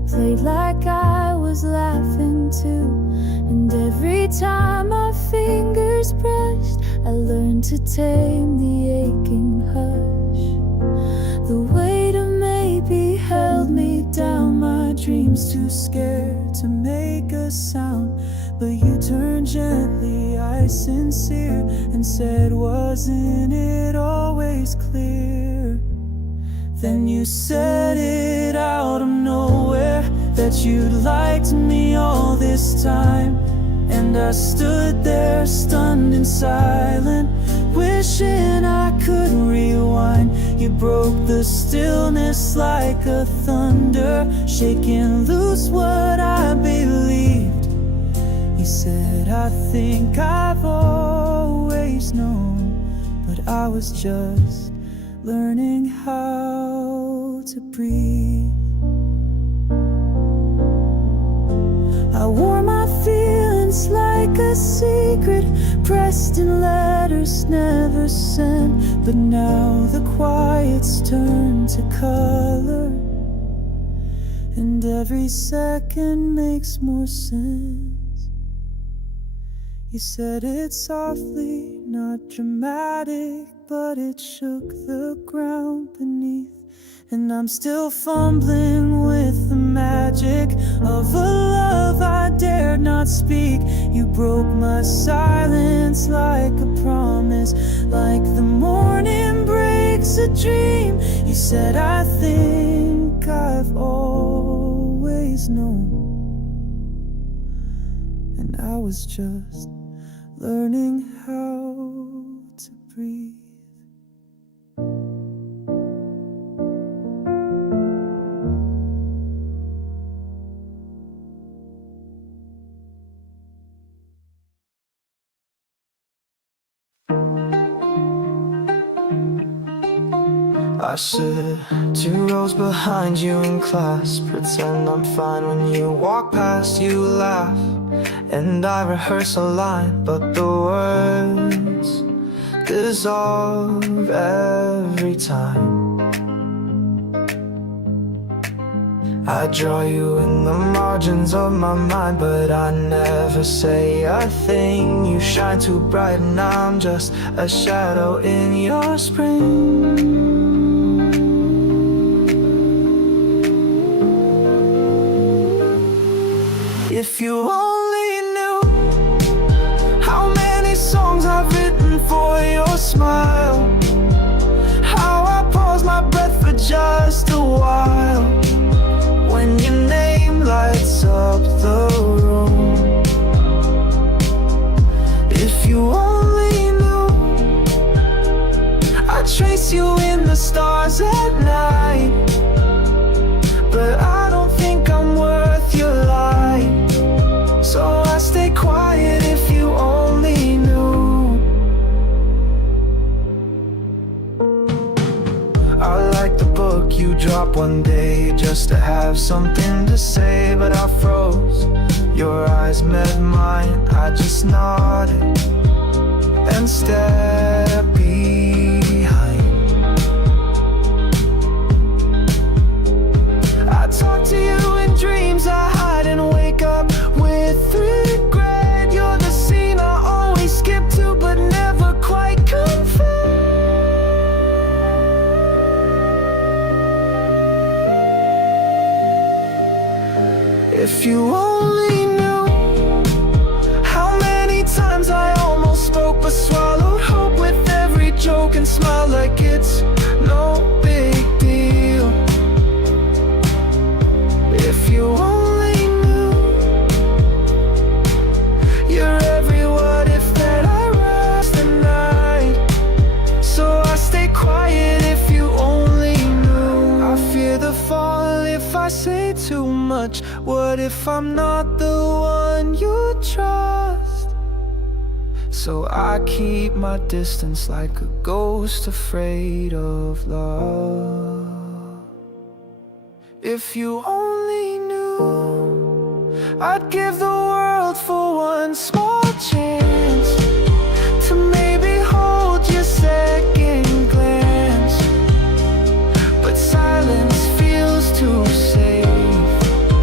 played like I was laughing too. And every time my fingers brushed, I learned to tame the aching hush. The weight of maybe held me down, my dreams too scared to make a sound. But you turned gently, eyes sincere, and said, wasn't it always clear? Then you said it out of nowhere, that you'd lied to me all this time. And I stood there stunned and silent, wishing I could rewind. You broke the stillness like a thunder, shaking loose what I believed. You said, I think I've always known, but I was just learning how to breathe. I wore my feelings like a secret, pressed in letters never sent. But now the quiet's turned to color, and every second makes more sense. You said it softly, not dramatic, but it shook the ground beneath. And I'm still fumbling with the magic of a love I dared not speak. You broke my silence like a promise, like the morning breaks a dream. You said, I think I've always known, and I was just learning how to breathe. I sit 2 rows behind you in class, pretend I'm fine when you walk past, you laugh, and I rehearse a line, but the words dissolve every time. I draw you in the margins of my mind, but I never say a thing. You shine too bright and I'm just a shadow in your spring. If you only knew how many songs I've written for your smile, how I pause my breath for just a while when your name lights up the room. If you only knew I trace you in the stars at night, but I don't think I'm worth your light. So I stay quiet if you only knew. I like the book you dropped one day just to have something to say, but I froze. Your eyes met mine, I just nodded and stepped behind. I talk to you in dreams I hide and wake up with regret. You're the scene I always skip to but never quite confess. If you only knew how many times I almost spoke but swallowed hope with every joke and smile like it's no big deal. If you only knew you're every what if that I rest the night. So I stay quiet if you only knew. I fear the fall if I say too much. What if I'm not the one you trust? So I keep my distance like a ghost afraid of love. If you only knew, I'd give the world for one small chance to maybe hold your second glance. But silence feels too safe.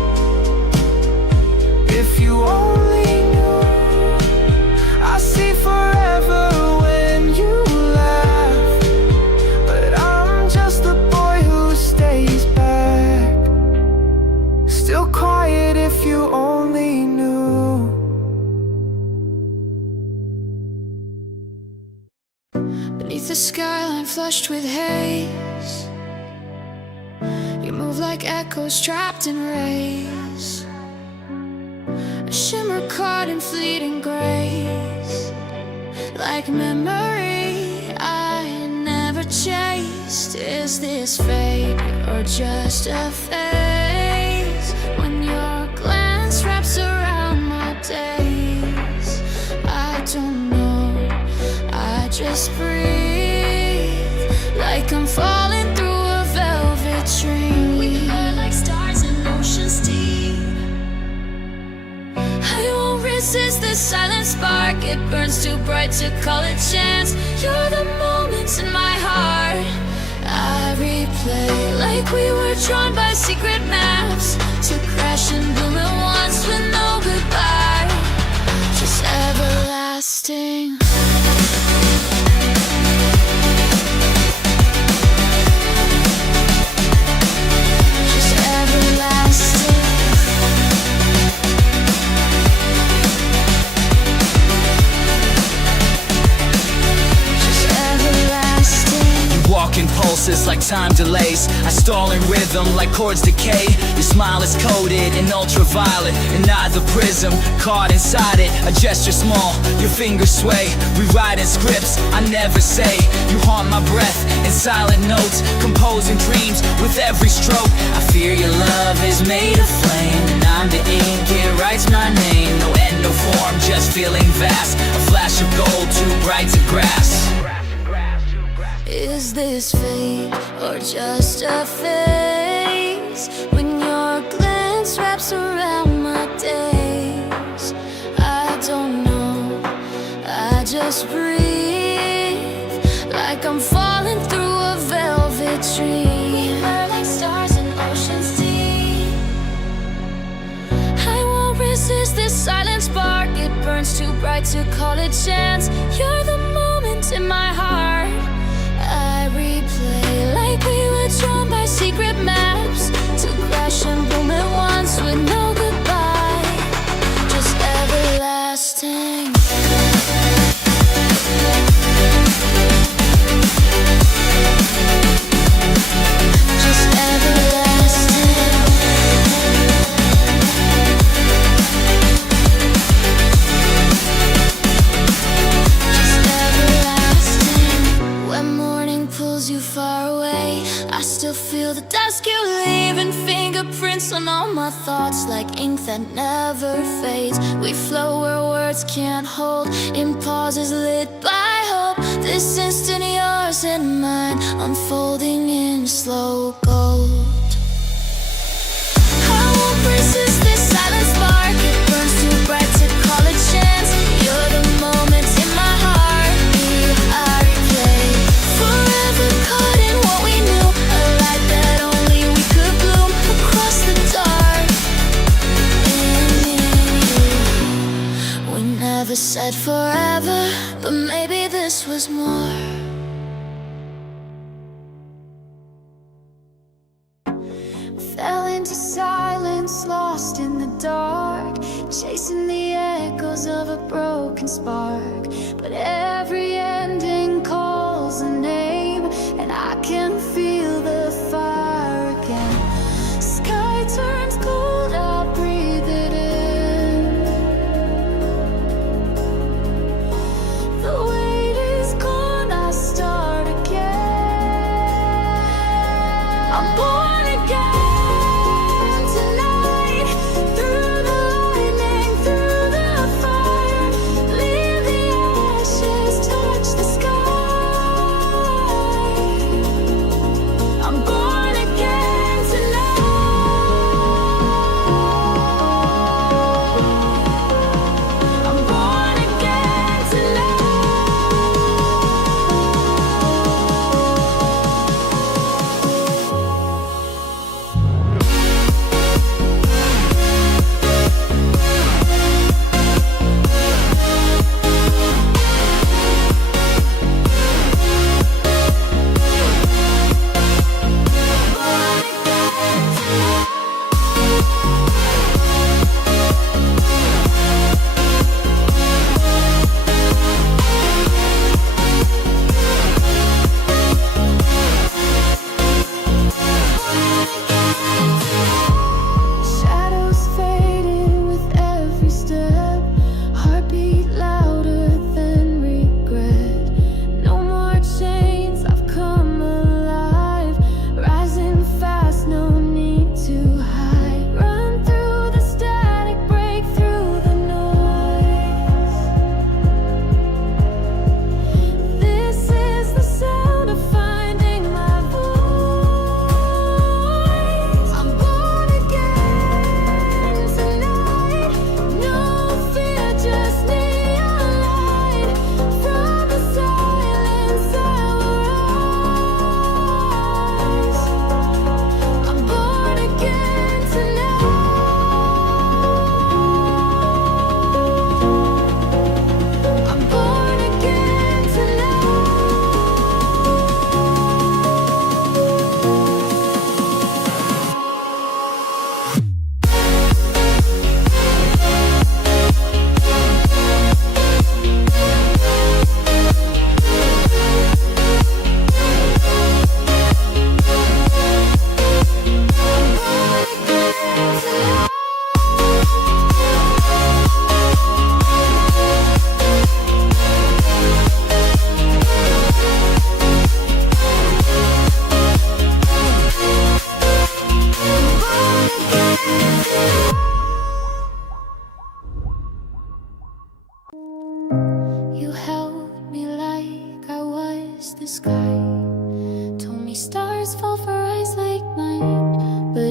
flushed with haze. You move like echoes trapped in rays, a shimmer caught in fleeting grace, like memory I never chased. Is this fate or just a phase? When your glance wraps around my days, I don't know, I just breathe, like I'm falling through a velvet dream. We burn like stars in oceans deep. I won't resist this silent spark, it burns too bright to call it chance. You're the moments in my heart I replay, like we were drawn by secret maps, to crash and bloom at once with no goodbye, just everlasting. Just everlasting. Walking pulses like time delays, I stall in rhythm like chords decay. Your smile is coated in ultraviolet, and not the prism caught inside it. A gesture small, your fingers sway, rewriting scripts I never say. You haunt my breath in silent notes, composing dreams with every stroke. I fear your love is made of flame, and I'm the ink, it writes my name. No end, no form, just feeling vast, a flash of gold too bright to grasp. Is this fate or just a phase? When your glance wraps around my days, I don't know, I just breathe, like I'm falling through a velvet dream. We burn like stars in oceans deep. I won't resist this silent spark, it burns too bright to call it chance. You're the moment in my heart I replay, like we were drawn by secret maps, to crash and bloom at once with no goodbye, just everlasting. Just everlasting. Just everlasting. When morning pulls you far away, I still feel the dusk you leave, and fingerprints on all my thoughts, like ink that never fades. We flow where words can't hold, in pauses lit by hope. This instant yours and mine, unfolding in slow gold. I won't resist this silent spark, it burns too bright to call it chance. You're the moment in my heart, I replay, forever caught in what we knew, a light that only we could bloom across the dark. In you, we never said forever, but maybe this was more. Fell into silence, lost in the dark, chasing the echoes of a broken spark. But every ending calls a name, and I can feel the fire again. Sky turns cold, I breathe it in. The weight is gone, I start again. I'm born again.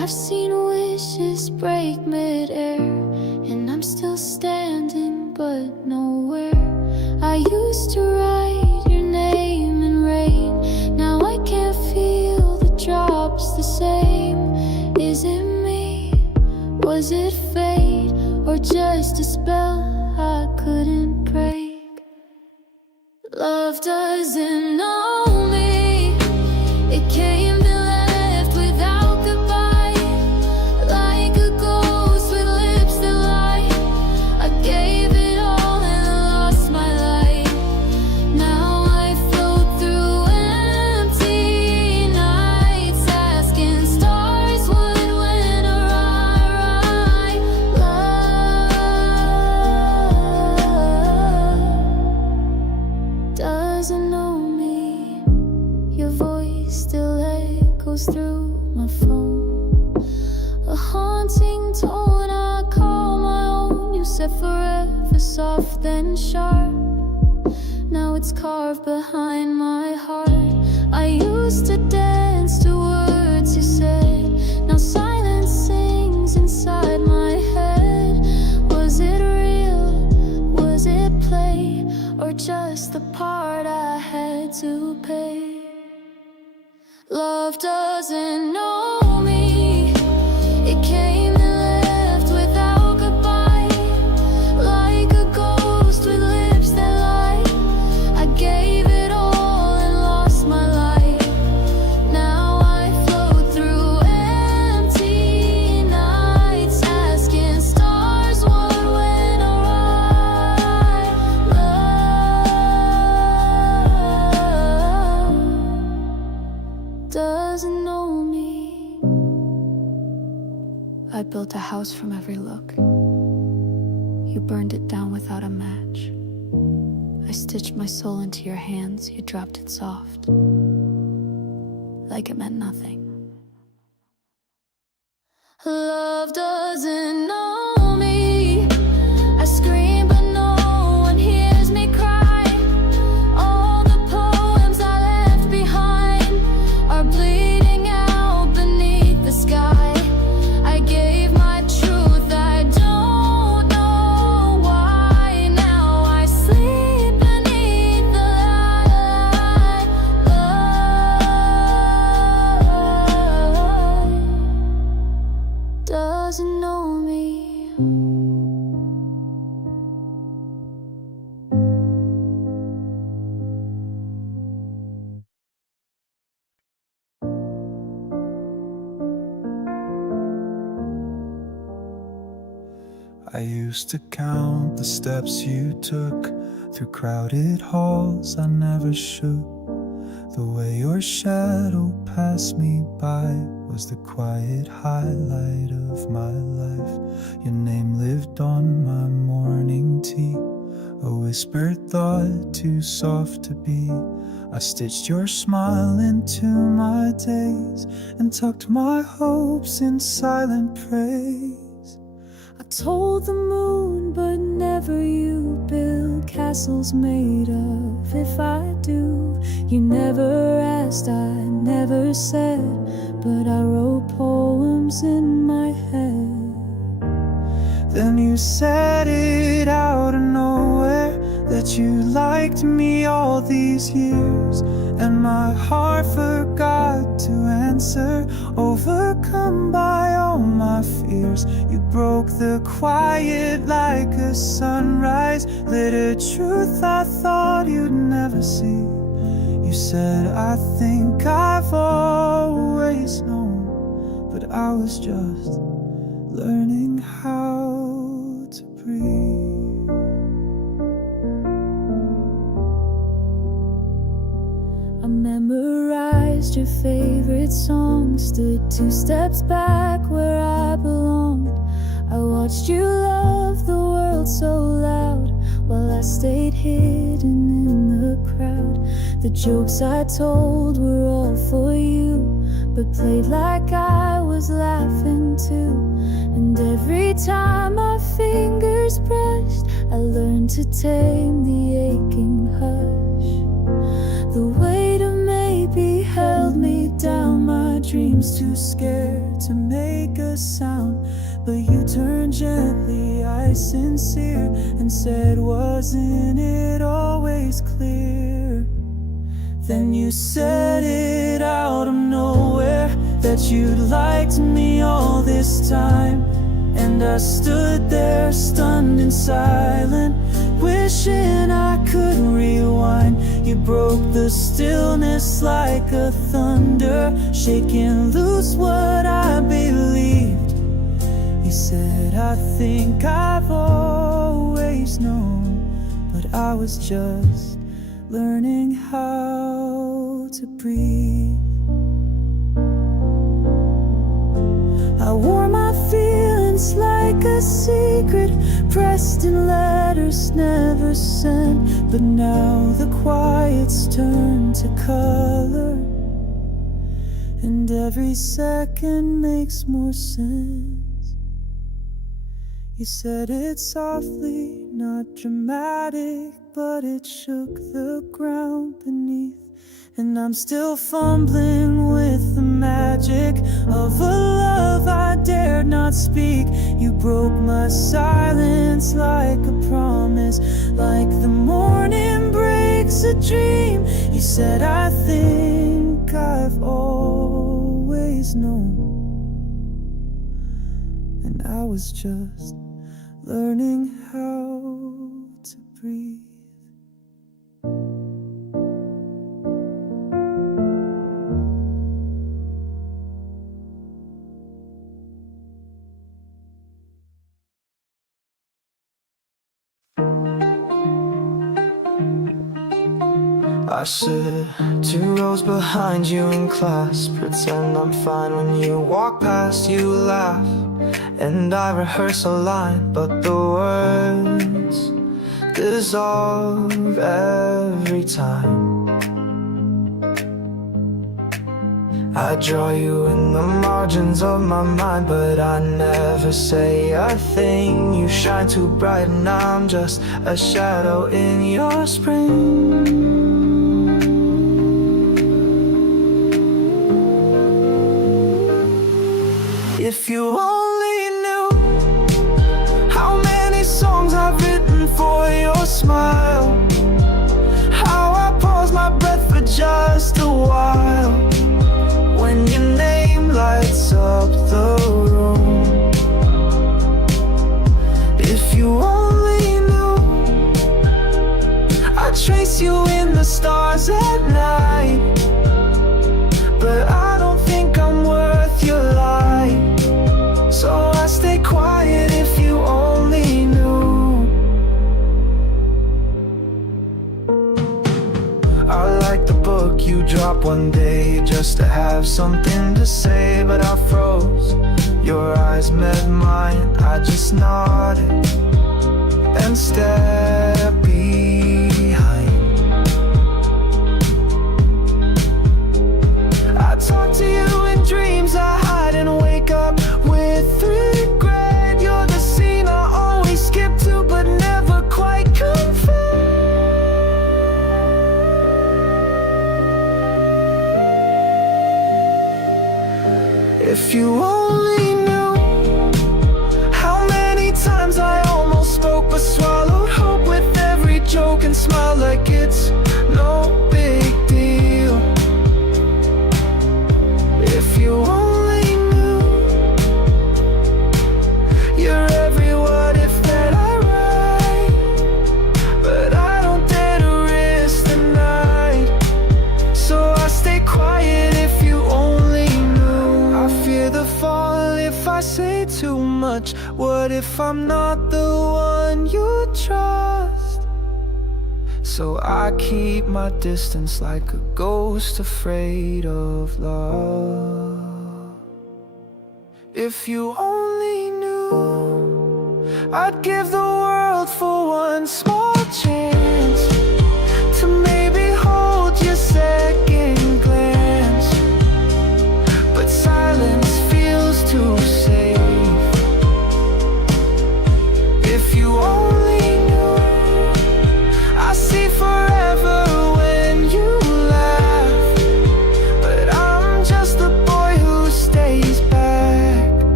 I've seen wishes break midair, and I'm still standing but nowhere. I used to write your name in rain, now I can't feel the drops the same. Is it me? Was it fate? Or just a spell I couldn't break? Love doesn't know me. It came and left without goodbye, like a ghost with lips that lie. I gave it all and lost my light. Now I float through empty nights, asking stars what went awry. Love doesn't know me. Your voice still echoes through my phone, a haunting tone I call my own. You said forever, soft then sharp. Now it's carved behind my heart. I used to dance to words you said, now silence sings inside my head. Was it real? Was it play? Or just the part I had to pay? Love doesn't know me. It came and left without goodbye, like a ghost with lips that lie. I gave it all and lost my light. Now I float through empty nights, asking stars what went awry. Love doesn't know me. I built a house from every look. You burned it down without a match. I stitched my soul into your hands. You dropped it soft, like it meant nothing. Love doesn't know me. I scream but no one hears me cry. All the poems I left behind are bleeding out beneath the sky. I gave my truth, I don't know why. Now I sleep beneath the light. Love doesn't know me. I used to count the steps you took through crowded halls I never should. The way your shadow passed me by was the quiet highlight of my life. Your name lived on my morning tea, a whispered thought too soft to be. I stitched your smile into my days and tucked my hopes in silent praise. I told the moon, but never you. Build castles made of if I do. You never asked, I never said, but I wrote poems in my head. Then you said it out of nowhere, that you liked me all these years, and my heart forgot to answer, overcome by all my fears. You broke the quiet like a sunrise, lit a truth I thought you'd never see. You said, I think I've always known, but I was just learning how to breathe. I memorized your favorite song, stood 2 steps back where I belonged. I watched you love the world so loud, while I stayed hidden in the crowd. The jokes I told were all for you, but played like I was laughing too. And every time my fingers brushed, I learned to tame the aching hush. The weight of maybe held me down, my dreams seems too scared to make a sound. But you turned gently, I sincere, and said, wasn't it always clear? Then you said it out of nowhere, that you'd liked me all this time. And I stood there stunned and silent, wishing I could rewind. You broke the stillness like a thunder, shaking loose what I believed. You said, I think I've always known, but I was just learning how to breathe. I wore my feelings like a secret, pressed in letters never sent. But now the quiet's turned to color, and every second makes more sense. You said it softly, not dramatic, but it shook the ground beneath. And I'm still fumbling with the magic of a love I dared not speak. You broke my silence like a promise, like the morning breaks a dream. You said, I think I've always known, and I was just learning how to breathe. I sit 2 rows behind you in class, pretend I'm fine when you walk past, you laugh, and I rehearse a line, but the words dissolve every time. I draw you in the margins of my mind, but I never say a thing. You shine too bright and I'm just a shadow in your spring. If you only knew how many songs I've written for your smile, how I pause my breath for just a while when your name lights up the room. If you only knew I trace you in the stars at night, but I don't think I'm worth your light. So I stay quiet if you only knew. I like the book you dropped one day just to have something to say, but I froze. Your eyes met mine, I just nodded and stepped behind. I talk to you in dreams I hide and wake up with regret. You're the scene I always skip to but never quite confess. If you only knew how many times I almost spoke but swallowed hope with every joke and smile like it's no big deal. If you only knew you're every what if that I write, but I don't dare to risk the night, so I stay quiet if you only knew. I fear the fall if I say too much. What if I'm not the one you trust? So I keep my distance like a ghost afraid of love. If you only knew, I'd give the world for one small chance to maybe hold your second glance, but silence feels too safe. If you only knew, I see forever when you laugh, but I'm just the boy who's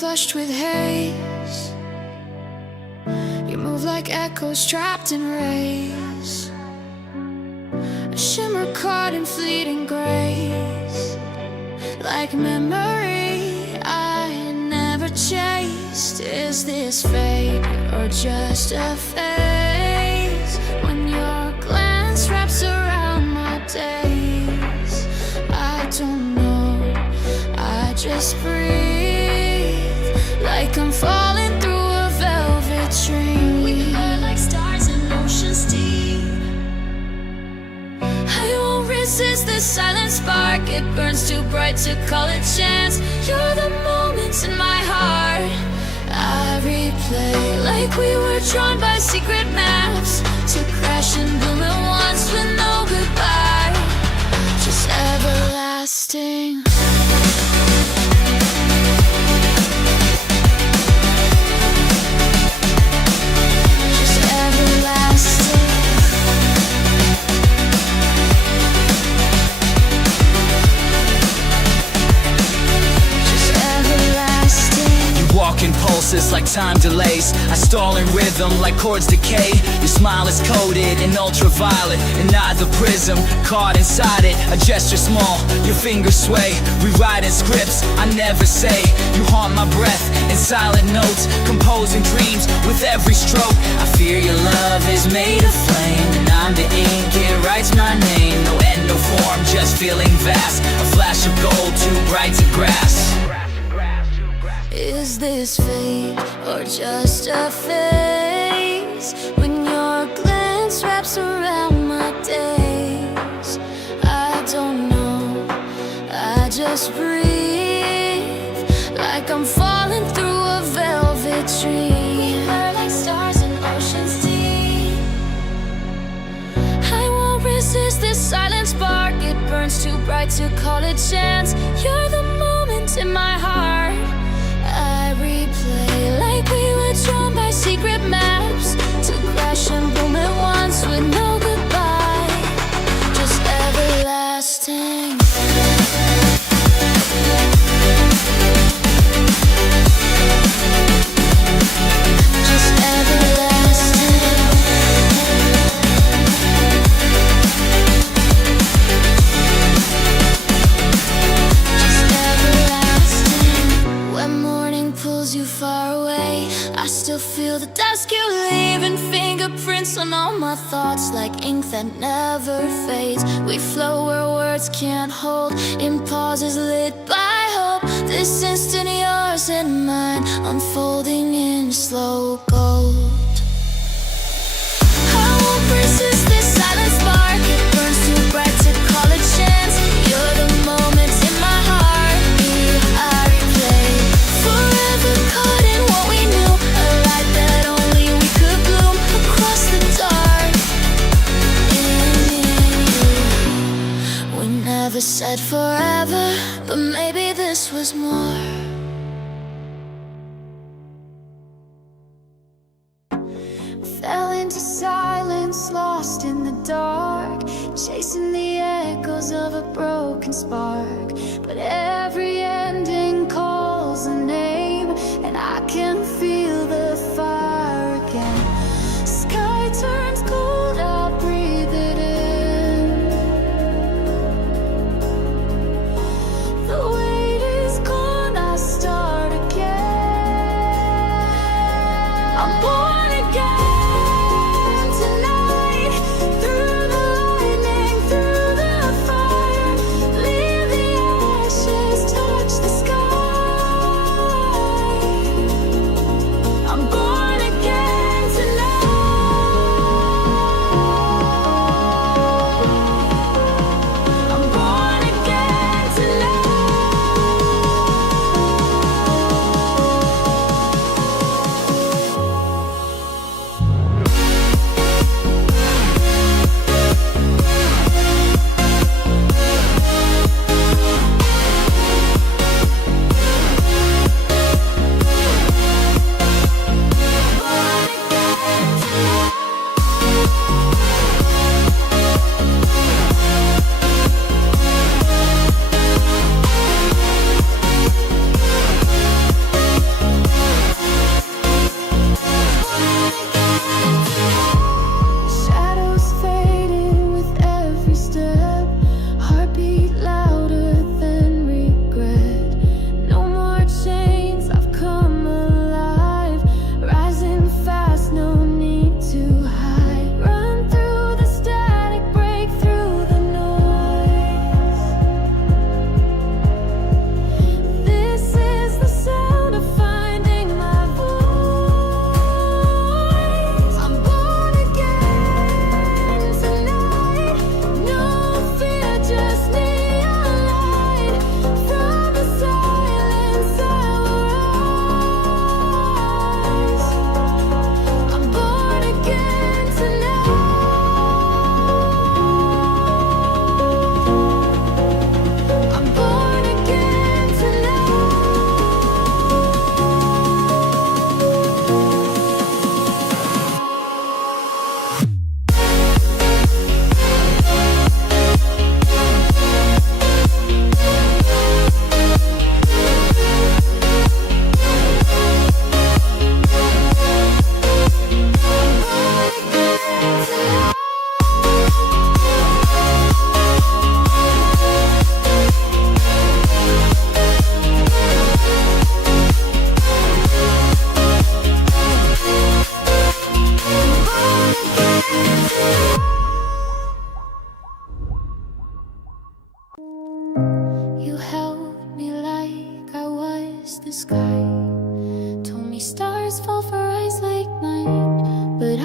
flushed with haze. You move like echoes trapped in rays, a shimmer caught in fleeting grace, like memory I never chased. Is this fate or just a phase? When your glance wraps around my days, I don't know, I just breathe, like I'm falling through a velvet dream. We burn like stars in oceans deep. I won't resist this silent spark, it burns too bright to call it chance. You're the moments in my heart I replay, like we were drawn by secret maps, to crash and bloom at once with no goodbye, just everlasting. Walking pulses like time delays, I stall in rhythm like chords decay. Your smile is coated in ultraviolet, and not the prism caught inside it. A gesture small, your fingers sway, rewriting scripts I never say. You haunt my breath in silent notes, composing dreams with every stroke. I fear your love is made of flame, and I'm the ink, it writes my name. No end, no form, just feeling vast, a flash of gold too bright to grasp. Is this fate or just a phase? When your glance wraps around my days, I don't know, I just breathe, like I'm falling through a velvet dream. We burn like stars in oceans deep. I won't resist this silent spark, it burns too bright to call it chance. You're the moment in my heart I replay, like we were drawn by secret maps, to crash and boom at once with no goodbye, just everlasting. Just everlasting. Just everlasting. When morning pulls you far away, I still feel the dusk you leave, and fingerprints on all my thoughts, like ink that never fades. We flow where words can't hold, in pauses lit by hope. This instant yours and mine, unfolding in slow gold. I won't resist this silent spark, it burns too bright to call it chance. You're the moment in my heart, I replay, forever caught in what we knew, a light that only we could bloom across the dark. In you, we never said forever, but maybe this was more. Fell into silence, lost in the dark, chasing the echoes of a broken spark. But every ending calls a name, and I can feel the fire again. Sky turns cold, I'll breathe it in. The weight is gone, I start again. I'm born again.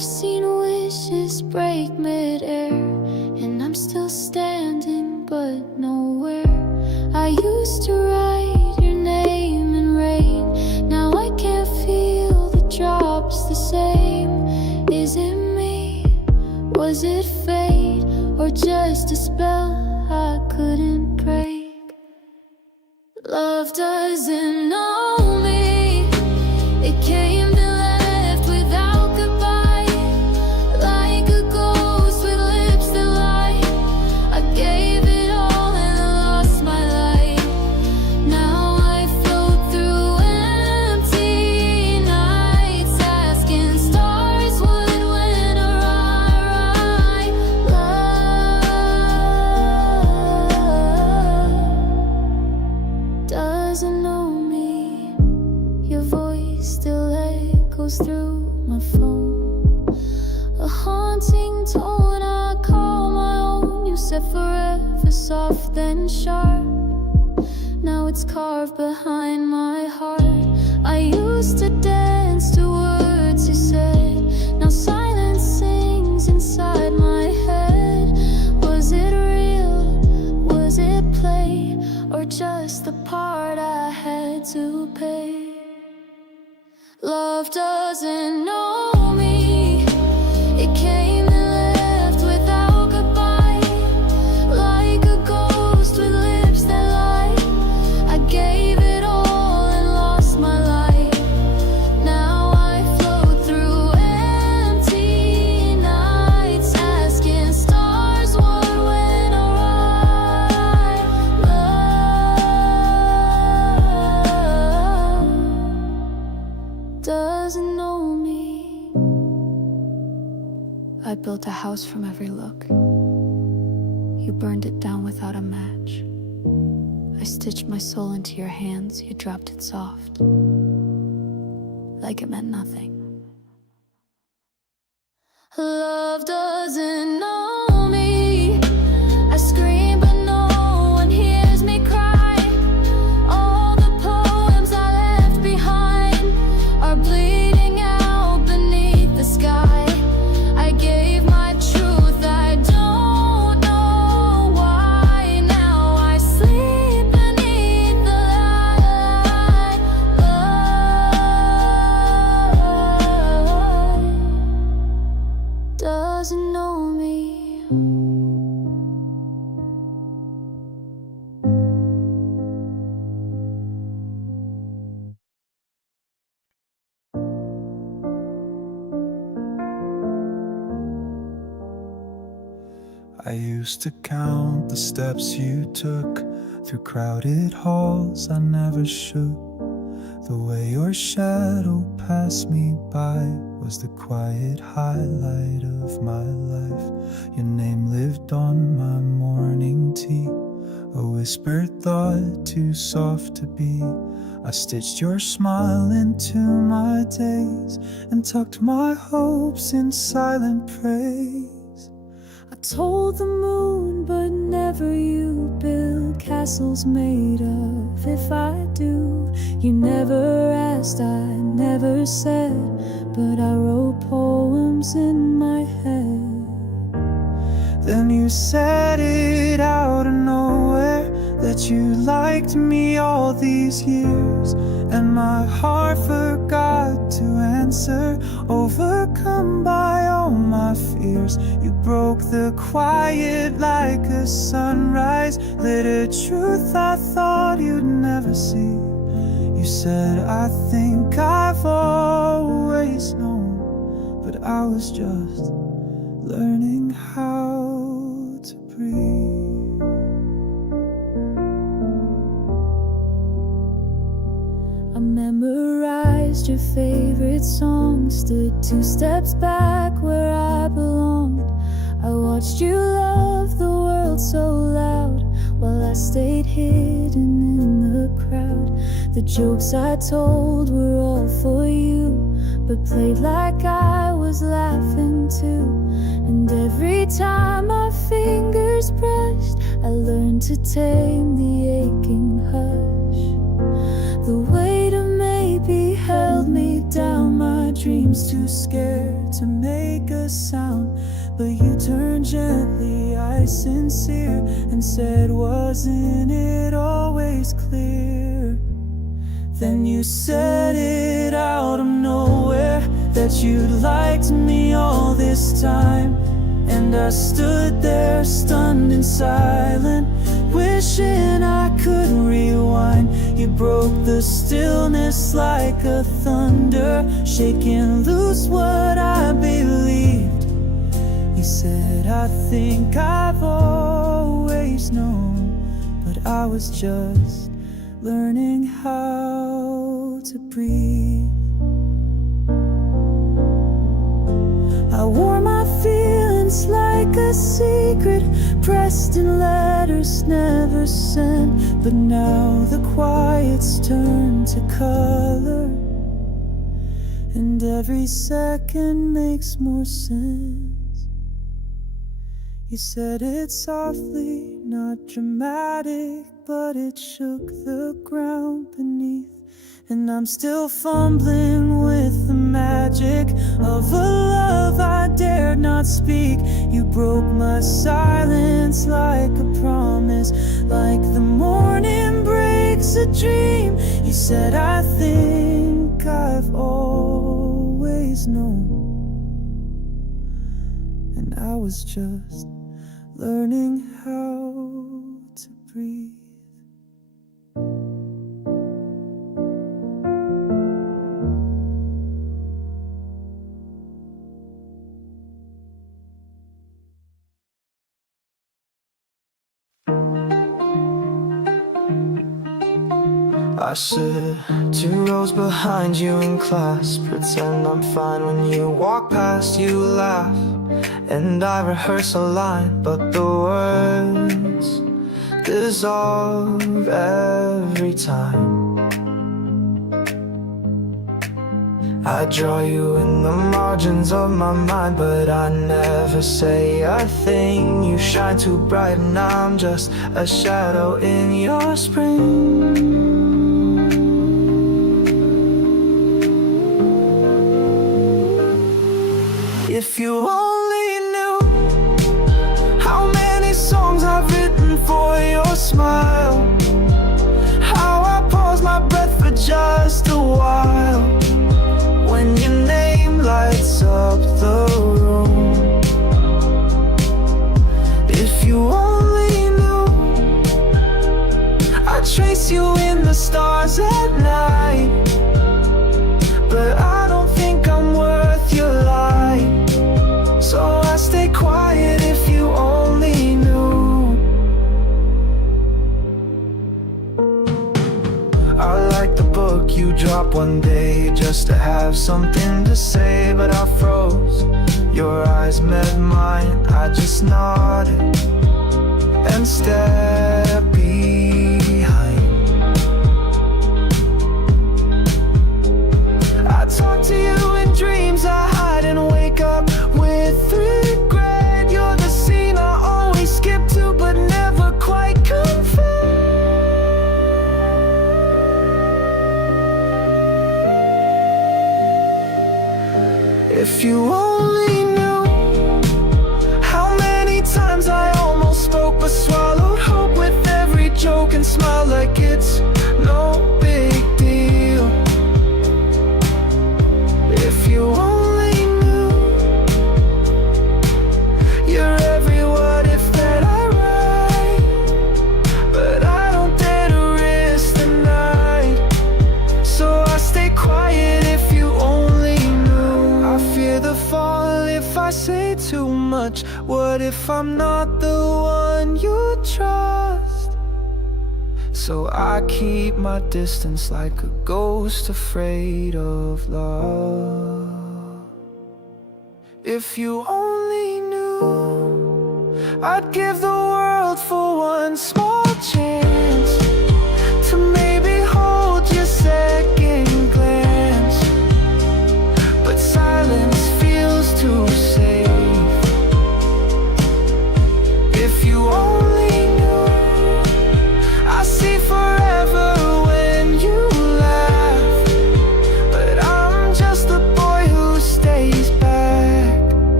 I've seen wishes break mid-air, and I'm still standing but nowhere. I used to write your name in rain, now I can't feel the drops the same. Is it me? Was it fate? Or just a spell I couldn't break? Love doesn't know me. It came and left without goodbye, like a ghost with lips that lie. I gave it all and I lost my light. Now I float through empty nights, asking stars what went awry. Love doesn't know me. Your voice still echoes through my phone, a haunting tone I call my own. You said forever soft then sharp, now it's carved behind my heart. I used to dance to words you said, now silence sings inside my head. Was it real? Was it play? Or just the part I had to pay? Love doesn't know me. It came and left without goodbye, like a ghost with lips that lie. I gave it all and lost my light. Now I float through empty nights, asking stars what went awry. Love doesn't know me. I built a house from every look. You burned it down without a match. I stitched my soul into your hands. You dropped it soft, like it meant nothing. Love doesn't know me. I scream but no one hears me cry. All the poems I left behind are bleeding out beneath the sky. I gave my truth, I don't know why. Now I sleep beneath the light. Love doesn't know me. I used to count the steps you took through crowded halls I never should. The way your shadow passed me by was the quiet highlight of my life. Your name lived on my morning tea, a whispered thought too soft to be. I stitched your smile into my days and tucked my hopes in silent praise. I told the moon, but never you. Build castles made of if I do. You never asked, I never said, but I wrote poems in my head. Then you said it out of nowhere that you liked me all these years, and my heart forgot to answer, overcome by all my fears. You broke the quiet like a sunrise, lit a truth I thought you'd never see. You said, I think I've always known, but I was just learning how to breathe. I memorized your favorite song, stood 2 steps back where I belonged. I watched you love the world so loud, while I stayed hidden in the crowd. The jokes I told were all for you, but played like I was laughing too. And every time my fingers brushed, I learned to tame the aching hush. The weight of maybe held me down, my dreams seems too scared to make a sound. But you turned gently, eyes sincere, and said, wasn't it always clear? Then you said it out of nowhere, that you'd liked me all this time. And I stood there stunned and silent, wishing I could rewind. You broke the stillness like a thunder, shaking loose what I believed. You said, I think I've always known, but I was just learning how to breathe. I wore my feelings like a secret, pressed in letters never sent. But now the quiet's turned to color, and every second makes more sense. You said it softly, not dramatic, but it shook the ground beneath. And I'm still fumbling with the magic of a love I dared not speak. You broke my silence like a promise, like the morning breaks a dream. You said, I think I've always known, and I was just learning how to breathe. I sit 2 rows behind you in class, pretend I'm fine when you walk past, you laugh, and I rehearse a line, but the words dissolve every time. I draw you in the margins of my mind, but I never say a thing. You shine too bright and I'm just a shadow in your spring. If you only knew how many songs I've written for your smile, how I pause my breath for just a while when your name lights up the room. If you only knew I trace you in the stars at night, but I don't think I'm worth your light. So I stay quiet if you only knew. I like the book you dropped one day just to have something to say, but I froze. Your eyes met mine, I just nodded and stepped behind. I talk to you in dreams I hide and wake up with regret. You're the scene I always skip to but never quite confess. If you only knew how many times I almost spoke but swallowed hope with every joke and smile like it's no big deal. If you only knew you're every what if that I write, but I don't dare to risk the night. So I stay quiet if you only knew. I fear the fall if I say too much. What if I'm not the one you trust? So I keep my distance like a ghost afraid of love. If you only knew, I'd give the world for one small chance to maybe hold your second glance. But silence feels too safe. If you only knew, I see forever when you laugh, but I'm just the boy who's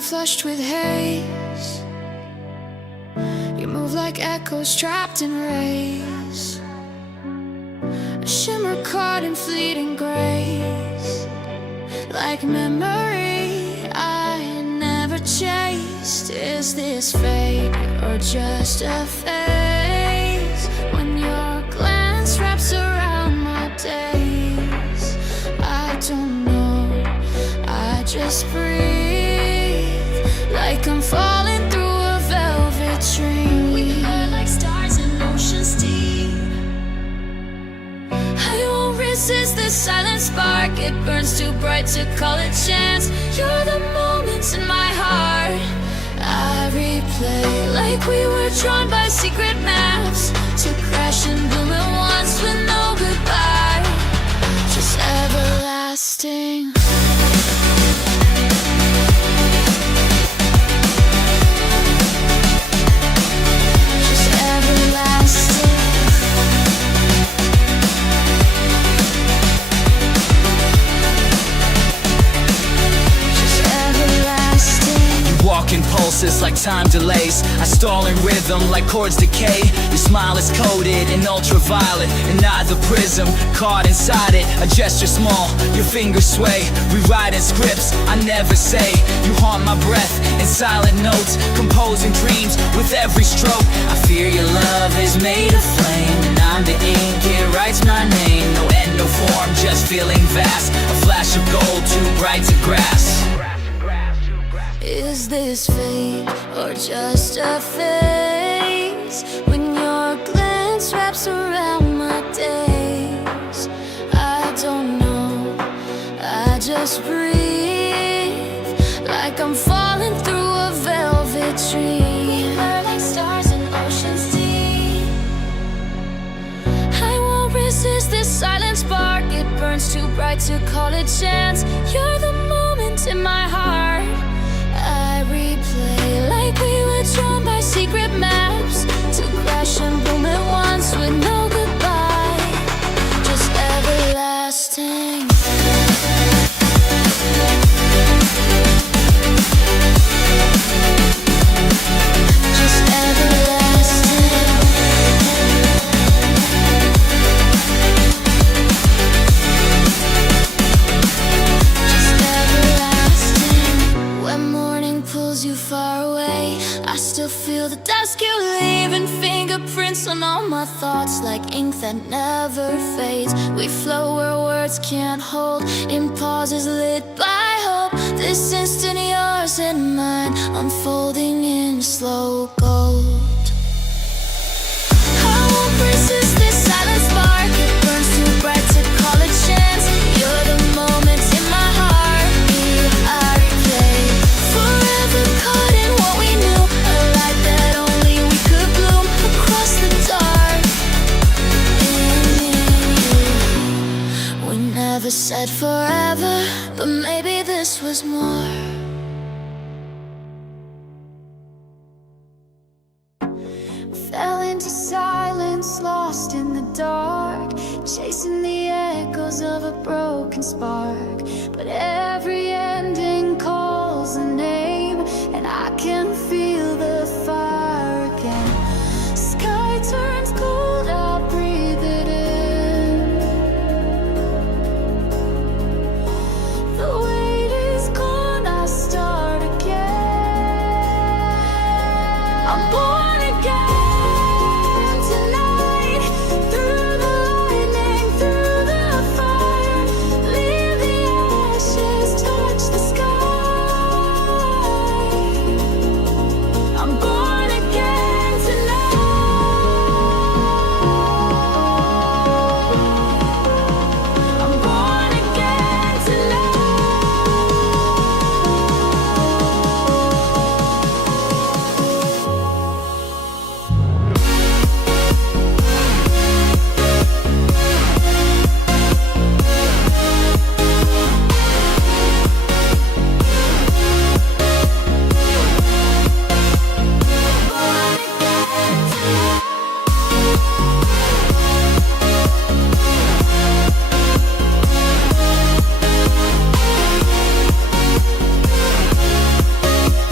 mind flushed with haze. You move like echoes trapped in rays, a shimmer caught in fleeting grace, like memory I never chased. Is this fate or just a phase? When your glance wraps around my days, I don't know, I just breathe, like I'm falling through a velvet dream. We burn like stars in oceans deep. I won't resist this silent spark, it burns too bright to call it chance. You're the moments in my heart I replay, like we were drawn by secret maps, to crash and bloom at once with no goodbye, just everlasting. Walking pulses like time delays, I stall in rhythm like chords decay. Your smile is coated in ultraviolet, and not the prism caught inside it. A gesture small, your fingers sway, rewriting scripts I never say. You haunt my breath in silent notes, composing dreams with every stroke. I fear your love is made of flame, and I'm the ink, it writes my name. No end, no form, just feeling vast, a flash of gold too bright to grasp. Is this fate or just a phase? When your glance wraps around my days, I don't know, I just breathe, like I'm falling through a velvet dream. We burn like stars in oceans deep. I won't resist this silent spark, it burns too bright to call it chance. You're the moment in my heart I replay, like we were drawn by secret maps, to crash and boom at once with no goodbye, just everlasting. Just everlasting. Just everlasting. When morning pulls you far away, I still feel the dusk you leave, and fingerprints on all my thoughts, like ink that never fades. We flow where words can't hold, in pauses lit by hope. This instant yours and mine, unfolding in slow gold. I won't resist this silent spark, it burns too bright to call it chance. You're the moment in my heart, I replay, forever caught in what we knew, a light that only we could bloom across the dark. In you, we never said forever, but maybe this was more. Fell into silence, lost in the dark, chasing the echoes of a broken spark. But every ending calls a name, and I can feel the fire again. Sky turns cold, I breathe it in. The weight is gone, I start again. I'm born again.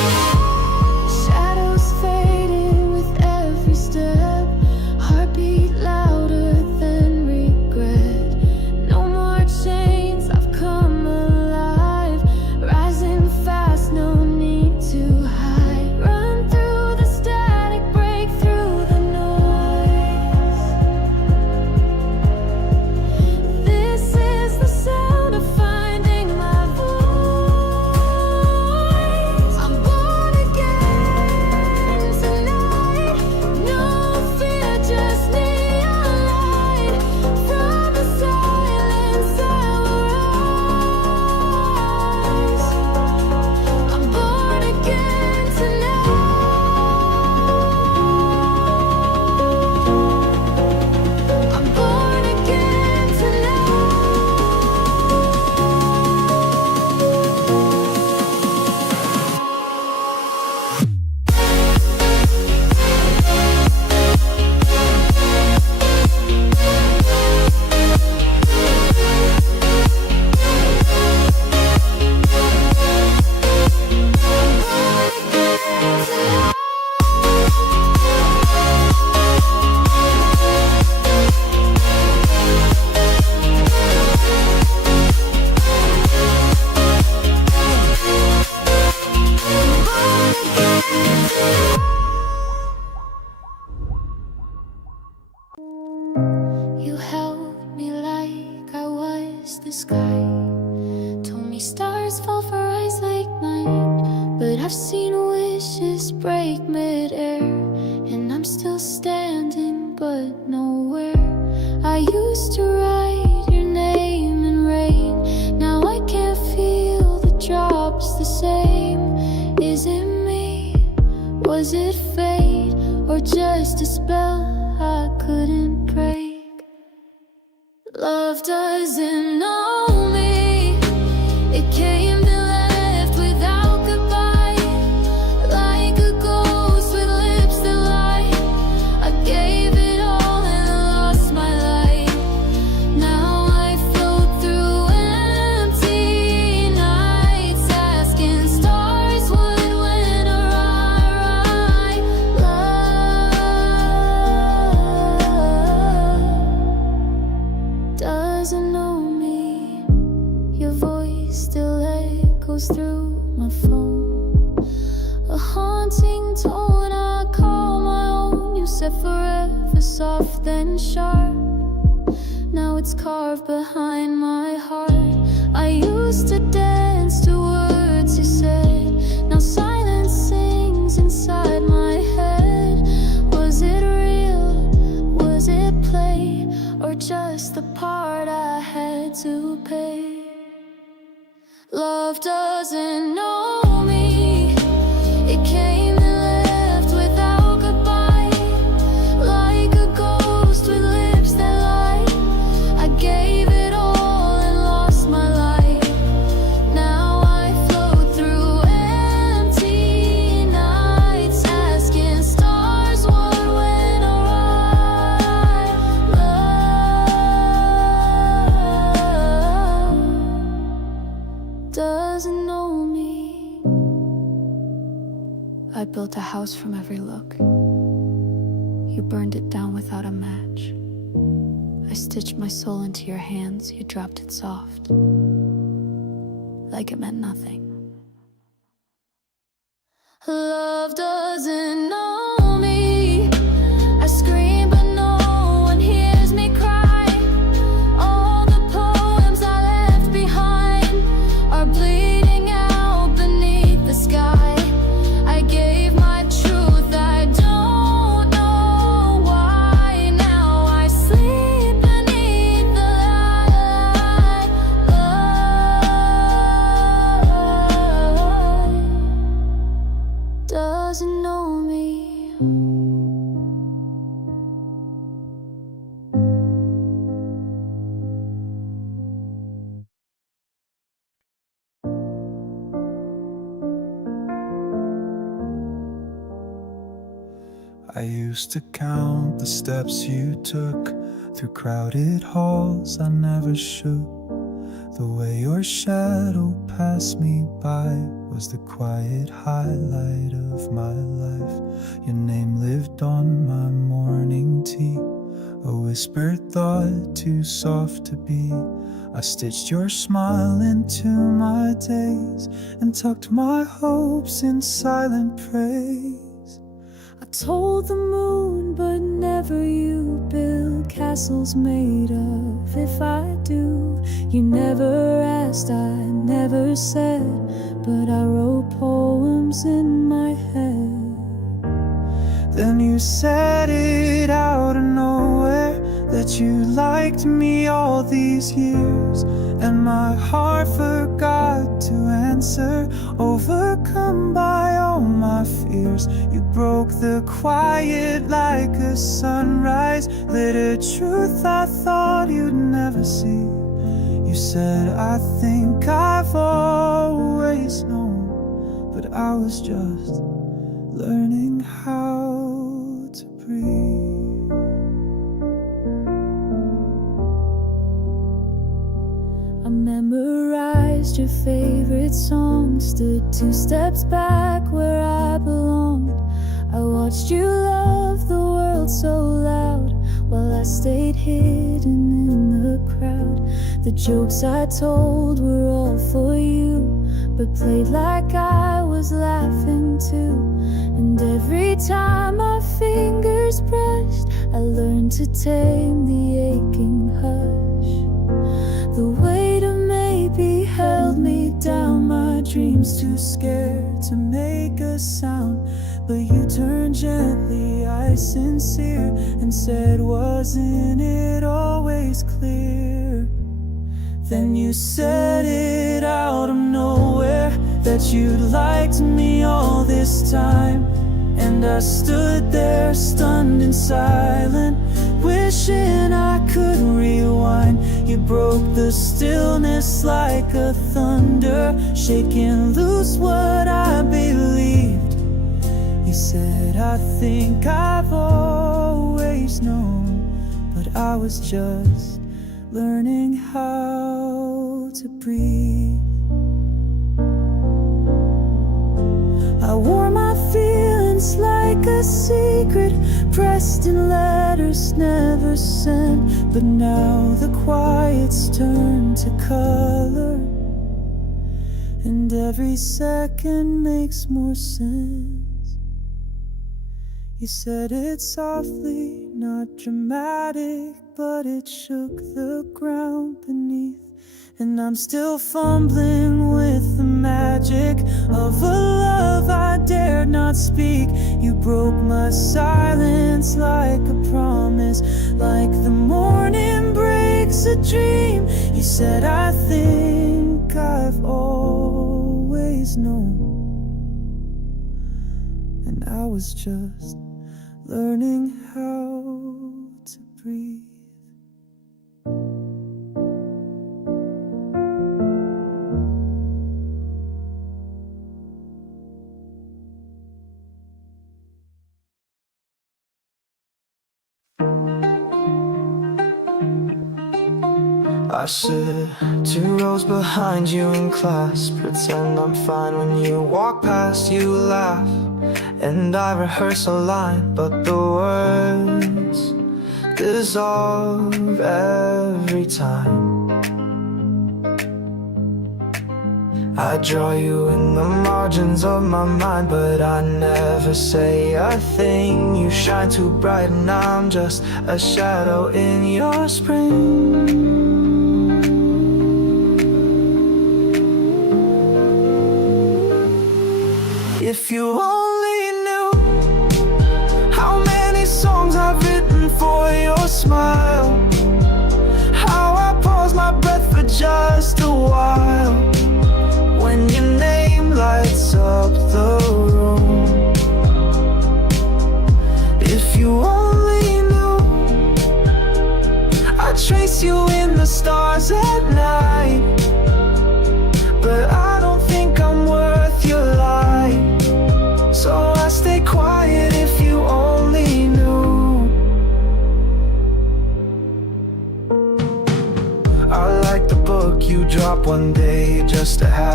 Shadows fading with every step, heartbeat louder than regret. No more chains, I've come alive, rising fast, no need to hide. Run through the static, break through the noise. This is the sound of finding my voice. I'm born again tonight. No fear, just neon light. From the silence I will rise. I'm born again tonight. I'm born again tonight. You held me like I was the sky. Told me stars fall for eyes like mine. But I've seen wishes break midair, and I'm still standing but nowhere. I used to write your name in rain. Now I can't feel the drops the same. Is it me? Was it fate? Or just a spell I couldn't break? Love doesn't know me. It came and left without goodbye. Like a ghost with lips that lie. I gave it all and lost my light. Now I float through empty nights, asking stars what went awry. Love doesn't know me. Your voice still echoes through my phone, a haunting tone I call my own. You said forever soft then sharp. Now it's carved behind my heart. I used to dance to words you said. Now silence sings inside my head. Was it real? Was it play? Or just the part I had to pay? Love doesn't know me. It came and left without goodbye. Like a ghost with lips that lie. I gave it all and lost my light. Now I float through empty nights, asking stars what went awry. Love doesn't know me. I built a house from every look. You burned it down without a match. I stitched my soul into your hands. You dropped it soft, like it meant nothing. Love doesn't know me. I scream but no one hears me cry. All the poems I left behind are bleeding out beneath the sky. I gave my truth, I don't know why. Now I sleep beneath the light. Love doesn't know me. I used to count the steps you took through crowded halls I never shook. The way your shadow passed me by was the quiet highlight of my life. Your name lived on my morning tea, a whispered thought too soft to be. I stitched your smile into my days and tucked my hopes in silent praise. I told the moon, but never you, build castles made of if I do. You never asked, I never said, but I wrote poems in my head. Then you said it out of nowhere, that you liked me all these years, and my heart forgot to answer, overcome by all my fears. You broke the quiet like a sunrise, lit a truth I thought you'd never see. You said, I think I've always known, but I was just learning how to breathe. I memorized your favorite song, stood 2 steps back where I belonged. I watched you love the world so loud, while I stayed hidden in the crowd. The jokes I told were all for you, but played like I was laughing too. And every time my fingers brushed, I learned to tame the aching hush. The weight of maybe held me down, my dreams too scared to make a sound. But you turned gently, I sincere, and said, wasn't it always clear? Then you said it out of nowhere, that you'd liked me all this time. And I stood there stunned and silent, wishing I could rewind. You broke the stillness like a thunder, shaking loose what I believed. You said, I think I've always known, but I was just learning how to breathe. I wore my feelings like a secret, pressed in letters never sent. But now the quiet's turned to color, and every second makes more sense. You said it softly, not dramatic, but it shook the ground beneath. And I'm still fumbling with the magic of a love I dared not speak. You broke my silence like a promise, like the morning breaks a dream. You said, I think I've always known, and I was just learning how to breathe. I sit 2 rows behind you in class, pretend I'm fine when you walk past, you laugh. And I rehearse a line, but the words dissolve every time. I draw you in the margins of my mind, but I never say a thing. You shine too bright and I'm just a shadow in your spring. If you only knew how many songs I've written for your smile, how I pause my breath for just a while when your name lights up the room. If you only knew, I trace you in the stars at night, but I don't think I'm worth your light. So I stay quiet if you only knew. I like the book you draw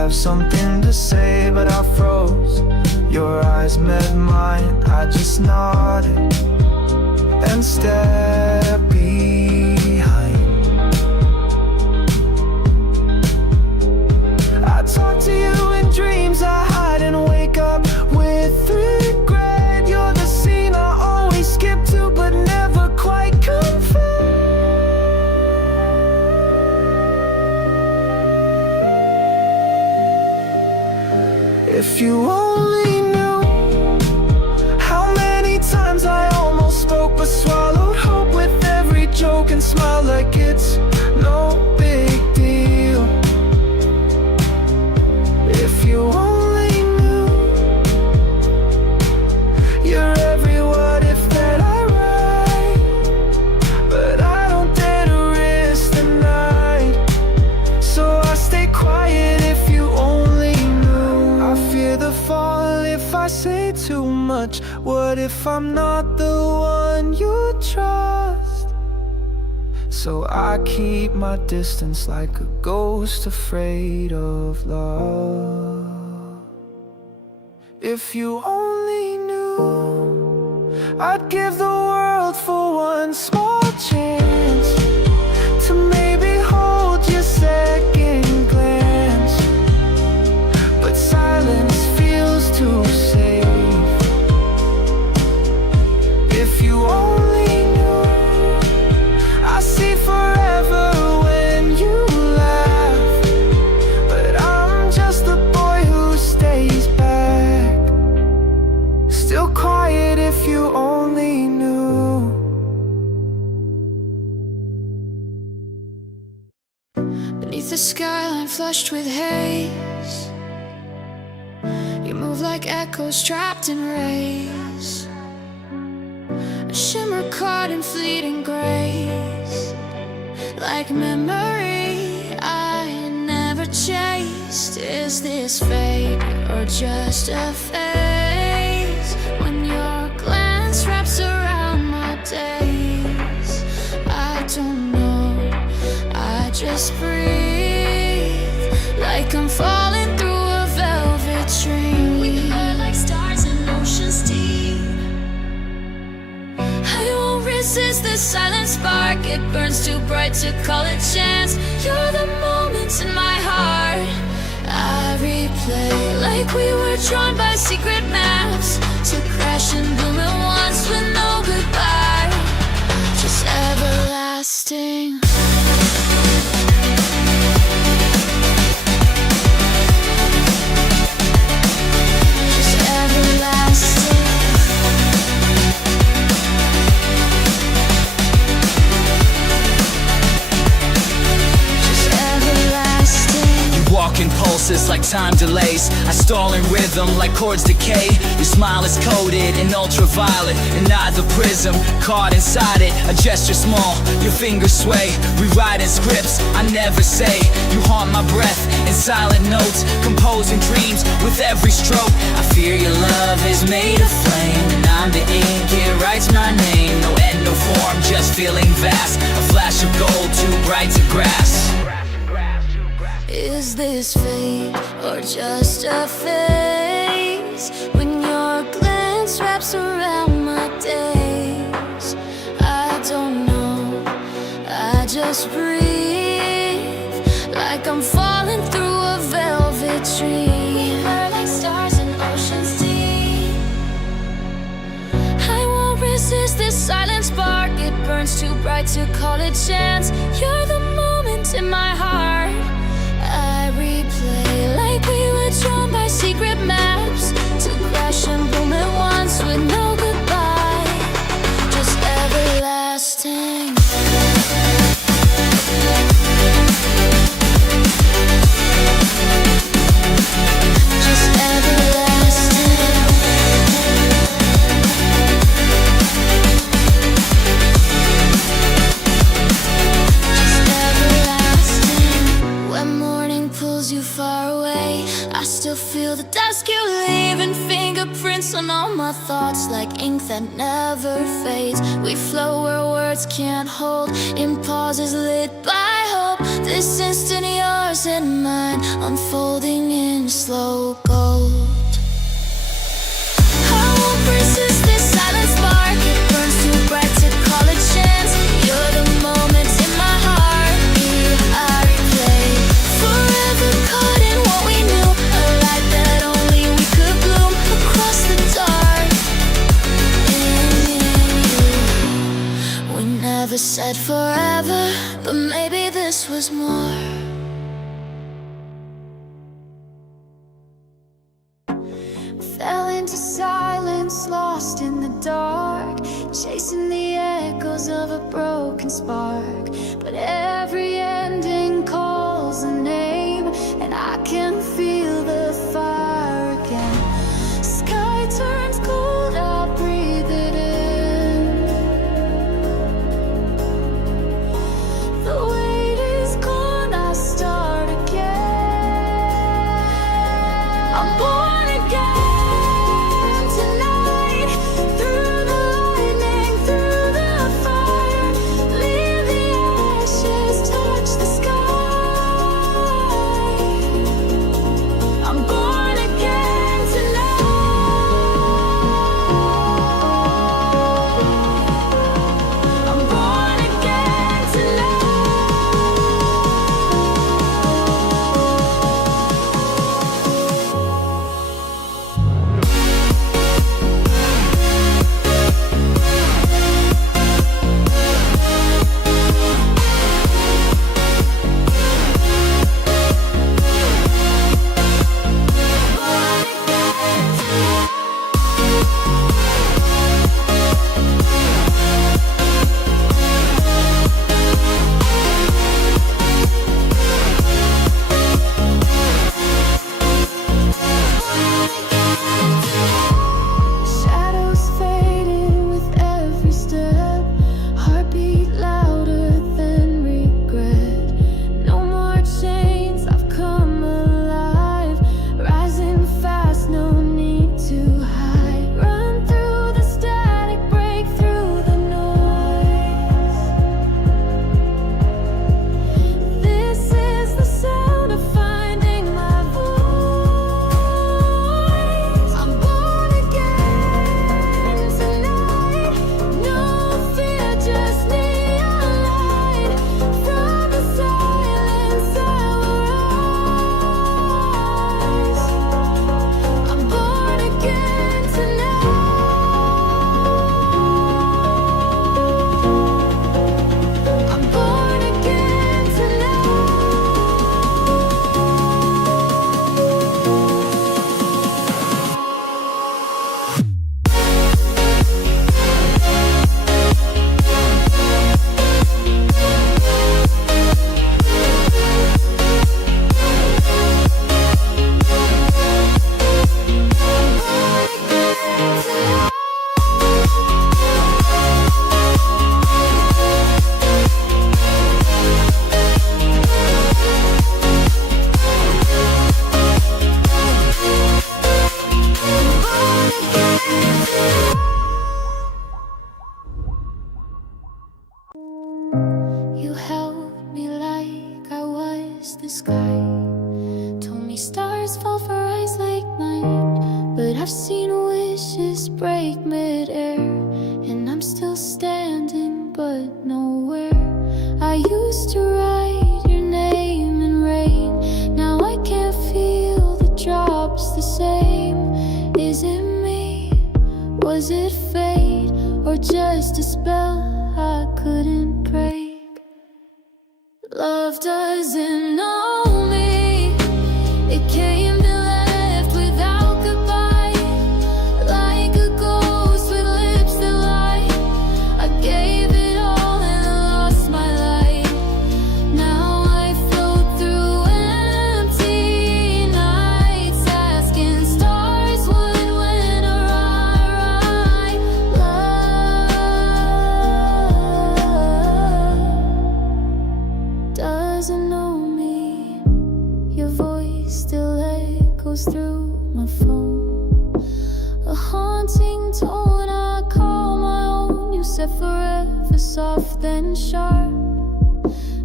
have something to say, but I froze. Your eyes met mine, I just nodded and stepped behind. I talk to you in dreams, I hide and wake up with regret. You're the scene I always skip to, but never quite confess. If you only knew how many times I almost spoke but swallowed hope with every joke and smile like it's no big deal. If you only knew you're every what if that I write, but I don't dare to risk the night, so I stay quiet. If you only knew, I fear the fall if I say too much. What if I'm not the one you trust? So I keep my distance like a ghost afraid of love. If you only knew, I'd give the world for one small chance to maybe hold your second glance, but silence feels too safe. If you only knew, I see forever when you laugh, but I'm just the boy who stays back, still quiet. If you only knew. Beneath the skyline flushed with haze, you move like echoes trapped in rays, a shimmer caught in fleeting grace, like memory I never chased. Is this fate or just a phase? When your glance wraps around my days, I don't know, I just breathe like I'm falling through a velvet dream. We burn like stars in oceans deep. I won't resist the silent spark, it burns too bright to call it chance. You're the moments in my heart I replay, like we were drawn by secret maps to crash and bloom at once with no goodbye, just everlasting. Just everlasting. Just everlasting. You walk in pulses like time delays. I stall in rhythm like chords decay. Your smile is coated in ultraviolet and not the prism. Caught inside it, a gesture small, your fingers sway. Rewriting scripts I never say. You haunt my breath in silent notes, composing dreams with every stroke. I fear your love is made of flame, and I'm the ink, it writes my name. No end, no form, just feeling vast. A flash of gold too bright to grasp. Is this fate or just a phase? When your glance wraps around my days, I don't know, I just breathe like I'm falling through a velvet dream. We burn like stars in oceans deep. I won't resist this silent spark, it burns too bright to call it chance. You're the moment in my heart I replay, like we were drawn by secret maps to crash and bloom at once with no goodbye, just everlasting. Just everlasting. Just everlasting. When morning pulls you far away, I still feel the dusk you leave and fingerprints on all my thoughts, like ink that never fades. We flow where words can't hold, in pauses lit by hope. This instant yours and mine, unfolding in slow gold. I won't resist this silent spark. It burns too bright to call a chance. You're the moment in my heartbeat I replay. Forever caught in what we knew, a light that only we could bloom across the dark. In you, we never said forever, but maybe this was more. Fell into silence, lost in the dark, chasing the echoes of a broken spark. But every ending calls a name, and I can feel the fire again. Sky turns cold, I breathe it in. The weight is gone, I start again. I'm born again. You held me like I was the sky, told me stars fall for eyes like mine. But I've seen wishes break mid-air, and I'm still standing but nowhere. I used to write your name in rain, now I can't feel the drops the same. Is it me? Was it fate? Or just a spell I couldn't break? Love doesn't know me. It came and left without goodbye, like a ghost with lips that lie. I gave it all and lost my light. Now I float through empty nights, asking stars what went awry. Love doesn't know me. Your voice still echoes through my phone, a haunting tone I call my own. You said forever, soft then sharp.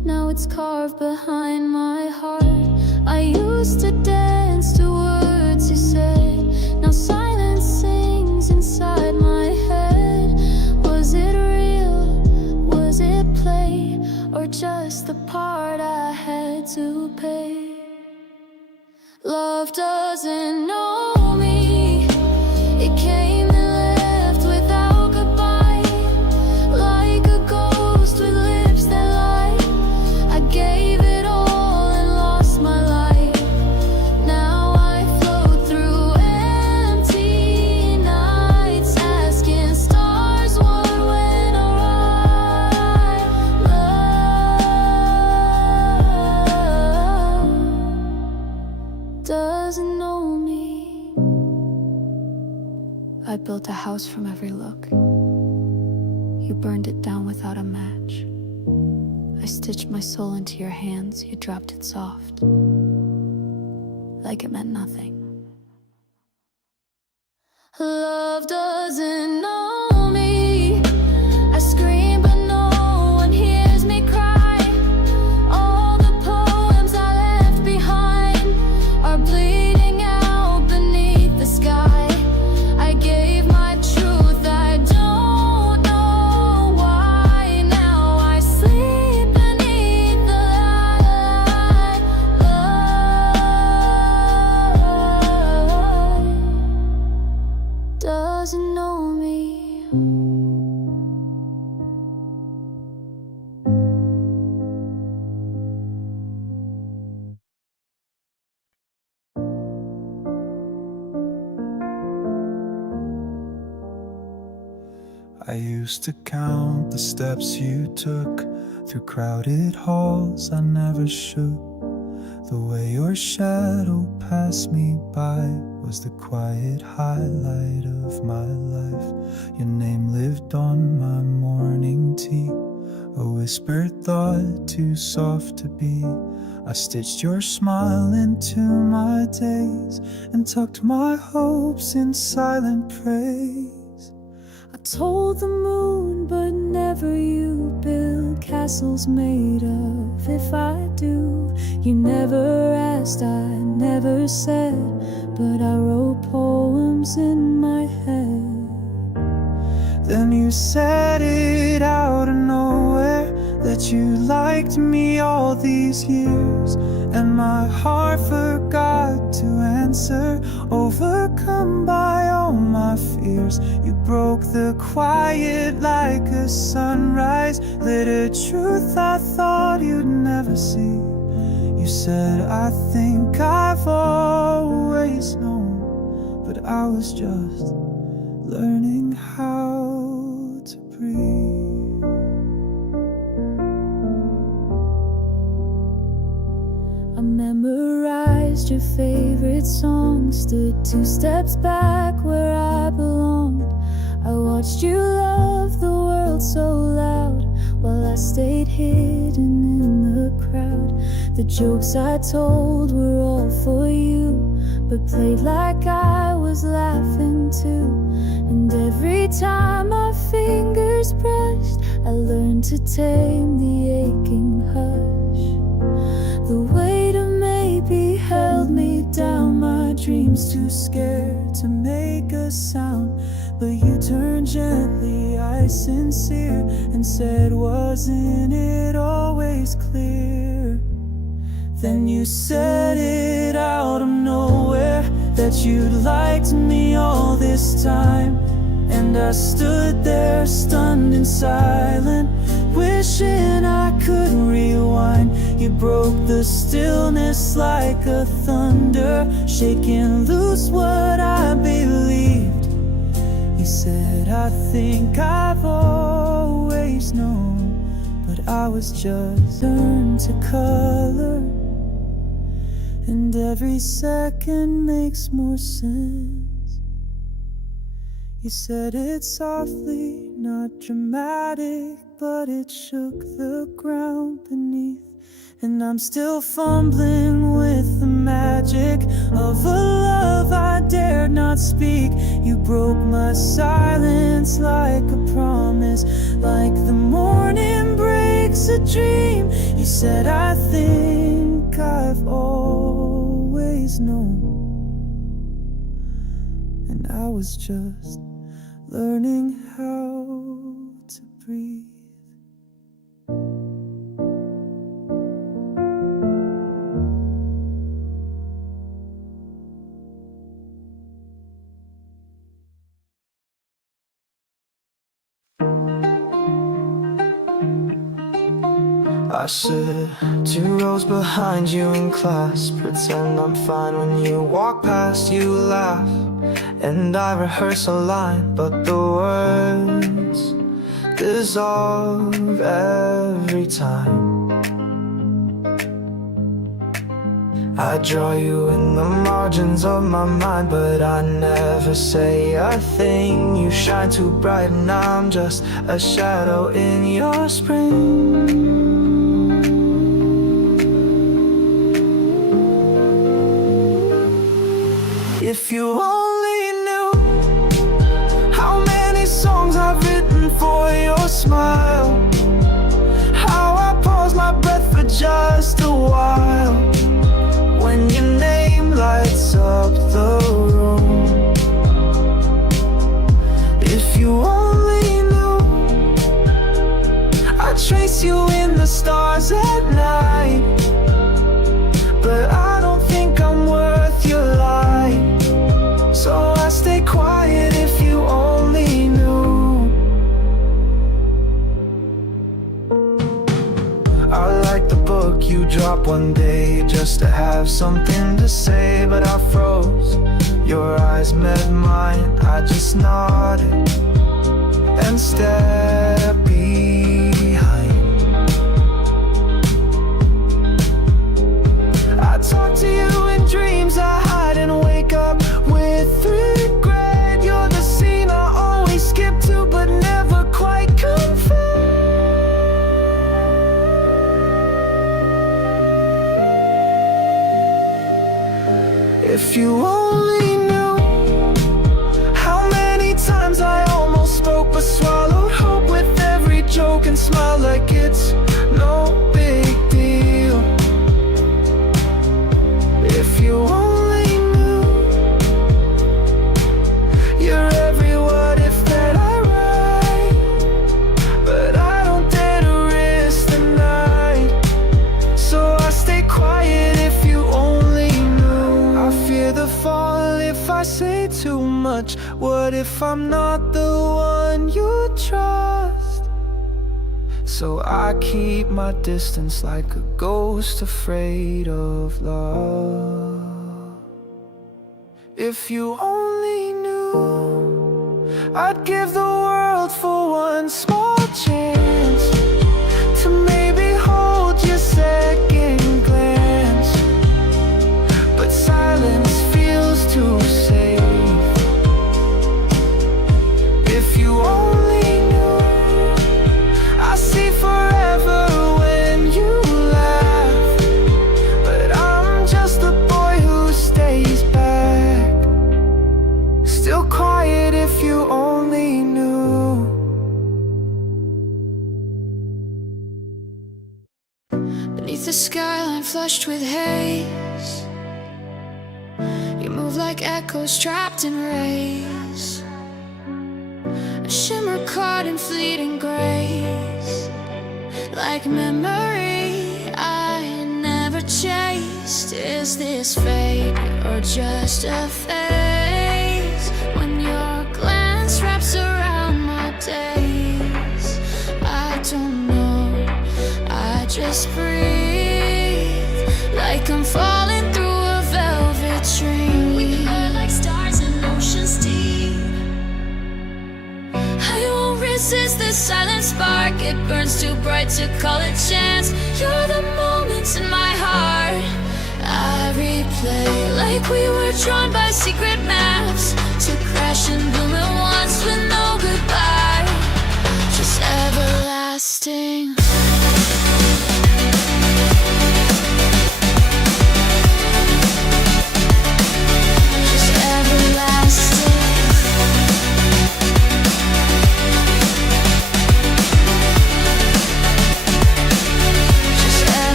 now it's carved behind my heart. I used to dance to words you said, now silence sings inside my head. Was it real? Was it play? Or just the part I had to pay? Love doesn't know me. It came and left without goodbye, like a ghost with lips that lie. I gave it all and lost my life. Now I float through empty nights, asking stars what went awry. Love doesn't know me. I built a house from every look. You burned it down without a match. I stitched my soul into your hands. You dropped it soft, like it meant nothing. Love doesn't know me. I scream but no one hears me cry. All the poems I left behind are bleeding out beneath the sky. I gave my truth, I don't know why. Now I sleep beneath the light. Love doesn't know me. I used to count the steps you took through crowded halls. I never shook. The way your shadow passed me by was the quiet highlight of my life. Your name lived on my morning tea, a whispered thought too soft to be. I stitched your smile into my days and tucked my hopes in silent praise. I told the moon, but never you. Build castles made of if I do. You never asked, I never said, but I wrote poems in my head. Then you said it out of nowhere, that you liked me all these years, and my heart forgot to answer, overcome by all my fears. You broke the quiet like a sunrise, lit a truth I thought you'd never see. You said, I think I've always known, but I was just learning how to breathe. I memorized your favorite song, stood 2 steps back where I belonged. I watched you love the world so loud, while I stayed hidden in the crowd. The jokes I told were all for you, but played like I was laughing too. And every time my fingers brushed, I learned to tame the aching hush. The weight of maybe held me down, my dreams too scared to make a sound. But you turned gently, I sincere, and said, wasn't it always clear? Then you said it out of nowhere, that you'd liked me all this time. And I stood there stunned and silent, wishing I could rewind. You broke the stillness like a thunder, shaking loose what I believed. You said, I think I've always known, but I was just learned to color, and every second makes more sense. You said it softly, not dramatic, but it shook the ground beneath. And I'm still fumbling with the magic of a love I dared not speak. You broke my silence like a promise, like the morning breaks a dream. He said, I think I've always known, and I was just learning how to breathe. I sit 2 rows behind you in class, pretend I'm fine when you walk past, you laugh, and I rehearse a line, but the words dissolve every time. I draw you in the margins of my mind, but I never say a thing. You shine too bright and I'm just a shadow in your spring. If you only knew how many songs I've written for your smile, how I pause my breath for just a while when your name lights up the room. If you only knew I trace you in the stars at night, but I don't think I'm worth your light. So I stay quiet if you only knew. I like the book you dropped one day just to have something to say, but I froze. Your eyes met mine, I just nodded and stepped behind. I talk to you in dreams I hide and wake up with regret. You're the scene I always skip to but never quite confess. If you only knew how many times I almost spoke but swallowed hope with every joke and smile like it's no big deal. If you only knew you're every what if that I write, but I don't dare to risk the night, so I stay quiet if you only knew. I fear the fall if I say too much. What if I'm not the one you trust? So I keep my distance like a ghost afraid of love. If you only knew, I'd give the world for one small chance to maybe hold your second glance, but silence feels too safe. If you only knew, I see forever when you laugh, but I'm just the boy who stays back, still quiet if you only knew. Beneath the skyline flushed with haze, you move like echoes trapped in rays, a shimmer caught in fleeting grace, like memory I never chased. Is this fate or just a phase? When your glance wraps around my days, I don't know, I just breathe like I'm falling through a velvet dream. We burn like stars in oceans deep. I won't resist the silent spark, it burns too bright to call it chance. You're the moments in my heart I replay, like we were drawn by secret maps to crash and bloom at once with no goodbye, just everlasting. Just everlasting. Just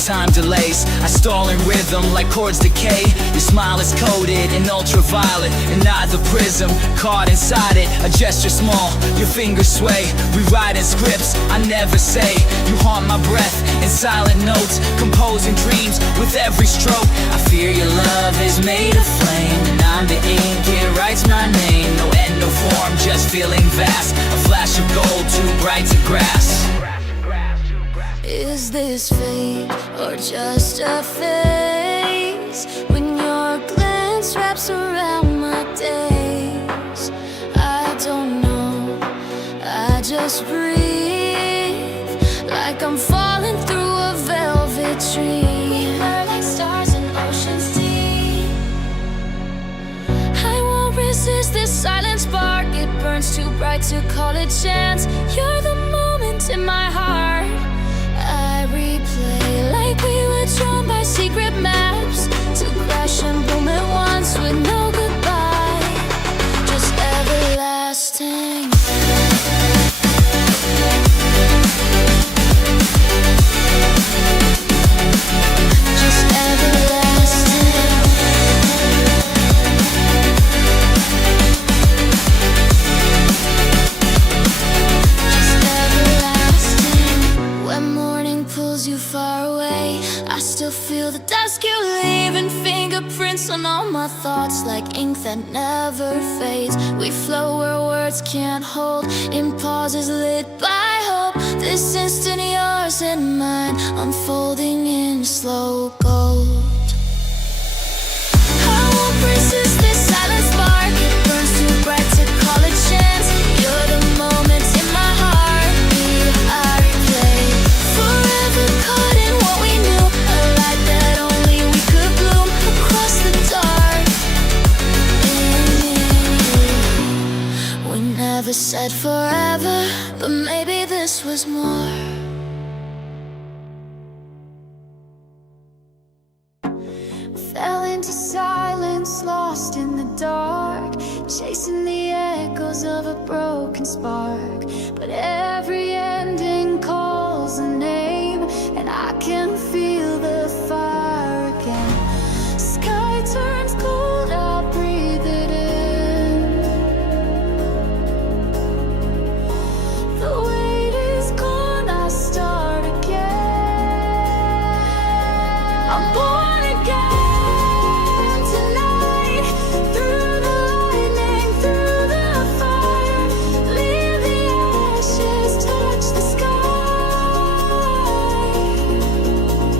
time delays. I stall in rhythm like chords decay. Your smile is coated in ultraviolet, and not the prism caught inside it. A gesture small, your fingers sway. Rewriting scripts I never say. You haunt my breath in silent notes, composing dreams with every stroke. I fear your love is made of flame, and I'm the ink, it writes my name. No end, no form, just feeling vast. A flash of gold, too bright to grasp. Is this fate or just a phase? When your glance wraps around my days, I don't know, I just breathe like I'm falling through a velvet tree. We burn like stars in oceans deep. I won't resist this silent spark. It burns too bright to call it chance. You're the moment in my heart. I replay like we were drawn by secret maps, to crash and boom at once with no goodbye, just everlasting. Just everlasting. Just everlasting. When morning pulls you far away, I still feel the dusk you leave, and fingerprints on all my thoughts like ink that never fades. We flow where words can't hold, in pauses lit by hope. This instant yours and mine, unfolding in slow gold. I won't resist this silent spark. It burns too bright to call it chance. You're the moment in my heartbeat. I replay, forever caught in what we knew, a light that only we could bloom across the dark. We never said forever, but maybe this was more. Fell into silence, lost in the dark, chasing the echoes of a broken spark. But every ending calls a name, and I can feel the fire again. Sky turns cold, I breathe it in. The weight is gone, I start again. I'm born again.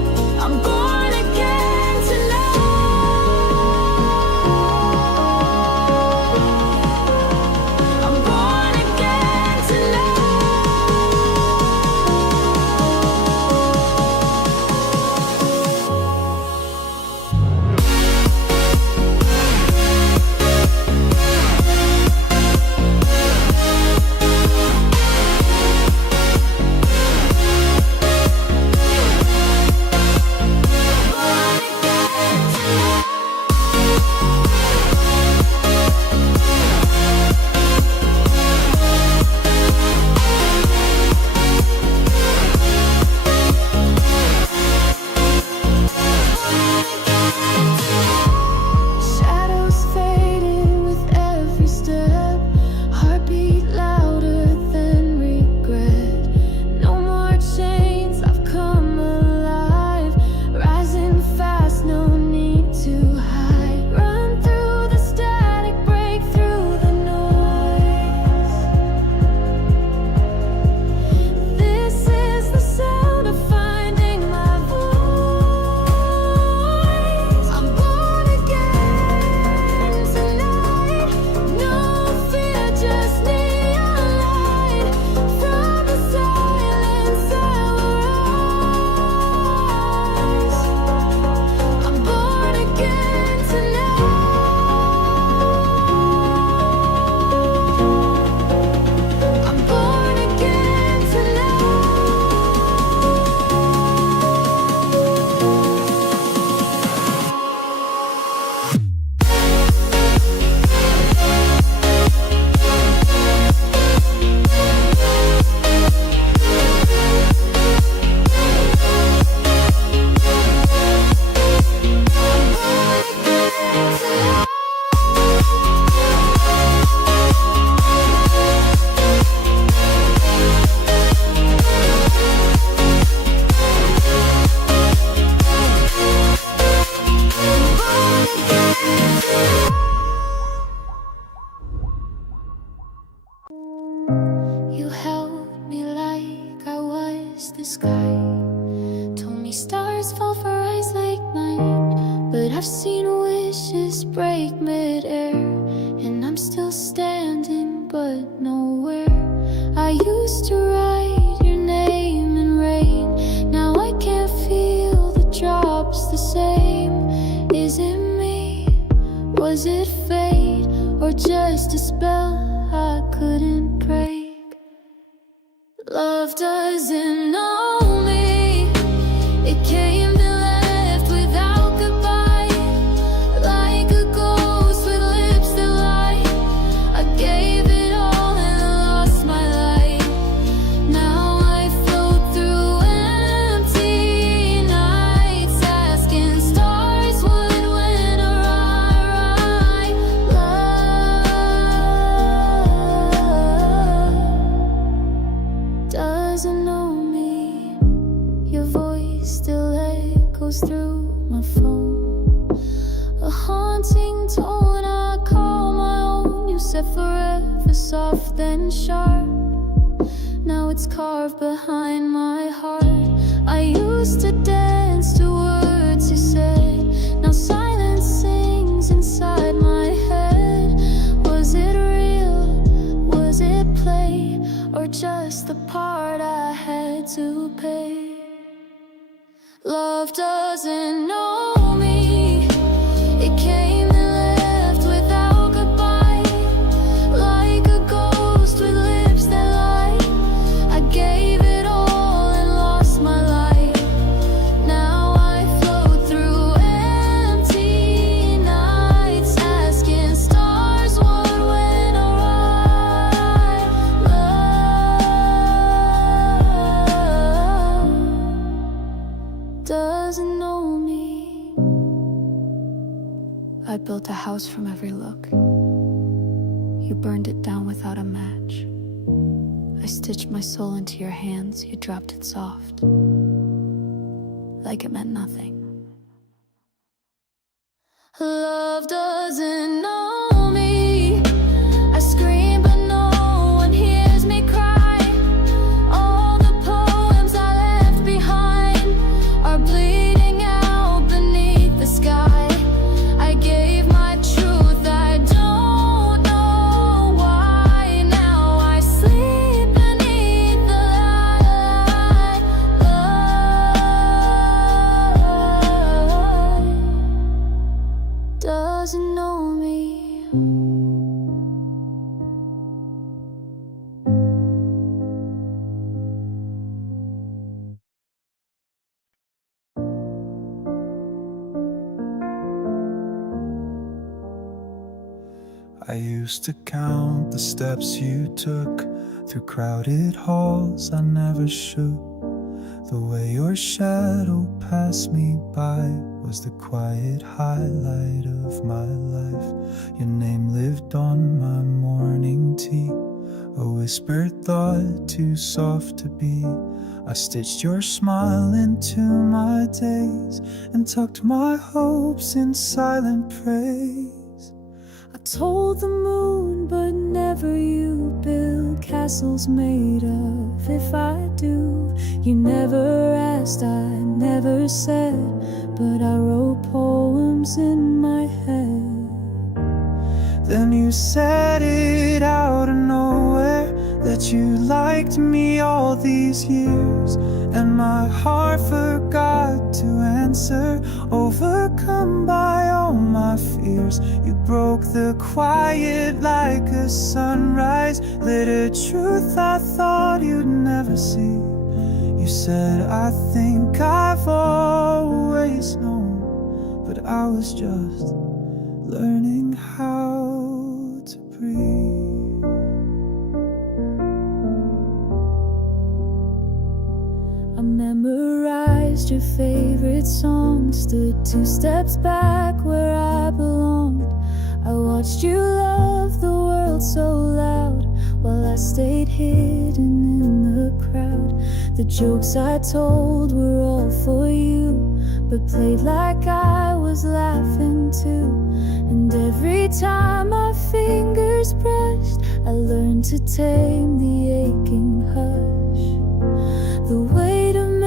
sky. Told me stars fall for eyes like mine, but I've seen wishes break mid-air, and I'm still standing but nowhere. I used to write your name in rain, now I can't feel the drops the same. Is it me? Was it fate? Or just a spell I couldn't break? Love doesn't know me. It came and left without goodbye, like a ghost with lips that lie. I gave it all and lost my light. Now I float through empty nights, asking stars what went awry. Love doesn't know me. Your voice still echoes through my phone, a haunting tone I call my own. You said forever soft then sharp, now it's carved behind my heart. I used to dance to words you said, now silence sings inside my head. Was it real? Was it play? Or just the part I had to pay? Love doesn't know me. It came and left without goodbye, like a ghost with lips that lie. I gave it all and lost my light. Now I float through empty nights, asking stars what went awry. Love doesn't know me. I built a house from every look. You burned it down without a match. I stitched my soul into your hands. You dropped it soft, like it meant nothing. Love doesn't know me. I scream but no one hears me cry. All the poems I left behind are bleeding out beneath the sky. I gave my truth, I don't know why. Now I sleep beneath the light. Love doesn't know me. I used to count the steps you took through crowded halls I never should. The way your shadow passed me by was the quiet highlight of my life. Your name lived on my morning tea, a whispered thought too soft to be. I stitched your smile into my days and tucked my hopes in silent praise. I told the moon, but never you. Build castles made of if I do. You never asked, I never said, but I wrote poems in my head. Then you said it out of nowhere, that you liked me all these years, and my heart forgot to answer, overcome by all my fears. You broke the quiet like a sunrise, lit a truth I thought you'd never see. You said, I think I've always known, but I was just learning how to breathe. I memorized your favorite song, stood 2 steps back where I belonged. I watched you love the world so loud, while I stayed hidden in the crowd. The jokes I told were all for you, but played like I was laughing too. And every time my fingers brushed, I learned to tame the aching hush. The weight of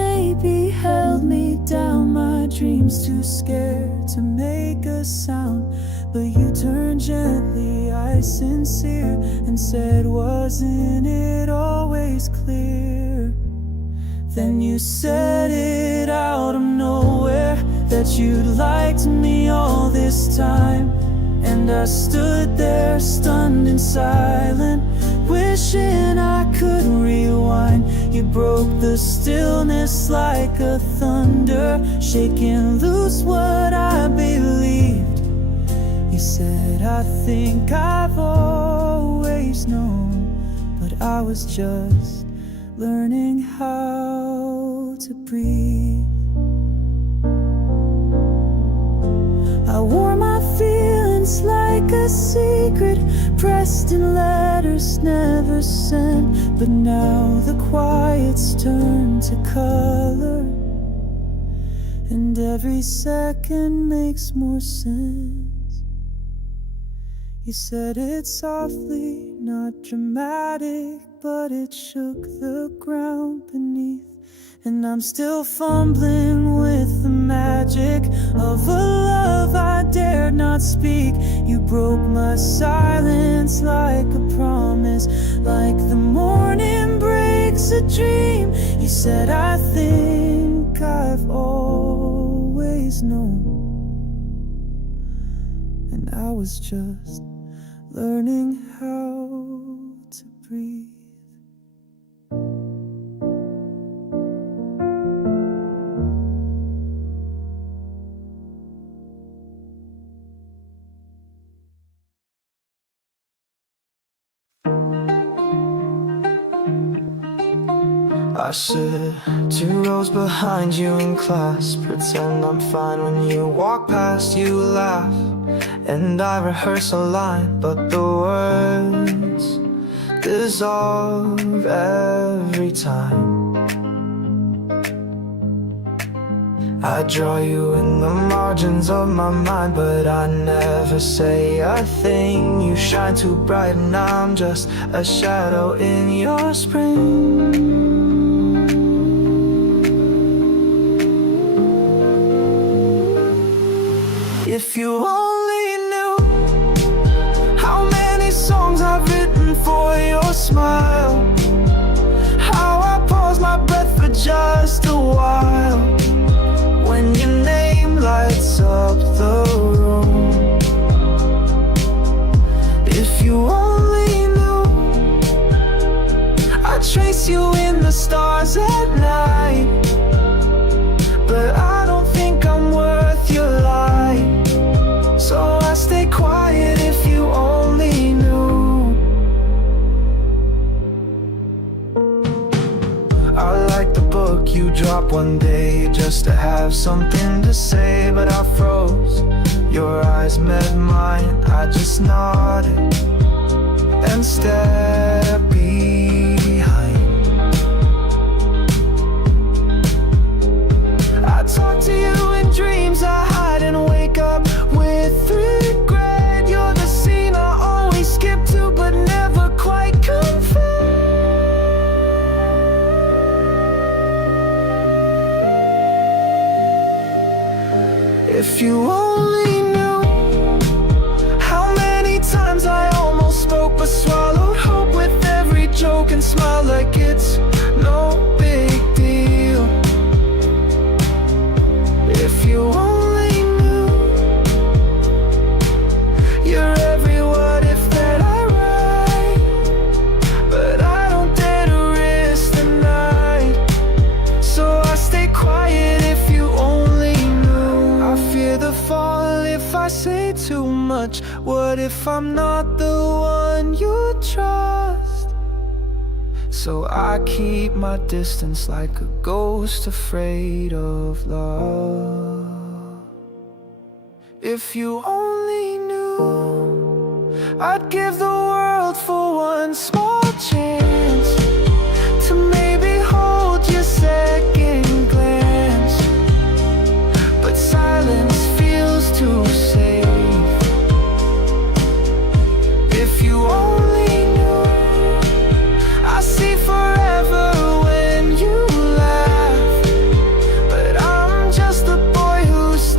was too scared to make a sound. But you turned gently, eyes sincere, and said, wasn't it always clear? Then you said it out of nowhere, that you'd liked me all this time. And I stood there stunned and silent, wishing I could rewind. You broke the stillness like a thunder, shaking loose what I believed. You said, I think I've always known, but I was just learning how to breathe. I wore my feelings like a secret, pressed in letters never sent. But now the quiet's turned to color, and every second makes more sense. You said it softly, not dramatic, but it shook the ground beneath. And I'm still fumbling with the magic of a love I dared not speak. You broke my silence like a promise, like the morning breaks a dream. You said, I think I've always known, and I was just learning how to breathe. I sit 2 rows behind you in class, pretend I'm fine when you walk past. You laugh, and I rehearse a line, but the words dissolve every time. I draw you in the margins of my mind, but I never say a thing. You shine too bright and I'm just a shadow in your spring. If you only knew how many songs I've written for your smile, how I pause my breath for just a while when your name lights up the room. If you only knew I trace you in the stars at night, but I don't think I'm worth your light. So I stay quiet if you only knew. I like the book you dropped one day just to have something to say, but I froze. Your eyes met mine, I just nodded and stepped behind. I talk to you in dreams I hide and wake up with regret. You're the scene I always skip to but never quite confess. If you only knew how many times I almost spoke but swallowed hope with every joke and smile like it's no big deal. If you only knew you're every what if that I write, but I don't dare to risk the night. So I stay quiet if you only knew. I fear the fall if I say too much. What if I'm not the one you trust? So I keep my distance like a ghost afraid of love. If you only knew, I'd give the world for one small chance to maybe hold your second glance. But silence feels too safe. If you only knew, I see forever when you laugh, but I'm just the boy who's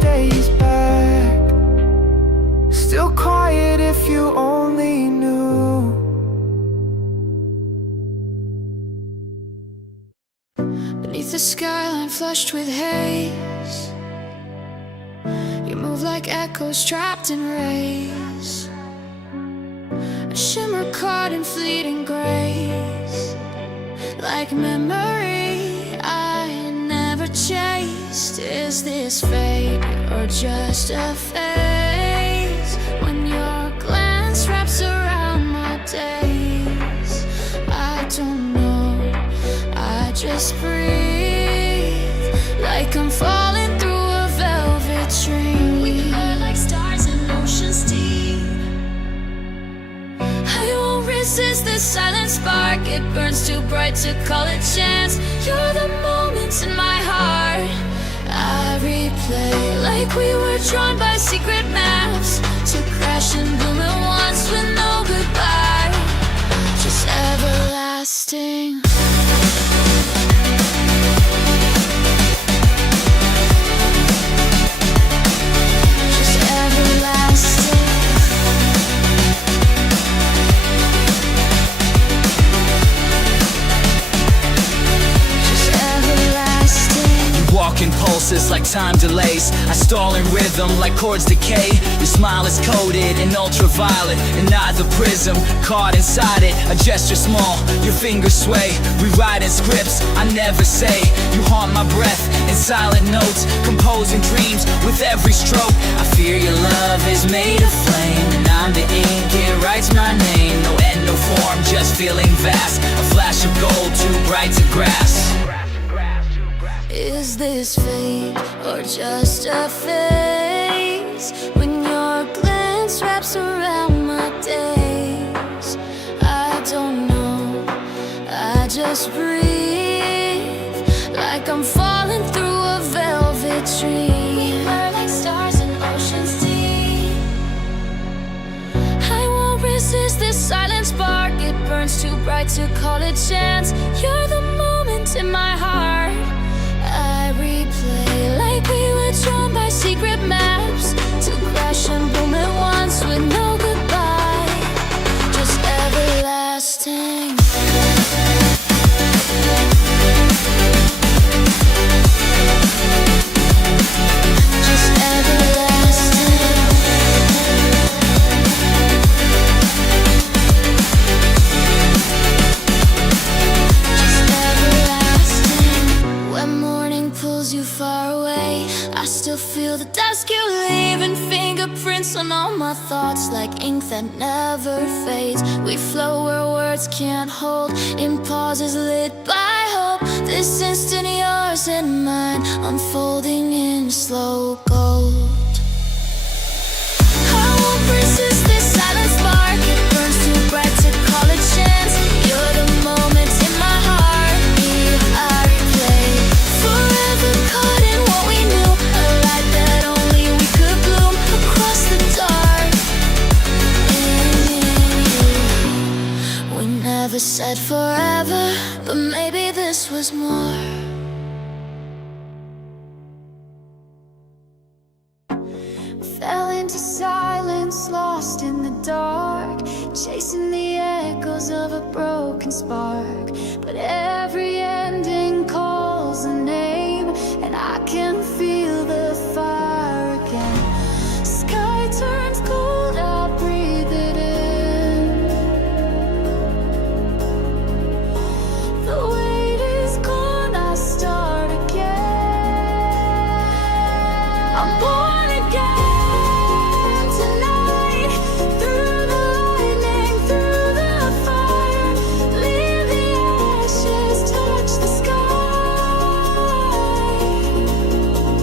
skyline flushed with haze. You move like echoes trapped in rays, a shimmer caught in fleeting grace, like memory I never chased. Is this fate or just a phase? When your glance wraps around my days, I don't know, I just breathe, like I'm falling through a velvet dream. We burn like stars in oceans deep. I won't resist this silent spark, it burns too bright to call it chance. You're the moments in my heart I replay, like we were drawn by secret maps, to crash and bloom at once with no goodbye, just everlasting. Just everlasting. Walking pulses like time delays. I stall in rhythm like chords decay. Your smile is coated in ultraviolet, and I the prism caught inside it. A gesture small, your fingers sway. Rewriting scripts I never say. You haunt my breath in silent notes, composing dreams with every stroke. I fear your love is made of flame, and I'm the ink, it writes my name. No end, no form, just feeling vast. A flash of gold too bright to grasp. Is this fate or just a phase? When your glance wraps around my days, I don't know, I just breathe, like I'm falling through a velvet dream. We burn like stars in oceans deep. I won't resist this silent spark, it burns too bright to call it chance. You're the moment in my heart I replay, like we were drawn by secret maps, to crash and boom at once with no goodbye, just everlasting. Just everlasting. Just everlasting. When morning pulls you far away, I still feel the dusk you leave, and fingerprints on all my thoughts, like ink that never fades. We flow where words can't hold, in pauses lit by hope. This instant yours and mine, unfolding in slow gold. I won't resist this silent spark, it burns too bright to call it chance. You're the moment in my heart, I replay, forever caught in what we knew, a light that only we could bloom across the dark. In you, we never said forever, but maybe this was more. Fell into silence, lost in the dark, chasing the echoes of a broken spark. But every ending calls a name, and I can feel the fire again. Sky turns cold, I breathe it in. The weight is gone, I start again. I'm born again.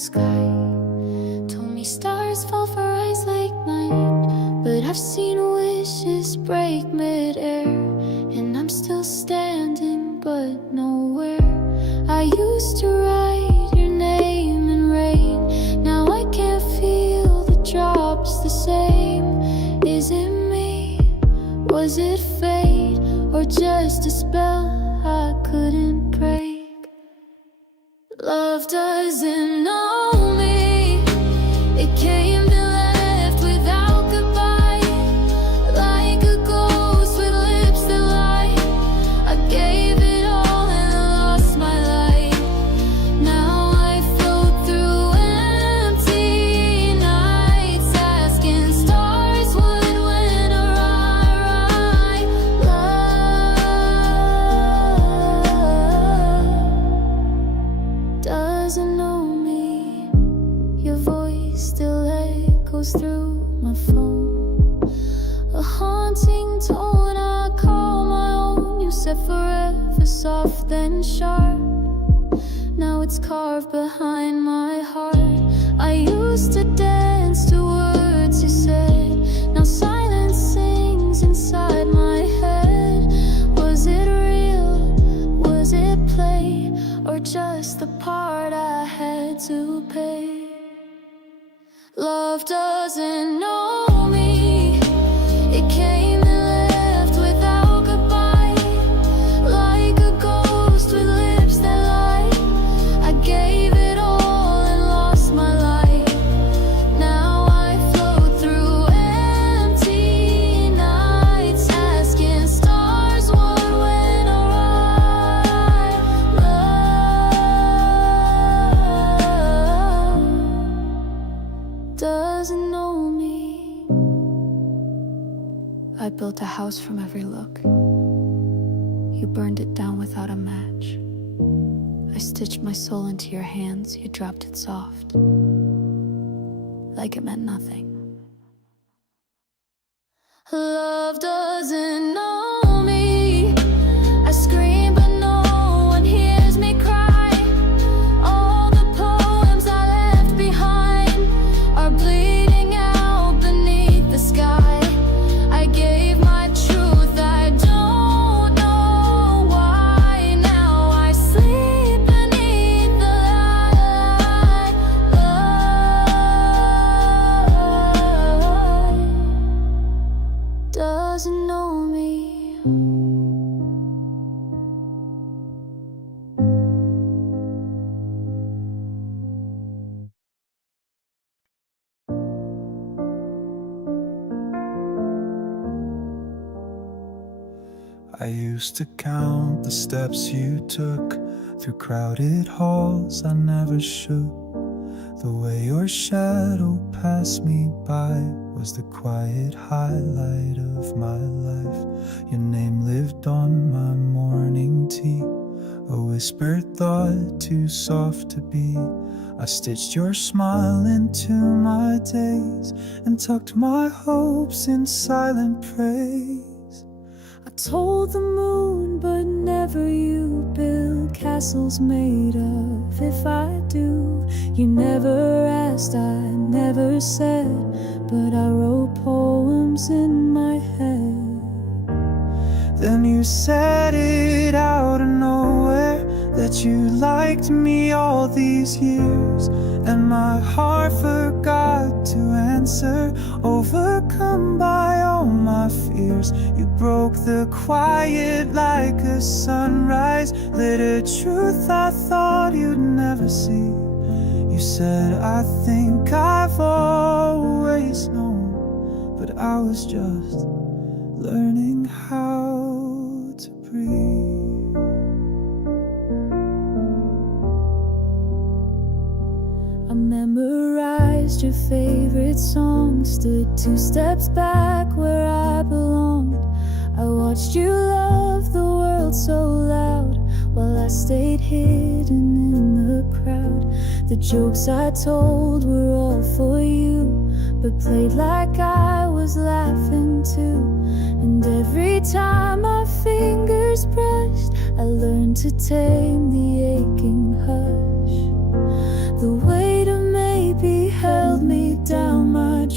sky. Told me stars fall for eyes like mine, but I've seen wishes break midair, and I'm still standing but nowhere. I used to write your name in rain, now I can't feel the drops the same. Is it me? Was it fate? Or just a spell I couldn't break? Love doesn't know me. It came to left without goodbye, like a ghost with lips that lie. I gave it all and lost my light. Now I float through empty nights, asking stars what went awry. Love doesn't know me. Your voice still echoes through my phone, a haunting tone I call my own. You said forever, soft then sharp. Now it's carved behind my heart. I used to dance to words you said, now silence sings inside my head. Was it real? Was it play? Or just the part I had to pay? Love doesn't know me. It came and left without goodbye, like a ghost with lips that lie. I gave it all and lost my light. Now I float through empty nights, asking stars what went awry. Love doesn't know me. I built a house from every look. You burned it down without a match. I stitched my soul into your hands. You dropped it soft, like it meant nothing. Love doesn't know me. I scream but no one hears me cry. All the poems I left behind are bleeding out beneath the sky. I gave my truth, I don't know why. Now I sleep beneath the light. Love doesn't know me. I used to count the steps you took through crowded halls. I never should. The way your shadow passed me by was the quiet highlight of my life. Your name lived on my morning tea, a whispered thought too soft to be. I stitched your smile into my days and tucked my hopes in silent praise. I told the moon, but never you. Build castles made of if I do. You never asked, I never said, but I wrote poems in my head. Then you said it out of nowhere, that you liked me all these years, and my heart forgot to answer, overcome by all my fears. You broke the quiet like a sunrise, lit a truth I thought you'd never see. You said, I think I've always known, but I was just learning how to breathe. I memorized your favorite song, stood 2 steps back where I belonged. I watched you love the world so loud, while I stayed hidden in the crowd. The jokes I told were all for you, but played like I was laughing too. And every time my fingers brushed, I learned to tame the aching hush. The weight of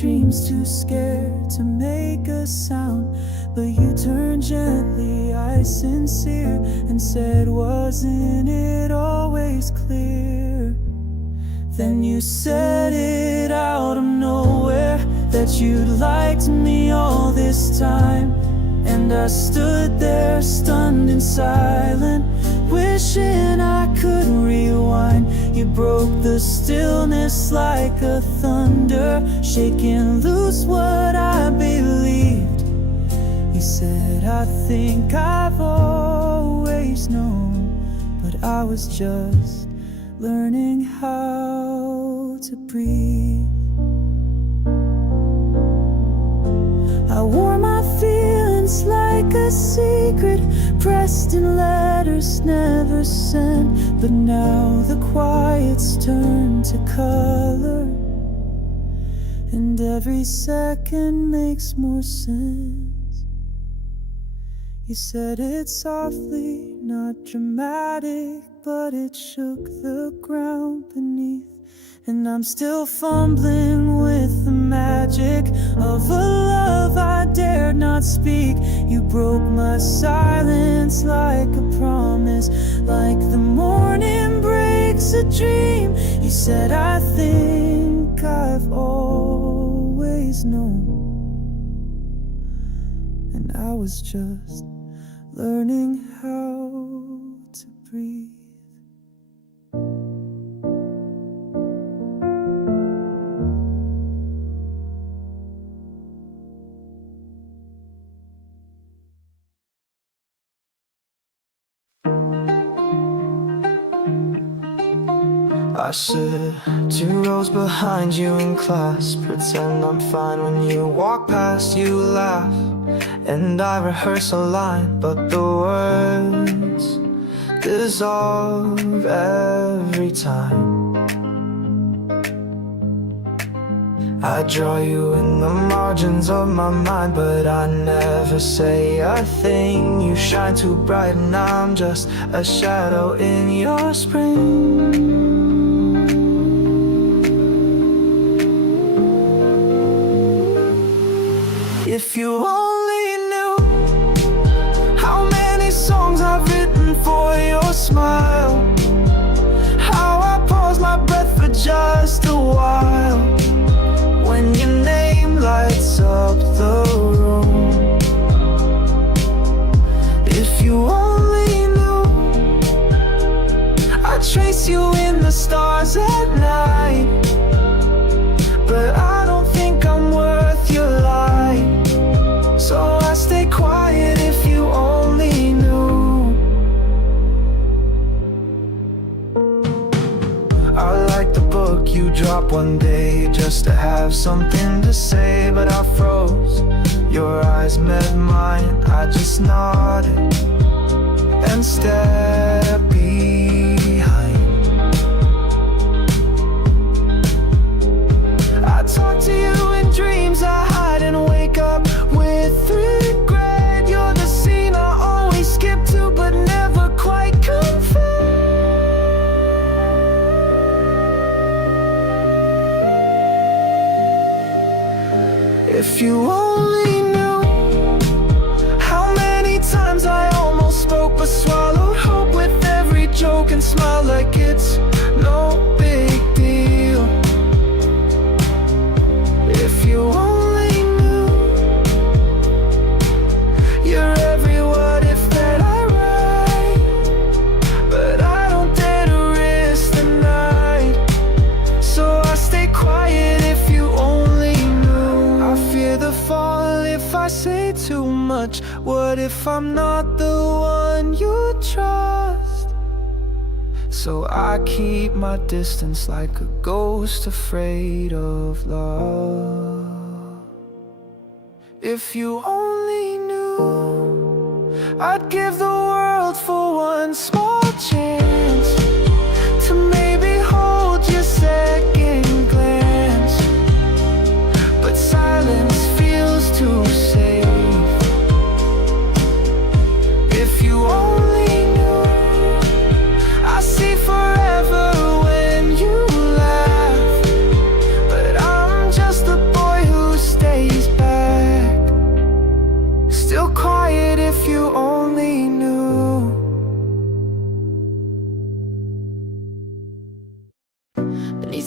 dreams, too scared to make a sound. But you turned gently, eyes sincere, and said, wasn't it always clear? Then you said it out of nowhere, that you'd liked me all this time. And I stood there stunned and silent, wishing I could rewind. You broke the stillness like a thunder, shaking loose what I believed. You said, I think I've always known, but I was just learning how to breathe. I wore my feelings like a secret, pressed in letters never sent. But now the quiet's turned to color, and every second makes more sense. You said it softly, not dramatic, but it shook the ground beneath. And I'm still fumbling with the magic of a love I dared not speak. You broke my silence like a promise, like the morning breaks a dream. You said, I think I've always known, and I was just learning how to breathe. I sit 2 rows behind you in class, pretend I'm fine when you walk past. You laugh, and I rehearse a line, but the words dissolve every time. I draw you in the margins of my mind, but I never say a thing. You shine too bright and I'm just a shadow in your spring. If you only knew how many songs I've written for your smile, how I pause my breath for just a while when your name lights up the room. If you only knew I trace you in the stars at night, but I don't think I'm worth your light. So I stay quiet if you only knew. I like the book you dropped one day just to have something to say, but I froze. Your eyes met mine, I just nodded and stepped behind. I talk to you in dreams I hide and wake up with regret. You're the scene I always skip to but never quite confess. If you only knew how many times I almost spoke but swallowed hope with every joke and smile like it's no big deal. If you only knew you're every what if that I write, but I don't dare to risk the night. So I stay quiet if you only knew. I fear the fall if I say too much. What if I'm not the one you trust? So I keep my distance like a ghost afraid of love. If you only knew, I'd give the world for one small chance to maybe hold your second glance. But silence feels too safe. If you only knew, I see forever when you laugh, but I'm just the boy who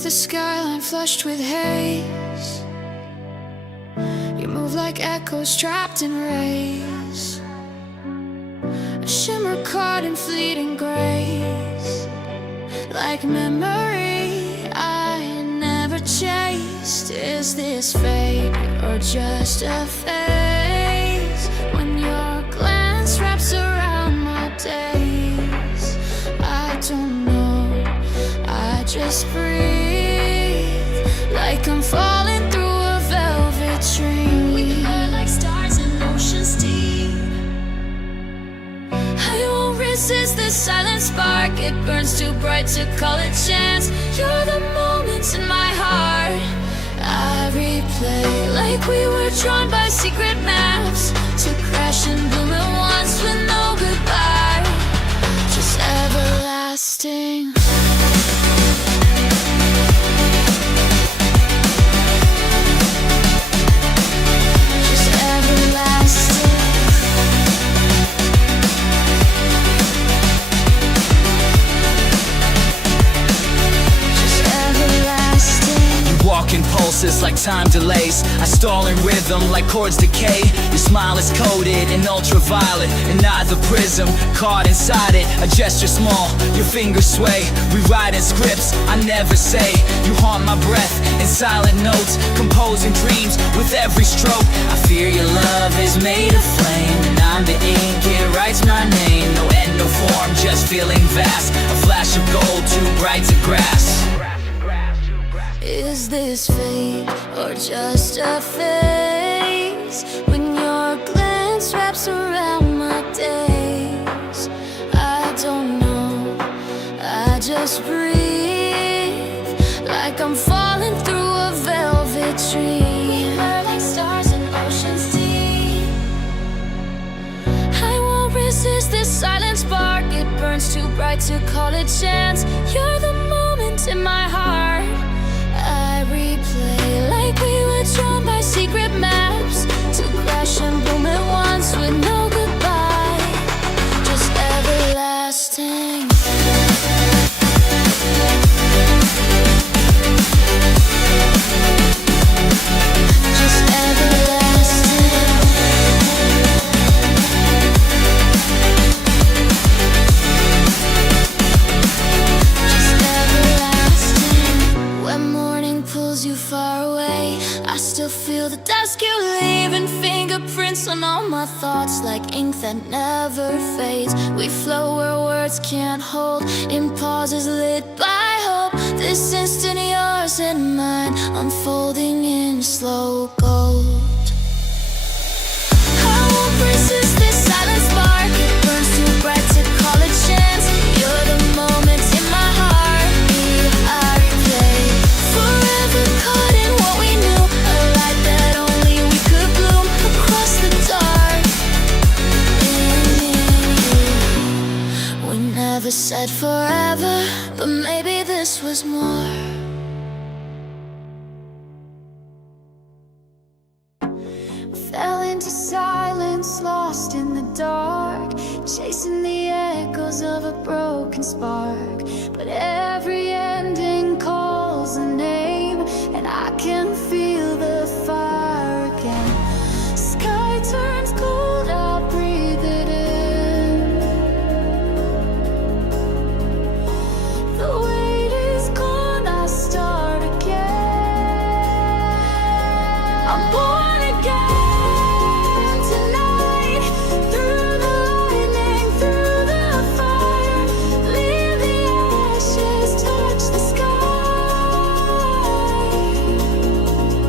the skyline flushed with haze. You move like echoes trapped in rays, a shimmer caught in fleeting grace, like memory I never chased. Is this fate or just a phase? When your glance wraps around my days, I don't know, I just breathe, like I'm falling through a velvet dream. We burn like stars in oceans deep. I won't resist this silent spark, it burns too bright to call it chance. You're the moments in my heart I replay, like we were drawn by secret maps, to crash and bloom at once with no goodbye, just everlasting. Just everlasting. Walking pulses like time delays. I stall in rhythm like chords decay. Your smile is coated in ultraviolet, and I the prism caught inside it. A gesture small, your fingers sway. Rewriting scripts I never say. You haunt my breath in silent notes, composing dreams with every stroke. I fear your love is made of flame, and I'm the ink, it writes my name. No end, no form, just feeling vast. A flash of gold too bright to grasp. Is this fate or just a phase? When your glance wraps around my days, I don't know, I just breathe, like I'm falling through a velvet dream. We burn like stars in oceans deep. I won't resist this silent spark, it burns too bright to call it chance. You're the moment in my heart I replay, like we were drawn by secret maps, to crash and boom at once with no goodbye, just everlasting. Just everlasting. Just everlasting. When morning pulls you far away, I still feel the dusk you leave, and fingerprints on all my thoughts, like ink that never fades. We flow where words can't hold, in pauses lit by hope. This instant yours and mine, unfolding in slow gold. I won't resist this silent spark, it burns too bright to call it chance. You're the moment in my heart, I replay, forever caught in what we knew, a light that only we could bloom across the dark. In you, we never said forever, but maybe this was more. Fell into silence, lost in the dark, chasing the echoes of a broken spark. But every ending calls a name, and I can feel the fire again. Sky turns cold, I breathe it in. The weight is gone, I start again. I'm born again.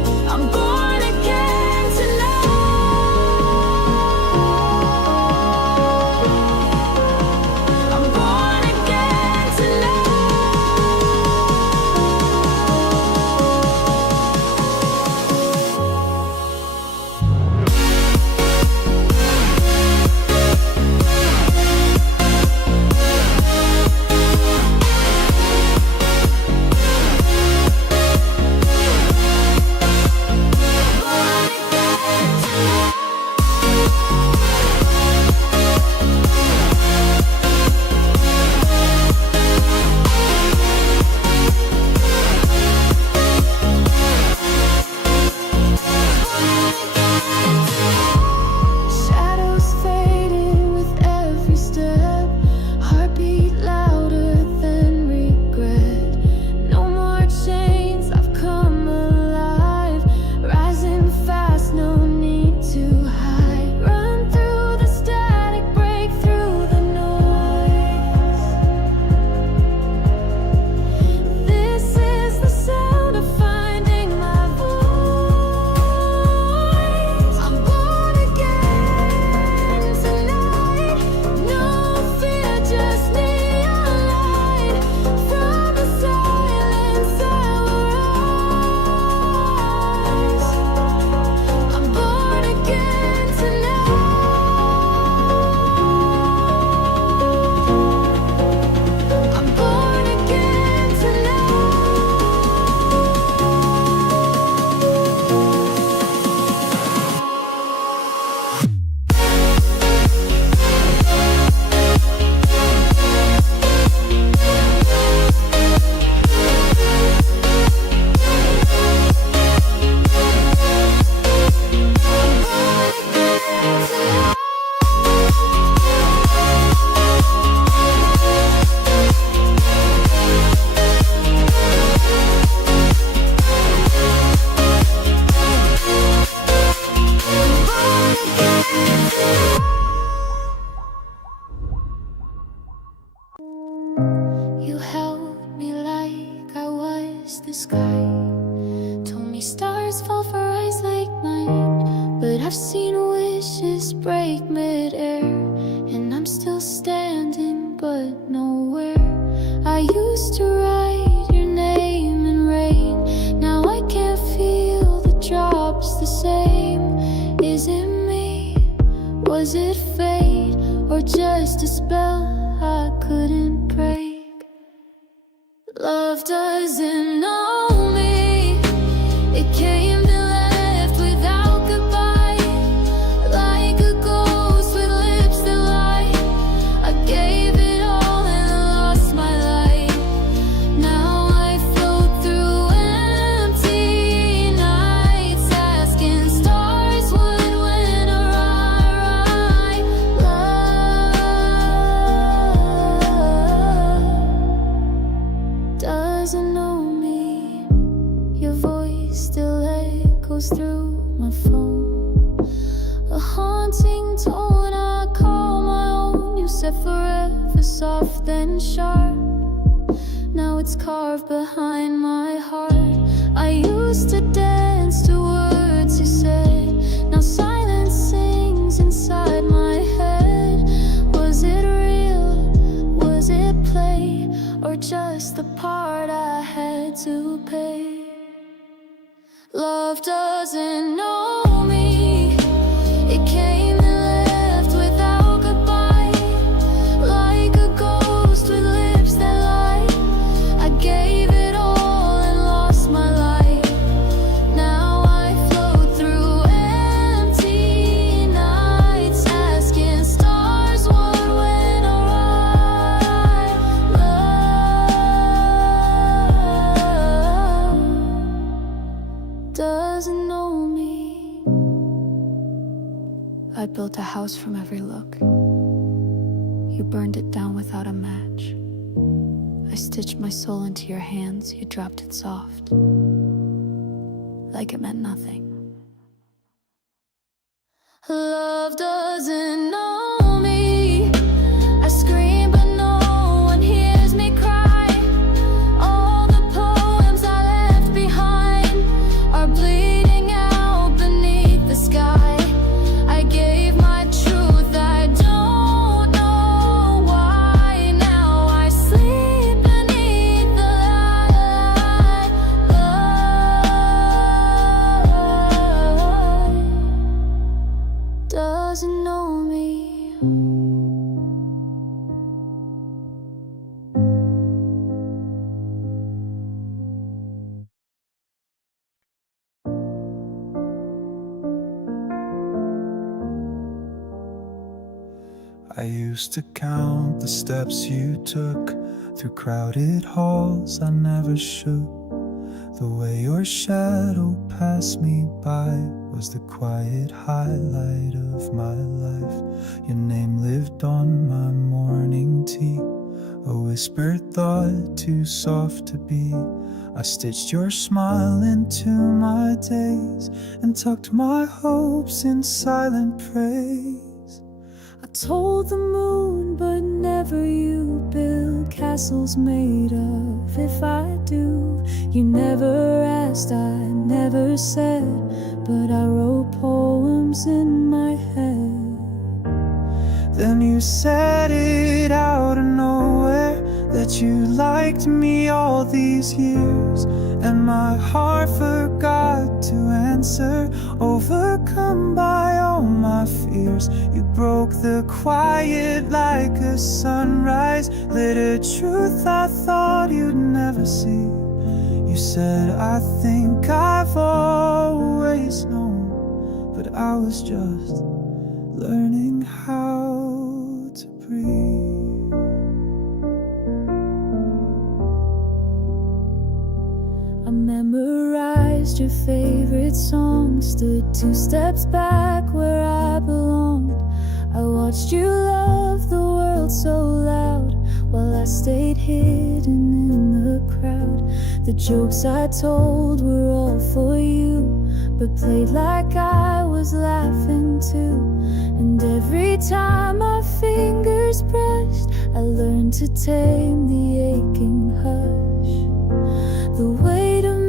sky. Told me stars fall for eyes like mine, but I've seen wishes break mid-air, and I'm still standing but nowhere. I used to write your name in rain, now I can't feel the drops the same. Is it me? Was it fate? Or just a spell I couldn't break? Love doesn't know me. It came and left without goodbye, like a ghost with lips that lie. I gave it all and lost my light. Now I float through empty nights, asking stars what went awry. Love doesn't know me. Your voice still echoes through my phone, a haunting tone I call my own. You said forever soft then sharp, now it's carved behind my heart. I used to dance to words you said, now silence sings inside my head. Was it real? Was it play? Or just the part I had to pay? Love doesn't know me. It came and left without goodbye, like a ghost with lips that lie. I gave it all and lost my light. Now I float through empty nights, asking stars what went awry. Love doesn't know me. I built a house from every look. You burned it down without a match. I stitched my soul into your hands. You dropped it soft, like it meant nothing. Love doesn't know me. I scream but no one hears me cry. All the poems I left behind are bleeding out beneath the sky. I gave my truth, I don't know why. Now I sleep beneath the light. Love doesn't know me. I used to count the steps you took through crowded halls. I never shook. The way your shadow passed me by was the quiet highlight of my life. Your name lived on my morning tea, a whispered thought too soft to be. I stitched your smile into my days and tucked my hopes in silent praise. I told the moon, but never you. Build castles made of if I do. You never asked, I never said, but I wrote poems in my head. Then you said it out of nowhere, that you liked me all these years, and my heart forgot to answer, overcome by all my fears. You broke the quiet like a sunrise, lit a truth I thought you'd never see. You said, I think I've always known, but I was just learning how to breathe. I memorized your favorite song, stood 2 steps back where I belonged. I watched you love the world so loud, while I stayed hidden in the crowd. The jokes I told were all for you, but played like I was laughing too. And every time my fingers brushed, I learned to tame the aching hush. The weight of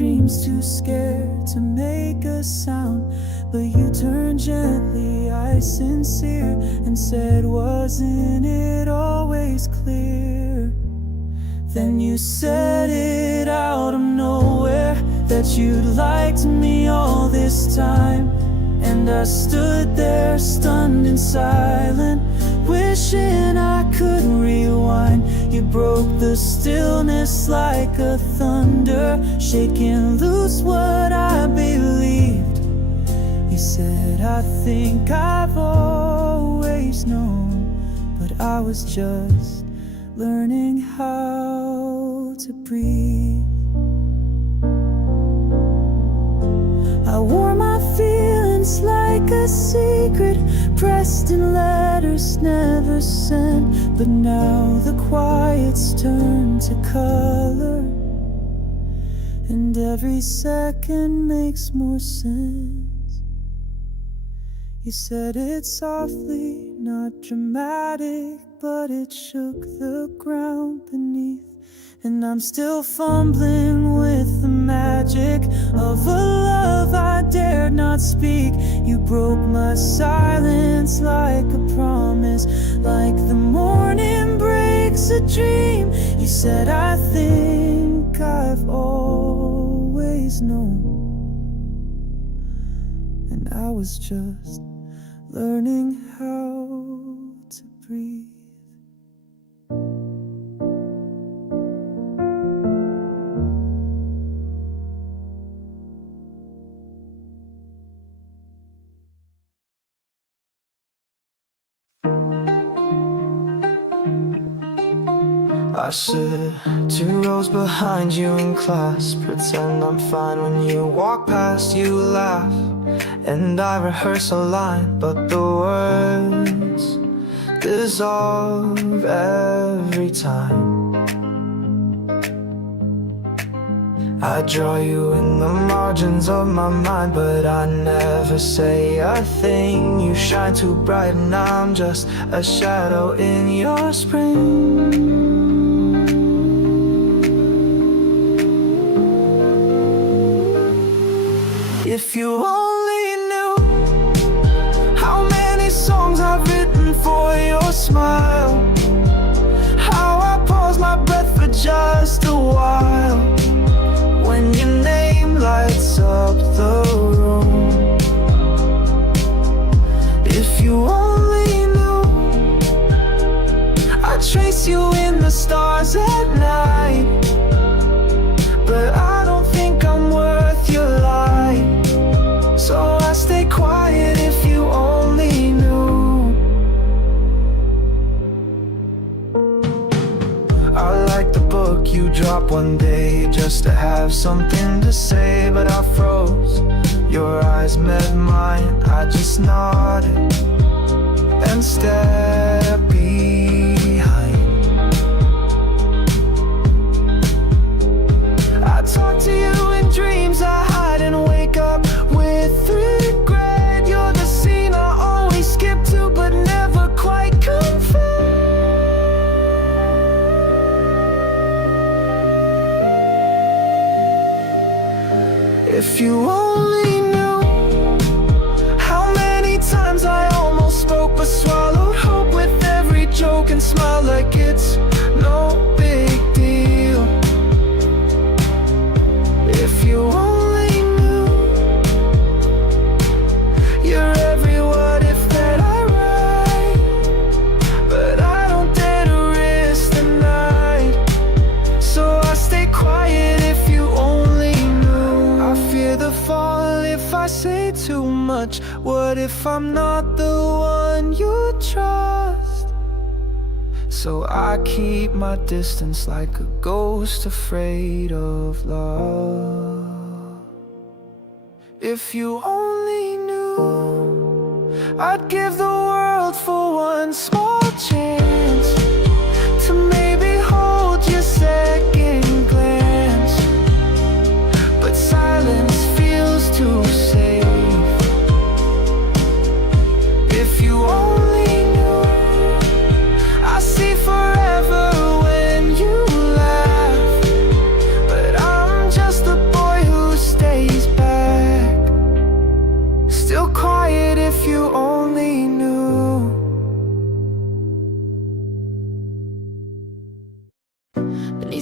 dreams, too scared to make a sound. But you turned gently, eyes sincere, and said, wasn't it always clear? Then you said it out of nowhere, that you'd liked me all this time. And I stood there stunned and silent, wishing I could rewind. You broke the stillness like a thunder, shaking loose what I believed. You said, I think I've always known, but I was just learning how to breathe. I wore my feelings like a secret, pressed in letters never sent. But now the quiet's turned to color, and every second makes more sense. You said it softly, not dramatic, but it shook the ground beneath. And I'm still fumbling with the magic of a love I dared not speak. You broke my silence like a promise, like the morning breaks a dream. You said, I think I've always known, and I was just learning how to breathe. I sit 2 rows behind you in class, pretend I'm fine when you walk past. You laugh, and I rehearse a line, but the words dissolve every time. I draw you in the margins of my mind, but I never say a thing. You shine too bright and I'm just a shadow in your spring. If you only knew how many songs I've written for your smile, how I pause my breath for just a while when your name lights up the room. If you only knew I trace you in the stars at night, but I don't think I'm worth your light. So I stay quiet if you only knew. I like the book you dropped one day just to have something to say, but I froze. Your eyes met mine, I just nodded and stepped behind. I talk to you in dreams I hide and wake up with regret. You're the scene I always skip to but never quite confess. If you only knew how many times I almost spoke but swallowed hope with every joke and smile like it's no big deal. If you only knew you're every what if that I write, but I don't dare to risk the night. So I stay quiet if you only knew. I fear the fall if I say too much. What if I'm not the one you trust? So I keep my distance like a ghost afraid of love. If you only knew I'd give the world for one small chance to maybe hold your second glance, but silence feels too safe. If you only knew I see forever when you laugh, but I'm just a boy who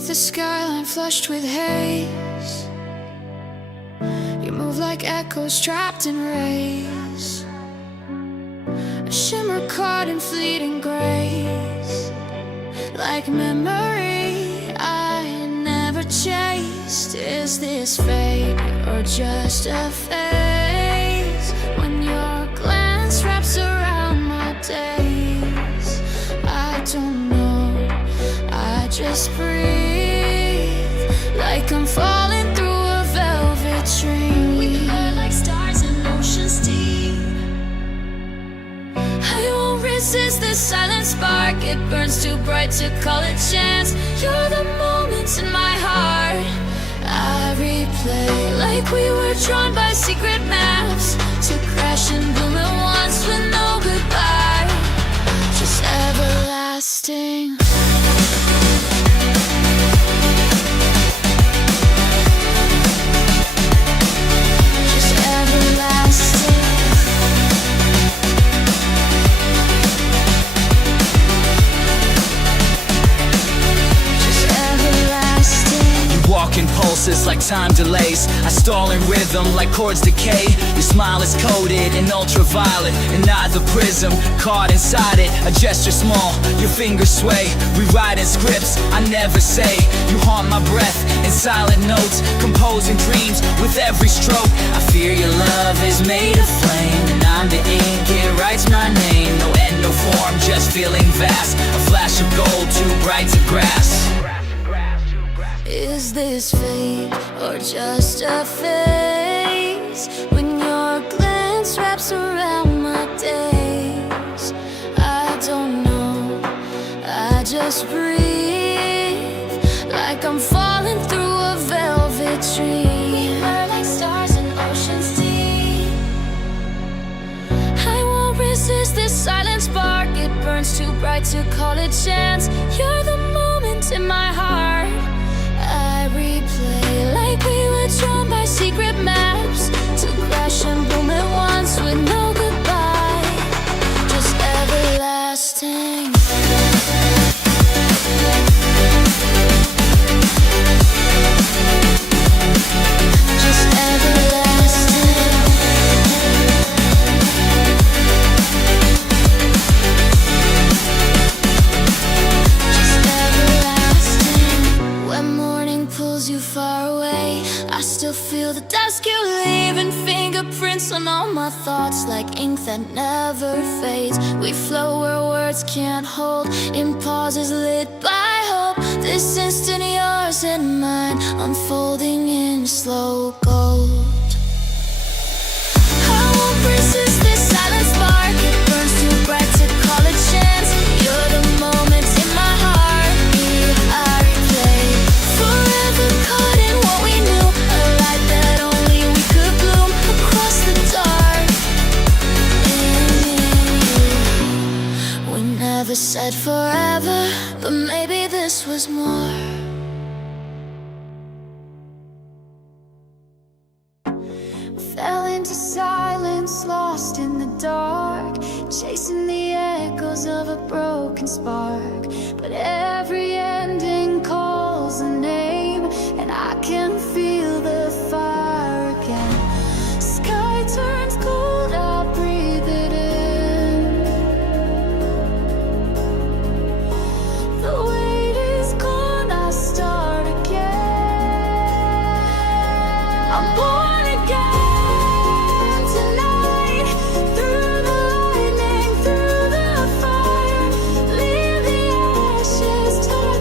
the skyline flushed with haze. You move like echoes trapped in rays, a shimmer caught in fleeting grace, like memory I never chased. Is this fate or just a phase? When your glance wraps around my days, I don't know, I just breathe, like I'm falling through a velvet dream. We burn like stars in oceans deep. I won't resist this silent spark, it burns too bright to call it chance. You're the moments in my heart I replay, like we were drawn by secret maps, to crash and bloom at once with no goodbye, just everlasting. Just everlasting. Walking pulses like time delays. I stall in rhythm like chords decay. Your smile is coated in ultraviolet, and not the prism caught inside it. A gesture small, your fingers sway. Rewriting scripts I never say. You haunt my breath in silent notes, composing dreams with every stroke. I fear your love is made of flame, and I'm the ink, it writes my name. No end, no form, just feeling vast. A flash of gold too bright to grasp. Is this fate or just a phase? When your glance wraps around my days, I don't know, I just breathe, like I'm falling through a velvet dream. We burn like stars in oceans deep. I won't resist this silent spark, it burns too bright to call it chance. You're the moment in my heart I replay, like we were drawn by secret maps, to crash and bloom at once with no goodbye, just everlasting. Just everlasting. Just everlasting. When morning pulls you far away, I still feel the dusk you leave, and fingerprints on all my thoughts, like ink that never fades. We flow where words can't hold, in pauses lit by hope. This instant yours and mine, unfolding in slow gold. I won't resist this silent spark, it burns too bright to call it chance. You're the moments in my heart I replay, forever caught in what we knew, a light that only we could bloom across the dark. In you, we never said forever, but maybe this was more. Fell into silence, lost in the dark, chasing the echoes of a broken spark. But every ending calls a name, and I can feel the fire again. Sky turns cold, I breathe it in. The weight is gone, I start again. I'm born again tonight, through the lightning, through the fire. Leave the ashes, turn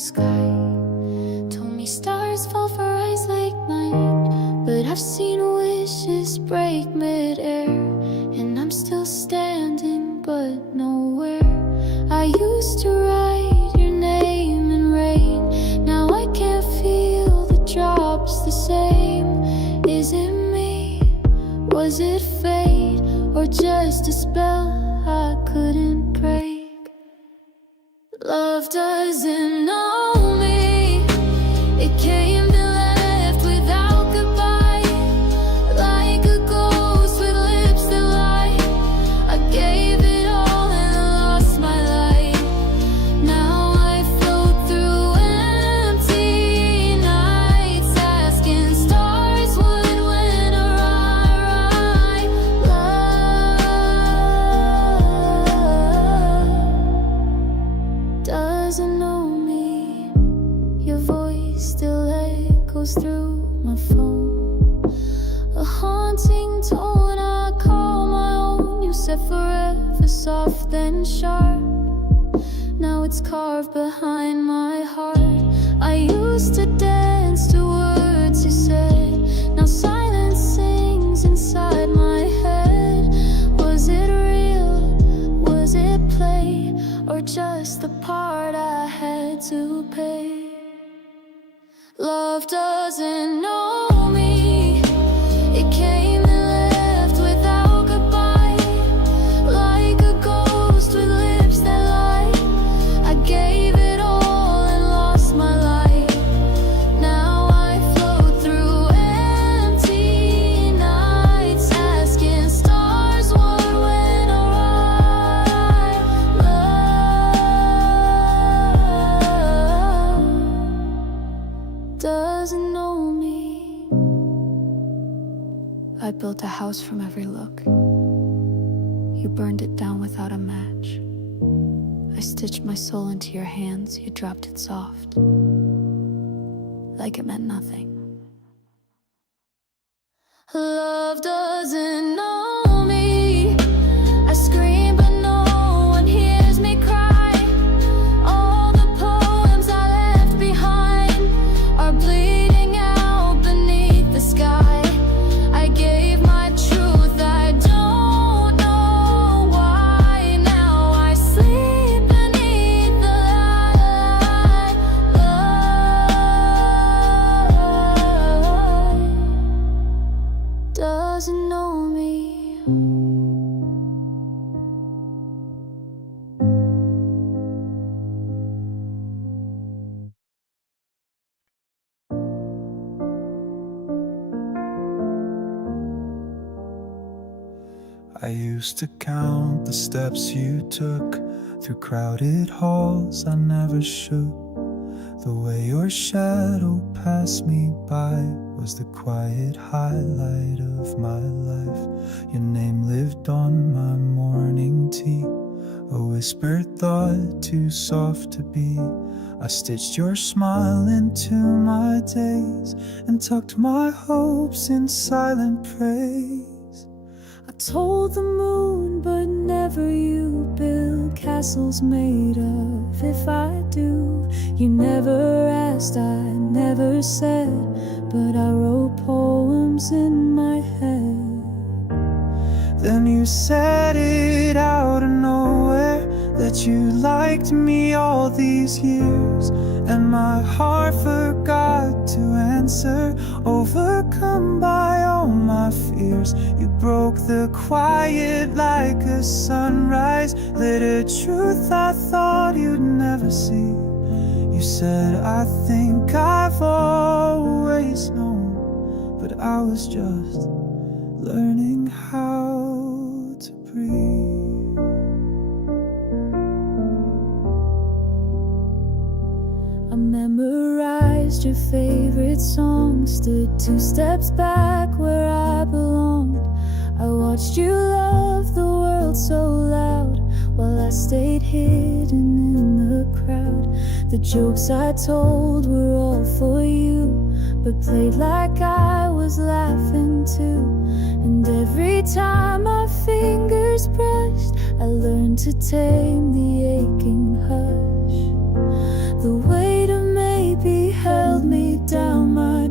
sky. Told me stars fall for eyes like mine, but I've seen wishes break midair, and I'm still standing but nowhere. I used to write your name in rain, now I can't feel the drops the same. Is it me? Was it fate? Or just a spell I couldn't break? Love doesn't know me. It came and left without goodbye, like a ghost with lips that lie. I gave it all and lost my light. Now I float through empty nights, asking stars what went awry. Love doesn't know me. Your voice still echoes through my phone, a haunting tone I call my own. You said forever soft then sharp, now it's carved behind my heart. I used to dance to words you said, now silence sings inside my head. Was it real? Was it play? Or just the part I had to pay? Love doesn't know me. It came and left without goodbye, like a ghost with lips that lie. I gave it all and lost my light. Now I float through empty nights, asking stars what went awry. Love doesn't know me. I built a house from every look. You burned it down without a match. I stitched my soul into your hands. You dropped it soft, like it meant nothing. Love doesn't know me. I scream but no one hears me cry. All the poems I left behind are bleeding out beneath the sky. I gave my truth, I don't know why. Now I sleep beneath the light. Love doesn't know me. I used to count the steps you took through crowded halls. I never shook. The way your shadow passed me by was the quiet highlight of my life. Your name lived on my morning tea, a whispered thought too soft to be. I stitched your smile into my days and tucked my hopes in silent praise. I told the moon, but never you. Build castles made of if I do. You never asked, I never said, but I wrote poems in my head. Then you said it out of nowhere that you liked me all these years, and my heart forgot to answer, overcome by all my fears. You broke the quiet like a sunrise, lit a truth I thought you'd never see. You said, I think I've always known, but I was just learning how to breathe. I memorized your favorite song, stood 2 steps back where I belonged. I watched you love the world so loud, while I stayed hidden in the crowd. The jokes I told were all for you, but played like I was laughing too. And every time my fingers brushed, I learned to tame the aching hush. The weight of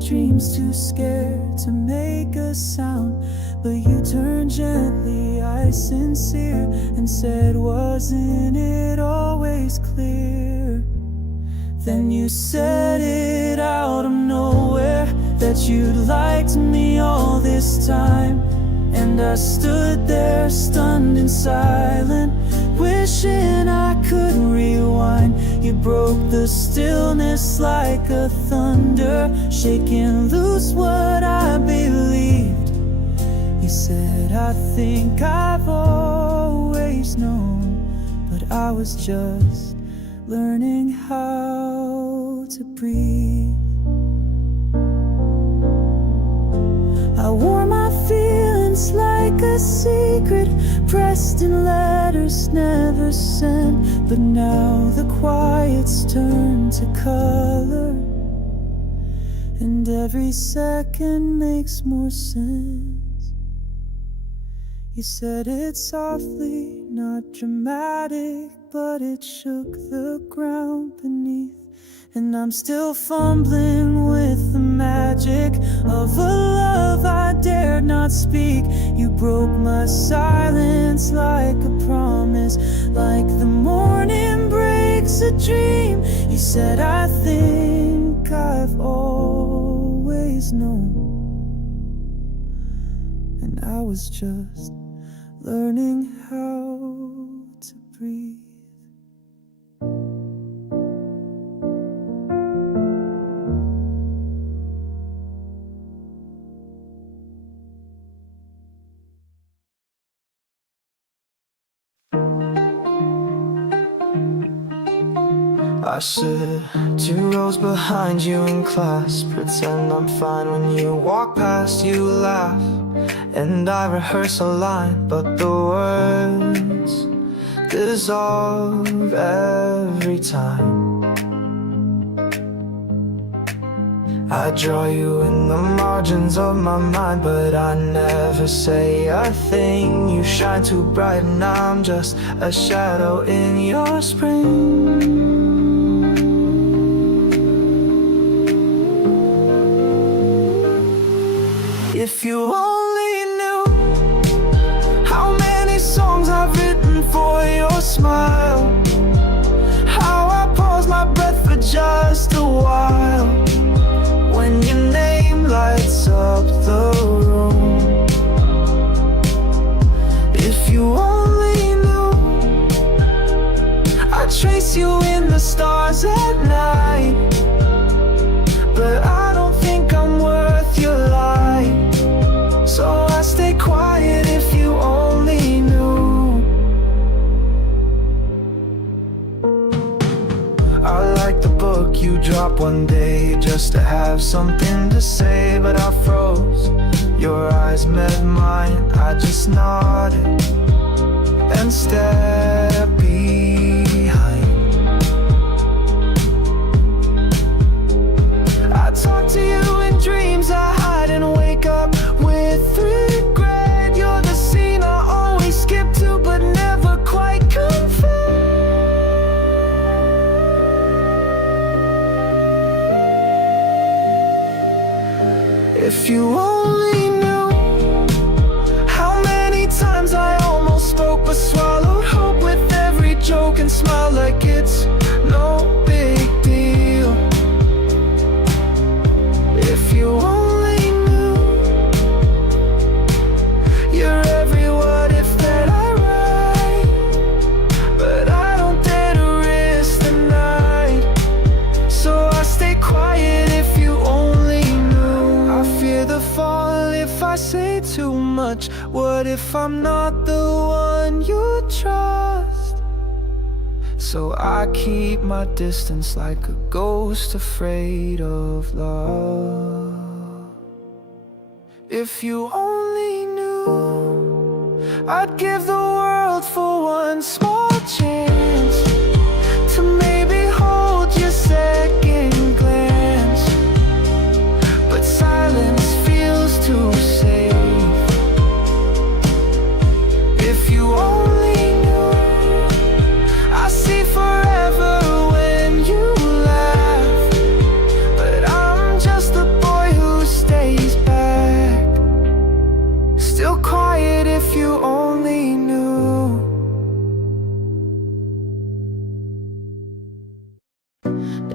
dreams, too scared to make a sound. But you turned gently, eyes sincere, and said, wasn't it always clear? Then you said it out of nowhere, that you'd liked me all this time. And I stood there stunned and silent, wishing I could rewind. You broke the stillness like a thunder, shaking loose what I believed. You said, I think I've always known, but I was just learning how to breathe. I wore my feelings like a secret, pressed in letters never sent. But now the quiet's turned to color, and every second makes more sense. You said it softly, not dramatic, but it shook the ground beneath. And I'm still fumbling with the magic of a love I dared not speak. You broke my silence like a promise, like the morning breaks a dream. You said, I think I've always known, and I was just learning how to breathe. I sit 2 rows behind you in class, pretend I'm fine when you walk past. You laugh, and I rehearse a line, but the words dissolve every time. I draw you in the margins of my mind, but I never say a thing. You shine too bright and I'm just a shadow in your spring. If you only knew how many songs I've written for your smile, how I pause my breath for just a while when your name lights up the room. If you only knew I trace you in the stars at night, but I don't think I'm worth your light. So I stay quiet if you only knew. I like the book you dropped one day just to have something to say, but I froze. Your eyes met mine, I just nodded and stepped behind. I talk to you in dreams I hide and wake up with regret. You're the scene I always skip to but never quite confess. If you only knew how many times I almost spoke but swallowed hope with every joke and smile like it's no big deal. If you only knew you're every what if that I write, but I don't dare to risk the night, so I stay quiet if you only knew. I fear the fall if I say too much. What if I'm not the one you trust? So I keep my distance like a ghost afraid of love. If you only knew I'd give the world for one small chance to maybe hold your second glance, but silence feels too safe. If you only knew I see forever when you laugh, but I'm just a boy who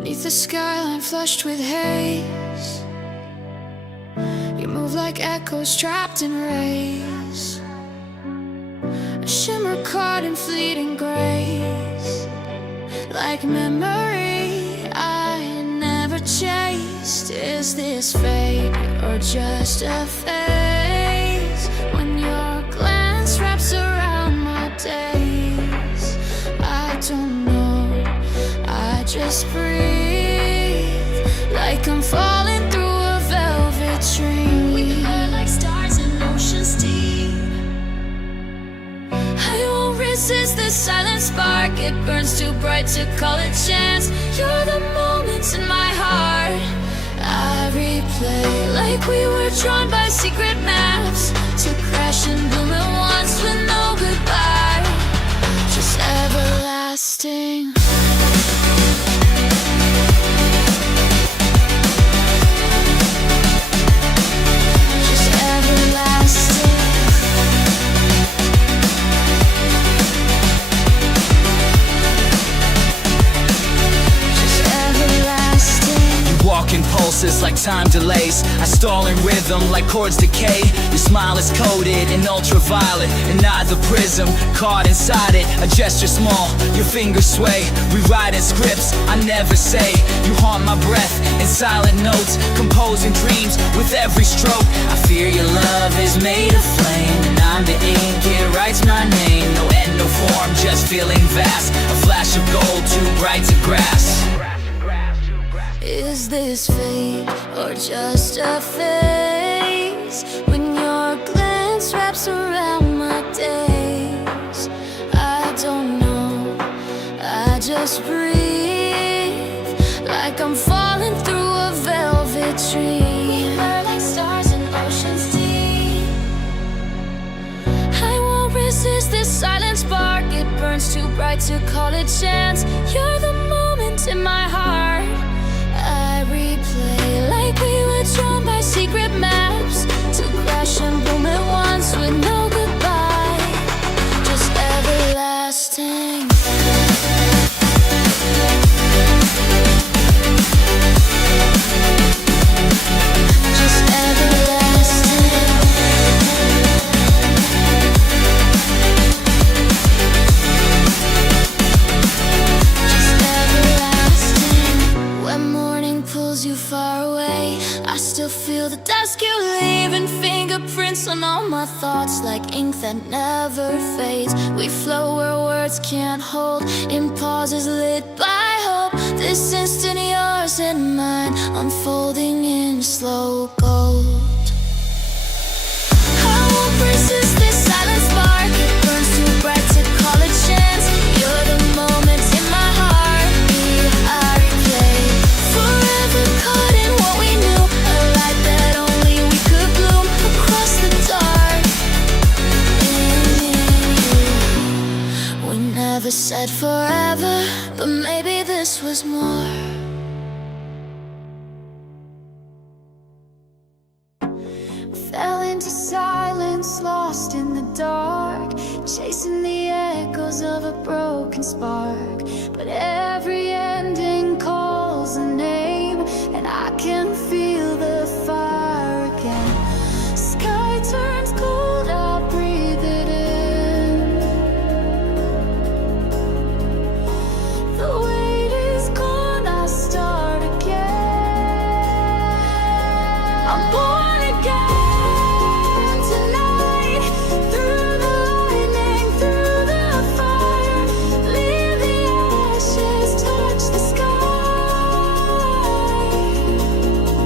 Beneath the skyline flushed with haze, you move like echoes trapped in rays, a shimmer caught in fleeting grace, like memory I never chased. Is this fate or just a phase? When your glance wraps around my days, I don't know, I just breathe, like I'm falling through a velvet dream. We burn like stars in oceans deep. I won't resist the silent spark, it burns too bright to call it chance. You're the moments in my heart I replay, like we were drawn by secret maps, to crash and bloom at once with no goodbye, just everlasting. Just everlasting. Walking pulses like time delays, I stall in rhythm like chords decay. Your smile is coated in ultraviolet, and I the prism caught inside it. A gesture small, your fingers sway, rewriting scripts I never say. You haunt my breath in silent notes, composing dreams with every stroke. I fear your love is made of flame, and I'm the ink, it writes my name. No end, no form, just feeling vast, a flash of gold too bright to grasp. Is this fate or just a phase? When your glance wraps around my days, I don't know, I just breathe, like I'm falling through a velvet dream. We burn like stars in oceans deep. I won't resist this silent spark, it burns too bright to call it chance. You're the moment in my heart I replay, like we were drawn by secret maps, to crash and bloom at once with no goodbye, just everlasting. Just everlasting. Just everlasting. When morning pulls you far away, I still feel the dusk you leave, and fingerprints on all my thoughts, like ink that never fades. We flow where words can't hold, in pauses lit by hope. This instant yours and mine, unfolding in slow gold. I won't resist this silent spark, it burns too bright to call it chance. You're the moments in my heart I replay, forever caught in what we knew, a light that only we could bloom across the dark. In you, we never said forever, but maybe this was more. Fell into silence, lost in the dark, chasing the echoes of a broken spark. But every ending calls a name, and I can feel the fire again. Sky turns cold, I breathe it in. The weight is gone, I start again. I'm born again tonight, through the lightning, through the fire. Leave the ashes, touch the sky.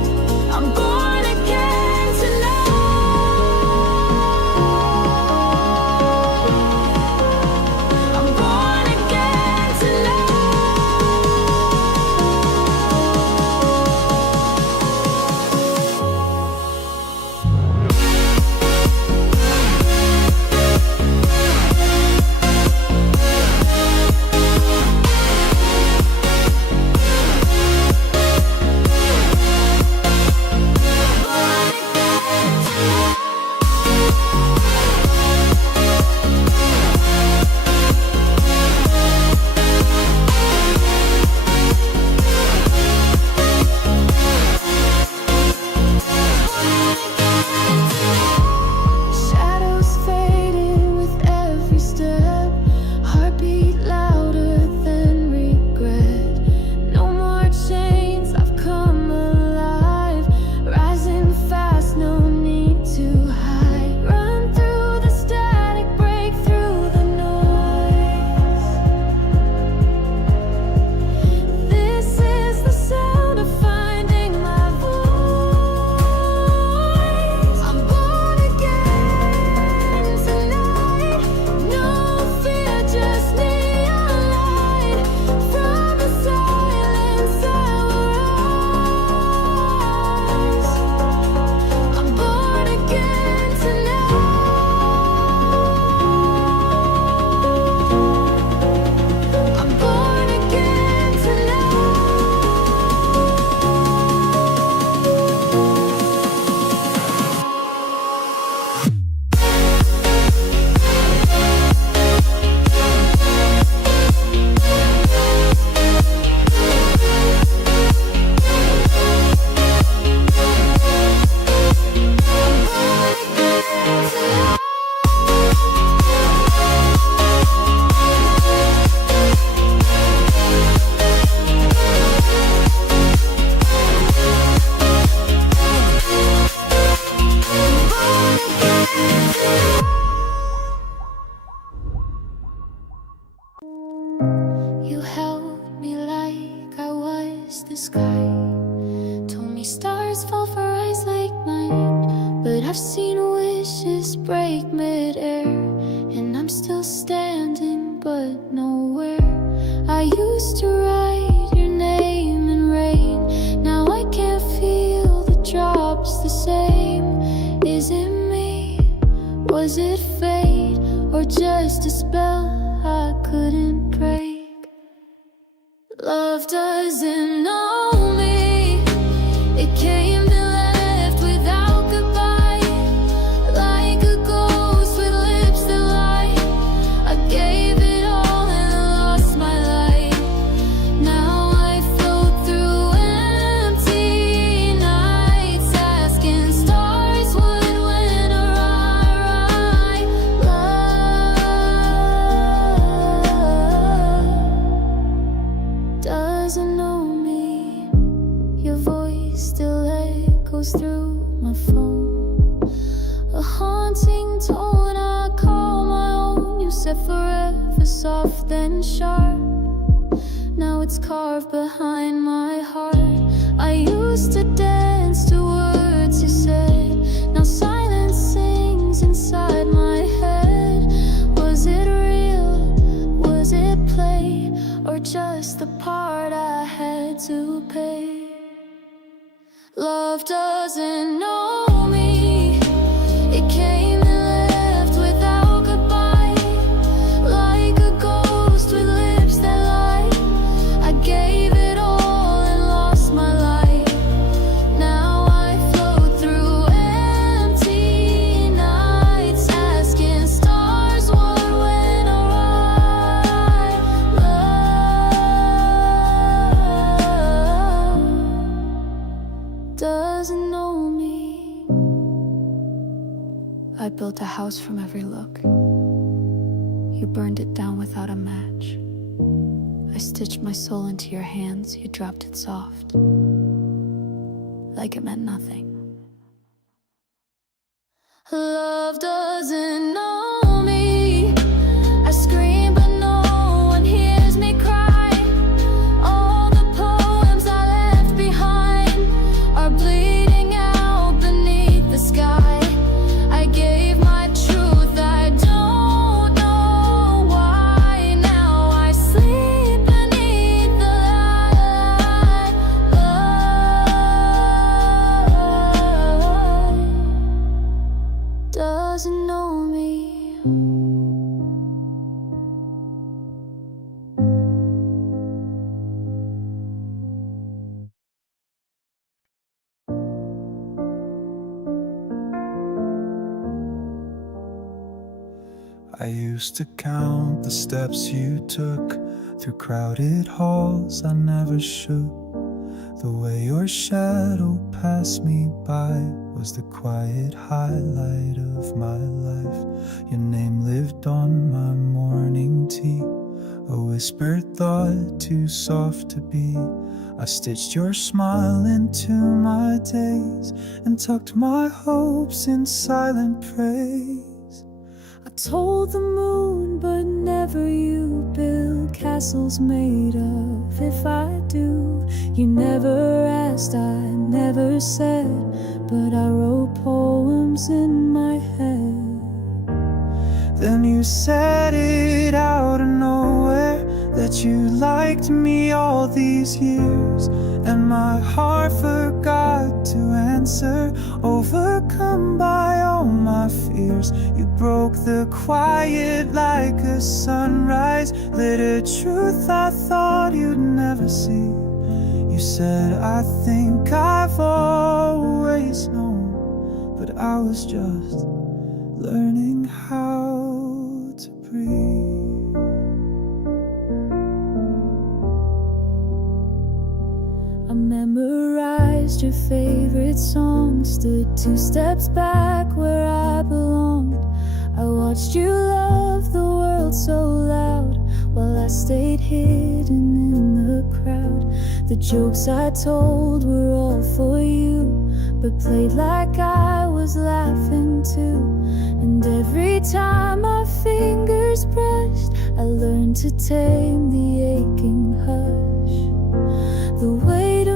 the sky. Told me stars fall for eyes like mine, but I've seen wishes break mid-air, and I'm still standing but nowhere. I used to write your name in rain, now I can't feel the drops the same. Is it me? Was it fate? Or just a spell I couldn't break? Love doesn't know me. It came and left without goodbye, like a ghost with lips that lie. I gave it all and lost my light. Now I float through empty nights, asking stars what went awry. Love doesn't know me. Your voice still echoes through my phone, a haunting tone I call my own. You said forever soft and sharp, now it's carved behind my heart. I used to dance to words you said, now silence sings inside my head. Was it real? Was it play? Or just the part I had to pay? Love doesn't know me. It came and left without goodbye, like a ghost with lips that lie. I gave it all and lost my light. Now I float through empty nights, asking stars what went awry. Love doesn't know me. I built a house from every look. You burned it down without a match. I stitched my soul into your hands. You dropped it soft, like it meant nothing. Love doesn't know me. I scream but no one hears me cry. All the poems I left behind are bleeding out beneath the sky. I gave my truth, I don't know why. Now I sleep beneath the light. Love doesn't know me. I used to count the steps you took through crowded halls. I never should. The way your shadow passed me by was the quiet highlight of my life. Your name lived on my morning tea, a whispered thought too soft to be. I stitched your smile into my days and tucked my hopes in silent praise. I told the moon, but never you. Build castles made of if I do. You never asked, I never said, but I wrote poems in my head. Then you said it out of nowhere that you liked me all these years, and my heart forgot to answer, overcome by all my fears. You broke the quiet like a sunrise, lit a truth I thought you'd never see. You said, I think I've always known, but I was just learning how to breathe. I memorized your favorite song, stood 2 steps back where I belonged. I watched you love the world so loud, while I stayed hidden in the crowd. The jokes I told were all for you, but played like I was laughing too. And every time my fingers brushed, I learned to tame the aching hush. The weight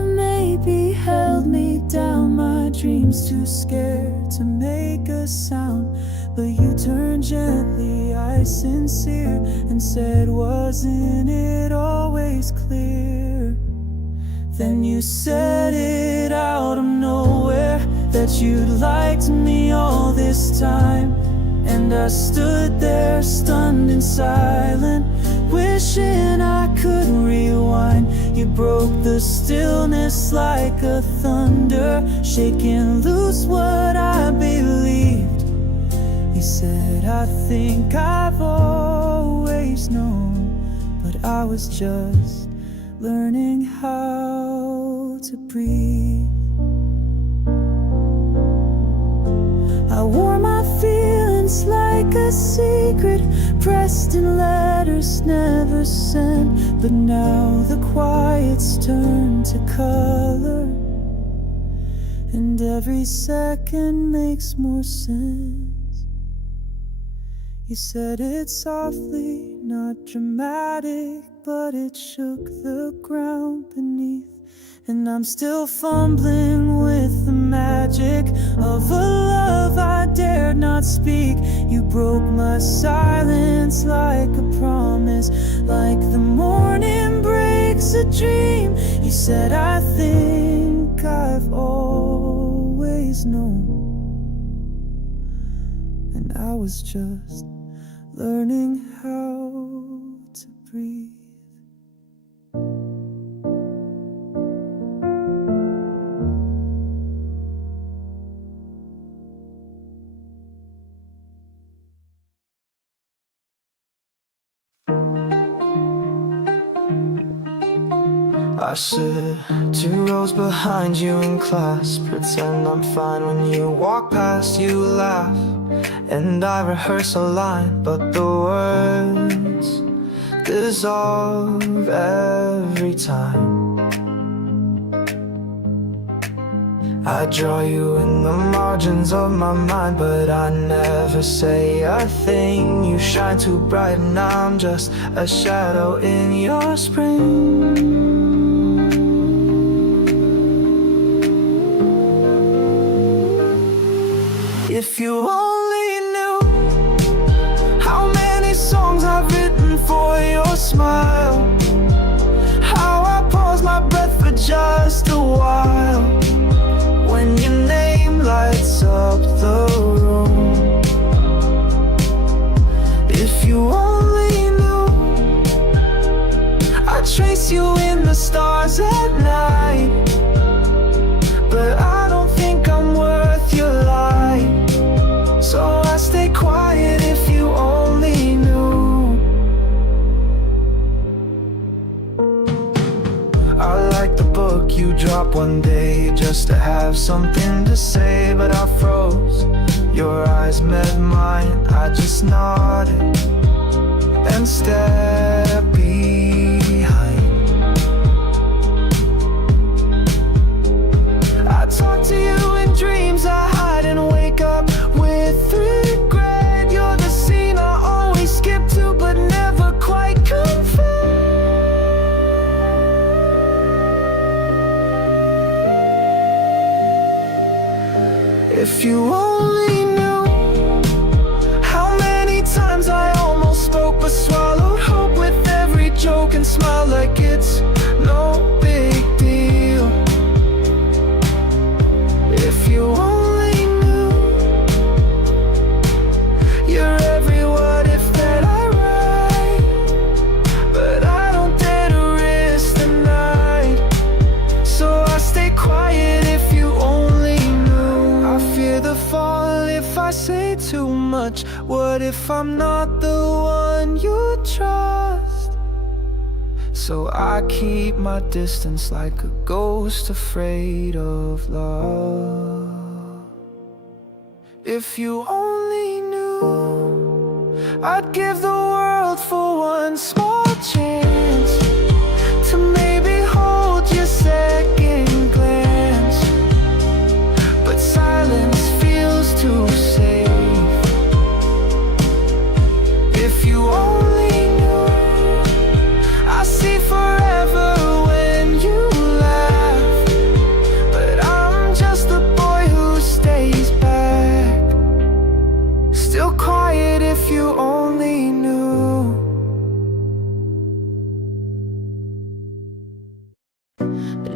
sometimes too scared to make a sound. But you turned gently, I sincere, and said, wasn't it always clear? Then you said it out of nowhere, that you'd liked me all this time. And I stood there stunned and silent, wishing I could rewind. You broke the stillness like a thunder, shaking loose what I believed. You said, I think I've always known, but I was just learning how to breathe. I wore my feelings like a secret, pressed in letters never sent. But now the quiet's turned to color, and every second makes more sense. You said it softly, not dramatic, but it shook the ground beneath. And I'm still fumbling with the magic of a love I dared not speak. You broke my silence like a promise, like the morning breaks a dream. You said, I think I've always known, and I was just learning how to breathe. I sit 2 rows behind you in class, pretend I'm fine when you walk past. You laugh, and I rehearse a line, but the words dissolve every time. I draw you in the margins of my mind, but I never say a thing. You shine too bright and I'm just a shadow in your spring. If you only knew how many songs I've written for your smile, how I pause my breath for just a while when your name lights up the room. If you only knew I trace you in the stars at night, but I don't think I'm worth your light. So I stay quiet. If you only knew. I like the book you dropped one day just to have something to say, but I froze. Your eyes met mine, I just nodded and stepped behind. I talk to you in dreams I hide and wake up with regret. You're the scene I always skip to but never quite confess. If you only knew how many times I almost spoke but swallowed hope with every joke and smile like it's no big deal. If you only knew you're every what if that I write, but I don't dare to risk the night, so I stay quiet. If you only knew. I fear the fall if I say too much. What if I'm not the one you trust? So I keep my distance like a ghost afraid of love. If you only knew, I'd give the world for one small chance to maybe hold your second glance, but silence feels too safe. If you only knew, I see forever when you laugh, but I'm just the boy who's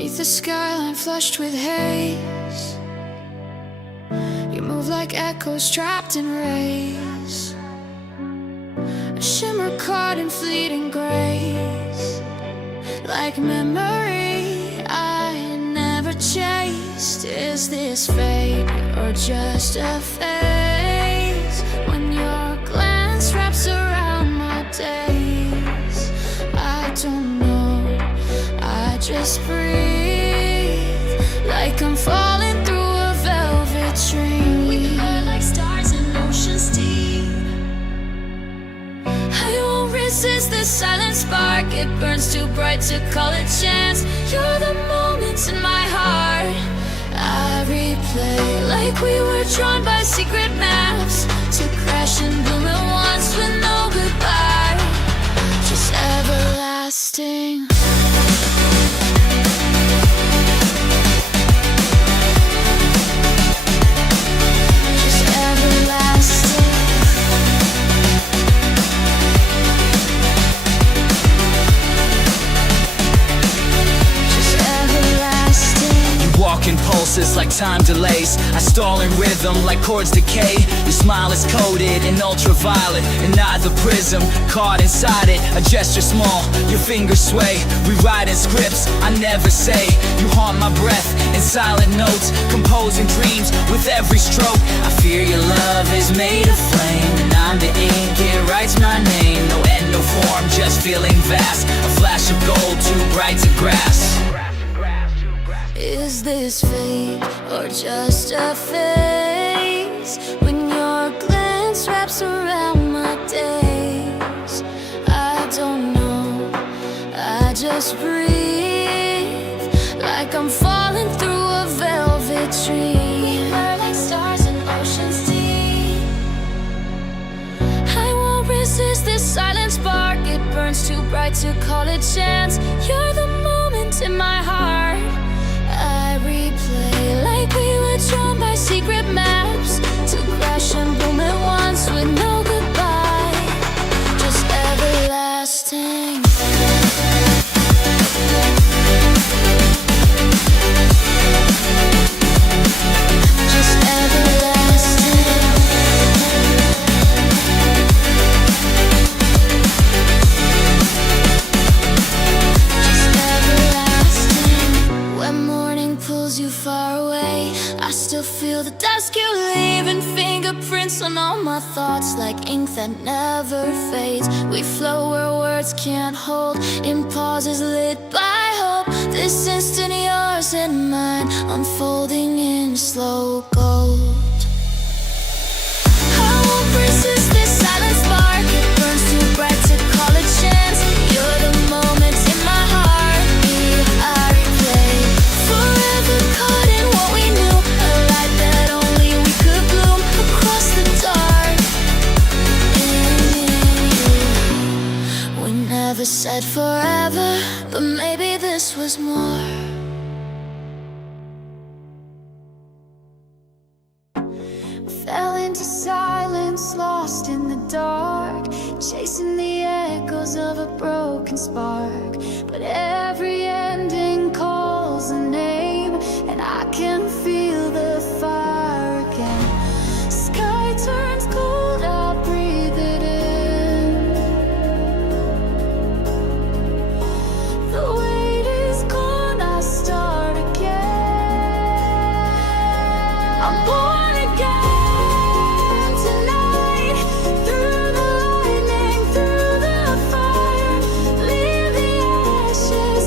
Beneath the skyline flushed with haze, you move like echoes trapped in rays, a shimmer caught in fleeting grace, like memory I never chased. Is this fate or just a phase? When your glance wraps around my days, I don't know, I just breathe, like I'm falling through a velvet dream. We burn like stars in oceans deep. I won't resist the silent spark, it burns too bright to call it chance. You're the moments in my heart I replay, like we were drawn by secret maps, to crash and bloom at once with no goodbye, just everlasting. Walking pulses like time delays, I stall in rhythm like chords decay. Your smile is coated in ultraviolet, and not the prism caught inside it. A gesture small, your fingers sway, rewriting scripts I never say. You haunt my breath in silent notes, composing dreams with every stroke. I fear your love is made of flame, and I'm the ink, it writes my name. No end, no form, just feeling vast, a flash of gold too bright to grasp. Is this fate or just a phase? When your glance wraps around my days, I don't know, I just breathe, like I'm falling through a velvet dream. We burn like stars in oceans deep. I won't resist this silent spark, it burns too bright to call it chance. You're the moment in my heart I replay, like we were drawn by secret maps, to crash and bloom at once with no goodbye, just everlasting. Just everlasting. You far away, I still feel the dust you leave, and fingerprints on all my thoughts, like ink that never fades. We flow where words can't hold, in pauses lit by hope. This instant yours and mine, unfolding in slow gold. I won't resist this silent spark, it burns too bright to call it chance. You're the moment in my heart, I replay, forever caught in what we knew, a light that only we could bloom across the dark. In you, we never said forever, but maybe this was more. Fell into silence, lost in the dark, chasing the echoes of a broken spark. But every ending calls a name, and I can feel the fire again. Sky turns cold, I breathe it in. The weight is gone, I start again. I'm born again. Through the lightning, through the fire, leave the ashes.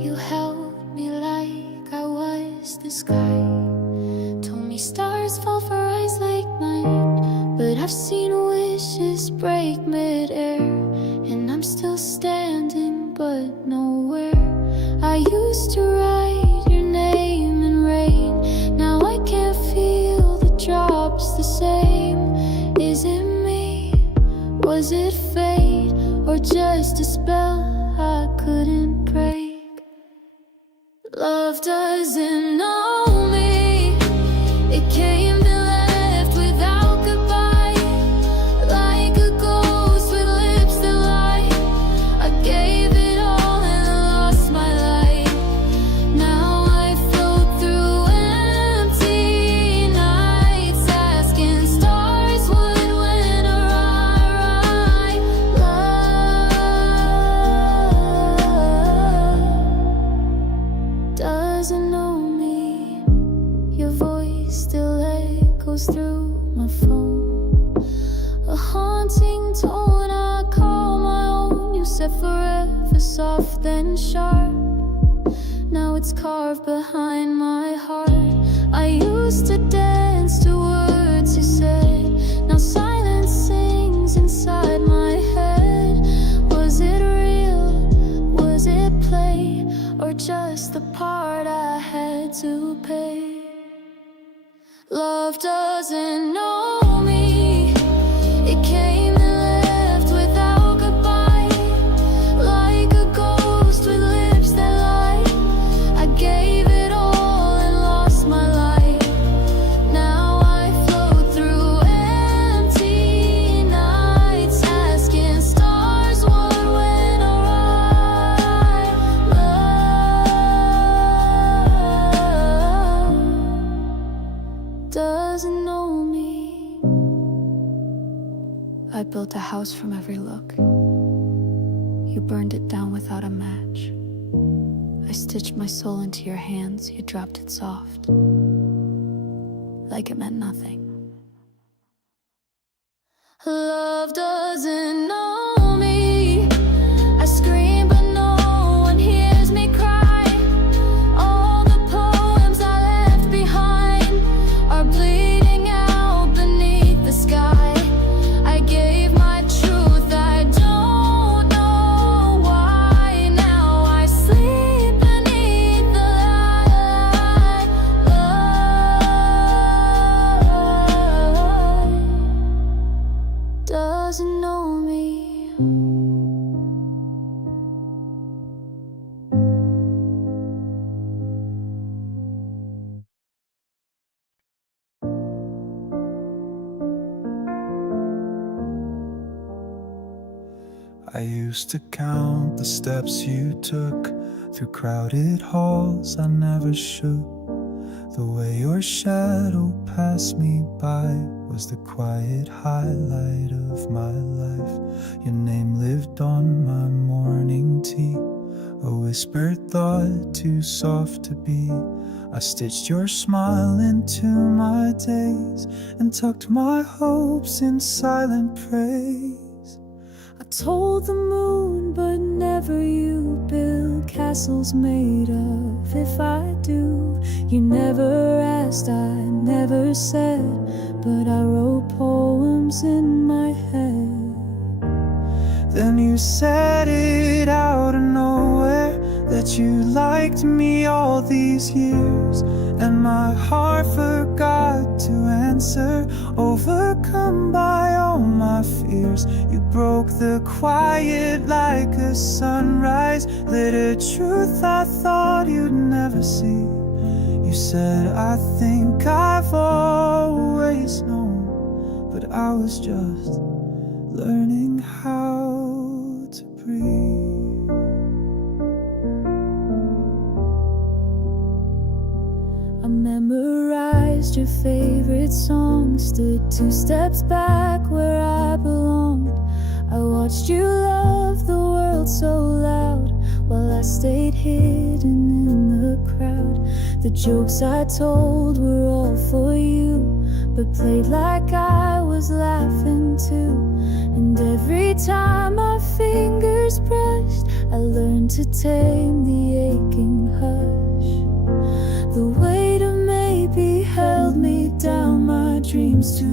You held me like I was the sky. Told me stars fall for eyes like mine. But I've seen wishes break mid-air, and I'm still standing but nowhere. I used to write your name in rain. Now I can't feel the drops the same. Is it me? Was it fate? Or just a spell I couldn't break? Love doesn't know me. It came and left without goodbye, like a ghost with lips that lie. I gave it all and lost my light. Now I float through empty nights, asking stars what went awry. Love doesn't know me. Your voice still echoes through my phone, a haunting tone I call my own. You said forever soft then sharp. Now it's carved behind my heart. I used to dance to words you said. Now silence sings inside my head. Was it real? Was it play? Or just the part I had to pay? Love doesn't know me. It came and left without goodbye, like a ghost with lips that lie. I gave it all and lost my light. Now I float through empty nights, asking stars what went awry. Love doesn't know me. I built a house from every look. You burned it down without a match. I stitched my soul into your hands. You dropped it soft, like it meant nothing. Love doesn't know me. I scream but no one hears me cry. All the poems I left behind are bleeding out beneath the sky. I gave my truth, I don't know why. Now I sleep beneath the light. Love doesn't know me. I used to count the steps you took through crowded halls I never should. The way your shadow passed me by was the quiet highlight of my life. Your name lived on my morning tea, a whispered thought too soft to be. I stitched your smile into my days and tucked my hopes in silent praise. I told the moon, but never you. Build castles made of if I do. You never asked, I never said, but I wrote poems in my head. Then you said it out of nowhere, that you liked me all these years, and my heart forgot to answer, overcome by all my fears. You broke the quiet like a sunrise, lit a truth I thought you'd never see. You said, I think I've always known, but I was just learning how to breathe. I memorized your favorite song, stood 2 steps back where I belonged. I watched you love the world so loud, while I stayed hidden in the crowd. The jokes I told were all for you, but played like I was laughing too. And every time my fingers brushed, I learned to tame the aching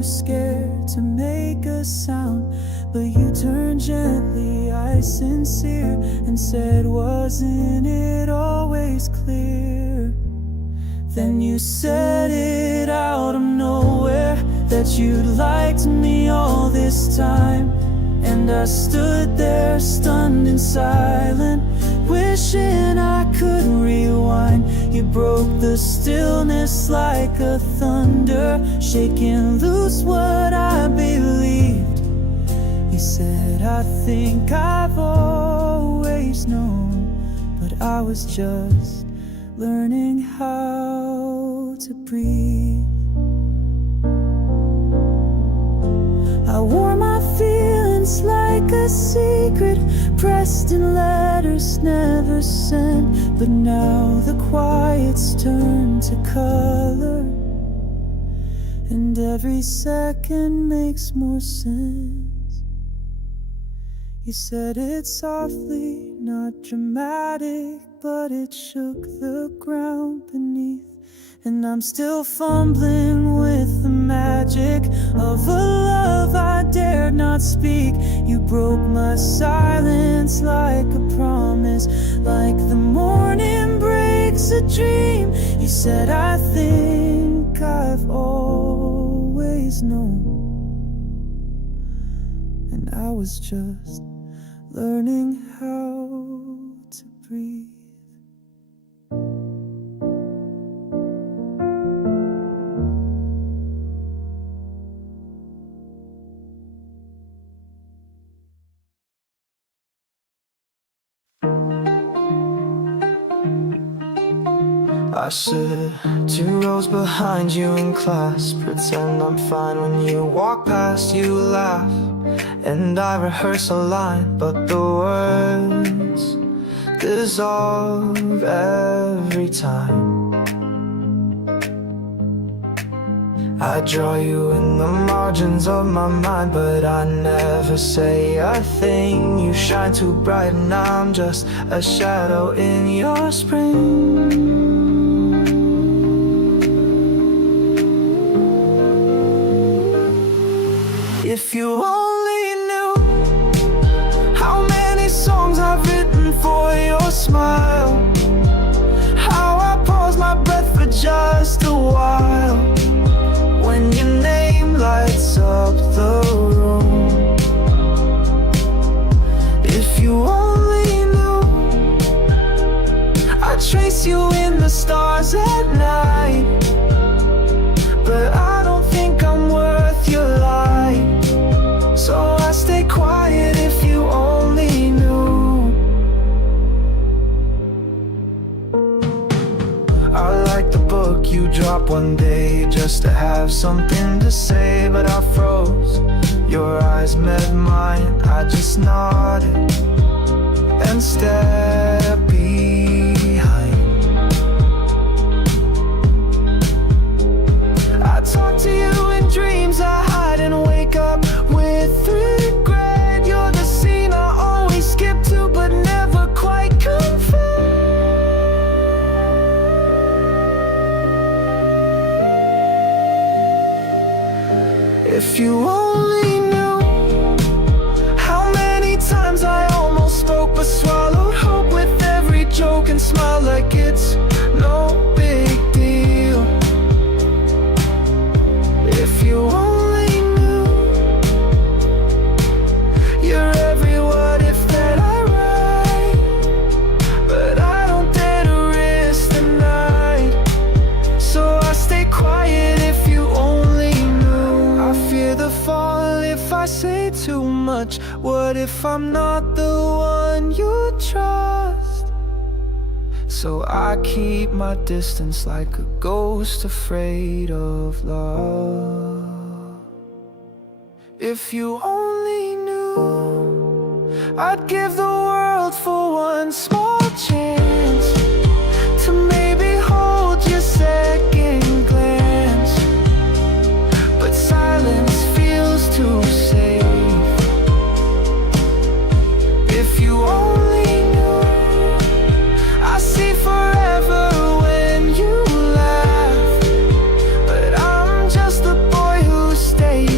scared to make a sound, but you turned gently, eyes sincere, and said, wasn't it always clear? Then you said it out of nowhere, that you'd liked me all this time. And I stood there stunned and silent, wishing I could rewind. You broke the stillness like a thunder, shaking loose what I believed. You said, I think I've always known, but I was just learning how to breathe. I wore my feelings like a secret, pressed in letters never sent. But now the quiet's turned to color, and every second makes more sense. You said it softly, not dramatic, but it shook the ground beneath. And I'm still fumbling with the magic of a love I dared not speak. You broke my silence like a promise, like the morning breaks a dream. You said, I think I've always known, and I was just learning how to breathe. I sit 2 rows behind you in class, pretend I'm fine when you walk past. You laugh, and I rehearse a line, but the words dissolve every time. I draw you in the margins of my mind, but I never say a thing. You shine too bright and I'm just a shadow in your spring. If you only knew how many songs I've written for your smile, how I pause my breath for just a while when your name lights up the room. If you only knew I trace you in the stars at night, but I don't think I'm worth your light. So I stay quiet. If you only knew. I like the book you dropped one day just to have something to say, but I froze. Your eyes met mine, I just nodded and stepped behind. I talk to you in dreams I hide and wake up with regret. You're the scene I always skip to but never quite confess. If you only knew how many times I almost spoke but swallowed hope with every joke and smile like it's no big deal. If you only knew you're every what if that I write, but I don't dare to risk the night, so I stay quiet. If you only knew. I fear the fall if I say too much. What if I'm not the one you trust? So I keep my distance like a ghost afraid of love. If you only knew, I'd give the world for one small chance to maybe hold your second glance, but silence feels too safe. If you only knew, I see forever when you laugh, but I'm just the boy who stays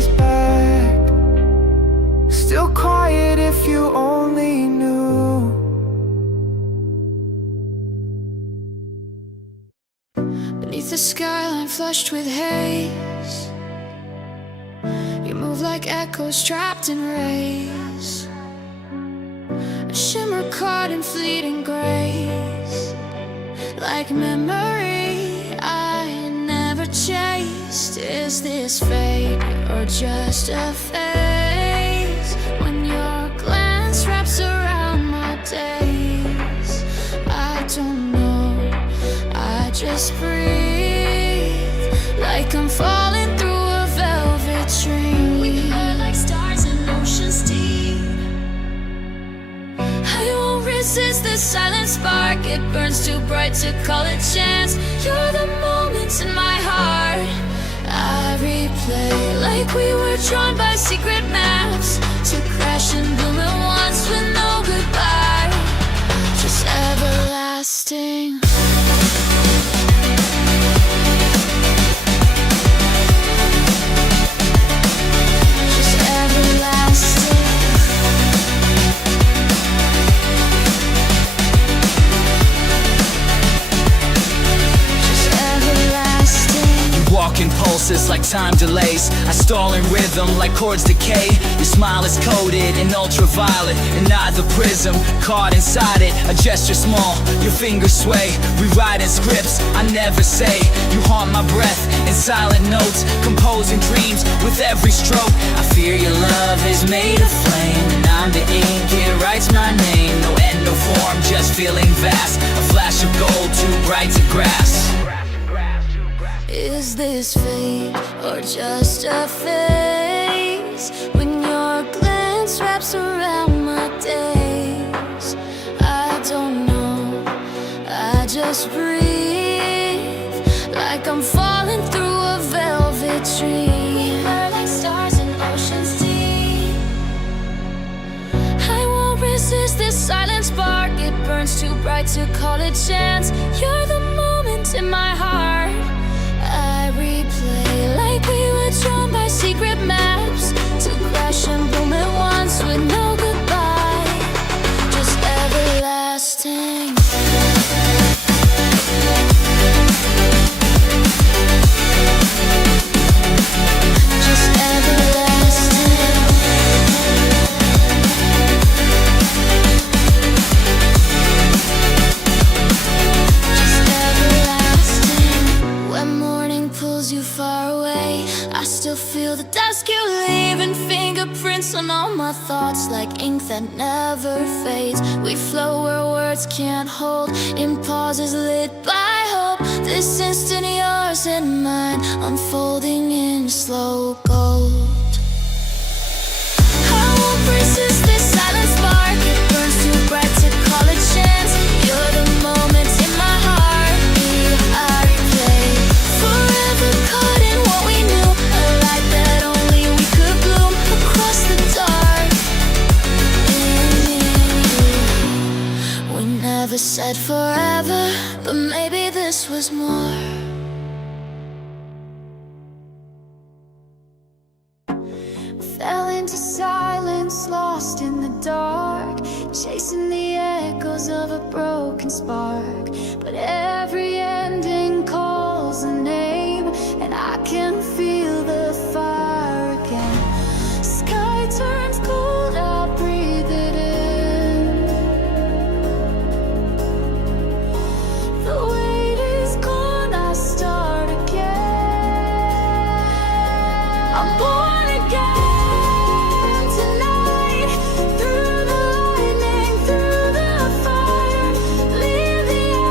Beneath the skyline flushed with haze, you move like echoes trapped in rays, a shimmer caught in fleeting grace, like memory I never chased. Is this fate or just a phase? When your glance wraps around my days, I don't know, I just breathe, like I'm falling through a velvet dream. We burn like stars in oceans deep. I won't resist the silent spark, it burns too bright to call it chance. You're the moments in my heart I replay, like we were drawn by secret maps, to crash and bloom at once with no goodbye, just everlasting. Just everlasting. Walking pulses like time delays, I stall in rhythm like chords decay. Your smile is coated in ultraviolet, and not the prism caught inside it. A gesture small, your fingers sway, rewriting scripts I never say. You haunt my breath in silent notes, composing dreams with every stroke. I fear your love is made of flame, and I'm the ink, it writes my name. No end, no form, just feeling vast, a flash of gold too bright to grasp. Is this fate or just a phase? When your glance wraps around my days, I don't know, I just breathe, like I'm falling through a velvet dream. We burn like stars in oceans deep. I won't resist this silent spark, it burns too bright to call it chance. You're the moment in my heart I replay, like we were drawn by secret maps, to crash and bloom at once with no goodbye, just everlasting. Just everlasting. Just everlasting. When morning pulls you far away, I still feel the dusk you leave, and fingerprints on all my thoughts, like ink that never fades. We flow where words can't hold, in pauses lit by hope. This instant yours and mine, unfolding in slow gold. I won't resist this silent spark, it burns too bright to call it chance. You're the moment in my heart, I replay, forever caught in what we knew, a light that only we could bloom across the dark. In you, we never said forever, but maybe this was more. Fell into silence, lost in the dark, chasing the echoes of a broken spark. But every ending calls a name, and I can feel the fire again. Sky turns cold, I breathe it in. The weight is gone, I start again. I'm born again. Through the lightning, through the fire, leave the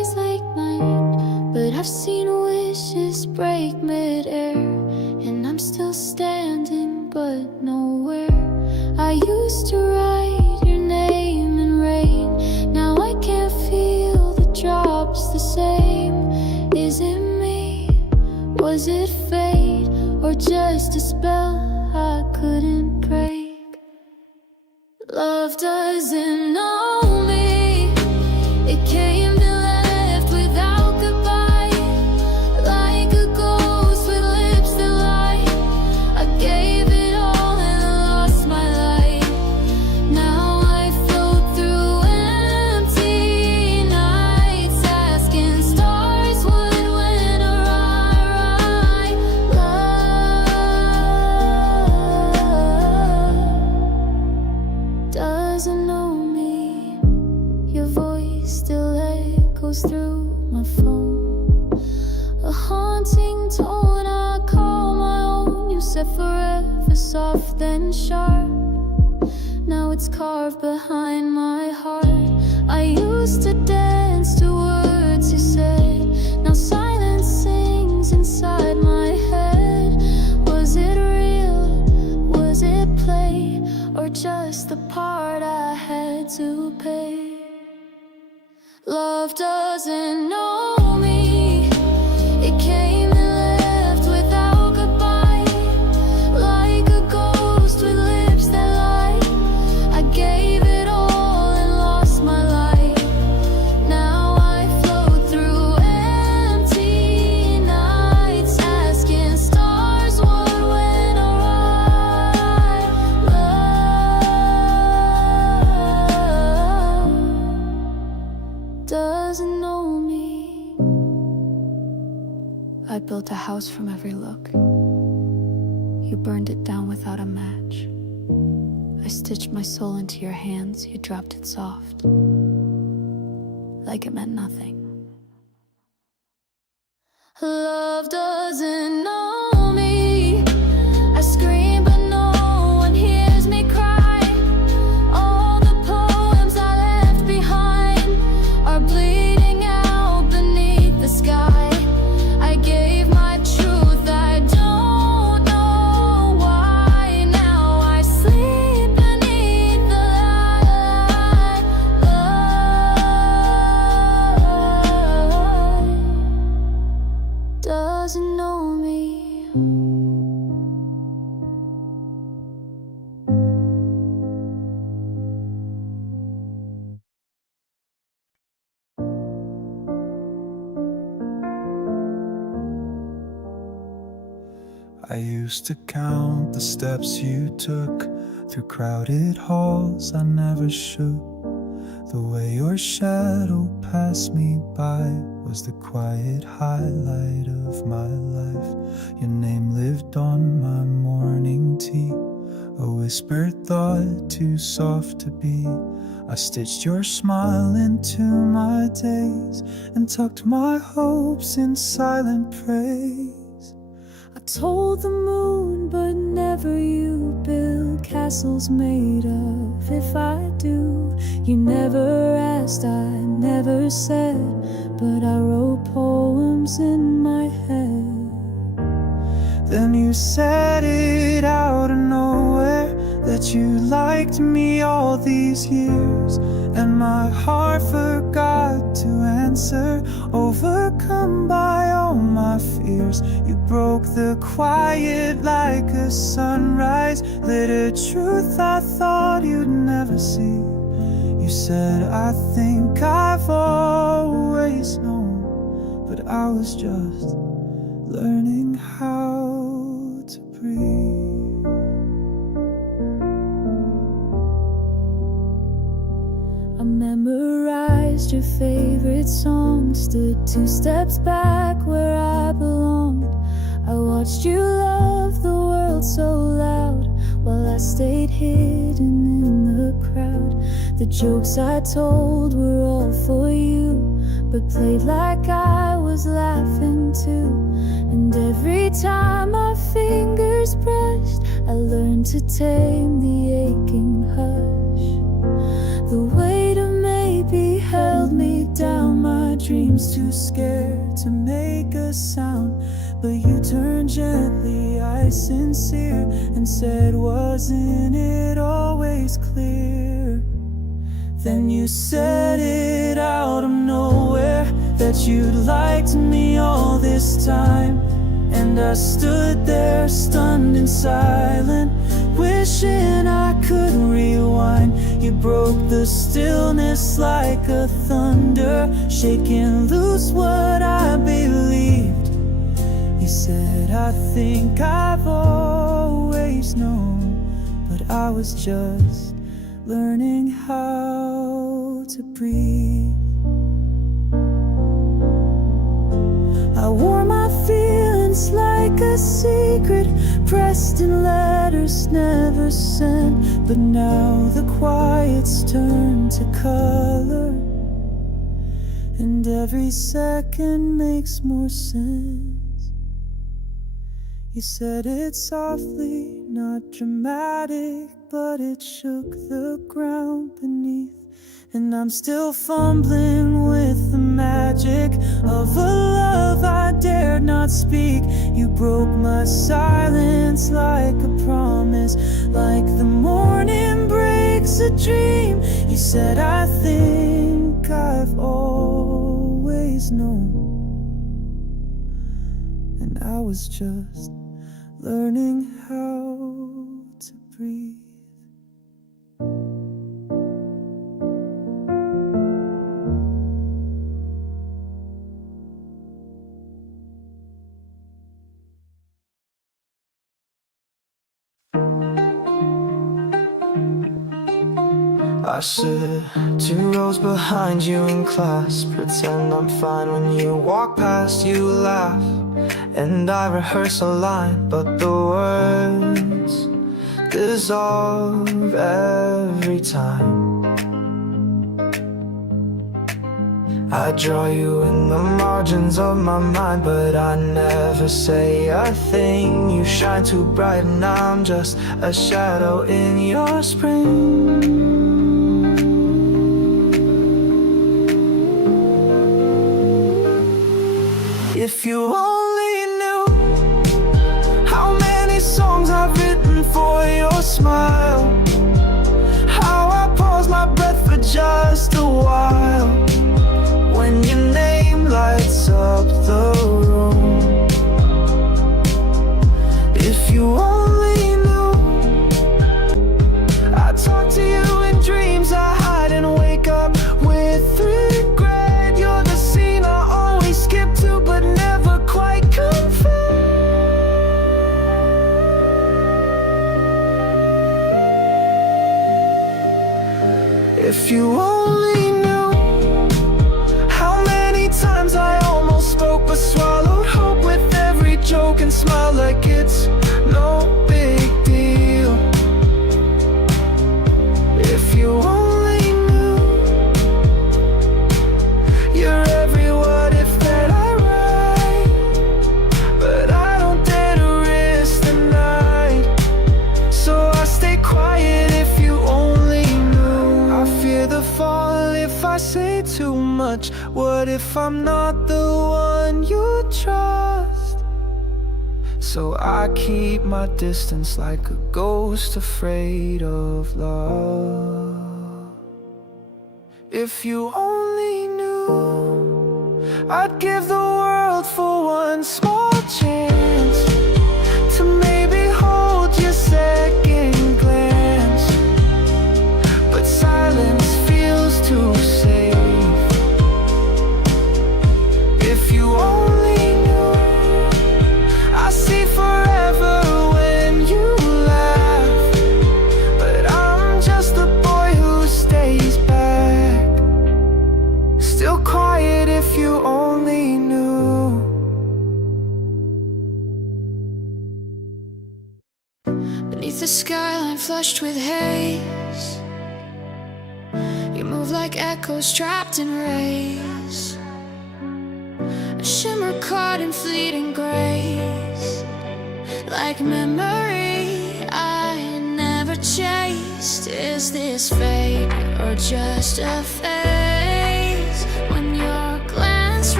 seen wishes break midair, and I'm still standing but nowhere. I used to write your name in rain, now I can't feel the drops the same. Is it me? Was it fate? Or just a spell I couldn't break? Love doesn't know me. It came and left without goodbye, like a ghost with lips that lie. I gave it all and lost my light. Now I float through empty nights, asking stars what went awry. Love doesn't know me. Your voice still echoes through my phone, a haunting tone I call my own. You said forever, soft then sharp. Now it's carved behind my heart. I used to dance to words you said, now silence sings inside my head. Was it real? Was it play? Or just the part I had to pay? Love doesn't know me. It came and left without goodbye, like a ghost with lips that lie. I gave it all and lost my light. Now I float through empty nights, asking stars what went awry. Love doesn't know me. I built a house from every look. You burned it down without a match. I stitched my soul into your hands. You dropped it soft, like it meant nothing. Love doesn't know me. I scream but no one hears me cry. All the poems I left behind are bleeding out beneath the sky. I gave my truth, I don't know why. Now I sleep beneath the light. Love doesn't know me. I used to count the steps you took through crowded halls I never should. The way your shadow passed me by was the quiet highlight of my life. Your name lived on my morning tea, a whispered thought too soft to be. I stitched your smile into my days and tucked my hopes in silent praise. I told the moon, but never you. Build castles made of if I do. You never asked, I never said, but I wrote poems in my head. Then you said it out of nowhere, that you liked me all these years, and my heart forgot to answer, overcome by all my fears. You broke the quiet like a sunrise, lit a truth I thought you'd never see. You said, I think I've always known, but I was just learning how to breathe. I memorized your favorite song, stood 2 steps back where I belonged. I watched you love the world so loud, while I stayed hidden in the crowd. The jokes I told were all for you, but played like I was laughing too. And every time my fingers brushed, I learned to tame the aching hush. The weight of maybe held me down, my dreams seems too scared to make a sound. But you turned gently, eyes sincere, and said, wasn't it always clear? Then you said it out of nowhere, that you'd liked me all this time. And I stood there stunned and silent, wishing I could rewind. You broke the stillness like a thunder, shaking loose what I believed. You said, I think I've always known, but I was just learning how to breathe. I wore my feelings like a secret, pressed in letters never sent. But now the quiet's turned to color, and every second makes more sense. You said it softly, not dramatic, but it shook the ground beneath. And I'm still fumbling with the magic of a love I dared not speak. You broke my silence like a promise, like the morning breaks a dream. You said, I think I've always known, and I was just learning how to breathe. I sit 2 rows behind you in class, pretend I'm fine when you walk past, you laugh, and I rehearse a line, but the words dissolve every time. I draw you in the margins of my mind, but I never say a thing. You shine too bright and I'm just a shadow in your spring. If you only knew how many songs I've written for your smile, how I pause my breath for just a while when your name lights up the room. If you only knew, I talk to you in dreams I hide and wake up with regret. You're the scene I always skip to but never quite confess. If you only knew how many times I almost spoke but swallowed hope with every joke and smile like it's no big deal. If you only knew, you're every what if that I write, but I don't dare to risk the night, so I stay quiet. If you only knew, I fear the fall if I say too much. What if I'm not the one you trust? So I keep my distance like a ghost afraid of love. If you only knew, I'd give the world for one small chance to maybe hold your second glance, but silence feels too safe. If you only knew, I see forever when you laugh, but I'm just the boy who stays back, still quiet. If you only knew. Beneath the skyline flushed with haze, you move like echoes trapped in rays, a shimmer caught in fleeting grace, like memory I never chased. Is this fate or just a phase? When your glance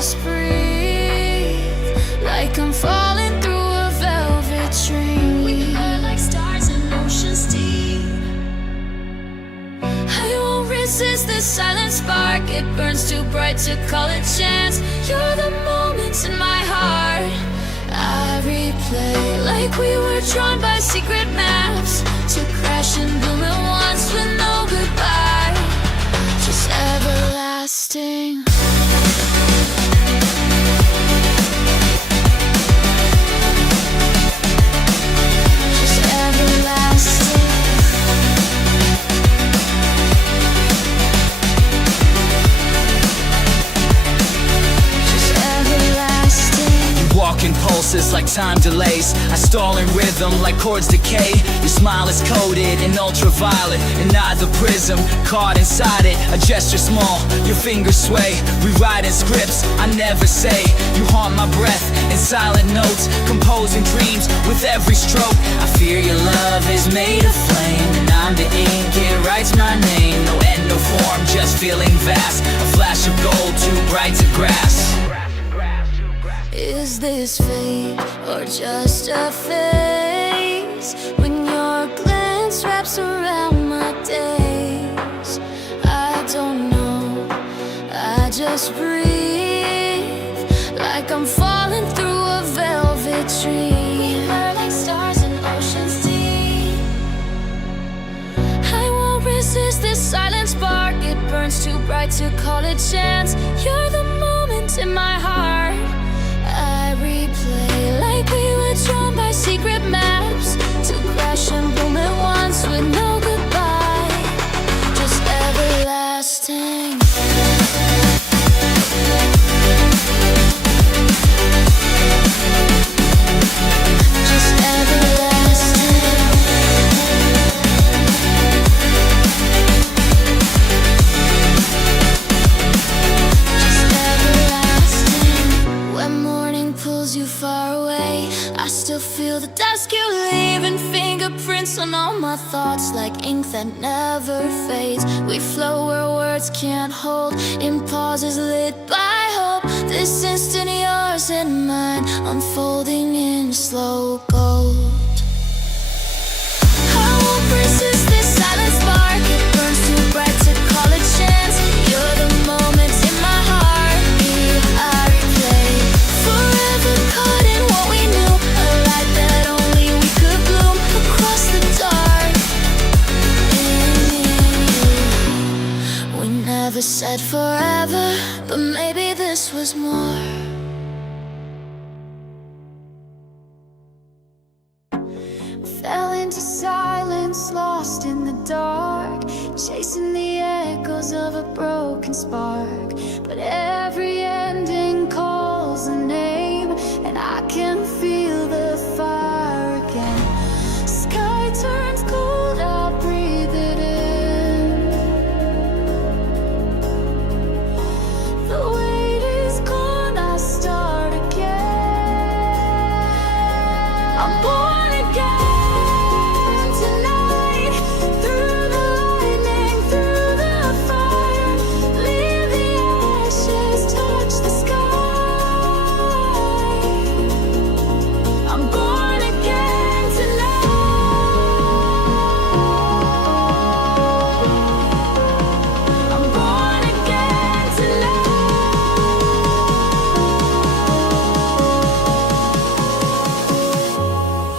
just breathe, like I'm falling through a velvet dream. We burn like stars in oceans deep. I won't resist this silent spark. It burns too bright to call it chance. You're the moments in my heart I replay, like we were drawn by secret maps to crash and bloom at once with no goodbye, just everlasting. Just everlasting. Just everlasting. Walking pulses like time delays. I stall in rhythm like chords decay. Your smile is coated in ultraviolet and not the prism. Caught inside it, a gesture small, your fingers sway. Rewriting scripts I never say. You haunt my breath in silent notes, composing dreams with every stroke. I fear your love is made of flame, and I'm the ink, it writes my name. No end, no form, just feeling vast. A flash of gold too bright to grasp. Is this fate or just a phase? When your glance wraps around my days, I don't know, I just breathe, like I'm falling through a velvet dream. We burn like stars in oceans deep. I won't resist this silent spark. It burns too bright to call it chance. You're the moment in my heart I replay, like we were drawn by secret maps to crash and bloom at once with no goodbye, just everlasting. Just everlasting. Just everlasting. When morning pulls you far away, I still feel the dusk you leave and fingerprints on all my thoughts, like ink that never fades. We flow where words can't hold, in pauses lit by hope. This instant yours and mine, unfolding in slow gold. I won't resist this silent spark. It burns too bright to call it chance. You're the moment in my heartbeat I replay, forever caught in what we knew, a light that only we could bloom across the dark. In you, we never said forever, but maybe this was more. Fell into silence, lost in the dark, chasing the echoes of a broken spark. But every ending calls a name, and I can feel the fire again. Sky turns cold, I'll breathe it in. The weight is gone, I start again. I'm born again.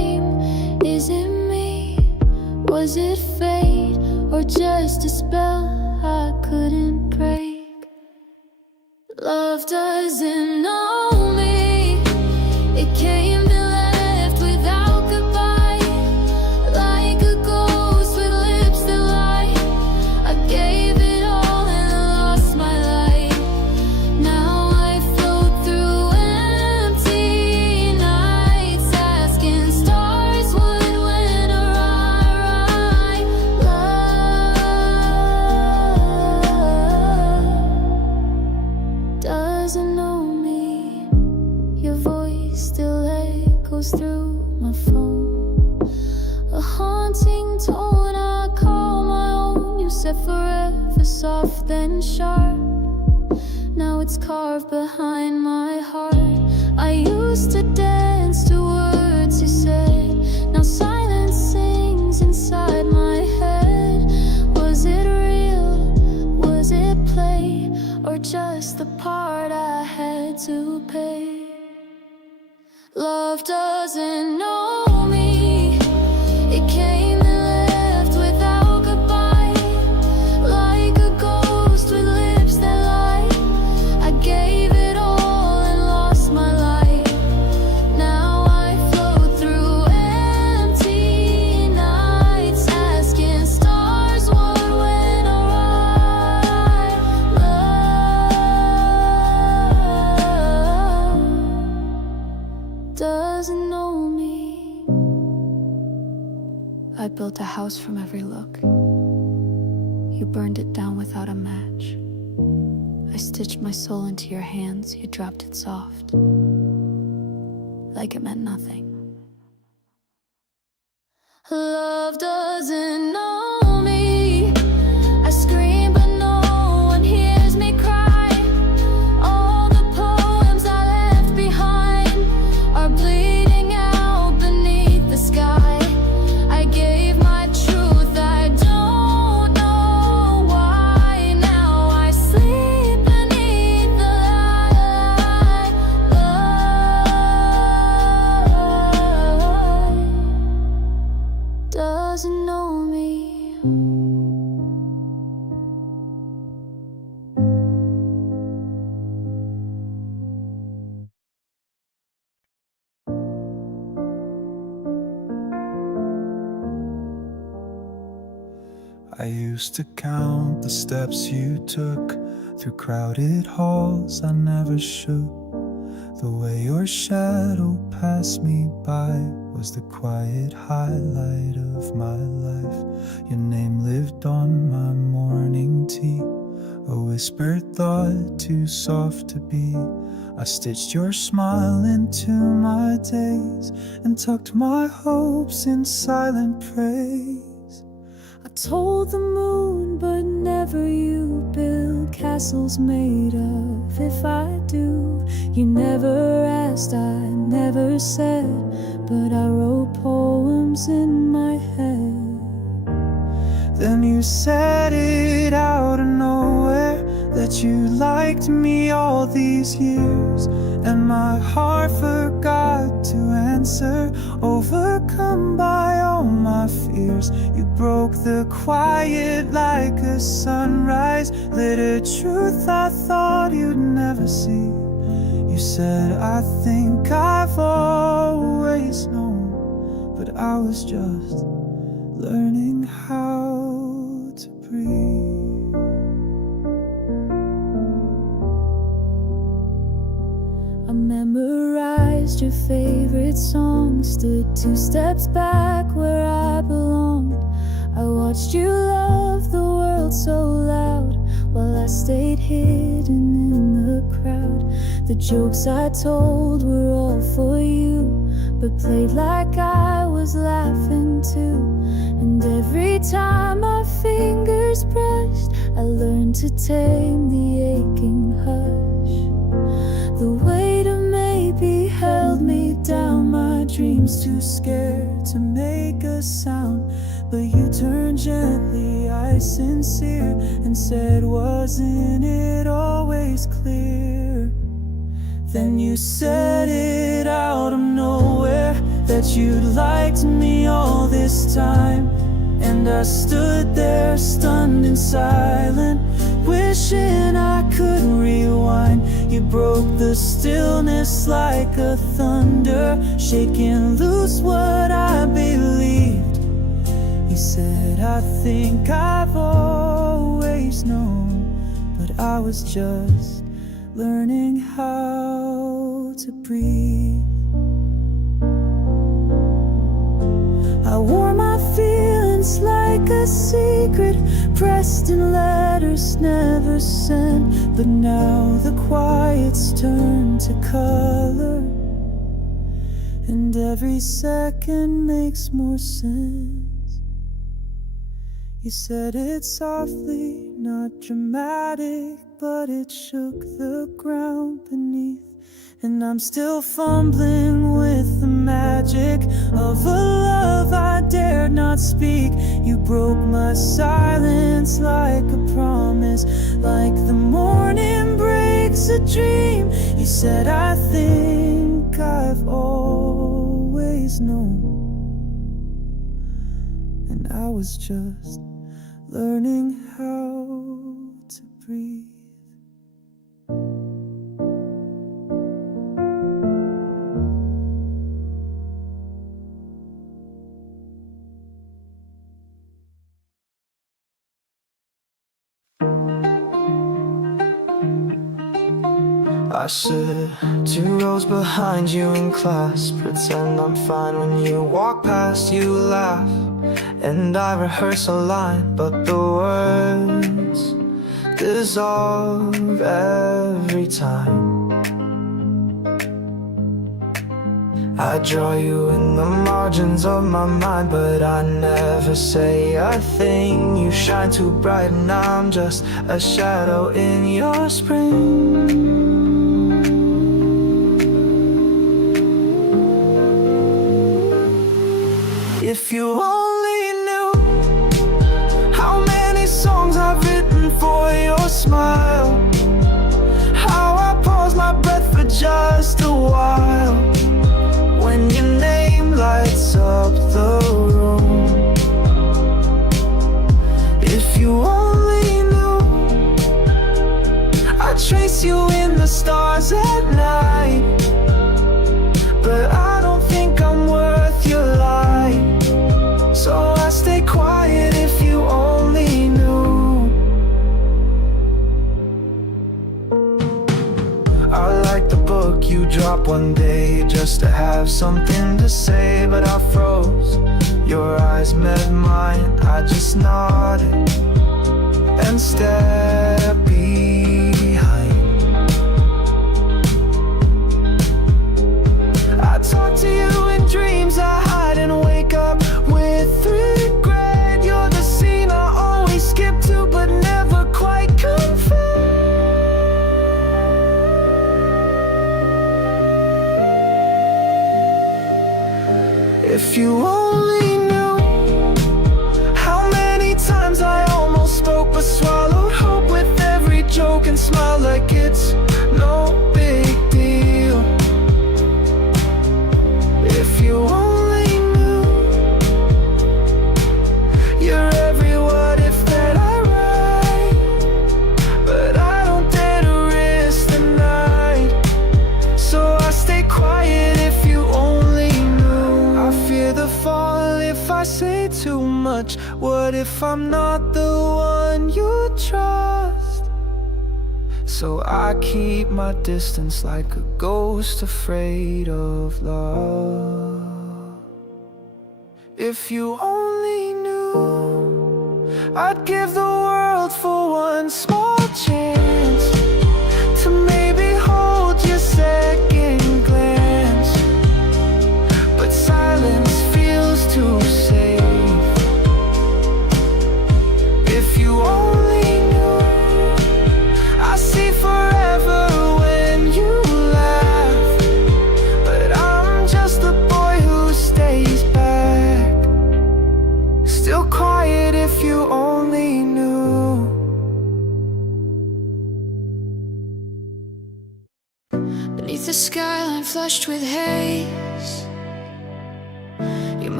Was it fate or just a spell I couldn't break? Love doesn't know me. It can't be left without goodbye. Like a ghost with lips that lie, I gave it all and lost my light. Now I float through empty nights, asking stars what went awry. Love doesn't know me. Your voice still echoes through my phone, a haunting tone I call my own. You said forever soft and sharp, now it's carved behind my heart. I used to dance to words you said, now silence sings inside my head. Was it real? Was it play? Or just the part I had to pay? Love doesn't know me. It came and left without goodbye. Like a ghost with lips that lie, I gave it all and lost my light. Now I float through empty nights, asking stars what went awry. Love doesn't know me. I built a house from every look. You burned it down without a match. I stitched my soul into your hands. You dropped it soft, like it meant nothing. Love doesn't know me. I scream but no one hears me cry. All the poems I left behind are bleeding out beneath the sky. I gave my truth, I don't know why. Now I sleep beneath the light. Love doesn't know me. I used to count the steps you took through crowded halls. I never shook. The way your shadow passed me by was the quiet highlight of my life. Your name lived on my morning tea, a whispered thought too soft to be. I stitched your smile into my days and tucked my hopes in silent praise. I told the moon, but never you. Build castles made of if I do. You never asked, I never said, but I wrote poems in my head. Then you said it out of nowhere that you liked me all these years, and my heart forgot to answer, overcome by all my fears. You broke the quiet like a sunrise, lit a truth I thought you'd never see. You said, I think I've always known, but I was just learning how to breathe. I memorized your favorite song, stood 2 steps back where I belonged. I watched you love the world so loud, while I stayed hidden in the crowd. The jokes I told were all for you, but played like I was laughing too. And every time my fingers brushed, I learned to tame the aching hush. The weight of maybe held me down, my dreams too scared to make a sound. But you turned gently, I sincere, and said, wasn't it always clear? Then you said it out of nowhere that you'd liked me all this time, and And I stood there stunned and silent, wishing I could rewind. You broke the stillness like a thunder, shaking loose what I believed. You said, I think I've always known, but I was just learning how to breathe. I wore my feelings like a secret, pressed in letters never sent. But now the quiet's turned to color, and every second makes more sense. You said it softly, not dramatic, but it shook the ground beneath. And I'm still fumbling with the magic of a love I dared not speak. You broke my silence like a promise, like the morning breaks a dream. You said, I think I've always known, and I was just learning how to breathe. I sit 2 rows behind you in class, pretend I'm fine when you walk past. You laugh, and I rehearse a line, but the words dissolve every time. I draw you in the margins of my mind, but I never say a thing. You shine too bright and I'm just a shadow in your spring. If you only knew how many songs I've written for your smile, how I pause my breath for just a while when your name lights up the room. If you only knew I trace you in the stars at night, but I don't think I'm worth your light. So I stay quiet. If you only knew. I like the book you dropped one day just to have something to say, but I froze. Your eyes met mine, I just nodded and stepped behind. I talk to you in dreams I hide and wake up with regret. You're the scene I always skip to but never quite confess. If you only knew how many times I almost spoke but swallowed hope with every joke and smile like it's no big deal. If you only knew you're every what if that I write, but I don't dare to risk the night, so I stay quiet. If you only knew. I fear the fall if I say too much. What if I'm not the one you trust? So I keep my distance like a ghost afraid of love. If you only knew, I'd give the world for one small chance to maybe hold your second glance, but silence feels too safe. If you only knew, I see forever when you laugh, but I'm just the boy who stays back, still quiet. If you only knew. Beneath the skyline flushed with haze, you move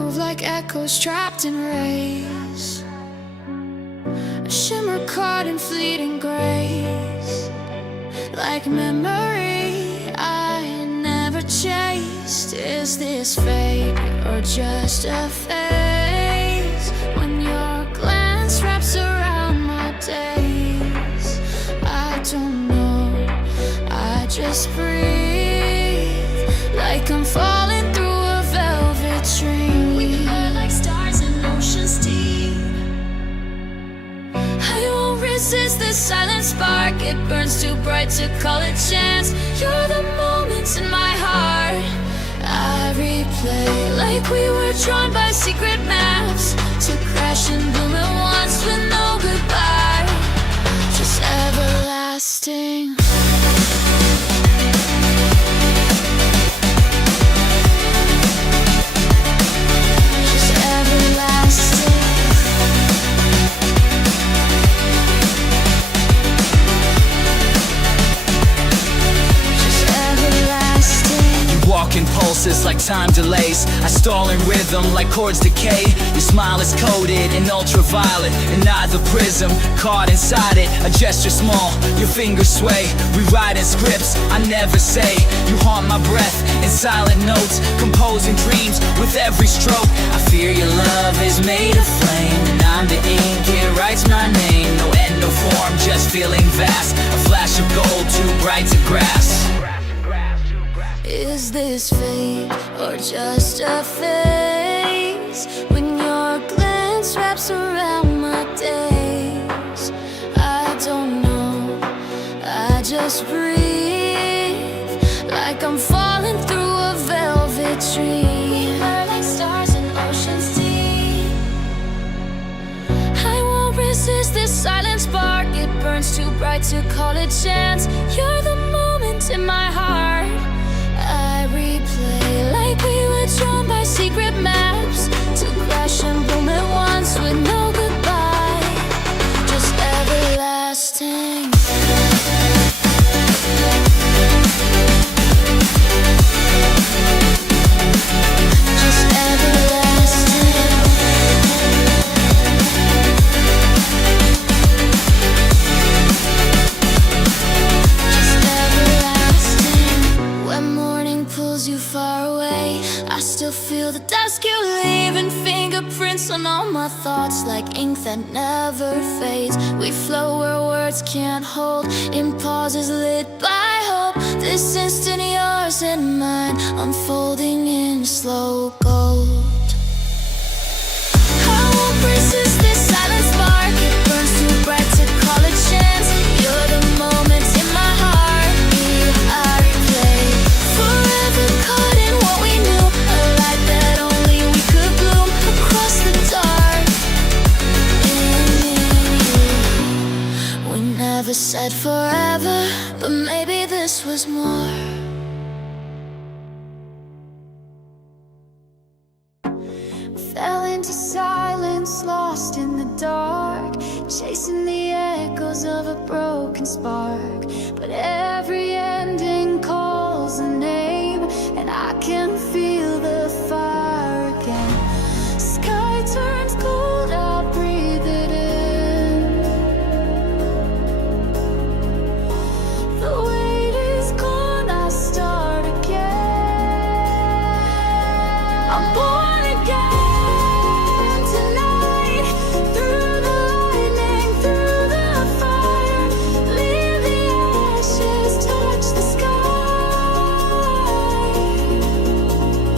move like echoes trapped in rays, a shimmer caught in fleeting grace, like memory I never chased. Is this fate or just a phase? When your glance wraps around my days, I don't know, I just breathe, like I'm falling through a velvet dream. We burn like stars in oceans deep. I won't resist this silent spark, it burns too bright to call it chance. You're the moments in my heart I replay, like we were drawn by secret maps, to crash and bloom at once with no goodbye, just everlasting. Just everlasting. Walking pulses like time delays, I stall in rhythm like chords decay. Your smile is coated in ultraviolet, and I the prism caught inside it. A gesture small, your fingers sway, rewriting scripts I never say. You haunt my breath in silent notes, composing dreams with every stroke. I fear your love is made of flame, and I'm the ink, it writes my name. No end, no form, just feeling vast, a flash of gold too bright to grasp. Is this fate or just a phase? When your glance wraps around my days, I don't know, I just breathe, like I'm falling through a velvet dream. We burn like stars in oceans deep. I won't resist this silent spark, it burns too bright to call it chance. You're the moment in my heart I replay, like we were drawn by secret maps, to crash and bloom at once with no goodbye, just everlasting. Just everlasting. Just everlasting. When morning pulls you far away, I still feel the dusk you leave, and fingerprints on all my thoughts, like ink that never fades. We flow where words can't hold, in pauses lit by hope. This instant yours and mine, unfolding in slow gold. I won't resist this silent spark, it burns too bright to call it chance. You're the moment in my heart, I replay, forever caught in what we knew, a light that only we could bloom across the dark. In you, we never said forever, but maybe this was more. Fell into silence, lost in the dark, chasing the echoes of a broken spark. But every ending calls a name, and I can feel the fire again. Sky turns cold, I breathe it in. The weight is gone, I start again. I'm born again.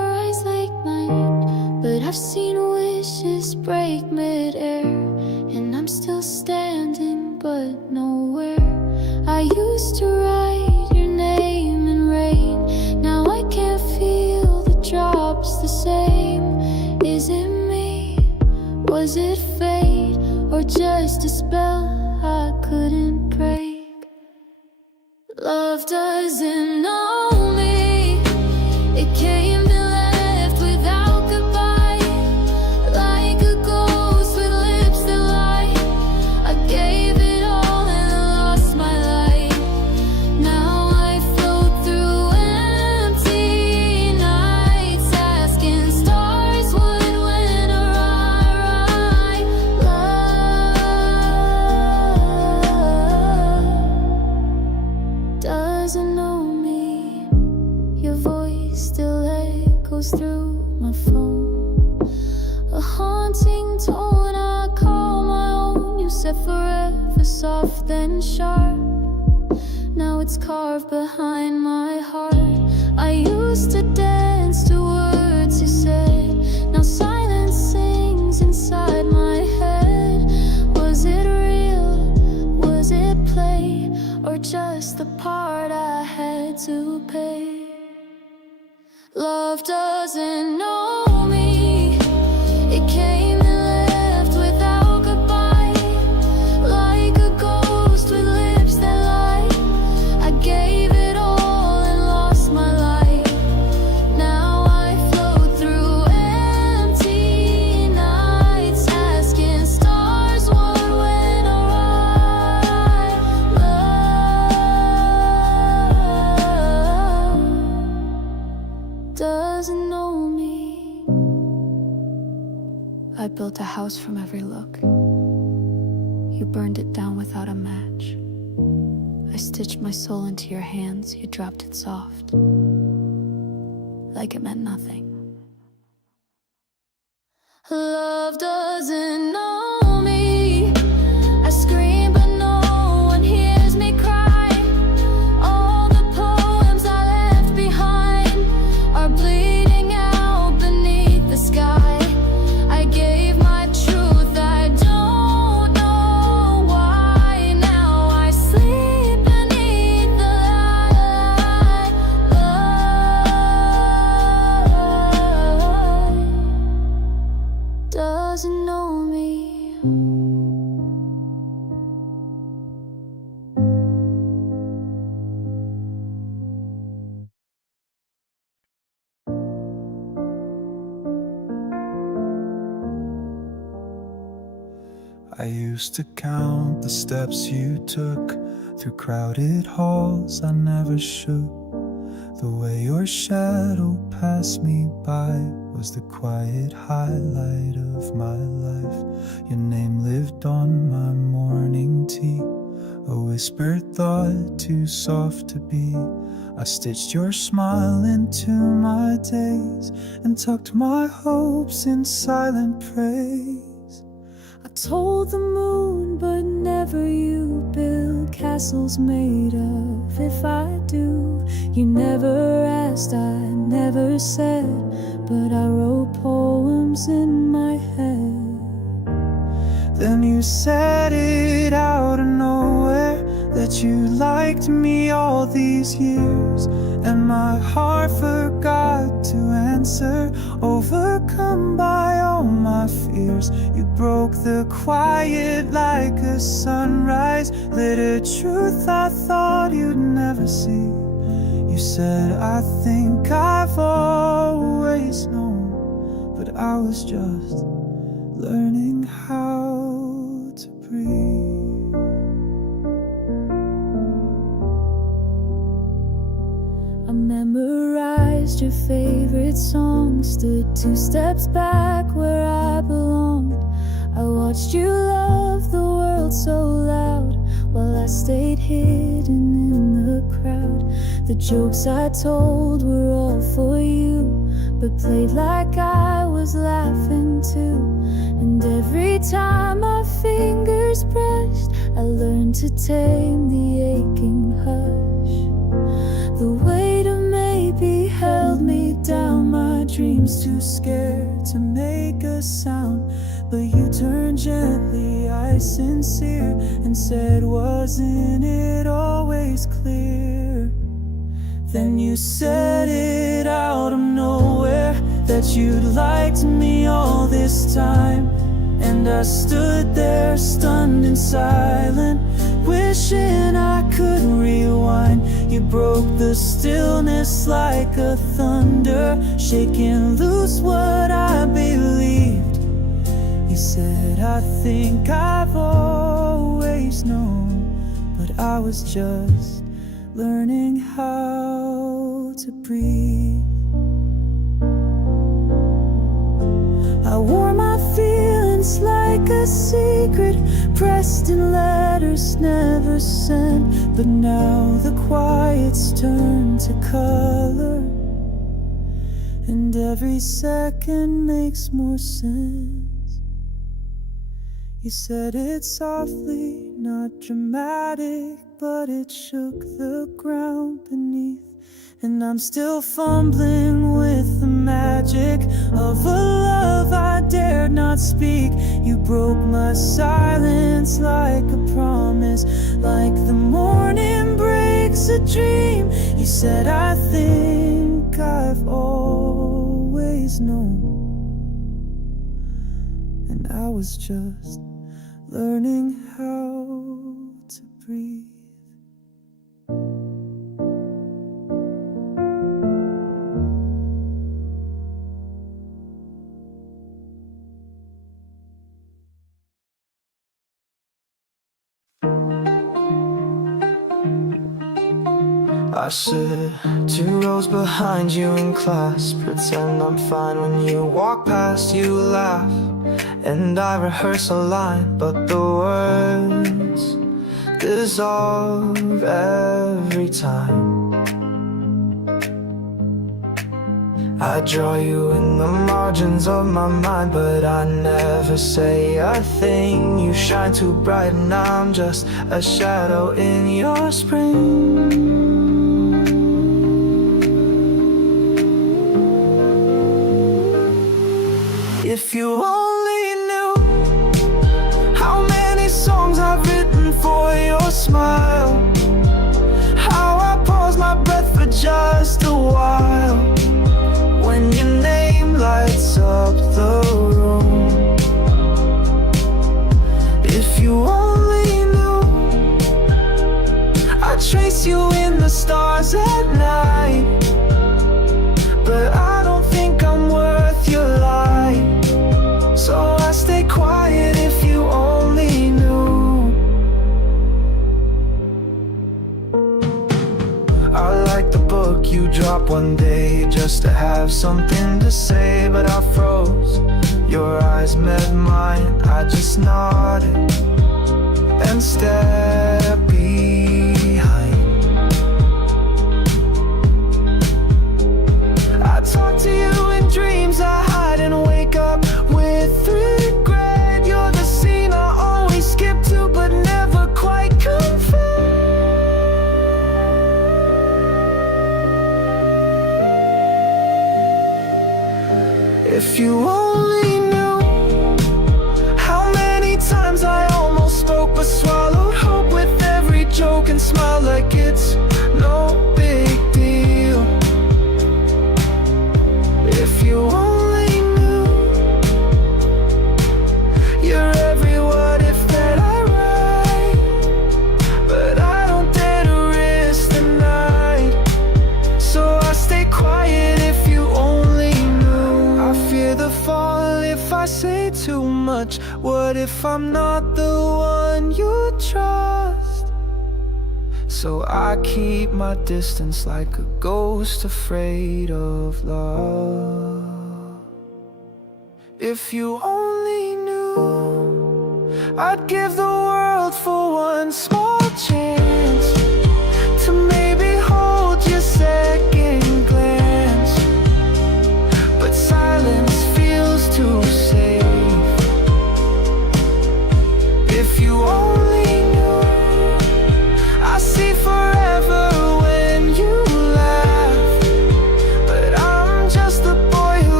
seen wishes break midair, and I'm still standing but nowhere. I used to write your name in rain, now I can't feel the drops the same. Is it me? Was it fate? Or just a spell I couldn't break? Love doesn't know me. It came and left without goodbye, like a ghost with lips that lie. I gave it all and lost my light. Now I float through empty nights, asking stars what went awry. Love doesn't know me. Your voice still echoes through my phone, a haunting tone I call my own. You said forever soft and sharp, now it's carved behind my heart. I used to dance to words you said, now silence sings inside my head. Was it real? Was it play? Or just the part I had to pay? Love doesn't know me. It came and left without goodbye, like a ghost with lips that lie. I gave it all and lost my light. Now I float through empty nights, asking stars what went awry. Love doesn't know me. I built a house from every look. You burned it down without a match. I stitched my soul into your hands. You dropped it soft, like it meant nothing. Love doesn't know me. I scream but no one hears me cry. All the poems I left behind are bleeding out beneath the sky. I gave my truth, I don't know why. Now I sleep beneath the light. Love doesn't know me. I used to count the steps you took through crowded halls. I never should. The way your shadow passed me by was the quiet highlight of my life. Your name lived on my morning tea, a whispered thought too soft to be. I stitched your smile into my days and tucked my hopes in silent praise. I told the moon, but never you. Build castles made of if I do. You never asked, I never said, but I wrote poems in my head. Then you said it out of nowhere that you liked me all these years, and my heart forgot to answer, overcome by all my fears. You broke the quiet like a sunrise, lit a truth I thought you'd never see. You said, I think I've always known, but I was just learning how to breathe. I memorized your favorite song, stood 2 steps back where I belonged. I watched you love the world so loud, while I stayed hidden in the crowd. The jokes I told were all for you, but played like I was laughing too. And every time my fingers brushed, I learned to tame the aching hush. The weight of maybe held me down, my dreams, too scared to make a sound. But you turned gently, I sincere, and said, wasn't it always clear? Then you said it out of nowhere, that you'd liked me all this time. And I stood there stunned and silent, wishing I could rewind. You broke the stillness like a thunder, shaking loose what I believed. You said, I think I've always known, but I was just learning how to breathe. I wore my feelings like a secret, pressed in letters never sent. But now the quiet's turned to color, and every second makes more sense. You said it softly, not dramatic, but it shook the ground beneath. And I'm still fumbling with the magic of a love I dared not speak. You broke my silence like a promise, like the morning breaks a dream. You said, I think I've always known, and I was just learning how to breathe. I sit 2 rows behind you in class, pretend I'm fine when you walk past. You laugh and I rehearse a line, but the words dissolve every time. I draw you in the margins of my mind, but I never say a thing. You shine too bright and I'm just a shadow in your spring. If you only knew how many songs I've written for your smile, how I pause my breath for just a while when your name lights up the room. If you only knew I trace you in the stars at night, but I don't think I'm worth your light. So I stay quiet if you only knew. I like the book you dropped one day just to have something to say, but I froze. Your eyes met mine, I just nodded and stepped behind. I talk to you in dreams I hide and wake up with regret. You're the scene I always skip to but never quite confess. If you only knew how many times I almost spoke but swallowed hope with every joke and smile like it's no big deal. If you only knew you're every what if that I write, but I don't dare to risk the night. So I stay quiet if you only knew. I fear the fall if I say too much. What if I'm not the one you trust? So I keep my distance like a ghost afraid of love. If you only knew I'd give the world for one small chance to maybe hold your second glance, but silence feels too safe. If you only knew I see forever when you laugh, but I'm just the boy who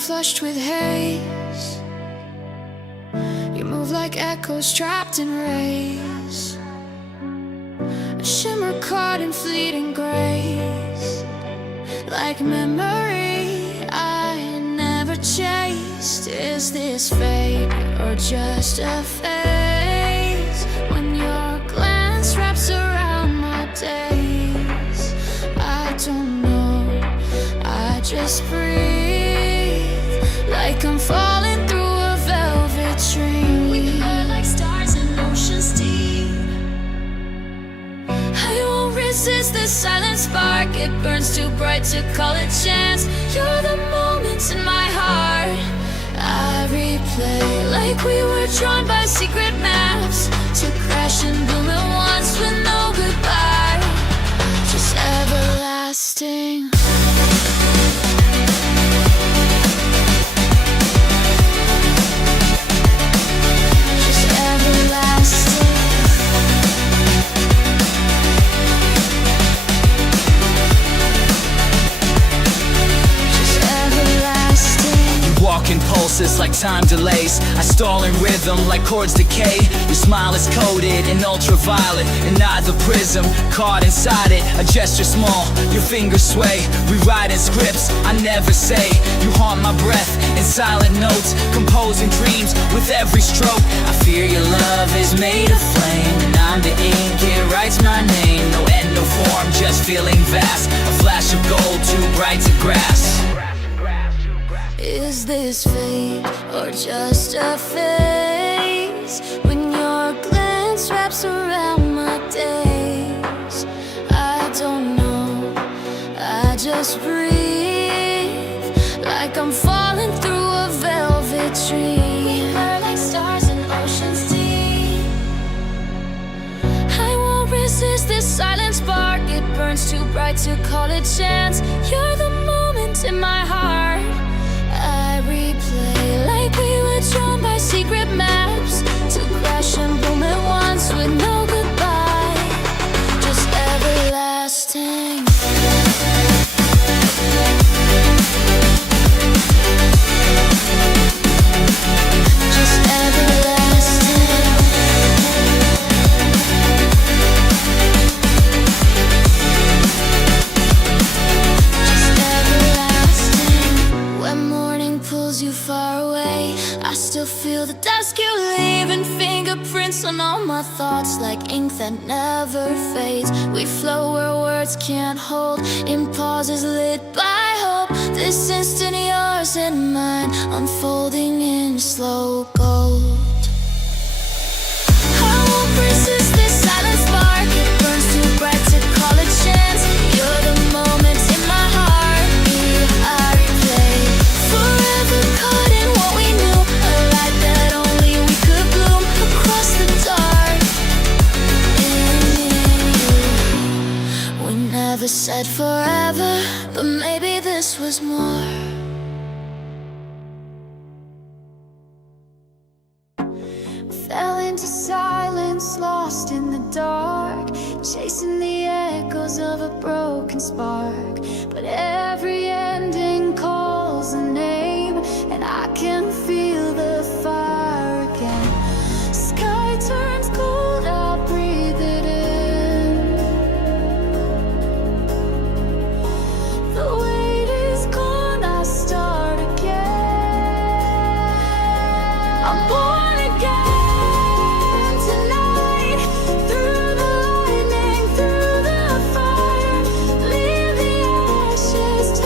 flushed with haze. You move like echoes trapped in rays, a shimmer caught in fleeting grace, like memory I never chased. Is this fate or just a phase? When your glance wraps around my days, I don't know, I just breathe, like I'm falling through a velvet dream. We burn like stars in oceans deep. I won't resist the silent spark, it burns too bright to call it chance. You're the moments in my heart I replay, like we were drawn by secret maps, to crash and bloom at once with no goodbye, just everlasting. Just everlasting. Walking pulses like time delays, I stall in rhythm like chords decay. Your smile is coated in ultraviolet, and I the prism caught inside it. A gesture small, your fingers sway, rewriting scripts I never say. You haunt my breath in silent notes, composing dreams with every stroke. I fear your love is made of flame, and I'm the ink, it writes my name. No end, no form, just feeling vast, a flash of gold too bright to grasp. Is this fate or just a phase? When your glance wraps around my days, I don't know, I just breathe, like I'm falling through a velvet dream. We burn like stars in oceans deep. I won't resist this silent spark, it burns too bright to call it chance. You're the moment in my heart I replay, like we were drawn by secret maps, to crash and bloom at once with no goodbye, just everlasting. Just everlasting. Just everlasting. When morning pulls you far away, I still feel the dusk you leave, and fingerprints on all my thoughts, like ink that never fades. We flow where words can't hold, in pauses lit by hope. This instant yours and mine, unfolding in slow gold. I won't resist this silent spark, it burns too bright to call it chance. You're the moment in my heart, I replay, forever caught in what we knew, a light that only we could bloom across the dark. In you, we never said forever, but maybe this was more. Fell into silence, lost in the dark, chasing the echoes of a broken spark. But every ending calls a name, and I can feel the fire again. Sky turns cold, I breathe it in. The weight is gone, I start again. I'm born again tonight, through the lightning, through the fire. Leave the ashes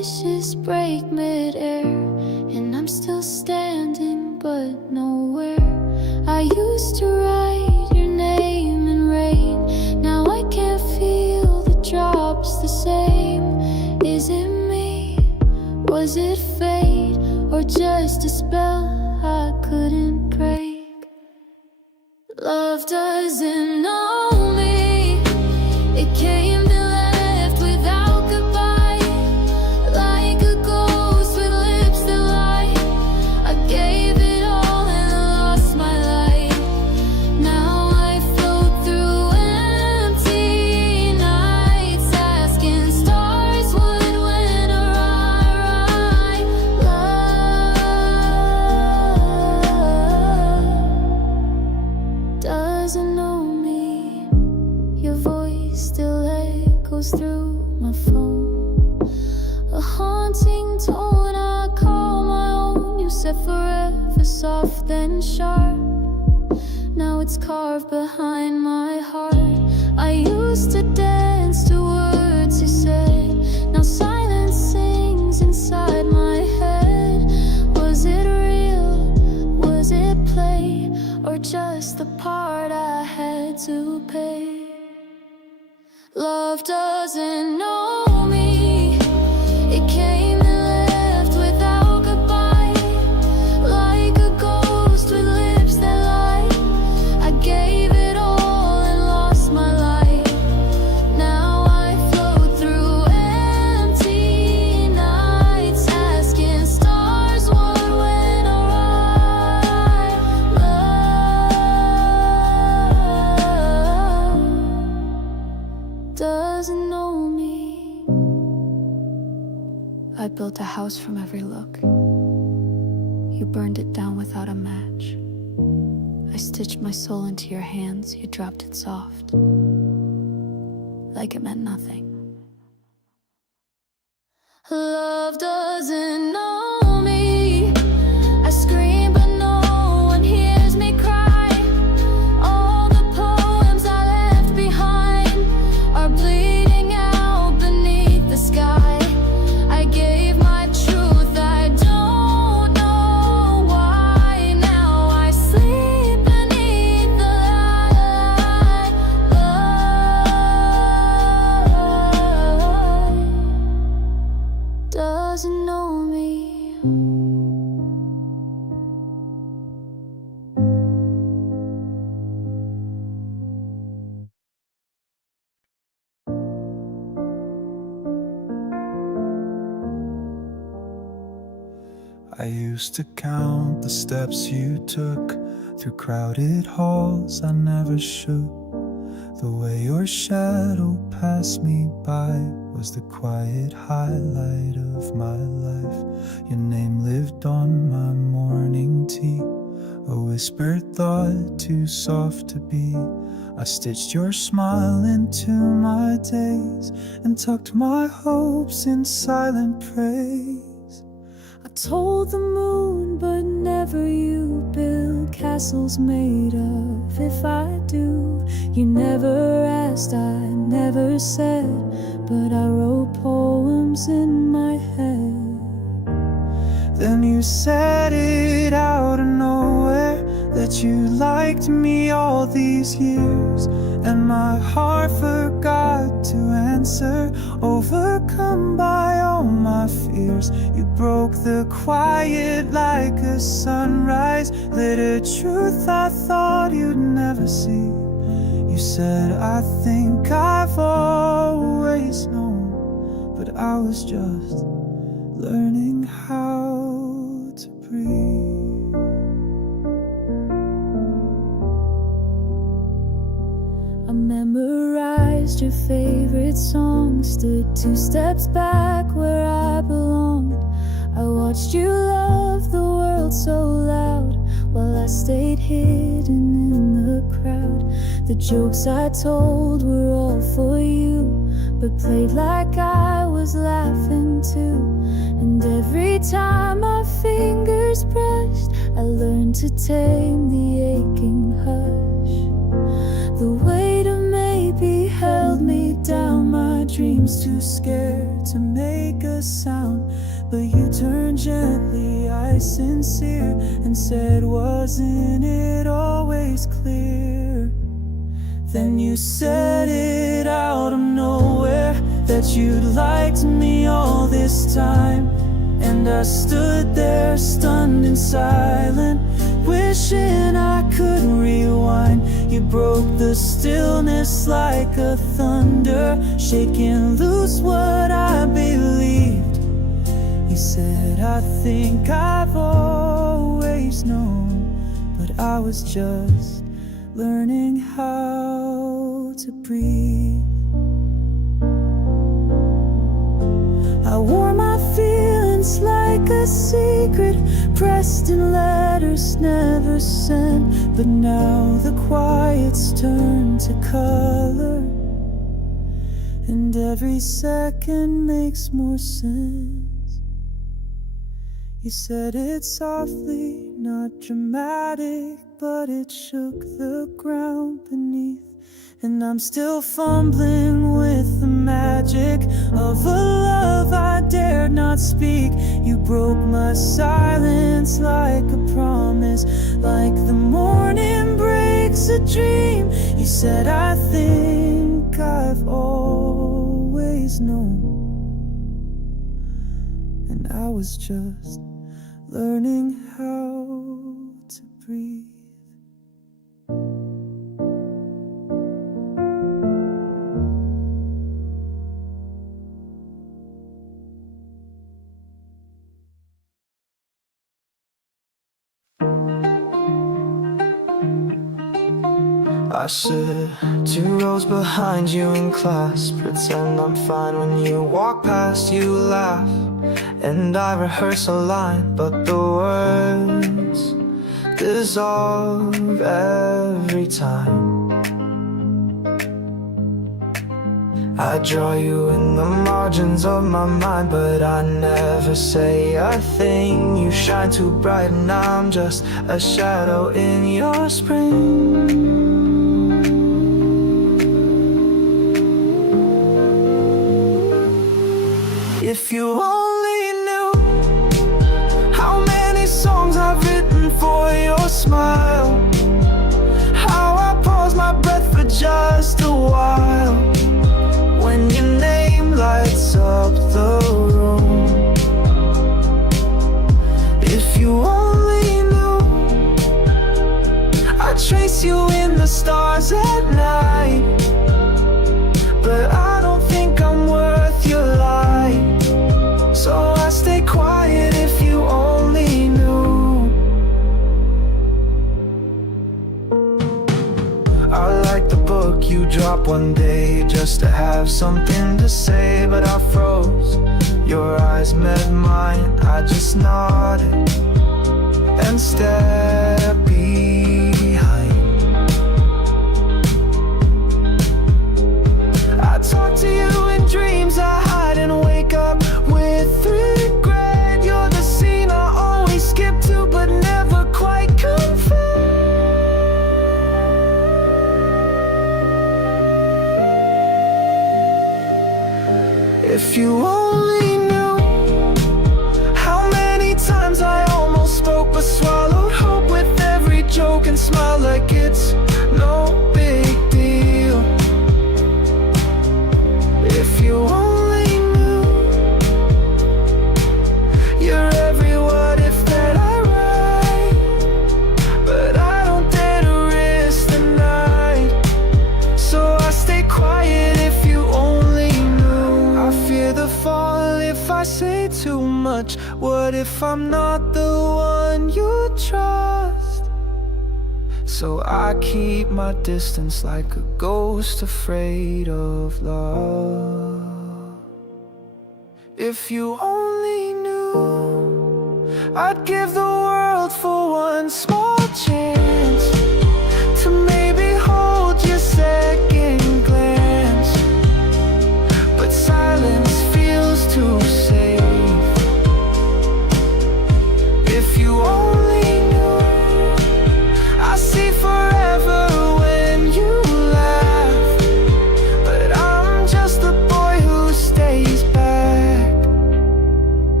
waves break mid-air, and I'm still standing but nowhere. I used to write your name in rain, now I can't feel the drops the same. Is it me? Was it fate? Or just a spell I couldn't break? Love doesn't know me. It came to left without goodbye, like a ghost with lips that lie. I gave it all and lost my light. Now I float through empty nights, asking stars what went awry. Love doesn't know me. Your voice still echoes through my phone, a haunting tone I call my own. You said forever soft and sharp, now it's carved behind my heart. I used to dance to words you said, now silence sings inside my head. Was it real? Was it play? Or just the part I had to pay? Love doesn't know me. It came and left without goodbye, like a ghost with lips that lie. I gave it all and lost my light. Now I float through empty nights, asking stars what went awry. Love doesn't know me. I built a house from every look. You burned it down without a match. I stitched my soul into your hands. You dropped it soft, like it meant nothing. Love doesn't know me. I scream but no one hears me cry. All the poems I left behind are bleeding out beneath the sky. I gave my truth, I don't know why. Now I sleep beneath the light. Love doesn't know me. I used to count the steps you took through crowded halls I never should. The way your shadow passed me by was the quiet highlight of my life. Your name lived on my morning tea, a whispered thought too soft to be. I stitched your smile into my days and tucked my hopes in silent praise. I told the moon, but never you. Build castles made of if I do. You never asked, I never said, but I wrote poems in my head. Then you said it out of nowhere that you liked me all these years, and my heart forgot to answer, overcome by all my fears. You broke the quiet like a sunrise, lit a truth I thought you'd never see. You said, I think I've always known, but I was just learning how to breathe. I memorized your favorite song, stood 2 steps back where I belonged. I watched you love the world so loud, while I stayed hidden in the crowd. The jokes I told were all for you, but played like I was laughing too. And every time my fingers brushed, I learned to tame the aching hush. The weight of maybe held me down, my dreams too scared to make a sound. but you turned gently, I sincere, and said, wasn't it always clear? Then you said it out of nowhere, that you'd liked me all this time. And I stood there stunned and silent, wishing I could rewind. You broke the stillness like a thunder, shaking loose what I believed. You said, I think I've always known, but I was just learning how to breathe. I wore my feelings like a secret, pressed in letters never sent. But now the quiet's turned to color, and every second makes more sense. You said it softly, not dramatic, but it shook the ground beneath. And I'm still fumbling with the magic of a love I dared not speak. You broke my silence like a promise, like the morning breaks a dream. You said, I think I've always known, and I was just learning how to breathe. I sit 2 rows behind you in class, pretend I'm fine when you walk past. You laugh, and I rehearse a line, but the words dissolve every time. I draw you in the margins of my mind, but I never say a thing. You shine too bright and I'm just a shadow in your spring. If you only knew how many songs I've written for your smile, how I pause my breath for just a while when your name lights up the room. If you only knew I trace you in the stars at night, but I don't think I'm worth your light. So I stay quiet. If you only knew. I like the book you dropped one day just to have something to say, but I froze. Your eyes met mine, I just nodded and stepped behind. I talk to you in dreams I hide and wake up with regret. You're the scene I always skip to but never quite confess. If you only knew how many times I almost spoke but swallowed hope with every joke and smile like it's no big deal. If you only knew you're every what if that I write, but I don't dare to risk the night, so I stay quiet. If you only knew. I fear the fall if I say too much. What if I'm not the one you trust? So I keep my distance like a ghost afraid of love. If you only knew, I'd give the world for one small chance to maybe hold your second glance, but silence feels too safe. If you only knew, I see forever when you laugh, but I'm just the boy who stays back.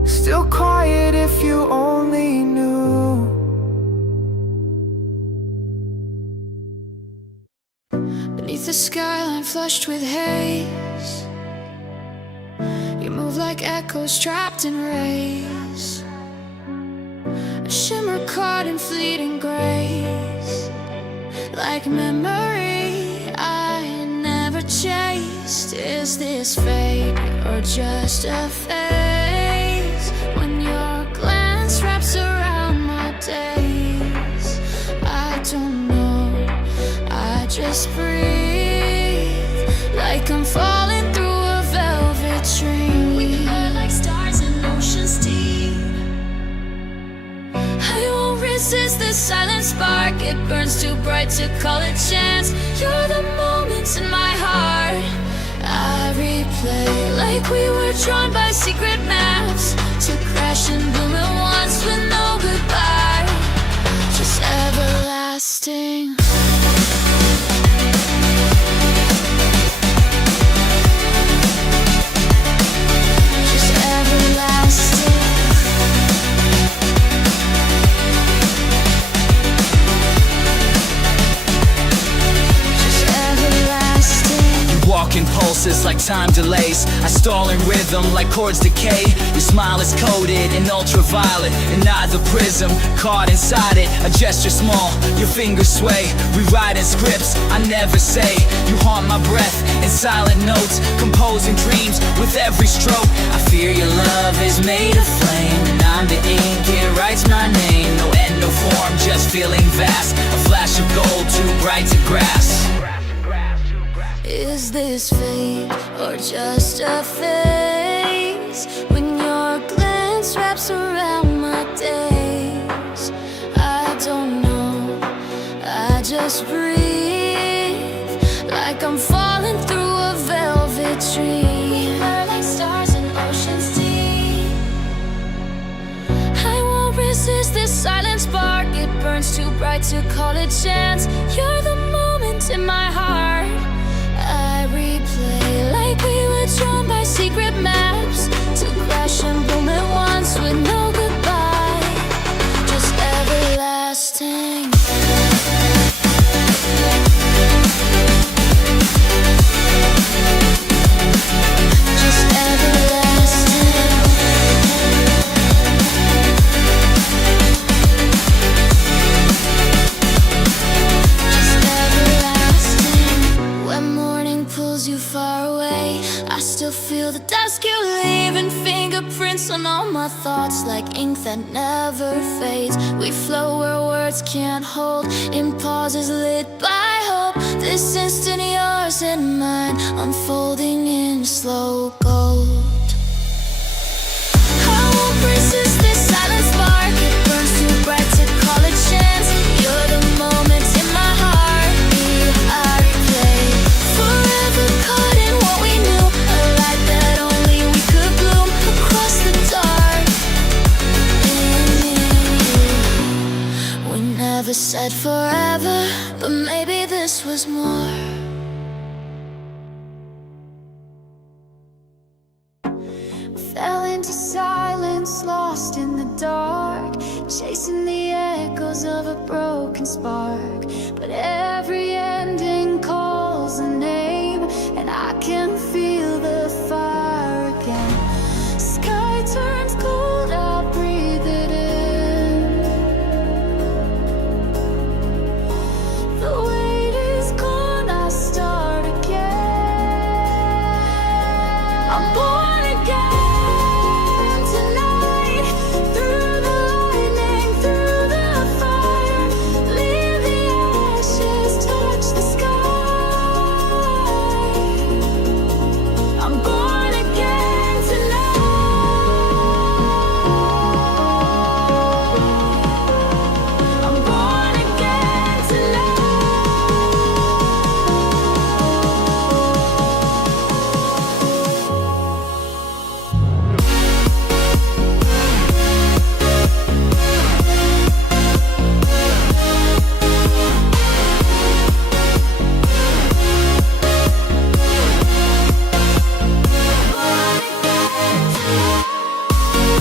Still quiet if you only knew. Beneath the skyline flushed with haze, you move like echoes trapped in rays, a shimmer caught in fleeting grace, like memory I never chased. Is this fate or just a phase? When your glance wraps around my days, I don't know, I just breathe, like I'm falling through a velvet dream. We burn like stars in oceans deep. I won't resist the silent spark, it burns too bright to call it chance. You're the moments in my heart I replay, like we were drawn by secret maps, to crash and bloom at once with no goodbye, just everlasting. Just everlasting. Walking pulses like time delays, I stall in rhythm like chords decay. Your smile is coated in ultraviolet, and I the prism caught inside it. A gesture small, your fingers sway, rewriting scripts I never say. You haunt my breath in silent notes, composing dreams with every stroke. I fear your love is made of flame, and I'm the ink, it writes my name. No end, no form, just feeling vast, a flash of gold too bright to grasp. Is this fate or just a phase? When your glance wraps around my days, I don't know, I just breathe, like I'm falling through a velvet dream. We burn like stars in oceans deep. I won't resist this silent spark, it burns too bright to call it chance. You're the moment in my heart I replay, like we were drawn by secret maps, to crash and bloom at once with no goodbye, just everlasting. Just everlasting. Just everlasting. When morning pulls you far away, I still feel the dusk you leave, and fingerprints on all my thoughts, like ink that never fades. We flow where words can't hold, in pauses lit by hope. This instant yours and mine, unfolding in slow gold. I won't resist this silent spark, it burns too bright to call it chance. You're the moment in my heart, I replay, forever caught in what we knew, a light that only we could bloom across the dark. In you, we never said forever, but maybe this was more. Fell into silence, lost in the dark, chasing the echoes of a broken spark. But every ending calls a name, and I can feel the fire again. Sky turns cold, I breathe it in. The weight is gone, I start again. I'm born again tonight, through the lightning, through the fire. Leave the ashes to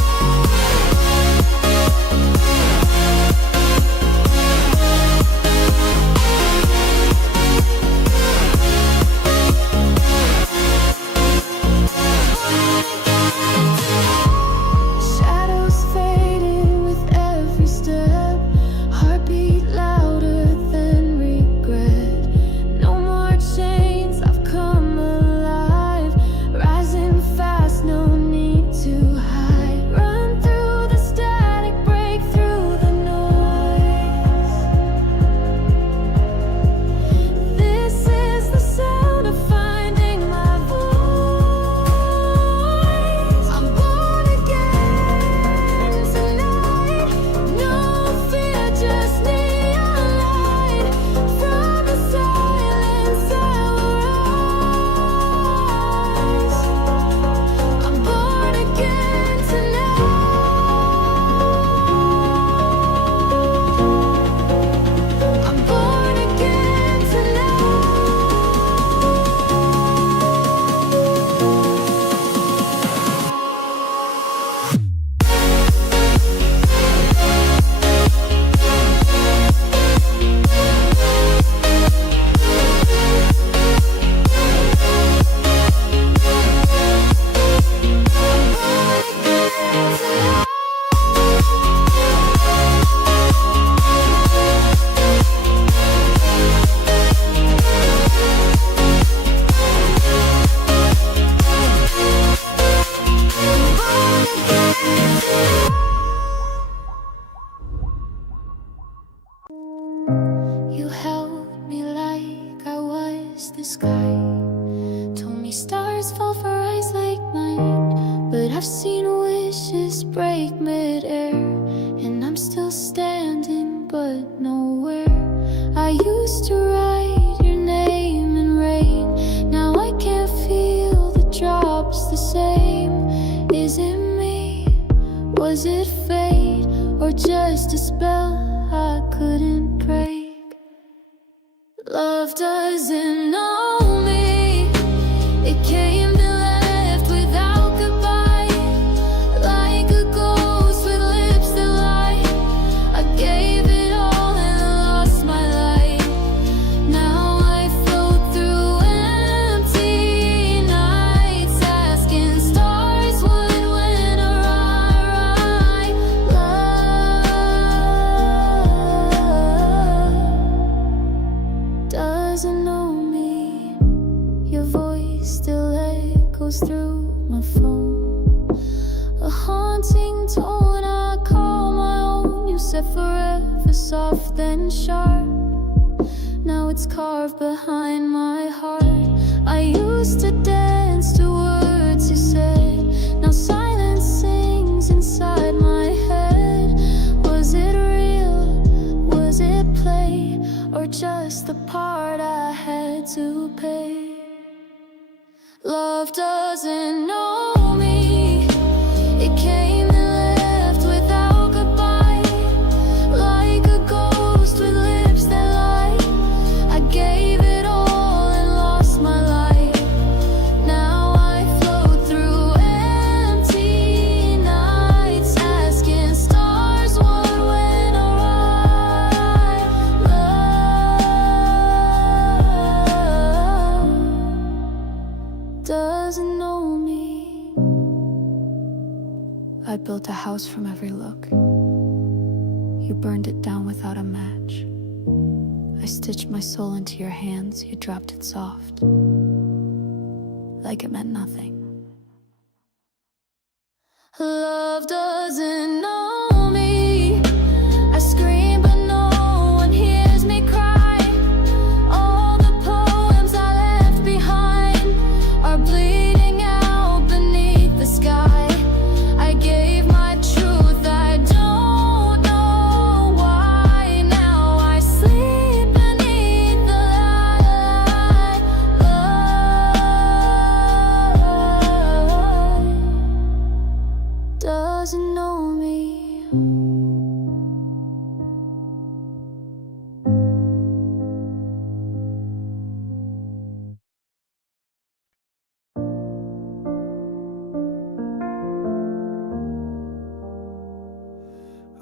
Shadows fading with every step, heartbeat louder than regret. No more chains, I've come alive, rising fast, no need to hide. Run through the static, break through the noise. This is the sound of finding my voice. I'm born again tonight. No fear, just neon light. From the silence I will rise. I'm born again tonight. I'm born again You held me like I was the sky. Told me stars fall for eyes like mine. But I've seen wishes break midair, and I'm still standing but nowhere. I used to write your name in rain. Now I can't feel the drops the same. Is it me? Was it fate? Or just a spell I couldn't break? Love doesn't know me. It came and left without goodbye, like a ghost with lips that lie. I gave it all and lost my light. Now I float through empty nights, asking stars what went awry. Love doesn't know me. Your voice still echoes through my phone, a haunting tone I call my own. You said forever, soft then sharp. Now it's carved behind my heart. I used to dance to words you said. Now silence sings inside my head. Was it real? Was it play? Or just the part I had to pay? Love doesn't know me. It came and left without goodbye, like a ghost with lips that lie. I gave it all and lost my light. Now I float through empty nights, asking stars what went awry. Love doesn't know me. I built a house from every look. You burned it down without a match. I stitched my soul into your hands. You dropped it soft, like it meant nothing. Love doesn't know me. I scream but no one hears me cry. All the poems I left behind are bleeding out beneath the sky. I gave my truth, I don't know why. Now I sleep beneath the light. Love doesn't know me.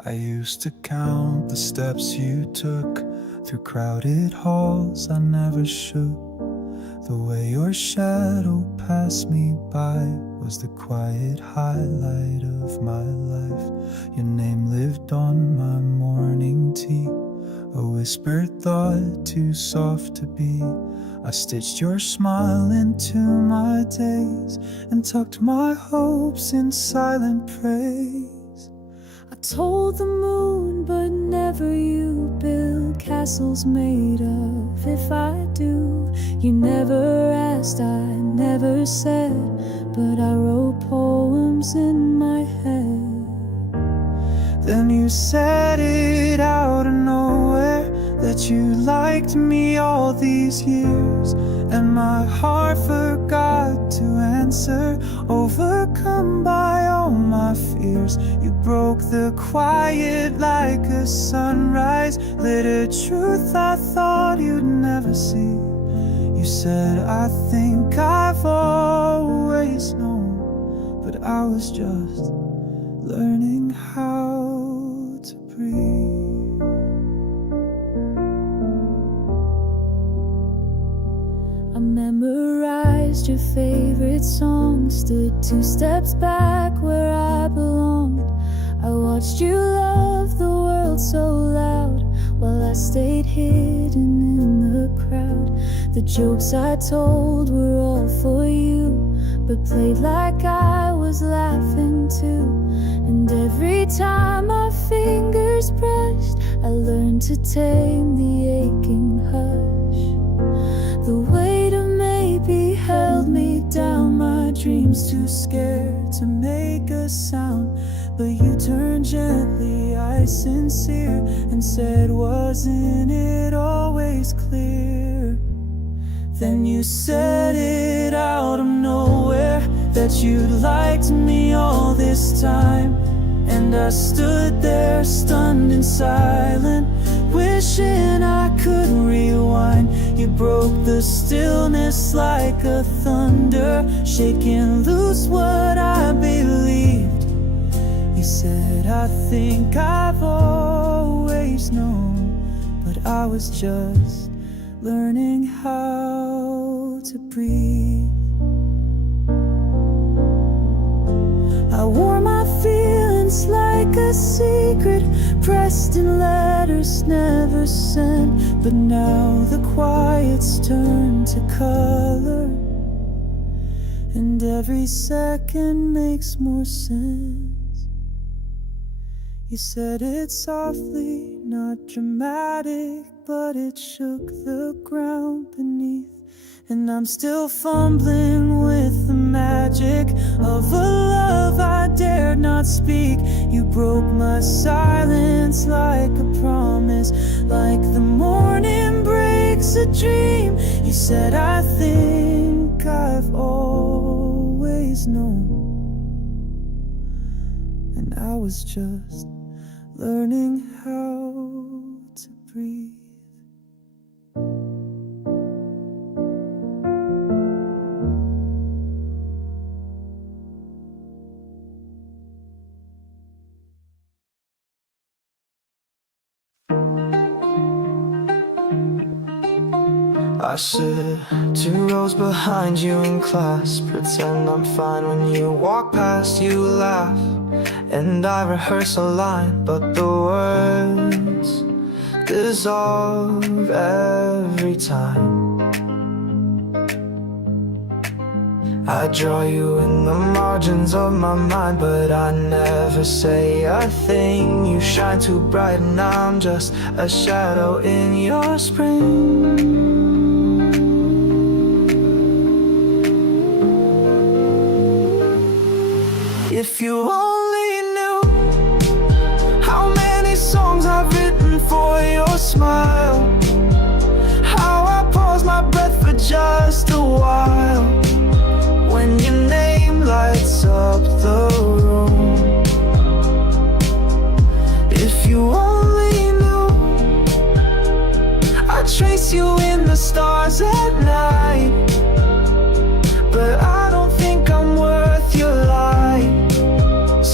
I used to count the steps you took through crowded halls. I never should. The way your shadow passed me by was the quiet highlight of my life. Your name lived on my morning tea, a whispered thought too soft to be. I stitched your smile into my days and tucked my hopes in silent praise. I told the moon, but never you, build castles made of if I do. You never asked, I never said, but I wrote poems in my head. Then you said it out of nowhere, that you liked me all these years, and my heart forgot to answer, overcome by all my fears. You broke the quiet like a sunrise, lit a truth I thought you'd never see. You said, I think I've always known, but I was just learning how to breathe. I memorized your favorite song, stood 2 steps back where I belonged. I watched you love the world so loud, while I stayed hidden in the crowd. The jokes I told were all for you, but played like I was laughing too. And every time my fingers brushed, I learned to tame the aching hush. The weight of maybe held me down, my dreams too scared to make a sound. But you turned gently, I sincere, and said, wasn't it always clear? Then you said it out of nowhere, that you'd liked me all this time. And I stood there stunned and silent, wishing I could rewind. You broke the stillness like a thunder, shaking loose what I believed. You said, I think I've always known, but I was just learning how to breathe. I wore my feelings like a secret, pressed in letters never sent. But now the quiet's turned to color, and every second makes more sense. You said it softly, not dramatic, but it shook the ground beneath. And I'm still fumbling with the magic of a love I dared not speak. You broke my silence like a promise, like the morning breaks a dream. You said, I think I've always known, and I was just learning how to breathe. I sit 2 rows behind you in class, pretend I'm fine when you walk past. You laugh, and I rehearse a line, but the words dissolve every time. I draw you in the margins of my mind, but I never say a thing. You shine too bright and I'm just a shadow in your spring. If you only knew how many songs I've written for your smile, how I pause my breath for just a while when your name lights up the room. If you only knew, I trace you in the stars at night, but I don't think I'm worth your light.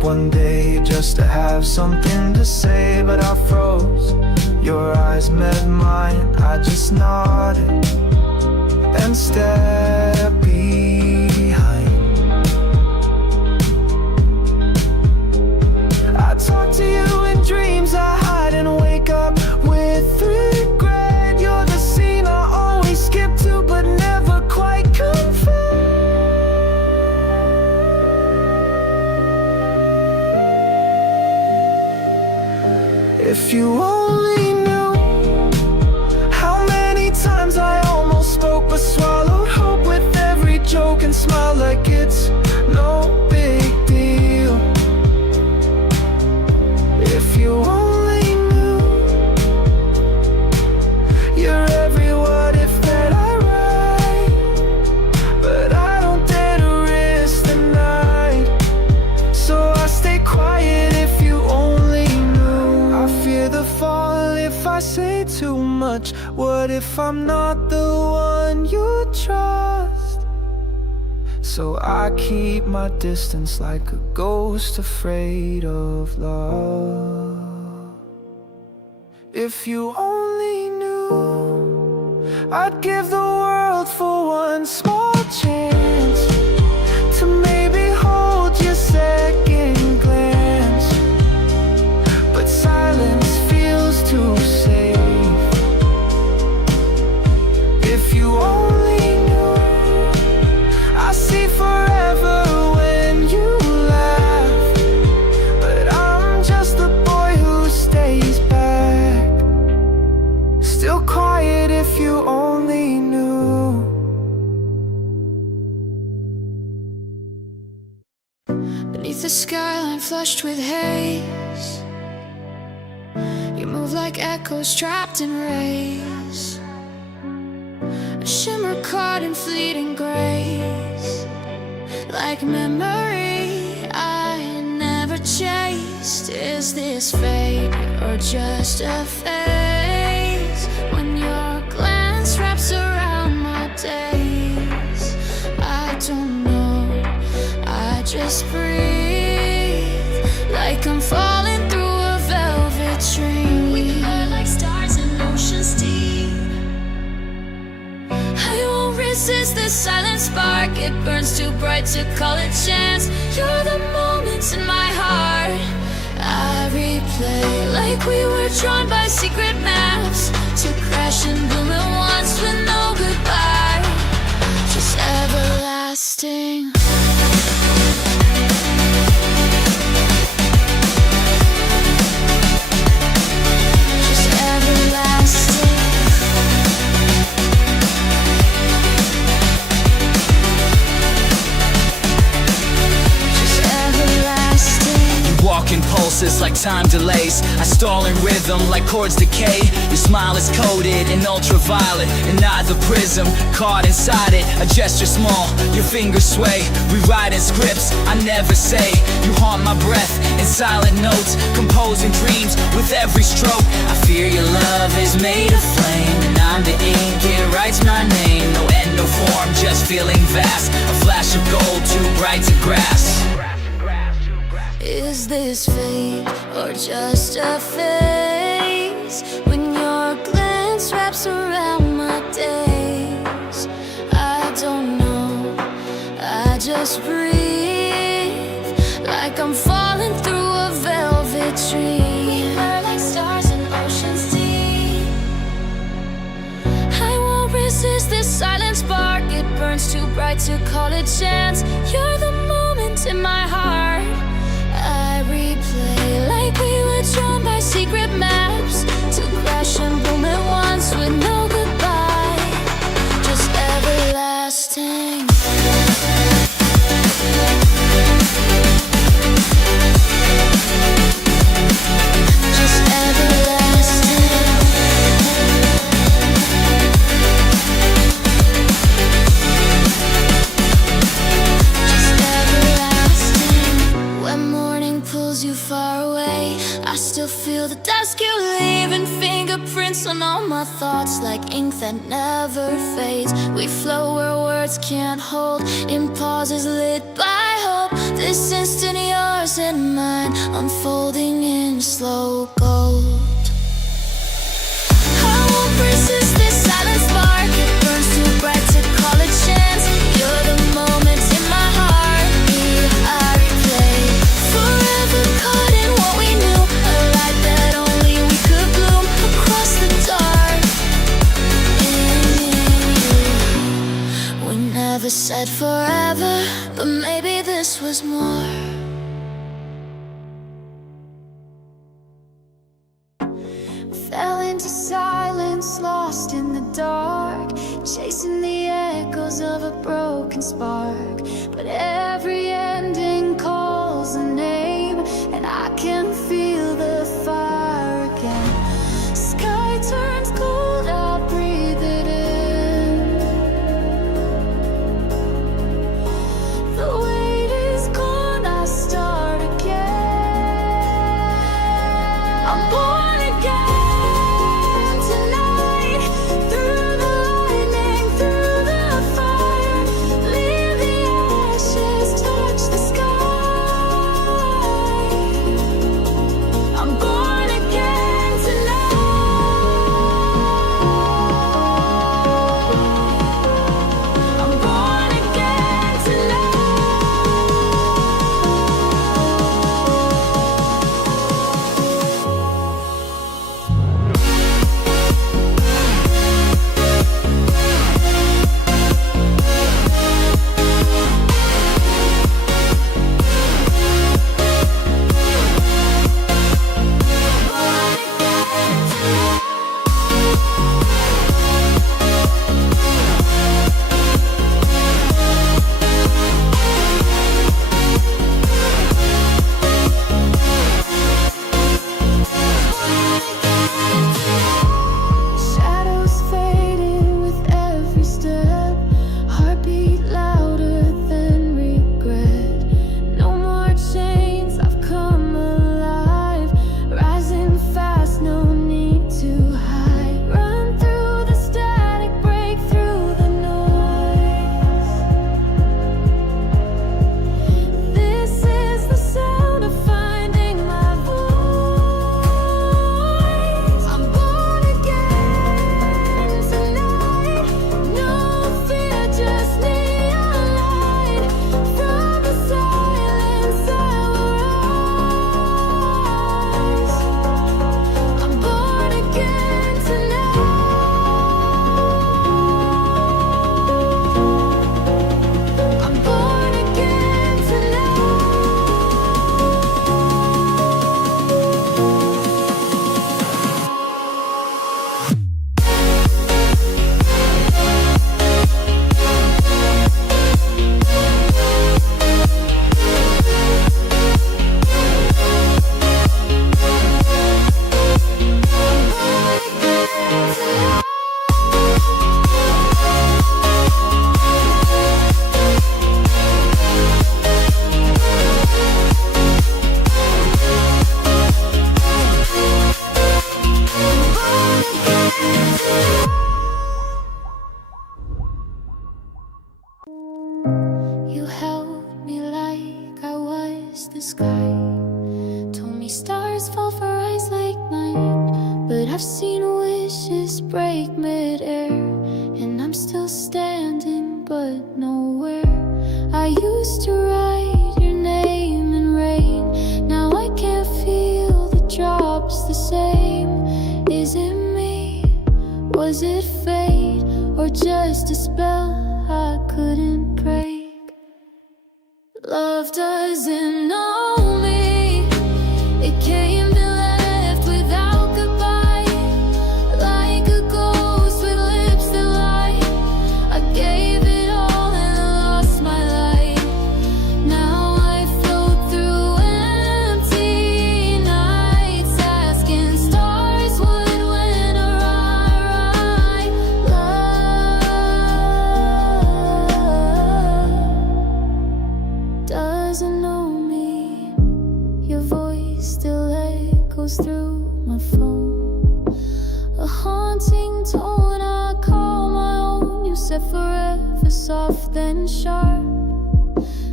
up one day just to have something to say, but I froze. Your eyes met mine, I just nodded and stepped behind. I talk to you in dreams, I hide and wake up with regret. You're the scene I always skip to but never quite confess. If you only knew how many times I almost spoke but swallowed hope with every joke and smile like it's no big deal. If you only knew you're every what if that I write, but I don't dare to risk the night, so I stay quiet. If you only knew, I fear the fall if I say too much. What if I'm not the one you trust? So I keep my distance like a ghost afraid of love. If you only knew, I'd give the world for one small chance to maybe hold your second glance, but silence feels too safe. If you only knew, I see forever when you laugh, but I'm just the boy who stays back, still quiet. If you only knew. Beneath the skyline flushed with haze, you move like echoes trapped in rays, a shimmer caught in fleeting grace, like memory I never chased. Is this fate or just a phase? When your glance wraps around my days, I don't know, I just breathe like I'm falling through a velvet dream. We are like stars in oceans deep. I won't resist the silent spark, it burns too bright to call it chance. You're the moments in my heart I replay, like we were drawn by secret maps to crash and bloom at once with no goodbye, just everlasting. Just everlasting. Walking pulses like time delays, I stall in rhythm like chords decay. Your smile is coated in ultraviolet, and not the prism caught inside it. A gesture small, your fingers sway, rewriting scripts I never say. You haunt my breath in silent notes, composing dreams with every stroke. I fear your love is made of flame, and I'm the ink, it writes my name. No end, no form, just feeling vast, a flash of gold too bright to grasp. Is this fate or just a phase? When your glance wraps around my days, I don't know, I just breathe like I'm falling through a velvet dream. We are like stars in oceans deep. I won't resist this silent spark, it burns too bright to call it chance. You're the moment in my heart I replay, like we were drawn by secret maps to crash and boom at once with no goodbye, just everlasting. Just everlasting. You far away, I still feel the dust you leave and fingerprints on all my thoughts, like ink that never fades. We flow where words can't hold, in pauses lit by hope. This instant yours and mine, unfolding in slow gold. I won't resist this silent spark. It burns too bright to call a chance. You're the moment in my heartbeat I replay. Forever caught in what we knew, a light that only we could bloom across the dark. We never said forever, but maybe this was more. Fell into silence, lost in the dark, chasing the echoes of a broken spark. But every ending calls a name, and I can feel the fire again. Sky turns cold, I'll breathe it in. The weight is gone, I start again. I'm born again tonight. Through the lightning, through the fire, leave the ashes, touch the sky. I'm born again tonight. I'm born again tonight. Shadows fading with every step, heartbeat louder than regret. No more chains, I've come alive, rising fast, no need to hide. Run through the static, break through the noise. This is the sound of finding my voice. I'm born again tonight. No fear, just neon light. From the silence I will rise. I'm born again tonight. I'm born again tonight. You held me like I was the sky. Told me stars fall for eyes like mine. But I've seen wishes break midair, and I'm still standing but nowhere. I used to write your name in rain. Now I can't feel the drops the same. Is it me? Was it fate? Or just a spell I couldn't break? Love doesn't know me. It can't be left without goodbye. Like a ghost with lips that lie. I gave it all and I lost my light. Now I float through empty nights, asking stars what went awry. Love doesn't know me. Your voice still echoes through my phone, a haunting tone I call my own. You said forever, soft then sharp.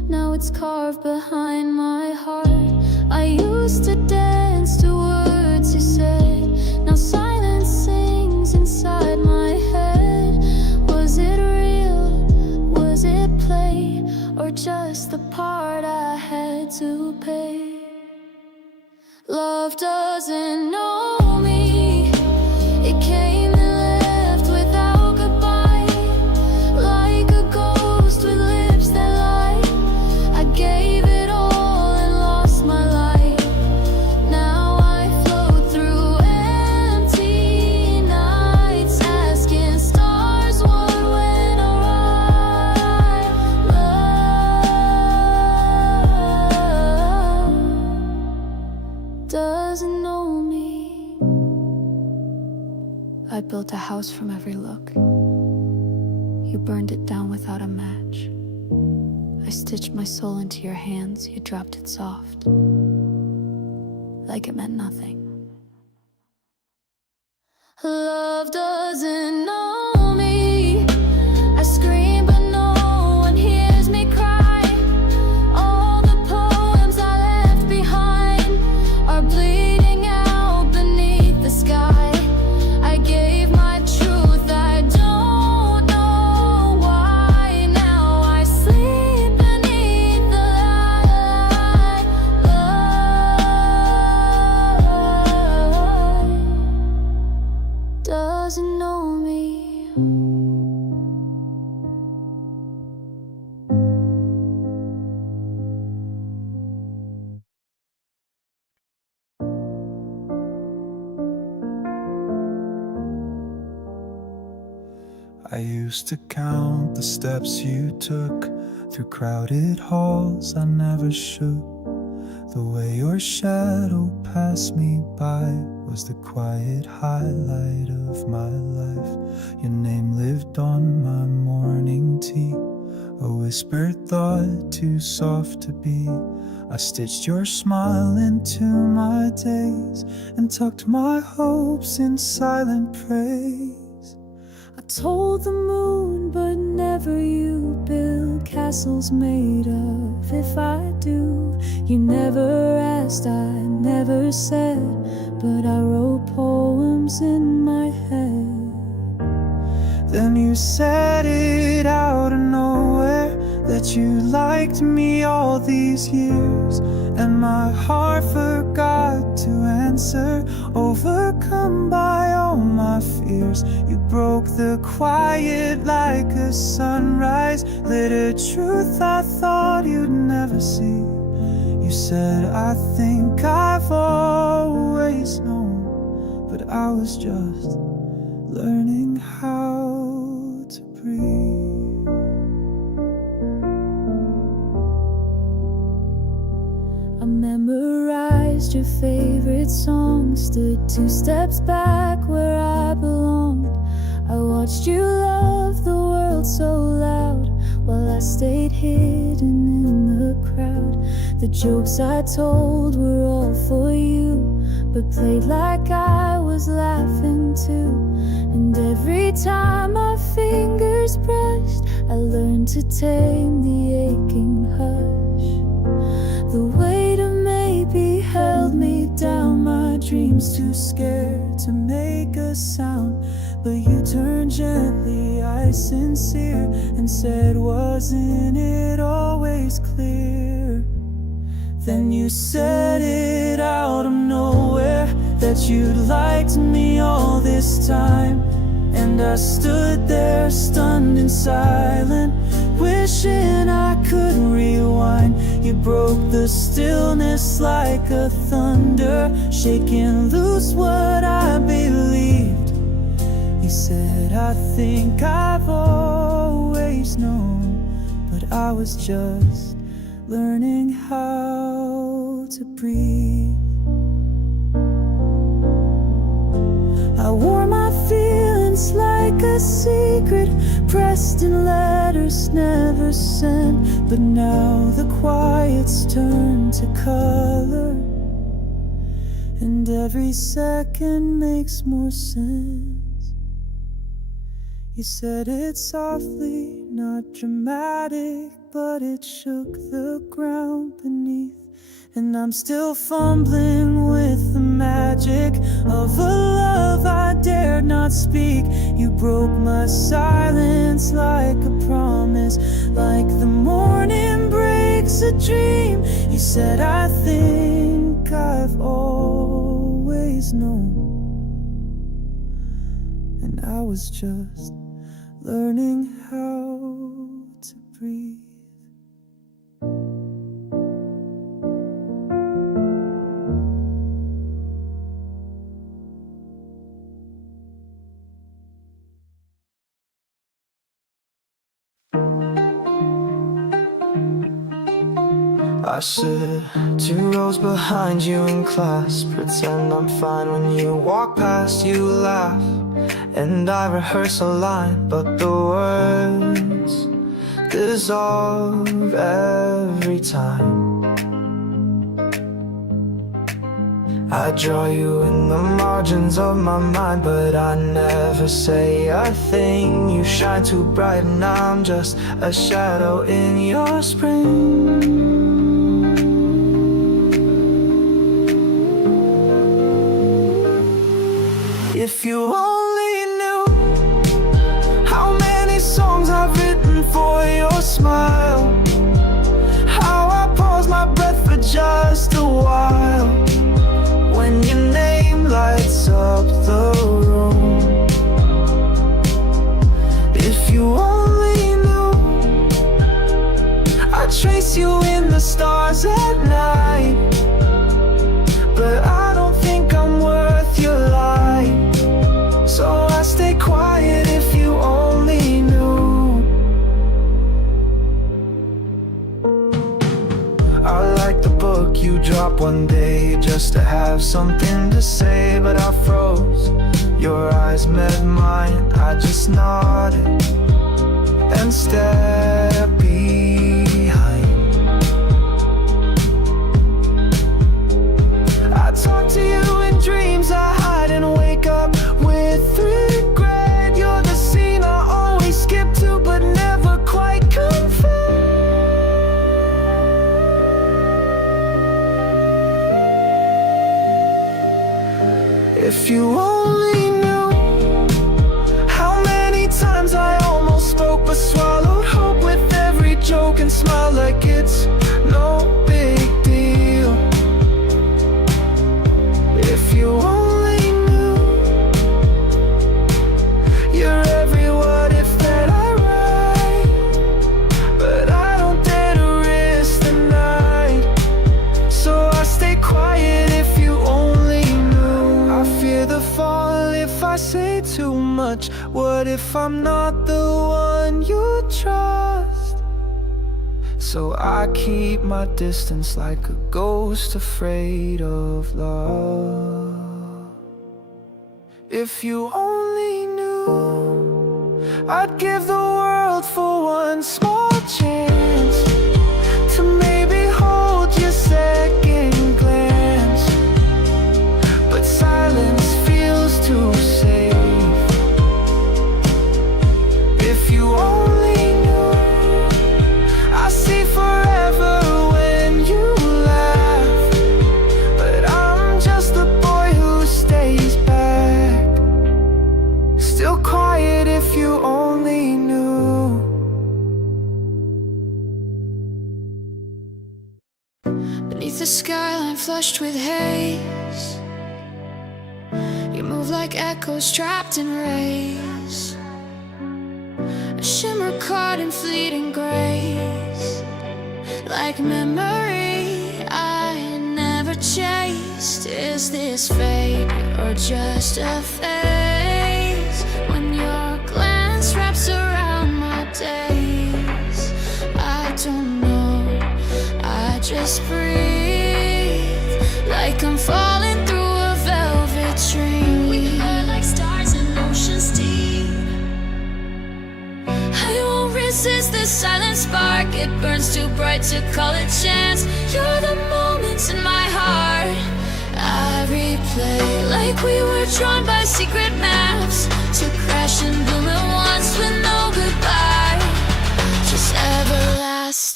now it's carved behind my heart. I used to dance to words you said, now silence sings inside my head. Was it real? Was it play? Or just the part I had to pay? Love doesn't know me. It came and left without goodbye, like a ghost with lips that lie. I gave it all and lost my light. Now I float through empty nights, asking stars what went awry. Love doesn't know me. I built a house from every look. You burned it down without a match. I stitched my soul into your hands. You dropped it soft, like it meant nothing. Love doesn't know me. I scream but no one hears me cry. All the poems I left behind are bleeding out beneath the sky. I gave my truth, I don't know why. Now I sleep beneath the light. Love doesn't know me. I used to count the steps you took through crowded halls. I never should. The way your shadow passed me by was the quiet highlight of my life. Your name lived on my morning tea, a whispered thought too soft to be. I stitched your smile into my days and tucked my hopes in silent praise. I told the moon, but never you. Build castles made of if I do. You never asked, I never said, but I wrote poems in my head. Then you said it out of nowhere, that you liked me all these years, and my heart forgot to answer, overcome by all my fears. You broke the quiet like a sunrise, lit a truth I thought you'd never see. You said, I think I've always known, but I was just learning how to breathe. I memorized your favorite song, stood 2 steps back where I belonged. I watched you love the world so loud, while I stayed hidden in the crowd. The jokes I told were all for you, but played like I was laughing too. And every time my fingers brushed, I learned to tame the aching hush. The weight of maybe held me down, my dreams too scared to make a sound. But you turned gently, I sincere, and said, wasn't it always clear? Then you said it out of nowhere, that you'd liked me all this time. And I stood there stunned and silent, wishing I could rewind. You broke the stillness like a thunder, shaking loose what I believed. You said, I think I've always known, but I was just learning how to breathe. I wore my feelings like a secret, pressed in letters never sent. But now the quiet's turned to color, and every second makes more sense. You said it softly, not dramatic, but it shook the ground beneath. And I'm still fumbling with the magic of a love I dared not speak. You broke my silence like a promise, like the morning breaks a dream. You said, I think I've always known. And I was just learning how to breathe. I sit 2 rows behind you in class, pretend I'm fine when you walk past, you laugh, and I rehearse a line, but the words dissolve every time. I draw you in the margins of my mind, but I never say a thing. You shine too bright and I'm just a shadow in your spring. If you only knew how many songs I've written for your smile, how I pause my breath for just a while when your name lights up the room. If you only knew I trace you in the stars at night, but I don't think I'm worth your light. So I stay quiet if you only knew. I like the book you dropped one day just to have something to say, but I froze. Your eyes met mine, I just nodded and stepped behind. I talk to you in dreams I hide and wake up with regret. You're the scene I always skip to but never quite confess. If you only knew how many times I almost spoke but swallowed hope with every joke and smile like it's no big deal. If you only knew you're every what if that I write, but I don't dare to risk the night, so I stay quiet if you only knew. I fear the fall if I say too much. What if I'm not the one you trust? So I keep my distance like a ghost afraid of love. If you only knew I'd give the world for one small chance to maybe hold your second glance, but silence feels too safe. If you only knew I see forever when you laugh, but I'm just the boy who stays back, still quiet if you only knew. Beneath the skyline flushed with haze, you move like echoes trapped in rays, a shimmer caught in fleeting grace, like memory I never chased. Is this fate or just a phase? When your glance wraps around my days, I don't know, I just breathe like I'm falling through a velvet dream. We burn like stars in oceans deep. I won't resist the silent spark, it burns too bright to call it chance. You're the moments in my heart I replay, like we were drawn by secret maps to crash and bloom at once with no goodbye.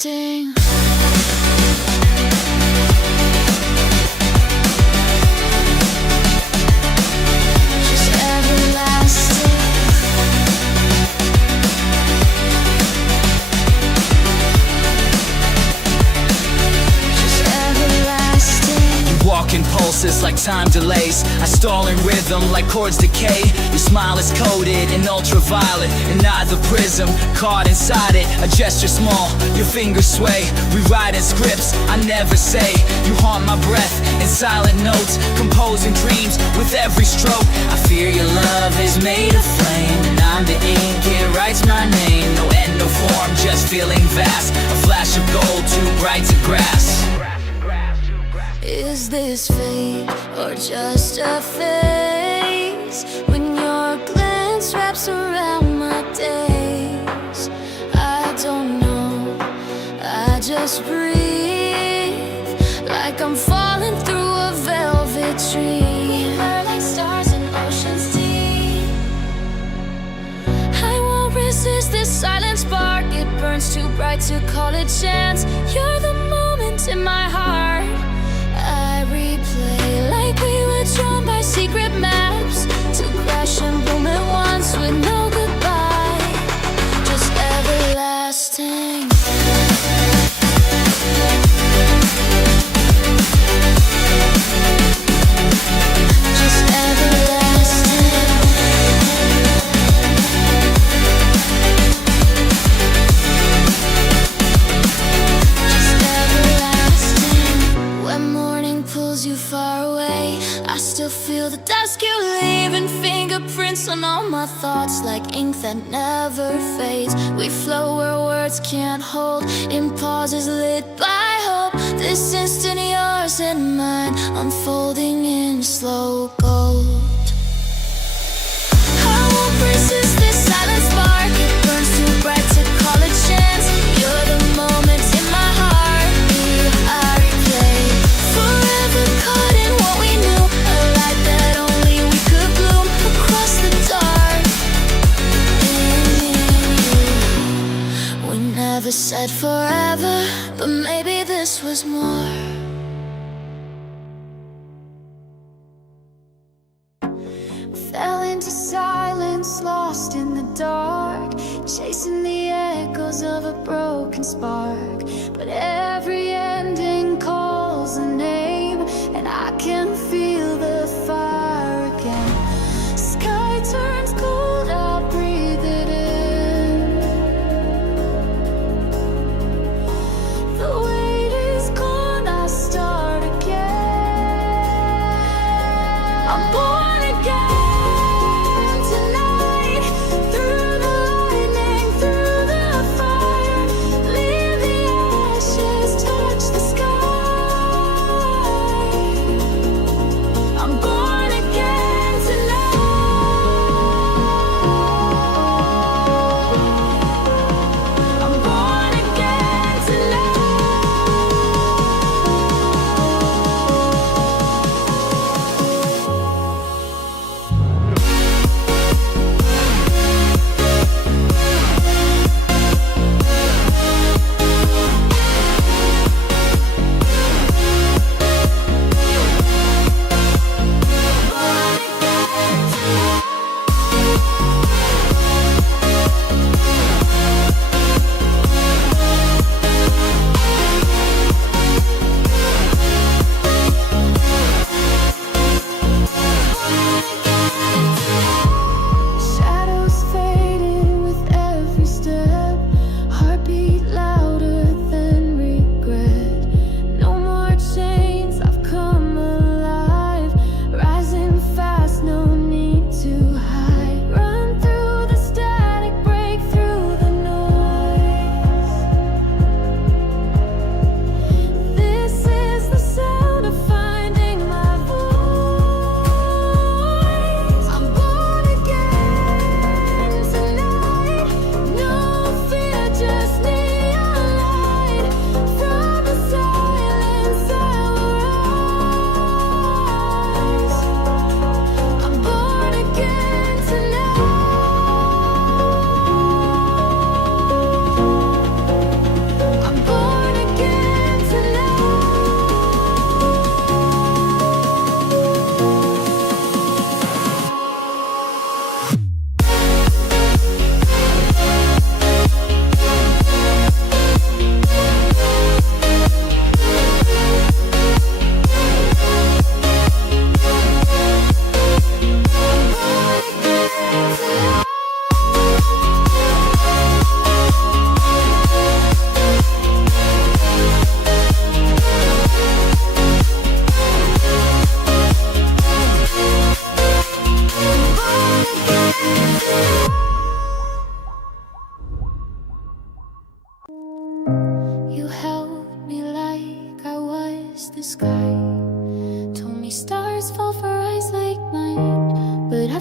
everlasting. Just everlasting. Just everlasting. Walking pulses like time delays. I stall in rhythm like chords decay. Your smile is coated in ultraviolet, and not the prism caught inside it. A gesture small, your fingers sway. Rewriting scripts I never say. You haunt my breath in silent notes, composing dreams with every stroke. I fear your love is made of flame, and I'm the ink, it writes my name. No end, no form, just feeling vast. A flash of gold, too bright to grasp. Is this fate or just a phase? When your glance wraps around my days, I don't know, I just breathe like I'm falling through a velvet dream. We burn like stars in oceans deep. I won't resist this silent spark. It burns too bright to call it chance. You're the moment in my heart. I replay like we were drawn by secret maps, to crash and boom at once with no goodbye. Just everlasting. Just everlasting. Just everlasting. When morning pulls you far away, I still feel the dusk you leave, and fingerprints on all my thoughts like ink that never fades. We flow where words can't hold, in pauses lit by hope. This instant yours and mine, unfolding in slow gold. I won't resist this silent spark. It burns too bright to call it chance. You're the moment in my heart. I replay, forever caught in what we knew, a light that only we could bloom across the dark. In you, we never said forever, but maybe this was more. Fell into silence, lost in the dark, chasing the echoes of a broken spark. But every ending calls a name, and I can feel the fire again. Sky turns cold, I'll breathe it in. The weight is gone, I'll start again. I'm born again tonight, through the lightning, through the fire. Leave the ashes, touch the sky.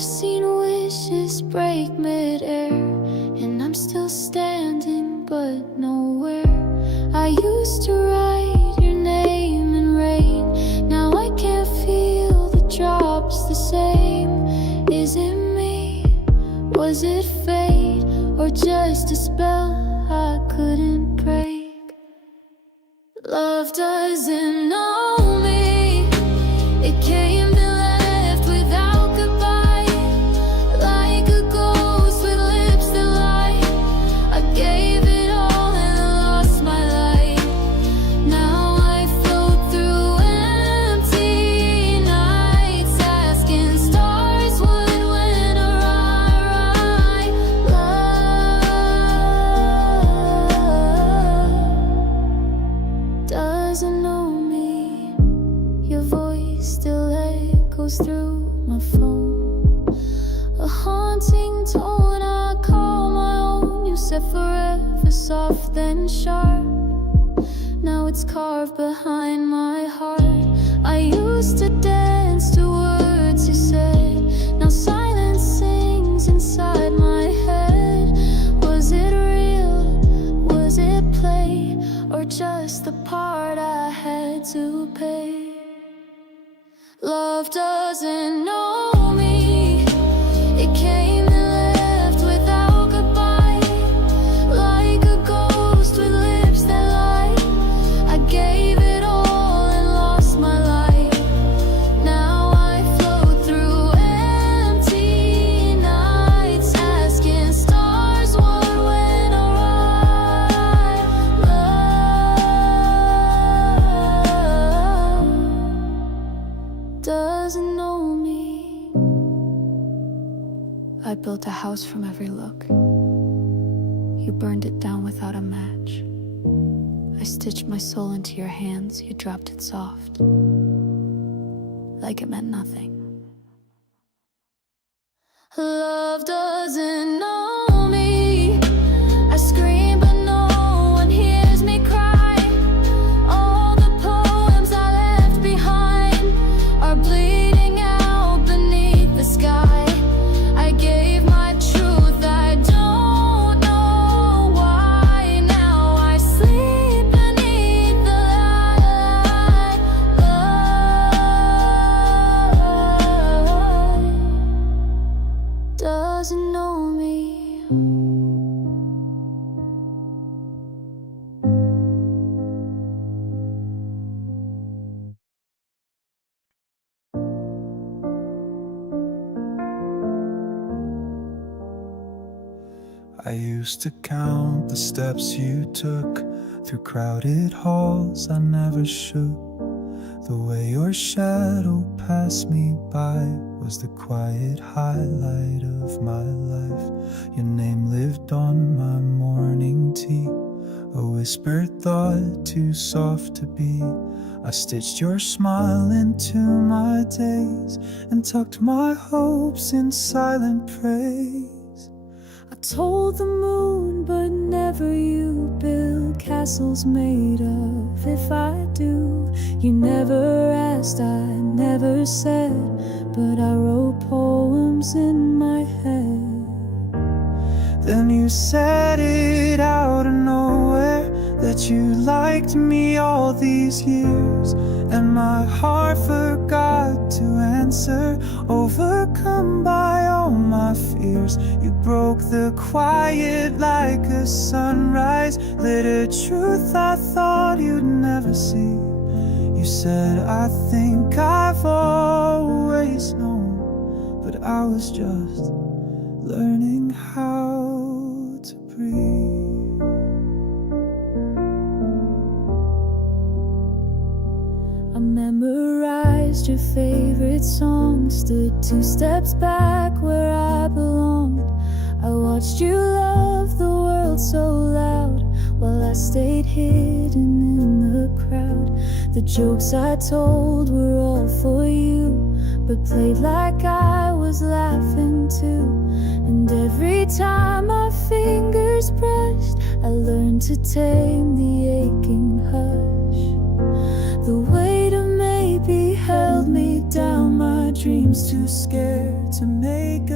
I've seen wishes break mid-air, and I'm still standing but nowhere. I used to write your name in rain, now I can't feel the drops the same. Is it me? Was it fate? Or just a spell I couldn't break? Love doesn't know me. It came and left without goodbye, like a ghost with lips that lie. I gave it all and lost my light. Now I float through empty nights, asking stars what went awry. Love doesn't know me. Your voice still echoes through my phone, a haunting tone I call my own. You said forever, soft then sharp. Now it's carved behind my heart. I used to dance to words you said, now silence sings inside my head. Was it real? Was it play? Or just the part I had to pay? Love doesn't know me. It came and left without goodbye, like a ghost with lips that lie. I gave it all and lost my light. Now I float through empty nights, asking stars what went awry. Love doesn't know me. I built a house from every look. You burned it down without a match. I stitched my soul into your hands. You dropped it soft, like it meant nothing. Love doesn't know me. I scream but no one hears me cry. All the poems I left behind are bleeding out beneath the sky. I gave my truth, I don't know why. Now I sleep beneath the light. Love doesn't know me. I used to count the steps you took through crowded halls I never shook. The way your shadow passed me by was the quiet highlight of my life. Your name lived on my morning tea, a whispered thought too soft to be. I stitched your smile into my days and tucked my hopes in silent praise. I told the moon, but never you. Build castles made of if I do. You never asked, I never said, but I wrote poems in my head. Then you said it out of nowhere, that you liked me all these years, and my heart forgot to answer, overcome by all my fears. You broke the quiet like a sunrise, lit a truth I thought you'd never see. You said, I think I've always known, but I was just learning how to breathe. I memorized your favorite song, stood 2 steps back where I belonged. I watched you love the world so loud, while I stayed hidden in the crowd. The jokes I told were all for you, but played like I was laughing too. And every time my fingers brushed, I learned to tame the aching hush. The weight of maybe held me down, my dreams too scared to make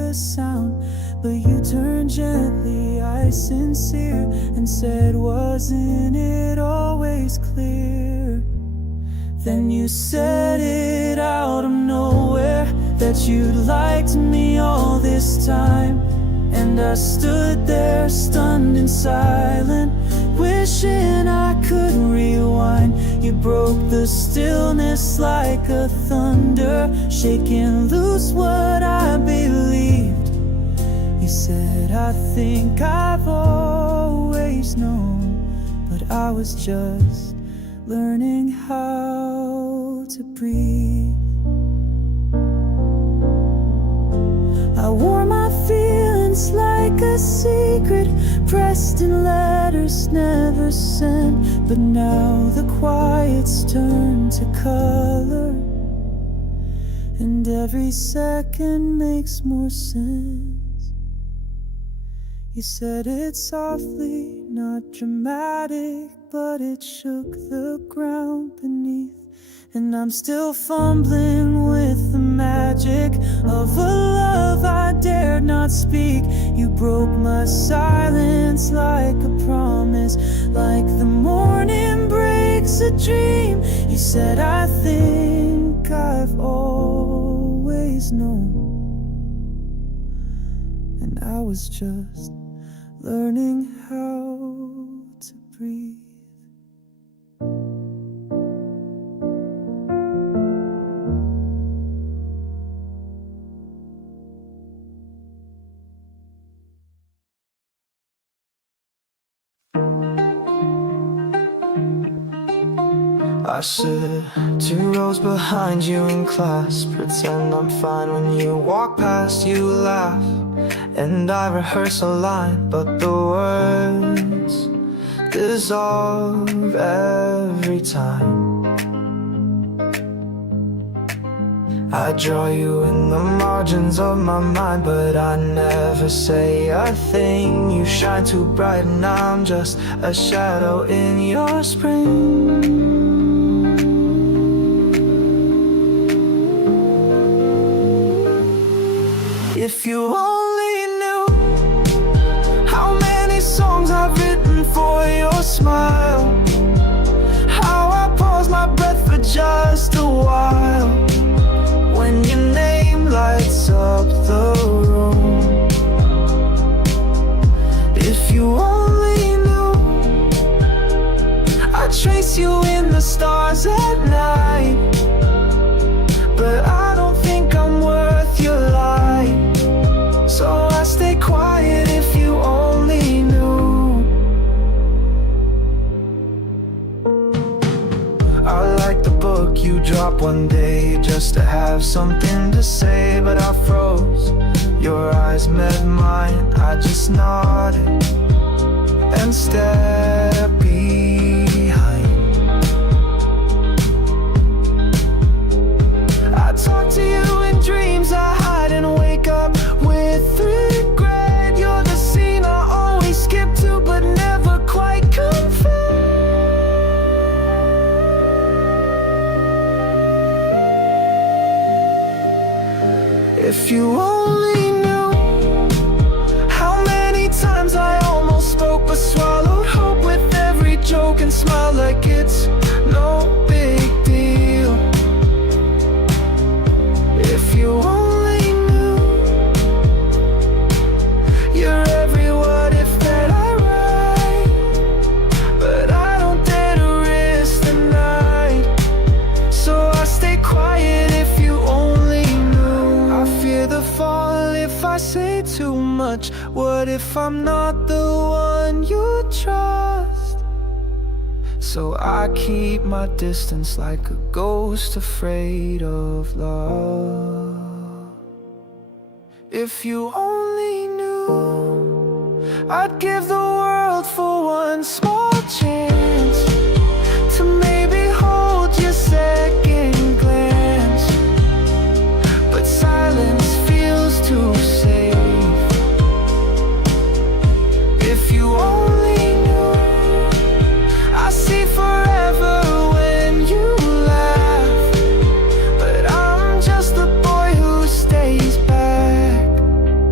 a sound, but you turned gently, I sincere, and said, wasn't it always clear? Then you said it out of nowhere, that you'd liked me all this time. And I stood there stunned and silent, wishing I could rewind. You broke the stillness like a thunder, shaking loose what I believed. You said, I think I've always known, but I was just learning how to breathe. I wore my feelings like a secret, pressed in letters never sent. But now the quiet's turned to color, and every second makes more sense. You said it softly, not dramatic, but it shook the ground beneath. And I'm still fumbling with the magic of a love I dared not speak. You broke my silence like a promise, like the morning breaks a dream. You said, I think I've always known, and I was just learning how to breathe. I sit 2 rows behind you in class, pretend I'm fine when you walk past, you laugh, and I rehearse a line, but the words dissolve every time. I draw you in the margins of my mind, but I never say a thing. You shine too bright and I'm just a shadow in your spring. If you only knew how many songs I've written for your smile, how I pause my breath for just a while when your name lights up the room. If you only knew I trace you in the stars at night, but I don't think I'm worth your light. So I stay quiet if you only knew. I like the book you dropped one day just to have something to say, but I froze. Your eyes met mine, I just nodded and stepped behind. I talk to you in dreams I hide and wake up with regret. You're the scene I always skip to but never quite confess. If you only knew how many times I almost spoke but swallowed hope with every joke and smile like it's no big deal. If you only knew you're every what if that I write, but I don't dare to risk the night, so I stay quiet if you only knew. I fear the fall if I say too much. What if I'm not the one you trust? So I keep my distance like a ghost afraid of love. If you only knew, I'd give the world for one small chance to maybe hold your second glance, but silence feels too safe. If you only knew, I see forever when you laugh, but I'm just the boy who stays back.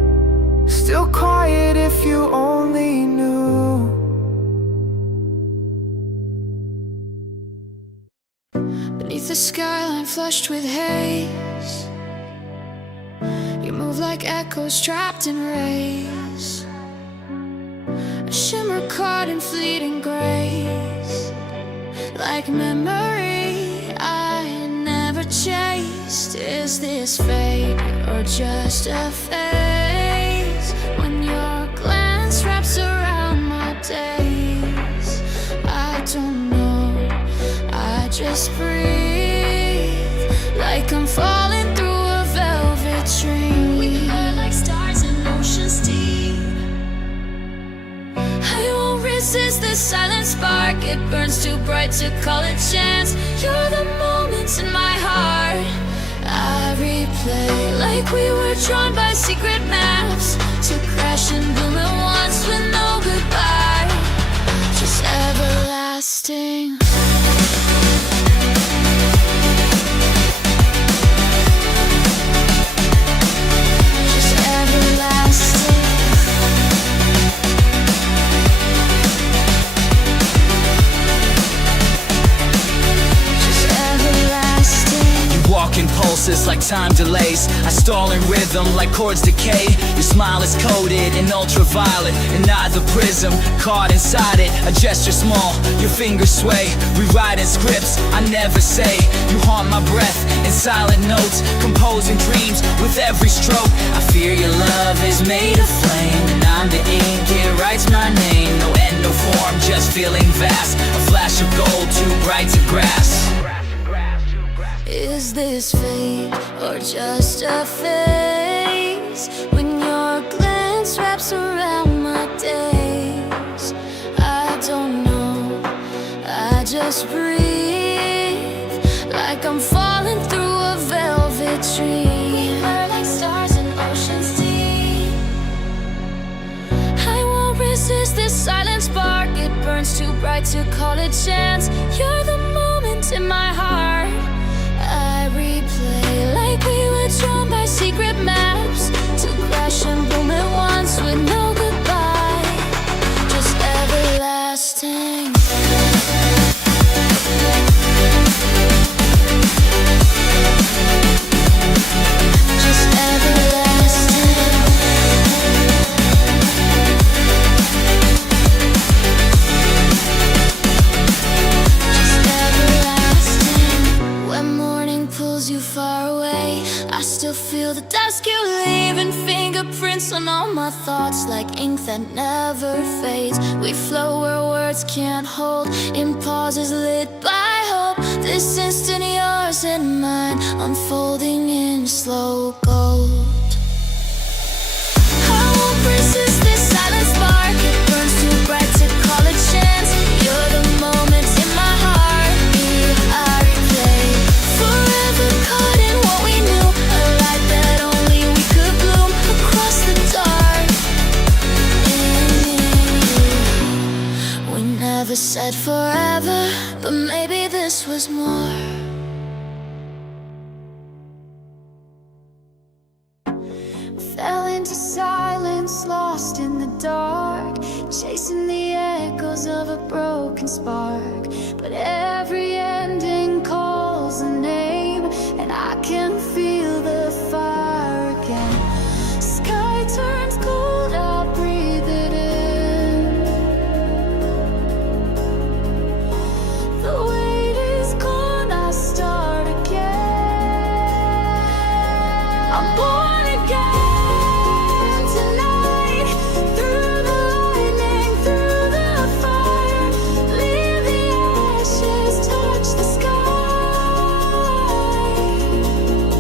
the skyline flushed with haze. You move like echoes trapped in rays, a shimmer caught in fleeting grace, like memory I never chased. Is this fate or just a phase? When your glance wraps around my days, I don't know, I just breathe, like I'm falling through a velvet dream. We burn like stars in oceans deep. I won't resist the silent spark, it burns too bright to call it chance. You're the moments in my heart I replay, like we were drawn by secret maps, to crash and bloom at once with no goodbye, just everlasting. Just everlasting. Just everlasting. You walk in pulses like time delays. I stall in rhythm like chords decay. Your smile is coated in ultraviolet and not the prism. Caught inside it, a gesture small, your fingers sway. Rewriting scripts I never say. You haunt my breath in silent notes, composing dreams with every stroke. I fear your love is made of flame, and I'm the ink, it writes my name. No end, no form, just feeling vast. A flash of gold too bright to grasp. Is this fate or just a phase? When your glance wraps around my days, I don't know, I just breathe, like I'm falling through a velvet dream. We burn like stars in oceans deep. I won't resist this silent spark, it burns too bright to call it chance. You're the moment in my heart I replay, like we were drawn by secret maps, to crash and bloom at once with no goodbye, just everlasting. Just everlasting. Just everlasting. When morning pulls you far away, I still feel the dusk you leave, and fingerprints on all my thoughts, like ink that never fades. We flow where words can't hold, in pauses lit by hope. This instant yours and mine, unfolding in slow gold. I won't resist this silent spark, it burns too bright to call it chance. You're the moment in my heartbeat I replay, forever caught in what we knew, a light that only we could bloom across the dark. In you, we never said forever, but maybe this was more. Fell into silence, lost in the dark, chasing the echoes of a broken spark. But every ending calls a name, and I can feel the fire again. Sky turns cold, I'll breathe it in. The weight is gone, I start again. I'm born again.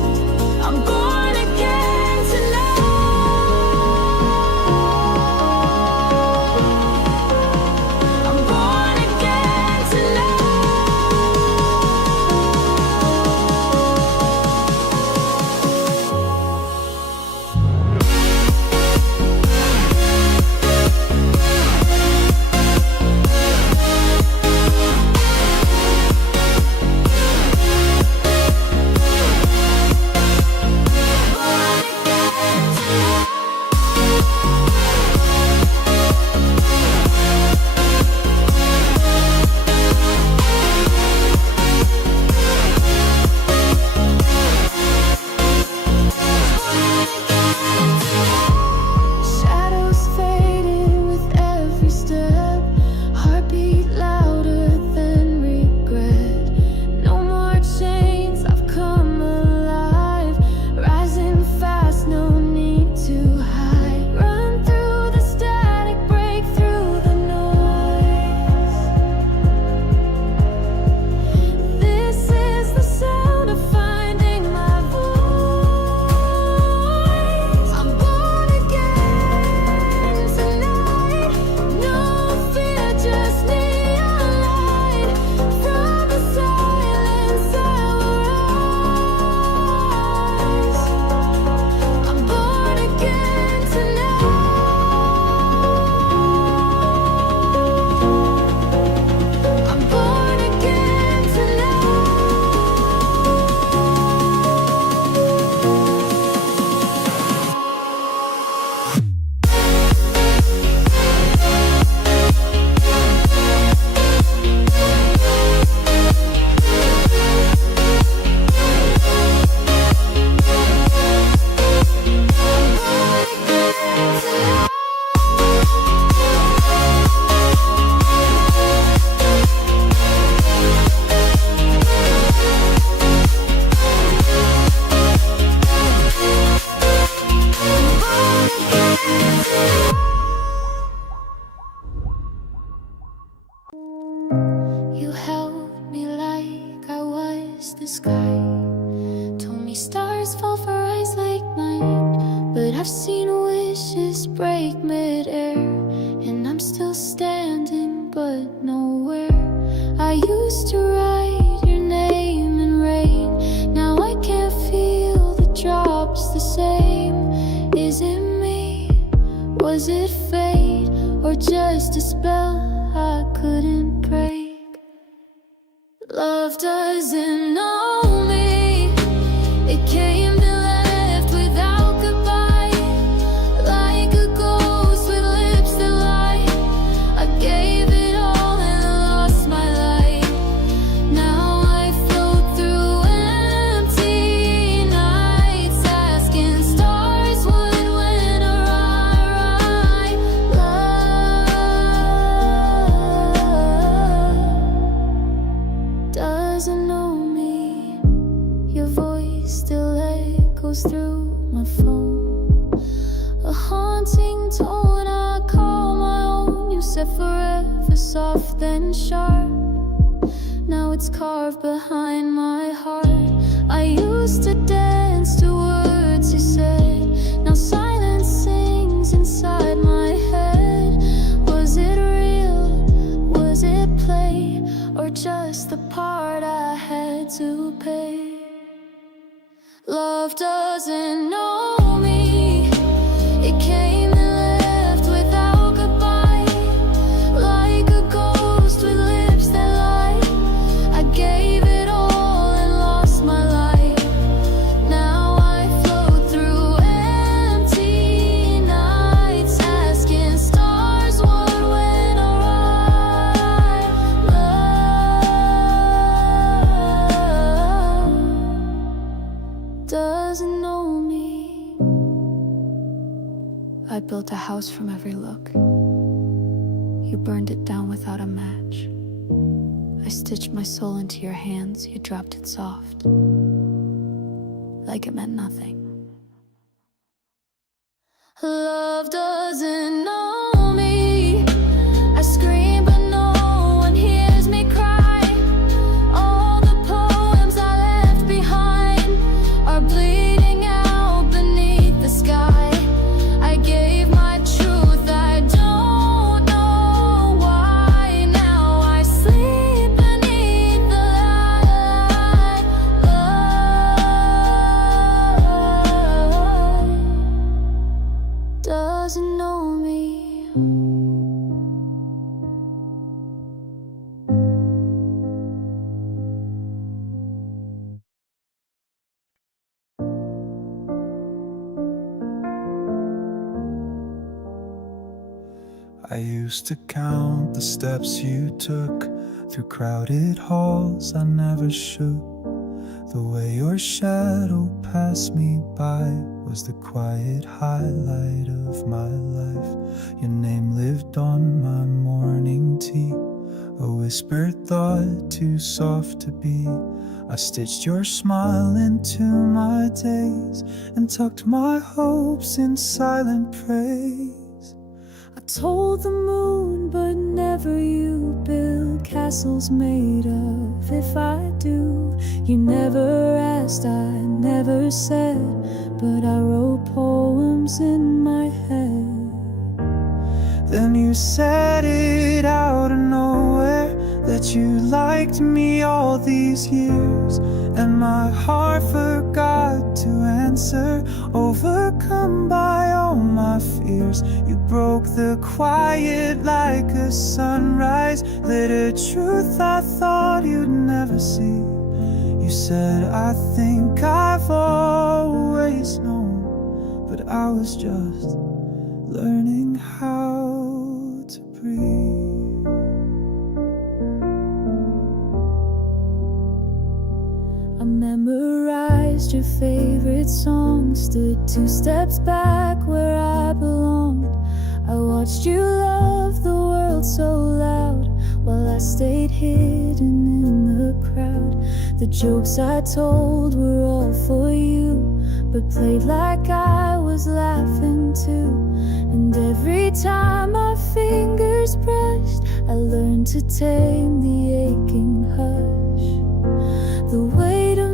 the sky. Told me stars fall for eyes like mine, but I've seen wishes break mid-air, and I'm still standing but nowhere. I used to write your name in rain, now I can't feel the drops the same. Is it me? Was it fate? Or just a spell I couldn't break? Love doesn't know me. It came and left without goodbye, like a ghost with lips that lie. I gave it all and lost my light. Now I float through empty nights, asking stars what went awry. Love doesn't know me. Your voice still echoes through my phone, a haunting tone I call my own. You said forever soft then sharp, now it's carved behind my heart. I used to dance to words you said, now silence sings inside my head. Was it real? Was it play? Or just the part I had to pay? Love doesn't know me. It came and left without goodbye, like a ghost with lips that lie. I gave it all and lost my light. Now I float through empty nights, asking stars what went awry. Love doesn't know me. I built a house from every look. You burned it down without a match. I stitched my soul into your hands. You dropped it soft, like it meant nothing. Love doesn't know me. I scream but no one hears me cry. All the poems I left behind are bleeding out beneath the sky. I gave my truth, I don't know why. Now I sleep beneath the light. Love doesn't know me. I used to count the steps you took through crowded halls. I never shook. The way your shadow passed me by was the quiet highlight of my life. Your name lived on my morning tea, a whispered thought too soft to be. I stitched your smile into my days and tucked my hopes in silent praise. I told the moon, but never you. Build castles made of if I do. You never asked, I never said, but I wrote poems in my head. Then you said it out of nowhere, that you liked me all these years, and my heart forgot to answer, overcome by all my fears. You broke the quiet like a sunrise, lit a truth I thought you'd never see. You said, I think I've always known, but I was just learning how to breathe. I memorized your favorite song, stood 2 steps back where I belonged. I watched you love the world so loud, while I stayed hidden in the crowd. The jokes I told were all for you, but played like I was laughing too. And every time my fingers brushed, I learned to tame the aching hush. The weight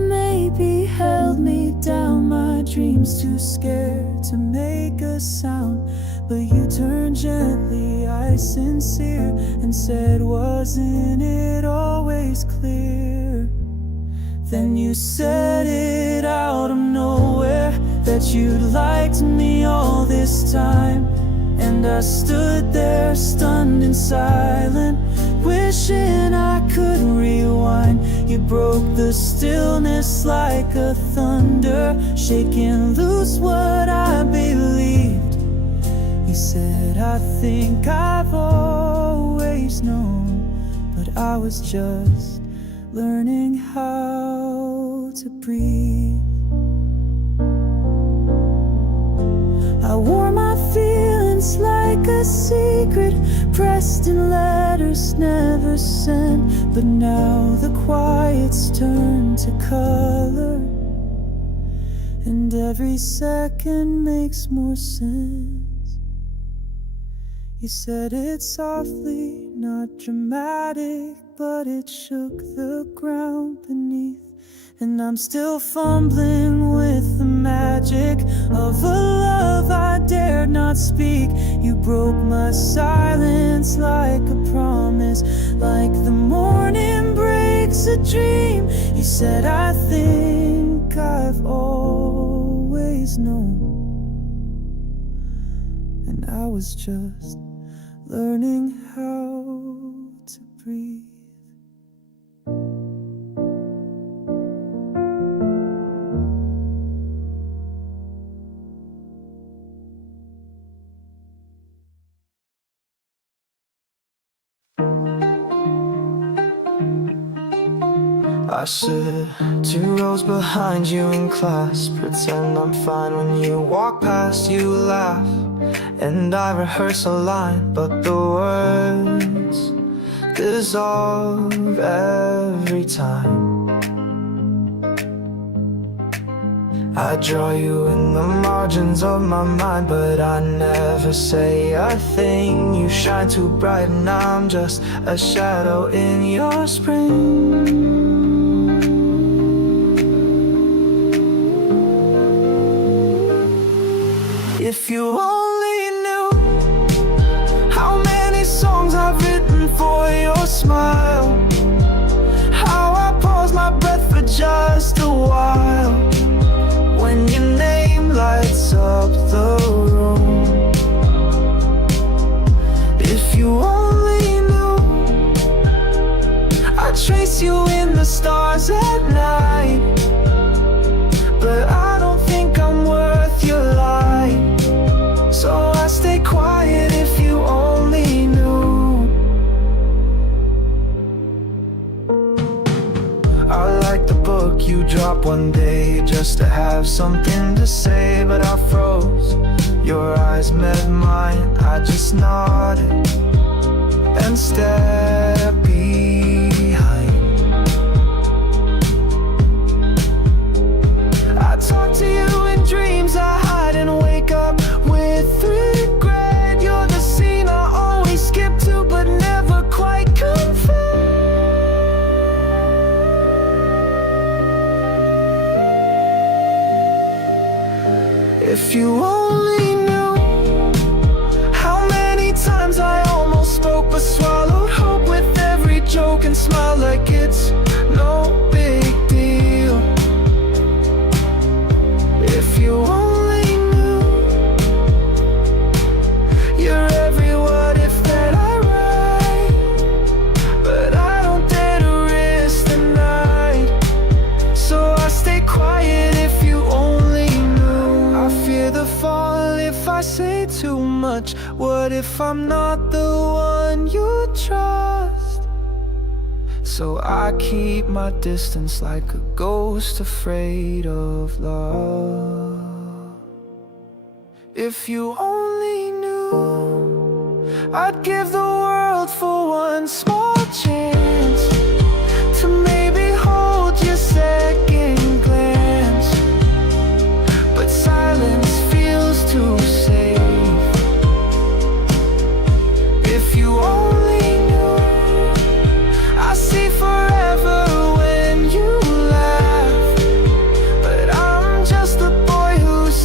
seems too scared to make a sound. But you turned gently, eyes sincere, and said, wasn't it always clear? Then you said it out of nowhere, that you'd liked me all this time. And I stood there stunned and silent, wishing I could rewind. You broke the stillness like a thunder, shaking loose what I believed. You said, I think I've always known, but I was just learning how to breathe. I wore my feelings like a secret, pressed in letters never sent. But now the quiet's turned to color, and every second makes more sense. You said it softly, not dramatic, but it shook the ground beneath. And I'm still fumbling with the magic of a love I dared not speak. You broke my silence like a promise, like the morning breaks a dream. You said, I think I've always known, and I was just learning how to breathe. I sit 2 rows behind you in class, pretend I'm fine when you walk past, you laugh, and I rehearse a line, but the words dissolve every time. I draw you in the margins of my mind, but I never say a thing. You shine too bright and I'm just a shadow in your spring. If you only knew how many songs I've written for your smile, how I pause my breath for just a while when your name lights up the room. If you only knew I trace you in the stars at night, but I don't think I'm worth your light. So I stay quiet if you only knew. I like the book you dropped one day just to have something to say, but I froze. Your eyes met mine, I just nodded and stepped behind. I talk to you in dreams I hide and wake up with regret. You're the scene I always skip to but never quite confess. If you only knew how many times I almost spoke but swallowed hope with every joke and smile like it's no big deal. If you only knew you're every what if that I write, but I don't dare to risk the night, so I stay quiet if you only knew. I fear the fall if I say too much. What if I'm not the one you trust? So I keep my distance like a ghost afraid of love. If you only knew, I'd give the world for one small chance to maybe hold your second glance, but silence feels too safe. If you only knew, I see forever when you laugh, but I'm just a boy who's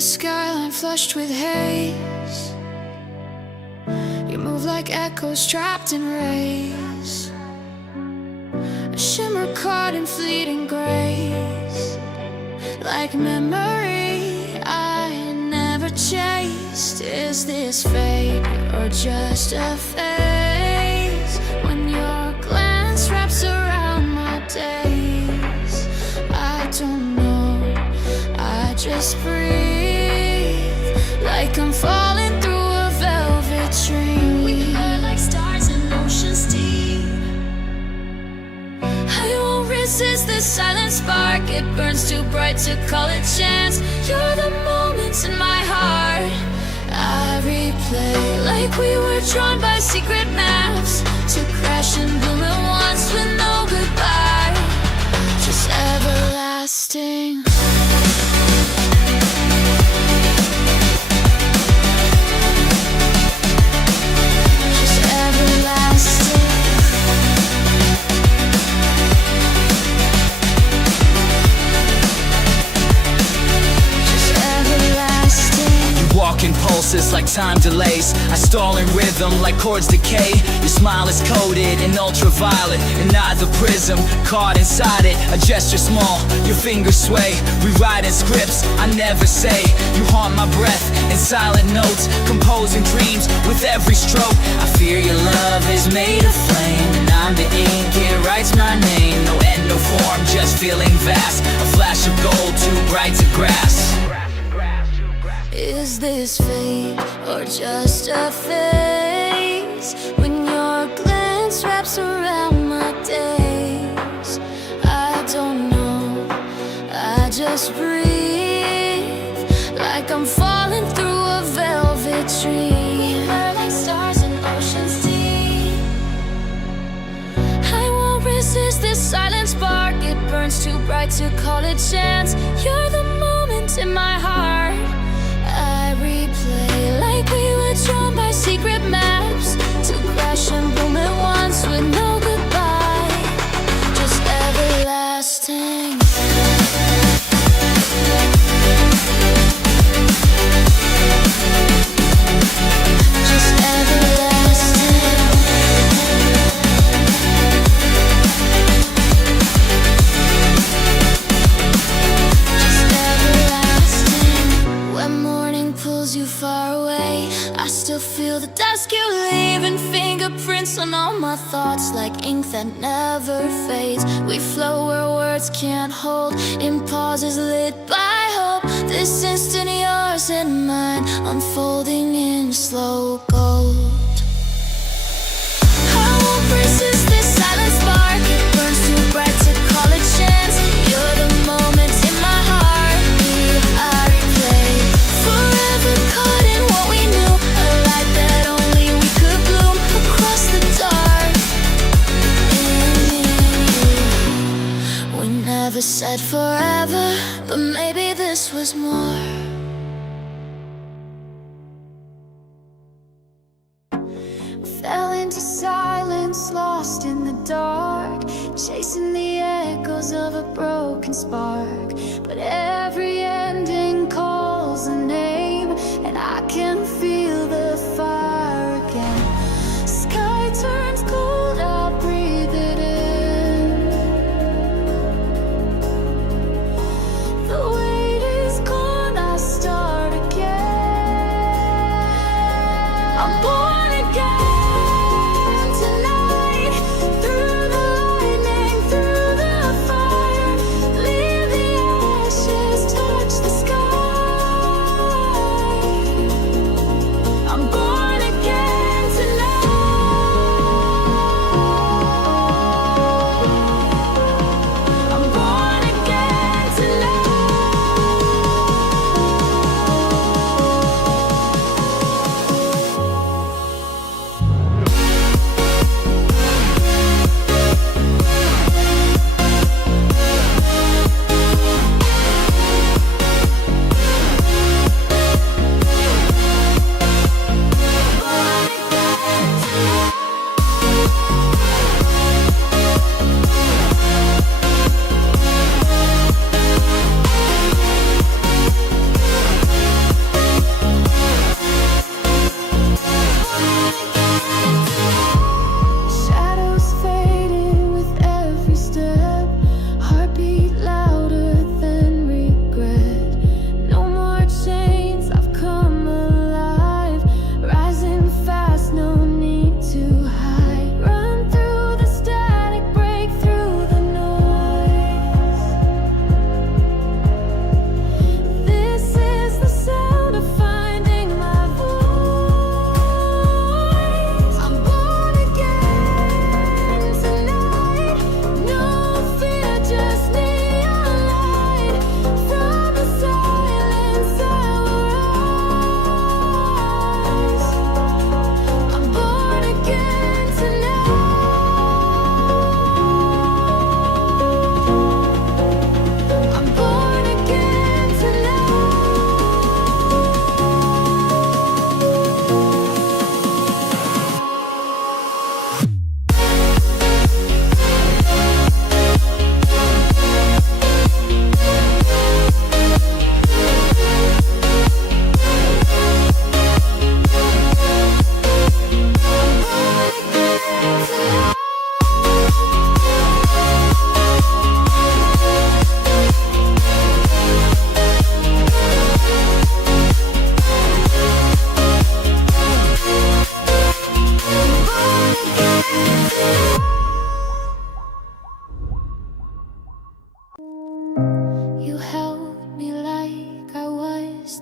the skyline flushed with haze. You move like echoes trapped in rays, a shimmer caught in fleeting grace, like memory I never chased. Is this fate or just a phase? When your glance wraps around my days, I don't know, I just breathe, like I'm falling through a velvet dream. We burn like stars in oceans deep. I won't resist this silent spark, it burns too bright to call it chance. You're the moments in my heart I replay, like we were drawn by secret maps, to crash and bloom at once with no goodbye, just everlasting. Just everlasting. Just everlasting. Walking pulses like time delays. I stall in rhythm like chords decay. Your smile is coated in ultraviolet, and not the prism caught inside it. A gesture small, your fingers sway, rewriting scripts I never say. You haunt my breath in silent notes, composing dreams with every stroke. I fear your love is made of flame, and I'm the ink, it writes my name. No end, no form, just feeling vast. A flash of gold too bright to grasp. Is this fate or just a phase? When your glance wraps around my days, I don't know, I just breathe, like I'm falling through a velvet dream. We burn like stars in oceans deep. I won't resist this silent spark, it burns too bright to call it chance. You're the moment in my heart I replay, like we were drawn by secret maps, to crash and boom at once with no goodbye, just everlasting. Just everlasting. Just everlasting. When morning pulls you far away, I still feel the dusk you leave, and fingerprints on all my thoughts, like ink that never fades. We flow where words can't hold, in pauses lit by hope. This instant yours and mine, unfolding in slow gold. I won't resist this silent spark, it burns too bright to call it chance. You're the moment in my heartbeat I replay, forever caught in what we knew, a light that only we could bloom across the dark. In you, we never said forever, but maybe this was more. Fell into silence, lost in the dark, chasing the echoes of a broken spark. But every ending calls a name, and I can feel the fire again. Sky turns cold, I'll breathe it in. The weight is gone, I start again. I'm born again. Through the lightning, through the fire, leave the ashes to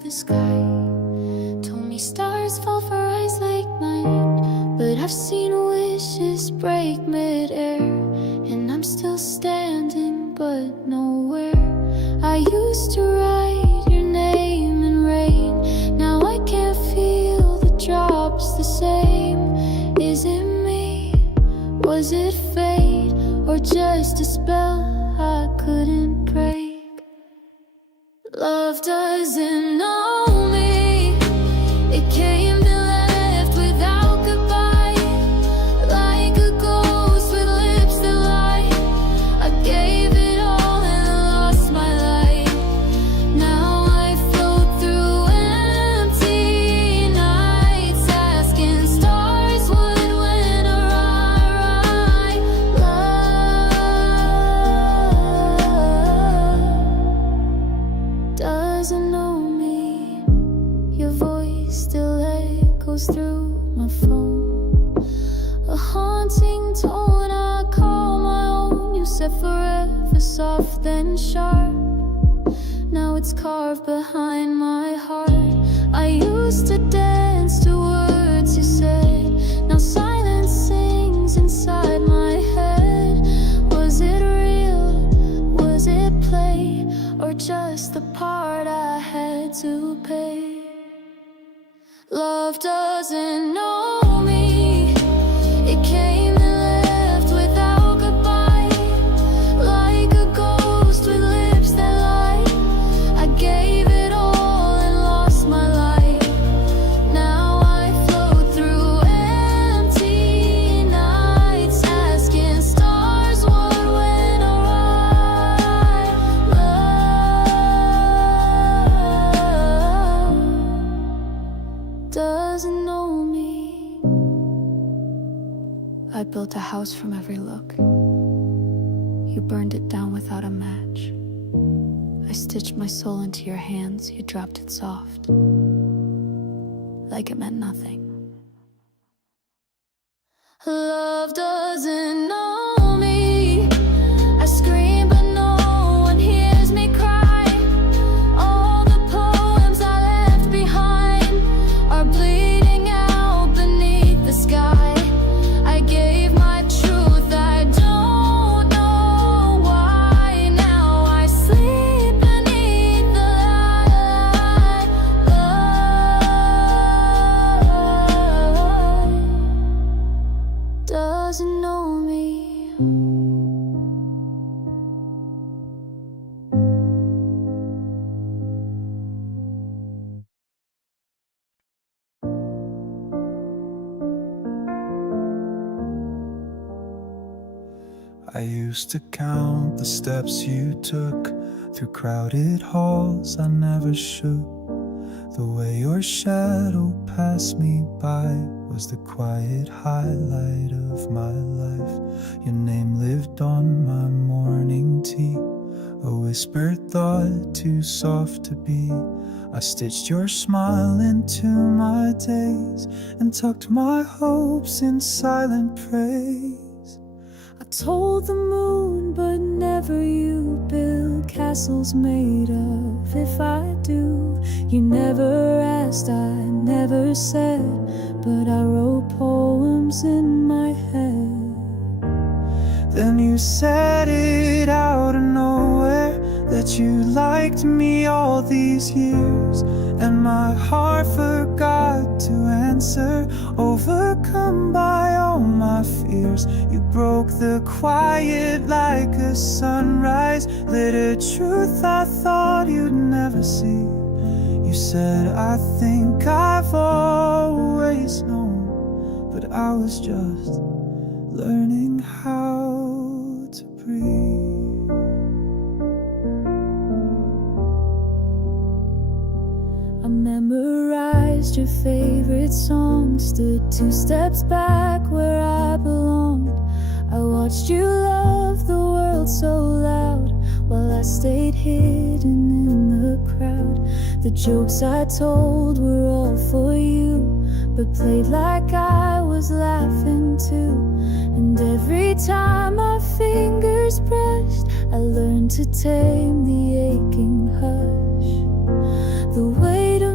the sky. Told me stars fall for eyes like mine, but I've seen wishes break mid-air, and I'm still standing but nowhere. I used to write your name in rain, now I can't feel the drops the same. Is it me? Was it fate? Or just a spell I couldn't break? Love doesn't know me. It came and left without goodbye, like a ghost with lips that lie. I gave it all and lost my light. Now I float through empty nights, asking stars what went awry. Love doesn't know me. Your voice still echoes through my phone, a haunting tone I call my own. You said forever soft then sharp, now it's carved behind my heart. I used to dance to words you said, now silence sings inside my head. Was it real? Was it play? Or just the part I had to pay? Love doesn't know me. It came and left without goodbye, like a ghost with lips that lie. I gave it all and lost my light. Now I float through empty nights, asking stars what went awry. Love doesn't know me. I built a house from every look. You burned it down without a match. I stitched my soul into your hands. You dropped it soft, like it meant nothing. Love doesn't know me. I scream but no one hears me cry. All the poems I left behind are bleeding out beneath the sky. I gave my truth, I don't know why. Now I sleep beneath the light. Love doesn't know me. I used to count the steps you took through crowded halls. I never shook. The way your shadow passed me by was the quiet highlight of my life. Your name lived on my morning tea, a whispered thought too soft to be. I stitched your smile into my days and tucked my hopes in silent praise. I told the moon, but never you. Build castles made of if I do. You never asked, I never said, but I wrote poems in my head. Then you said it out of nowhere, that you liked me all these years, and my heart forgot to answer, overcome by all my fears. You broke the quiet like a sunrise, lit a truth I thought you'd never see. You said, I think I've always known, but I was just learning how to breathe. I memorized your favorite song, stood 2 steps back where I belonged. I watched you love the world so loud, while I stayed hidden in the crowd. The jokes I told were all for you, but played like I was laughing too. And every time my fingers brushed, I learned to tame the aching hush. The weight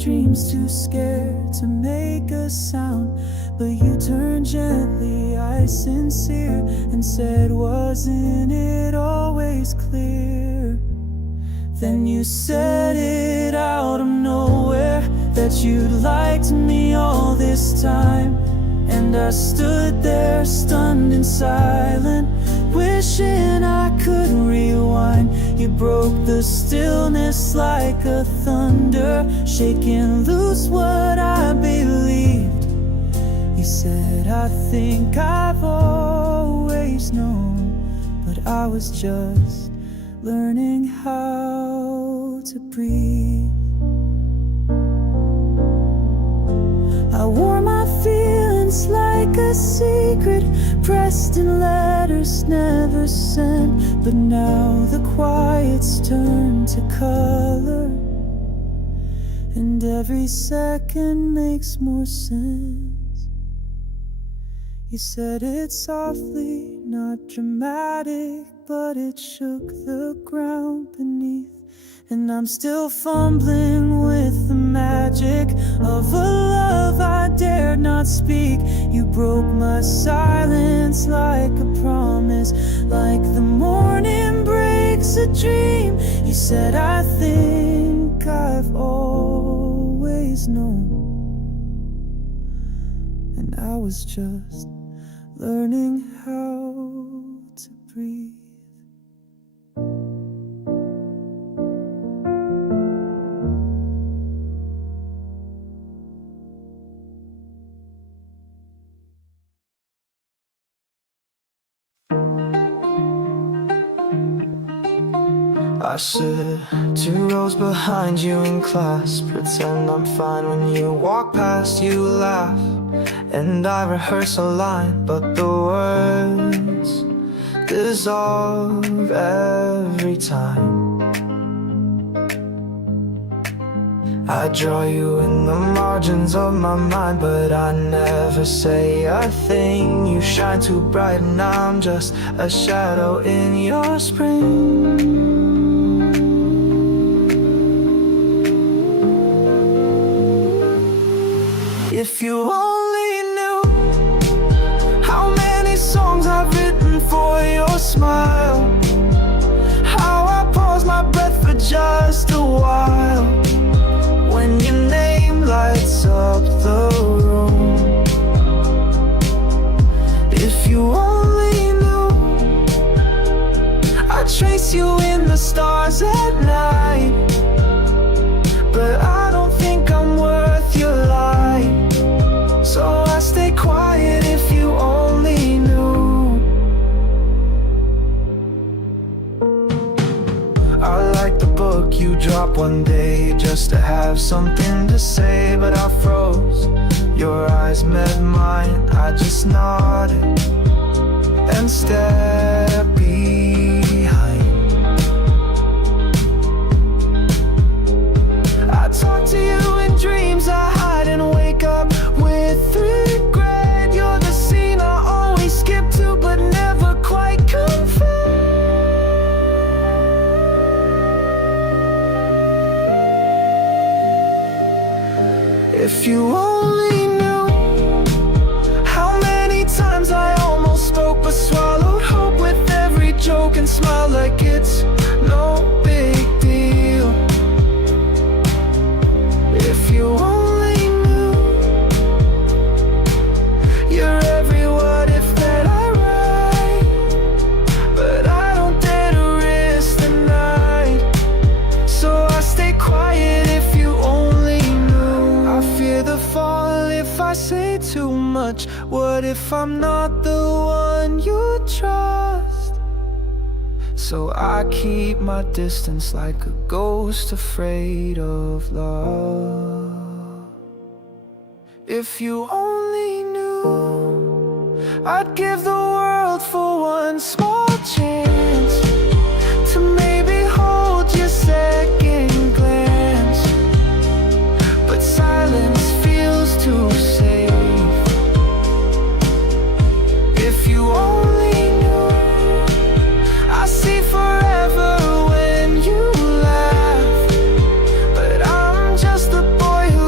dreams, too scared to make a sound. But you turned gently, eyes sincere, and said, wasn't it always clear? Then you said it out of nowhere, that you'd lied to me all this time. And I stood there stunned and silent, wishing I could rewind. You broke the stillness like a thunder, shaking loose what I believed. You said, I think I've always known, but I was just learning how to breathe. I wore my feelings like a secret, pressed in letters never sent. But now the quiet's turned to color, and every second makes more sense. You said it softly, not dramatic, but it shook the ground beneath. And I'm still fumbling with the magic of a love I dared not speak. You broke my silence like a promise, like the morning breaks a dream. You said, I think I've always known, and I was just learning how to breathe. I sit 2 rows behind you in class, pretend I'm fine when you walk past, you laugh, and I rehearse a line, but the words dissolve every time. I draw you in the margins of my mind, but I never say a thing. You shine too bright and I'm just a shadow in your spring. If you only knew how many songs I've written for your smile, how I pause my breath for just a while when your name lights up the room. If you only knew I trace you in the stars at night, but I don't think I'm worth your light. So I stay quiet if you only knew. I like the book you dropped one day just to have something to say, but I froze. Your eyes met mine, I just nodded and stepped behind. I talk to you in dreams I hide and wake up with regret. You're the scene I always skip to but never quite confess. If you only knew how many times I almost spoke but swallowed hope with every joke and smile like it's no big deal. If you only knew you're every what if that I write, but I don't dare to risk the night, so I stay quiet if you only knew. I fear the fall if I say too much. What if I'm not the one you trust? So I keep my distance like a ghost afraid of love. If you only knew, I'd give the world for one small chance to maybe hold your second glance, but silence feels too safe. If you only knew, I see forever when you laugh, but I'm just the boy who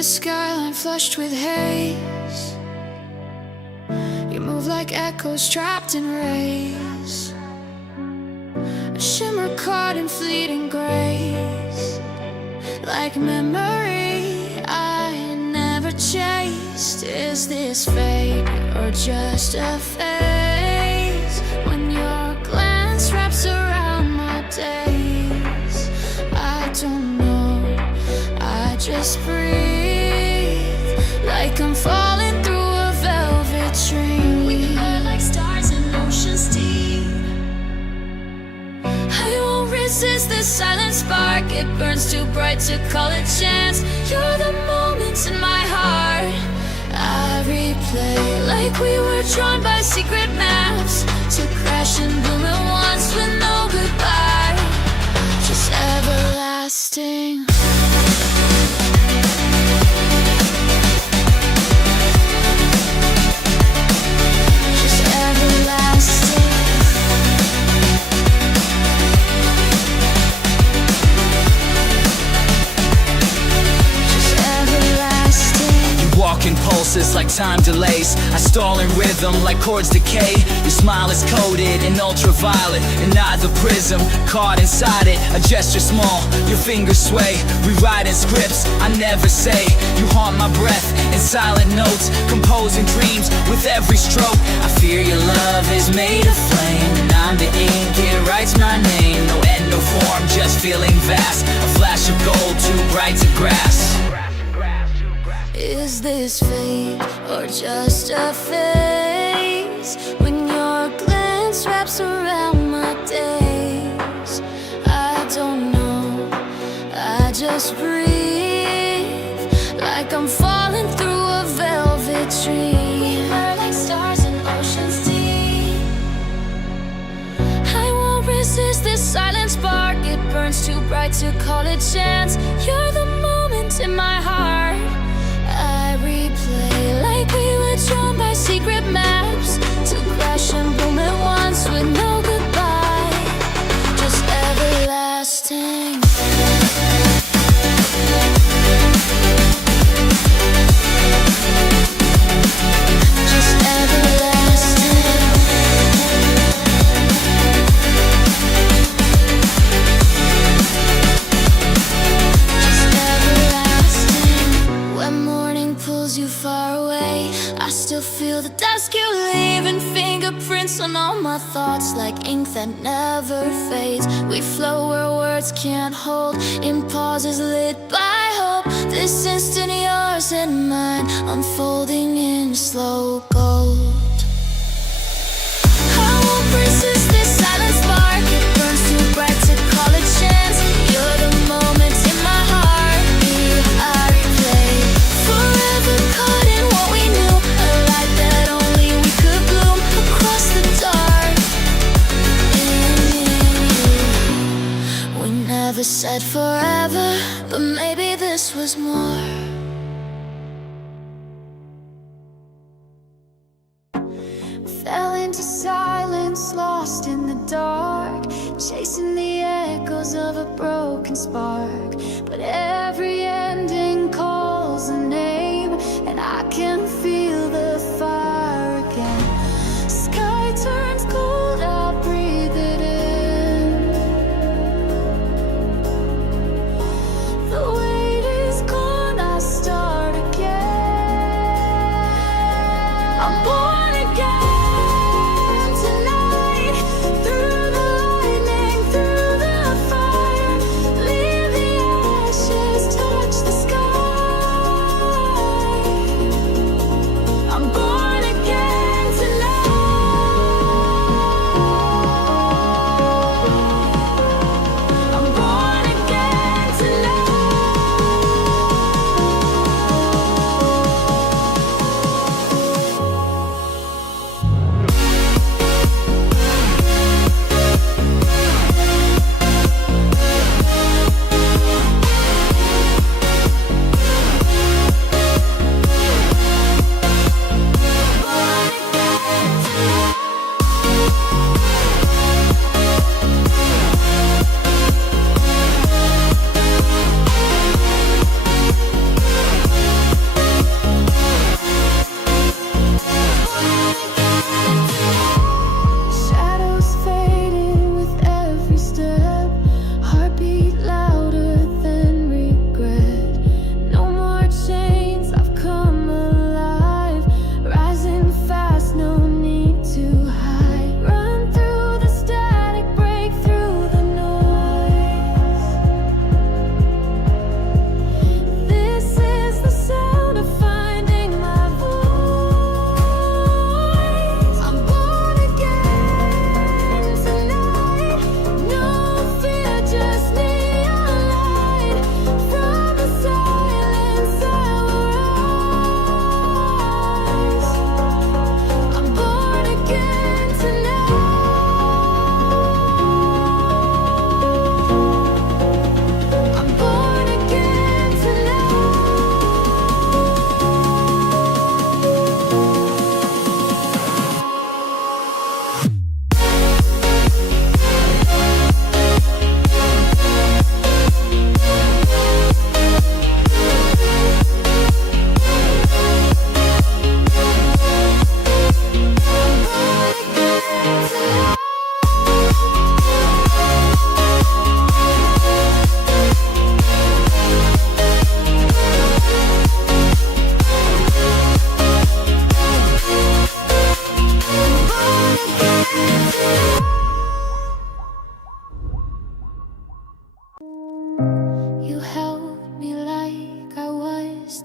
the skyline flushed with haze. You move like echoes trapped in rays, a shimmer caught in fleeting grace, like memory I never chased. Is this fate or just a phase? When your glance wraps around my days, I don't know, I just breathe, like I'm falling through a velvet dream. We burn like stars in oceans deep. I won't resist this silent spark, it burns too bright to call a chance. You're the moments in my heart I replay, like we were drawn by secret maps, to crash and bloom at once with no goodbye, just everlasting. Just everlasting. Just everlasting. You walk in pulses like time delays. I stall in rhythm like chords decay. Your smile is coated in ultraviolet, and I the prism caught inside it. A gesture small, your fingers sway, rewriting scripts I never say. You haunt my breath in silent notes, composing dreams with every stroke. I fear your love is made of flame, and I'm the ink, it writes my name. No end, no form, just feeling vast. A flash of gold too bright to grasp. Is this fate or just a phase? When your glance wraps around my days, I don't know, I just breathe, like I'm falling through a velvet dream. We burn like stars in oceans deep. I won't resist this silent spark, it burns too bright to call a chance. You're the moment in my heart I replay, like we were drawn by secret maps, to crash and bloom at once with no goodbye, just everlasting. Just everlasting. Just everlasting. When morning pulls you far away, I still feel the dusk you leave, and fingerprints on all my thoughts, like ink that never fades. We flow where words can't hold, in pauses lit by hope. This instant yours and mine, unfolding in slow gold. I won't resist this silent spark, it burns too bright to call a chance. You're the moment in my heart I replay, forever caught in what we knew, a light that only we could bloom across the dark. In you, we never said forever, but maybe this was more. Fell into silence, lost in the dark, chasing the echoes of a broken spark. But every ending calls a name, and I can feel the fire again. Sky turns cold, I breathe it in. The weight is gone, I start again. I'm born again.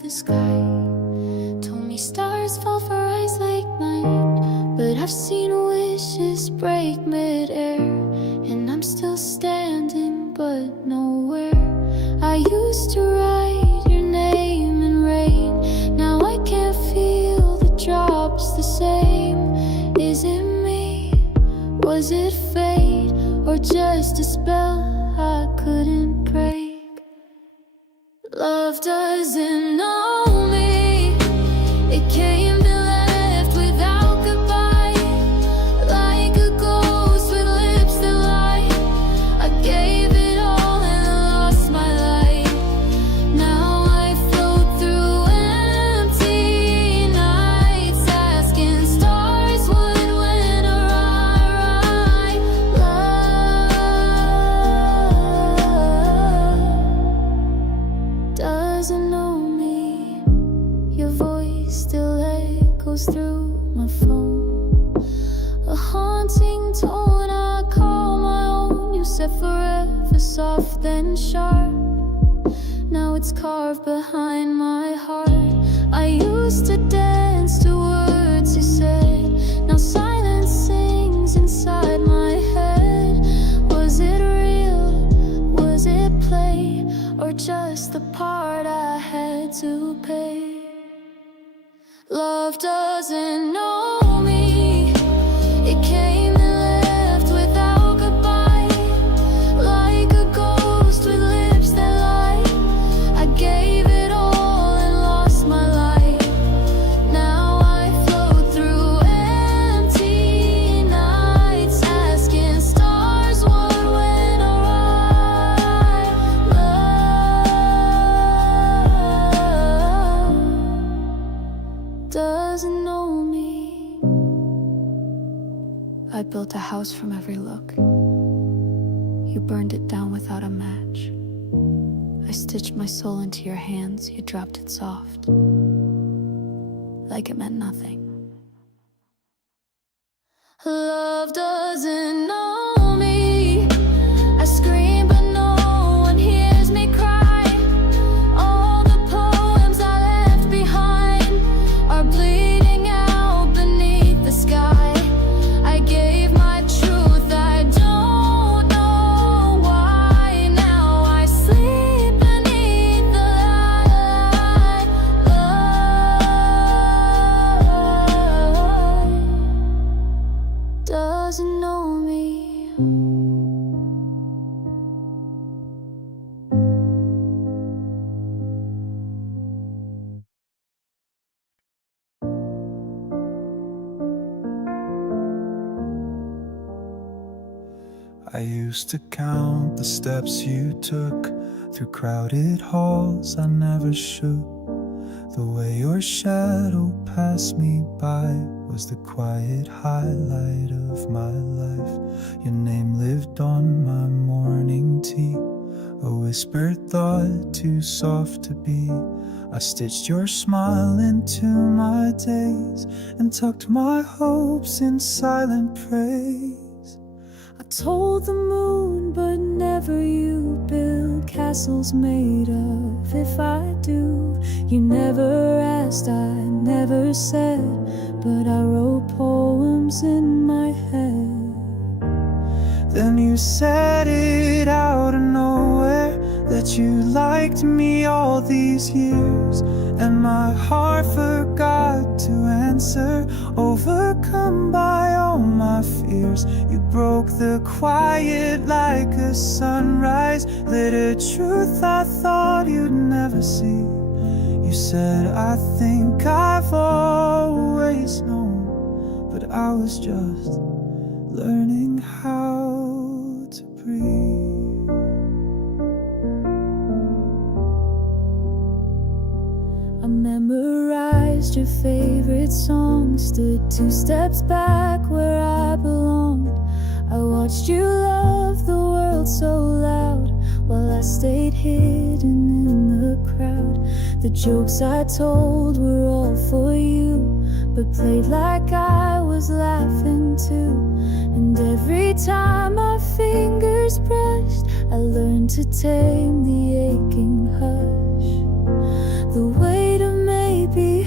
the sky. Told me stars fall for eyes like mine, but I've seen wishes break midair, and I'm still standing but nowhere. I used to write your name in rain, now I can't feel the drops the same. Is it me? Was it fate? Or just a spell I couldn't break? Love doesn't know me. It came and left without goodbye, like a ghost with lips that lie. I gave it all and lost my light. Now I float through empty nights, asking stars what went awry. Love doesn't know me. Your voice still echoes through my phone, a haunting tone I call my own. You said forever soft then sharp, now it's carved behind my heart. I used to dance to words you said, now silence sings inside my head. Was it real? Was it play? Or just the part I had to pay? Love doesn't know me. It came and left without goodbye, like a ghost with lips that lie. I gave it all and lost my light. Now I float through empty nights, asking stars what went awry. Love doesn't know me. I built a house from every look. You burned it down without a match. I stitched my soul into your hands. You dropped it soft, like it meant nothing. Love doesn't know me. I scream but no one hears me cry. All the poems I left behind are bleeding out beneath the sky. I gave my truth, I don't know why. Now I sleep beneath the light. Love doesn't know me. I used to count the steps you took through crowded halls I never should. The way your shadow passed me by was the quiet highlight of my life. Your name lived on my morning tea, a whispered thought too soft to be. I stitched your smile into my days and tucked my hopes in silent praise. I told the moon, but never you. Build castles made of if I do. You never asked, I never said, but I wrote poems in my head. Then you said it out of nowhere, that you liked me all these years, and my heart forgot to answer, overcome by all my fears. You broke the quiet like a sunrise, lit a truth I thought you'd never see. You said, I think I've always known, but I was just learning how to breathe. I memorized your favorite song, stood 2 steps back where I belonged. I watched you love the world so loud, while I stayed hidden in the crowd. The jokes I told were all for you, but played like I was laughing too. And every time my fingers brushed, I learned to tame the aching hush. The weight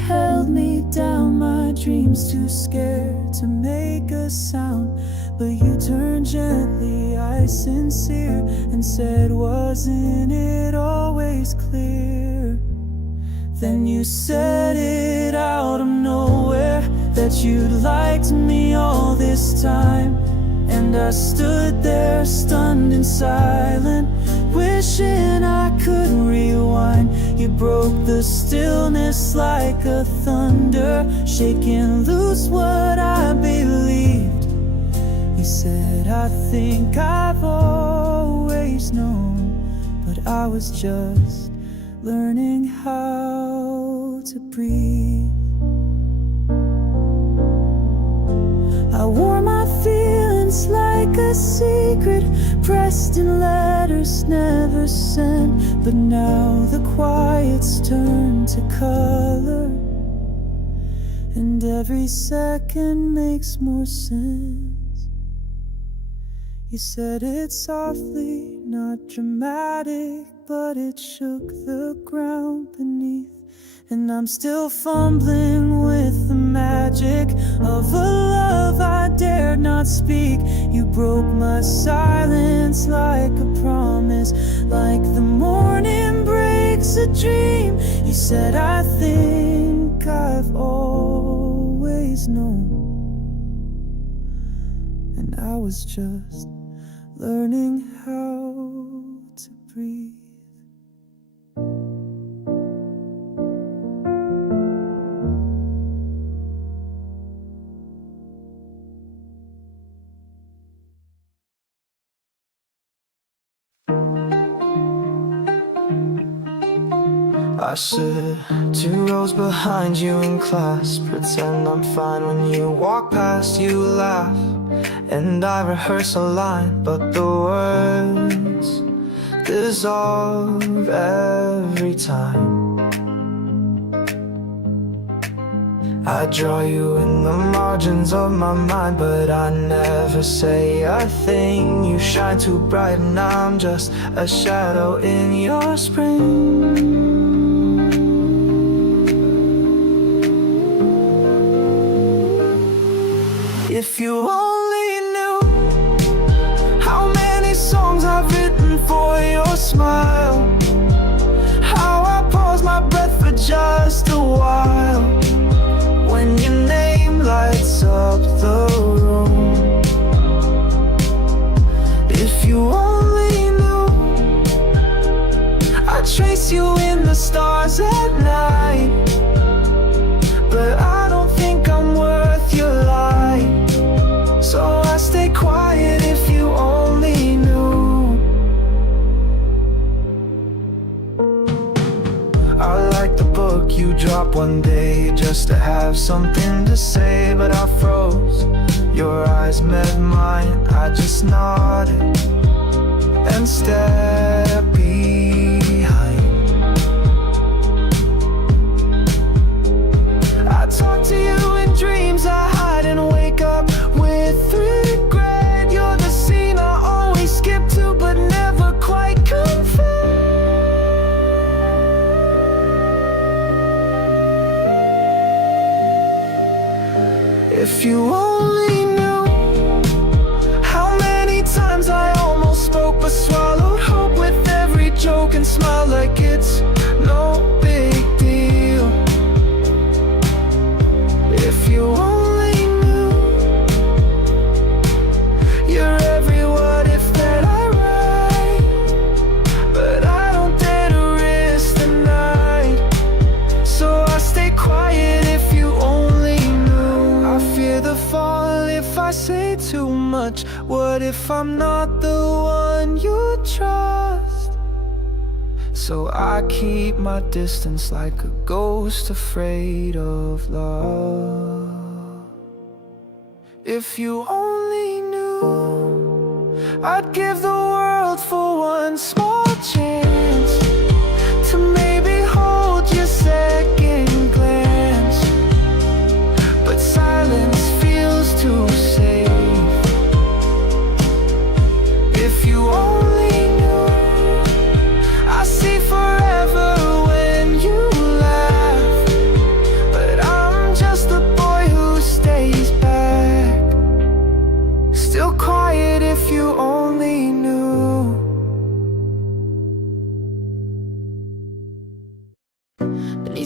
held me down, my dreams too scared to make a sound. But you turned gently, eyes sincere, and said, wasn't it always clear? Then you said it out of nowhere, that you'd liked me all this time. And I stood there stunned and silent, wishing I could rewind. You broke the stillness like a thunder, shaking loose what I believed. You said, I think I've always known, but I was just learning how to breathe. I wore my feelings like a secret, pressed in letters never sent. But now the quiet's turned to color, and every second makes more sense. You said it softly, not dramatic, but it shook the ground beneath. And I'm still fumbling with the magic of a love I dared not speak. You broke my silence like a promise, like the morning breaks a dream. You said, I think I've always known, and I was just learning how to breathe. I sit 2 rows behind you in class, pretend I'm fine when you walk past, you laugh, and I rehearse a line, but the words dissolve every time. I draw you in the margins of my mind, but I never say a thing. You shine too bright and I'm just a shadow in your spring. If you only knew how many songs I've written for your smile, how I pause my breath for just a while when your name lights up the room. If you only knew I trace you in the stars at night, but I don't think I'm worth your light. So I stay quiet if you only knew. I like the book you dropped one day just to have something to say, but I froze. Your eyes met mine, I just nodded and stepped behind. I talk to you in dreams I hide and wake up with regret. You're the scene I always skip to but never quite confess. If you only knew how many times I almost spoke but swallowed hope with every joke and smile like it's no big deal. If you only knew you're every what if that I write, but I don't dare to risk the night, so I stay quiet if you only knew. I fear the fall if I say too much. What if I'm not the one you trust? So I keep my distance like a ghost afraid of love. If you only knew I'd give the world for one small chance to maybe hold your second glance, but silence feels too safe. If you only knew I see forever when you laugh, but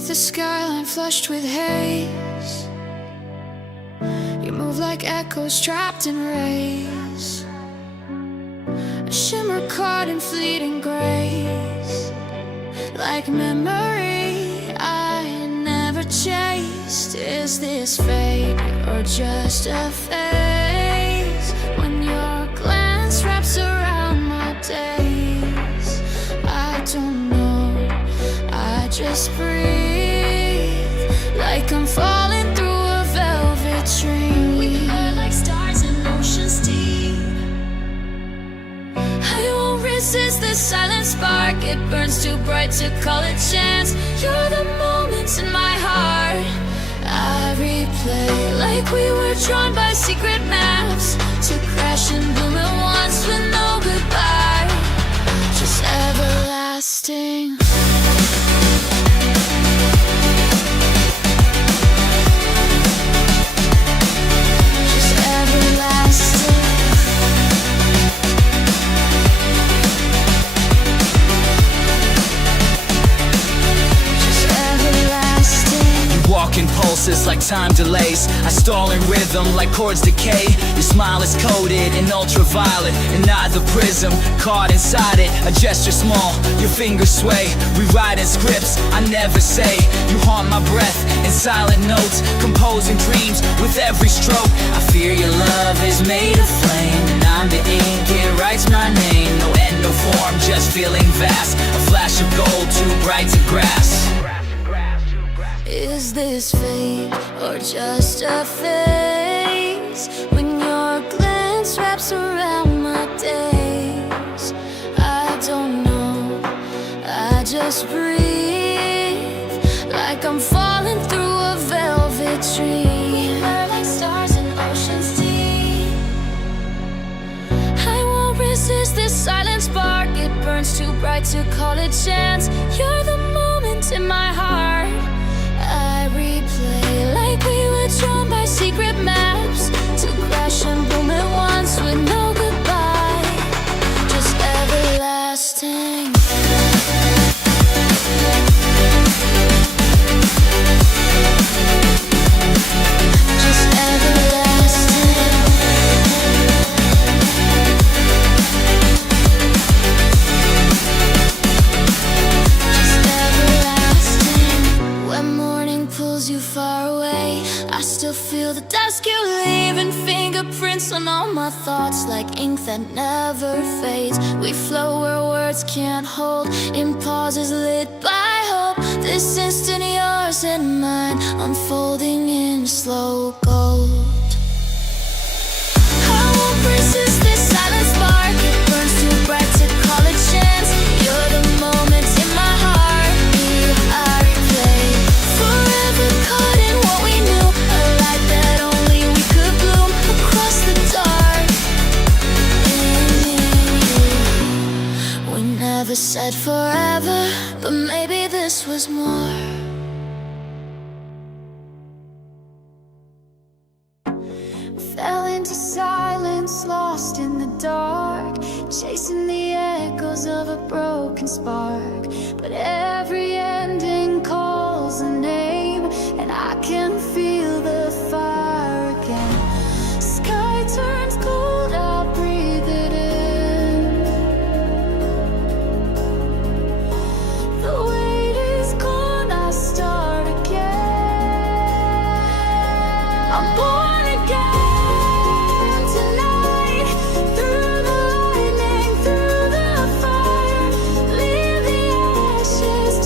Beneath the skyline flushed with haze, you move like echoes trapped in rays, a shimmer caught in fleeting grace, like memory I never chased. Is this fate or just a phase? When your glance wraps around my days, I don't know, I just breathe, like I'm falling through a velvet dream. We burn like stars in oceans deep. I won't resist the silent spark, it burns too bright to call it chance. You're the moments in my heart I replay, like we were drawn by secret maps, to crash and bloom at once with no goodbye, just everlasting. Just everlasting. Just everlasting. Walking pulses like time delays, I stall in rhythm like chords decay. Your smile is coated in ultraviolet, and not the prism caught inside it. A gesture small, your fingers sway, rewriting scripts I never say. You haunt my breath in silent notes, composing dreams with every stroke. I fear your love is made of flame, and I'm the ink, it writes my name. No end, no form, just feeling vast, a flash of gold too bright to grasp. Is this fate or just a phase? When your glance wraps around my days, I don't know, I just breathe, like I'm falling through a velvet dream. We burn like stars in oceans deep. I won't resist this silent spark, it burns too bright to call it chance. You're the moment in my heart I replay, like we were drawn by secret maps, to crash and boom at once with no goodbye, just everlasting. Just everlasting. Just everlasting. When morning pulls you far away, I still feel the dusk you leave, and fingerprints on all my thoughts, like ink that never fades. We flow where words can't hold, in pauses lit by hope. This instant yours and mine, unfolding in slow gold. I won't resist this silent spark, it burns too bright to call it chance. You're the moment in my heart, I replay, forever caught in what we knew, a light that only we could bloom across the dark. In you, we never said forever, but maybe this was more. Fell into silence, lost in the dark, chasing the echoes of a broken spark. But every ending calls a name, and I can feel the fire again. Sky turns cold, I'll breathe it in. The weight is gone, I start again. I'm born again. Through the lightning, through the fire, leave the ashes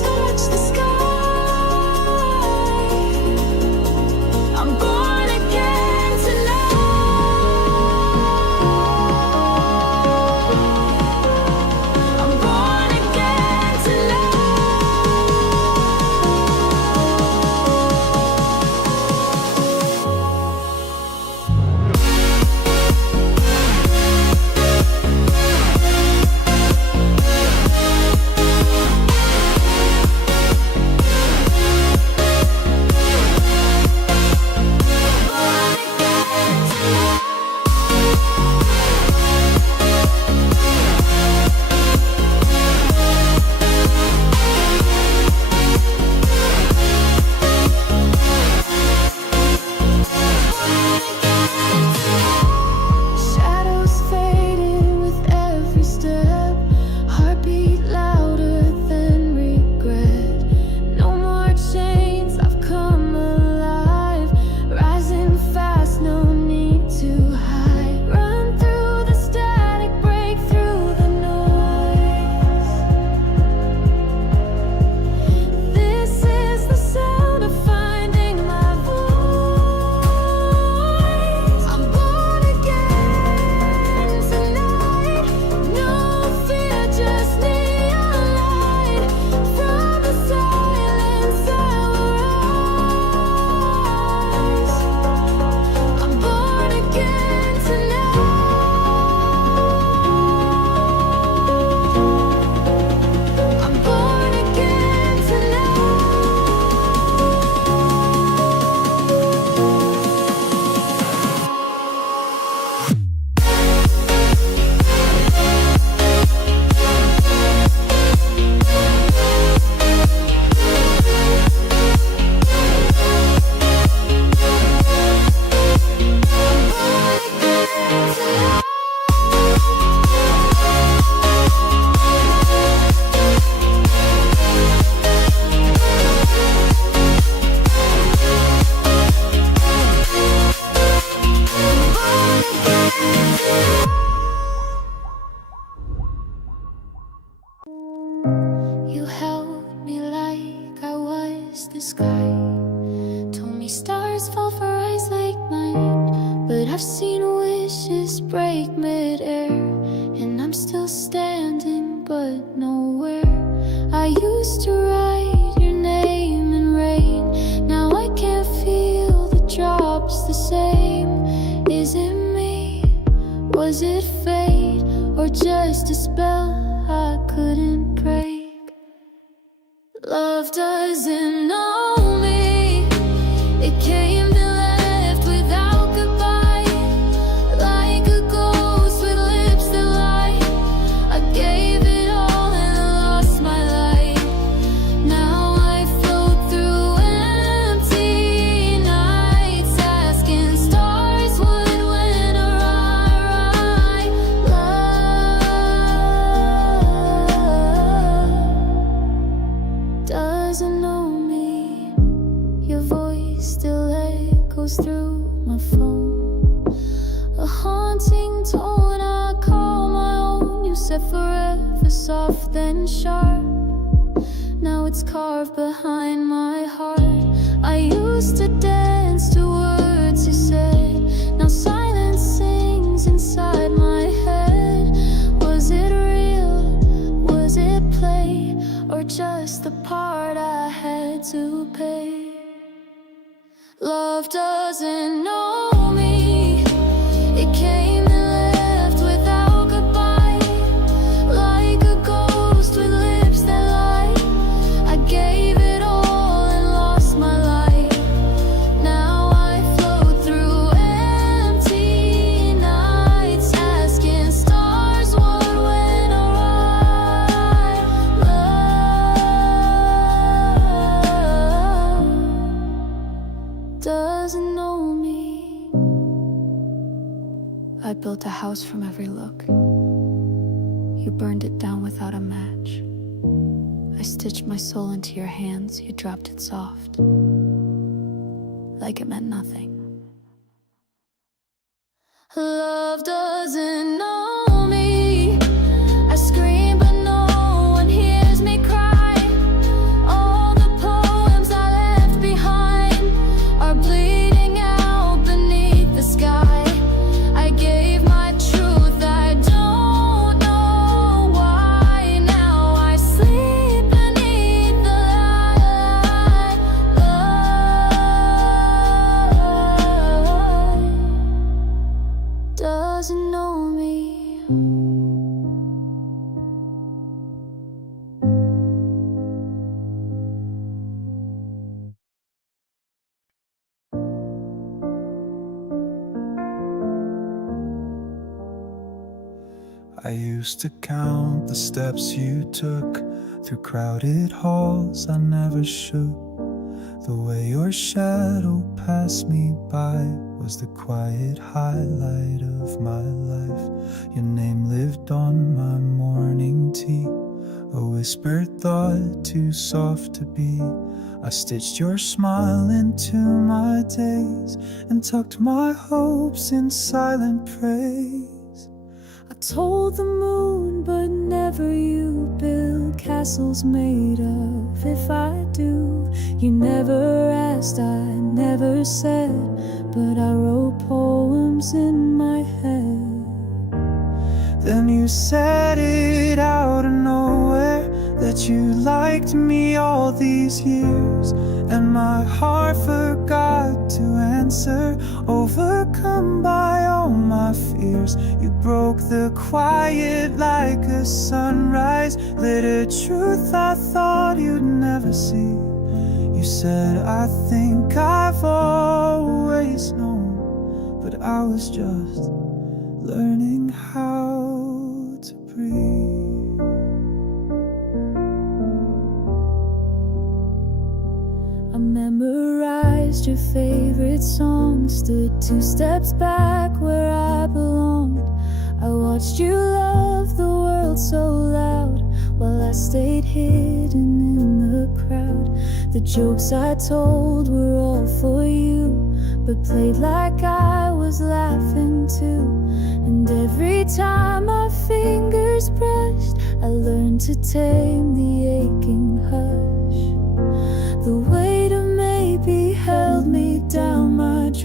the sky. Told me stars fall for eyes like mine, but I've seen wishes break midair, and I'm still standing but nowhere. I used to write your name in rain, now I can't feel the drops the same. Is it me? Was it fate? Or just a spell I couldn't break? Love doesn't know me. It came and left without goodbye, like a ghost with lips that lie. I gave it all and lost my light. Now I float through empty nights, asking stars what went awry. Love doesn't know me. Your voice still echoes through my phone, a haunting tone I call my own. You said forever soft then sharp, now it's carved behind my heart. I used to dance to words you said, now silence sings inside my head. Was it real? Was it play? Or just the part I had to pay? Love doesn't know me. It came and left without goodbye, like a ghost with lips that lie. I gave it all and lost my light. Now I float through empty nights, asking stars what went awry. Love doesn't know me. I built a house from every look. You burned it down without a match. I stitched my soul into your hands. You dropped it soft, like it meant nothing. Love doesn't know me. I scream but no one hears me cry. All the poems I left behind are bleeding out beneath the sky. I gave my truth, I don't know why. Now I sleep beneath the light. Love doesn't know me. I used to count the steps you took through crowded halls I never should. The way your shadow passed me by was the quiet highlight of my life. Your name lived on my morning tea, a whispered thought too soft to be. I stitched your smile into my days and tucked my hopes in silent praise. I told the moon, but never you. Build castles made of if I do. You never asked, I never said, but I wrote poems in my head. Then you said it out of nowhere, that you liked me all these years, and my heart forgot to answer, overcome by all my fears. You broke the quiet like a sunrise, lit a truth I thought you'd never see. You said, I think I've always known, but I was just learning how to breathe. I memorized your favorite song, stood 2 steps back where I belonged. I watched you love the world so loud, while I stayed hidden in the crowd. The jokes I told were all for you, but played like I was laughing too. And every time my fingers brushed, I learned to tame the aching hush. The weight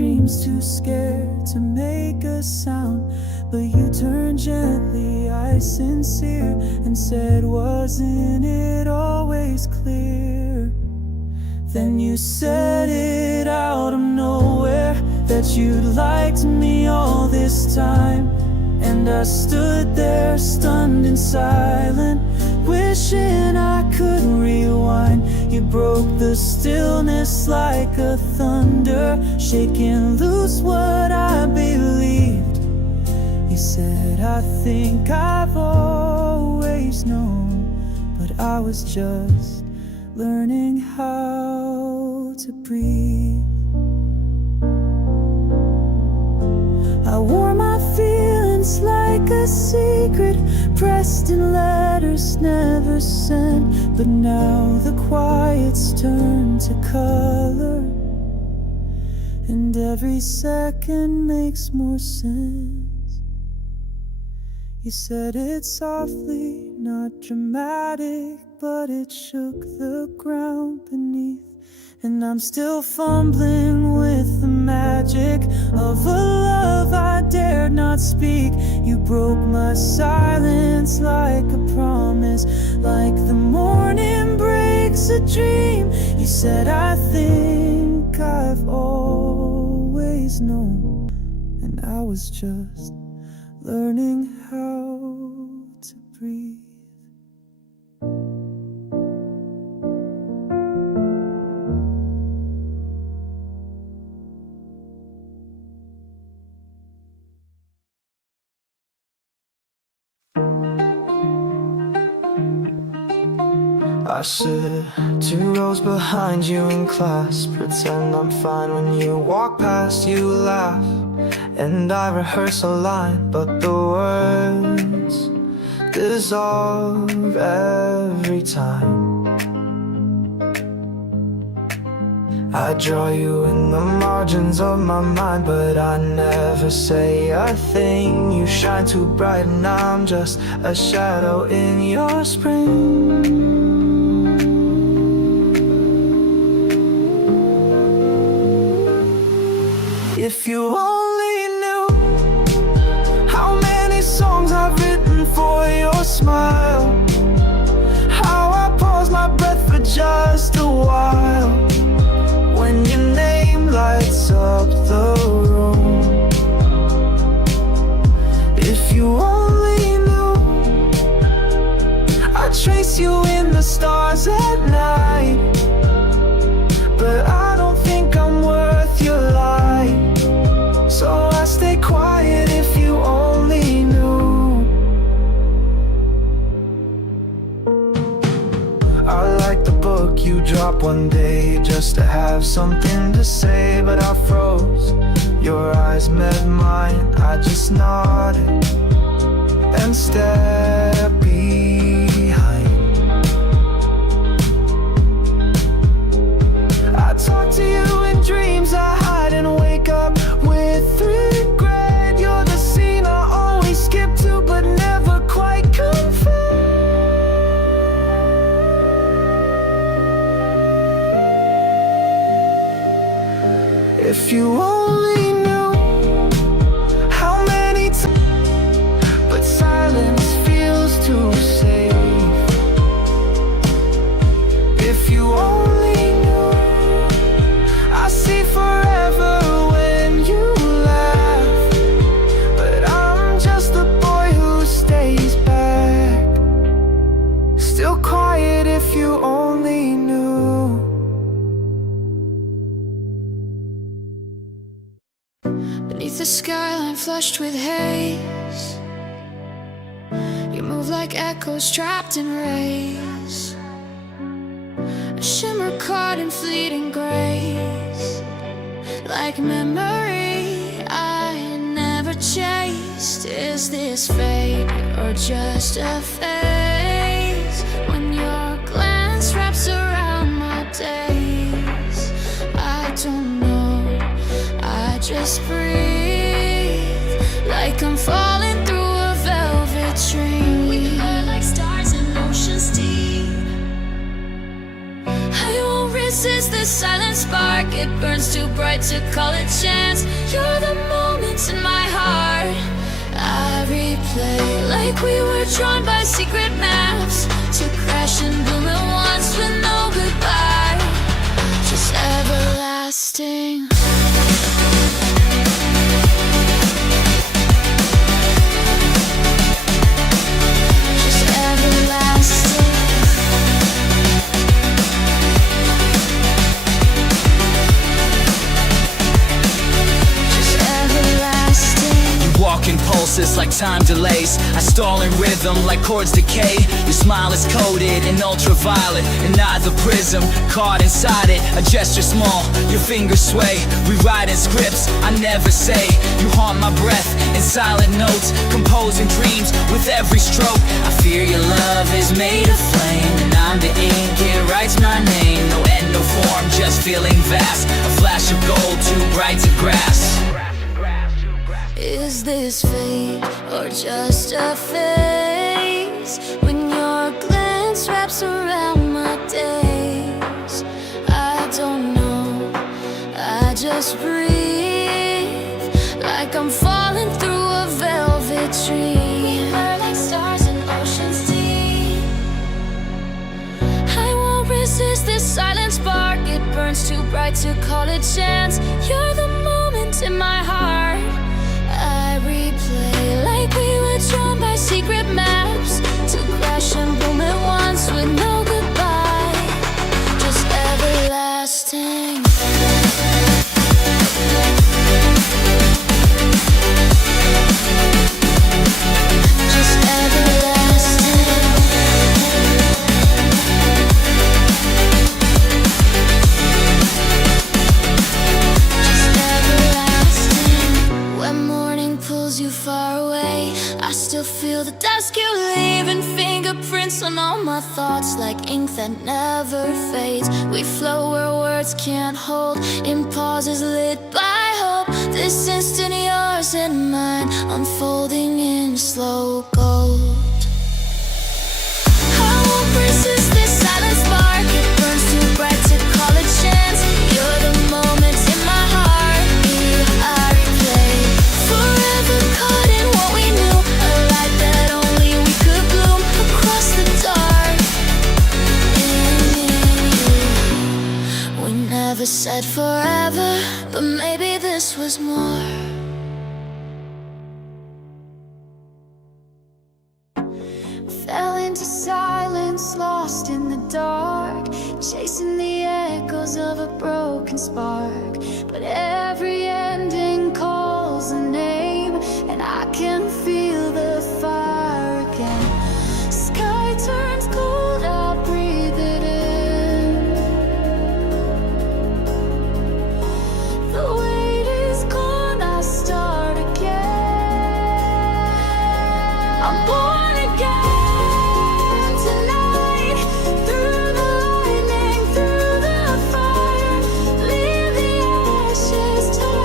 dreams, too scared to make a sound. But you turned gently, eyes sincere, and said, wasn't it always clear? Then you said it out of nowhere, that you'd liked me all this time. And I stood there stunned and silent, wishing I could rewind. You broke the stillness like a thunder, shaking loose what I believed. You said, I think I've always known, but I was just learning how to breathe. I wore my feelings like a secret, pressed in letters never sent. But now the quiet's turned to color, and every second makes more sense. You said it softly, not dramatic, but it shook the ground beneath. And I'm still fumbling with the magic of a love I dared not speak. You broke my silence like a promise, like the morning breaks a dream. You said, I think I've always known, and I was just learning how to breathe. I sit 2 rows behind you in class, pretend I'm fine when you walk past. You laugh, and I rehearse a line, but the words dissolve every time. I draw you in the margins of my mind, but I never say a thing. You shine too bright and I'm just a shadow in your spring. If you only knew how many songs I've written for your smile, how I pause my breath for just a while when your name lights up the room. If you only knew I trace you in the stars at night, but I don't think I'm worth your light. So I stay quiet. If you only knew. I like the book you dropped one day just to have something to say, but I froze. Your eyes met mine, I just nodded and stepped behind. I talk to you in dreams I hide and wake up with regret. You're the scene I always skip to but never quite confess. If you only knew how many times, but silence feels too safe. If you only knew I see forever when you laugh, but I'm just the boy who stays back, still quiet. If you only knew. Beneath the skyline flushed with haze, you move like echoes trapped in rays, a shimmer caught in fleeting grace, like memory I never chased. Is this fate or just a phase? When your glance wraps around my days, I don't know, I just breathe, like I'm falling through a velvet dream. We burn like stars in oceans deep. I won't risk resist the silent spark. It burns too bright to call it chance. You're the moment in my heart. I replay like we were drawn by secret maps, to crash and bloom at once with no goodbye, just everlasting. Just everlasting. Walking pulses like time delays. I stall in rhythm like chords decay. Your smile is coated in ultraviolet, and I the prism caught inside it. A gesture small, your fingers sway. Rewriting scripts I never say. You haunt my breath in silent notes, composing dreams with every stroke. I fear your love is made of flame, and I'm the ink, it writes my name. No end, no form, just feeling vast. A flash of gold too bright to grasp. Is this fate or just a phase? When your glance wraps around my days, I don't know, I just breathe like I'm falling through a velvet dream. We burn like stars in oceans deep. I won't resist this silent spark. It burns too bright to call it chance. You're the moment in my heart. I replay like we were drawn by secret maps, to crash and boom at once with no goodbye, just everlasting. Just everlasting. Just everlasting. When morning pulls you far away, I still feel the dusk you leave, and fingerprints on all my thoughts like ink that never fades. We flow where words can't hold, in pauses lit by hope. This instant yours and mine, unfolding in slow gold. I won't resist this silent spark. It burns too bright to call it chance. You're the moment in my heart. I replay, forever caught in what we knew, a light that only we could bloom across the dark. In you, we never said forever, but maybe this was more. Fell into silence, lost in the dark, chasing the echoes of a broken spark. But every ending calls a name, and I can feel the fire again. Sky turns cold, I breathe it in. The weight is gone, I start again. I'm born again. Through the lightning, through the fire, leave the ashes.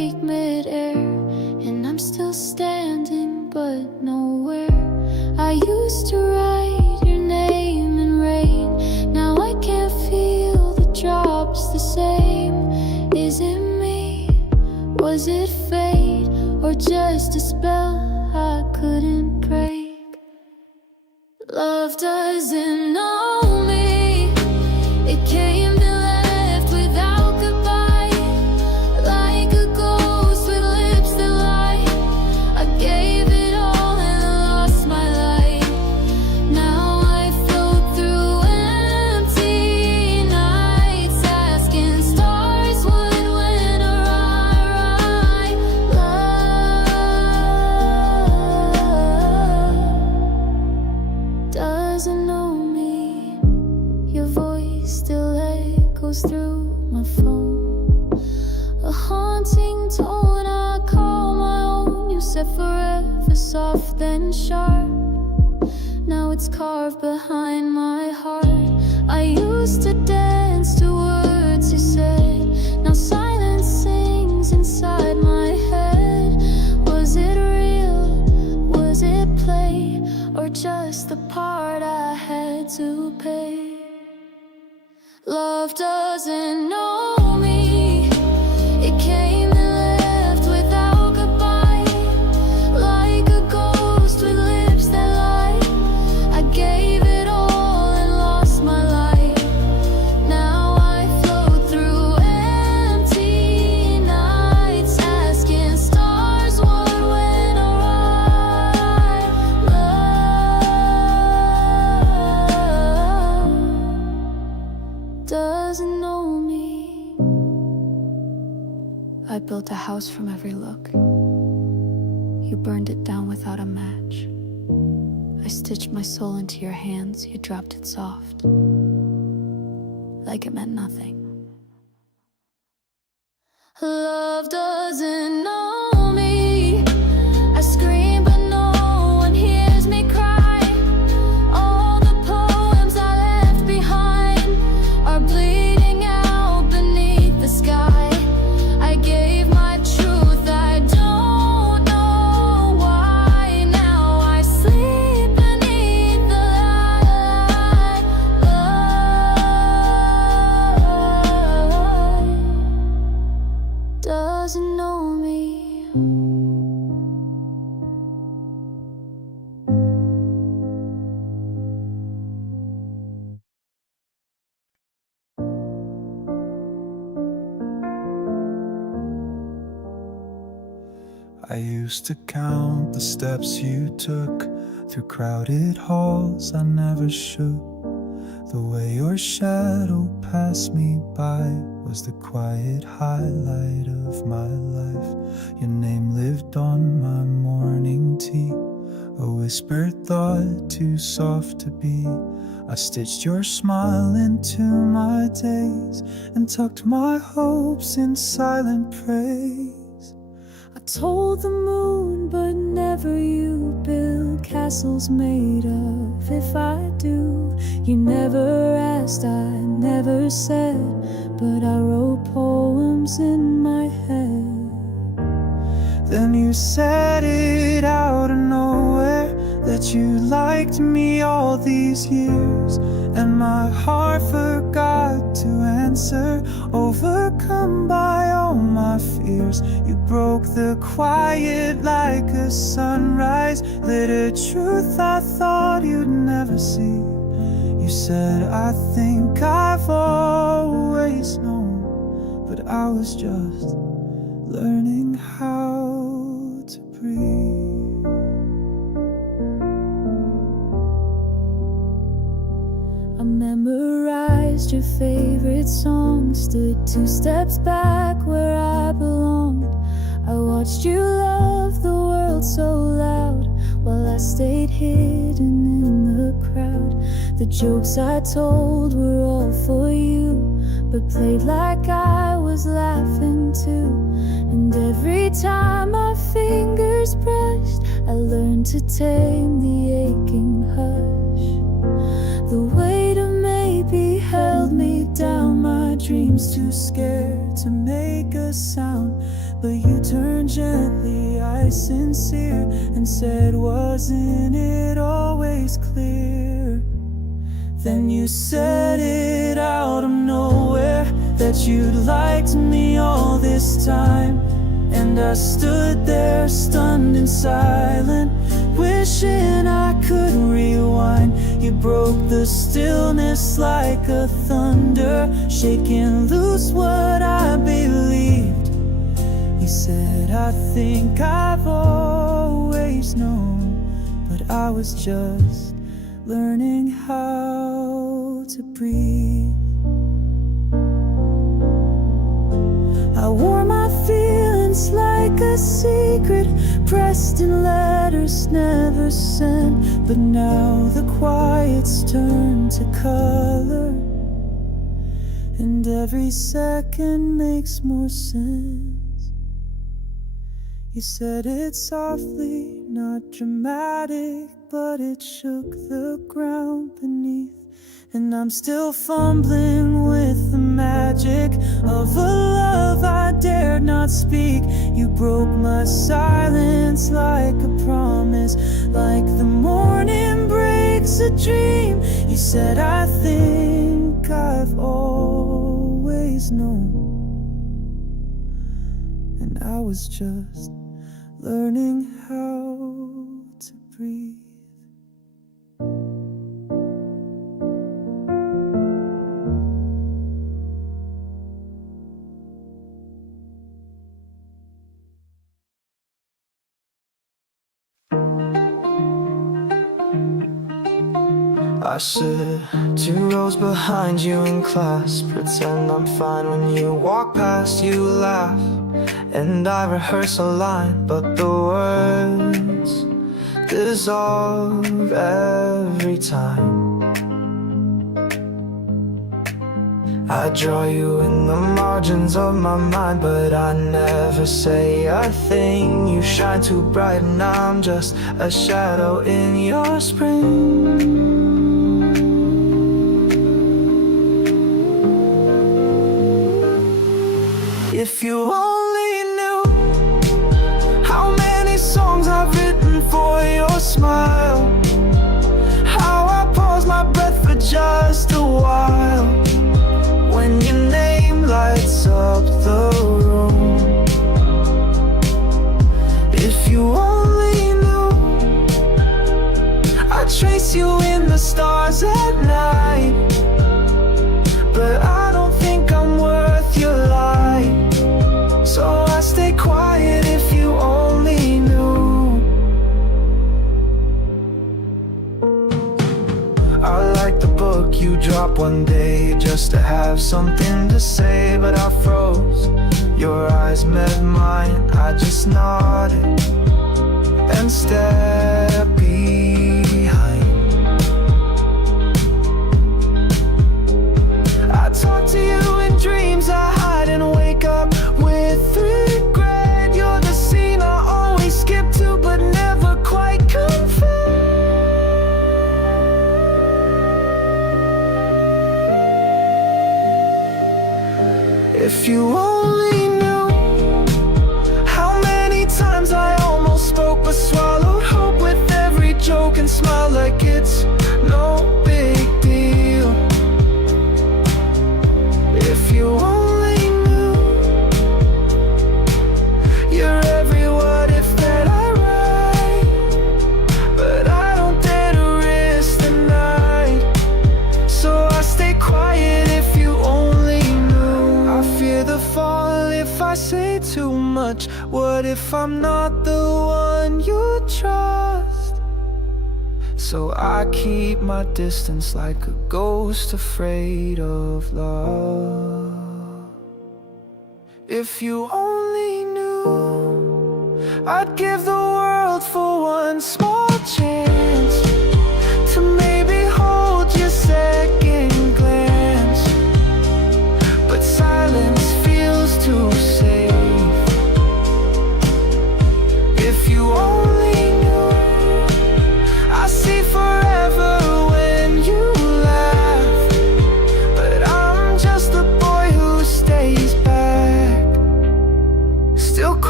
break midair, and I'm still standing but nowhere. I used to write your name in rain, now I can't feel the drops the same. Is it me? Was it fate? Or just a spell I couldn't break? Love doesn't know me. It came and left without goodbye, like a ghost with lips that lie. I gave it all and lost my light. Now I float through empty nights, asking stars what went awry. Love doesn't know me. Your voice still echoes through my phone, a haunting tone I call my own. You said forever soft then sharp, now it's carved behind my heart. I used to dance to words you said, now silence sings inside my head. Was it real? Was it play? Or just the part I had to pay? Love doesn't know me. It came and left without goodbye, like a ghost with lips that lie. I gave it all and lost my light. Now I float through empty nights, asking stars what went awry. Love doesn't know me. I built a house from every look. You burned it down without a match. I stitched my soul into your hands. You dropped it soft, like it meant nothing. Love doesn't know me. I scream but no one hears me cry. All the poems I left behind are bleeding out beneath the sky. I gave my truth, I don't know why. Now I sleep beneath the light. Love doesn't know me. I used to count the steps you took through crowded halls. I never should. The way your shadow passed me by was the quiet highlight of my life. Your name lived on my morning tea, a whispered thought too soft to be. I stitched your smile into my days and tucked my hopes in silent praise. I told the moon, but never you. Build castles made of if I do. You never asked, I never said, but I wrote poems in my head. Then you said it out of nowhere, that you liked me all these years, and my heart forgot to answer, overcome by all my fears. You broke the quiet like a sunrise, lit a truth I thought you'd never see. You said, I think I've always known, but I was just learning how to breathe. I memorized your favorite song, stood 2 steps back where I belonged. I watched you love the world so loud, while I stayed hidden in the crowd. The jokes I told were all for you, but played like I was laughing too. And every time my fingers brushed, I learned to tame the aching hush. The weight of maybe held me down, my dreams too scared to make a sound. But you turned gently, I sincere, and said, wasn't it always clear? Then you said it out of nowhere, that you'd liked me all this time. And I stood there stunned and silent, wishing I could rewind. You broke the stillness like a thunder, shaking loose what I believed. You said, I think I've always known, but I was just learning how to breathe. I wore my feelings like a secret, pressed in letters never sent. But now the quiet's turned to color, and every second makes more sense. You said it softly, not dramatic, but it shook the ground beneath. And I'm still fumbling with the magic of a love I dared not speak. You broke my silence like a promise, like the morning breaks a dream. You said, I think I've always known, and I was just learning how to breathe. I sit 2 rows behind you in class, pretend I'm fine when you walk past, you laugh, and I rehearse a line, but the words dissolve every time. I draw you in the margins of my mind, but I never say a thing. You shine too bright and I'm just a shadow in your spring. If you only knew how many songs I've written for your smile, how I pause my breath for just a while when your name lights up the room. If you only knew I trace you in the stars at night, but I don't think I'm worth your light. So I stay quiet if you only knew. I like the book you dropped one day just to have something to say, but I froze. Your eyes met mine, I just nodded and stepped behind. I talk to you in dreams I hide and wake up with regret. You're the scene I always skip to but never quite confess. If you only knew how many times I almost spoke but swallowed hope with every joke and smile like it's no big deal. If you only knew you're every what if that I write, but I don't dare to risk the night, so I stay quiet if you only knew. I fear the fall if I say too much. What if I'm not the one you trust? So I keep my distance like a ghost afraid of love. If you only knew, I'd give the world for one small chance to maybe hold your second glance, but silence feels too safe. If you only knew, I see forever when you laugh, but I'm just the boy who stays back, still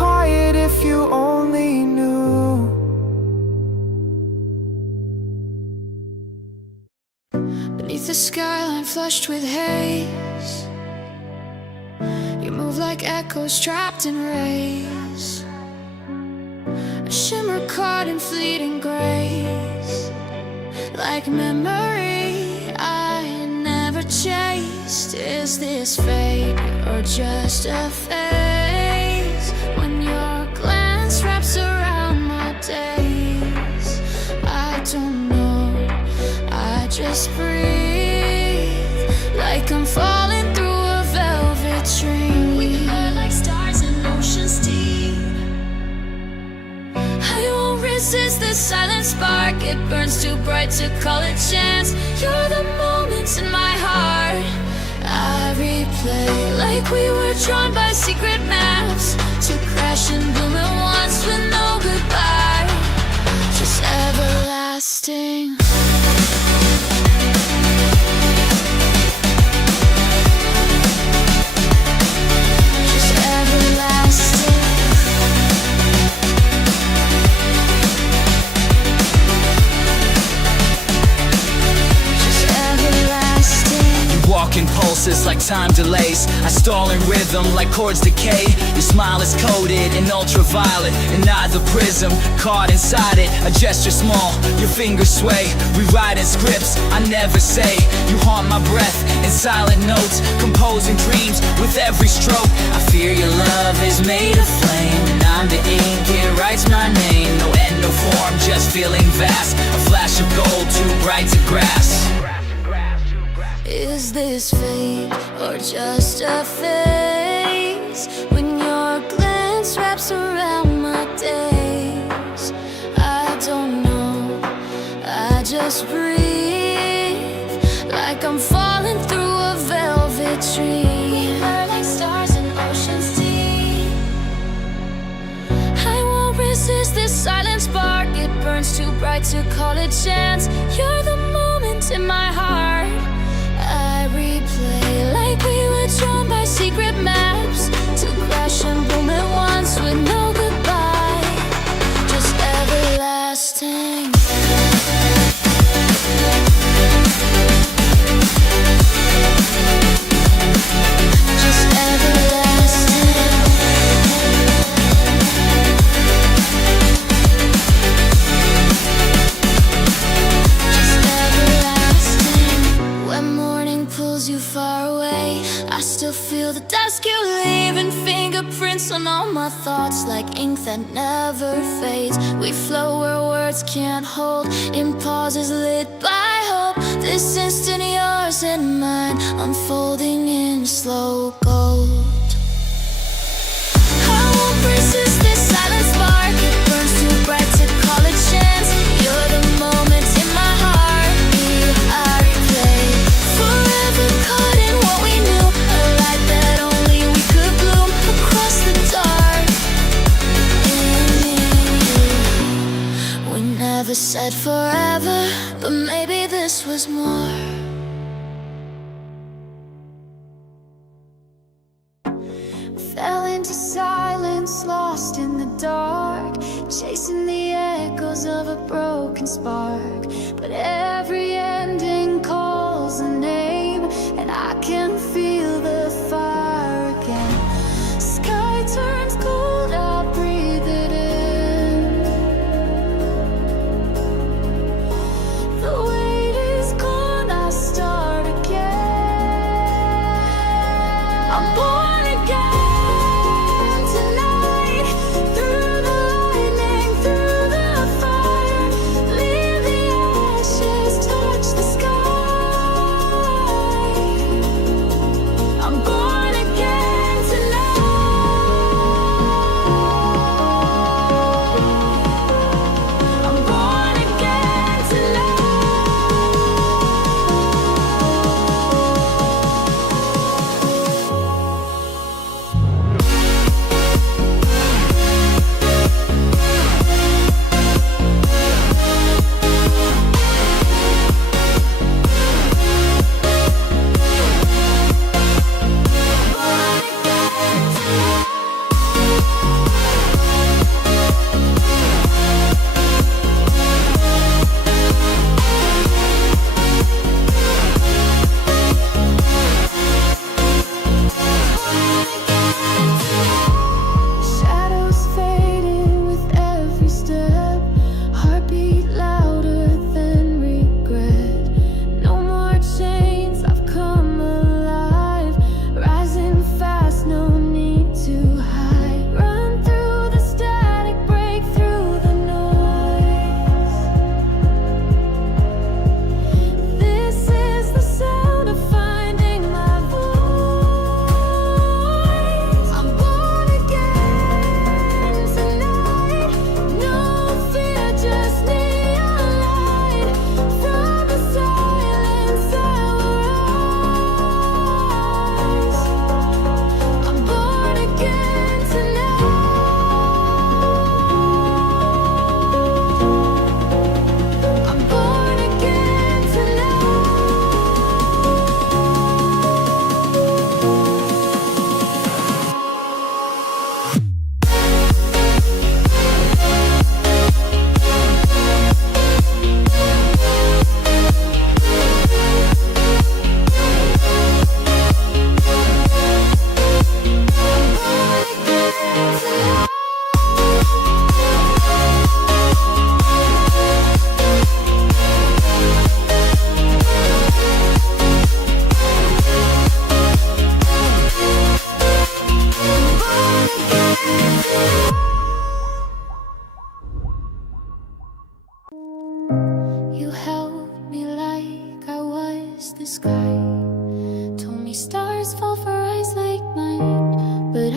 skyline flushed with haze. You move like echoes trapped in rays, a shimmer caught in fleeting grace, like memory I never chased. Is this fate or just a phase? When your glance wraps around my days, I don't know, I just breathe, like I'm falling through a velvet dream. We burn like stars in oceans deep. I won't resist the silent spark, it burns too bright to call it chance. You're the moments in my heart I replay, like we were drawn by secret maps, to crash and bloom at once with no goodbye, just everlasting. Just everlasting. Just everlasting. Walking pulses like time delays. I stall in rhythm like chords decay. Your smile is coated in ultraviolet, and I the prism caught inside it. A gesture small, your fingers sway. Rewriting scripts I never say. You haunt my breath in silent notes, composing dreams with every stroke. I fear your love is made of flame, and I'm the ink, it writes my name. No end, no form, just feeling vast. A flash of gold too bright to grasp. Is this fate or just a phase? When your glance wraps around my days, I don't know, I just breathe, like I'm falling through a velvet dream. We burn like stars in oceans deep. I won't resist this silent spark, it burns too bright to call it chance. You're the moment in my heart I replay, like we were drawn by secret maps, to crash and boom at once with no goodbye, just everlasting. Just everlasting. Just everlasting. When morning pulls you far away, I still feel the dusk you leave, and fingerprints on all my thoughts, like ink that never fades. We flow where words can't hold, in pauses lit by hope. This instant yours and mine, unfolding in slow gold. I won't resist this silent spark, it burns too bright to call it chance. You're the moment in my heart I replay, forever caught in what we knew, a light that only we could bloom across the dark. In you, we never said forever, but maybe this was more. Fell into silence, lost in the dark, chasing the echoes of a broken spark. But every ending calls a name, and I can feel the fire again. Sky turns cold, I breathe it in. The weight is gone, I start again. I'm born again.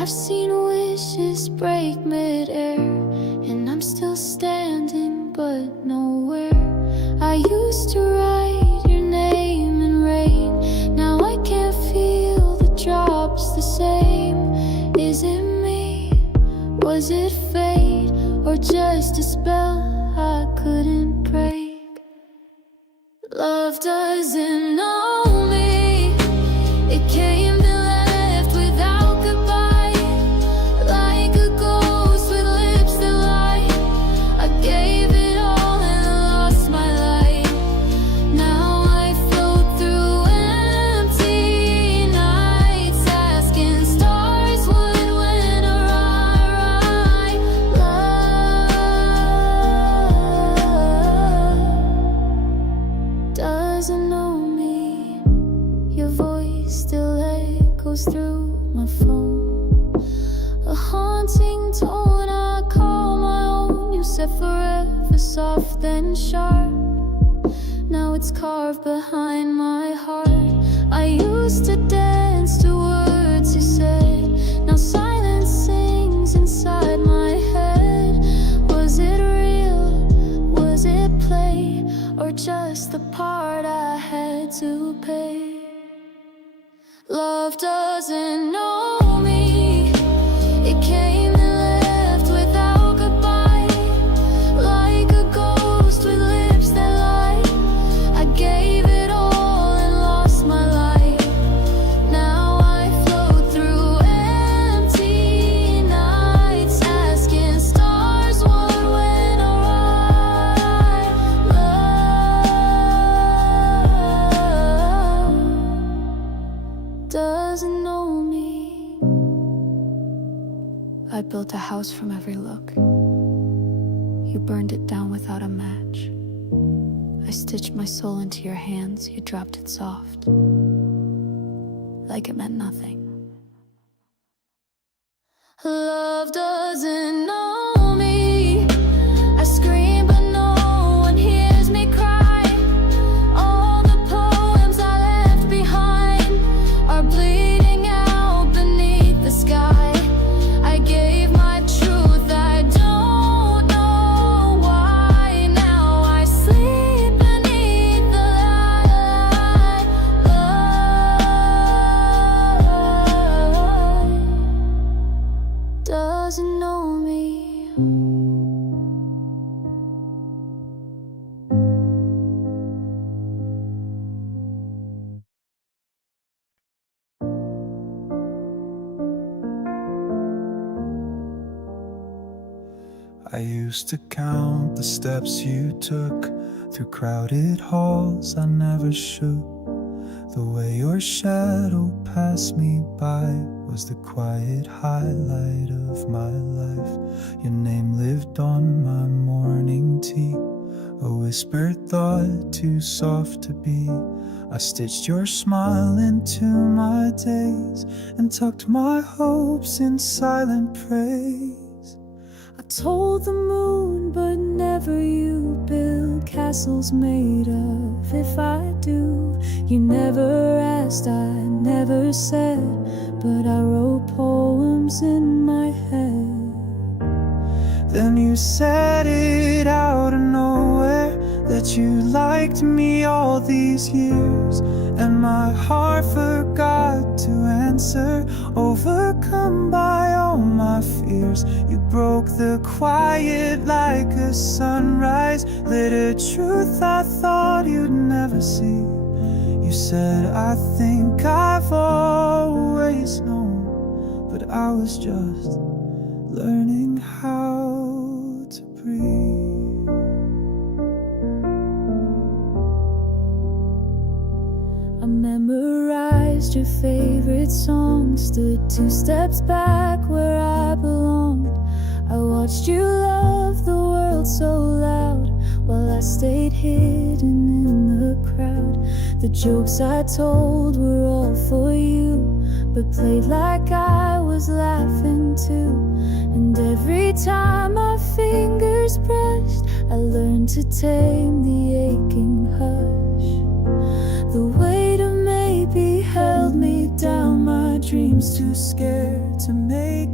I've seen wishes break midair, and I'm still standing but nowhere. I used to write your name in rain, now I can't feel the drops the same. Is it me? Was it fate? Or just a spell I couldn't break? Love doesn't know me. It came and left without goodbye, like a ghost with lips that lie. I gave it all and lost my light. Now I float through empty nights, asking stars what went awry. Love doesn't know me. Your voice still echoes through my phone, a haunting tone I call my own. You said forever soft then sharp, now it's carved behind my heart. I used to dance to words you said, now silence sings inside my head. Was it real? Was it play? Or just the part I had to pay? Love doesn't know me. It came and left without goodbye, like a ghost with lips that lie. I gave it all and lost my light. Now I float through empty nights, asking stars what went awry. Love doesn't know me. I built a house from every look. You burned it down without a match. I stitched my soul into your hands. You dropped it soft, like it meant nothing. Love doesn't know me. I scream but no one hears me cry. All the poems I left behind are bleeding out beneath the sky. I gave my truth, I don't know why. Now I sleep beneath the light. Love doesn't know me. I used to count the steps you took through crowded halls I never should. The way your shadow passed me by was the quiet highlight of my life. Your name lived on my morning tea, a whispered thought too soft to be. I stitched your smile into my days and tucked my hopes in silent praise. I told the moon, but never you. Build castles made of if I do. You never asked, I never said, but I wrote poems in my head. Then you said it out of nowhere, that you liked me all these years, and my heart forgot to answer, overcome by all my fears. You broke the quiet like a sunrise, lit a truth I thought you'd never see. You said, I think I've always known, but I was just learning how to breathe. I memorized your favorite song, stood 2 steps back where I belonged. I watched you love the world so loud, while I stayed hidden in the crowd. The jokes I told were all for you, but played like I was laughing too. And every time my fingers brushed, I learned to tame the aching hush. The weight of maybe held me down, my dreams too scared to make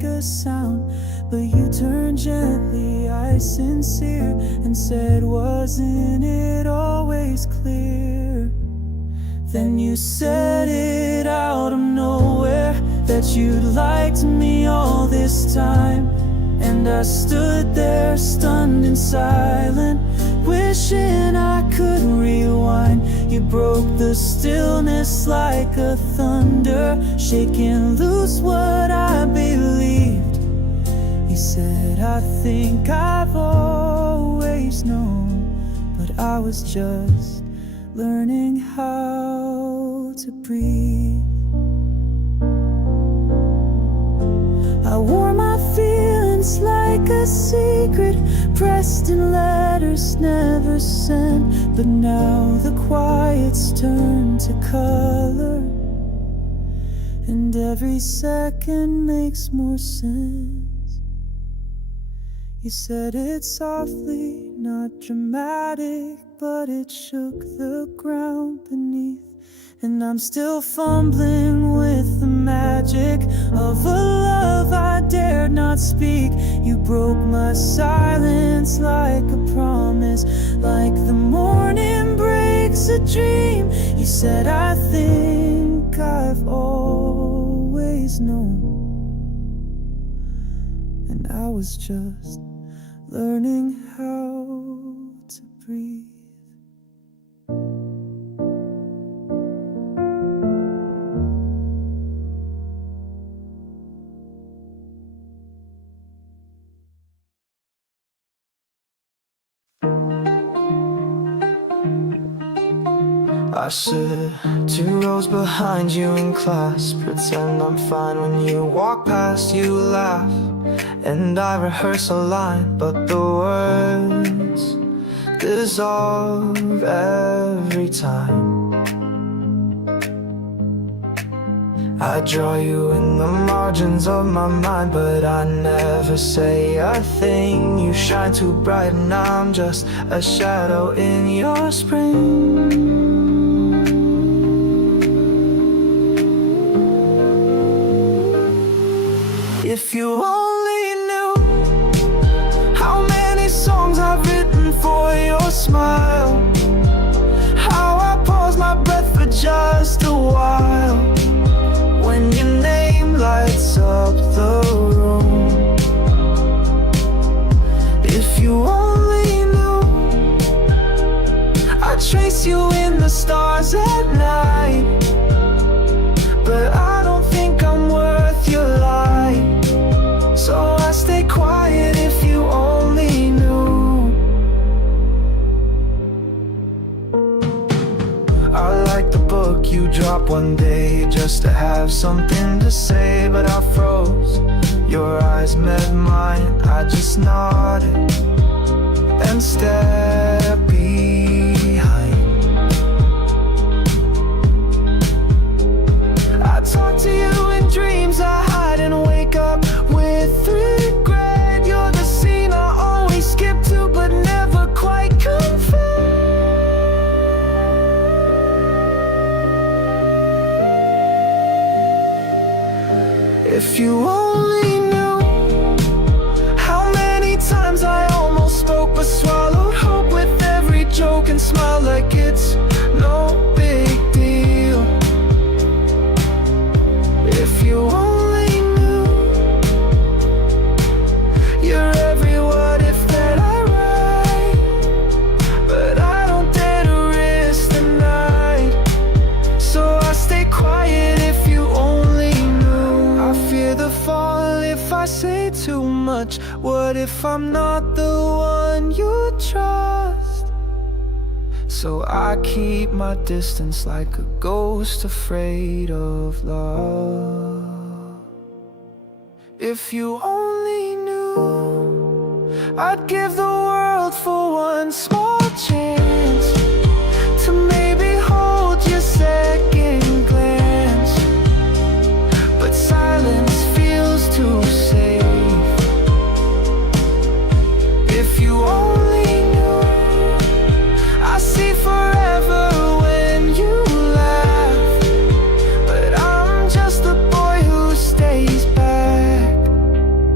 the sound, but you turned gently, I sincere, and said, wasn't it always clear? Then you said it out of nowhere, that you'd liked me all this time. And I stood there stunned and silent, wishing I could rewind. You broke the stillness like a thunder, shaking loose what I believed. You said, I think I've always known, but I was just learning how to breathe. I wore my feelings like a secret, pressed in letters never sent. But now the quiet's turned to color, and every second makes more sense. You said it softly, not dramatic, but it shook the ground beneath. And I'm still fumbling with the magic of a love I dared not speak. You broke my silence like a promise, like the morning breaks a dream. You said, I think I've always known, and I was just learning how to breathe. I sit 2 rows behind you in class, pretend I'm fine when you walk past, you laugh, and I rehearse a line, but the words dissolve every time. I draw you in the margins of my mind, but I never say a thing. You shine too bright and I'm just a shadow in your spring. If you only knew how many songs I've written for your smile, how I pause my breath for just a while when your name lights up the room. If you only knew I trace you in the stars at night, but I don't think I'm worth your light. So I stay quiet if you only knew. I like the book you dropped one day just to have something to say, but I froze. Your eyes met mine, I just nodded and stepped behind. I talk to you in dreams I hide and wake up with regret. You're the scene I always skip to but never quite confess. If you only knew how many times I almost spoke but swallowed hope with every joke and smile like it's no big deal. If you only knew you're every what if that I write, but I don't dare to risk the night, so I stay quiet if you only knew. I fear the fall if I say too much. What if I'm not the one you trust? So I keep my distance like a ghost afraid of love. If you only knew I'd give the world for one small chance to maybe hold your second glance, but silence feels too safe. If you only knew I see forever when you laugh, but I'm just the boy who stays back.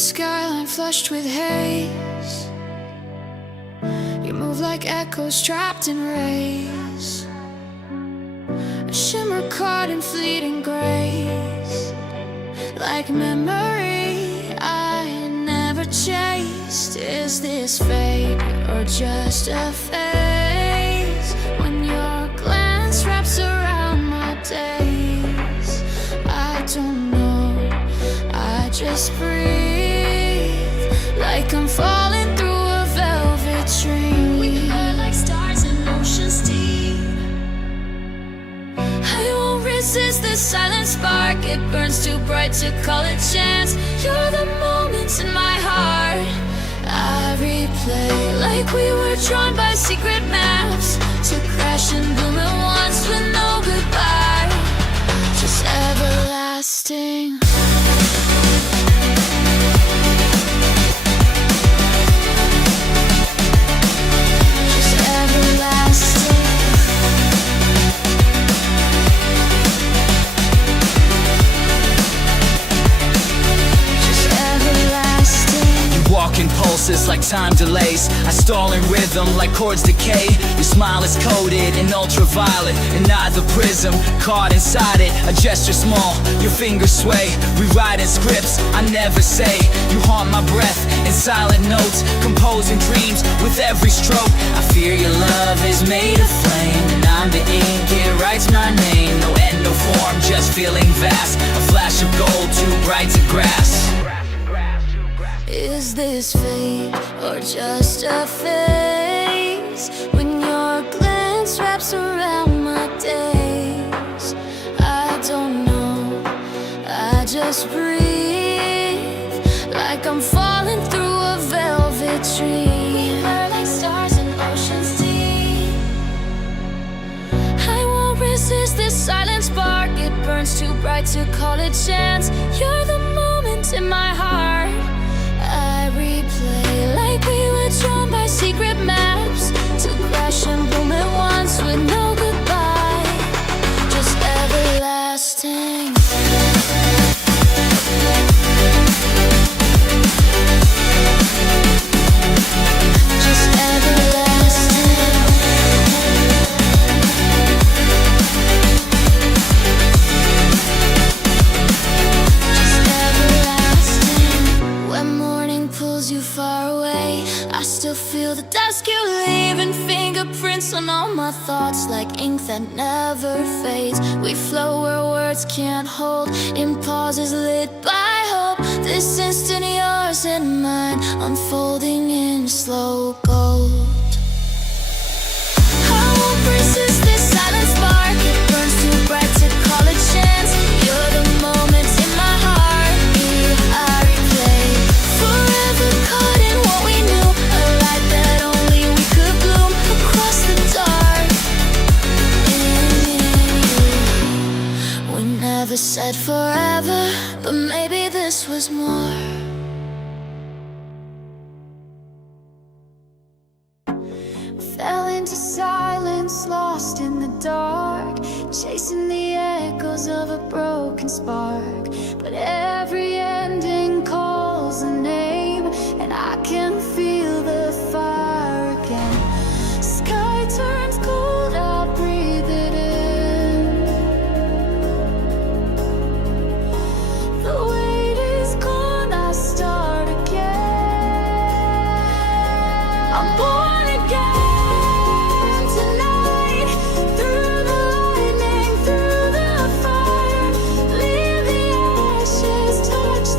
skyline flushed with haze. You move like echoes trapped in rays, a shimmer caught in fleeting grace, like memory I never chased. Is this fate or just a phase? When your glance wraps around my days, I don't know, I just breathe, like I'm falling through a velvet dream. We burn like stars in oceans deep. I won't resist the silent spark, it burns too bright to call it chance. You're the moments in my heart I replay, like we were drawn by secret maps, to crash and bloom at once with no goodbye, just everlasting. Just everlasting. Just everlasting. You walk in pulses like time delays. I stall in rhythm like chords decay. Your smile is coated in ultraviolet, and not the prism caught inside it. A gesture small, your fingers sway, rewriting scripts I never say. You haunt my breath in silent notes, composing dreams with every stroke. I fear your love is made of flame, and I'm the ink, it writes my name. No end, no form, just feeling vast. A flash of gold too bright to grasp. Is this fate or just a phase? When your glance wraps around my days, I don't know, I just breathe, like I'm falling through a velvet dream. We burn like stars in oceans deep. I won't resist this silent spark, it burns too bright to call it chance. You're the moment in my heart I replay, like we were drawn by secret maps, to crash and bloom at once with no goodbye, just everlasting. Just everlasting. Just everlasting. When morning pulls you far away, I still feel the dust you leave, and fingerprints on all my thoughts, like ink that never fades. We flow where words can't hold, in pauses lit by hope. This instant yours and mine, unfolding in slow gold. I won't resist this silent spark, it burns too bright to call it chance. You're the moments in my heart, I replay, forever caught in what we knew, a light that only we could bloom across the dark. In you, we never said forever, but maybe this was more. Fell into silence, lost in the dark, chasing the echoes of a broken spark. But every ending calls a name, and I can feel the fire again. Sky turns cold, I breathe it in. The weight is gone, I start again. I'm born again tonight, through the lightning, through the fire. Leave the ashes, touch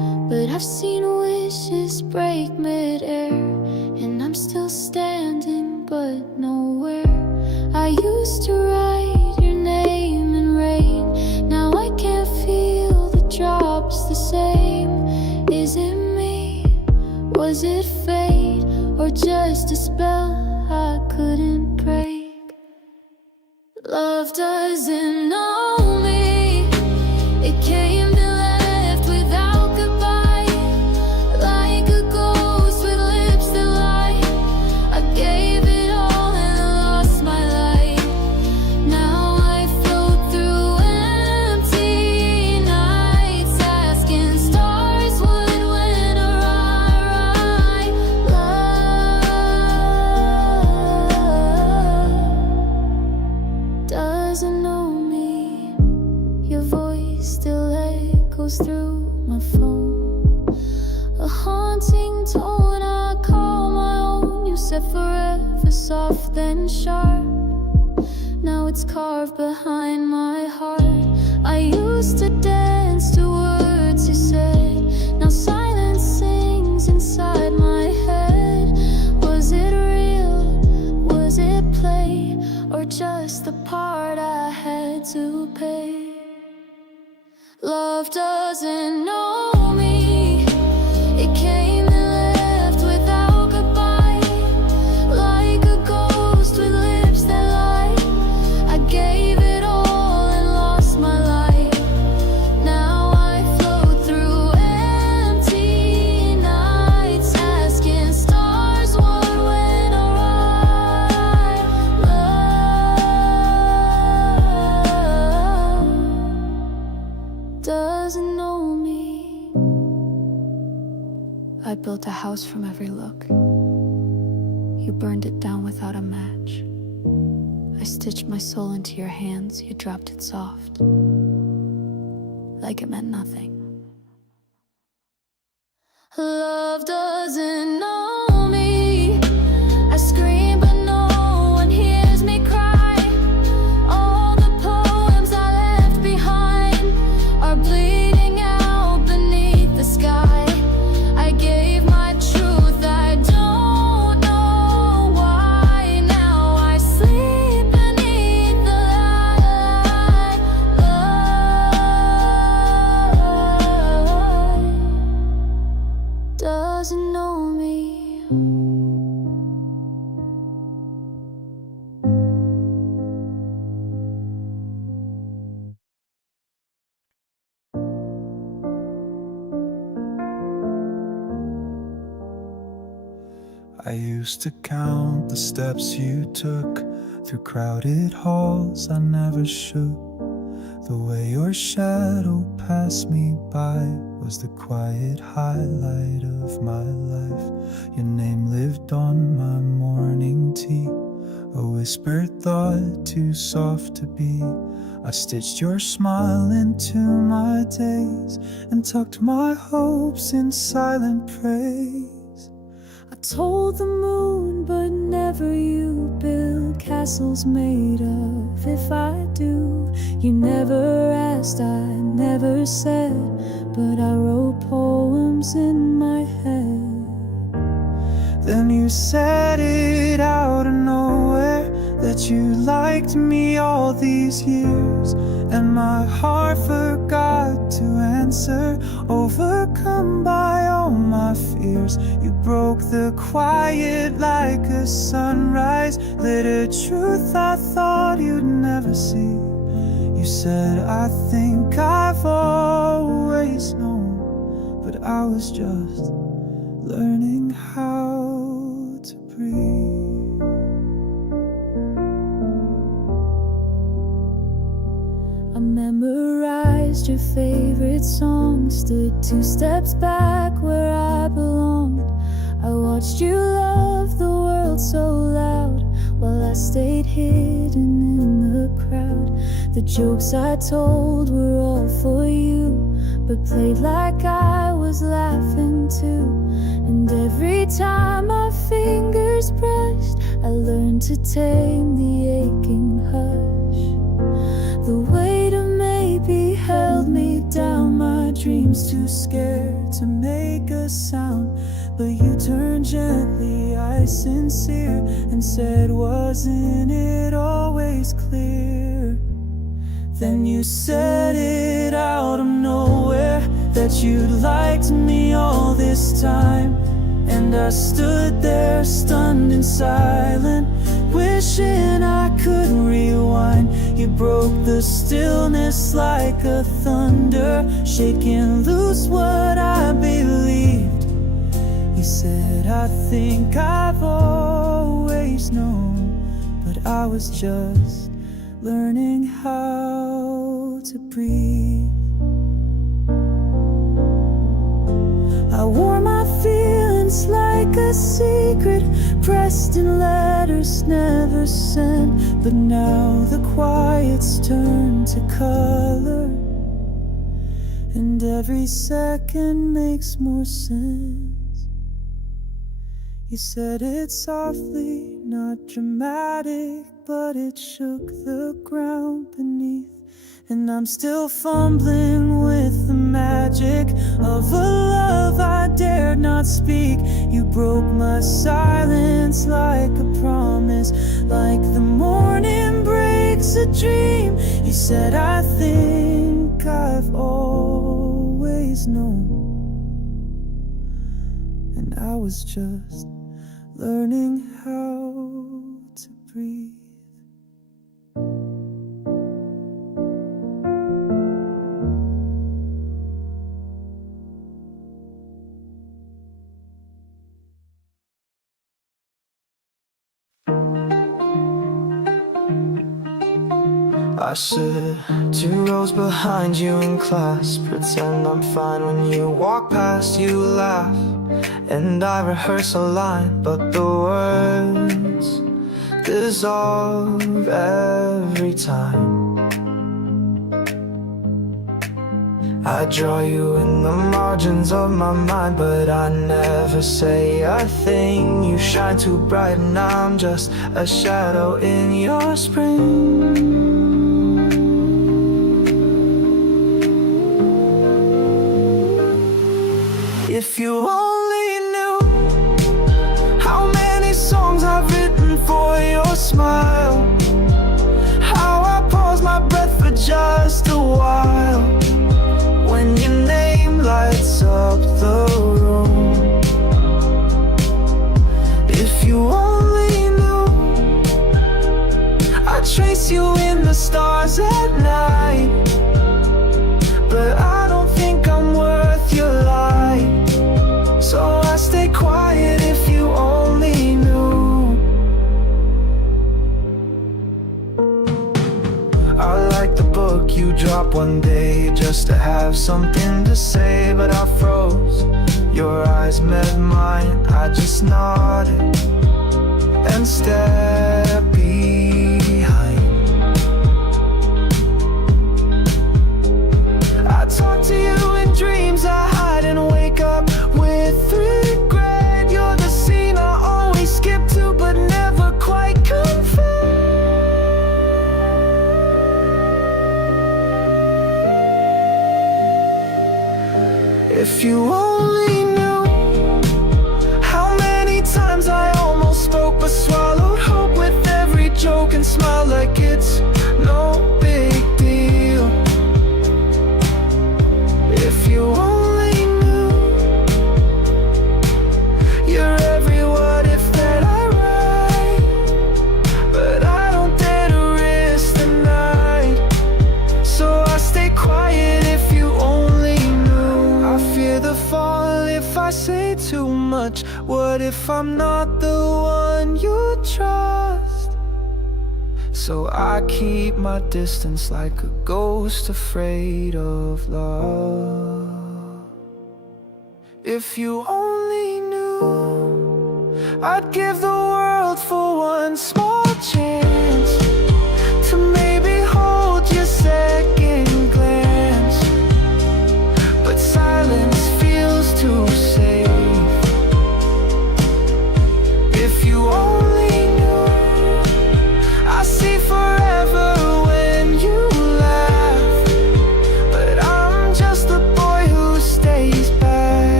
I've seen wishes break midair, and I'm still standing but nowhere. I used to write your name in rain, now I can't feel the drops the same. Is it me? Was it fate? Or just a spell I couldn't break? Love doesn't know me. It came and left without goodbye, like a ghost with lips that lie. I gave it all and lost my light. Now I float through empty nights, asking stars what went awry. Love doesn't know me. Your voice still echoes through my phone, a haunting tone I call my own. You said forever soft then sharp, now it's carved behind my heart. I used to dance to words you said, now silence sings inside my head. Was it real? Was it play? Or just the part I had to pay? Love doesn't know me. It came and left without goodbye, like a ghost with lips that lie. I gave it all and lost my light. Now I float through empty nights, asking stars what went awry. Love doesn't know me. I built a house from every look. You burned it down without a match. I stitched my soul into your hands. You dropped it soft, like it meant nothing. Love doesn't know me. I scream but no one hears me cry. All the poems I left behind are bleeding out beneath the sky. I gave my truth, I don't know why. Now I sleep beneath the light. Love doesn't know me. I used to count the steps you took through crowded halls I never should. The way your shadow passed me by was the quiet highlight of my life. Your name lived on my morning tea, a whispered thought too soft to be. I stitched your smile into my days and tucked my hopes in silent praise. I told the moon, but never you. Build castles made of if I do. You never asked, I never said, but I wrote poems in my head. Then you said it out of nowhere that you liked me all these years, and my heart forgot to answer, overcome by all my fears. You broke the quiet like a sunrise, lit a truth I thought you'd never see. You said, I think I've always known, but I was just learning how to breathe. I memorized your favorite song, stood 2 steps back where I belonged. I watched you love the world so loud, while I stayed hidden in the crowd. The jokes I told were all for you, but played like I was laughing too. And every time my fingers brushed, I learned to tame the aching hush. The weight of maybe held me down, my dreams too scared to make a sound, but you turned gently, I sincere, and said, wasn't it always clear? Then you said it out of nowhere, that you'd liked me all this time. And I stood there stunned and silent, wishing I could rewind. You broke the stillness like a thunder, shaking loose what I believed. You said, I think I've always known, but I was just learning how to breathe. I wore my feelings like a secret, pressed in letters never sent. But now the quiet's turned to color, and every second makes more sense. You said it softly, not dramatic, but it shook the ground beneath. And I'm still fumbling with the magic of a love I dared not speak. You broke my silence like a promise, like the morning breaks a dream. You said, I think I've always known, and I was just learning how to breathe. I sit 2 rows behind you in class, pretend I'm fine when you walk past, you laugh, and I rehearse a line, but the words dissolve every time. I draw you in the margins of my mind, but I never say a thing. You shine too bright and I'm just a shadow in your spring. If you only knew how many songs I've written for your smile, how I pause my breath for just a while when your name lights up the room. If you only knew I trace you in the stars at night, but I don't think I'm worth your light. So I stay quiet if you only knew. I like the book you dropped one day just to have something to say, but I froze. Your eyes met mine, I just nodded and stepped behind. I talk to you in dreams I hide and wake up with regret. You're the scene I always skip to but never quite confess. If you only knew how many times I almost spoke but swallowed hope with every joke and smile like it's no big deal. If you only knew you're every what if that I write, but I don't dare to risk the night, so I stay quiet if you only knew. I fear the fall if I say too much. What if I'm not the one you trust? So I keep my distance like a ghost afraid of love. If you only knew I'd give the world for one small chance to maybe hold your second glance, but silence feels too safe. If you only knew I see forever when you laugh, but I'm just the boy who stays back.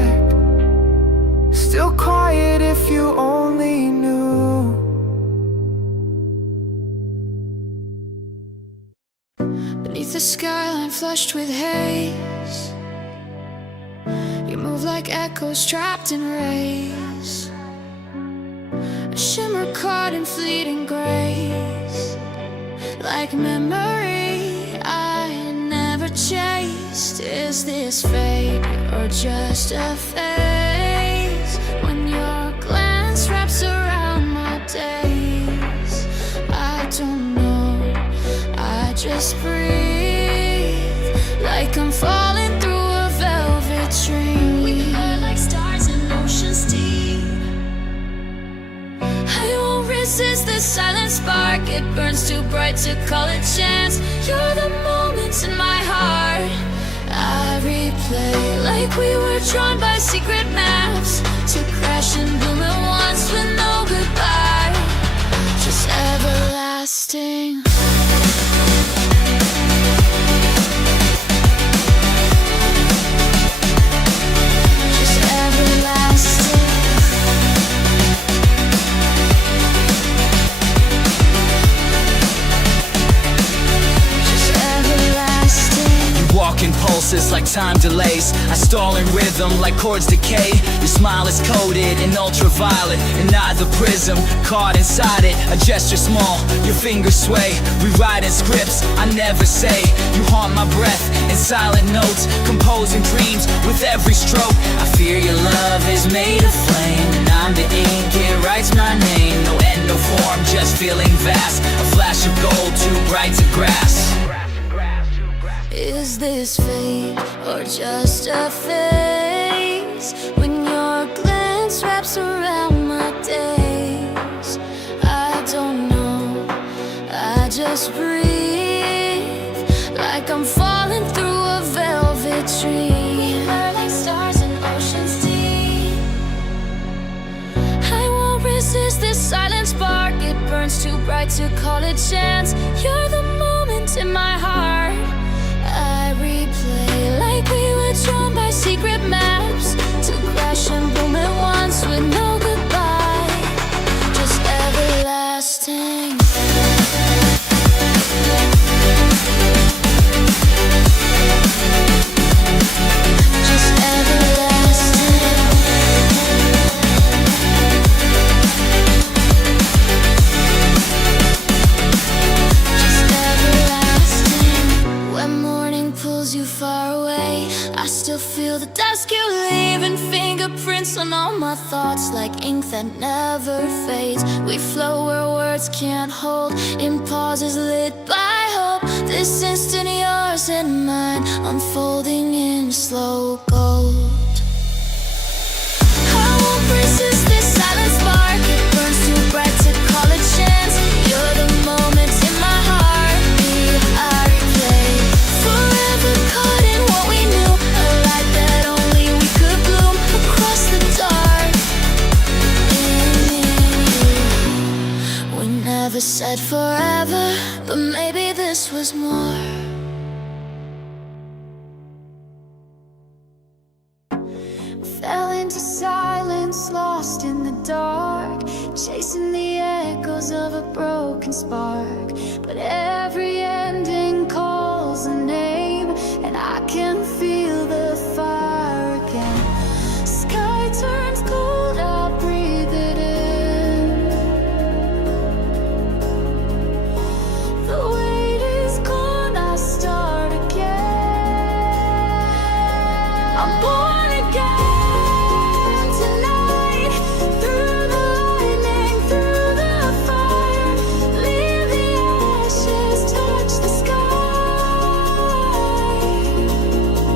the skyline flushed with haze. You move like echoes trapped in rays, a shimmer caught in fleeting grace, like memory I never chased. Is this fate or just a phase? When your glance wraps around my days, I don't know, I just breathe, like I'm falling through a velvet dream. We burn like stars in oceans deep. I won't resist the silent spark, it burns too bright to call it chance. You're the moments in my heart I replay, like we were drawn by secret maps, to crash and bloom at once with no goodbye, just everlasting. Just everlasting. Walking pulses like time delays, I stall in rhythm like chords decay. Your smile is coated in ultraviolet, and I the prism caught inside it. A gesture small, your fingers sway, rewriting scripts I never say. You haunt my breath in silent notes, composing dreams with every stroke. I fear your love is made of flame, and I'm the ink, it writes my name. No end, no form, just feeling vast, a flash of gold too bright to grasp. Is this fate or just a phase? When your glance wraps around my days, I don't know, I just breathe, like I'm falling through a velvet dream. We burn like stars in oceans deep. I won't resist this silent spark, it burns too bright to call it chance. You're the moment in my heart I replay, like we were drawn by secret maps, to crash and bloom at once with no goodbye, just everlasting. Just everlasting. Just everlasting. When morning pulls you far away, I still feel the dusk you leave, and fingerprints on all my thoughts, like ink that never fades. We flow where words can't hold, in pauses lit by hope. This instant yours and mine, unfolding in slow gold. I won't resist this silent spark, it burns too bright to call it chance. You're the moments in my heart, I replay, forever caught in what we knew, a light that only we could bloom across the dark. In you, we never said forever, but maybe this was more. Fell into silence, lost in the dark, chasing the echoes of a broken spark. But every ending calls a name, and I can feel the fire again. Sky turns cold, I breathe it in. The weight is gone, I start again. I'm born again tonight, through the lightning, through the fire. Leave the ashes, touch the sky.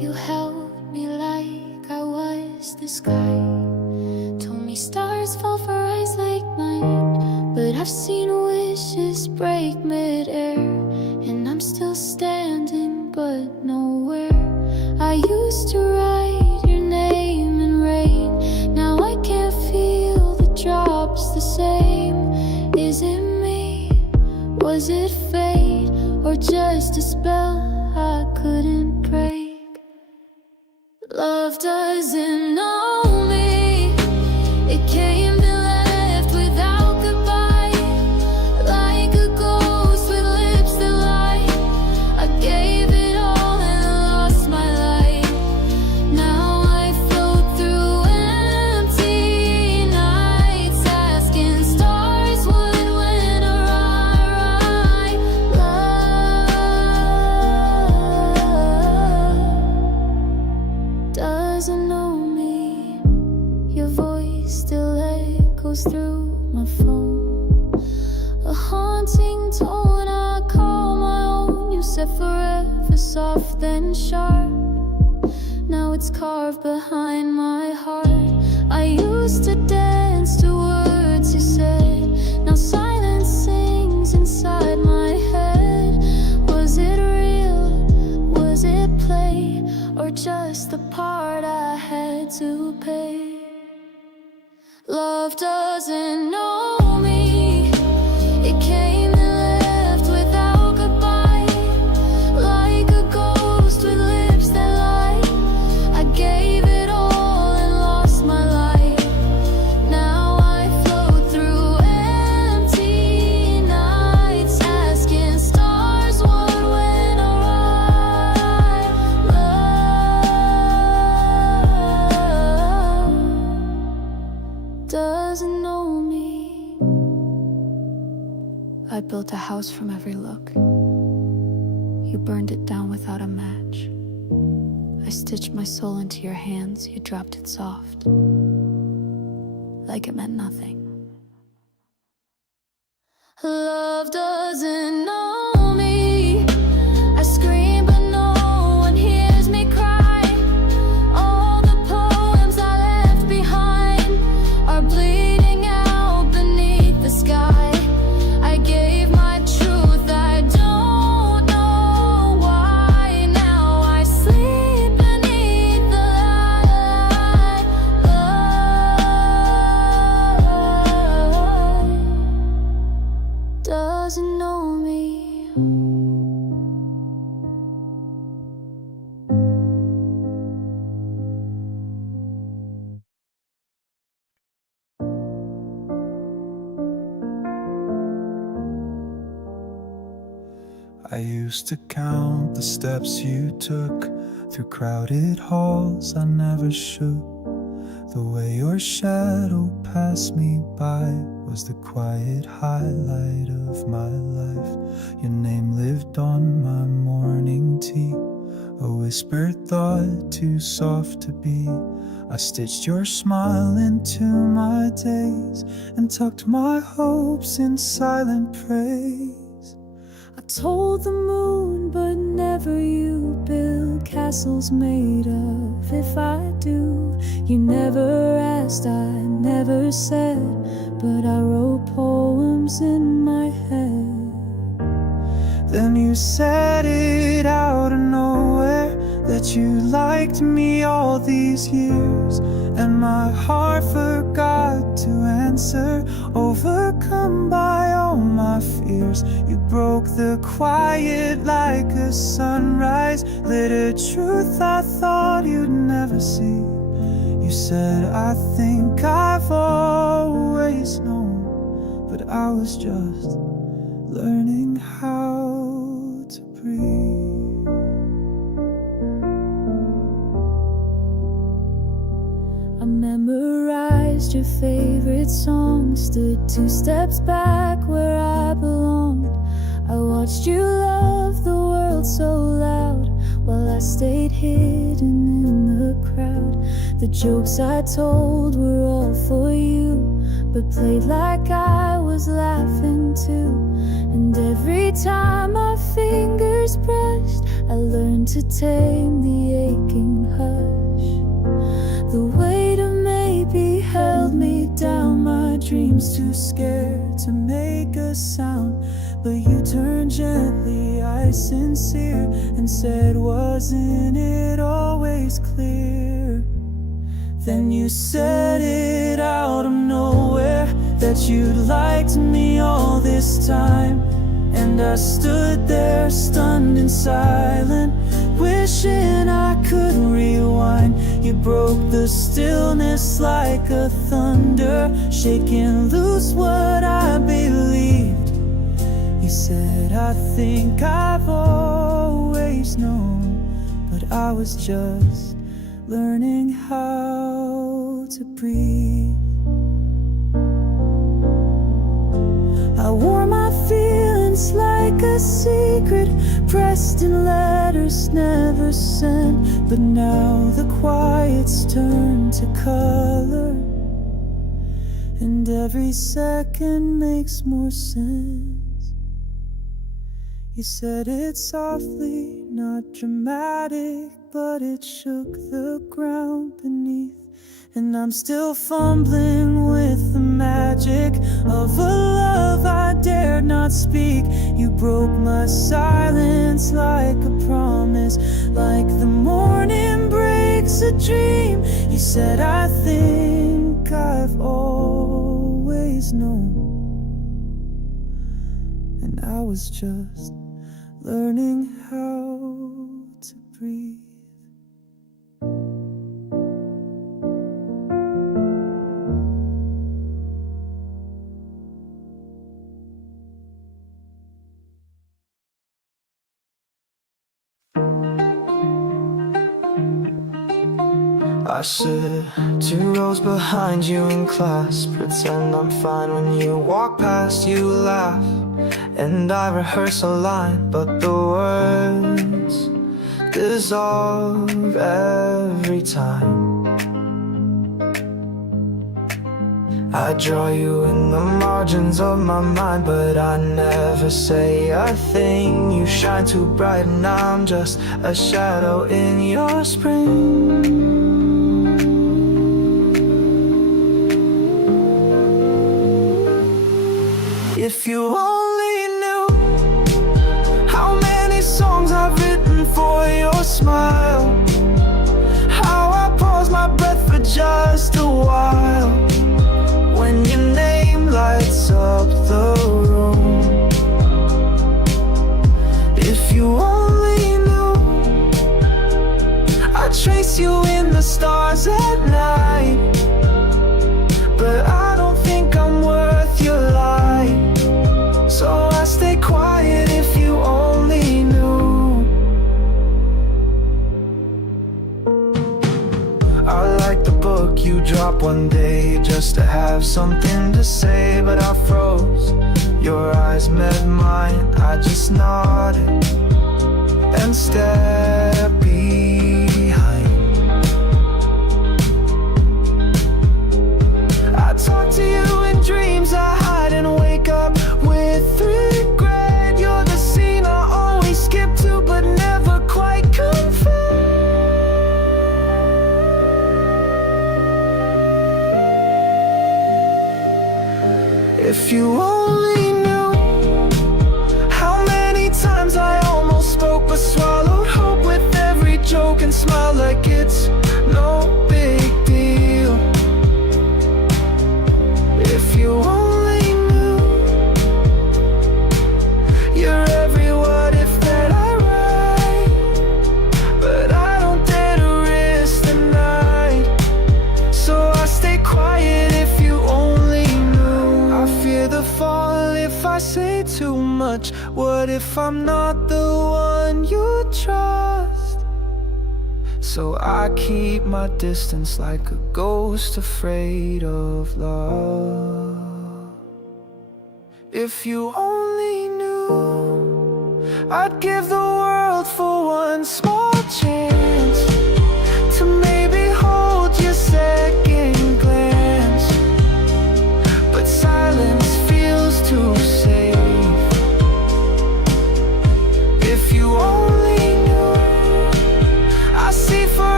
You held me like I was the sky. Told me stars fall for eyes like mine. But I've seen wishes break mid-air, and I'm still standing but nowhere. I used to write your name in rain. Now I can't feel the drops the same. Is it me? Was it fate? Or just a spell I couldn't break? Love doesn't know me. It came and left without goodbye. Like a ghost with lips that lie. I gave it all and lost my light. Now I float through empty nights, asking stars what went awry. Love doesn't know me. Your voice still echoes through my phone. A haunting tone I call my own. You said forever soft then sharp. Now it's carved behind my heart. I used to dance to words you said. Now silence sings inside my head. Was it real? Was it play? Or just the part I had to pay? Love doesn't know me. It came and left without goodbye. Like a ghost with lips that lie. I gave it all and lost my light. Now I float through empty nights, asking stars what went awry. Love doesn't know me. I built a house from every look. You burned it down without a match. I stitched my soul into your hands. You dropped it soft, like it meant nothing. Love doesn't know me. I scream but no one hears me cry. All the poems I left behind are bleeding out beneath the sky. I gave my truth, I don't know why. Now I sleep beneath the light. Love doesn't know me. I used to count the steps you took through crowded halls. I never shook. The way your shadow passed me by was the quiet highlight of my life. Your name lived on my morning tea, a whispered thought too soft to be. I stitched your smile into my days and tucked my hopes in silent praise. I told the moon, but never you. Build castles made of if I do. You never asked, I never said, but I wrote poems in my head. Then you said it out of nowhere that you liked me all these years, and my heart forgot to answer, overcome by all my fears. You broke the quiet like a sunrise, lit a truth I thought you'd never see. You said, I think I've always known, but I was just learning how to breathe. I memorized your favorite song, stood 2 steps back where I belonged. I watched you love the world so loud, while I stayed hidden in the crowd. The jokes I told were all for you, but played like I was laughing too. And every time my fingers brushed I learned to tame the aching hush. The weight of maybe held me down, my dreams too scared to make a sound. But you turned gently, eyes sincere, and said, wasn't it always clear? Then you said it out of nowhere, that you'd liked me all this time. And I stood there stunned and silent, wishing I could rewind. You broke the stillness like a thunder, shaking loose what I believed. You said, I think I've always known, but I was just learning how to breathe. I wore my feelings like a secret, pressed in letters never sent. But now the quiet's turned to color, and every second makes more sense. You said it softly, not dramatic, but it shook the ground beneath. And I'm still fumbling with the magic of a love I dared not speak. You broke my silence like a promise, like the morning breaks a dream. You said, I think I've always known, and I was just learning how to breathe. I sit 2 rows behind you in class, pretend I'm fine when you walk past. You laugh, and I rehearse a line, but the words dissolve every time. I draw you in the margins of my mind, but I never say a thing. You shine too bright and I'm just a shadow in your spring. If you only knew how many songs I've written for your smile, how I pause my breath for just a while when your name lights up the room. If you only knew, I trace you in the stars at night, but I don't think I'm worth your light. So I stay quiet if you only knew. I like the book you dropped one day just to have something to say, but I froze. Your eyes met mine, I just nodded and stepped behind. I talk to you in dreams I hide and wake up with regret. You're the scene I always skip to but never quite confess. If you only knew how many times I almost spoke but swallowed hope with every joke and smile like it's no big deal. If you only knew, you're every what if that I write, but I don't dare to risk the night. So I stay quiet if you only knew. I fear the fall if I say too much. What if I'm not the one you trust? So I keep my distance like a ghost afraid of love. If you only knew, I'd give the world for one small chance to maybe hold your second glance. But silence feels too safe. If you only knew,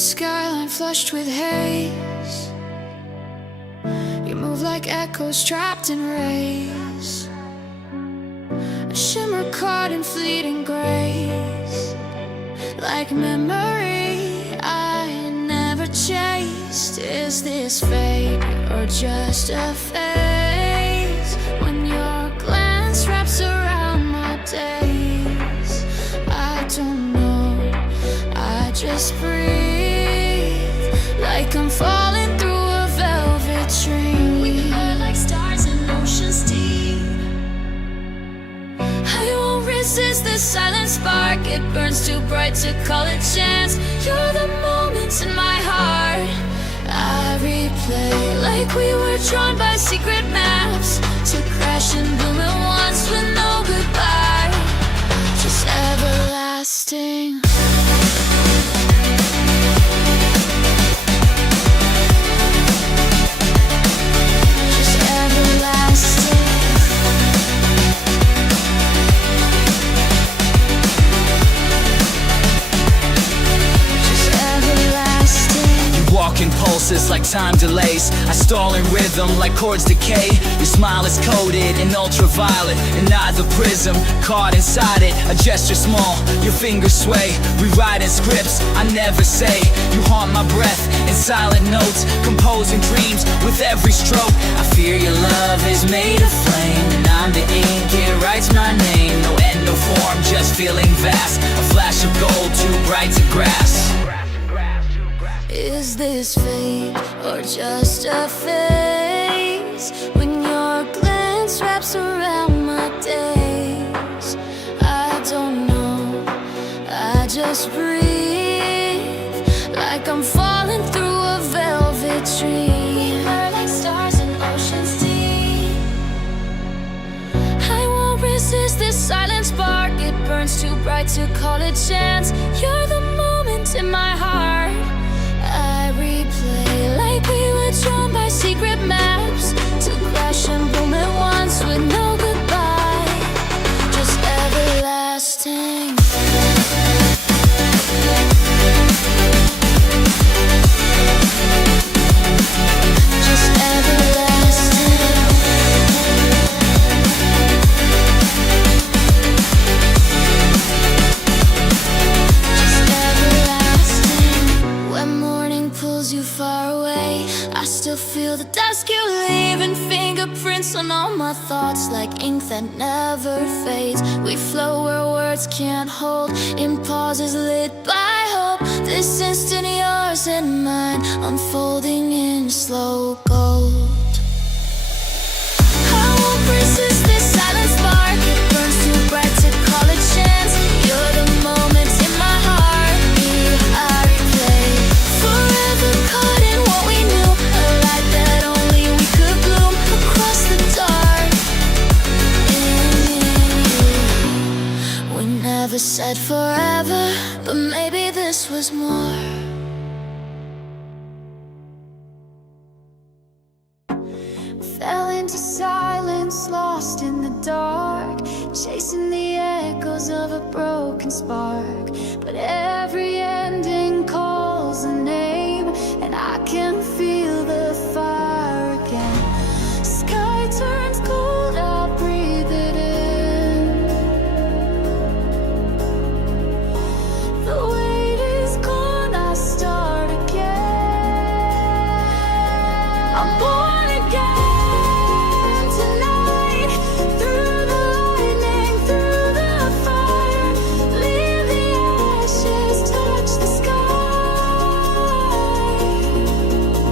skyline flushed with haze. You move like echoes trapped in rays, a shimmer caught in fleeting grace, like memory I never chased. Is this fate or just a phase? When your glance wraps around my days, I don't know, I just breathe, like I'm falling through a velvet dream. We burn like stars in oceans deep. I won't resist the silent spark, it burns too bright to call it chance. You're the moments in my heart I replay, like we were drawn by secret maps, to crash and bloom at once with no goodbye, just everlasting. Walking pulses like time delays, I stall in rhythm like chords decay. Your smile is coated in ultraviolet, and not the prism caught inside it. A gesture small, your fingers sway, rewriting scripts I never say. You haunt my breath in silent notes, composing dreams with every stroke. I fear your love is made of flame, and I'm the ink, it writes my name. No end, no form, just feeling vast, a flash of gold too bright to grasp. Is this fate or just a phase? When your glance wraps around my days, I don't know, I just breathe, like I'm falling through a velvet dream. We burn like stars in oceans deep. I won't resist this silent spark, it burns too bright to call it chance. You're the moment in my heart I replay, like we were drawn by secret maps, to crash and bloom at once with no goodbye, just everlasting. Just everlasting. You far away, I still feel the dust you leave, and fingerprints on all my thoughts, like ink that never fades. We flow where words can't hold, in pauses lit by hope. This instant yours and mine, unfolding in slow gold. I won't resist this silent spark, it burns too bright to call it chance. You're the moment in my heart I replay, forever caught in what we knew, a light that only we could bloom across the dark. In you, we never said forever, but maybe this was more. Fell into silence, lost in the dark, chasing the echoes of a broken spark. But every ending calls a name, and I can feel the fire again. Sky turns cold, I breathe it in. The weight is gone, I start again. I'm born again.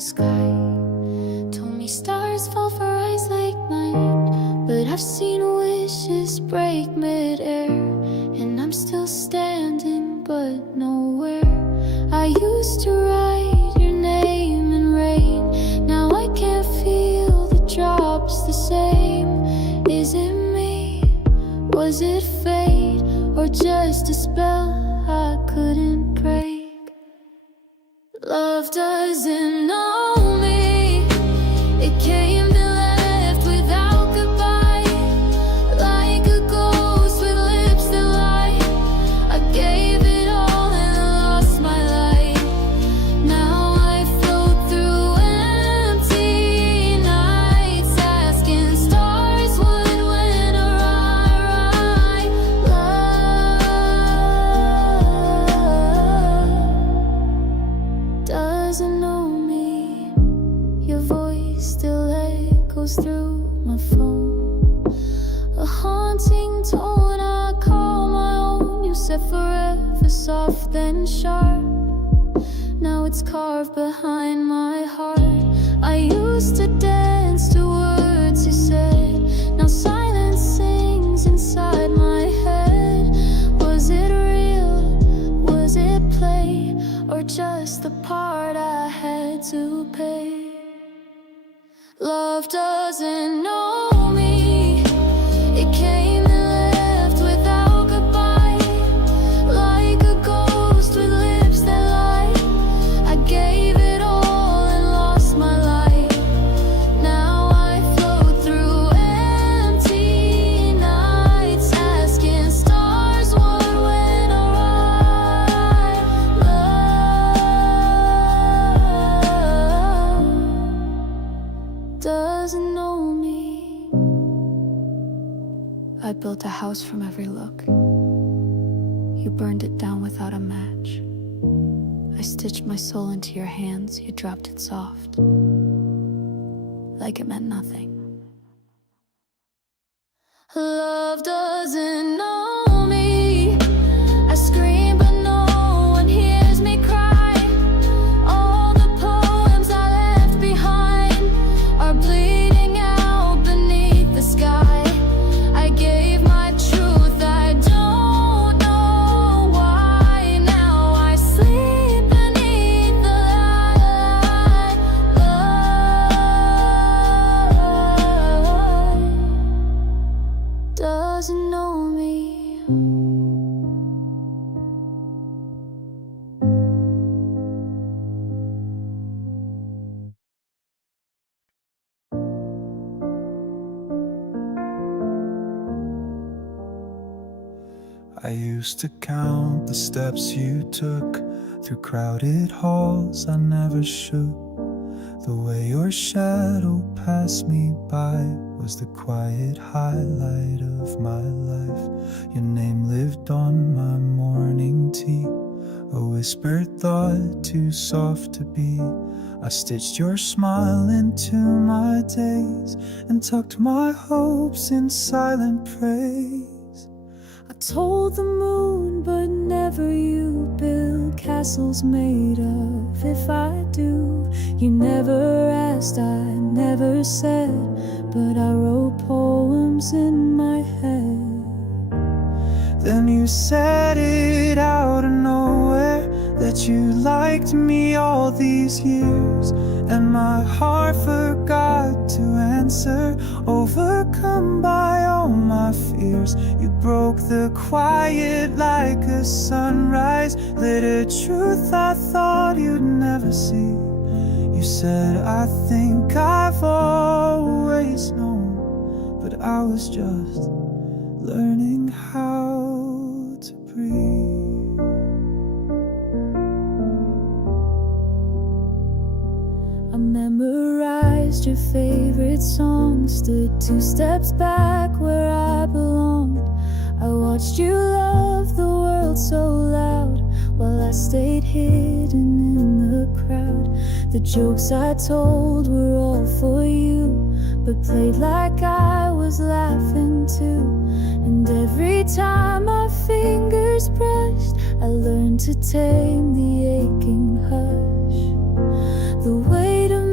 sky. Told me stars fall for eyes like mine, but I've seen wishes break midair, and I'm still standing but nowhere. I used to write your name in rain, now I can't feel the drops the same. Is it me? Was it fate? Or just a spell I couldn't break? Love doesn't know me. It came and left without goodbye, like a ghost with lips that lie. I gave it all and lost my light. Now I float through empty nights, asking stars what went awry. Love doesn't know me. Your voice still echoes through my phone, a haunting tone I call my own. You said forever, soft then sharp. Now it's carved behind my heart. I used to dance to words you said, now silence sings inside my head. Was it real? Was it play? Or just the part I had to pay? Love doesn't know me. It came and left without goodbye, like a ghost with lips that lie. I gave it all and lost my light. Now I float through empty nights, asking stars what went awry. Love doesn't know me. I built a house from every look. You burned it down without a match. I stitched my soul into your hands. You dropped it soft, like it meant nothing. Love doesn't know me. I scream but no one hears me cry. All the poems I left behind are bleeding out beneath the sky. I gave my truth, I don't know why. Now I sleep beneath the light. Love doesn't know me. I used to count the steps you took through crowded halls I never should. The way your shadow passed me by was the quiet highlight of my life. Your name lived on my morning tea, a whispered thought too soft to be. I stitched your smile into my days and tucked my hopes in silent praise. I told the moon, but never you. Build castles made of if I do. You never asked, I never said, but I wrote poems in my head. Then you said it out of nowhere, that you liked me all these years, and my heart forgot to answer, overcome by all my fears. You broke the quiet like a sunrise, lit a truth I thought you'd never see. You said, I think I've always known, but I was just learning how to breathe. I memorized your favorite song, stood 2 steps back where I belonged. I watched you love the world so loud, while I stayed hidden in the crowd. The jokes I told were all for you, but played like I was laughing too. And every time my fingers brushed, I learned to tame the aching hush. The weight of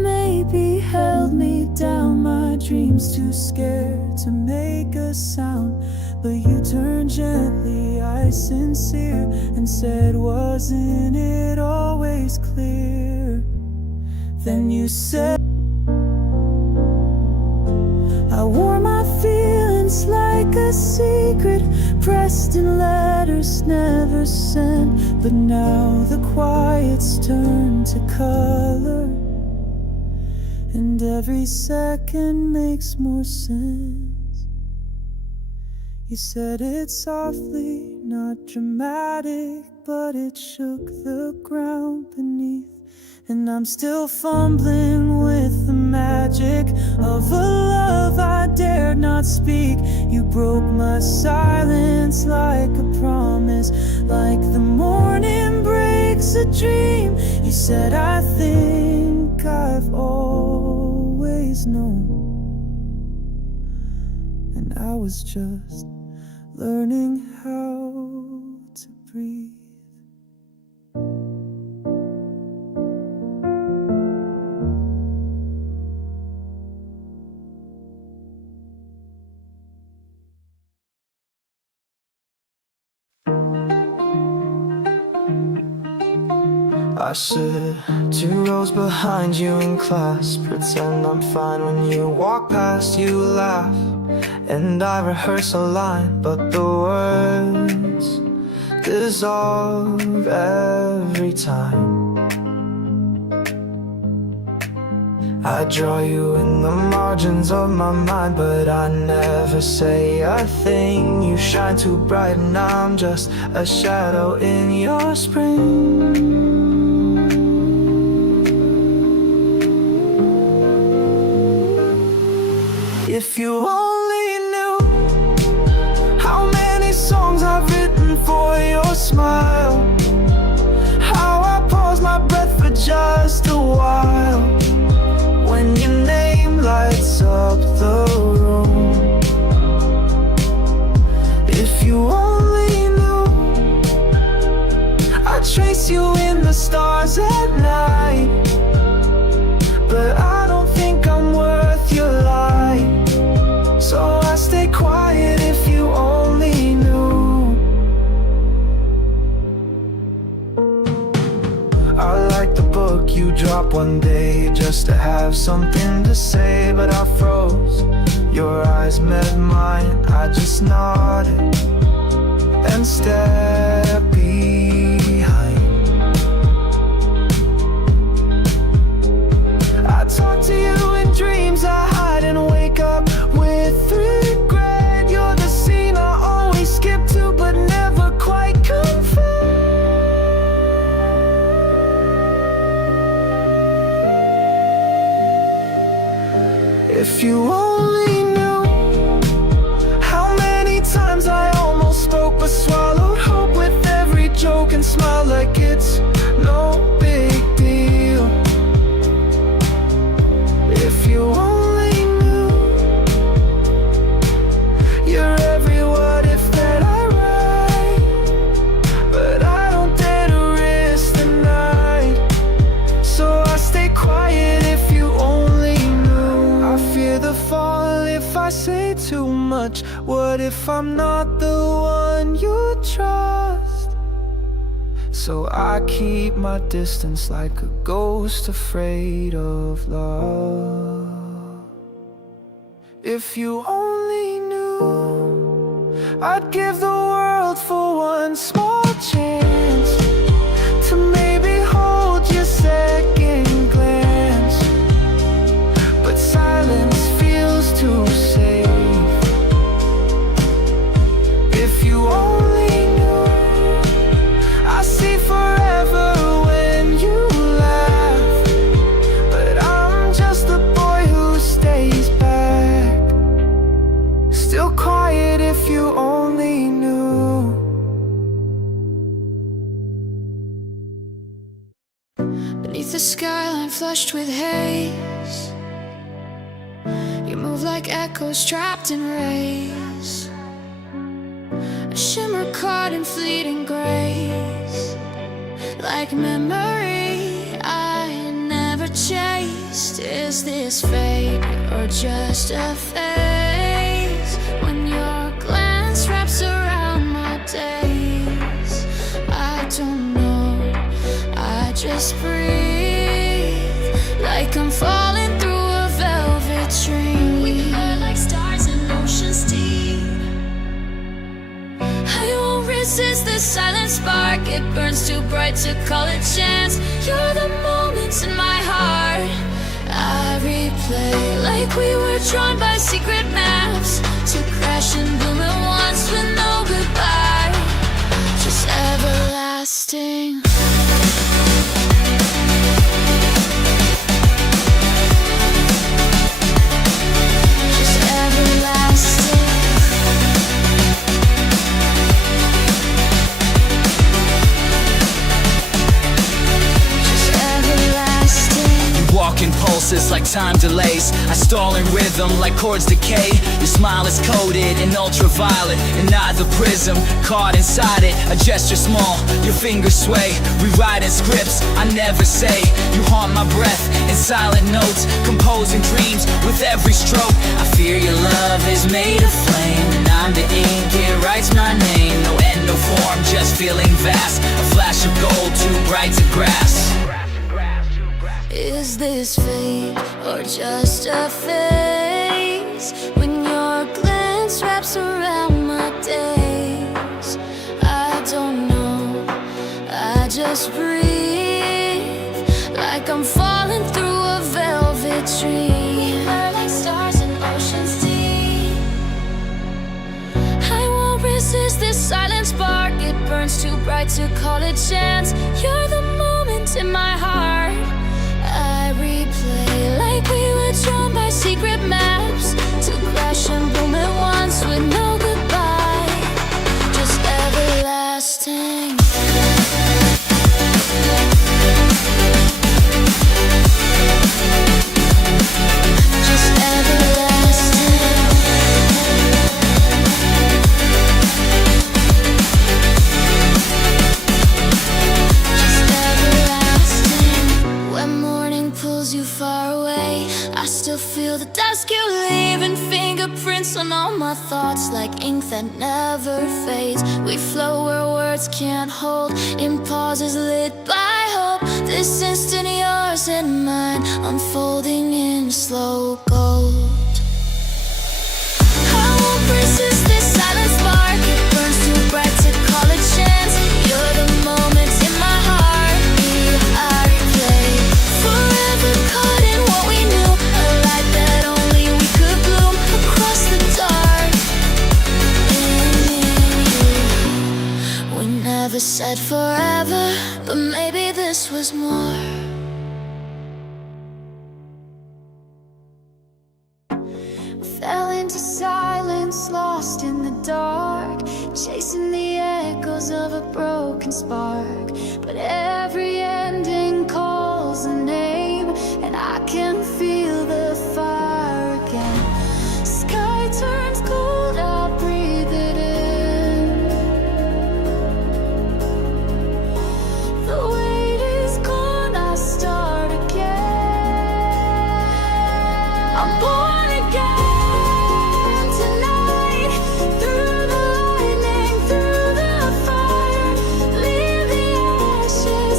sometimes too scared to make a sound. But you turned gently, I sincere, and said, wasn't it always clear? Then you said, I wore my feelings like a secret, pressed in letters never sent. But now the quiet's turned to color, and every second makes more sense. You said it softly, not dramatic, but it shook the ground beneath. And I'm still fumbling with the magic of a love I dared not speak. You broke my silence like a promise, like the morning breaks a dream. You said, I think I've always known, and I was just learning how to breathe. I sit 2 rows behind you in class, pretend I'm fine when you walk past, you laugh, and I rehearse a line, but the words dissolve every time. I draw you in the margins of my mind, but I never say a thing. You shine too bright and I'm just a shadow in your spring. If you only knew how many songs I've written for your smile, how I pause my breath for just a while when your name lights up the room. If you only knew I trace you in the stars at night, but I don't think I'm worth your light. So I stay quiet if you only knew. I like the book you dropped one day just to have something to say, but I froze. Your eyes met mine, I just nodded and stepped behind. I talk to you in dreams I hide and wake up with regret. You're the scene I always skip to but never quite confess. If you only knew how many times I almost spoke but swallowed hope with every joke and smile like it's no big deal. If you only knew you're every what if that I write, but I don't dare to risk the night, so I stay quiet if you only knew. I fear the fall if I say too much. What if I'm not the one you trust? So I keep my distance like a ghost afraid of love. If you only knew, I'd give the world for one small chance to maybe hold your second glance, but silence feels too safe. If you only knew, I see forever when you laugh, but I'm just the boy who stays back, still quiet if you only knew. Beneath the skyline flushed with haze, you move like echoes trapped in rays, a shimmer caught in fleeting grace, like memory I never chased. Is this fate or just a phase? When your glance wraps around my days, I don't know, I just breathe like I'm falling through a velvet dream. We burn like stars in oceans deep. I won't resist the silent spark. It burns too bright to call it chance. You're the moments in my heart I replay like we were drawn by secret maps to crash and bloom at once with no goodbye, just everlasting. Just everlasting. Just everlasting. Walking pulses like time delays. I stall in rhythm like chords decay. Your smile is coated in ultraviolet and not the prism. Caught inside it, a gesture small, your fingers sway. Rewriting scripts I never say. You haunt my breath in silent notes, composing dreams with every stroke. I fear your love is made of flame, and I'm the ink, it writes my name. No end, no form, just feeling vast. A flash of gold too bright to grasp. Is this fate or just a phase? When your glance wraps around my days, I don't know, I just breathe like I'm falling through a velvet dream. We burn like stars in oceans deep. I won't resist this silent spark. It burns too bright to call it chance. You're the moment in my heart I replay like we were drawn by secret maps to crash and boom at once with no goodbye, just everlasting. Just everlasting. Just everlasting. When morning pulls you far away, I still feel the dusk you leave and fingerprints on all my thoughts like ink that never fades. We flow where words can't hold, in pauses lit by hope. This instant yours and mine, unfolding in slow gold. I won't resist this silent spark. It burns too bright to call it chance. You're the moment in my heart I replay, forever caught in what we knew, a light that only we could bloom across the dark. In you, we never said forever, but maybe this was more. Fell into silence, lost in the dark, chasing the echoes of a broken spark. But every ending calls a name, and I can feel the fire again. Sky turns cold, I breathe it in. The weight is gone, I start again. I'm born again. Through the lightning, through the fire, leave the ashes.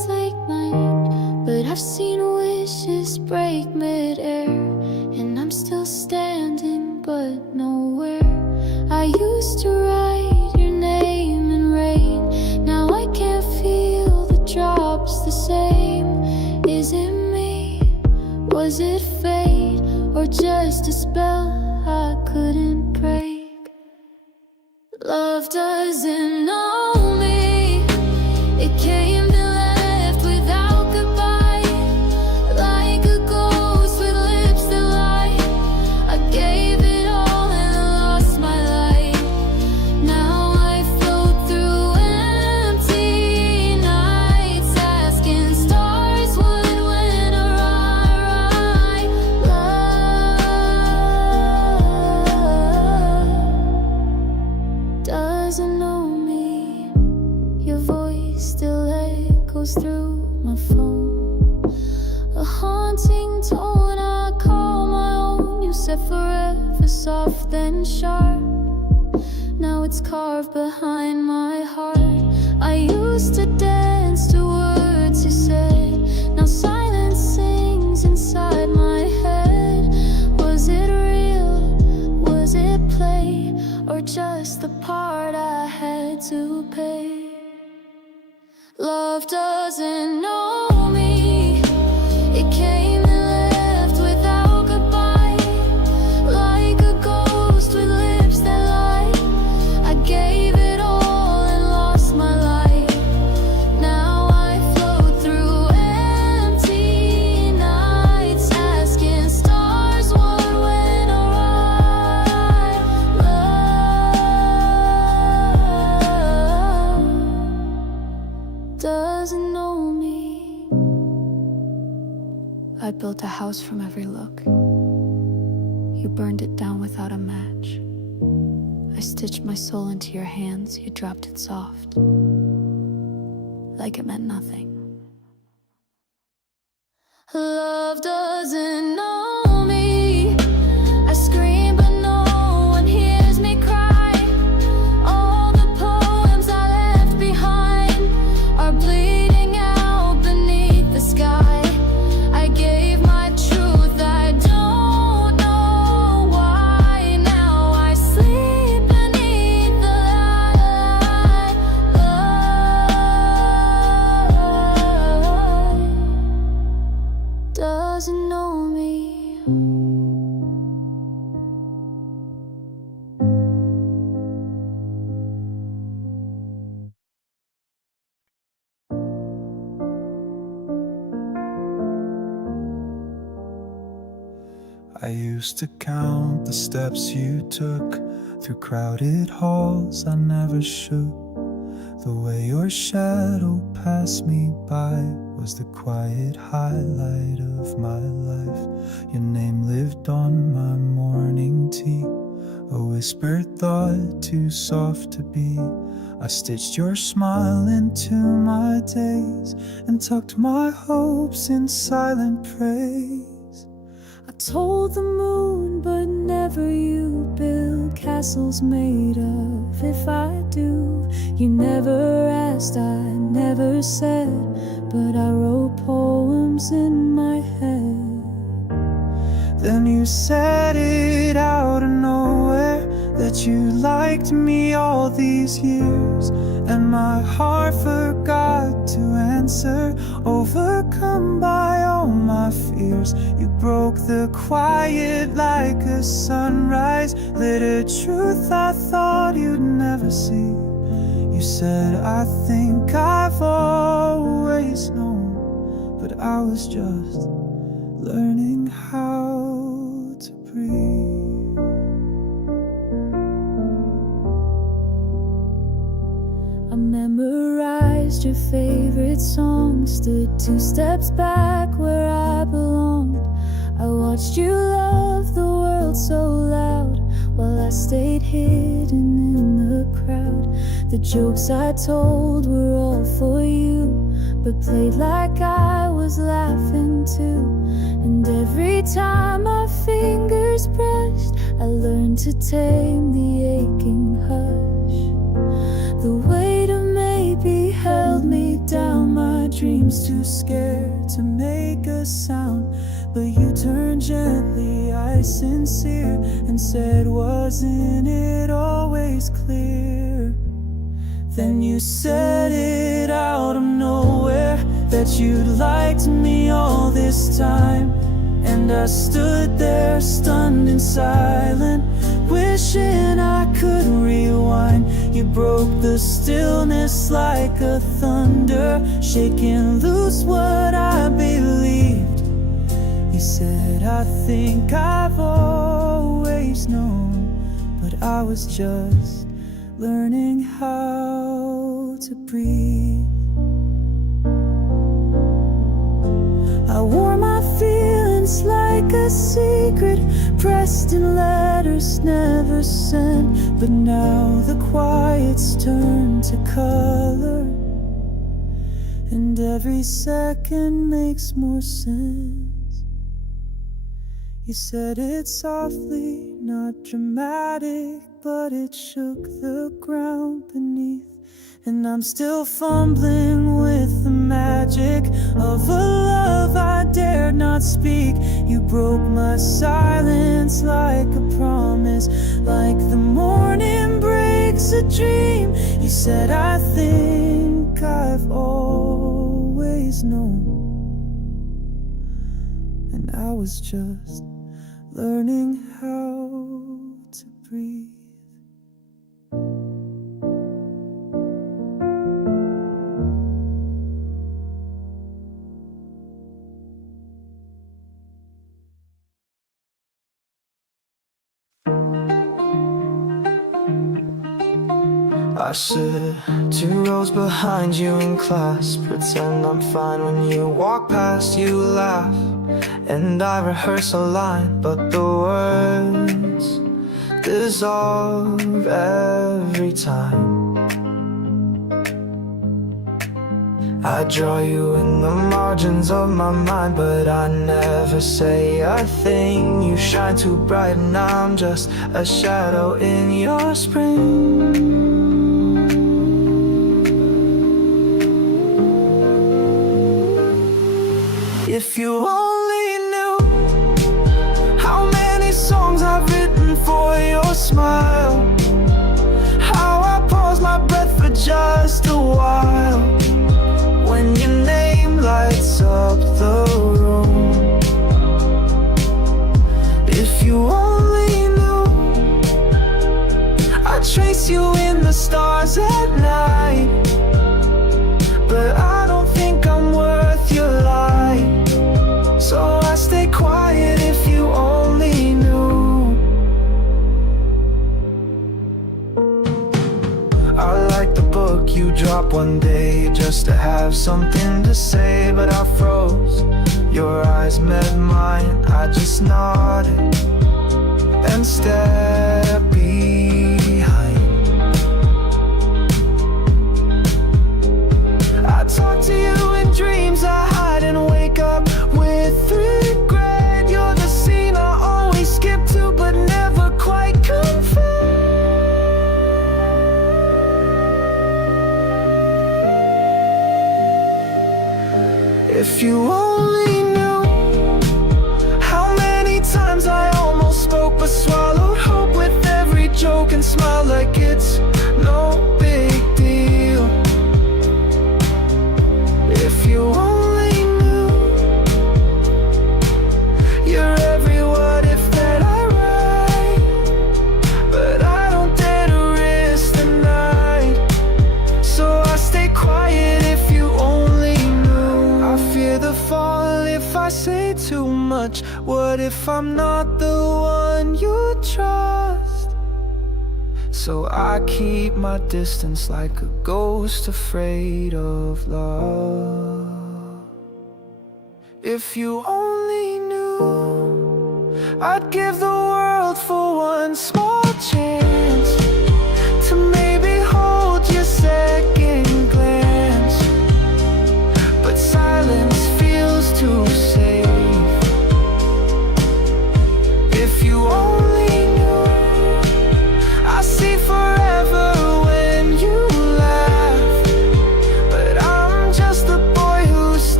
seen wishes break midair, and I'm still standing but nowhere. I used to write your name in rain, now I can't feel the drops the same. Is it me? Was it fate? Or just a spell I couldn't break? Love doesn't know me. It came and left without goodbye, like a ghost with lips that lie. I gave it all and lost my light. Now I float through empty nights, asking stars what went awry. Love doesn't know me. Your voice still echoes through my phone, a haunting tone I call my own. You said forever soft then sharp, now it's carved behind my heart. I used to dance to words you said, now silence sings inside my head. Was it real? Was it play? Or just the part I had to pay? Love doesn't know me. It came and left without goodbye, like a ghost with lips that lie. I gave it all and lost my light. Now I float through empty nights, asking stars what went awry. Love doesn't know me. I built a house from every look. You burned it down without a match. I stitched my soul into your hands. You dropped it soft, like it meant nothing. Love doesn't know me. I scream but no one hears me cry. All the poems I left behind are bleeding out beneath the sky. I gave my truth, I don't know why. Now I sleep beneath the light. Love doesn't know me. I used to count the steps you took through crowded halls. I never should. The way your shadow passed me by was the quiet highlight of my life. Your name lived on my morning tea, a whispered thought too soft to be. I stitched your smile into my days and tucked my hopes in silent praise. I told the moon, but never you. Build castles made of if I do. You never asked, I never said, but I wrote poems in my head. Then you said it out of nowhere, that you liked me all these years, and my heart forgot to answer, overcome by all my fears. You broke the quiet like a sunrise, lit a truth I thought you'd never see. You said, I think I've always known, but I was just learning how to breathe. I memorized your favorite song, stood 2 steps back where I belonged. I watched you love the world so loud, while I stayed hidden in the crowd. The jokes I told were all for you, but played like I was laughing too. And every time my fingers brushed, I learned to tame the aching hush. The weight of maybe held me down, my dreams was too scared to make a sound. But you turned gently, eyes sincere, and said, wasn't it always clear? Then you said it out of nowhere, that you'd liked me all this time. And I stood there stunned and silent, wishing I could rewind. You broke the stillness like a thunder, shaking loose what I believed. You said, I think I've always known, but I was just learning how to breathe. I wore my feelings like a secret, pressed in letters never sent. But now the quiet's turned to color, and every second makes more sense. You said it softly, not dramatic, but it shook the ground beneath. And I'm still fumbling with the magic of a love I dared not speak. You broke my silence like a promise, like the morning breaks a dream. You said, I think I've always known, and I was just learning how to breathe. I sit 2 rows behind you in class, pretend I'm fine when you walk past. You laugh, and I rehearse a line, but the words dissolve every time. I draw you in the margins of my mind, but I never say a thing. You shine too bright and I'm just a shadow in your spring. If you only knew how many songs I've written for your smile, how I pause my breath for just a while when your name lights up the room. If you only knew I trace you in the stars at night, but I don't think I'm worth your light. So I stay quiet if you only knew. I like the book you dropped one day just to have something to say, but I froze. Your eyes met mine, I just nodded and stepped behind. I talk to you in dreams I hide and wake up with regret. You're the scene I always skip to but never quite confess. If you only knew how many times I almost spoke but swallowed hope with every joke and smile like it's no big deal. If you only knew you're every what if that I write, but I don't dare to risk the night. So I stay quiet if you only knew. I fear the fall if I say too much. What if I'm not the one you trust? So I keep my distance like a ghost afraid of love. If you only knew, I'd give the world for one small chance to maybe hold your second glance. But silence feels too safe. If you only knew, I see forever when you laugh, but I'm just the boy who's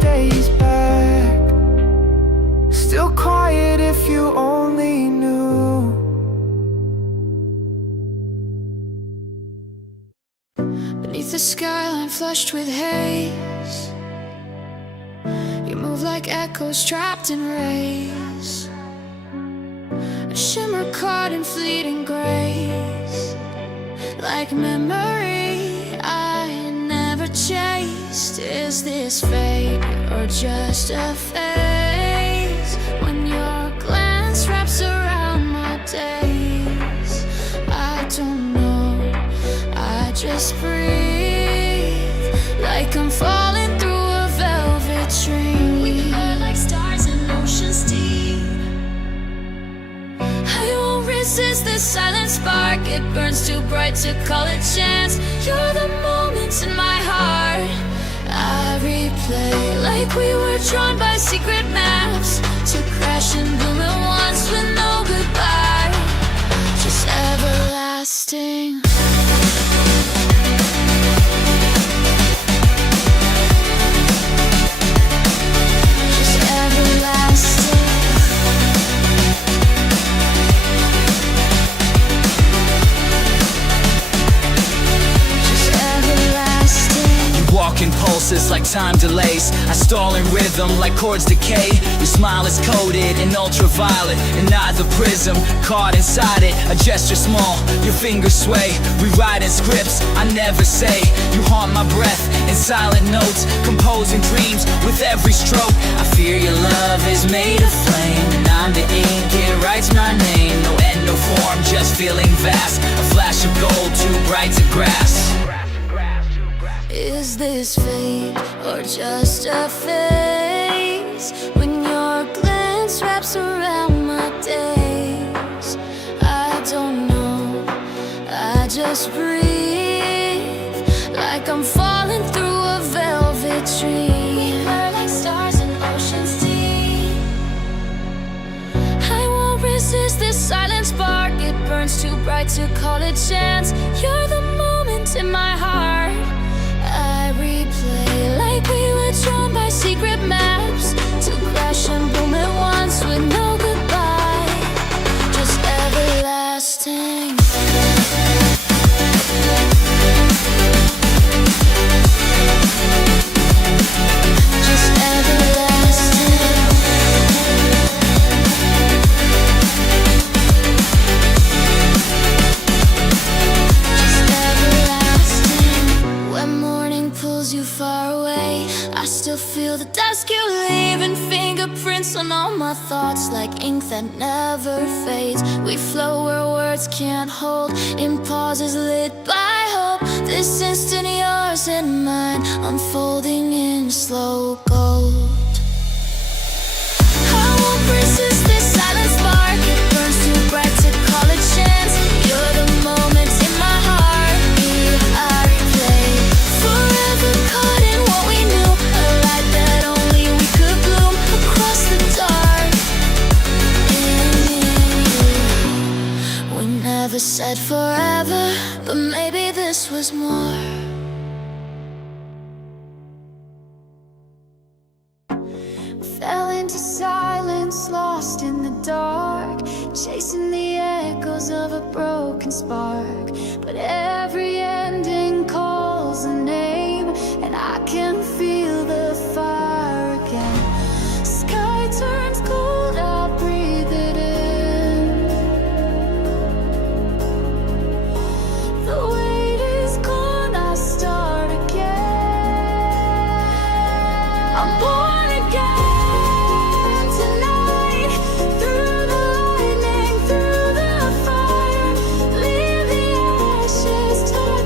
skyline flushed with haze. You move like echoes trapped in rays, a shimmer caught in fleeting grace, like memory I never chased. Is this fate or just a phase? When your glance wraps around my days, I don't know, I just breathe, like I'm falling through a velvet dream. We burn like stars in oceans deep. I won't resist this silent spark, it burns too bright to call it chance. You're the moments in my heart I replay, like we were drawn by secret maps, to crash and bloom at once with no goodbye, just everlasting. Just everlasting. Walking pulses like time delays. I stall in rhythm like chords decay. Your smile is coated in ultraviolet, and I the prism caught inside it. A gesture small, your fingers sway. Rewriting scripts I never say. You haunt my breath in silent notes, composing dreams with every stroke. I fear your love is made of flame, and I'm the ink, it writes my name. No end, no form, just feeling vast. A flash of gold too bright to grasp. Is this fate or just a phase? When your glance wraps around my days, I don't know, I just breathe, like I'm falling through a velvet dream. We burn like stars in oceans deep. I won't resist this silent spark, it burns too bright to call it chance. You're the moment in my heart I replay, like we were drawn by secret maps, to crash and boom at once with no goodbye, just everlasting. Just everlasting. Just everlasting. When morning pulls you far away, I still feel the dusk you leave, and fingerprints on all my thoughts, like ink that never fades. We flow where words can't hold, in pauses lit by hope. This instant yours and mine, unfolding in slow gold. I won't resist this silent spark, it burns too bright to call it chance. You're the moment in my heart, I replay, forever caught in what we knew, a light that only we could bloom across the dark. In you, we never said forever, but maybe this was more. Fell into silence, lost in the dark, chasing the echoes of a broken spark. But every ending calls a name, and I can feel the fire again. Sky turns cold, I breathe it in. The weight is gone, I start again. I'm born again. Through the fire, leave the ashes.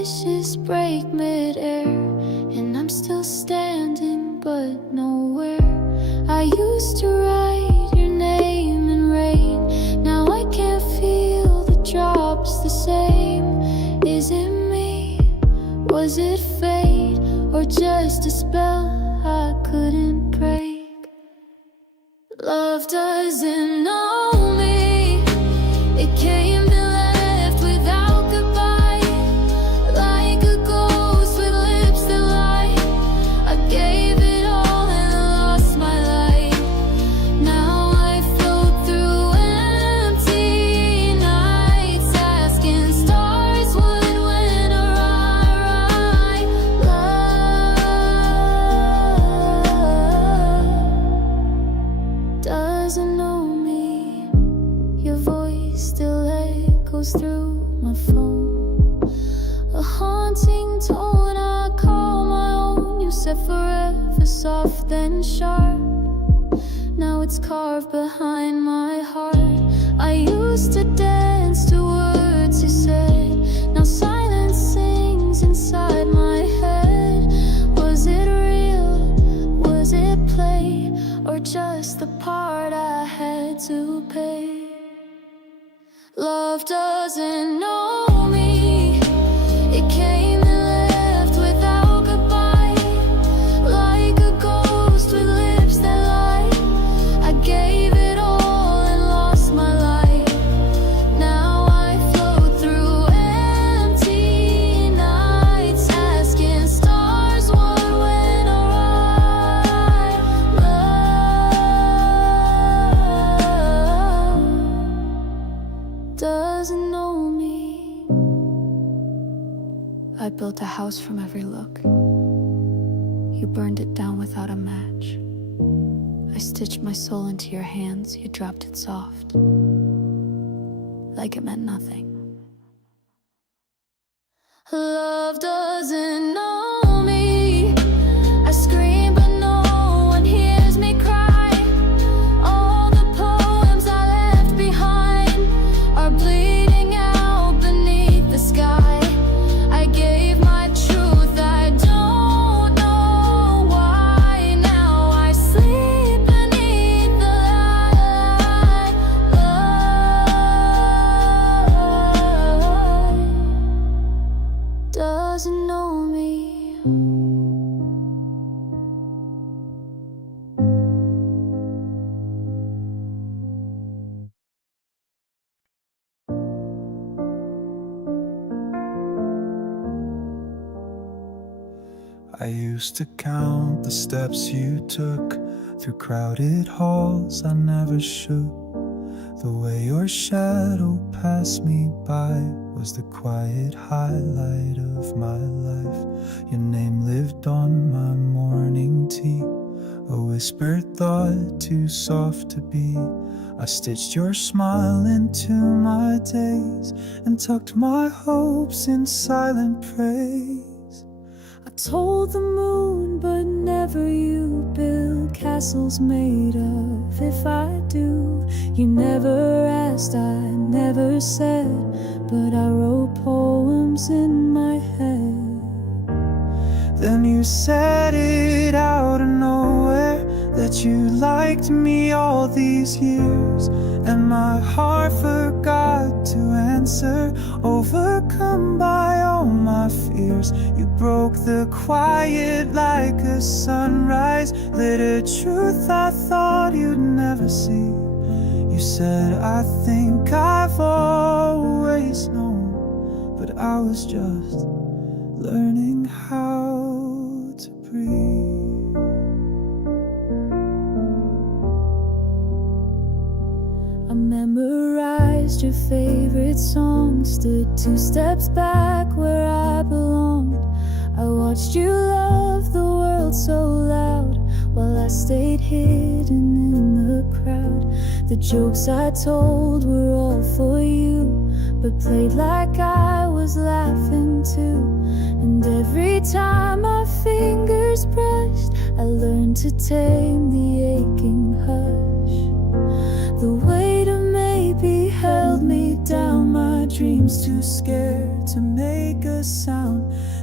wishes break midair, and I'm still standing but nowhere. I used to write your name in rain, now I can't feel the drops the same. Is it me? Was it fate? Or just a spell I couldn't break? Love doesn't know me. It came and left without goodbye, like a ghost with lips that lie. I gave it all and lost my light. Now I float through empty nights, asking stars what went awry. Love doesn't know me. Your voice still echoes through my phone, a haunting tone I call my own. You said forever soft and sharp, now it's carved behind my heart. I used to dance to words you said, now silence sings inside my head. Was it real? Was it play? Or just the part I had to pay? Love doesn't know me. It came and left without goodbye, like a ghost with lips that lie. I gave it all and lost my light. Now I float through empty nights, asking stars what went awry. Love doesn't know me. I built a house from every look. You burned it down without a match. I stitched my soul into your hands. You dropped it soft, like it meant nothing. Love doesn't know me. I scream but no one hears me cry. All the poems I left behind are bleeding out beneath the sky. I gave my truth, I don't know why. Now I sleep beneath the light. Love doesn't know me. I used to count the steps you took through crowded halls. I never shook. The way your shadow passed me by was the quiet highlight of my life. Your name lived on my morning tea, a whispered thought too soft to be. I stitched your smile into my days and tucked my hopes in silent praise. I told the moon, but never you. Build castles made of if I do. You never asked, I never said, but I wrote poems in my head. Then you said it out of nowhere, that you liked me all these years, and my heart forgot to answer, overcome by all my fears. You broke the quiet like a sunrise, lit a truth I thought you'd never see. You said, I think I've always known, but I was just learning how to breathe. I memorized your favorite song, stood 2 steps back where I belonged. I watched you love the world so loud, while I stayed hidden in the crowd. The jokes I told were all for you, but played like I was laughing too. And every time my fingers brushed, I learned to tame the aching hush. The weight of maybe held me down, my dreams too scared to make a sound.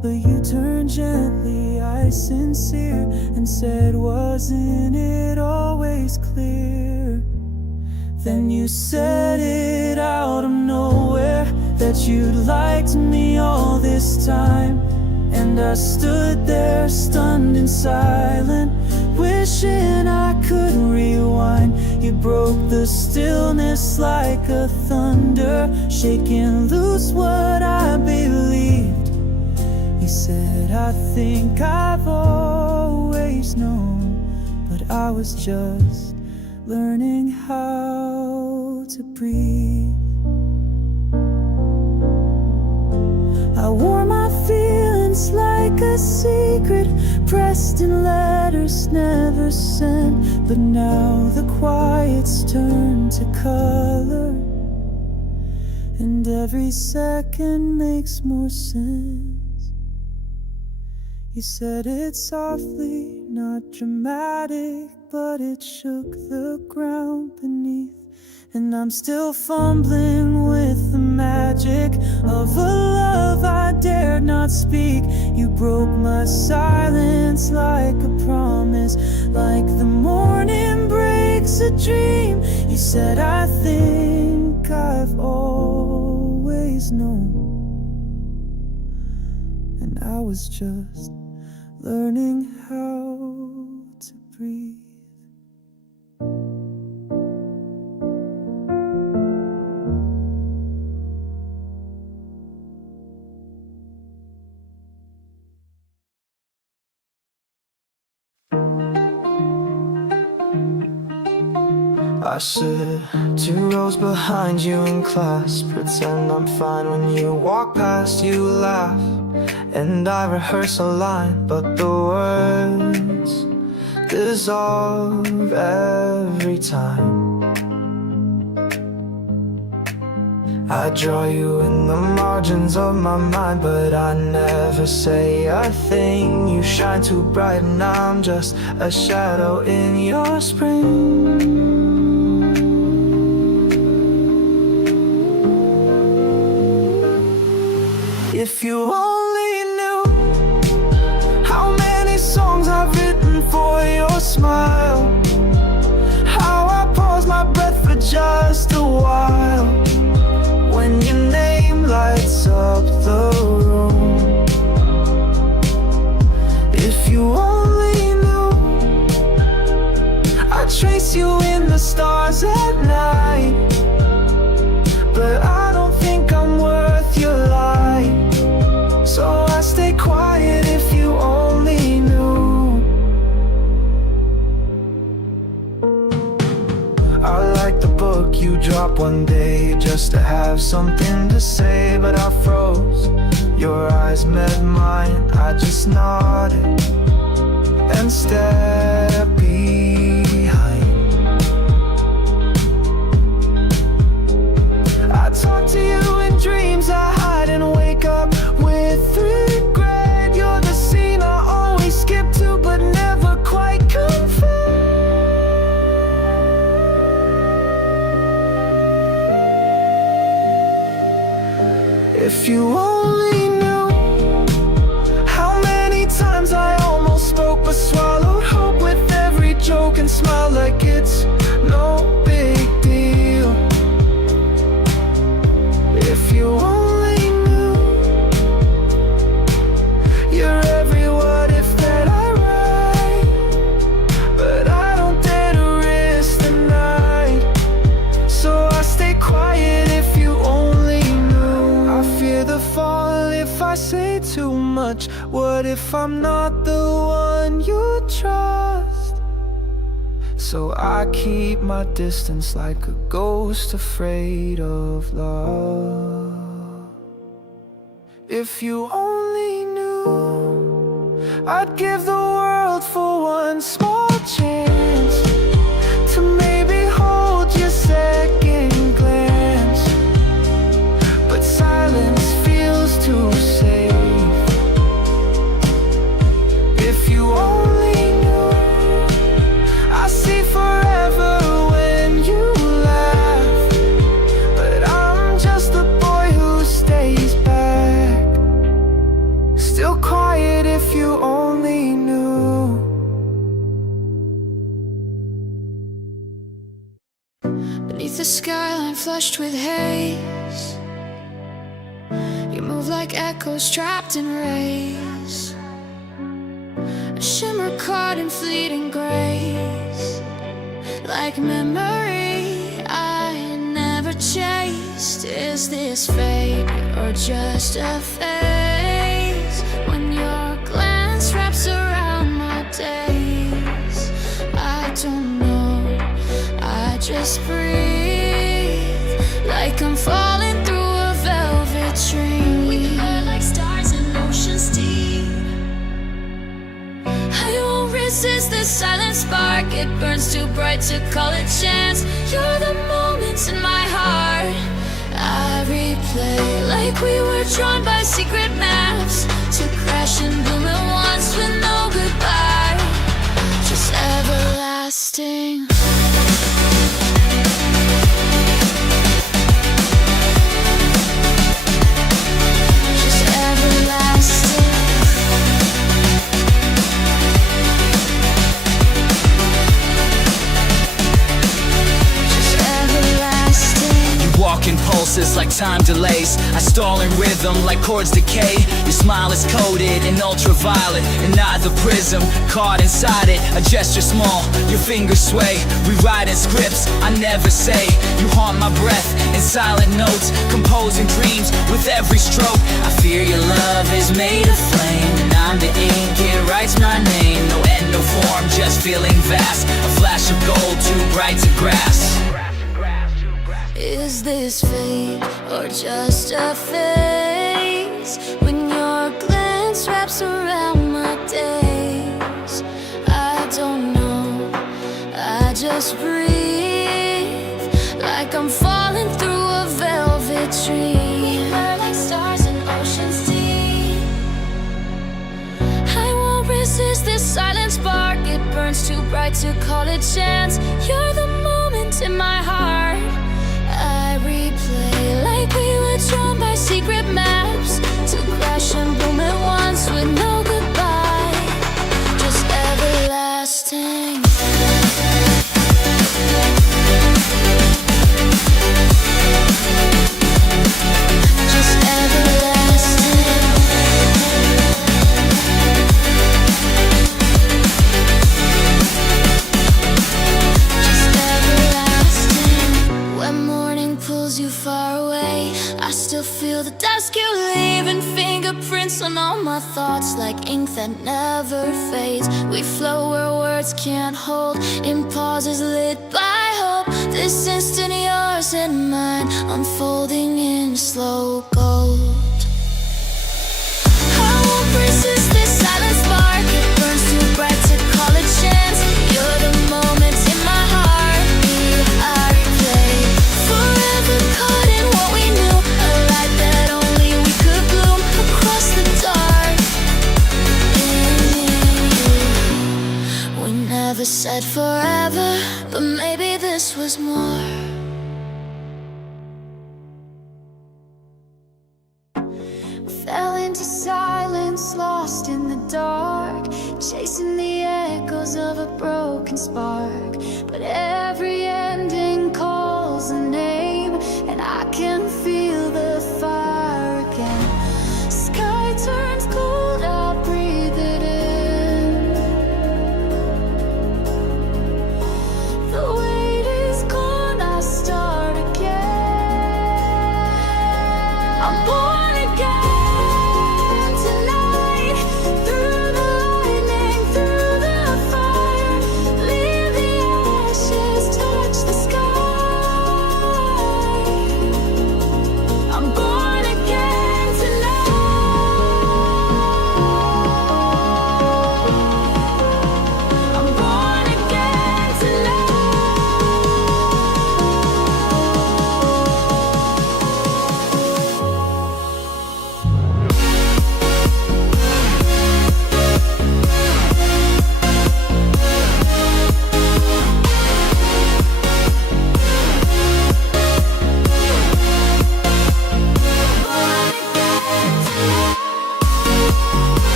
But you turned gently, I sincere, and said, wasn't it always clear? Then you said it out of nowhere, that you'd liked me all this time. And I stood there stunned and silent, wishing I could rewind. You broke the stillness like a thunder, shaking loose what I believed. You said, I think I've always known, but I was just learning how to breathe. I wore my feelings like a secret, pressed in letters never sent. But now the quiet's turned to color, and every second makes more sense. You said it softly, not dramatic, but it shook the ground beneath. And I'm still fumbling with the magic of a love I dared not speak. You broke my silence like a promise, like the morning breaks a dream. You said, I think I've always known, and I was just learning how to breathe. I sit 2 rows behind you in class, pretend I'm fine when you walk past, you laugh, and I rehearse a line, but the words dissolve every time. I draw you in the margins of my mind, but I never say a thing. You shine too bright and I'm just a shadow in your spring. If you only knew how many songs I've written for your smile, how I pause my breath for just a while when your name lights up the room. If you only knew I trace you in the stars at night, but I don't think I'm worth your light. So I stay quiet if you only knew. I like the book you dropped one day just to have something to say, but I froze. Your eyes met mine, I just nodded and stepped behind. I talk to you in dreams I hide and wake up with regret. You're the scene I always skip to but never quite confess. If you only knew how many times I almost spoke but swallowed hope with every joke and smile like it's no big deal. If you only knew you're every what if that I write, but I don't dare to risk the night. So I stay quiet if you only knew. I fear the fall if I say too much. What if I'm not the one you trust? So I keep my distance like a ghost afraid of love. If you only knew, I'd give the world for one small chance to maybe hold your second glance. But silence feels too safe. If you only knew, I see forever when you laugh, but I'm just the boy who stays back, still quiet if you only knew. Beneath the skyline flushed with haze, you move like echoes trapped in rays, a shimmer caught in fleeting grace, like memory I never chased. Is this fate or just a phase? When your glance wraps around my days, I don't know, I just breathe, like I'm falling through a velvet dream. We burn like stars in oceans deep. I won't resist this silent spark, it burns too bright to call it chance. You're the moments in my heart I replay, like we were drawn by secret maps, to crash and bloom at once with no goodbye, just everlasting. Just everlasting. Walk in pulses like time delays. I stall in rhythm like chords decay. Your smile is coated in ultraviolet, and I the prism caught inside it. A gesture small, your fingers sway. Rewriting scripts I never say. You haunt my breath in silent notes, composing dreams with every stroke. I fear your love is made of flame, and I'm the ink, it writes my name. No end, no form, just feeling vast. A flash of gold too bright to grasp. Is this fate or just a phase? When your glance wraps around my days, I don't know, I just breathe, like I'm falling through a velvet dream. We burn like stars in oceans deep. I won't resist this silent spark, it burns too bright to call it chance. You're the moment in my heart I replay, like we were drawn by secret maps, to crash and bloom at once with no goodbye, just everlasting. Just everlasting. Just everlasting. When morning pulls you far away, I still feel the dusk you leave, and fingerprints on all my thoughts, like ink that never fades. We flow where words can't hold, in pauses lit by hope. This instant yours and mine, unfolding in slow gold. I won't resist this silent spark, it burns too bright to call it chance. You're the moment in my heart I replay, forever caught in what we knew, a light that only we could bloom across the dark. In you, we never said forever, but maybe this was more. Fell into silence, lost in the dark, chasing the echoes of a broken spark. But every ending calls a name, and I can feel the fire again. Sky turns cold, I breathe it in. The weight is gone, I start again. I'm born again. Through the fire, leave the ashes.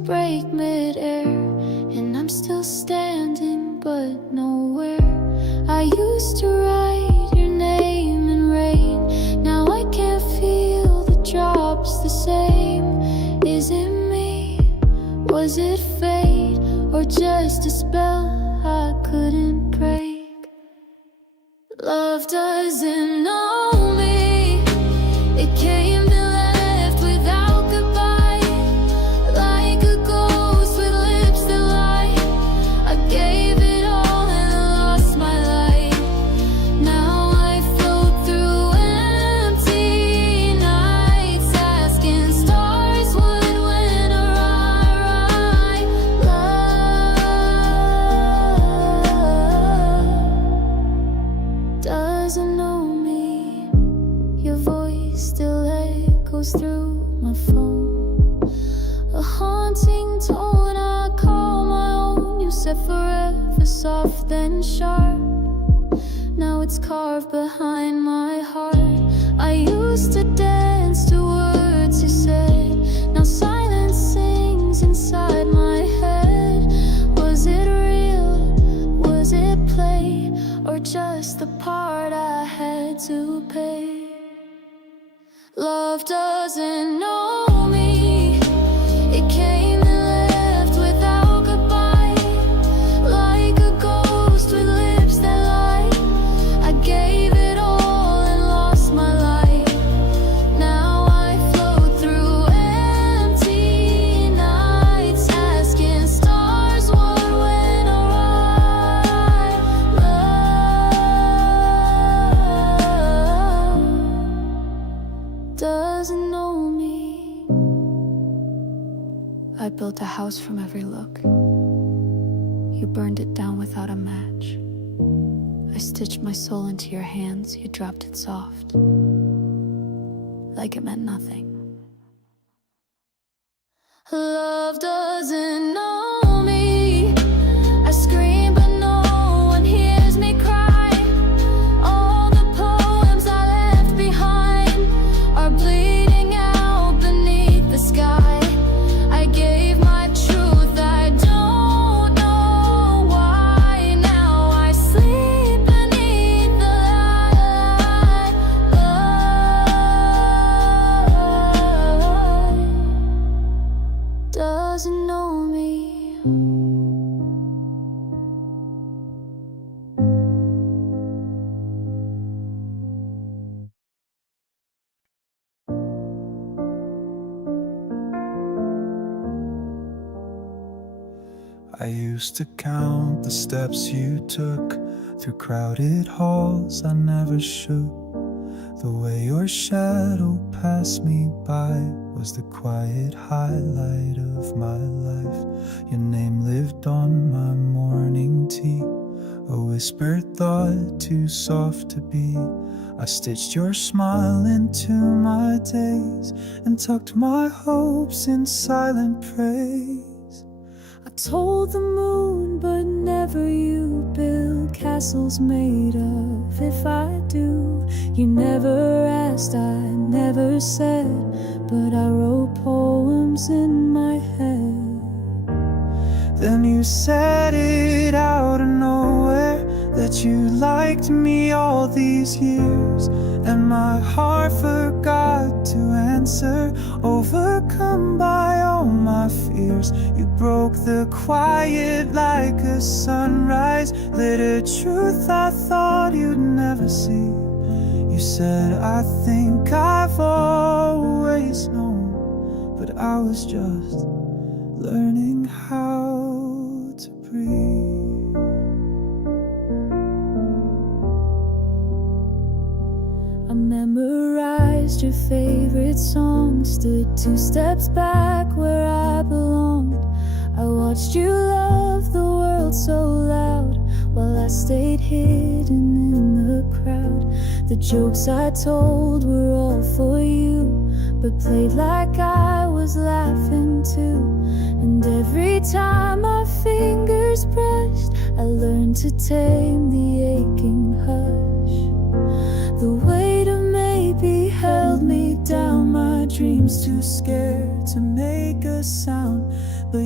break mid-air, and I'm still standing but nowhere. I used to write your name in rain, now I can't feel the drops the same. Is it me? Was it fate? Or just a spell I couldn't break? Love doesn't know me. It came and left without goodbye, like a ghost with lips that lie. I gave it all and lost my light. Now I float through empty nights, asking stars what went awry. Love doesn't know me. Your voice still echoes through my phone, a haunting tone I call my own. You said forever soft then sharp, now it's carved behind my heart. I used to dance to words you said, now silence sings inside my head. Was it real? Was it play? Or just the part I had to pay? Love doesn't know me. It came and left without goodbye, like a ghost with lips that lie. I gave it all and lost my light. Now I float through empty nights, asking stars what went awry. Love doesn't know me. I built a house from every look. You burned it down without a match. I stitched my soul into your hands. You dropped it soft, like it meant nothing. Love doesn't know me. I scream but no one hears me cry. All the poems I left behind are bleeding out beneath the sky. I gave my truth, I don't know why. Now I sleep beneath the light. Love doesn't know me. I used to count the steps you took through crowded halls I never should. The way your shadow passed me by was the quiet highlight of my life. Your name lived on my morning tea, a whispered thought too soft to be. I stitched your smile into my days and tucked my hopes in silent praise. I told the moon, but never you. Build castles made of if I do. You never asked, I never said, but I wrote poems in my head. Then you said it out of nowhere, that you liked me all these years, and my heart forgot to answer, overcome by all my fears. You broke the quiet like a sunrise, lit a truth I thought you'd never see. You said, I think I've always known, but I was just learning how to breathe. I memorized your favorite song, stood 2 steps back where I belonged. I watched you love the world so loud, while I stayed hidden in the crowd. The jokes I told were all for you, but played like I was laughing too. And every time my fingers brushed, I learned to tame the aching hush. The weight of maybe held me down, my dreams too scared to make a sound. But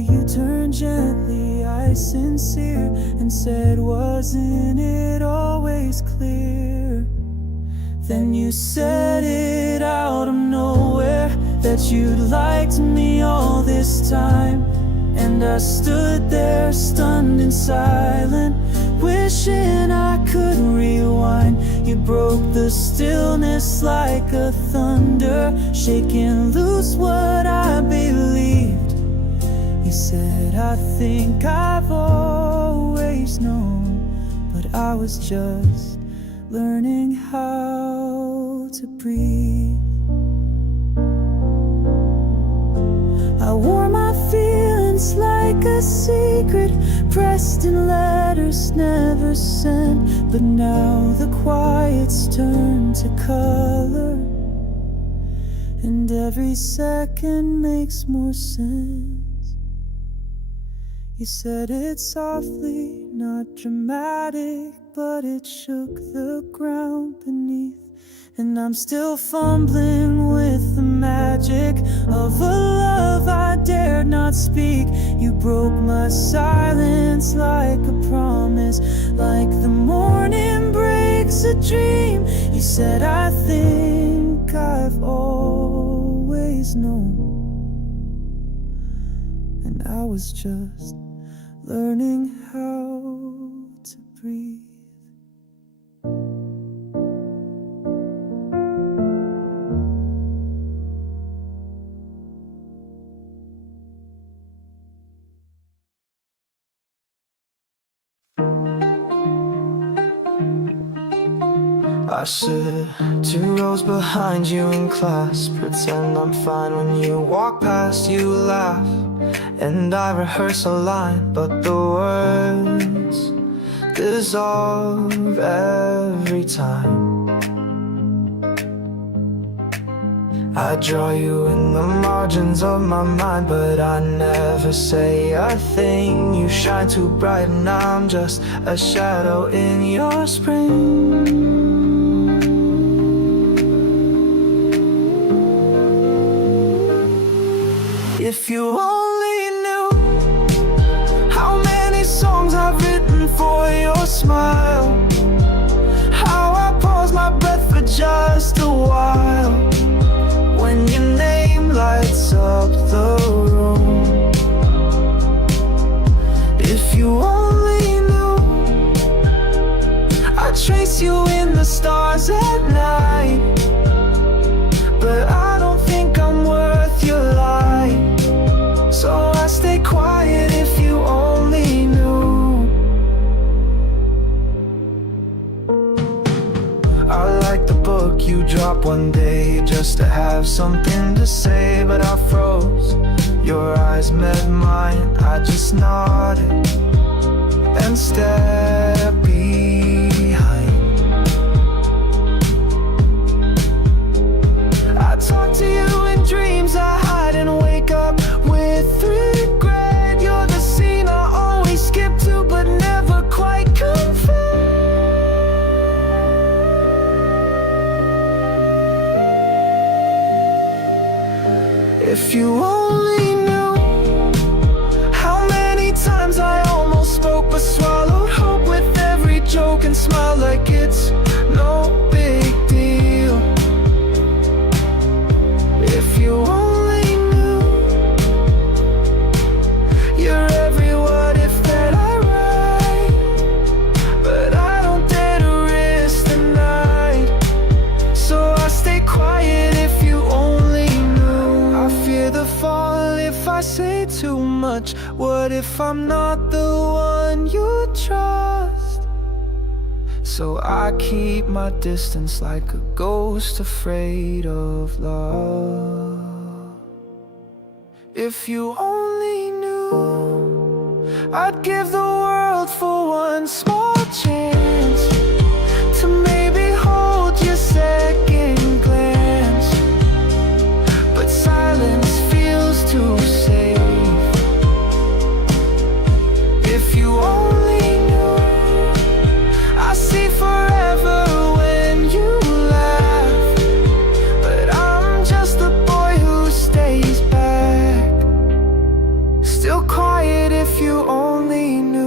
voice sincere and said, wasn't it always clear? Then you said it out of nowhere that you'd liked me all this time. And I stood there stunned and silent, wishing I could rewind. You broke the stillness like a thunder, shaking loose what I believed. You said, I think I've always known, but I was just learning how to breathe. I wore my feelings like a secret, pressed in letters never sent. But now the quiet's turned to color, and every second makes more sense. You said it softly, not dramatic, but it shook the ground beneath. And I'm still fumbling with the magic of a love I dared not speak. You broke my silence like a promise, like the morning breaks a dream. You said, I think I've always known, and I was just learning how to breathe. I sit 2 rows behind you in class, pretend I'm fine when you walk past. You laugh, and I rehearse a line, but the words dissolve every time. I draw you in the margins of my mind, but I never say a thing. You shine too bright and I'm just a shadow in your spring. If you only knew how many songs I've written for your smile, how I pause my breath for just a while when your name lights up the room. If you only knew I trace you in the stars at night, but I don't think I'm worth your light. So I stay quiet if you only knew. I like the book you dropped one day just to have something to say, but I froze. Your eyes met mine, I just nodded and stepped behind. I talk to you in dreams I hide and wake up with regret. You're the scene I always skip to but never quite confess. If you only knew how many times I almost spoke but swallowed hope with every joke and smile like it's no big deal. If you only knew you're every what if that I write, but I don't dare to risk the night, so I stay quiet if you only knew. I fear the fall if I say too much. What if I'm not the one you trust? So I keep my distance like a ghost afraid of love. If you only knew I'd give the world for one small chance to maybe hold your second glance, but silence feels too safe. If you only knew I see forever when you laugh, but I'm just the boy who stays back, still quiet if you only knew.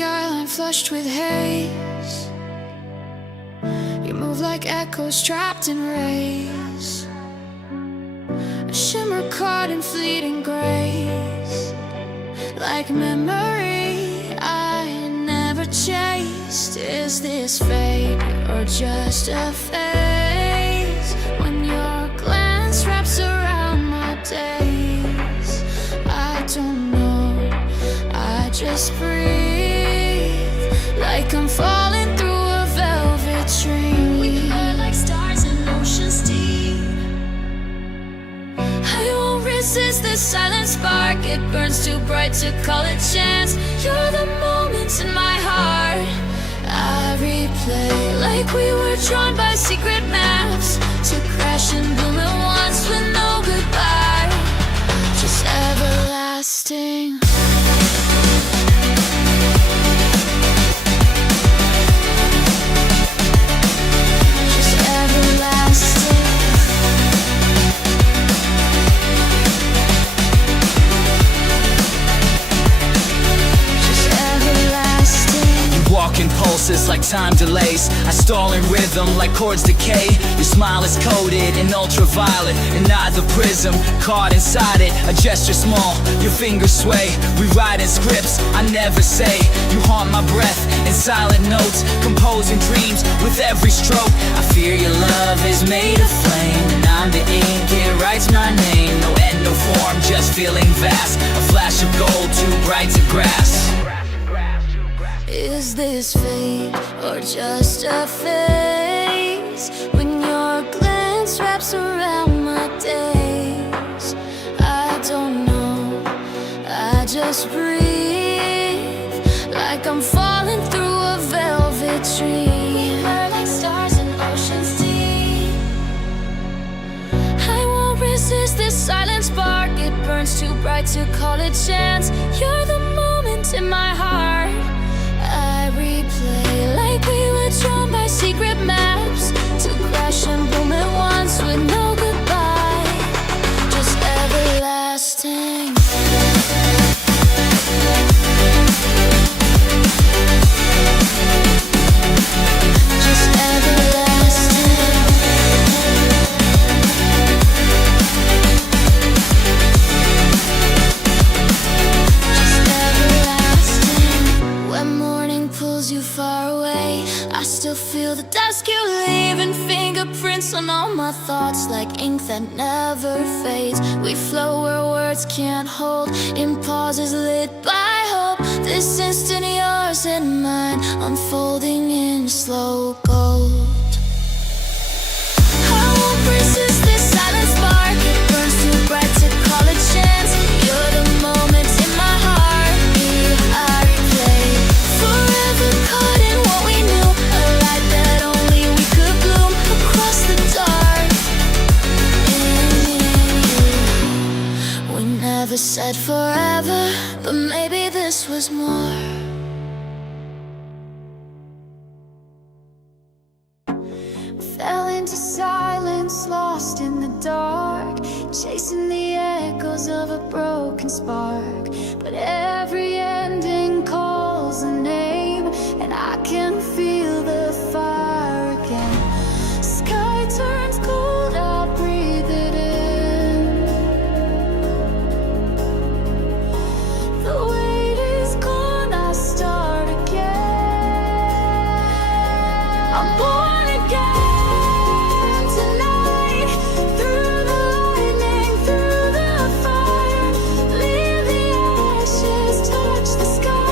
skyline flushed with haze. You move like echoes trapped in rays, a shimmer caught in fleeting grace, like memory I never chased. Is this fate or just a phase? When your glance wraps around my days, I don't know, I just breathe, like I'm falling through a velvet dream. We burn like stars in oceans deep. I won't resist this silent spark, it burns too bright to call it chance. You're the moments in my heart I replay, like we were drawn by secret maps, to crash and bloom at once with no goodbye, just everlasting. Just everlasting. Just everlasting. You walk in pulses like time delays. I stall in rhythm like chords decay. Your smile is coated in ultraviolet, and not the prism caught inside it. A gesture small, your fingers sway. We write in scripts I never say. You haunt my breath in silent notes, composing dreams with every stroke. I fear your love is made of flame, and I'm the ink, it writes my name. No end, no form, just feeling vast. A flash of gold too bright to grasp. Is this fate or just a phase? When your glance wraps around my days, I don't know, I just breathe, like I'm falling through a velvet dream. We burn like stars in oceans deep. I won't resist this silent spark, it burns too bright to call it chance. You're the moment in my heart I replay, like we were drawn by secret maps, to crash and bloom at once with no goodbye, just everlasting. Just everlasting. Just everlasting. When morning pulls you far away, I still feel the dust you leave, and fingerprints on all my thoughts, like ink that never fades. We flow where words can't hold, in pauses lit by hope. This instant yours and mine, unfolding in slow gold. I won't resist this silent spark, it burns too bright to call it chance. You're the moment in my heart, I replay, forever caught in what we knew, a light that only we could bloom across the dark. In you, we never said forever, but maybe this was more. Fell into silence, lost in the dark, chasing the echoes of a broken spark. But every ending calls a name, and I can feel the fire again. Sky turns cold, I breathe it in. The weight is gone, I start again. I'm born again tonight, through the lightning, through the fire. Leave the ashes, touch the sky.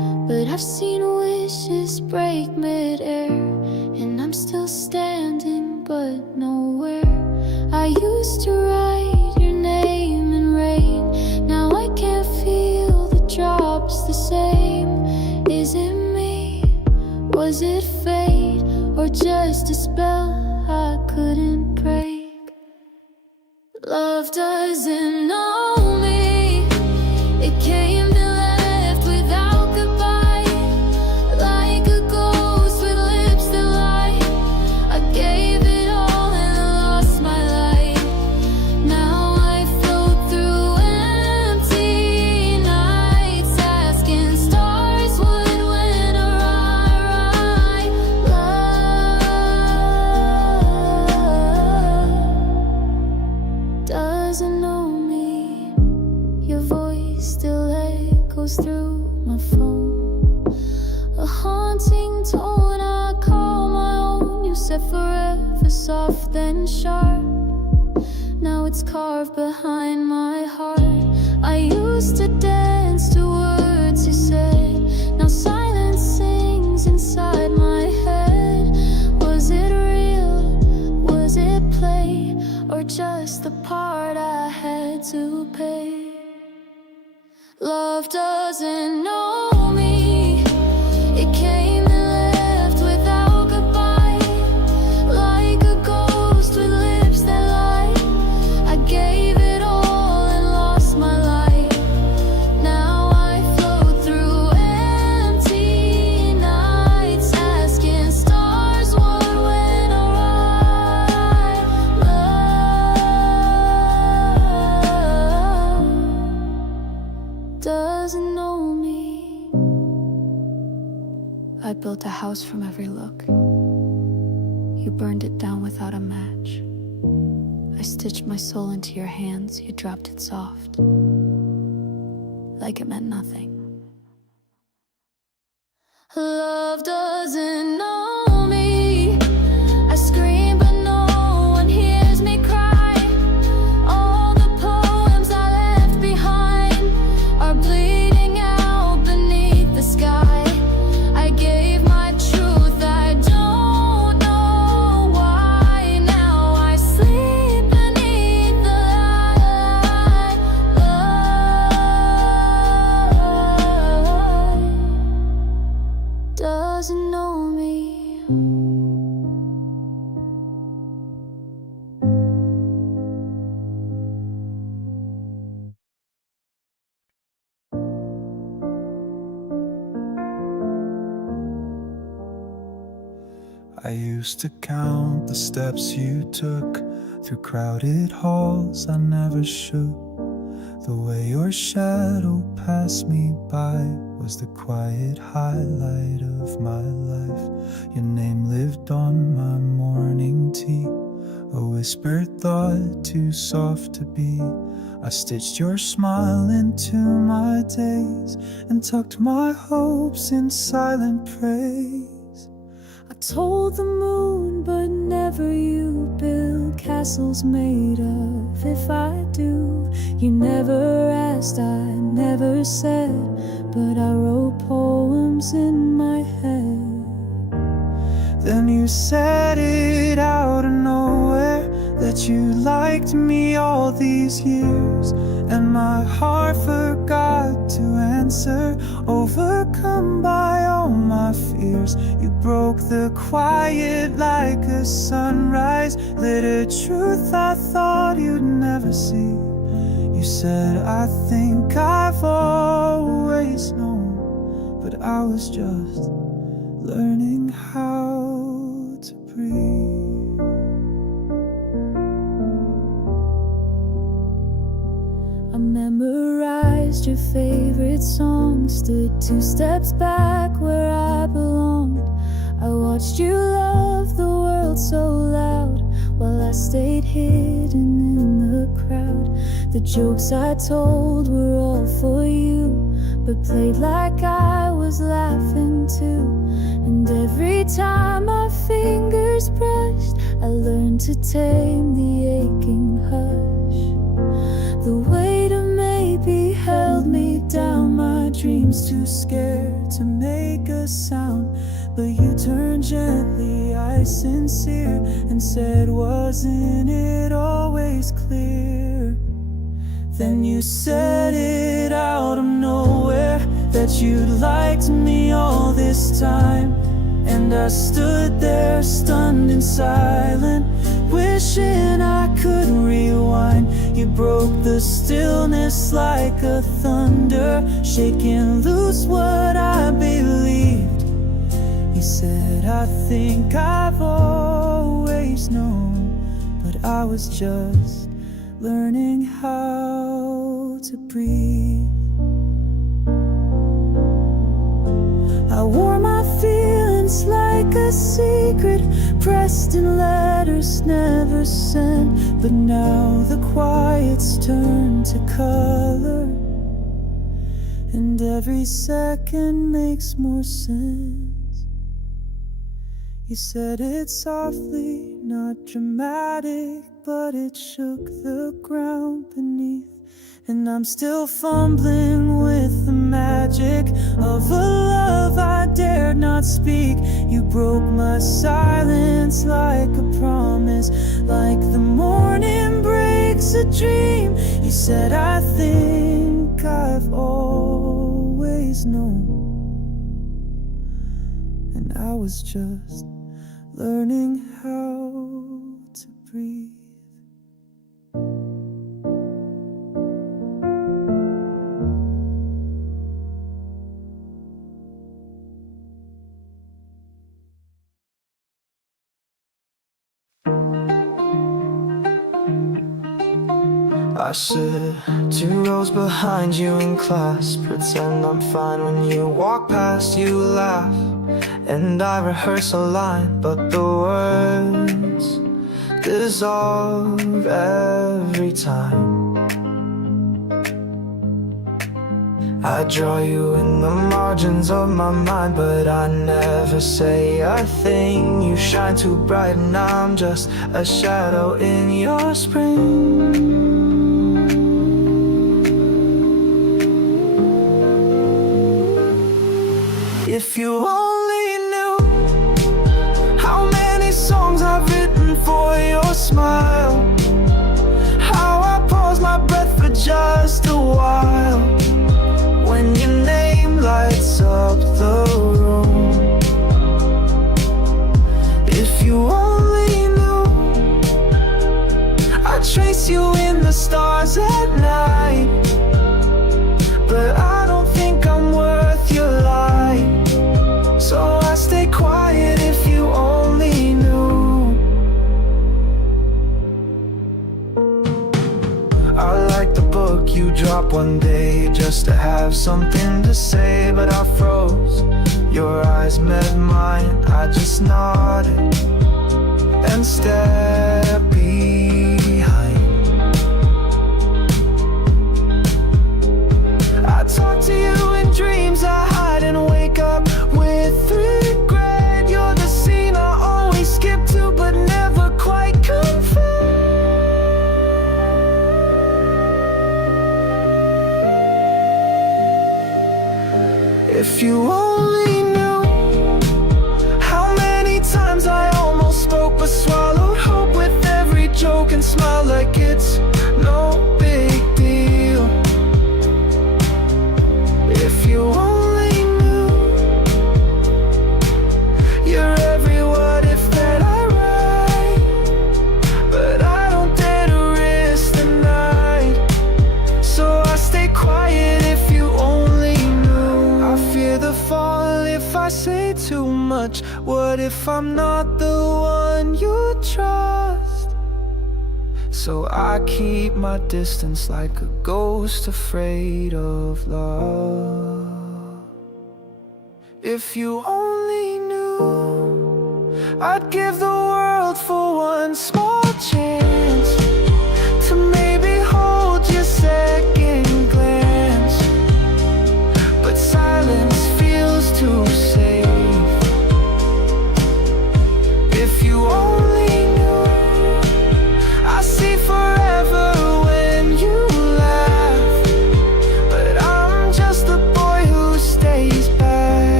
I've seen wishes break midair, and I'm still standing but nowhere. I used to write your name in rain, now I can't feel the drops the same. Is it me? Was it fate? Or just a spell I couldn't break? Love doesn't know me. It came and left without goodbye, like a ghost with lips that lie. I gave it all and lost my light. Now I float through empty nights, asking stars what went awry. Love doesn't know me. Your voice still echoes through my phone, a haunting tone I call my own. You said forever soft then sharp, now it's carved behind my heart. I used to dance to words you said, now silence sings inside my head. Was it real? Was it play? Or just the part I had to pay? Love doesn't know me. It came and left without goodbye, like a ghost with lips that lie. I gave it all and lost my light. Now I float through empty nights, asking stars what went awry. Love doesn't know me. I built a house from every look. You burned it down without a match. I stitched my soul into your hands. You dropped it soft, like it meant nothing. Love doesn't know me. I scream but no one hears me cry. All the poems I left behind are bleeding out beneath the sky. I gave my truth, I don't know why. Now I sleep beneath the light. Love doesn't know me. I used to count the steps you took through crowded halls. I never shook. The way your shadow passed me by was the quiet highlight of my life. Your name lived on my morning tea, a whispered thought too soft to be. I stitched your smile into my days and tucked my hopes in silent praise. I told the moon, but never you. Build castles made of if I do. You never asked, I never said, but I wrote poems in my head. Then you said it out of nowhere, that you liked me all these years, and my heart forgot to answer, overcome by all my fears. You broke the quiet like a sunrise, lit a truth I thought you'd never see. You said, I think I've always known, but I was just learning how to breathe. I memorized your favorite song, stood 2 steps back where I belonged. I watched you love the world so loud, while I stayed hidden in the crowd. The jokes I told were all for you, but played like I was laughing too. And every time my fingers brushed, I learned to tame the aching hush. The weight of maybe held me down, my dreams too scared to make a sound, but you turned gently, I sincere, and said, wasn't it always clear? Then you said it out of nowhere, that you'd liked me all this time. And I stood there stunned and silent, wishing I could rewind. You broke the stillness like a thunder, shaking loose what I believed. You said, I think I've always known, but I was just learning how to breathe. I wore my feelings like a secret, pressed in letters never sent. But now the quiet's turned to color, and every second makes more sense. You said it softly, not dramatic, but it shook the ground beneath. And I'm still fumbling with the magic of a love I dared not speak. You broke my silence like a promise, like the morning breaks a dream. You said, I think I've always known, and I was just learning how to breathe. I sit 2 rows behind you in class, pretend I'm fine when you walk past, you laugh, and I rehearse a line, but the words dissolve every time. I draw you in the margins of my mind, but I never say a thing. You shine too bright and I'm just a shadow in your spring. If you only knew how many songs I've written for your smile, how I pause my breath for just a while when your name lights up the room. If you only knew I trace you in the stars at night, but I don't think I'm worth your light. So I stay quiet if you only knew. I like the book you dropped one day just to have something to say, but I froze. Your eyes met mine, I just nodded and stepped behind. I talk to you in dreams I hide and wake up with regret. You're the scene I always skip to but never quite confess. If you only knew how many times I almost spoke but swallowed hope with every joke and smile like it's no big deal. If you only knew you're every what if that I write, but I don't dare to risk the night, so I stay quiet if you only knew. I fear the fall if I say too much. What if I'm not the one you trust? So I keep my distance like a ghost afraid of love. If you only knew I'd give the world for one small chance to maybe hold your second glance, but silence feels too safe. If you only knew I see forever when you laugh, but I'm just the boy who stays back.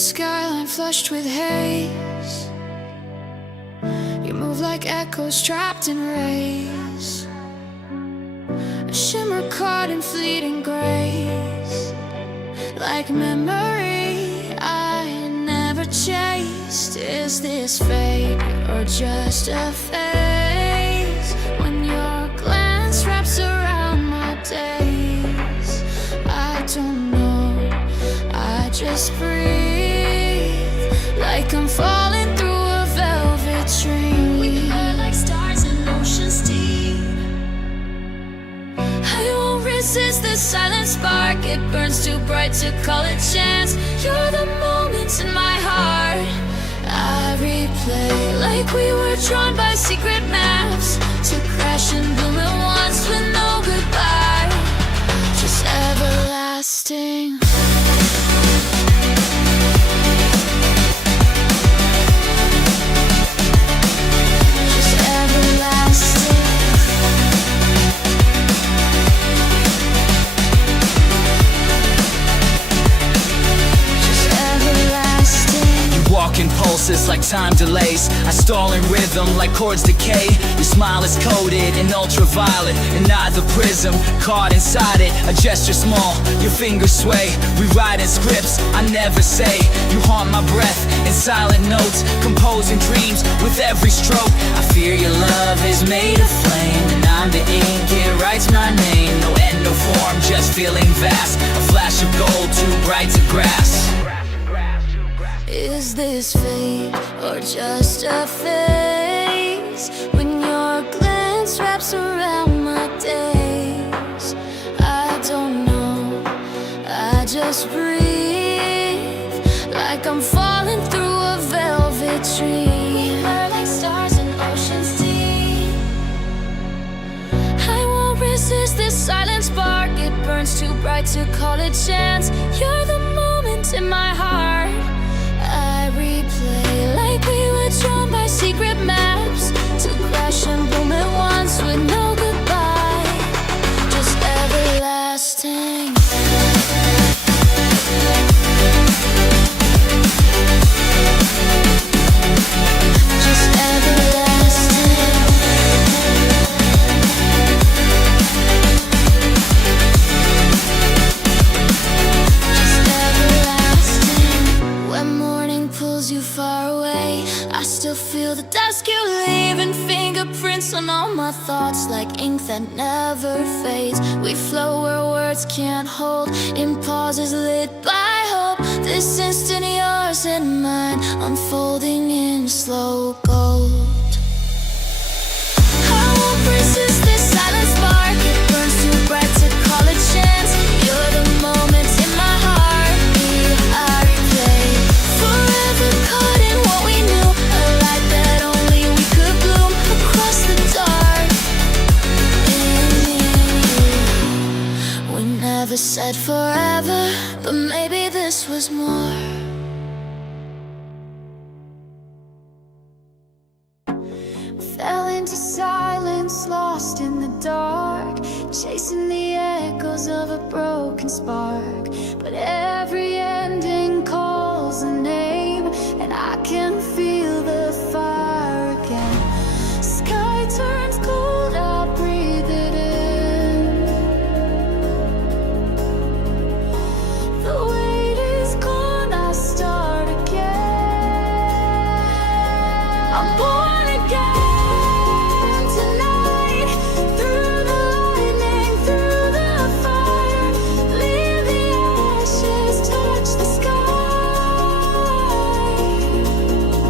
skyline flushed with haze. You move like echoes trapped in rays, a shimmer caught in fleeting grace, like memory I never chased. Is this fate or just a phase? When your glance wraps around my days, I don't know, I just breathe, like I'm falling through a velvet dream. We burn like stars in oceans deep. I won't resist the silent spark, it burns too bright to call it chance. You're the moments in my heart I replay, like we were drawn by secret maps, to crash and bloom at once with no goodbye, just everlasting. Just everlasting. Walking pulses like time delays, I stall in rhythm like chords decay. Your smile is coated in ultraviolet, and I the prism caught inside it. A gesture small, your fingers sway, rewriting scripts I never say. You haunt my breath in silent notes, composing dreams with every stroke. I fear your love is made of flame, and I'm the ink, it writes my name. No end, no form, just feeling vast, a flash of gold too bright to grasp. Is this fate or just a phase? When your glance wraps around my days, I don't know, I just breathe, like I'm falling through a velvet dream. We burn like stars in oceans deep. I won't resist this silent spark, it burns too bright to call it chance. You're the moment in my heart I replay, like we were drawn by secret maps, to crash and bloom at once with no goodbye, just everlasting. Just everlasting. Just everlasting. When morning pulls you far away, I still feel the dust you leave, and fingerprints on all my thoughts, like ink that never fades. We flow where words can't hold, in pauses lit by hope. This instant yours and mine, unfolding in slow gold. I won't resist this silent spark, it burns too bright to call it chance. You're the moments in my heart I replay, forever caught in what we knew, a light that only we could bloom across the dark. In you, we never said forever, but maybe this was more. Fell into silence, lost in the dark, chasing the echoes of a broken spark. But every ending calls a name, and I can feel the fire again. Sky turns cold, I breathe it in. The weight is gone, I start again. I'm born again.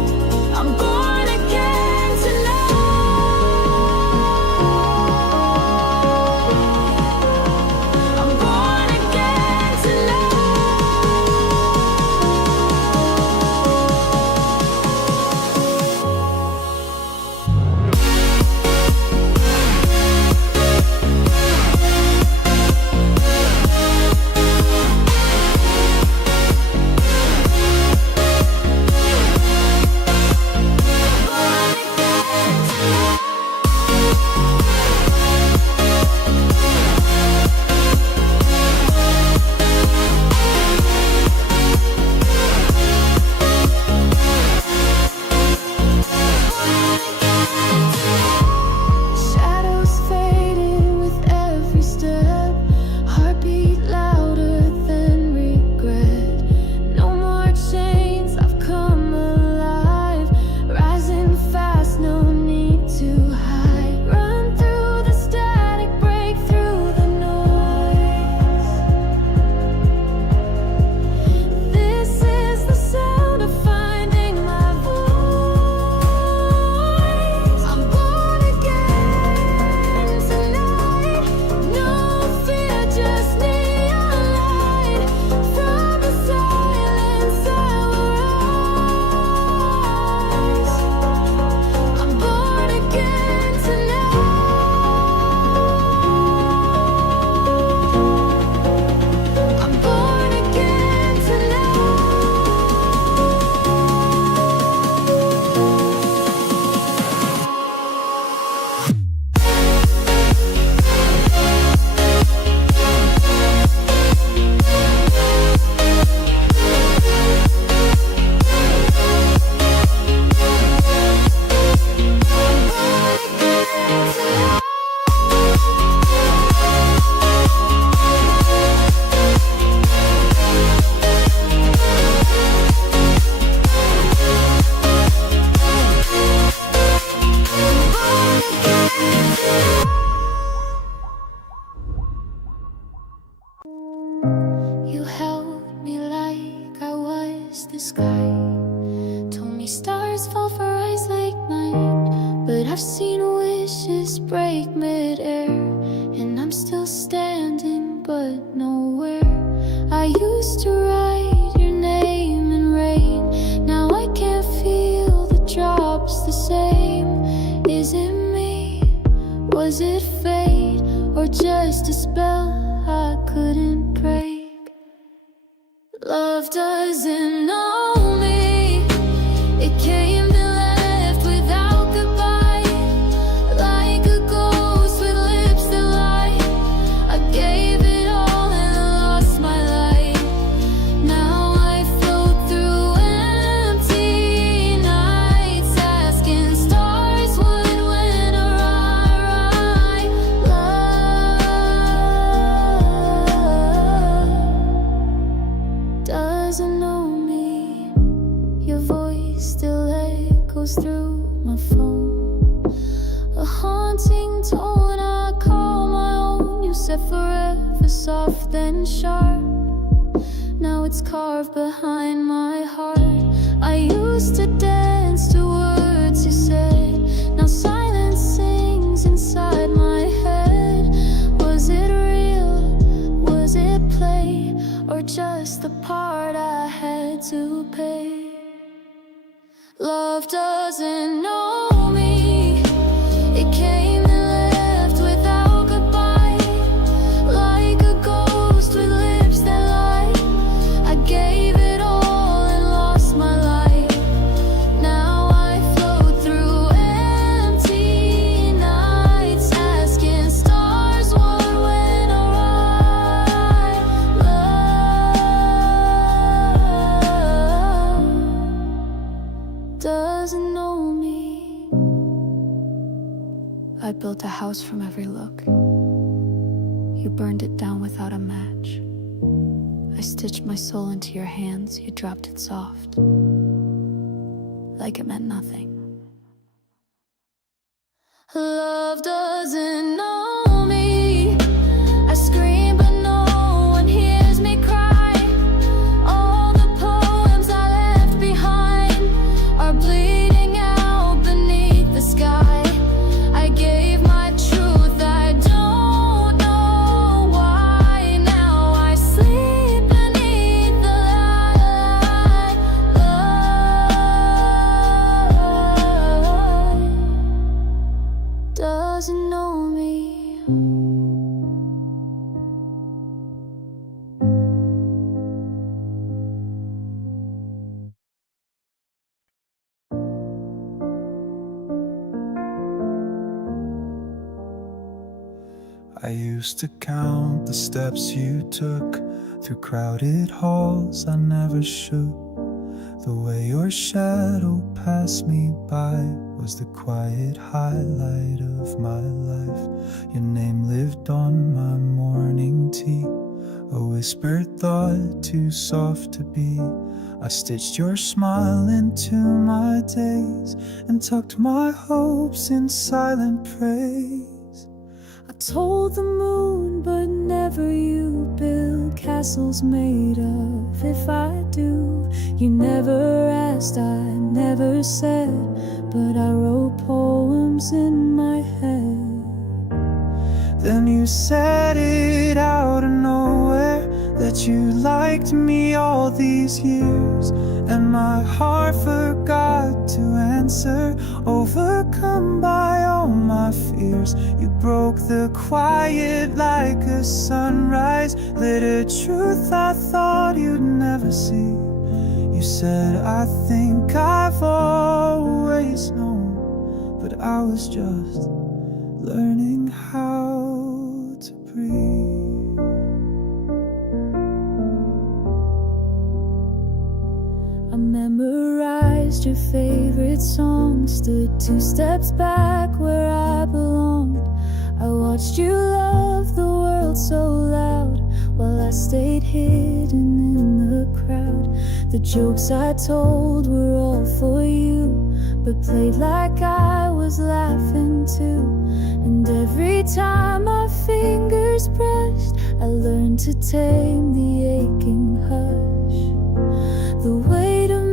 sky. Told me stars fall for eyes like mine, but I've seen wishes break mid-air, and I'm still standing but nowhere. I used to write your name in rain, now I can't feel the drops the same. Is it me? Was it fate? Or just a spell I couldn't break? Love doesn't know me. It came and left without goodbye, like a ghost with lips that lie. I gave it all and lost my light. Now I float through empty nights, asking stars what went awry. Love doesn't know me. Your voice still echoes through my phone, a haunting tone I call my own. You said forever soft and sharp, now it's carved behind my heart. I used to dance to words you said, now silence sings inside my head. Was it real? Was it play? Or just the part I had to pay? Love doesn't know me. It came and left without goodbye, like a ghost with lips that lie. I gave it all and lost my light. Now I float through empty nights, asking stars what went awry. Love doesn't know me. I built a house from every look. You burned it down without a match. I stitched my soul into your hands. You dropped it soft, like it meant nothing. Love doesn't know me. I scream but no one hears me cry. All the poems I left behind are bleeding out beneath the sky. I gave my truth, I don't know why. Now I sleep beneath the light. Love doesn't know me. I used to count the steps you took through crowded halls. I never should. The way your shadow passed me by was the quiet highlight of my life. Your name lived on my morning tea, a whispered thought too soft to be. I stitched your smile into my days and tucked my hopes in silent praise. I told the moon, but never you. Build castles made of if I do. You never asked, I never said, but I wrote poems in my head. Then you said it out of nowhere that you liked me all these years, and my heart forgot to answer, overcome by all my fears. You broke the quiet like a sunrise, lit a truth I thought you'd never see. You said, I think I've always known, but I was just learning how to breathe. I memorized your favorite song, stood 2 steps back where I belonged. I watched you love the world so loud, while I stayed hidden in the crowd. The jokes I told were all for you, but played like I was laughing too. And every time my fingers brushed, I learned to tame the aching hush. The weight of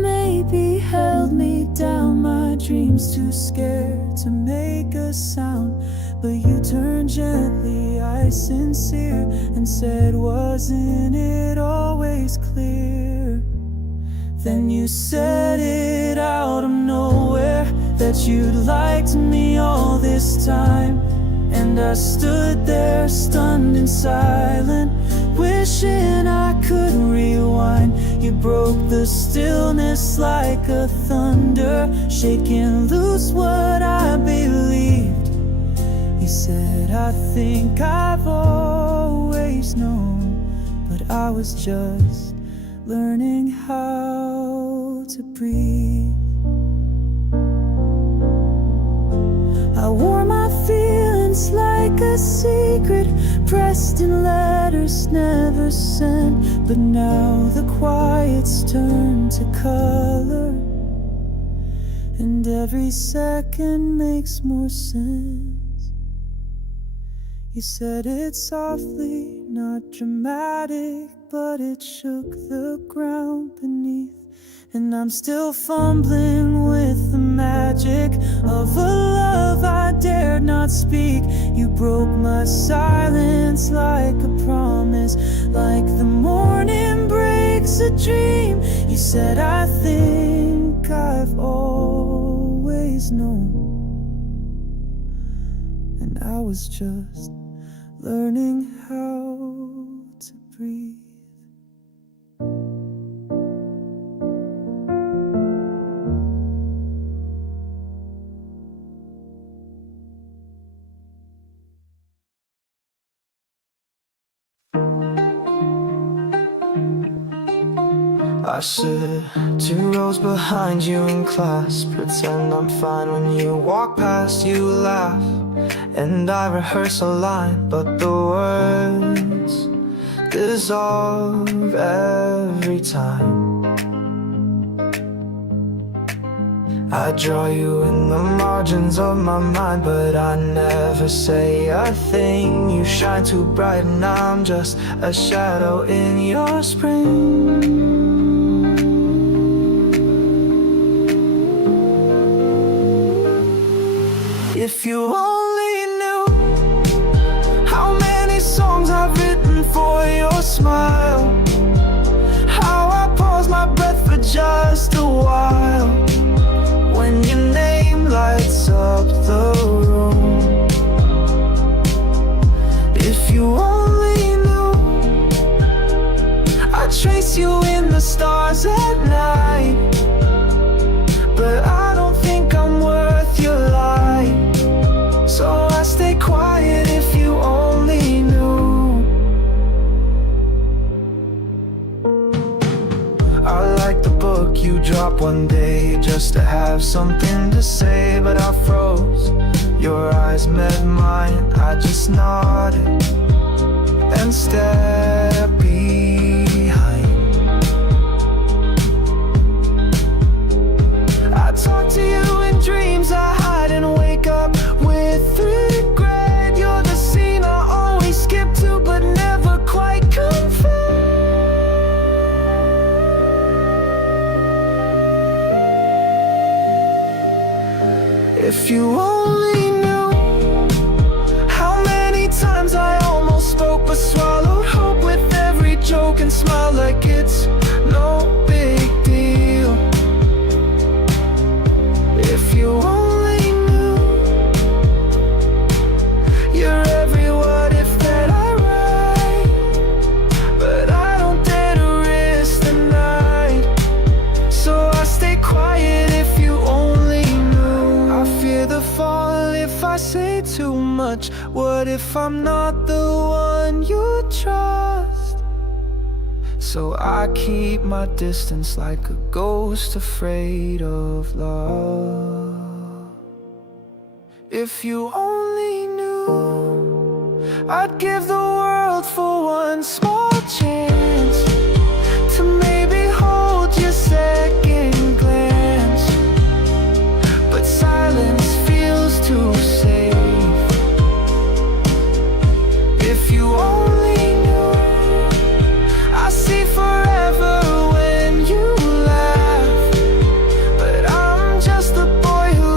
dreams, too scared to make a sound. But you turned gently, I sincere, and said, wasn't it always clear? Then you said it out of nowhere, that you'd liked me all this time. And I stood there stunned and silent, wishing I could rewind. You broke the stillness like a thunder, shaking loose what I believed. You said, I think I've always known, but I was just learning how to breathe. I wore my feelings like a secret, pressed in letters never sent. But now the quiet's turned to color, and every second makes more sense. You said it softly, not dramatic, but it shook the ground beneath. And I'm still fumbling with the magic of a love I dared not speak. You broke my silence like a promise, like the morning breaks a dream. You said, I think I've always known, and I was just learning how to breathe. I sit 2 rows behind you in class, pretend I'm fine when you walk past. You laugh, and I rehearse a line, but the words dissolve every time. I draw you in the margins of my mind, but I never say a thing. You shine too bright and I'm just a shadow in your spring. If you only knew how many songs I've written for your smile, how I pause my breath for just a while when your name lights up the room. If you only knew I trace you in the stars at night, but I don't think I'm worth your light. So I stay quiet. If you only knew. I like the book you dropped one day just to have something to say, but I froze. Your eyes met mine, I just nodded and stepped behind. I talk to you in dreams I hide and wake up with regret. You're the scene I always skip to but never quite confess. If you only knew how many times I almost spoke but swallowed hope with every joke and smile like it's no big deal. If you only knew you're every what if that I write, but I don't dare to risk the night, so I stay quiet. If you only knew. I fear the fall if I say too much. What if I'm not the one you trust? So I keep my distance like a ghost afraid of love. If you only knew, I'd give the world for one small chance to maybe hold your second glance, but silence feels too safe. If you only knew, I see forever when you laugh, but I'm just the boy who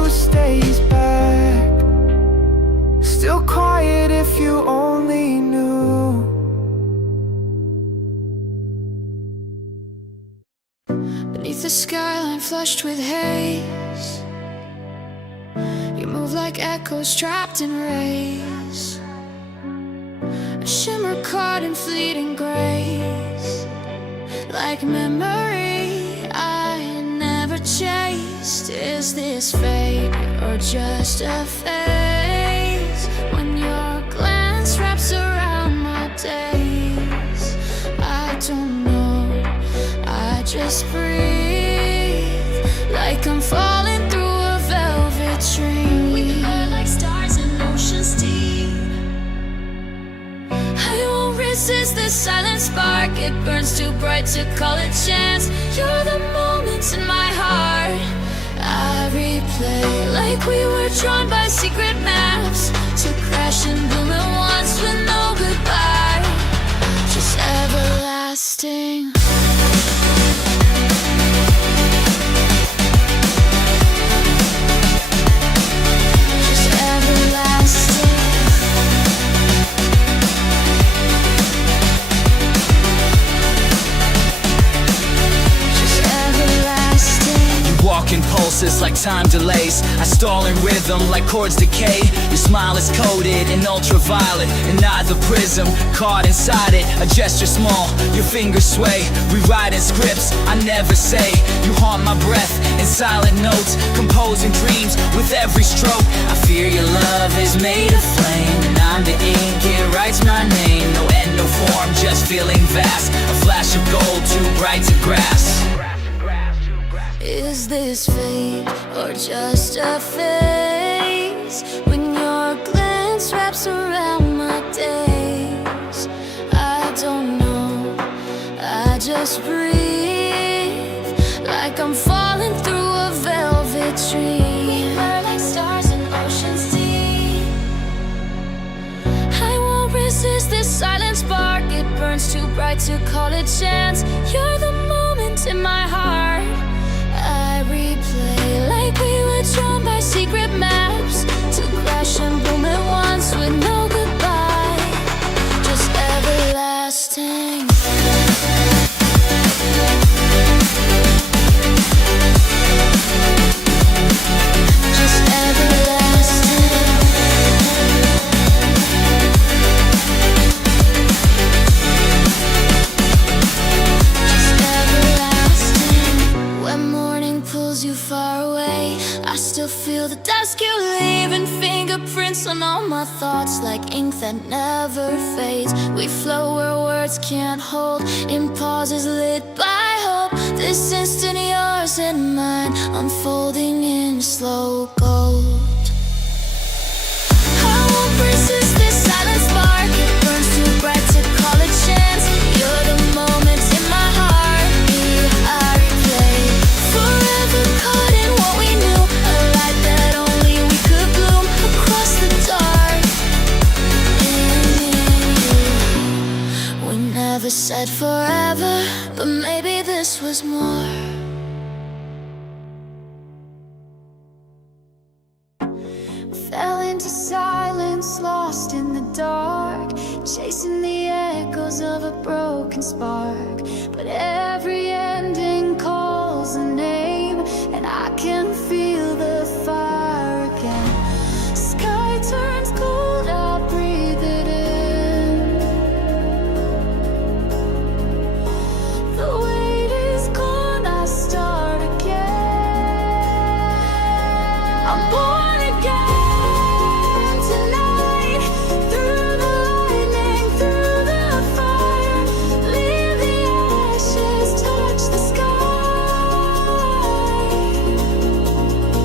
skyline flushed with haze. You move like echoes trapped in rays, a shimmer caught in fleeting grace, like memory I never chased. Is this fate or just a phase? When your glance wraps around my days, I don't know, I just breathe, like I'm falling through a velvet dream. We burn like stars in oceans deep. I won't resist the silent spark, it burns too bright to call it chance. You're the moments in my heart I replay, like we were drawn by secret maps, to crash and bloom at once with no goodbye, just everlasting. Walking pulses like time delays, I stall in rhythm like chords decay. Your smile is coated in ultraviolet, and not the prism caught inside it. A gesture small, your fingers sway, rewriting scripts I never say. You haunt my breath in silent notes, composing dreams with every stroke. I fear your love is made of flame, and I'm the ink, it writes my name. No end, no form, just feeling vast, a flash of gold too bright to grasp. Is this fate or just a phase? When your glance wraps around my days, I don't know, I just breathe, like I'm falling through a velvet dream. We burn like stars in oceans deep. I won't resist this silent spark, it burns too bright to call it chance. You're the moment in my heart I replay, like we were drawn by secret maps, to crash and bloom at once with no goodbye, just everlasting. Just everlasting. You far away, I still feel the dust you leave, and fingerprints on all my thoughts, like ink that never fades. We flow where words can't hold, in pauses lit by hope. This instant yours and mine, unfolding in slow gold. I won't resist this silent spark, it burns too bright to call it chance. You're the moment in my heart, I replay, forever caught in what we knew, a light that only we could bloom across the dark. In you, we never said forever, but maybe this was more. Fell into silence, lost in the dark, chasing the echoes of a broken spark. But every ending calls a name, and I can feel the fire again. Sky turns cold, I breathe it in. The weight is gone, I start again. I'm born again.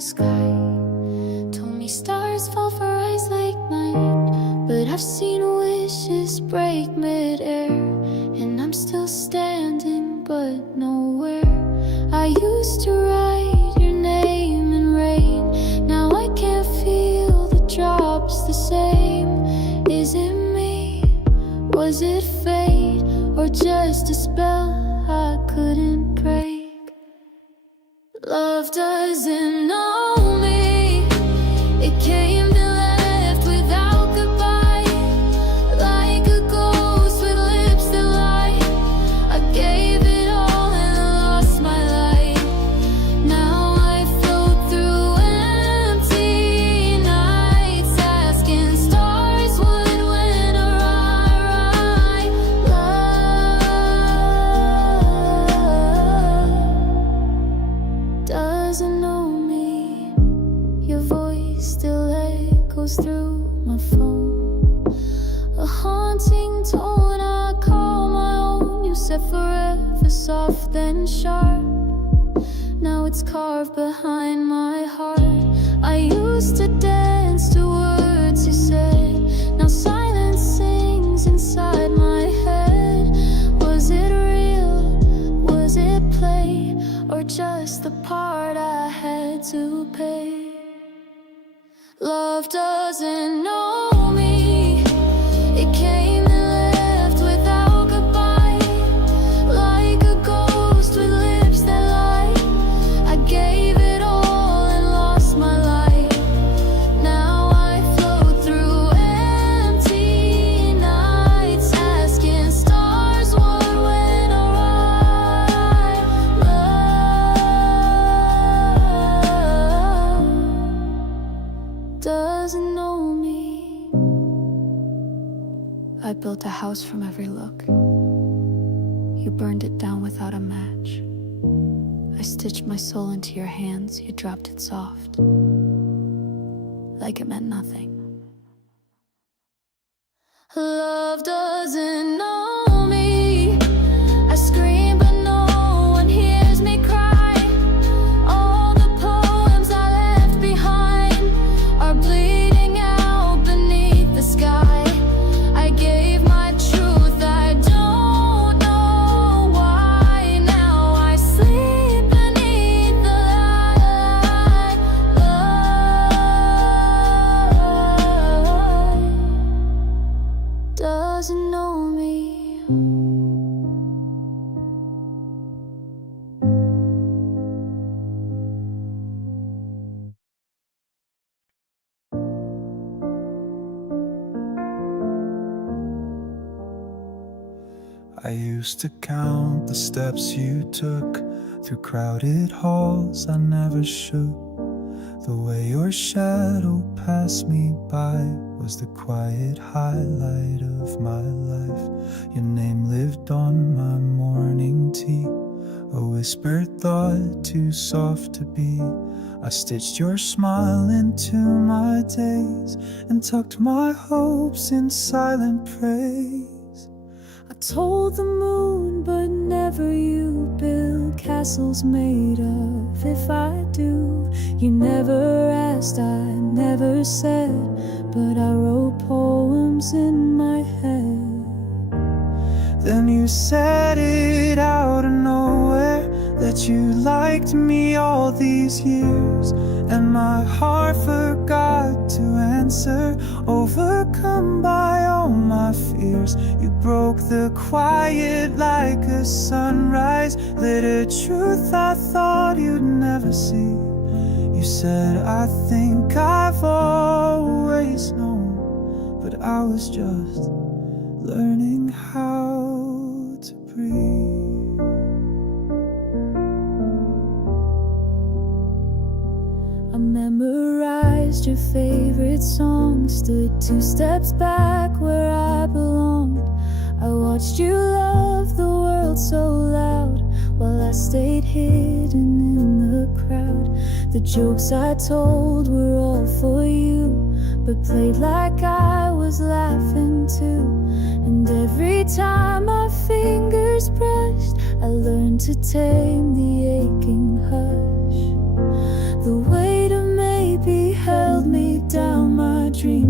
sky. Told me stars fall for eyes like mine, but I've seen wishes break mid-air, and I'm still standing but nowhere. I used to write your name in rain, now I can't feel the drops the same. Is it me? Was it fate? Or just a spell I couldn't break? Love doesn't know me. It came and left without goodbye, like a ghost with lips that lie. I gave it all and lost my light. Now I float through empty nights, asking stars what went awry. Love doesn't know me. Your voice still echoes through my phone, a haunting tone I call my own. You said forever soft then sharp, now it's carved behind my heart. I used to dance to words you said, now silence sings inside my head. Was it real? Was it play? Or just the part I had to pay? Love doesn't know me. It came and left without goodbye, like a ghost with lips that lie. I gave it all and lost my light. Now I float through empty nights, asking stars what went awry. Love doesn't know me. I built a house from every look. You burned it down without a match. I stitched my soul into your hands. You dropped it soft, like it meant nothing. Love doesn't know me. I scream but no one hears me cry. All the poems I left behind are bleeding out beneath the sky. I gave my truth, I don't know why. Now I sleep beneath the light. Love doesn't know me. I used to count the steps you took through crowded halls I never shook. The way your shadow passed me by was the quiet highlight of my life. Your name lived on my morning tea, a whispered thought too soft to be. I stitched your smile into my days and tucked my hopes in silent praise. I told the moon, but never you. Build castles made of if I do. You never asked, I never said, but I wrote poems in my head. Then you said it out of nowhere, that you liked me all these years, and my heart forgot to answer, overcome by all my fears. You broke the quiet like a sunrise, lit a truth I thought you'd never see. You said, I think I've always known, but I was just learning how to breathe. I memorized your favorite song, stood 2 steps back where I belonged. I watched you love the world so loud, while I stayed hidden in the crowd. The jokes I told were all for you, but played like I was laughing too. And every time my fingers brushed, I learned to tame the aching hush. The weight of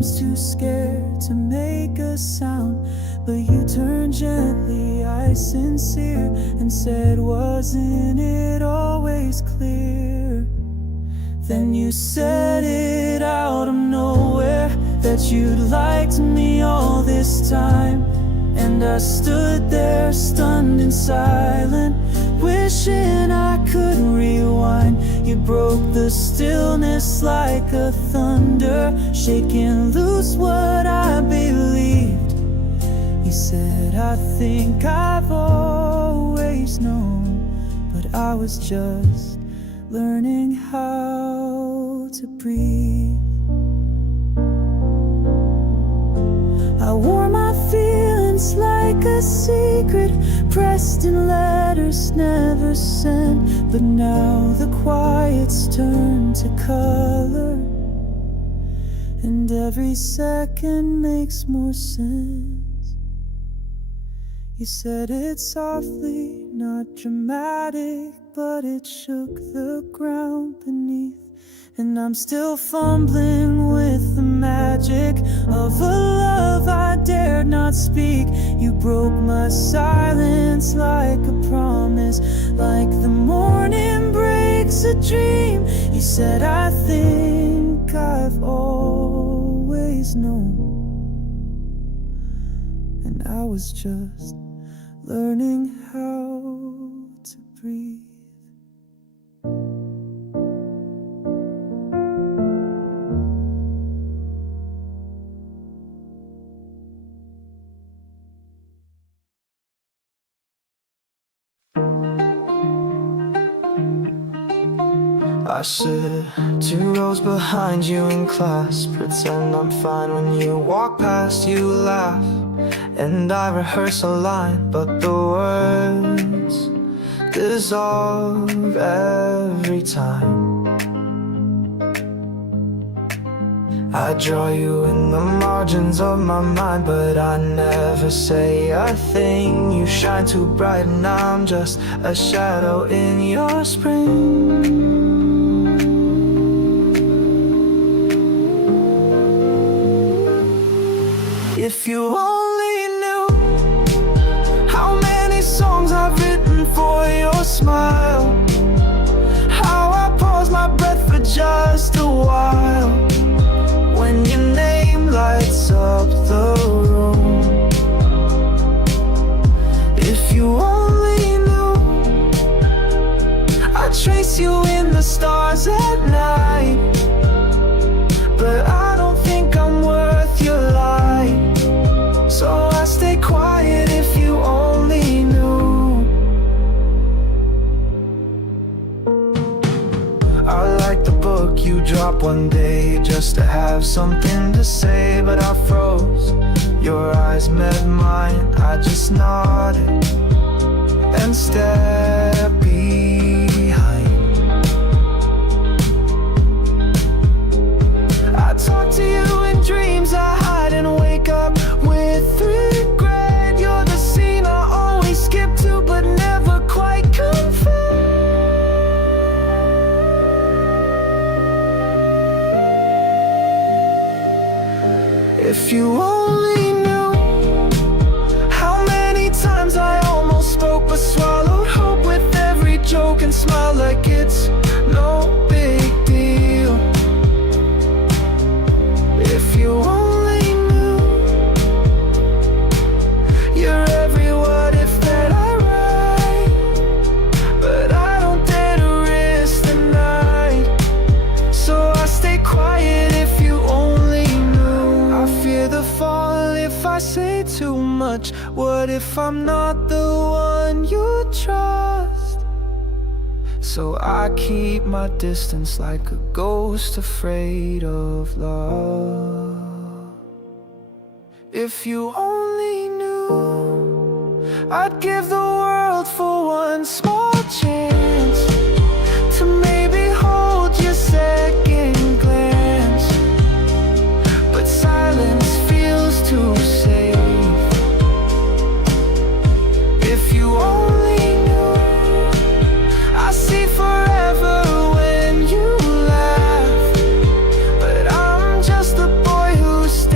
sometimes too scared to make a sound. But you turned gently, I sincere, and said, wasn't it always clear? Then you said it out of nowhere, that you'd liked me all this time. And I stood there stunned and silent, wishing I could rewind. You broke the stillness like a thunder, shaking loose what I believed. You said, I think I've always known, but I was just learning how to breathe. I wore my feelings like a secret, pressed in letters never sent. But now the quiet's turned to color, and every second makes more sense. You said it softly, not dramatic, but it shook the ground beneath. And I'm still fumbling with the magic of a love I dared not speak. You broke my silence like a promise, like the morning breaks a dream. You said, I think I've always known, and I was just learning how to breathe. I sit 2 rows behind you in class, pretend I'm fine when you walk past. You laugh, and I rehearse a line, but the words dissolve every time. I draw you in the margins of my mind, but I never say a thing. You shine too bright and I'm just a shadow in your spring. If you only knew how many songs I've written for your smile, how I pause my breath for just a while when your name lights up the room. If you only knew I trace you in the stars at night, but I don't think I'm worth your light. So I stay quiet. If you only knew. I like the book you dropped one day just to have something to say, but I froze. Your eyes met mine, I just nodded and stepped behind. I talk to you in dreams I hide and wake up with regret. You're the scene I always skip to but never quite confess. If you only knew how many times I almost spoke but swallowed hope with every joke and smile like it's no big deal. If you only knew you're every what if that I write, but I don't dare to risk the night, so I stay quiet. If you only knew. I fear the fall if I say too much. What if I'm not the one you trust? So I keep my distance like a ghost afraid of love. If you only knew, I'd give the world for one small chance to maybe hold your second glance, but silence feels too safe. If you only knew, I see forever when you laugh, but I'm just a boy who's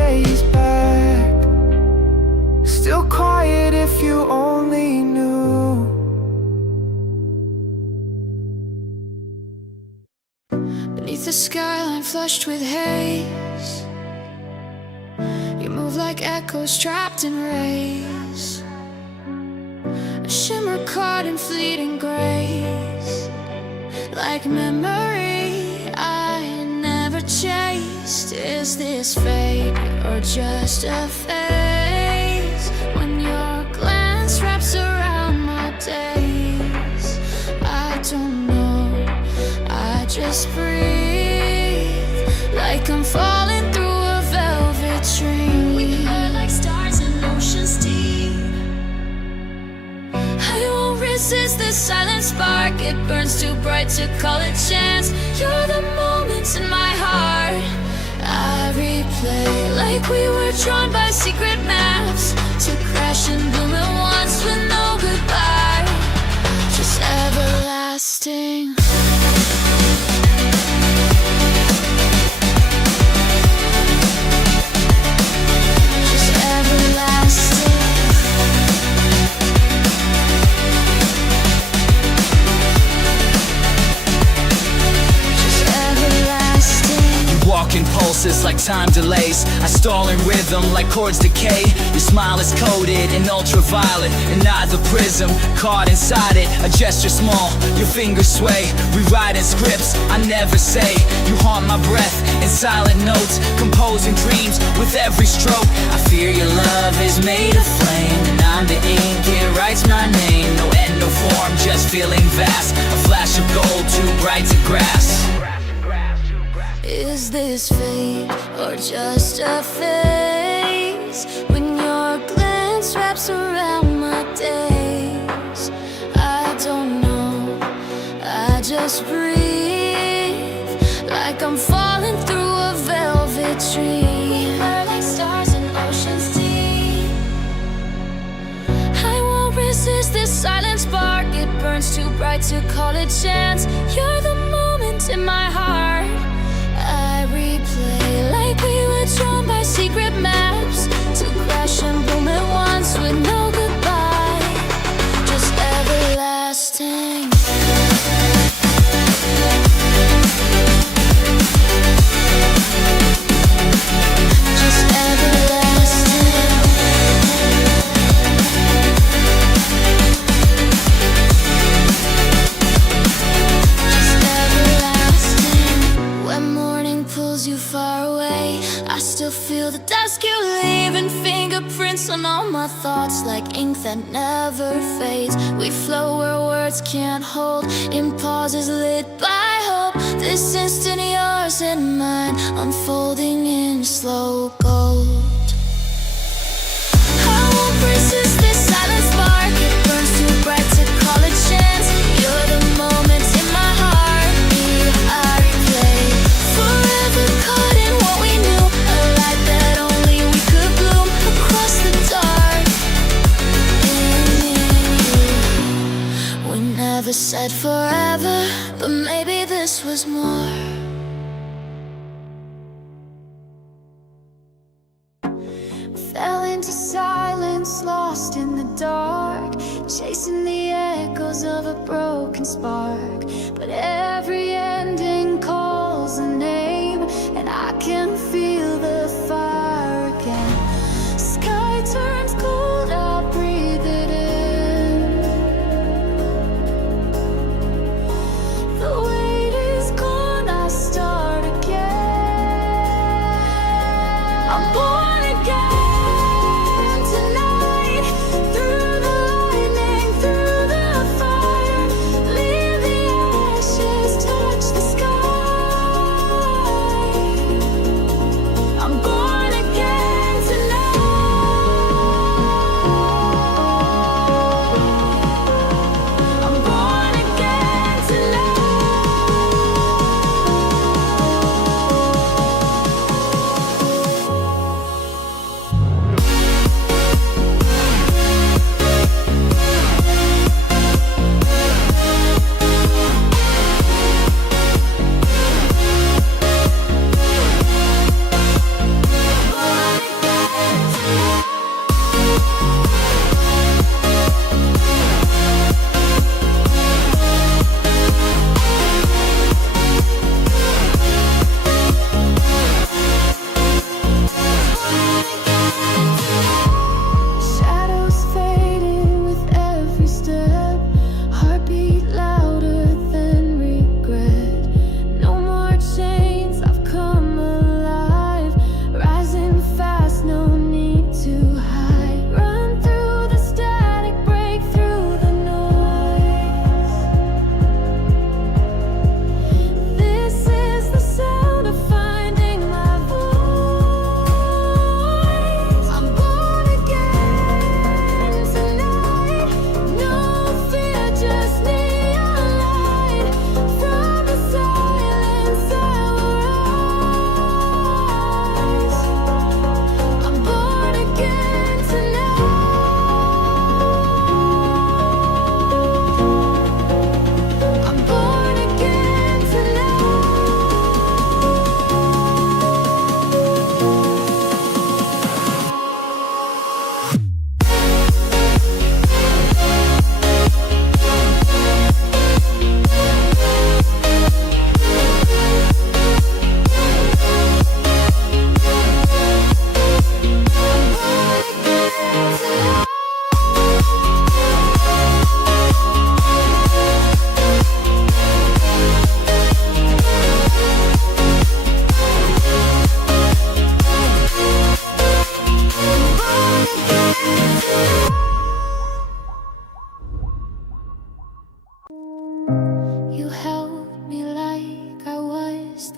skyline flushed with haze. You move like echoes trapped in rays, a shimmer caught in fleeting grace, like memory I never chased. Is this fate or just a phase? When your glance wraps around my days, I don't know, I just breathe, like I'm falling through a velvet dream. We burn like stars in oceans deep. I won't resist the silent spark, it burns too bright to call it chance. You're the moments in my heart I replay, like we were drawn by secret maps, to crash and bloom at once with no goodbye, just everlasting. Walking pulses like time delays, I stall in rhythm like chords decay. Your smile is coated in ultraviolet, and not the prism caught inside it. A gesture small, your fingers sway, rewriting scripts I never say. You haunt my breath in silent notes, composing dreams with every stroke. I fear your love is made of flame, and I'm the ink, it writes my name. No end, no form, just feeling vast, a flash of gold too bright to grasp. Is this fate or just a phase? When your glance wraps around my days, I don't know, I just breathe, like I'm falling through a velvet dream. We burn like stars in oceans deep. I won't resist this silent spark, it burns too bright to call it chance. You're the moment in my heart I replay, like we were drawn by secret maps, to crash and bloom at once with no goodbye, just everlasting. Just everlasting. Just everlasting. When morning pulls you far away, I still feel the dusk you leave, and fingerprints on all my thoughts, like ink that never fades. We flow where words can't hold, in pauses lit by hope. This instant yours and mine, unfolding in slow gold. I won't resist this silent spark, it burns too bright to call it chance. You're the moment in my heart, I replay, forever caught in what we knew, a light that only we could bloom across the dark. In you, we never said forever, but maybe this was more. Fell into silence, lost in the dark, chasing the echoes of a broken spark. But every ending calls a name, and I can feel the fire again. Sky turns cold, I breathe it in. The weight is gone, I start again. I'm born again. Through the lightning, through the fire, leave the ashes to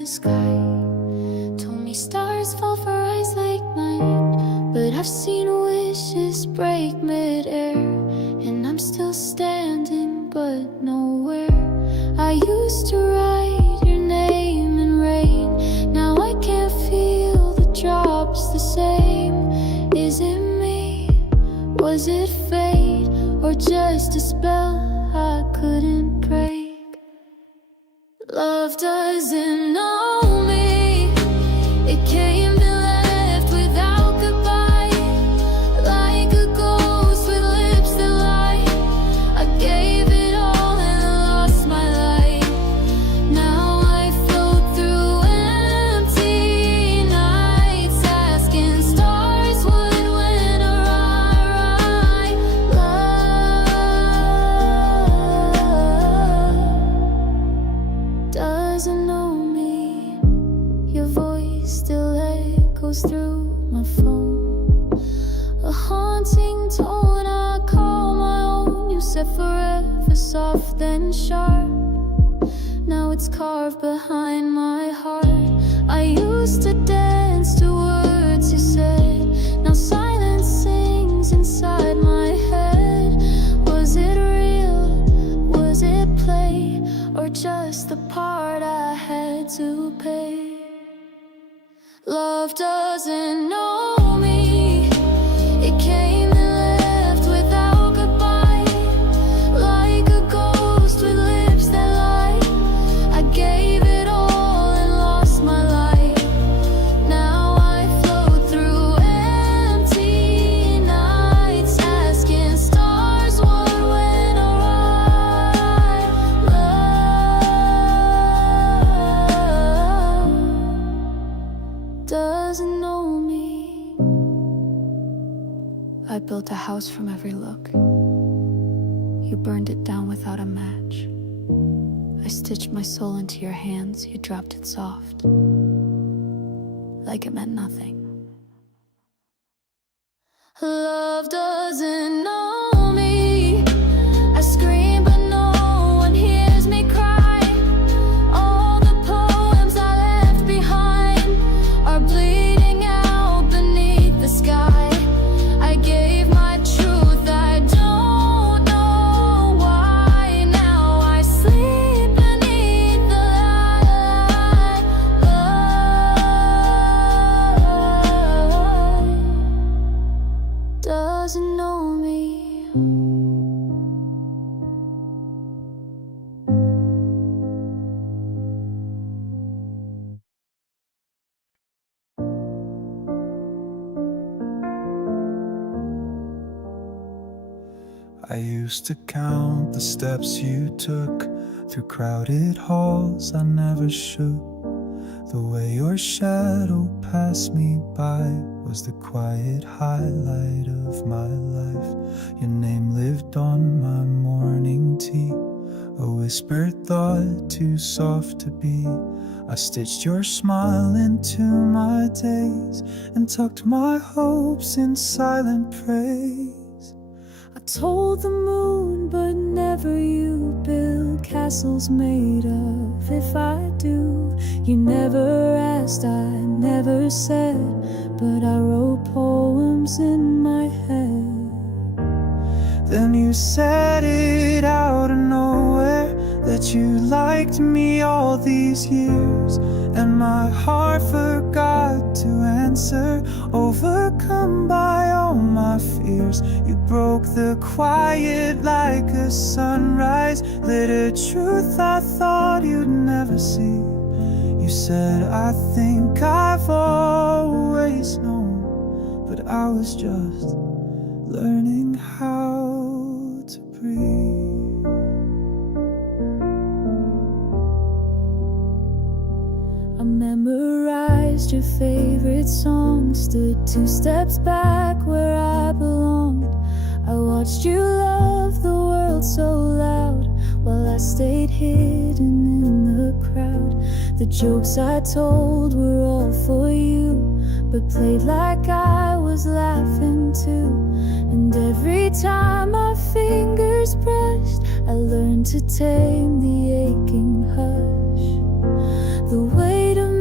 sky. Told me stars fall for eyes like mine, but I've seen wishes break mid-air, and I'm still standing but nowhere. I used to write your name in rain, now I can't feel the drops the same. Is it me? Was it fate? Or just a spell I couldn't break? Love doesn't know me. It came and left without goodbye, like a ghost with lips that lie. I gave it all and lost my light. Now I float through empty nights, asking stars what went awry. Love doesn't know me. Your voice still echoes through my phone, a haunting tone I call my own. You said forever, soft then sharp. Now it's carved behind my heart. I used to dance to words you said, now silence sings inside my head. Was it real? Was it play? Or just the part I had to pay? Love doesn't know me. It came and left without goodbye, like a ghost with lips that lie. I gave it all and lost my light. Now I float through empty nights, asking stars what went awry. Love doesn't know me. I built a house from every look. You burned it down without a match. I stitched my soul into your hands. You dropped it soft, like it meant nothing. Love doesn't know me. I scream but no one hears me cry. All the poems I left behind are bleeding out beneath the sky. I gave my truth, I don't know why. Now I sleep beneath the light. Love doesn't know me. I used to count the steps you took through crowded halls I never should. The way your shadow passed me by was the quiet highlight of my life. Your name lived on my morning tea, a whispered thought too soft to be. I stitched your smile into my days and tucked my hopes in silent praise. I told the moon, but never you. Build castles made of if I do. You never asked, I never said, but I wrote poems in my head. Then you said it out of nowhere, that you liked me all these years, and my heart forgot to answer, overcome by all my fears. You broke the quiet like a sunrise, lit a truth I thought you'd never see. You said, I think I've always known, but I was just learning how to breathe. I memorized your favorite song, stood 2 steps back where I belonged. I watched you love the world so loud, while I stayed hidden in the crowd. The jokes I told were all for you, but played like I was laughing too. And every time my fingers brushed, I learned to tame the aching hush. The weight of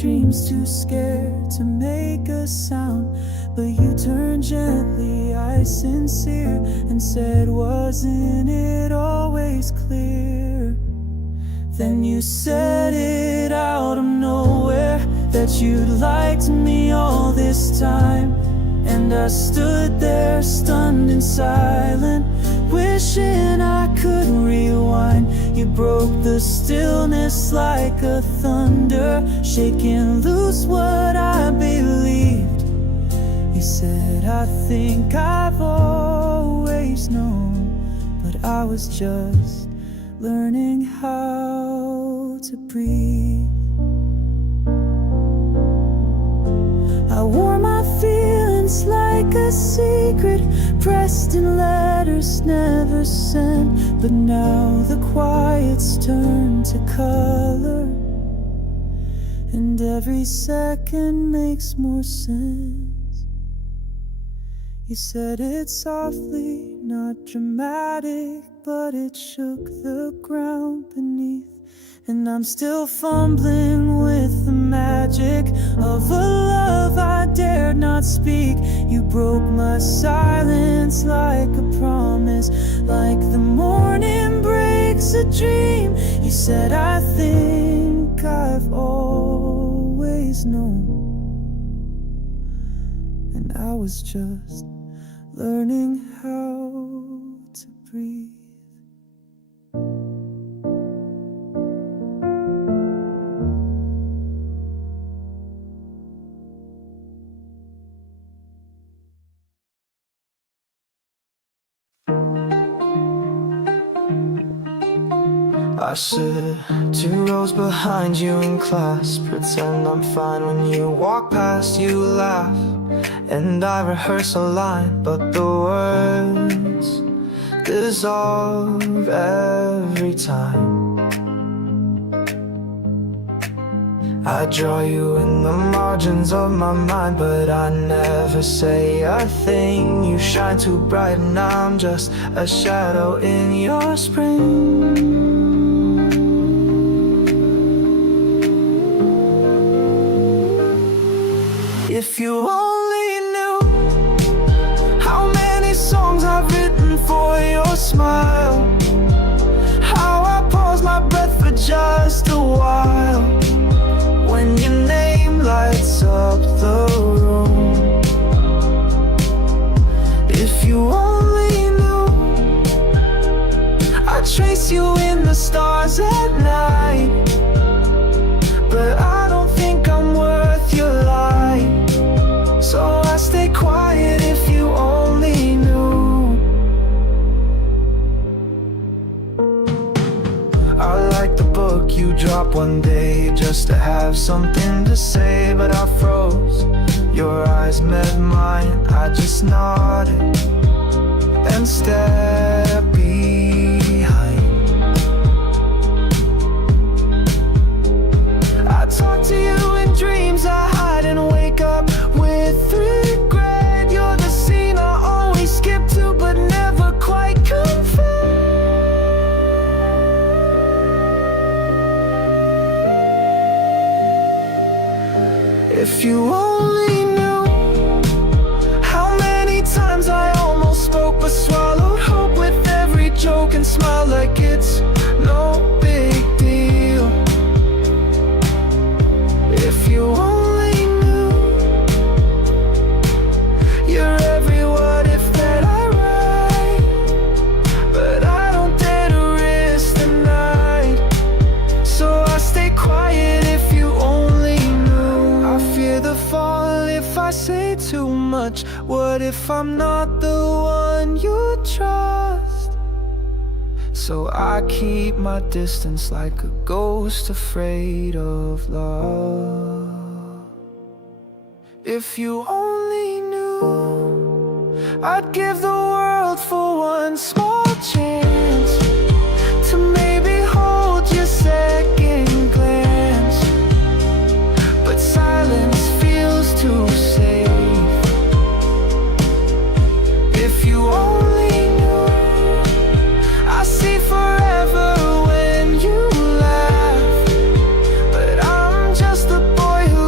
dreams, too scared to make a sound. But you turned gently, eyes sincere, and said, wasn't it always clear? Then you said it out of nowhere, that you'd liked me all this time. And I stood there stunned and silent, wishing I could rewind. You broke the stillness like a thunder, shaking loose what I believed. You said, I think I've always known, but I was just learning how to breathe. I wore my feelings like a secret, pressed in letters never sent. But now the quiet's turned to color, and every second makes more sense. You said it softly, not dramatic, but it shook the ground beneath. And I'm still fumbling with the magic of a love I dared not speak. You broke my silence like a promise, like the morning breaks a dream. You said, I think I've always known, and I was just learning how to breathe. I sit 2 rows behind you in class, pretend I'm fine when you walk past, you laugh, and I rehearse a line, but the words dissolve every time. I draw you in the margins of my mind, but I never say a thing. You shine too bright and I'm just a shadow in your spring. If you only knew how many songs I've written for your smile, how I pause my breath for just a while when your name lights up the room. If you only knew I trace you in the stars at night, but I don't think I'm worth your light. So I stay quiet if you only knew. I like the book you dropped one day just to have something to say, but I froze. Your eyes met mine, I just nodded and stepped behind. I talk to you in dreams I hide and wake up with regret. You're the scene I always skip to but never quite confess. If you only knew how many times I almost spoke but swallowed hope with every joke and smile like it's no big deal. If you only knew you're every what if that I write, but I don't dare to risk the night, so I stay quiet if you only knew. I fear the fall if I say too much. What if I'm not the one you trust? So I keep my distance like a ghost afraid of love. If you only knew, I'd give the world for one small chance to maybe hold your second glance, but silence feels too safe. If you only knew, I see forever when you laugh, but I'm just the boy who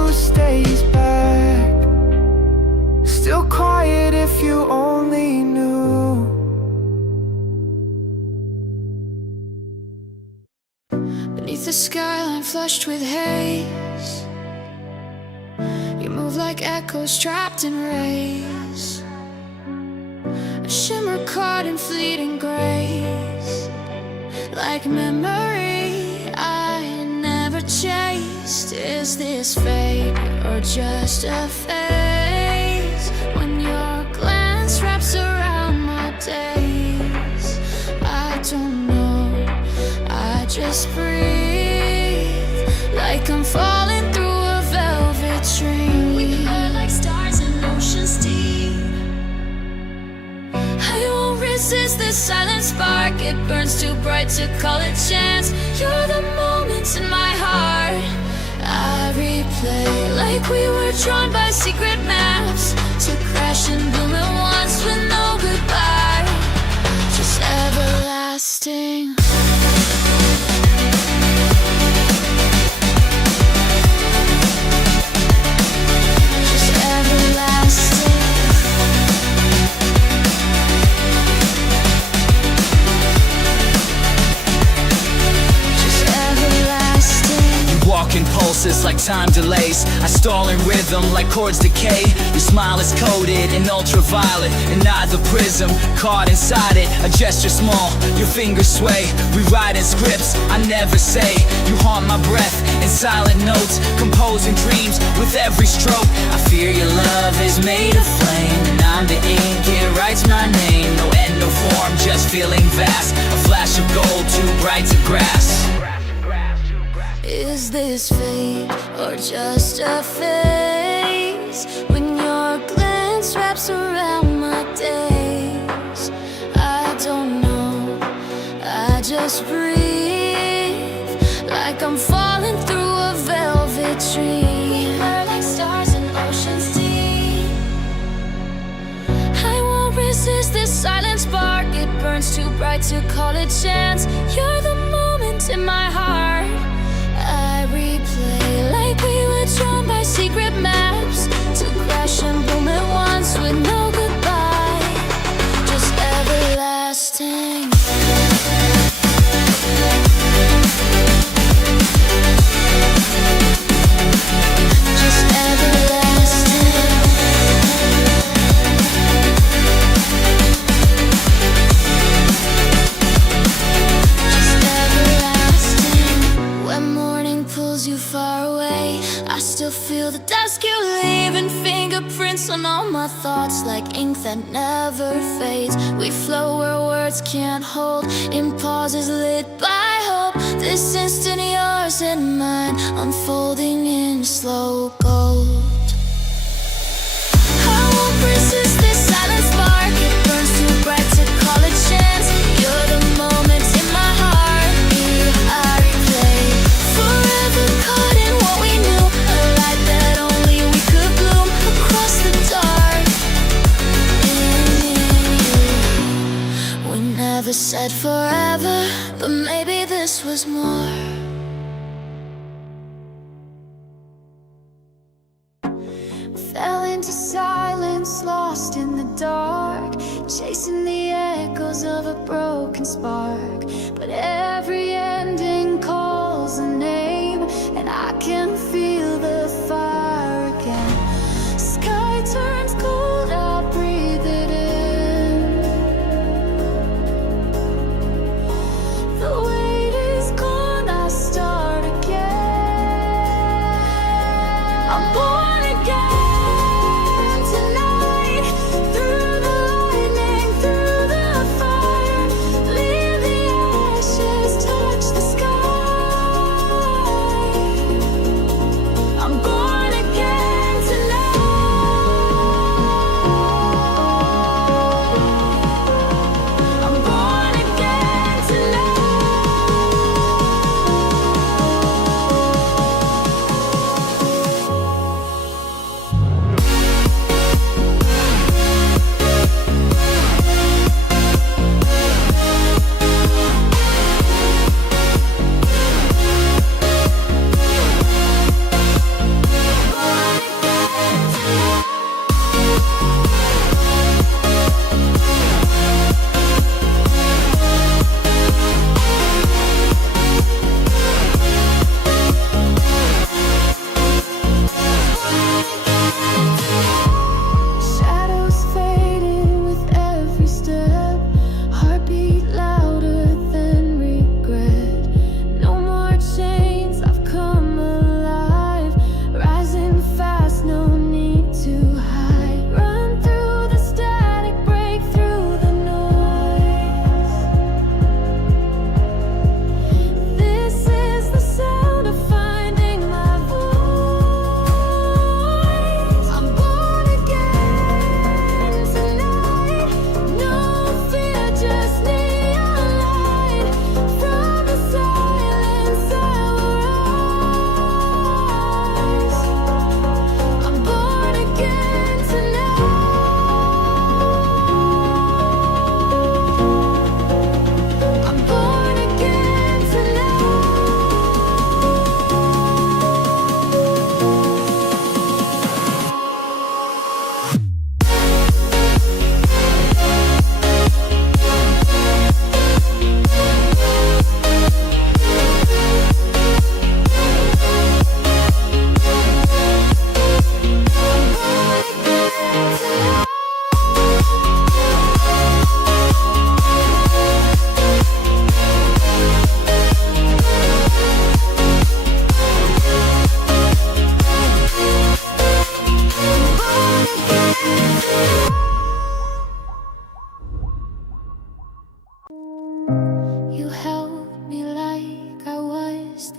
beneath the skyline flushed with haze. You move like echoes trapped in rays, a shimmer caught in fleeting grace, like memory I never chased. Is this fate or just a phase? When your glance wraps around my days, I don't know, I just breathe, like I'm falling through a velvet dream. We burn like stars in oceans deep. I won't resist this silent spark, it burns too bright to call it chance. You're the moments in my heart I replay, like we were drawn by secret maps, to crash and bloom at once with no goodbye, just everlasting. Walking pulses like time delays, I stall in rhythm like chords decay. Your smile is coated in ultraviolet, and not the prism caught inside it. A gesture small, your fingers sway, rewriting scripts I never say. You haunt my breath in silent notes, composing dreams with every stroke. I fear your love is made of flame, and I'm the ink, it writes my name. No end, no form, just feeling vast, a flash of gold too bright to grasp. Is this fate or just a phase? When your glance wraps around my days, I don't know, I just breathe, like I'm falling through a velvet dream. We burn like stars in oceans deep. I won't resist this silent spark, it burns too bright to call it chance. You're the moment in my heart I replay, like we were drawn by secret maps, to crash and boom at once with no goodbye, just everlasting. Just everlasting. Just everlasting. When morning pulls you far away, I still feel the dusk you leave, and fingerprints on all my thoughts, like ink that never fades. We flow where words can't hold, in pauses lit by hope. This instant yours and mine, unfolding in slow gold. I won't resist this silent spark, it burns too bright to call it chance. You're the moment in my heart, I replay, forever caught in what we knew, a light that only we could bloom across the dark. In you, we never said forever, but maybe this was more. Fell into silence, lost in the dark, chasing the echoes of a broken spark. But every ending calls a name, and I can feel the fire again. Sky turns cold, I breathe it in. The weight is gone, I start again. I'm born again.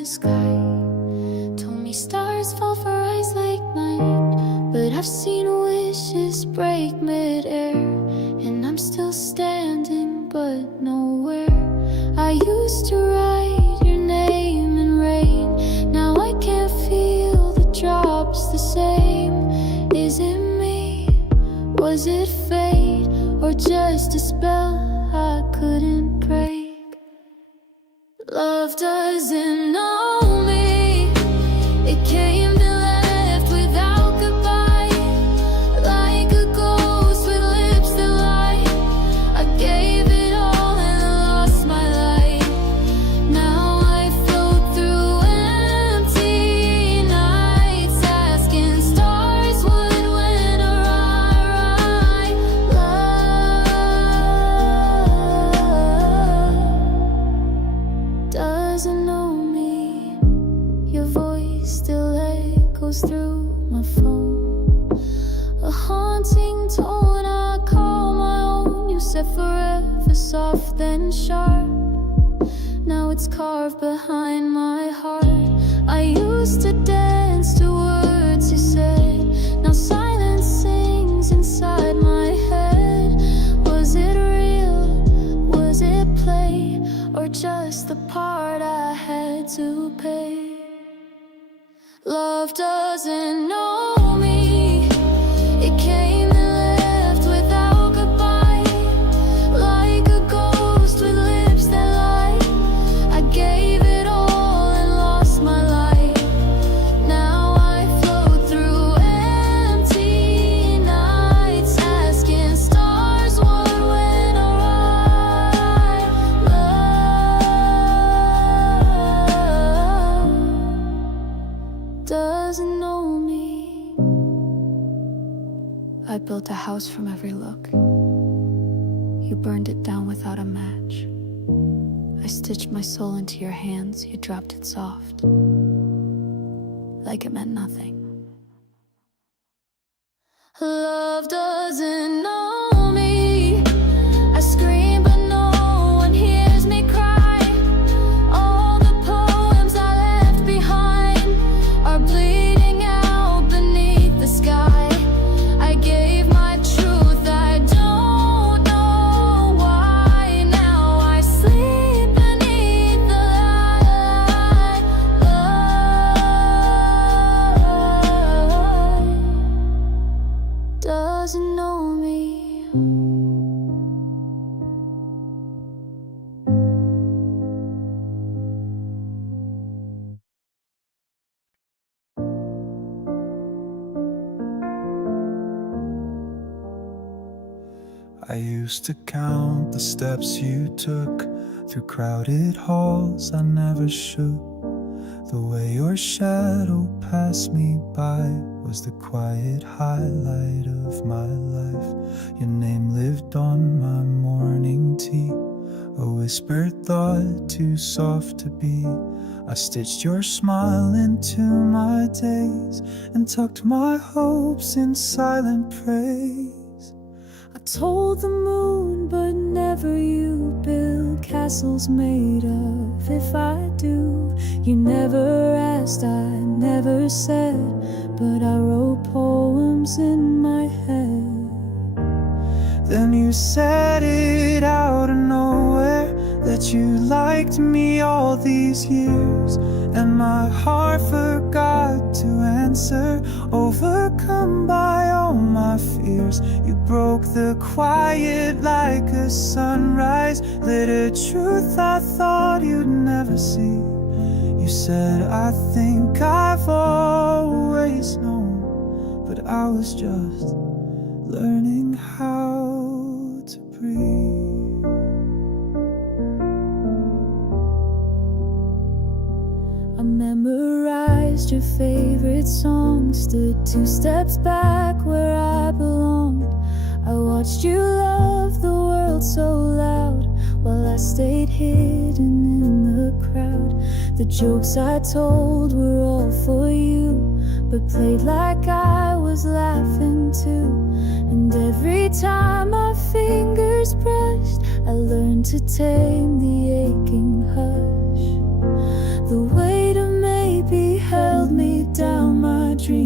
the sky. Told me stars fall for eyes like mine, but I've seen wishes break mid-air, and I'm still standing but nowhere. I used to write your name in rain, now I can't feel the drops the same. Is it me? Was it fate? Or just a spell I couldn't break? Love doesn't know me. It came and left without goodbye, like a ghost with lips that lie. I gave it all and lost my light. Now I float through empty nights, asking stars what went awry. Love doesn't know me. Your voice still echoes through my phone, a haunting tone I call my own. You said forever soft then sharp, now it's carved behind my heart. I used to dance to words you said, now silence sings inside my head. Was it real? Was it play? Or just the part I had to pay? Love doesn't know me. It came and left without goodbye, like a ghost with lips that lie. I gave it all and lost my light. Now I float through empty nights, asking stars what went awry. Love doesn't know me. I built a house from every look. You burned it down without a match. I stitched my soul into your hands. You dropped it soft, like it meant nothing. Love doesn't know me. I scream but no one hears me cry. All the poems I left behind are bleeding out beneath the sky. I gave my truth, I don't know why. Now I sleep beneath the light. Love doesn't know me. I used to count the steps you took through crowded halls. I never should. The way your shadow passed me by was the quiet highlight of my life. Your name lived on my morning tea, a whispered thought too soft to be. I stitched your smile into my days and tucked my hopes in silent praise. I told the moon, but never you. Build castles made of if I do. You never asked, I never said, but I wrote poems in my head. Then you said it out of nowhere, that you liked me all these years, and my heart forgot to answer, overcome by all my fears. You broke the quiet like a sunrise, lit a truth I thought you'd never see. You said, I think I've always known, but I was just learning how to breathe. I memorized your favorite song, stood 2 steps back where I belonged. I watched you love the world so loud, while I stayed hidden in the crowd. The jokes I told were all for you, but played like I was laughing too. And every time my fingers brushed, I learned to tame the aching hush. The weight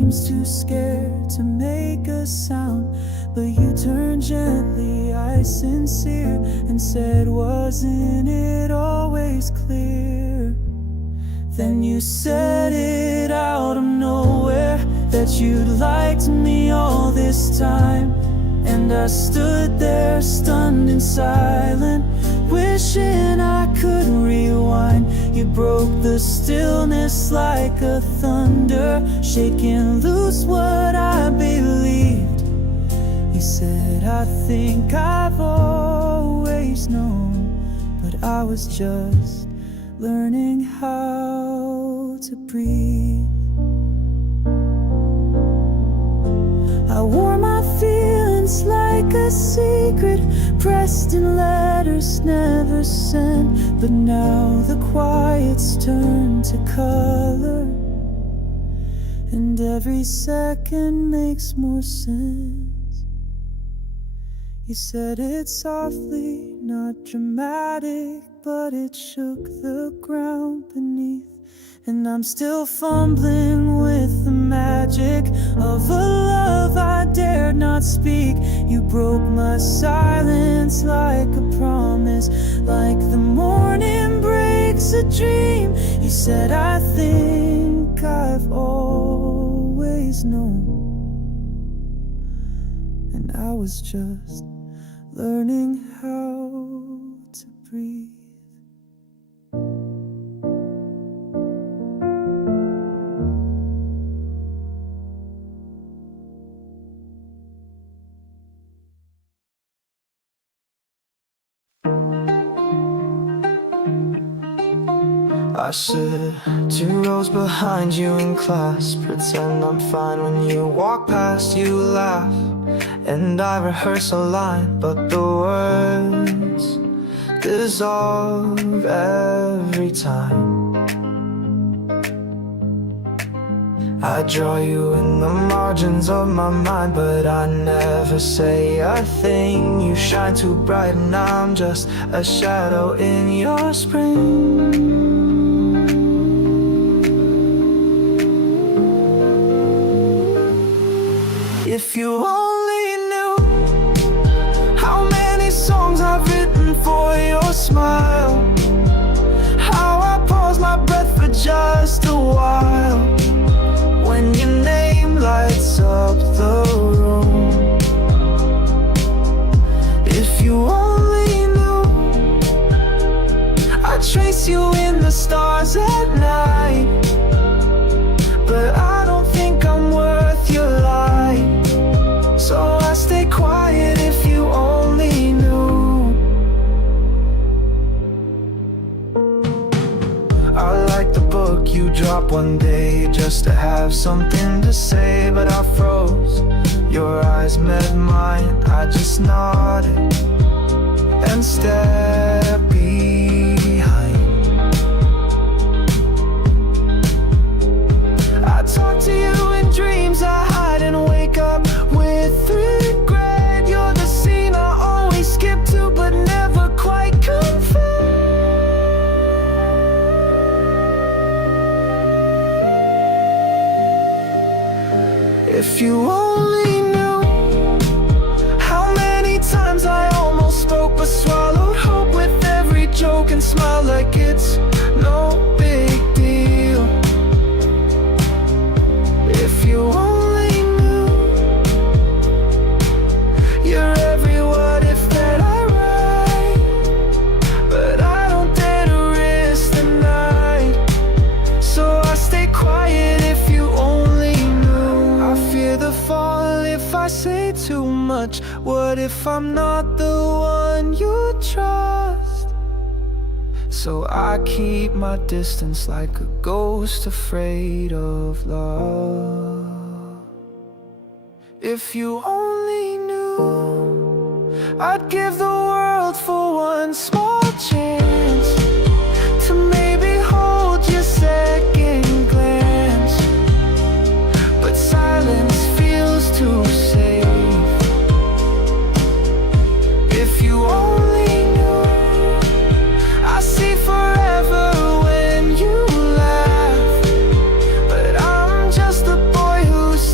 seems too scared to make a sound. But you turned gently, I sincere, and said, wasn't it always clear? Then you said it out of nowhere, that you'd liked me all this time. And I stood there stunned and silent, wishing I could rewind. You broke the stillness like a thunder, shaking loose what I believed. You said, I think I've always known, but I was just learning how to breathe. I wore my feelings like a secret, pressed in letters never sent. But now the quiet's turned to color, and every second makes more sense. You said it softly, not dramatic, but it shook the ground beneath. And I'm still fumbling with the magic of a love I dared not speak. You broke my silence like a promise, like the morning breaks a dream. You said, I think I've always known, and I was just learning how to breathe. I sit 2 rows behind you in class, pretend I'm fine when you walk past, you laugh, and I rehearse a line, but the words dissolve every time. I draw you in the margins of my mind, but I never say a thing. You shine too bright and I'm just a shadow in your spring. If you only knew how many songs I've written for your smile, how I pause my breath for just a while when your name lights up the room. If you only knew I trace you in the stars at night, but I don't think I'm worth your light. So I stay quiet if you only knew. I like the book you dropped one day just to have something to say, but I froze. Your eyes met mine, I just nodded and stepped behind. I talk to you in dreams I hide and wake up with regret. You're the scene I always skip to but never quite confess. If you only knew how many times I almost spoke but swallowed hope with every joke and smile like it's no big deal. If you only knew you're every what if that I write, but I don't dare to risk the night, so I stay quiet if you only knew. I fear the fall if I say too much. What if I'm not the one you trust? So I keep my distance like a ghost afraid of love. If you only knew, I'd give the world for one small chance to maybe hold your second glance, but silence feels too safe. If you only knew, I see forever when you laugh, but I'm just a boy who's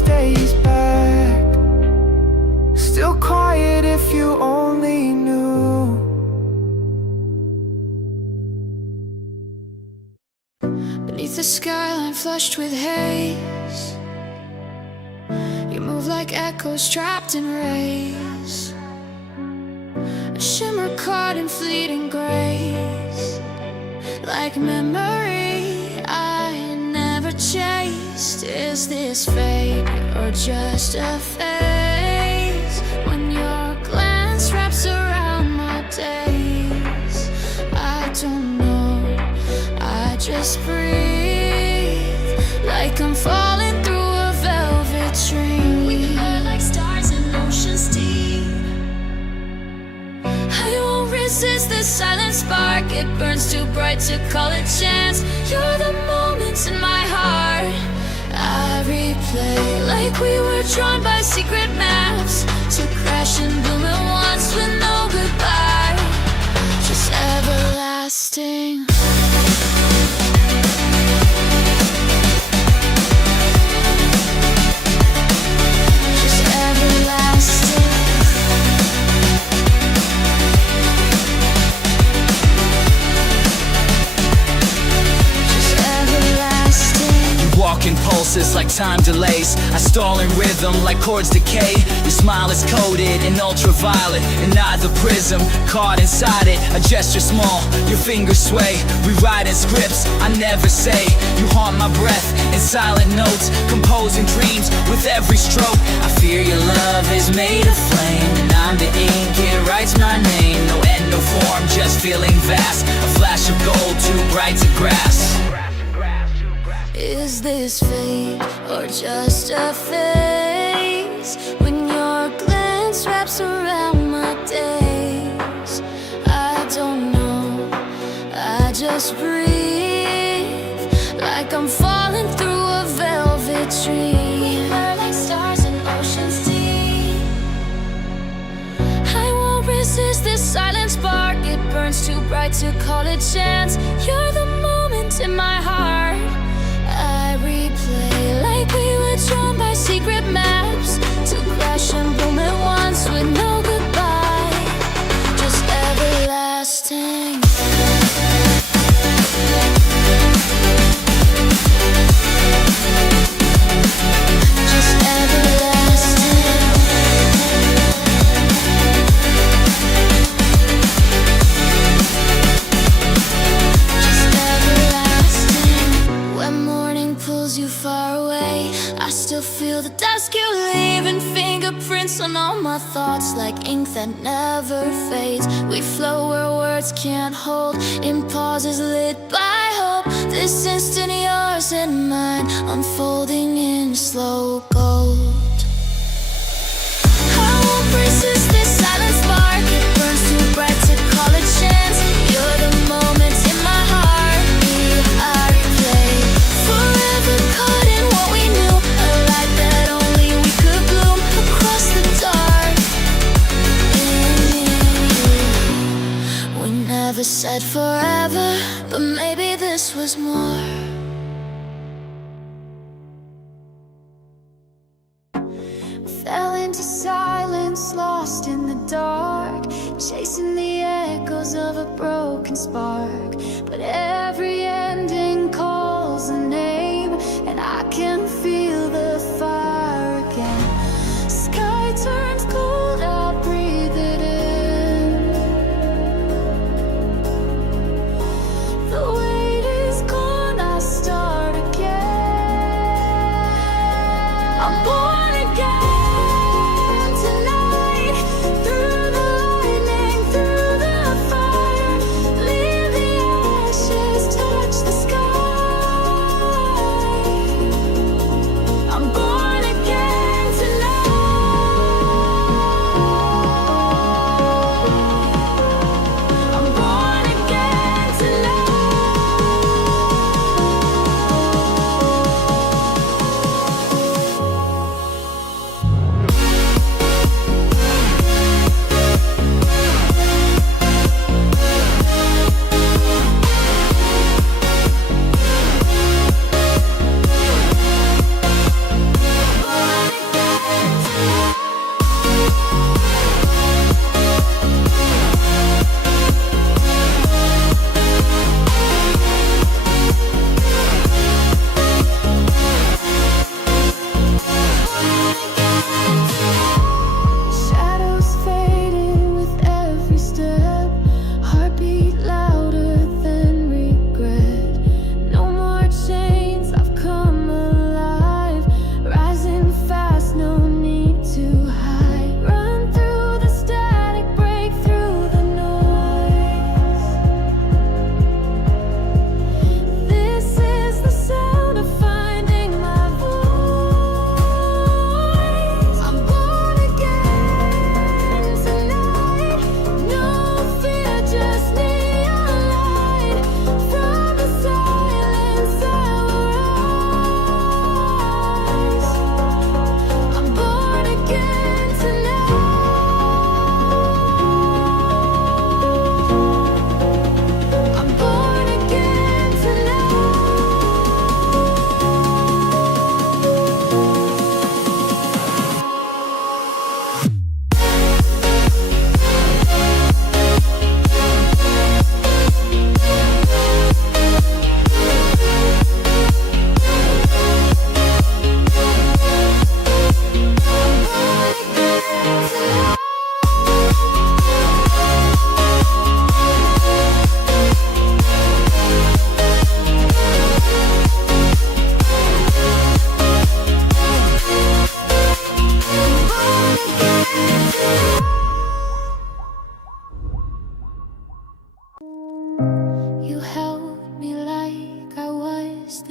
beneath the skyline flushed with haze. You move like echoes trapped in rays, a shimmer caught in fleeting grace, like memory I never chased. Is this fate or just a phase? When your glance wraps around my days, I don't know, I just breathe like I'm falling through a velvet dream. We burn like stars in oceans deep. I won't resist this silent spark. It burns too bright to call it chance. You're the moments in my heart I replay, like we were drawn by secret maps to crash and bloom at once with no goodbye, just everlasting. Walking pulses like time delays. I stall in rhythm like chords decay. Your smile is coated in ultraviolet, and not the prism caught inside it. A gesture small, your fingers sway, rewriting scripts I never say. You haunt my breath in silent notes, composing dreams with every stroke. I fear your love is made of flame, and I'm the ink, it writes my name. No end, no form, just feeling vast. A flash of gold too bright to grasp. Is this fate or just a phase? When your glance wraps around my days, I don't know, I just breathe like I'm falling through a velvet dream. We burn like stars in oceans deep. I won't resist this silent spark. It burns too bright to call it chance. You're the moment in my heart I replay, like we were drawn by secret maps to crash and bloom at once with no goodbye, just everlasting. Just everlasting. Just everlasting. When morning pulls you far away, I still feel the dusk you leave, and fingerprints on all my thoughts like ink that never fades. We flow where words can't hold, in pauses lit by hope. This instant yours and mine, unfolding in slow gold. I won't resist this silent spark. It burns too bright to call it chance. You're the moment in my heart I replay, forever caught in what we knew, a light that only we could bloom across the dark. In you, we never said forever, but maybe this was more. Fell into silence, lost in the dark, chasing the echoes of a broken spark. But every ending calls a name, and I can feel the fire again. Sky turns cold, I breathe it in. The weight is gone, I start again. I'm born again. Through the lightning, through the fire, leave the ashes.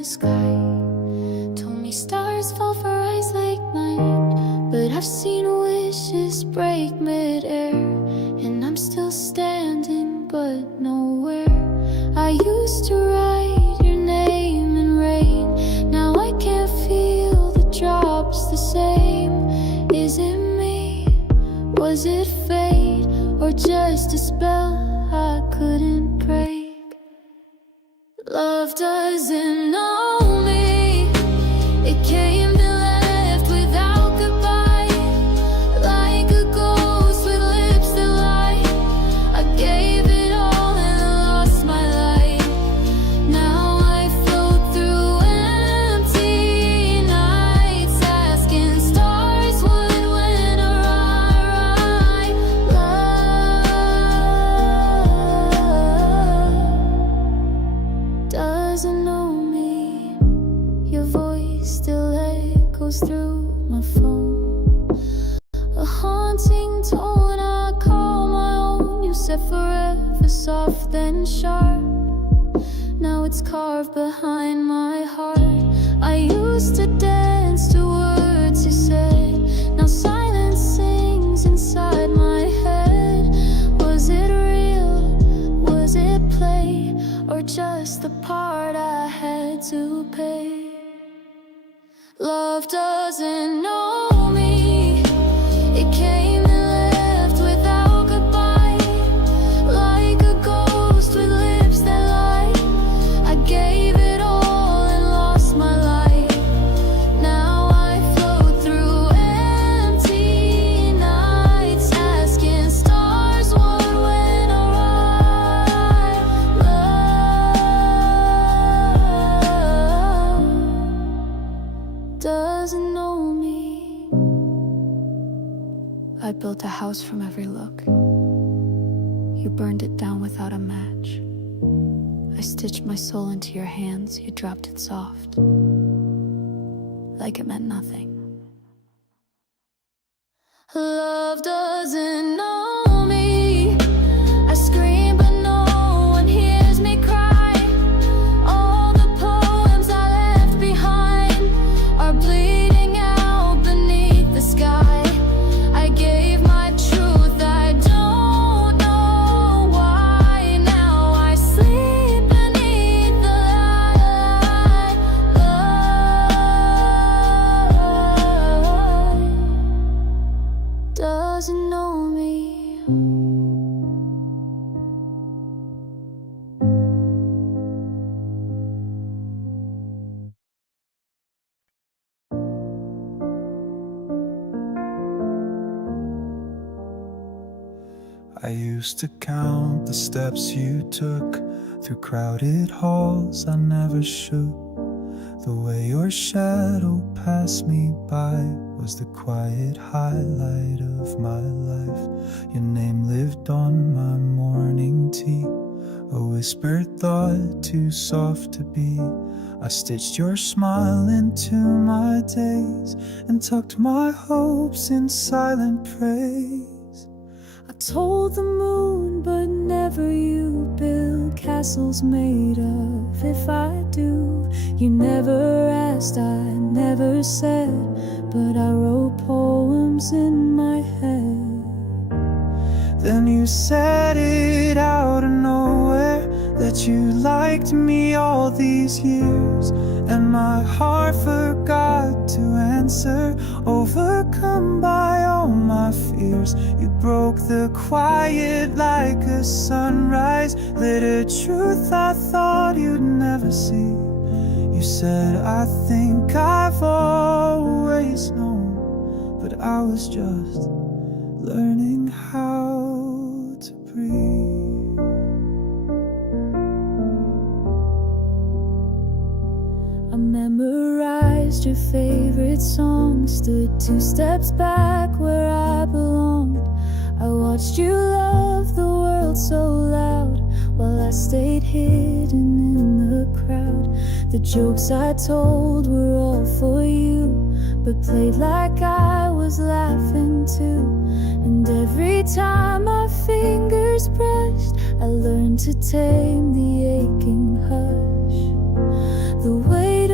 the sky. Told me stars fall for eyes like mine, but I've seen wishes break mid-air, and I'm still standing but nowhere. I used to write your name in rain, now I can't feel the drops the same. Is it me? Was it fate? Or just a spell I couldn't break? Love doesn't know me. It came and left without goodbye, like a ghost with lips that lie. I gave it all and lost my light. Now I float through empty nights, asking stars what went awry. Love doesn't know me. Your voice still echoes through my phone, a haunting tone I call my own. You said forever soft then sharp, now it's carved behind my heart. I used to dance to words you said, now silence sings inside my head. Was it real? Was it play? Or just the part I had to pay? Love doesn't know me. It came and left without goodbye, like a ghost with lips that lie. I gave it all and lost my light. Now I float through empty nights, asking stars what went awry. Love doesn't know me. I built a house from every look. You burned it down without a match. I stitched my soul into your hands. You dropped it soft, like it meant nothing. Love doesn't know me. I scream but no one hears me cry. All the poems I left behind are bleeding out beneath the sky. I gave my truth, I don't know why. Now I sleep beneath the light. Love doesn't know me. I used to count the steps you took through crowded halls. I never shook. The way your shadow passed me by was the quiet highlight of my life. Your name lived on my morning tea, a whispered thought too soft to be. I stitched your smile into my days and tucked my hopes in silent praise. I told the moon, but never you. Build castles made of if I do. You never asked, I never said, but I wrote poems in my head. Then you said it out of nowhere that you liked me all these years, and my heart forgot to answer, overcome by all my fears. You broke the quiet like a sunrise, lit a truth I thought you'd never see. You said, I think I've always known, but I was just learning how to breathe. I memorized your favorite song, stood 2 steps back where I belonged. I watched you love the world so loud, while I stayed hidden in the crowd. The jokes I told were all for you, but played like I was laughing too. And every time my fingers brushed, I learned to tame the aching hush. The way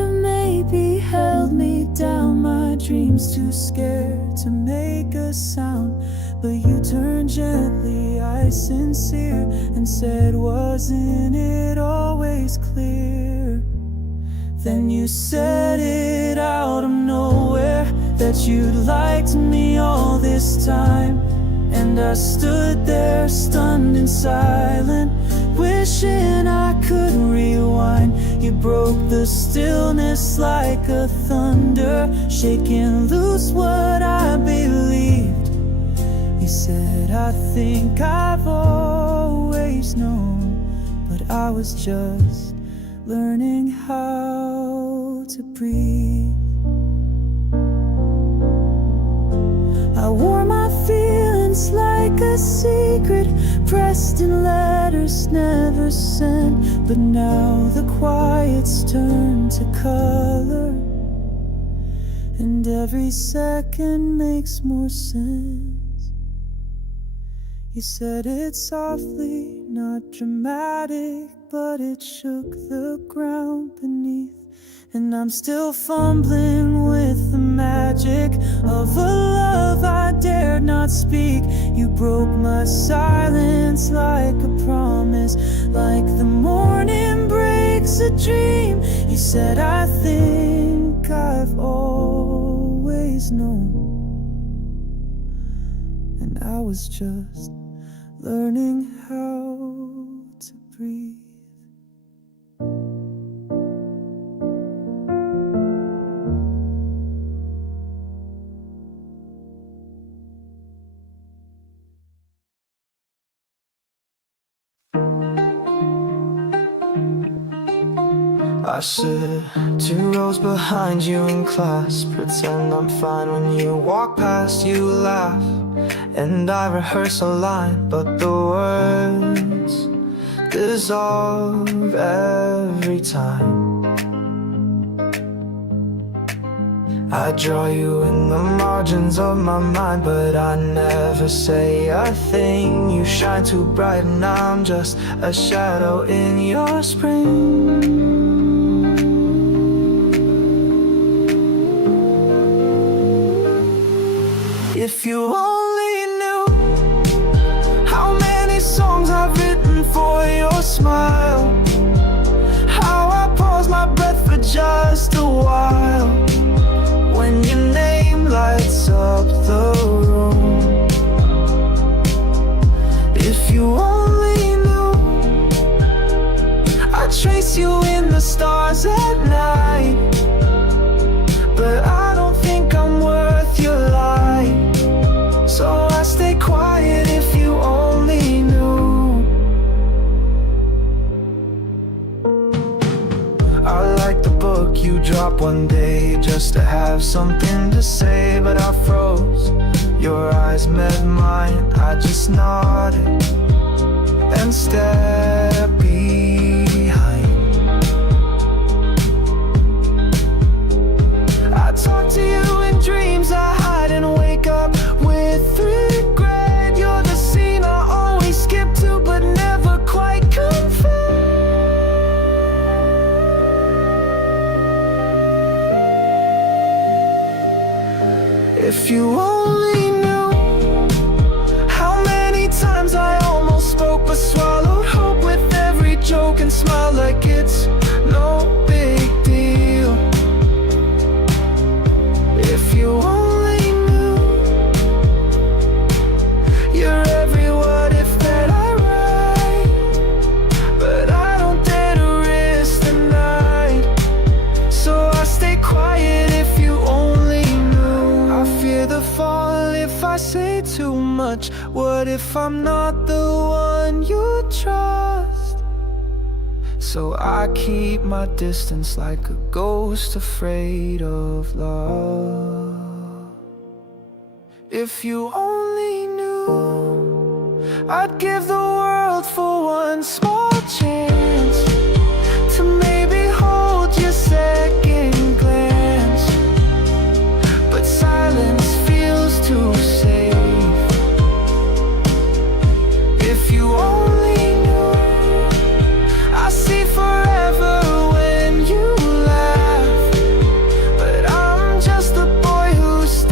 seems too scared to make a sound. But you turned gently, eyes sincere, and said, wasn't it always clear? Then you said it out of nowhere, that you'd liked me all this time. And I stood there stunned and silent, wishing I could rewind. You broke the stillness like a thunder, shaking loose what I believed. You said, I think I've always known, but I was just learning how to breathe. I wore my feelings like a secret, pressed in letters never sent. But now the quiet's turned to color, and every second makes more sense. You said it softly, not dramatic, but it shook the ground beneath. And I'm still fumbling with the magic of a love I dared not speak. You broke my silence like a promise, like the morning breaks a dream. You said, I think I've always known, and I was just learning how to breathe. I sit 2 rows behind you in class, pretend I'm fine when you walk past. You laugh, and I rehearse a line, but the words dissolve every time. I draw you in the margins of my mind, but I never say a thing. You shine too bright and I'm just a shadow in your spring. If you only knew how many songs I've written for your smile, how I pause my breath for just a while when your name lights up the room. If you only knew I trace you in the stars at night, but I don't think I'm worth your light. So I stay quiet if you only knew. I like the book you dropped one day just to have something to say, but I froze. Your eyes met mine, I just nodded and stepped behind. I talk to you in dreams I hide and wake up with regret. You're the scene I always skip to but never quite confess. If you only knew how many times I almost spoke but swallowed hope with every joke and smile like it's no big deal. If you only knew you're every what if that I write, but I don't dare to risk the night. So I stay quiet if you only knew. I fear the fall if I say too much. What if I'm not the one you trust? So I keep my distance like a ghost afraid of love. If you only knew I'd give the world for one small chance to maybe hold your second glance, but silence feels too safe. If you only knew I see forever when you laugh, but I'm just a boy who's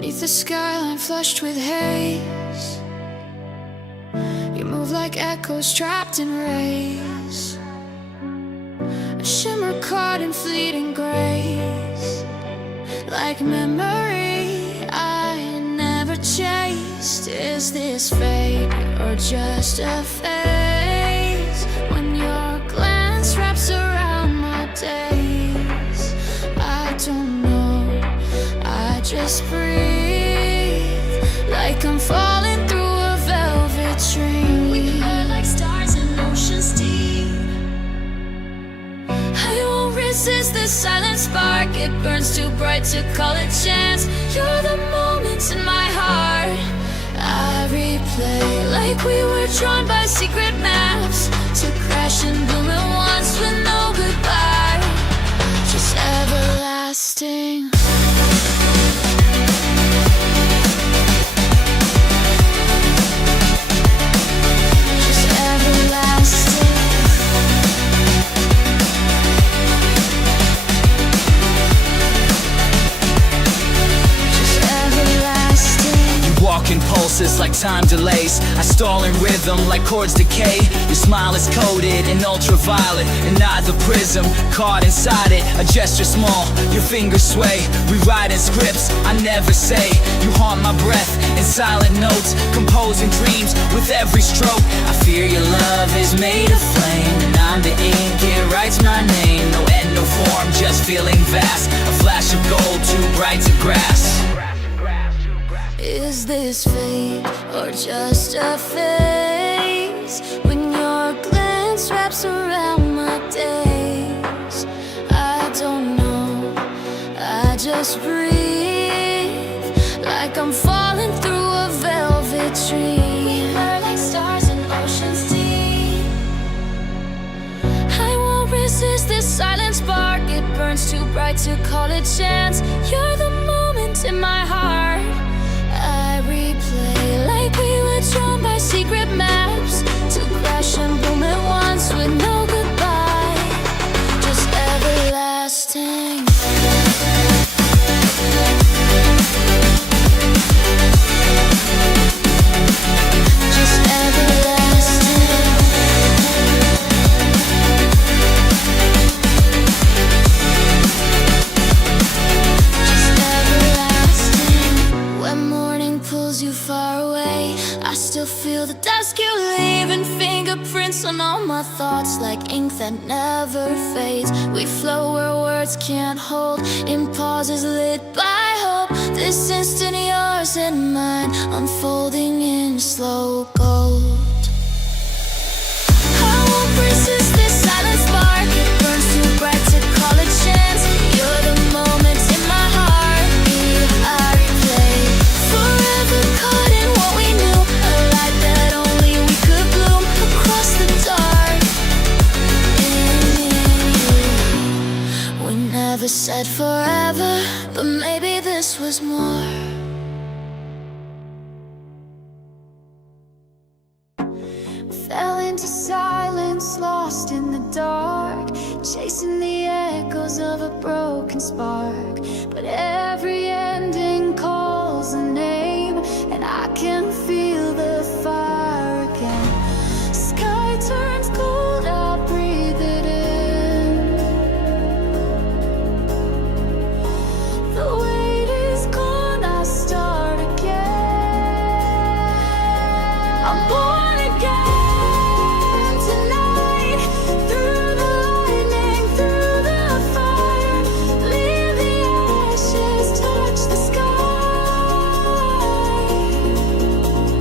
Beneath the skyline flushed with haze, you move like echoes trapped in rays, a shimmer caught in fleeting grace, like memory I never chased. Is this fate or just a phase? When your glance wraps around my days, I don't know, I just breathe, like I'm falling through a velvet dream. We burn like stars in oceans deep. I won't resist the silent spark, it burns too bright to call it chance. You're the moments in my heart I replay, like we were drawn by secret maps, to crash and bloom at once with no goodbye, just everlasting. Just everlasting. Walking pulses like time delays, I stall in rhythm like chords decay. Your smile is coated in ultraviolet, and not the prism caught inside it. A gesture small, your fingers sway, rewriting scripts I never say. You haunt my breath in silent notes, composing dreams with every stroke. I fear your love is made of flame, and I'm the ink, it writes my name. No end, no form, just feeling vast, a flash of gold too bright to grasp. Is this fate or just a phase? When your glance wraps around my days, I don't know, I just breathe, like I'm falling through a velvet dream. We burn like stars in oceans deep. I won't resist this silent spark, it burns too bright to call it chance. You're the moment in my heart I replay, like we were drawn by secret maps, to crash and bloom at once with no goodbye, just everlasting. Just everlasting. Just everlasting. When morning pulls you far away, I still feel the dust you leave, and fingerprints on all my thoughts, like ink that never fades. We flow where words can't hold, in pauses lit by hope. This instant yours and mine, unfolding in slow gold. I won't resist this silent spark, it burns too bright to call it chance. You're the moment in my heartbeat I replay, forever caught in what we knew, a light that only we could bloom across the dark. In you, we never said forever, but maybe this was more. Fell into silence, lost in the dark, chasing the echoes of a broken spark. But every ending calls a name, and I can feel the fire again. Sky turns cold, I breathe it in. The weight is gone, I start again. I'm born again tonight, through the lightning, through the fire. Leave the ashes, touch the sky.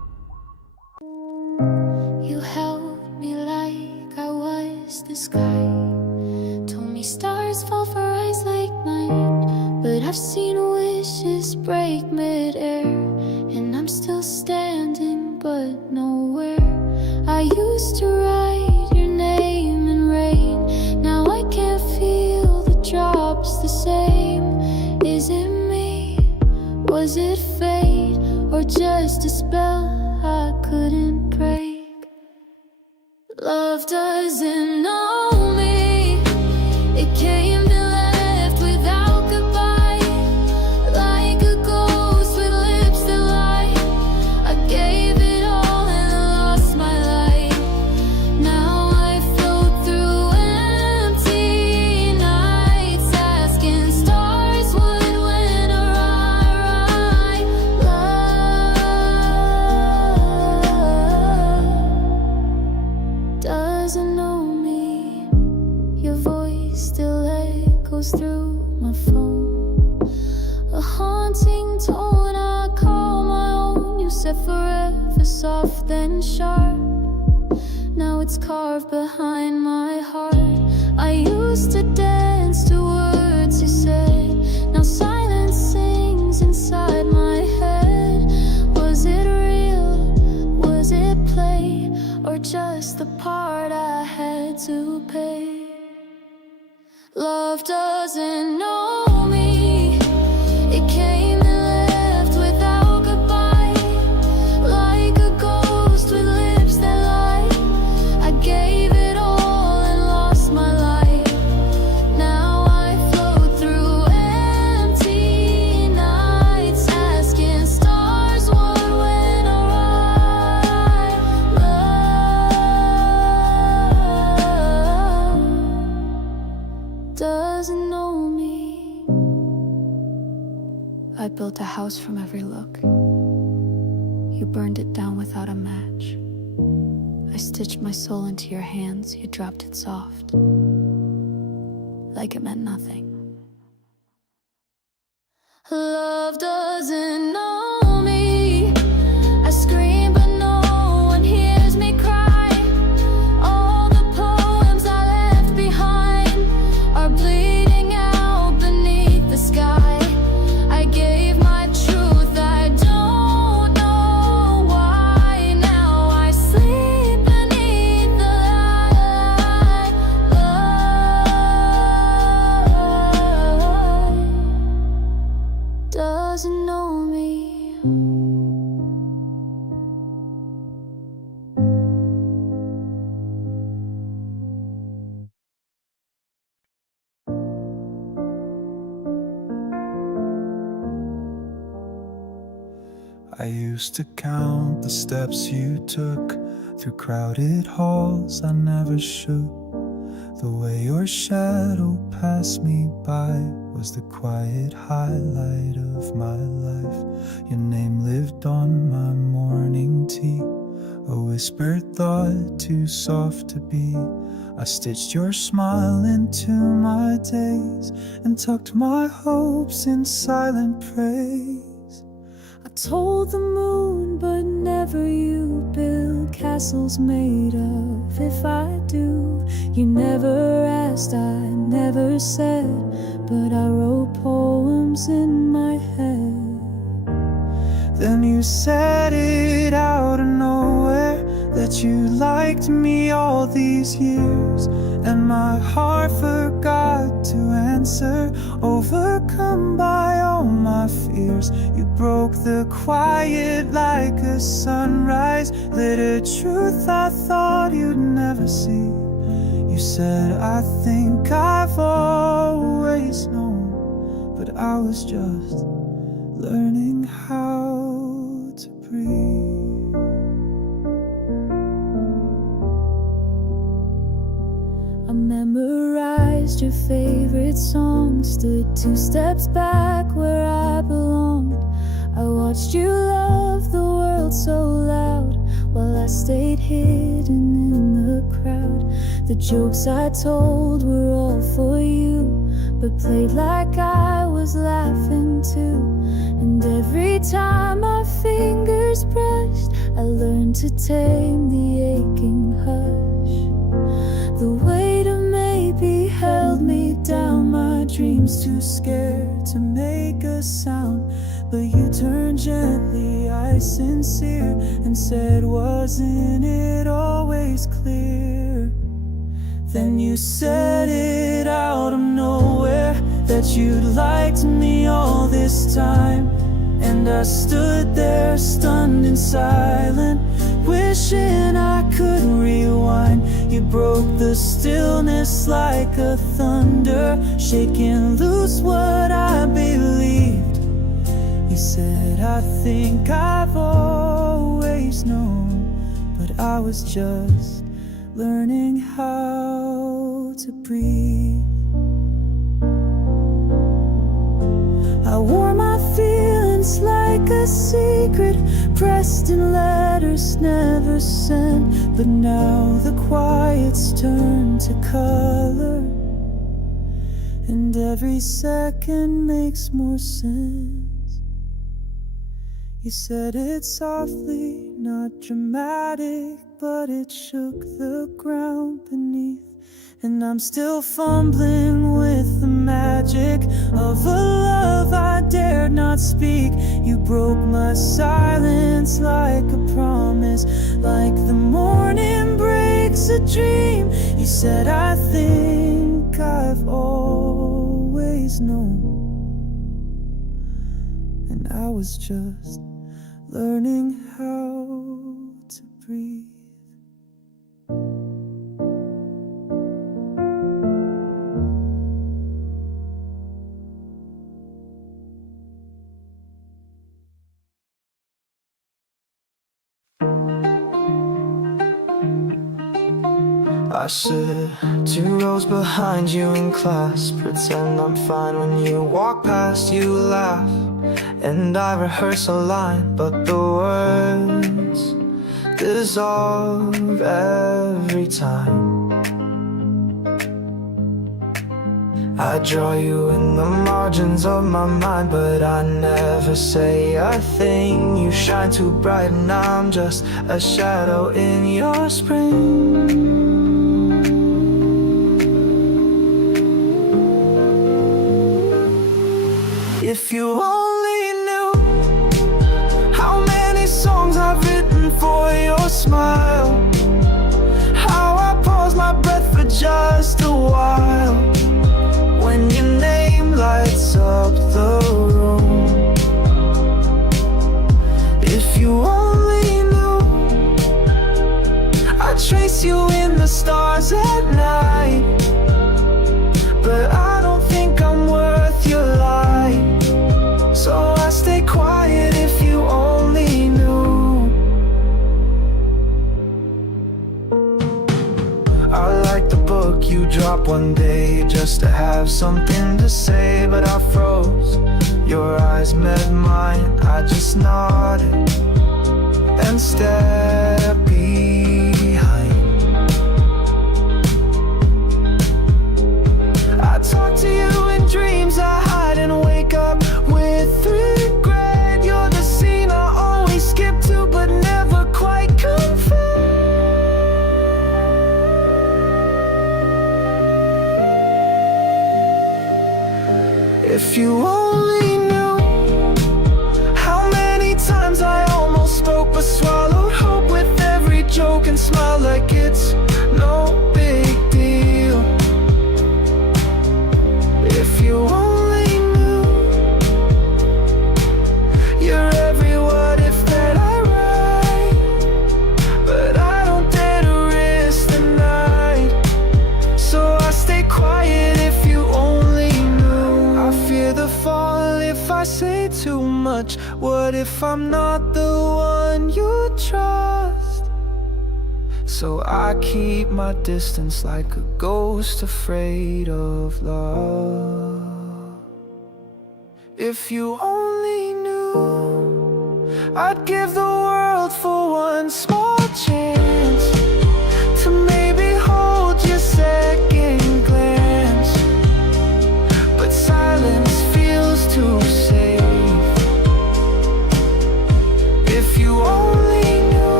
You held me like I was the sky. Told me stars fall for eyes like mine. But I've seen wishes break mid-air, and I'm still standing but nowhere. I used to write your name in rain. Now I can't feel the drops the same. Is it me? Was it fate? Or just a spell I couldn't break? Love doesn't know me. It came and left without goodbye, like a ghost with lips that lie. I gave it all and lost my light. Now I float through empty nights, asking stars what went awry. Love doesn't know me. Your voice still echoes through my phone, a haunting tone I call my own. You said forever, soft then sharp. Now it's carved behind my heart. I used to dance to words you said. Now silence sings inside my head. Was it real? Was it play? Or just the part I had to pay? Love doesn't know me. It came and left without goodbye, like a ghost with lips that lie. I gave it all and lost my light. Now I float through empty nights, asking stars what went awry. Love doesn't know me. I built a house from every look. You burned it down without a match. I stitched my soul into your hands. You dropped it soft, like it meant nothing. Love doesn't know me. I scream but no one hears me cry. All the poems I left behind are bleeding out beneath the sky. I gave my truth, I don't know why. Now I sleep beneath the light. Love doesn't know me. I used to count the steps you took through crowded halls I never should. The way your shadow passed me by was the quiet highlight of my life. Your name lived on my morning tea, a whispered thought too soft to be. I stitched your smile into my days and tucked my hopes in silent praise. I told the moon, but never you. Build castles made of if I do. You never asked, I never said, but I wrote poems in my head. Then you said it out of nowhere that you liked me all these years, and my heart forgot to answer, overcome by all my fears. You broke the quiet like a sunrise, lit a truth I thought you'd never see. You said, I think I've always known, but I was just learning how to breathe. I memorized your favorite song, stood 2 steps back where I belonged. I watched you love the world so loud, while I stayed hidden in the crowd. The jokes I told were all for you, but played like I was laughing too. And every time my fingers brushed I learned to tame the aching hush. The weight of maybe held me down, my dreams too scared to make a sound. But you turned gently, I sincere, and said, wasn't it always clear? Then you said it out of nowhere, that you'd liked me all this time. And I stood there stunned and silent, wishing I could rewind. You broke the stillness like a thunder, shaking loose what I believed. You said, I think I've always known, but I was just learning how to breathe. I wore my feelings like a secret, pressed in letters never sent. But now the quiet's turned to color, and every second makes more sense. You said it softly, not dramatic, but it shook the ground beneath. And I'm still fumbling with the magic of a love I dared not speak. You broke my silence like a promise, like the morning breaks a dream. You said, I think I've always known, and I was just learning how to breathe. I sit 2 rows behind you in class, pretend I'm fine when you walk past. You laugh, and I rehearse a line, but the words dissolve every time. I draw you in the margins of my mind, but I never say a thing. You shine too bright and I'm just a shadow in your spring. If you only knew how many songs I've written for your smile, how I pause my breath for just a while when your name lights up the room. If you only knew I trace you in the stars at night, but I don't think I'm worth your light. So I stay quiet. If you only knew. I like the book you dropped one day just to have something to say, but I froze. Your eyes met mine, I just nodded and stepped behind. I talk to you in dreams I hide and wake up with regret. You're the scene I always skip to but never quite confess. If you only knew how many times I almost spoke but swallowed hope with every joke and smile like it's no big deal. If you only knew you're every what if that I write, but I don't dare to risk the night, so I stay quiet. If you only knew. I fear the fall if I say too much. What if I'm not the one you trust? So I keep my distance like a ghost afraid of love. If you only knew, I'd give the world for one small chance to maybe hold your second glance, but silence feels too safe. If you only knew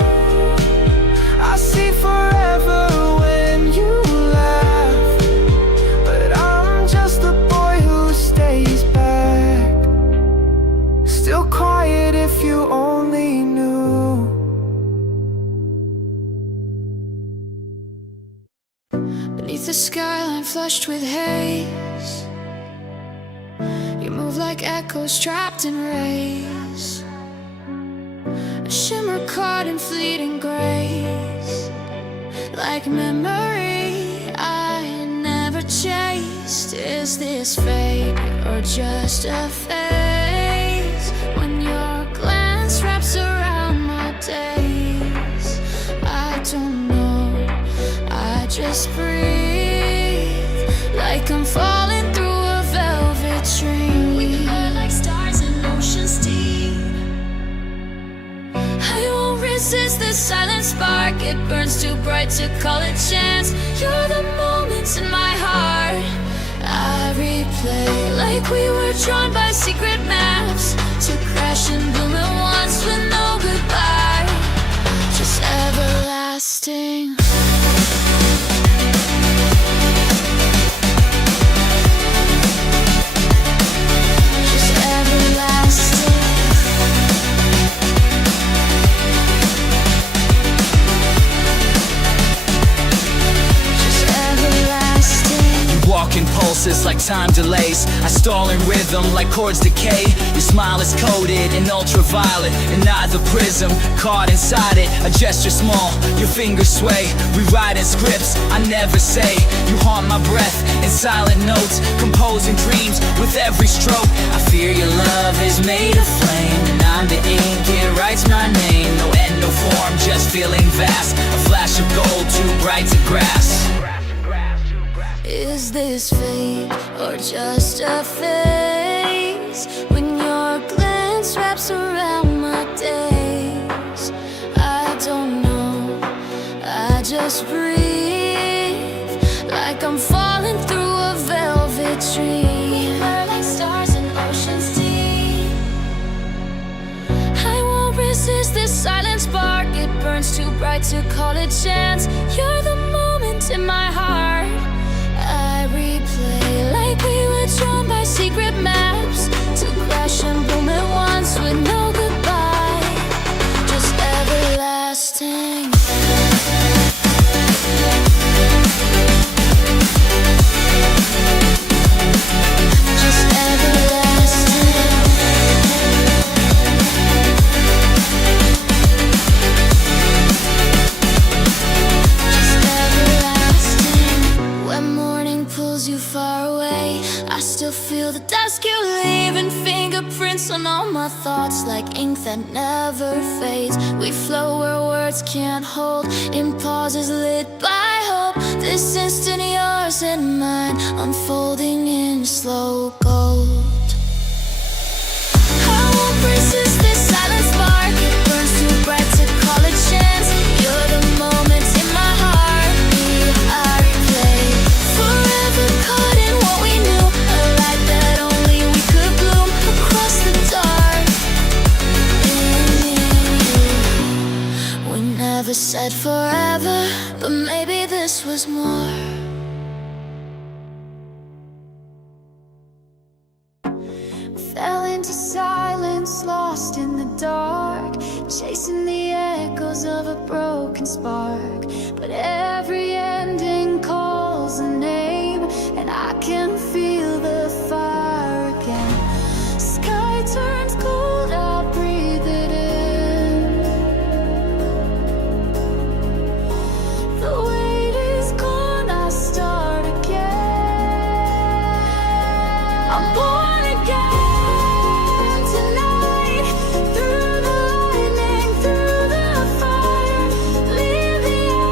beneath the skyline flushed with haze. You move like echoes trapped in rays, a shimmer caught in fleeting grace, like memory I never chased. Is this fate or just a phase? When your glance wraps around my days, I don't know, I just breathe, like I'm falling through a velvet dream. We burn like stars in oceans deep. I won't resist the silent spark, it burns too bright to call it chance. You're the moments in my heart I replay, like we were drawn by secret maps, to crash and bloom at once with no goodbye, just everlasting. Just everlasting. Walking pulses like time delays, I stall in rhythm like chords decay. Your smile is coated in ultraviolet, and not the prism caught inside it. A gesture small, your fingers sway, rewriting scripts I never say. You haunt my breath in silent notes, composing dreams with every stroke. I fear your love is made of flame, and I'm the ink, it writes my name. No end, no form, just feeling vast, a flash of gold too bright to grasp. Is this fate or just a phase? When your glance wraps around my days, I don't know, I just breathe, like I'm falling through a velvet dream. We burn like stars in oceans deep. I won't resist this silent spark, it burns too bright to call it chance. You're the moment in my heart I replay, like we were drawn by secret maps, to crash and bloom at once with no goodbye, just everlasting. Just everlasting. Just everlasting. When morning pulls you far away, I still feel the dusk you leave, and fingerprints on all my thoughts, like ink that never fades. We flow where words can't hold, in pauses lit by hope. This instant yours and mine, unfolding in slow gold. I won't resist this silent spark, it burns too bright to call it chance. You're the moment in my heart, I replay, forever caught in what we knew, a light that only we could bloom across the dark. In you, we never said forever, but maybe this was more. Fell into silence, lost in the dark, chasing the echoes of a broken spark. But every ending calls a name, and I can feel the fire again. Sky turns cold, I breathe it in. The weight is gone, I start again. I'm born again. Tonight, through the lightning, through the fire, leave the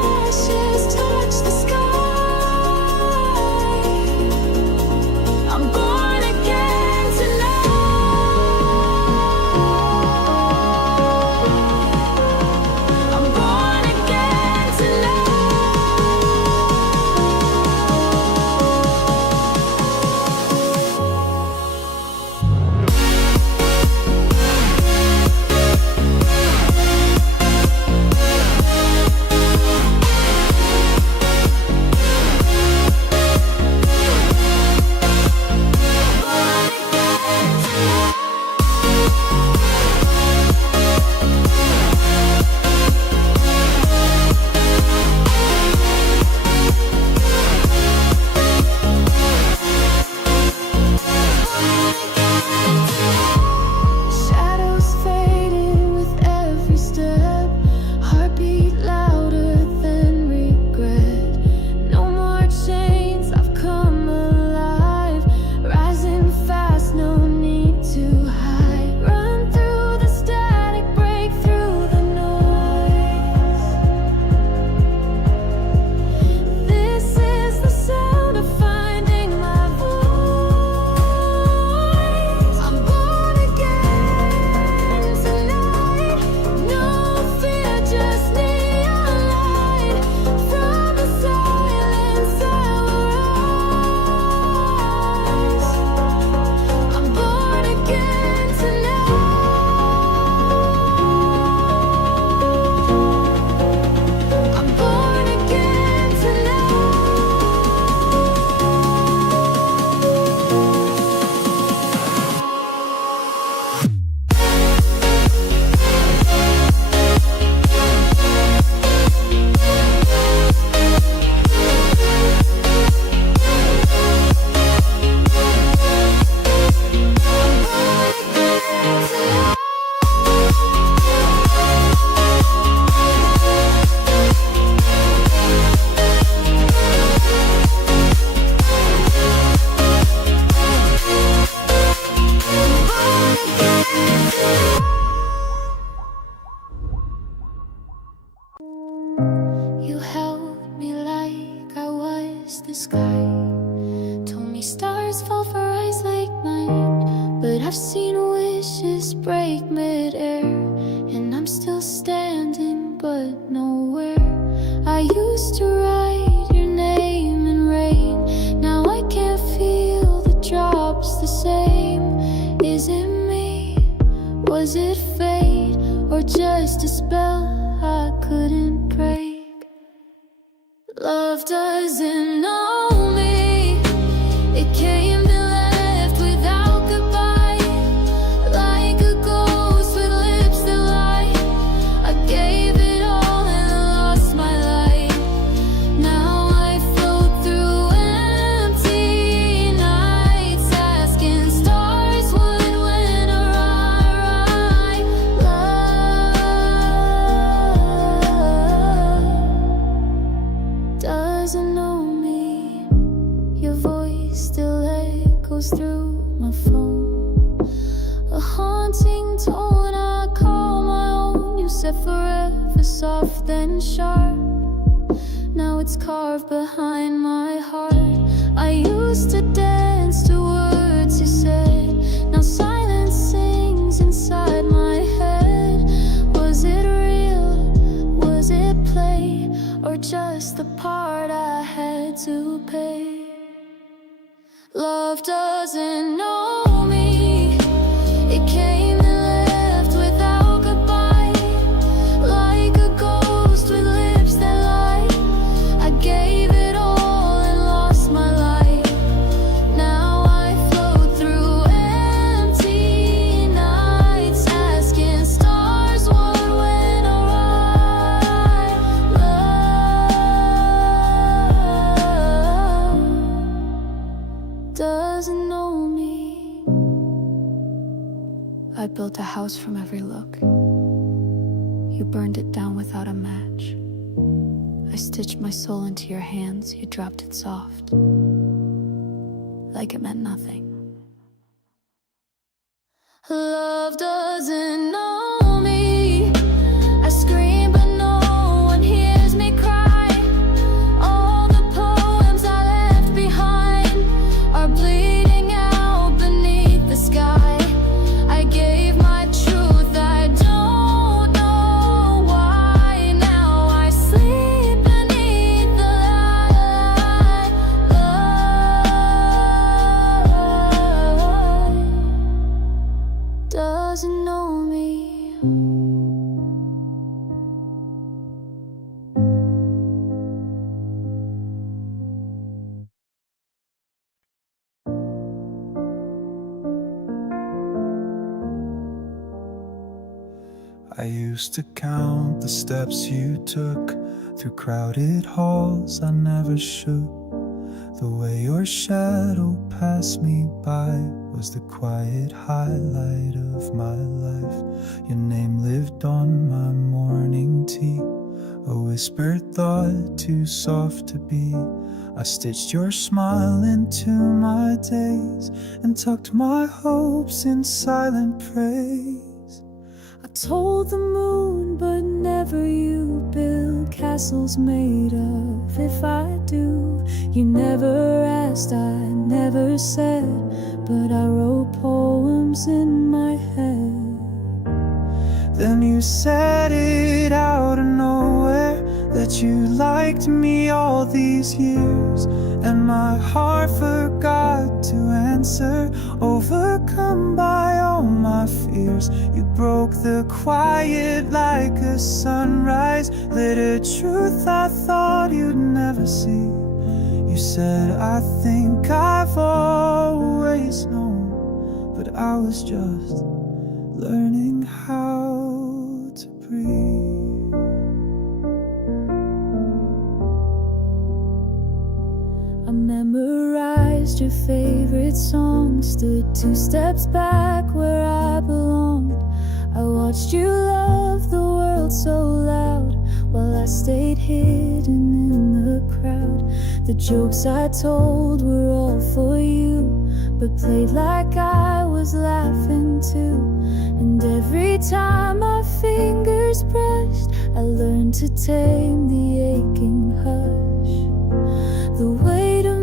sky. Told me stars fall for eyes like mine, but I've seen wishes break mid-air, and I'm still standing but nowhere. I used to write your name in rain, now I can't feel the drops the same. Is it me? Was it fate? Or just a spell I couldn't break? Love doesn't know me. It came and left without goodbye, like a ghost with lips that lie. I gave it all and lost my light. Now I float through empty nights, asking stars what went awry. Love doesn't know me. Your voice still echoes through my phone, a haunting tone I call my own. You said forever soft then sharp, now it's carved behind my heart. I used to dance to words you said, now silence sings inside my head. Was it real? Was it play? Or just the part I had to pay? Love doesn't know me. It came and left without goodbye, like a ghost with lips that lie. I gave it all and lost my light. Now I float through empty nights, asking stars what went awry. Love doesn't know me. I built a house from every look. You burned it down without a match. I stitched my soul into your hands. You dropped it soft, like it meant nothing. Love doesn't know me. I scream but no one hears me cry. All the poems I left behind are bleeding out beneath the sky. I gave my truth, I don't know why. Now I sleep beneath the light. Love doesn't know me. I used to count the steps you took through crowded halls I never should. The way your shadow passed me by was the quiet highlight of my life. Your name lived on my morning tea, a whispered thought too soft to be. I stitched your smile into my days and tucked my hopes in silent praise. I told the moon, but never you. Build castles made of if I do. You never asked, I never said, but I wrote poems in my head. Then you said it out of nowhere that you liked me all these years, and my heart forgot to answer, overcome by all my fears. You broke the quiet like a sunrise, lit a truth I thought you'd never see. You said, I think I've always known, but I was just learning how to breathe. I memorized your favorite song, stood 2 steps back where I belonged. I watched you love the world so loud, while I stayed hidden in the crowd. The jokes I told were all for you, but played like I was laughing too. And every time my fingers brushed, I learned to tame the aching hush. The weight of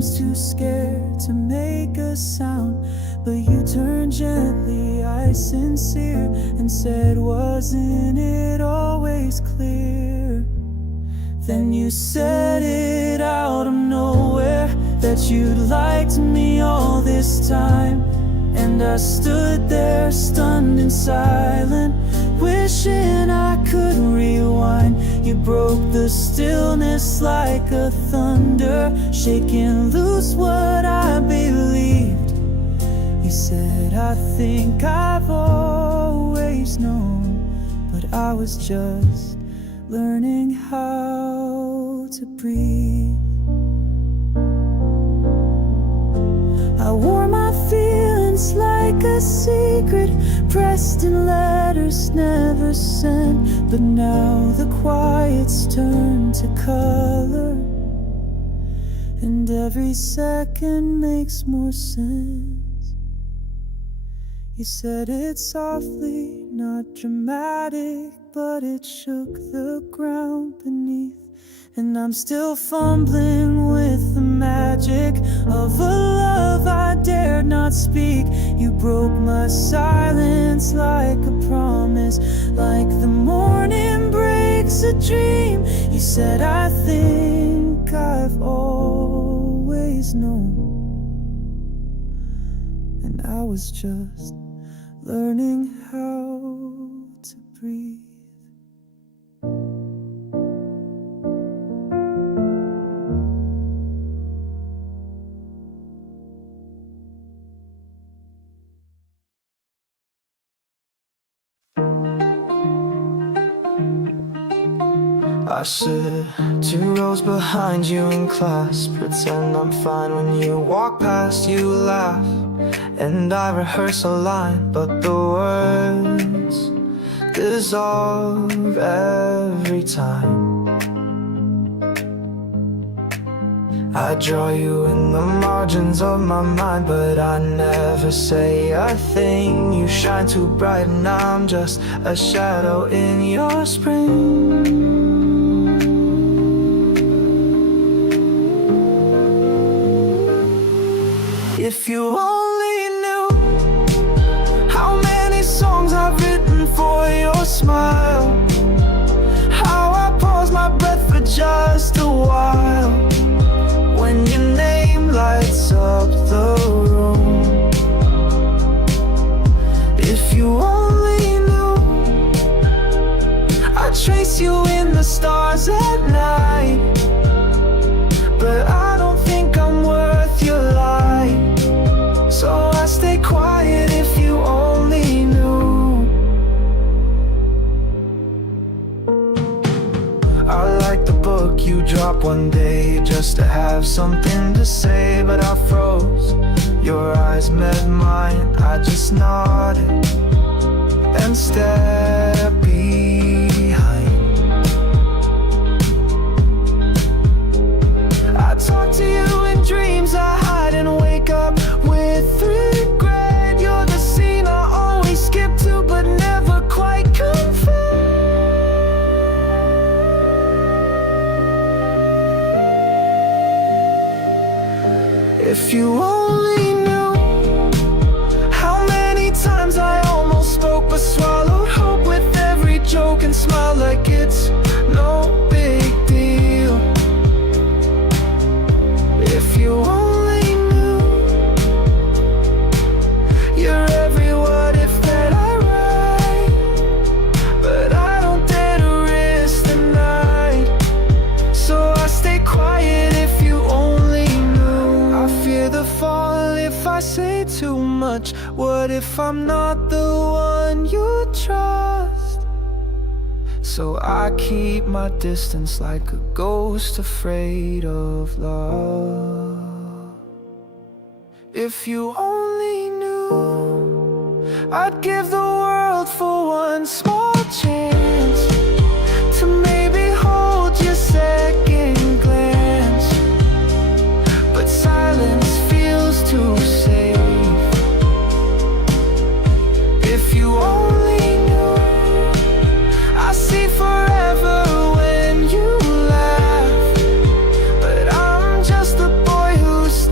seems too scared to make a sound. But you turned gently, I sincere, and said, wasn't it always clear? Then you said it out of nowhere, that you'd liked me all this time. And I stood there stunned and silent, wishing I could rewind. You broke the stillness like a thunder, shaking loose what I believed. You said, I think I've always known, but I was just learning how to breathe. I wore my feelings like a secret, pressed in letters never sent. But now the quiet's turned to color, and every second makes more sense. You said it softly, not dramatic, but it shook the ground beneath. And I'm still fumbling with the magic of a love I dared not speak. You broke my silence like a promise, like the morning breaks a dream. You said, I think I've always known, and I was just learning how to breathe. I sit 2 rows behind you in class, pretend I'm fine when you walk past, you laugh, and I rehearse a line, but the words dissolve every time. I draw you in the margins of my mind, but I never say a thing. You shine too bright and I'm just a shadow in your spring. If you only knew how many songs I've written for your smile, how I pause my breath for just a while when your name lights up the room. If you only knew I trace you in the stars at night, but I don't think I'm worth your light. So I stay quiet if you only knew. I like the book you dropped one day just to have something to say, but I froze. Your eyes met mine, I just nodded and stepped behind. I talk to you in dreams, I hide and wake up with regret. You're the scene I always skip to but never quite confess. If you only knew how many times I almost spoke but swallowed hope with every joke and smile like it's no big deal. If you only knew you're every what if that I write, but I don't dare to risk the night. So I stay quiet if you only knew. I fear the fall if I say too much. What if I'm not the one you trust? So I keep my distance like a ghost afraid of love. If you only knew, I'd give the world for one small chance to maybe hold your second glance. But silence feels too safe. If you only knew, I see forever when you laugh, but I'm just the boy who's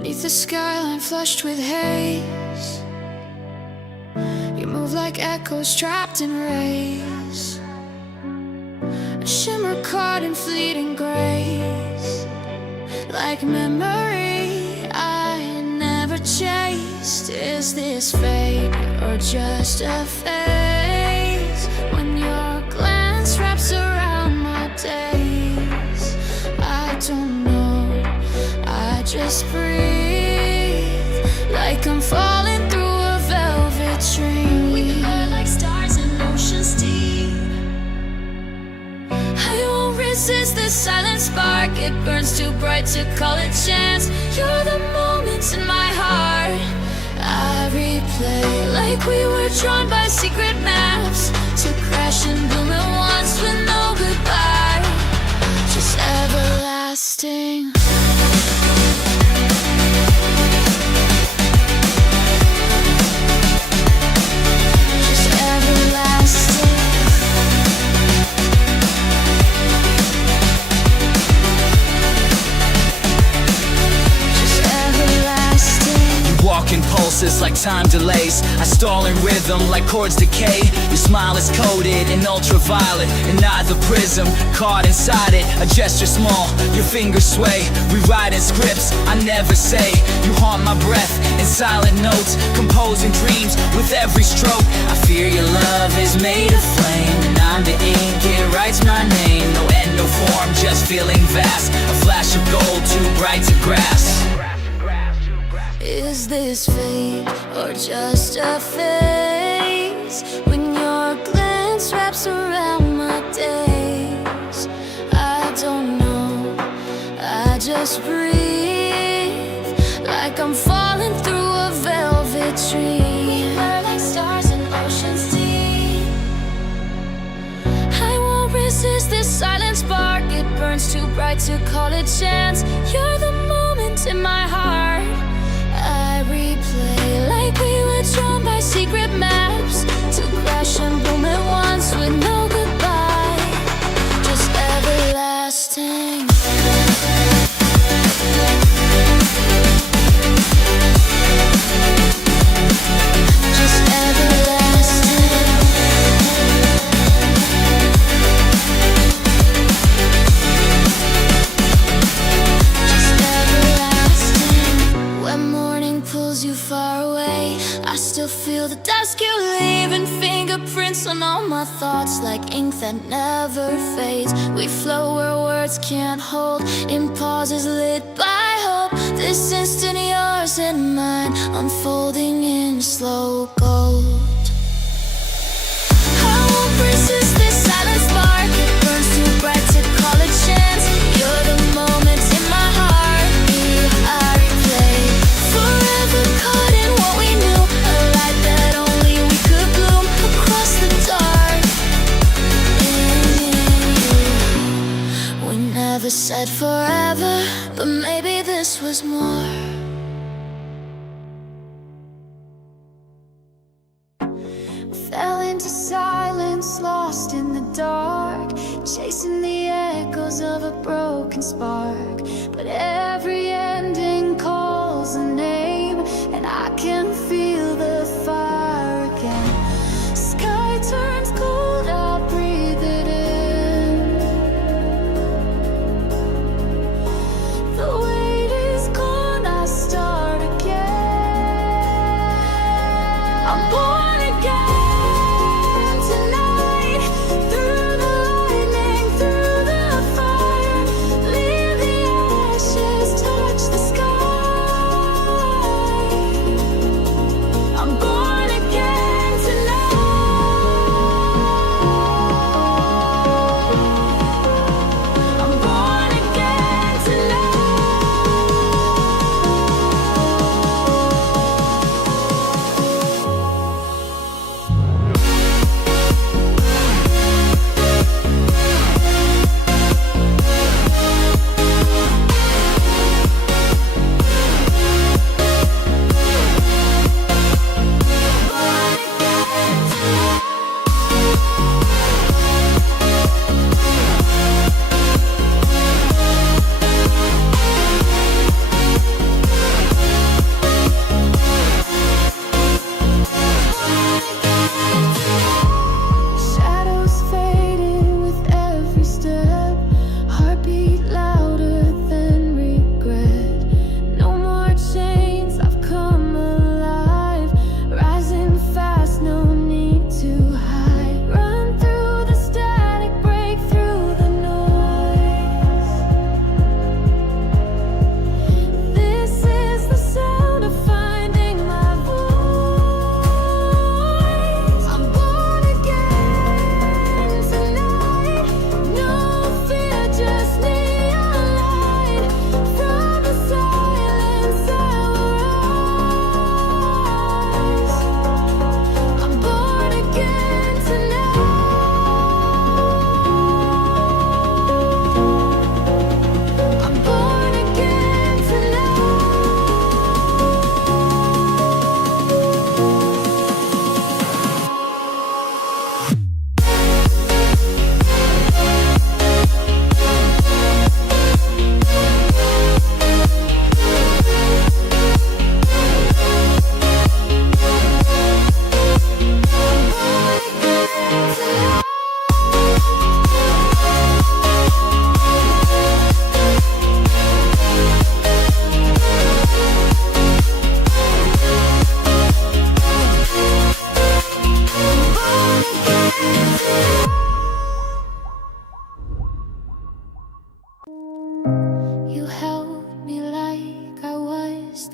Beneath the skyline flushed with haze, you move like echoes trapped in rays, a shimmer caught in fleeting grace, like memory I never chased. Is this fate or just a phase? When your glance wraps around my days, I don't know, I just breathe, like I'm falling through a velvet dream. We burn like stars in oceans deep. I won't resist this silent spark, it burns too bright to call it chance. You're the moments in my heart I replay, like we were drawn by secret maps, to crash and bloom at once with no goodbye, just everlasting. Just everlasting. Just everlasting. Walking pulses like time delays, I stall in rhythm like chords decay. Your smile is coated in ultraviolet, and not the prism caught inside it. A gesture small, your fingers sway, rewriting scripts I never say. You haunt my breath in silent notes, composing dreams with every stroke. I fear your love is made of flame, and I'm the ink, it writes my name. No end, no form, just feeling vast, a flash of gold too bright to grasp. Is this fate or just a phase? When your glance wraps around my days, I don't know, I just breathe, like I'm falling through a velvet dream. We burn like stars in oceans deep. I won't resist this silent spark, it burns too bright to call it chance. You're the moment in my heart I replay, like we were drawn by secret maps, to crash and boom at once with no goodbye, just everlasting. Just everlasting. Just everlasting. When morning pulls you far away, I still feel the dusk you leave, and fingerprints on all my thoughts, like ink that never fades. We flow where words can't hold, in pauses lit by hope. This instant yours and mine, unfolding in slow gold. I won't resist this silent spark, it burns too bright to call it chance. You're the moment in my heart, I replay, forever caught in what we knew, a light that only we could bloom across the dark. In you, we never said forever, but maybe this was more. Fell into silence, lost in the dark, chasing the echoes of a broken spark. But every ending calls a name, and I can feel the fire again. Sky turns cold, I'll breathe it in. The weight is gone, I start again. I'm born again. Through the lightning, through the fire, leave the ashes.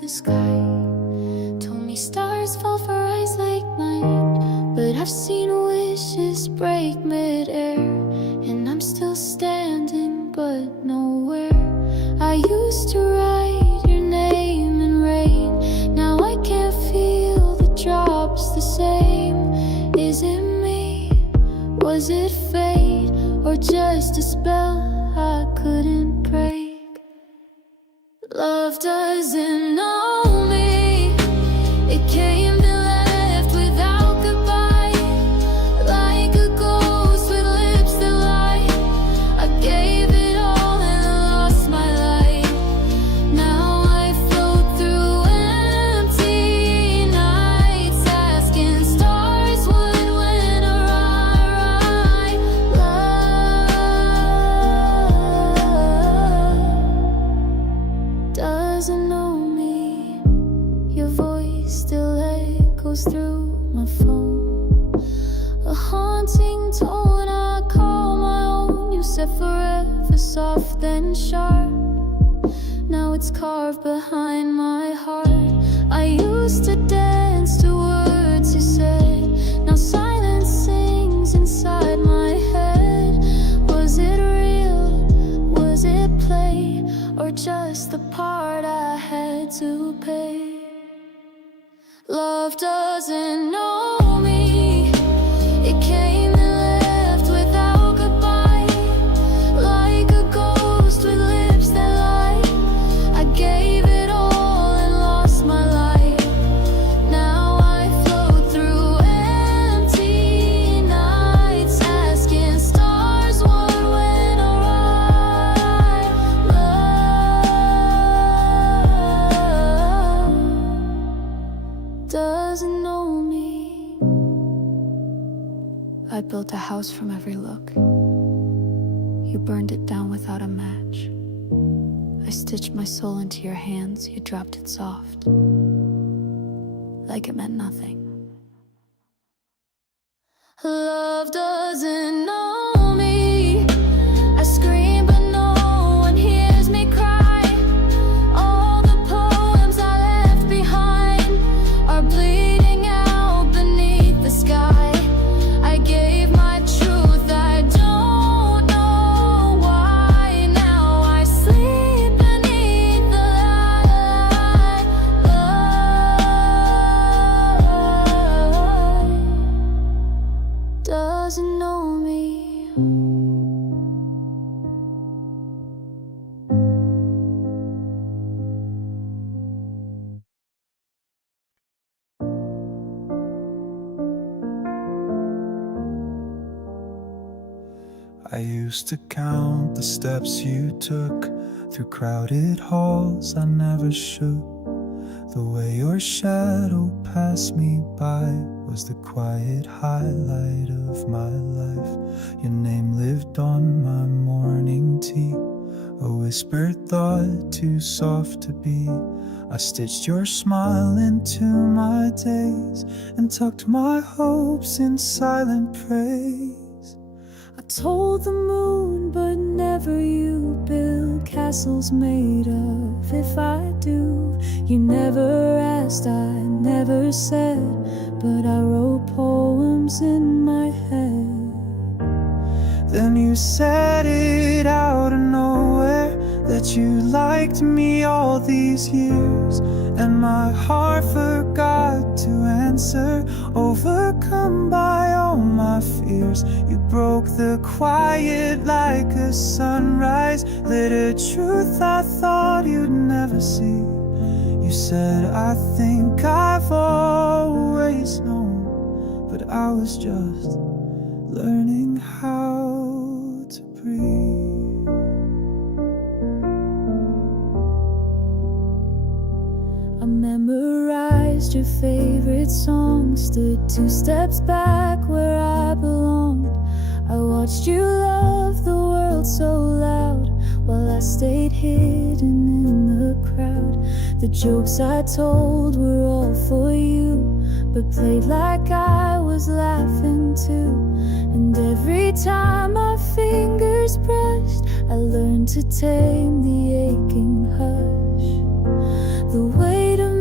the sky. Told me stars fall for eyes like mine, but I've seen wishes break mid-air, and I'm still standing but nowhere. I used to write your name in rain, now I can't feel the drops the same. Is it me? Was it fate? Or just a spell I couldn't break? Love doesn't know me. It came and left without goodbye, like a ghost with lips that lie. I gave it all and lost my light. Now I float through empty nights, asking stars what went awry. Love doesn't know me. Your voice still echoes through my phone, a haunting tone I call my own. You said forever, soft then sharp. Now it's carved behind my heart. I used to dance to words you said, now silence sings inside my head. Was it real? Was it play? Or just the part I had to pay? Love doesn't know me. It came and left without goodbye, like a ghost with lips that lie. I gave it all and lost my light. Now I float through empty nights, asking stars what went awry. Love doesn't know me. I built a house from every look. You burned it down without a match. I stitched my soul into your hands. You dropped it soft, like it meant nothing. Love doesn't know me. I scream but no one hears me cry. All the poems I left behind are bleeding out beneath the sky. I gave my truth, I don't know why. Now I sleep beneath the light. Love doesn't know me. I used to count the steps you took through crowded halls I never should. The way your shadow passed me by was the quiet highlight of my life. Your name lived on my morning tea, a whispered thought too soft to be. I stitched your smile into my days and tucked my hopes in silent praise. I told the moon, but never you. Build castles made of if I do. You never asked, I never said, but I wrote poems in my head. Then you said it out of nowhere that you liked me all these years, and my heart forgot to answer, overcome by all my fears. You broke the quiet like a sunrise, lit a truth I thought you'd never see. You said, I think I've always known, but I was just learning how to breathe. I memorized your favorite song, stood 2 steps back where I belonged. I watched you love the world so loud, while I stayed hidden in the crowd. The jokes I told were all for you, but played like I was laughing too. And every time my fingers brushed, I learned to tame the aching hush. The weight of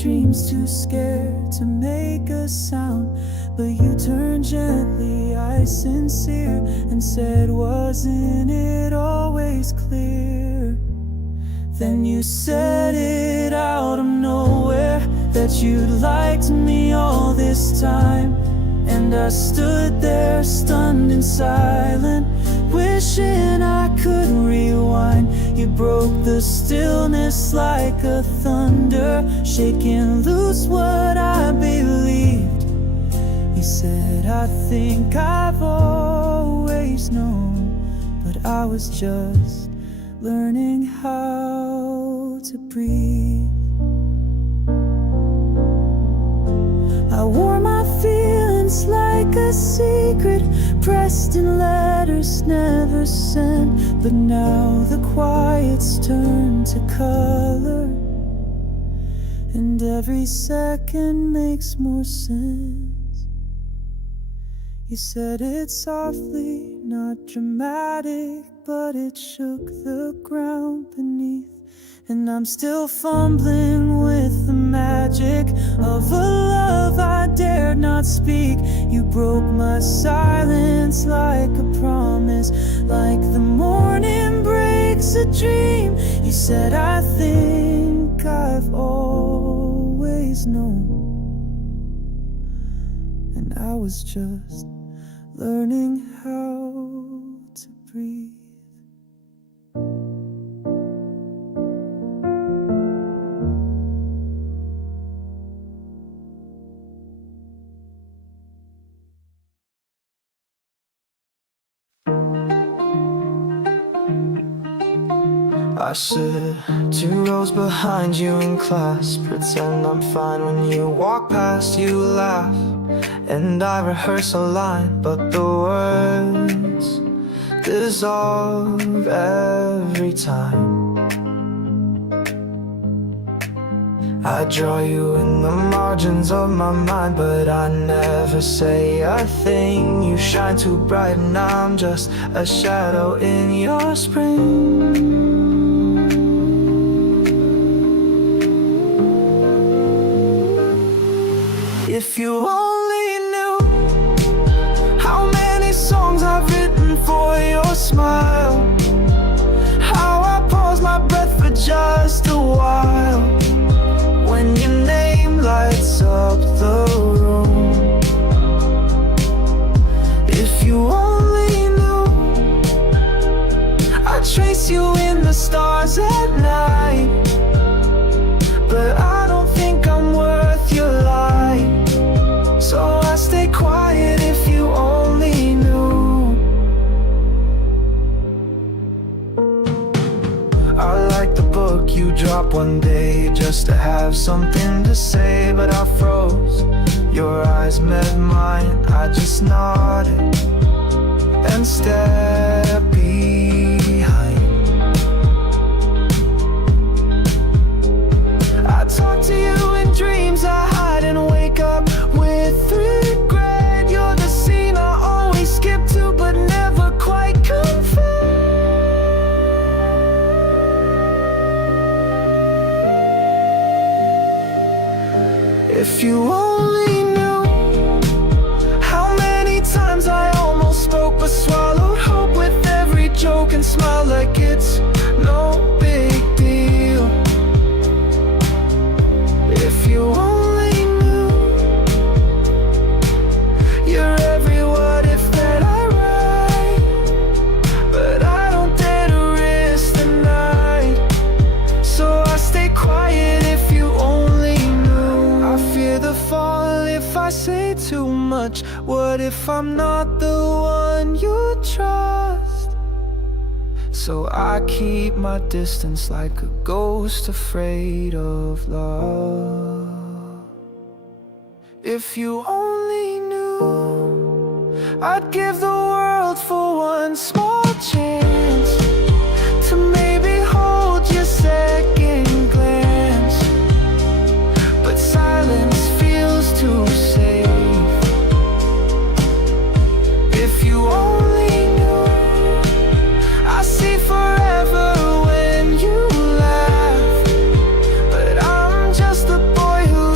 dreams, too scared to make a sound. But you turned gently, eyes sincere, and said, wasn't it always clear? Then you said it out of nowhere, that you'd liked me all this time. And I stood there stunned and silent, wishing I could rewind. You broke the stillness like a thunder, shaking loose what I believed. You said, I think I've always known, but I was just learning how to breathe. I wore my feelings like a secret, pressed in letters never sent. But now the quiet's turned to color, and every second makes more sense. You said it softly, not dramatic, but it shook the ground beneath. And I'm still fumbling with the magic of a love I dared not speak. You broke my silence like a promise, like the morning breaks a dream. You said, I think I've always known, and I was just learning how to breathe. I sit 2 rows behind you in class, pretend I'm fine when you walk past, you laugh, and I rehearse a line, but the words dissolve every time. I draw you in the margins of my mind, but I never say a thing. You shine too bright and I'm just a shadow in your spring. If you only knew how many songs I've written for your smile, how I pause my breath for just a while when your name lights up the room. If you only knew I trace you in the stars at night, but I don't think I'm worth your light. So I stay quiet if you only knew. I like the book you dropped one day just to have something to say, but I froze. Your eyes met mine, I just nodded and stepped behind. I talk to you in dreams I hide and wake up with regret. You're the scene I always skip to but never quite confess. If you only knew how many times I almost spoke but swallowed hope with every joke and smile like it's no big deal. If you only knew you're every what if that I write, but I don't dare to risk the night, so I stay quiet if you only knew. I fear the fall if I say too much. What if I'm not the one you trust? So I keep my distance like a ghost afraid of love. If you only knew I'd give the world for one small chance to maybe hold your second glance, but silence feels too safe. If you only knew I see forever when you laugh, but I'm just the boy who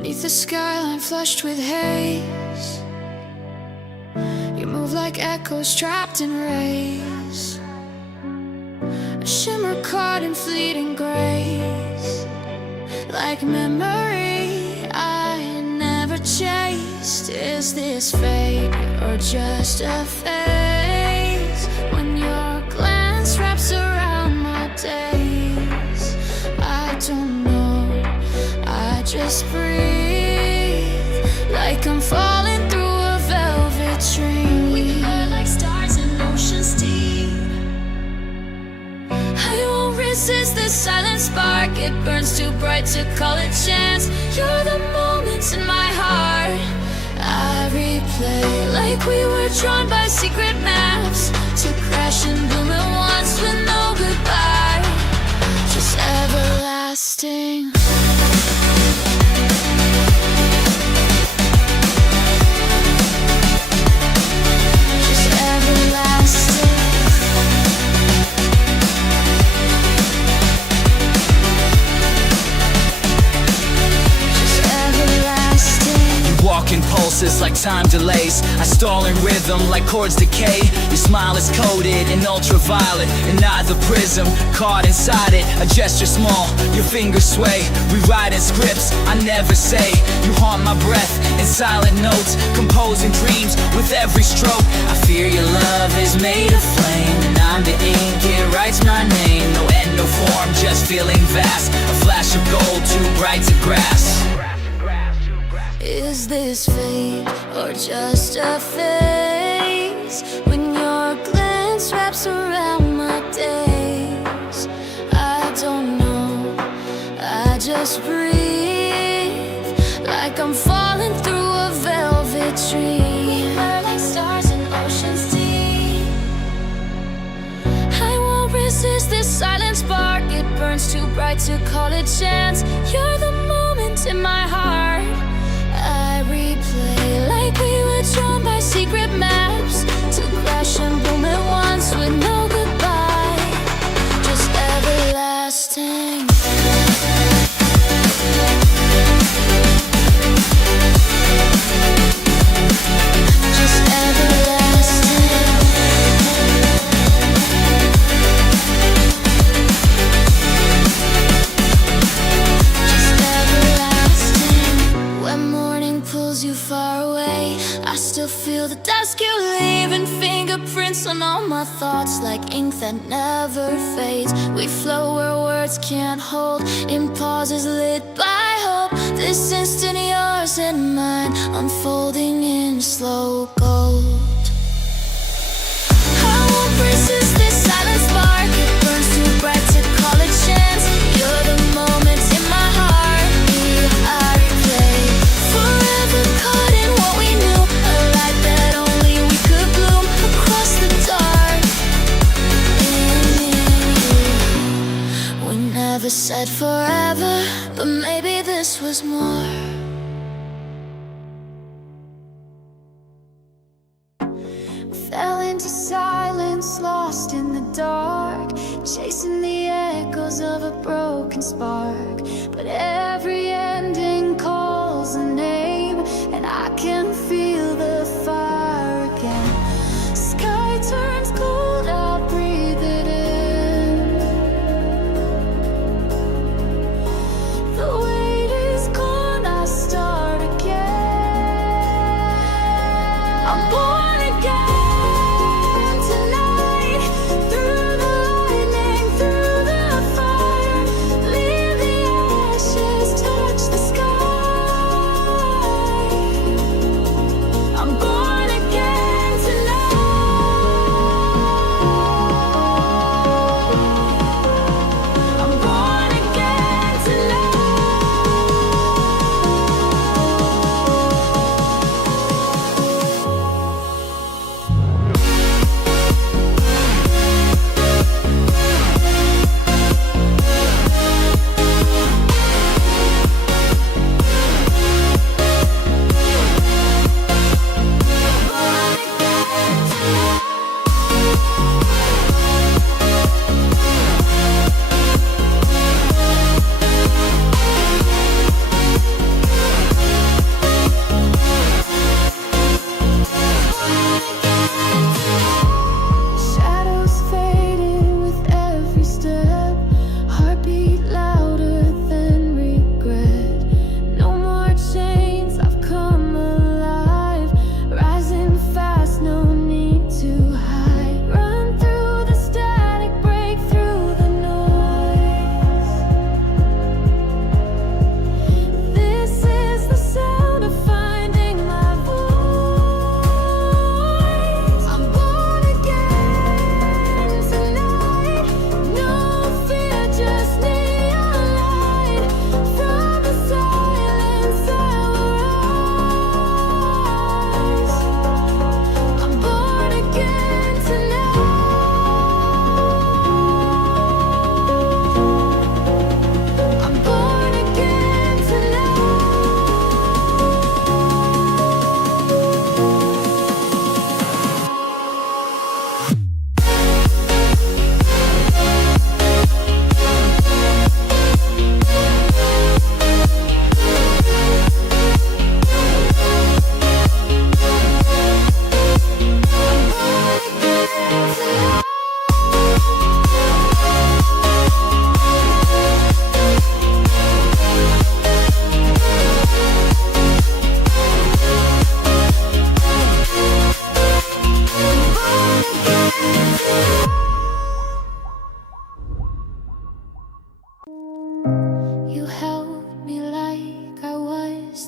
Beneath the skyline flushed with haze, you move like echoes trapped in rays, a shimmer caught in fleeting grace, like memory I never chased. Is this fate or just a phase? When your glance wraps around my days, I don't know, I just breathe, like I'm falling through a velvet dream. We burn like stars in oceans deep. I won't resist the silent spark, it burns too bright to call it chance. You're the moments in my heart I replay, like we were drawn by secret maps, to crash and bloom at once with no goodbye, just everlasting. Walking pulses like time delays, I stall in rhythm like chords decay. Your smile is coated in ultraviolet, and not the prism caught inside it. A gesture small, your fingers sway, rewriting scripts I never say. You haunt my breath in silent notes, composing dreams with every stroke. I fear your love is made of flame, and I'm the ink, it writes my name. No end, no form, just feeling vast, a flash of gold too bright to grasp. Is this fate or just a phase? When your glance wraps around my days, I don't know, I just breathe, like I'm falling through a velvet dream. We burn like stars in oceans deep. I won't resist this silent spark, it burns too bright to call it chance. You're the moment in my heart I replay, like we were drawn by secret maps, to crash and bloom at once with no goodbye, just everlasting. Just everlasting. Just everlasting. When morning pulls you far away, I still feel the dusk you leave, and fingerprints on all my thoughts, like ink that never fades. We flow where words can't hold, in pauses lit by hope. This instant yours and mine, unfolding in slow gold. I won't resist this silent spark, it burns too bright to call it chance. You're the moment in my heart, I replay, forever caught in what we knew, a light that only we could bloom across the dark. In you, we never said forever, but maybe this was more. Fell into silence, lost in the dark, chasing the echoes of a broken spark. But every ending calls a name, and I can feel the fire again. Sky turns cold, I'll breathe it in. The weight is gone, I start again. I'm born again.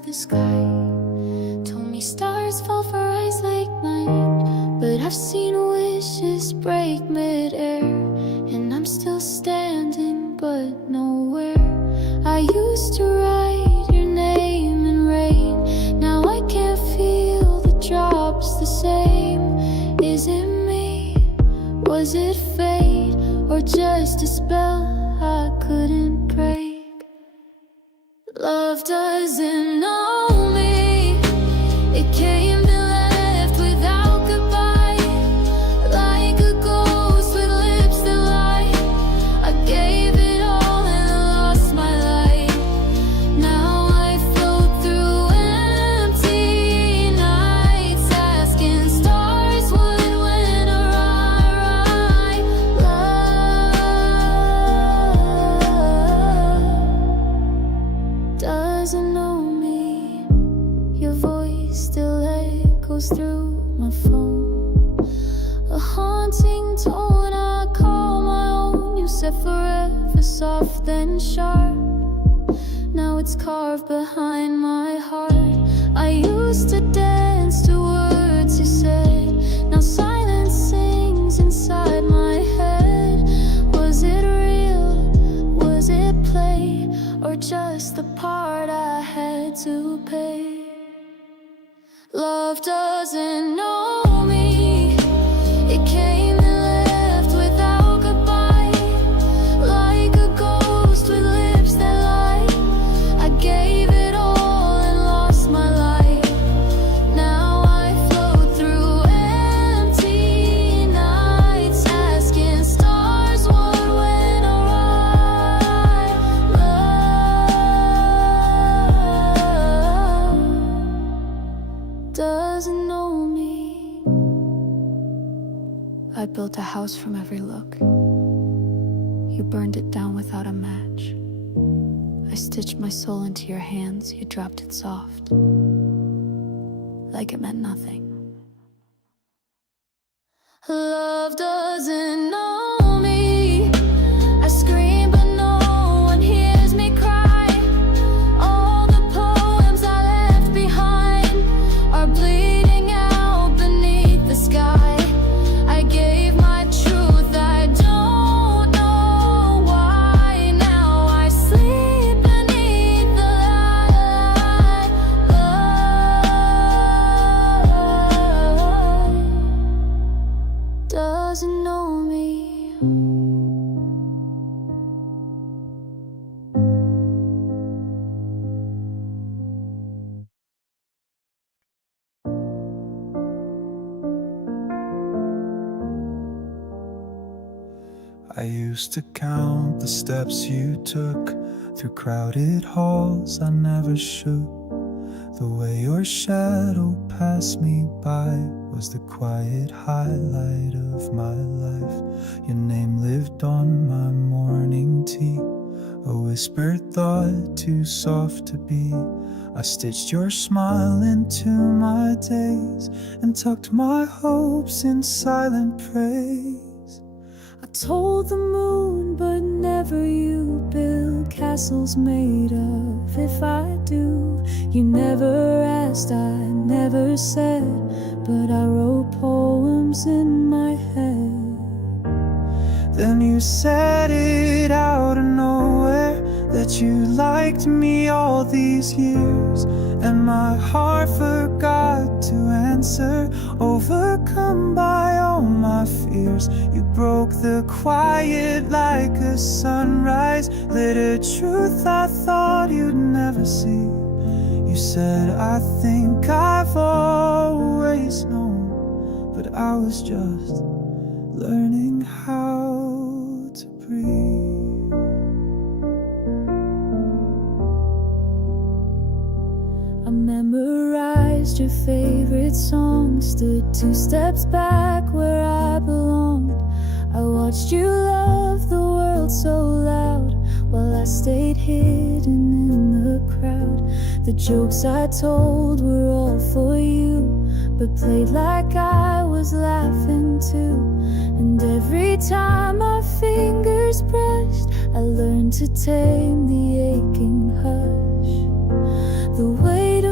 the sky. Told me stars fall for eyes like mine, but I've seen wishes break mid-air, and I'm still standing but nowhere. I used to write your name in rain, now I can't feel the drops the same. Is it me? Was it fate? Or just a spell I couldn't break? Love doesn't know me. It came and left without goodbye, like a ghost with lips that lie. I gave it all and lost my light. Now I float through empty nights, asking stars what went awry. Love doesn't know me. Your voice still echoes through my phone, a haunting tone I call my own. You said forever soft then sharp, now it's carved behind my heart. I used to dance to words you said, now silence sings inside my head. Was it real? Was it play? Or just the part I had to pay? Love doesn't know me. It came and left without goodbye, like a ghost with lips that lie. I gave it all and lost my light. Now I float through empty nights, asking stars what went awry. Love doesn't know me. I built a house from every look. You burned it down without a match. I stitched my soul into your hands. You dropped it soft, like it meant nothing. Love doesn't know me. I scream but no one hears me cry. All the poems I left behind are bleeding out beneath the sky. I gave my truth, I don't know why. Now I sleep beneath the light. Love doesn't know me. I used to count the steps you took through crowded halls I never should. The way your shadow passed me by was the quiet highlight of my life. Your name lived on my morning tea, a whispered thought too soft to be. I stitched your smile into my days and tucked my hopes in silent praise. I told the moon, but never you. Build castles made of if I do. You never asked, I never said, but I wrote poems in my head. Then you said it out of nowhere, that you liked me all these years, and my heart forgot to answer, overcome by all my fears. You broke the quiet like a sunrise, lit a truth I thought you'd never see. You said, I think I've always known, but I was just learning how to breathe. I memorized your favorite song, stood 2 steps back where I belonged. I watched you love the world so loud, while I stayed hidden in the crowd. The jokes I told were all for you, but played like I was laughing too. And every time my fingers brushed, I learned to tame the aching hush. The weight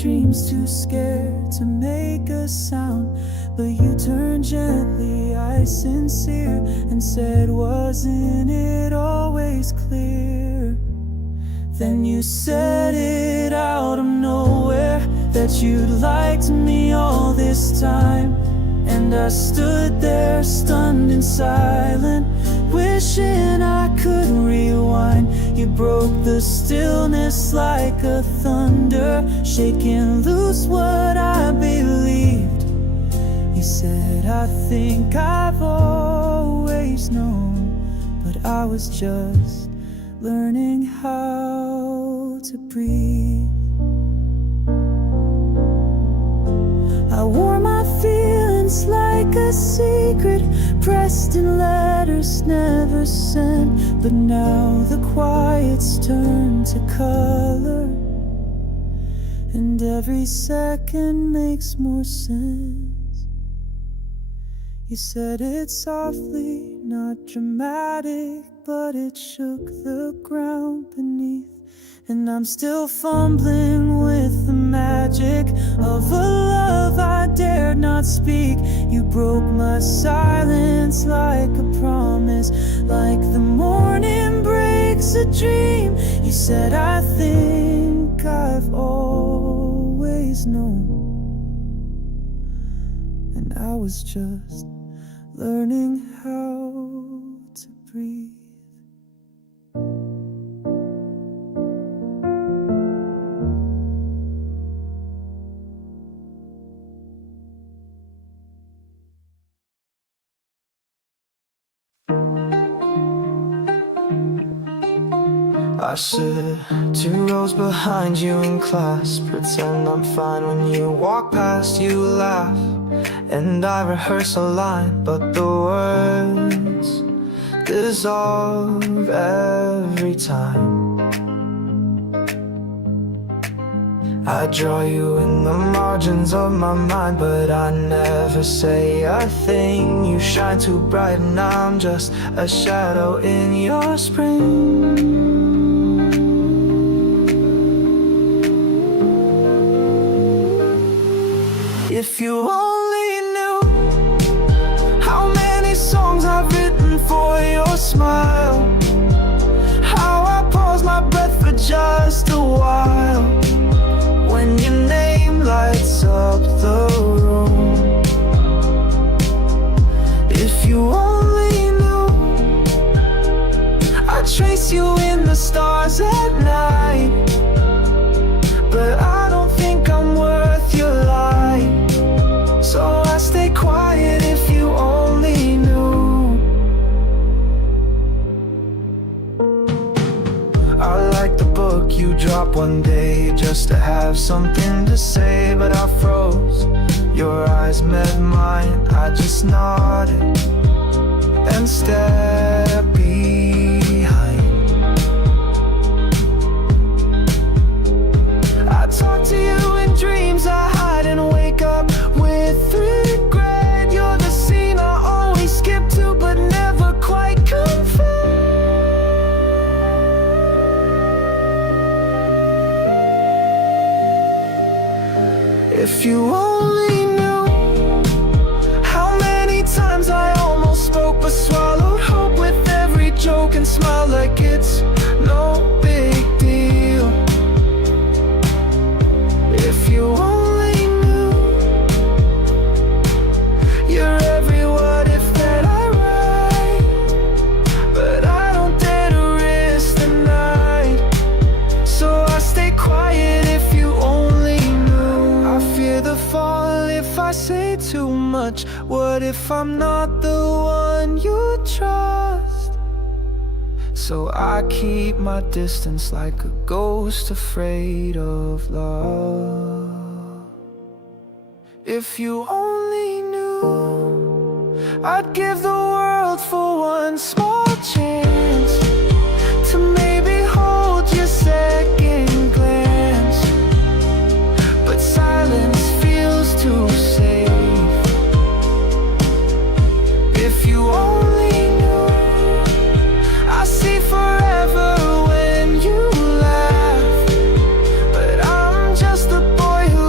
dreams, too scared to make a sound. But you turned gently, eyes sincere, and said, wasn't it always clear? Then you said it out of nowhere, that you'd liked me all this time. And I stood there stunned and silent, wishing I could rewind. You broke the stillness like a thunder, shaking loose what I believed. You said, I think I've always known, but I was just learning how to breathe. I wore my feelings like a secret, pressed in letters never sent. But now the quiet's turned to color, and every second makes more sense. You said it softly, not dramatic, but it shook the ground beneath. And I'm still fumbling with the magic of a love I dared not speak. You broke my silence like a promise, like the morning breaks a dream. You said, I think I've always known, and I was just learning how to breathe. I sit 2 rows behind you in class, pretend I'm fine when you walk past, you laugh, and I rehearse a line, but the words dissolve every time. I draw you in the margins of my mind, but I never say a thing. You shine too bright and I'm just a shadow in your spring. If you only knew how many songs I've written for your smile, how I pause my breath for just a while when your name lights up the room. If you only knew I trace you in the stars at night, but I don't think I'm worth your light. So I stay quiet if you only knew. I like the book you dropped one day just to have something to say, but I froze. Your eyes met mine, I just nodded and stepped behind. I talk to you in dreams I hide and wake up with regret. You're the scene I always skip to but never quite confess. If you only knew how many times I almost spoke but swallowed hope with every joke and smile like it's no big deal. If you only knew you're every what if that I write, but I don't dare to risk the night, so I stay quiet if you only knew. I fear the fall if I say too much. What if I'm not the one you trust? So I keep my distance like a ghost afraid of love. If you only knew, I'd give the world for one small chance to maybe hold your second glance, but silence feels too safe. If you only knew, I see forever when you laugh, but I'm just a boy who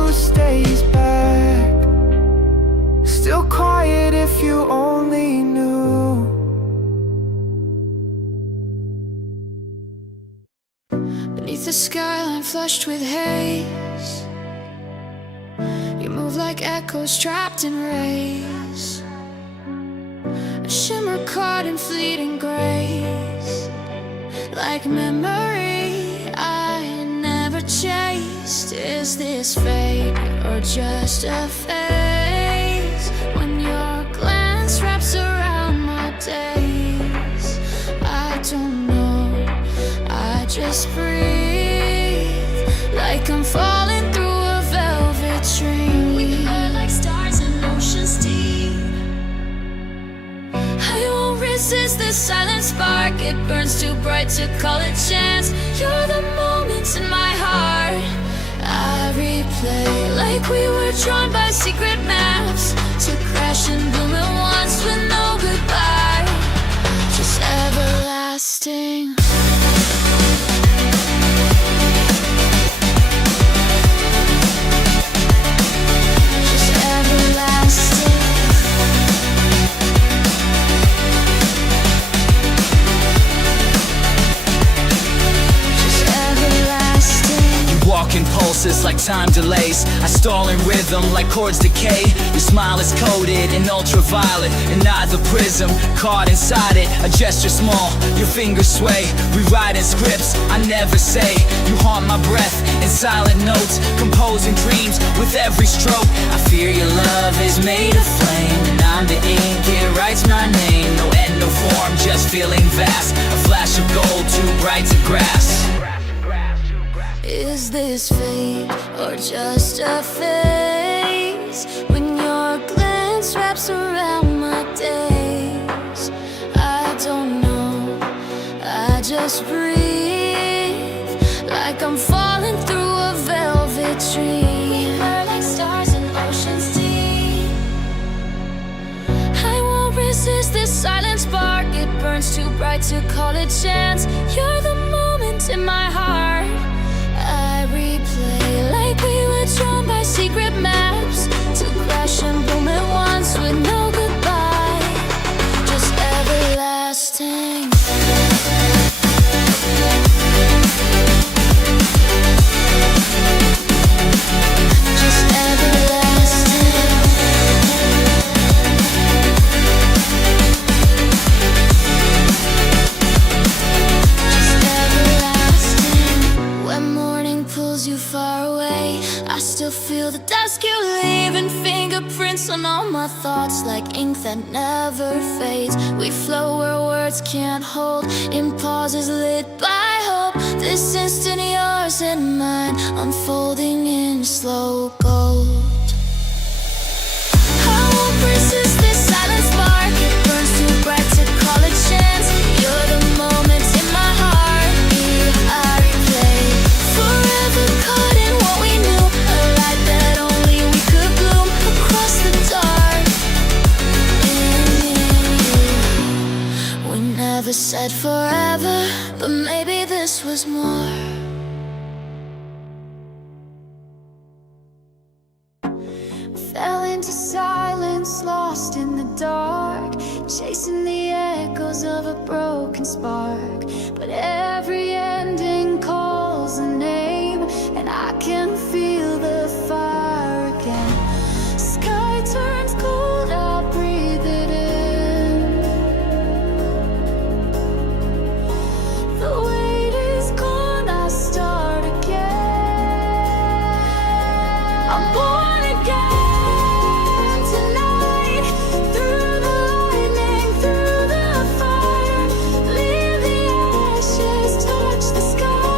Beneath the skyline flushed with haze, you move like echoes trapped in rays, a shimmer caught in fleeting grace, like memory I never chased. Is this fate or just a phase? When your glance wraps around my days, I don't know, I just breathe, like I'm falling through a velvet dream. We burn like stars in oceans deep. I won't resist this silent spark, it burns too bright to call it chance. You're the moments in my heart I replay, like we were drawn by secret maps, to crash and bloom at once with no goodbye, just everlasting. Walking pulses like time delays, I stall in rhythm like chords decay. Your smile is coated in ultraviolet, and not the prism caught inside it. A gesture small, your fingers sway, rewriting scripts I never say. You haunt my breath in silent notes, composing dreams with every stroke. I fear your love is made of flame, and I'm the ink, it writes my name. No end, no form, just feeling vast, a flash of gold too bright to grasp. Is this fate or just a phase? When your glance wraps around my days, I don't know, I just breathe, like I'm falling through a velvet dream. We burn like stars in oceans deep. I won't resist this silent spark, it burns too bright to call it chance. You're the moment in my heart I replay, like we were drawn by secret maps, to crash and bloom at once with no goodbye, just everlasting. Just everlasting. Just everlasting. When morning pulls you far away, I still feel the dusk you leave, and fingerprints on all my thoughts, like ink that never fades. We flow where words can't hold, in pauses lit by hope. This instant yours and mine, unfolding in slow gold. I won't resist this silent spark, it burns too bright to call it chance. You're the moment in my heartbeat I replay, forever caught in what we knew, a light that only we could bloom across the dark. In you, we never said forever, but maybe this was more. Fell into silence, lost in the dark, chasing the echoes of a broken spark. But every ending calls a name, and I can feel the fire again. Sky turns cold, I'll breathe it in. The weight is gone, I start again. I'm born again. Touch the sky.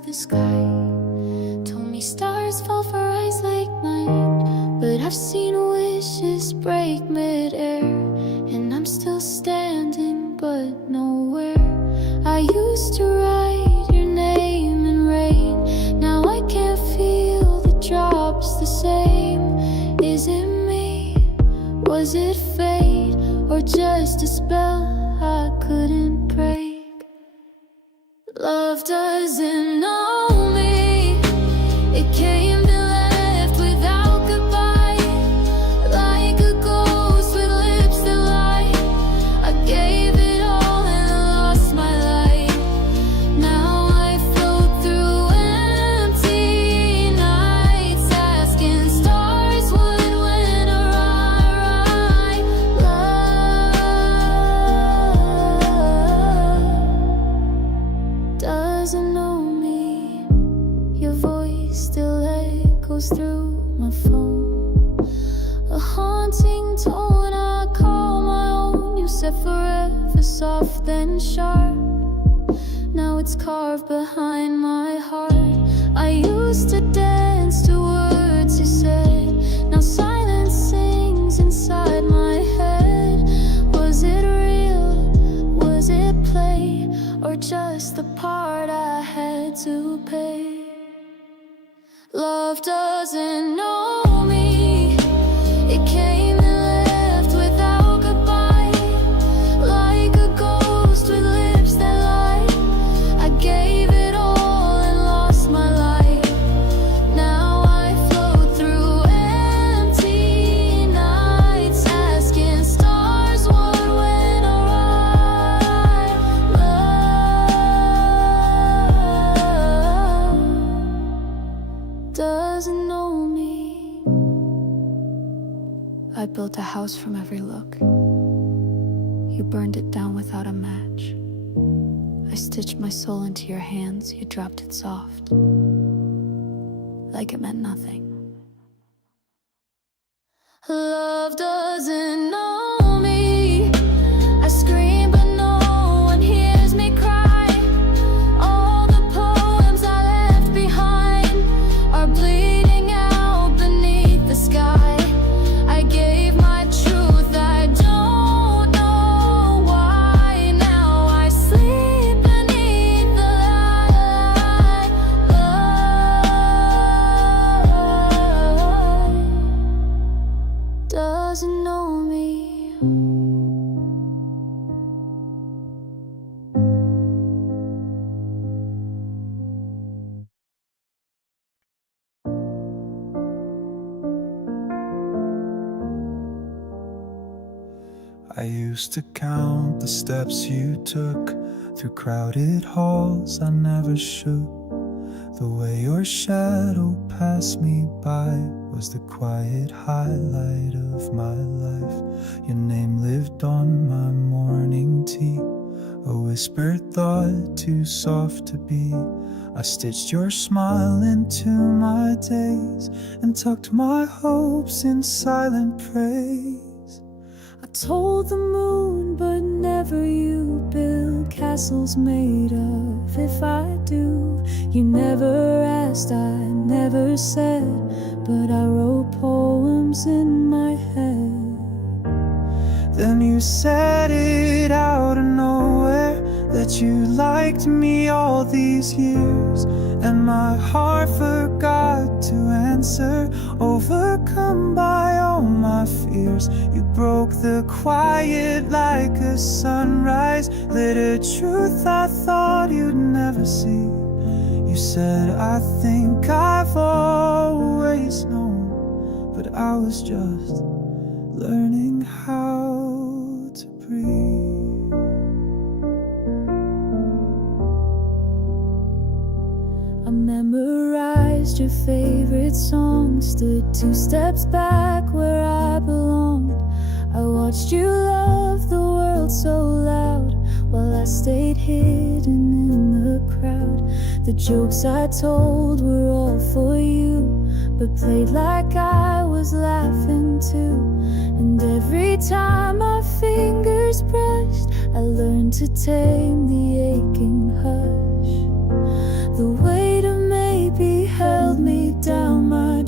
the sky. Told me stars fall for eyes like mine, but I've seen wishes break midair, and I'm still standing but nowhere. I used to write your name in rain, now I can't feel the drops the same. Is it me? Was it fate? Or just a spell I couldn't break? Love doesn't know me. It came and left without goodbye, like a ghost with lips that lie. I gave it all and lost my light. Now I float through empty nights, asking stars what went awry. Love doesn't know me. Your voice still echoes through my phone, a haunting tone I call my own. You said forever soft then sharp, now it's carved behind my heart. I used to dance to words you said, now silence sings inside my head. Was it real? Was it play? Or just the part I had to pay? Love doesn't know me. It came and left without goodbye, like a ghost with lips that lie. I gave it all and lost my light. Now I float through empty nights, asking stars what went awry. Love doesn't know me. I built a house from every look. You burned it down without a match. I stitched my soul into your hands. You dropped it soft, like it meant nothing. Love doesn't know me. I scream but no one hears me cry. All the poems I left behind are bleeding out beneath the sky. I gave my truth, I don't know why. Now I sleep beneath the light. Love doesn't know me. I used to count the steps you took through crowded halls. I never shook. The way your shadow passed me by was the quiet highlight of my life. Your name lived on my morning tea, a whispered thought too soft to be. I stitched your smile into my days and tucked my hopes in silent praise. I told the moon, but never you. Build castles made of if I do. You never asked, I never said, but I wrote poems in my head. Then you said it out of nowhere, that you liked me all these years, and my heart forgot to answer, overcome by all my fears. You broke the quiet like a sunrise, lit a truth I thought you'd never see. You said, I think I've always known, but I was just learning how to breathe. I memorized your favorite song, stood 2 steps back where I belonged. I watched you love the world so loud, while I stayed hidden in the crowd. The jokes I told were all for you, but played like I was laughing too. And every time my fingers brushed, I learned to tame the aching hush. The way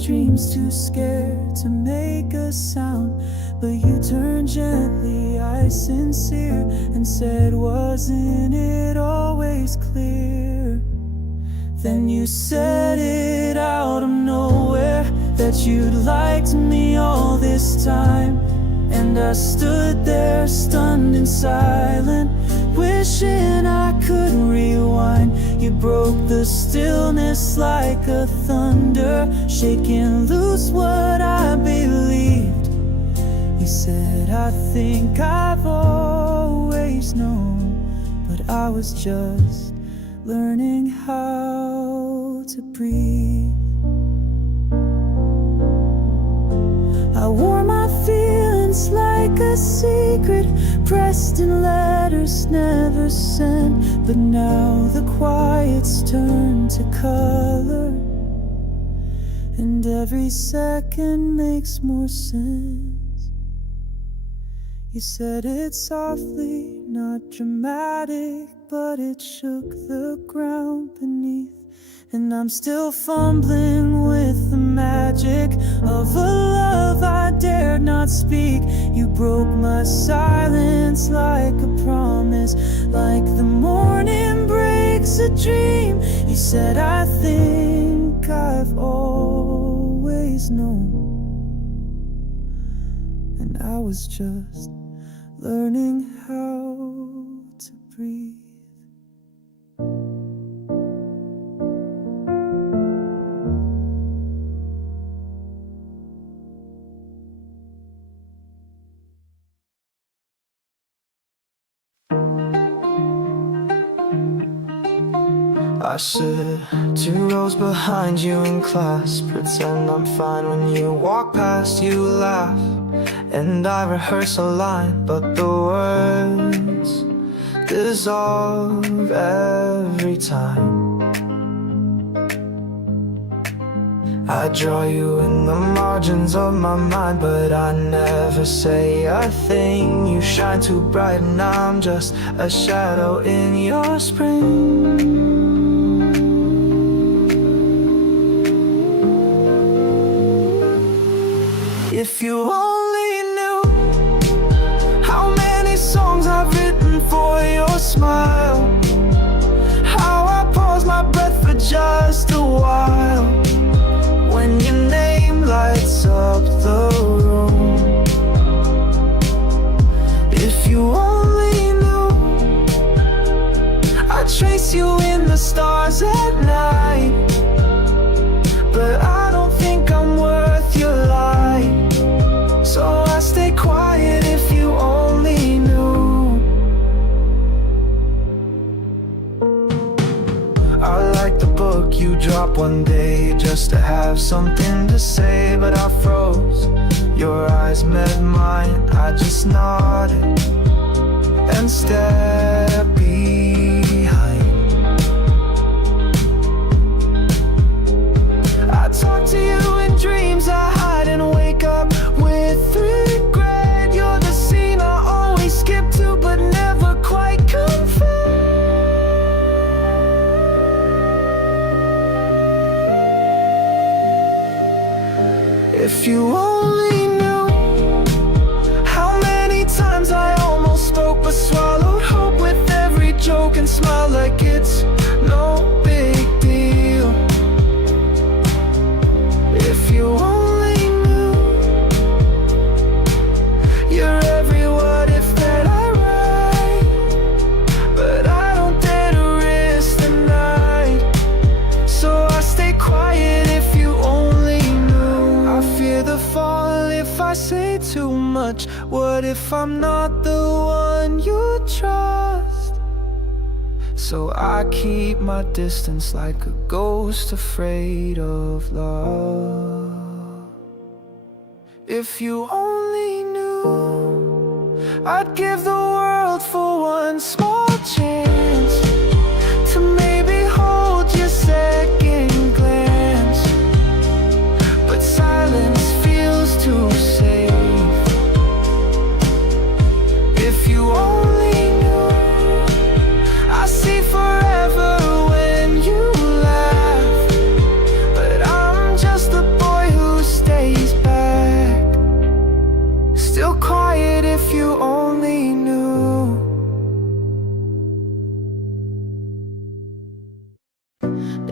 dreams, too scared to make a sound. But you turned gently, eyes sincere, and said, wasn't it always clear? Then you said it out of nowhere, that you'd liked me all this time. And I stood there stunned and silent, wishing I could rewind. You broke the stillness like a thunder, shaking loose what I believed. You said, I think I've always known, but I was just learning how to breathe. I wore my feelings like a secret, pressed in letters never sent. But now the quiet's turned to color, and every second makes more sense. You said it softly, not dramatic, but it shook the ground beneath. And I'm still fumbling with the magic of a love I dared not speak. You broke my silence like a promise, like the morning breaks a dream. You said, I think I've always known, and I was just learning how to breathe. I sit 2 rows behind you in class, pretend I'm fine when you walk past, you laugh, and I rehearse a line, but the words dissolve every time. I draw you in the margins of my mind, but I never say a thing. You shine too bright and I'm just a shadow in your spring. If you only knew how many songs I've written for your smile, how I pause my breath for just a while when your name lights up the room. If you only knew I trace you in the stars at night, but I don't think I'm worth your light. So I stay quiet if you only knew. I like the book you dropped one day just to have something to say, but I froze. Your eyes met mine, I just nodded and stepped behind. I talk to you in dreams I hide and wake up with regret. You're the scene I always skip to but never quite confess. If you only knew how many times I almost spoke but swallowed hope with every joke and smile like it's no big deal. If you only knew you're every what if that I write, but I don't dare to risk the night, so I stay quiet if you only knew. I fear the fall if I say too much. What if I'm not the one you trust? So I keep my distance like a ghost afraid of love. If you only knew, I'd give the world for one small chance to maybe hold your second glance, but silence feels too safe. If you only knew, I see forever when you laugh, but I'm just the boy who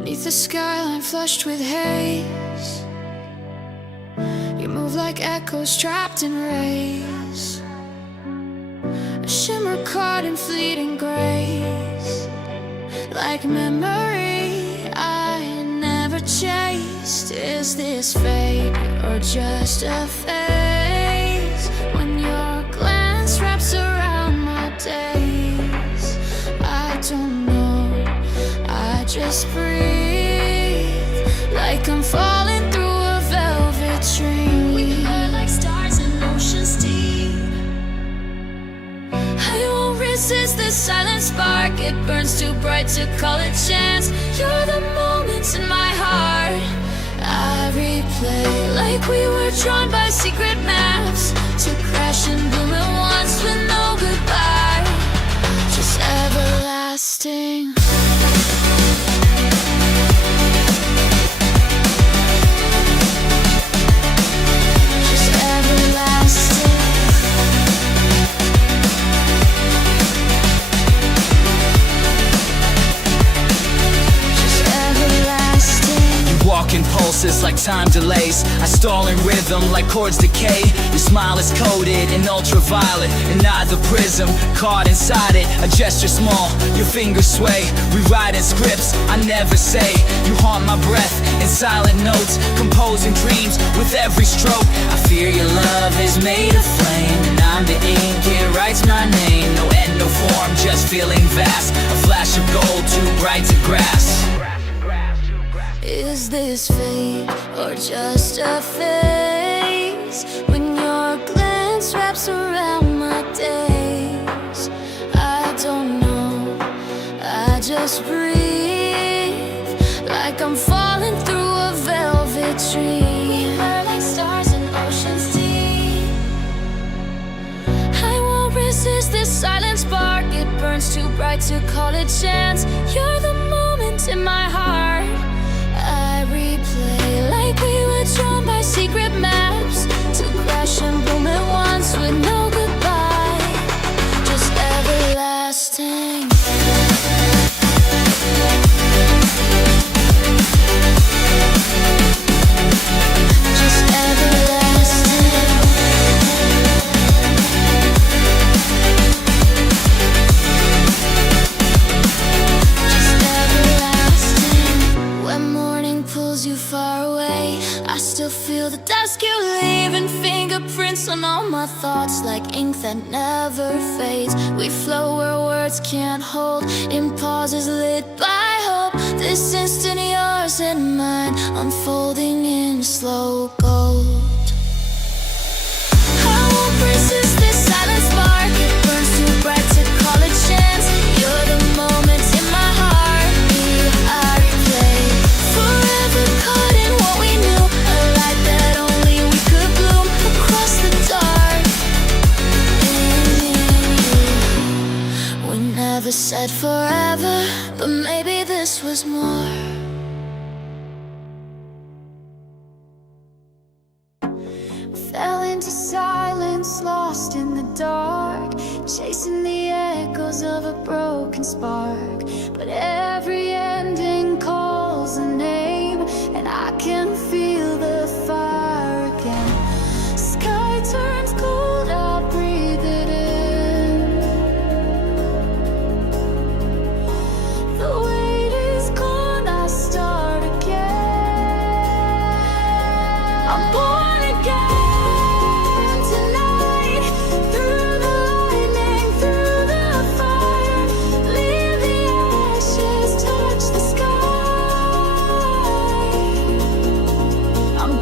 Beneath the skyline flushed with haze, you move like echoes trapped in rays, a shimmer caught in fleeting grace, like memory I never chased. Is this fate or just a phase? When your glance wraps around my days, I don't know, I just breathe, like I'm falling through a velvet dream. We burn like stars in oceans deep. I won't resist this silent spark, it burns too bright to call it chance. You're the moments in my heart I replay, like we were drawn by secret maps, to crash and bloom at once with no goodbye, just everlasting. Just everlasting. Just everlasting. Walking pulses like time delays, I stall in rhythm like chords decay. Your smile is coated in ultraviolet and not the prism. Caught inside it, a gesture small, your fingers sway. Rewriting scripts I never say. You haunt my breath in silent notes, composing dreams with every stroke. I fear your love is made of flame, and I'm the ink, it writes my name. No end, no form, just feeling vast. A flash of gold too bright to grasp. Is this fate or just a phase? When your glance wraps around my days, I don't know, I just breathe, like I'm falling through a velvet dream. We burn like stars in oceans deep. I won't resist this silent spark, it burns too bright to call it chance. You're the moment in my heart I replay, like we were drawn by secret maps, to crash and bloom at once with no goodbye, just everlasting. Just everlasting. Just everlasting. When morning pulls you far away, I still feel the dusk you leave, and fingerprints on all my thoughts, like ink that never fades. We flow where words can't hold, in pauses lit by hope. This instant yours and mine, unfolding in slow gold. I won't resist this silent spark, it burns too bright to call it chance. You're the moment in my heartbeat I replay, forever caught in what we knew, a light that only we could bloom across the dark. In you, we never said forever, but maybe this was more. Fell into silence, lost in the dark, chasing the echoes of a broken spark. But every ending calls a name, and I can feel the fire again. Sky turns cold, I breathe it in. The weight is gone, I start again. I'm born again. I'm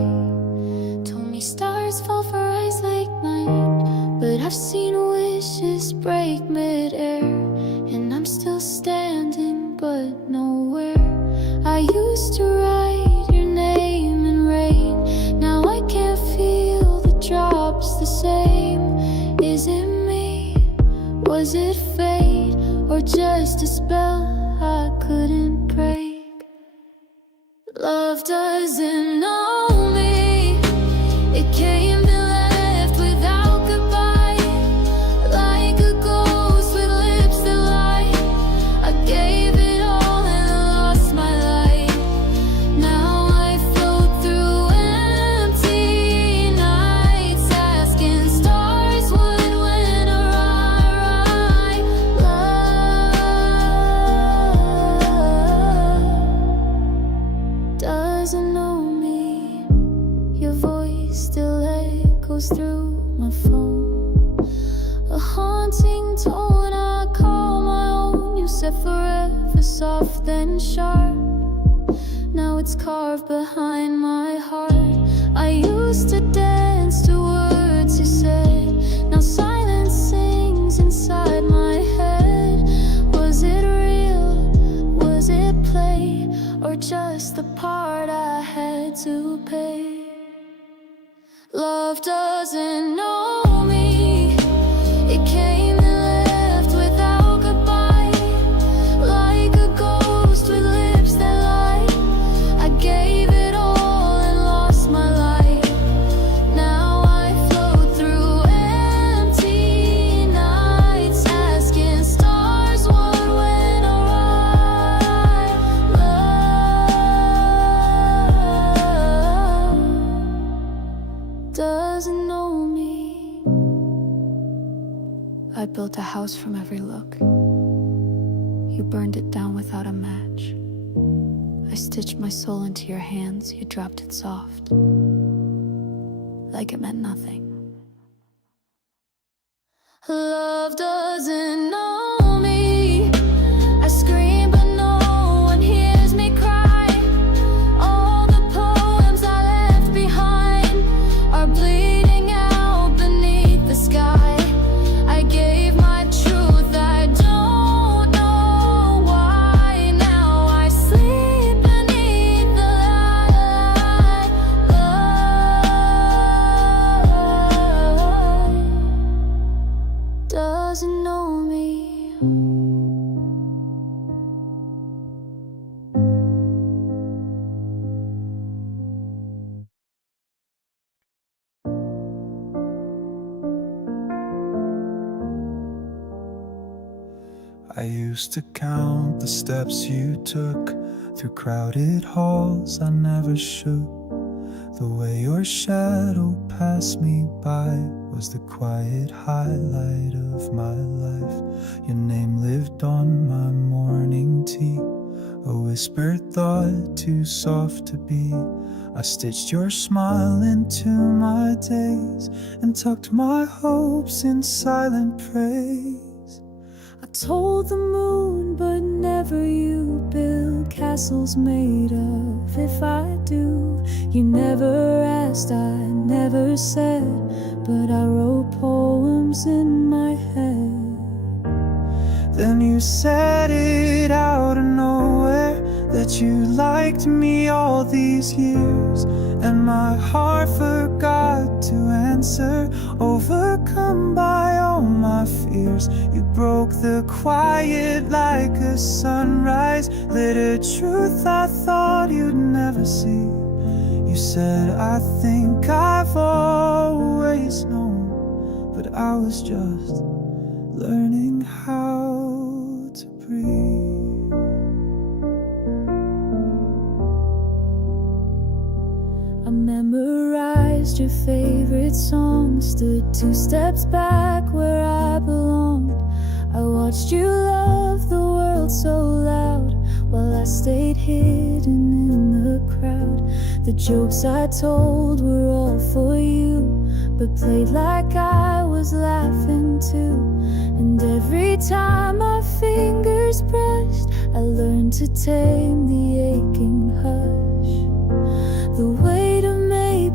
Told me stars fall for eyes like mine, but I've seen wishes break midair, and I'm still standing but nowhere. I used to write your name in rain, now I can't feel the drops the same. Is it me? Was it fate? Or just a spell I couldn't break? Love doesn't know me. It came and left without goodbye, like a ghost with lips that lie. I gave it all and lost my light. Now I float through empty nights, asking stars what went awry. Love doesn't know me. Your voice still echoes through my phone, a haunting tone I call my own. You said forever soft then sharp, now it's carved behind my heart. I used to dance to words you said, now silence sings inside my head. Was it real? Was it play? Or just the part I had to pay? Love doesn't know me. It came and left without goodbye, like a ghost with lips that lie. I gave it all and lost my light. Now I float through empty nights, asking stars what went awry. Love doesn't know me. I built a house from every look. You burned it down without a match. I stitched my soul into your hands. You dropped it soft, like it meant nothing. Love doesn't know me. I scream but no one hears me cry. All the poems I left behind are bleeding out beneath the sky. I gave my truth, I don't know why. Now I sleep beneath the light. Love doesn't know me. I used to count the steps you took through crowded halls. I never shook. The way your shadow passed me by was the quiet highlight of my life. Your name lived on my morning tea, a whispered thought too soft to be. I stitched your smile into my days and tucked my hopes in silent praise. I told the moon, but never you. Build castles made of if I do. You never asked, I never said, but I wrote poems in my head. Then you said it out of nowhere, that you liked me all these years, and my heart forgot to answer, overcome by all my fears. You broke the quiet like a sunrise, lit a truth I thought you'd never see. You said, I think I've always known, but I was just learning how to breathe. I memorized your favorite song, stood 2 steps back where I belonged. I watched you love the world so loud, while I stayed hidden in the crowd. The jokes I told were all for you, but played like I was laughing too. And every time my fingers brushed, I learned to tame the aching hush. The way to make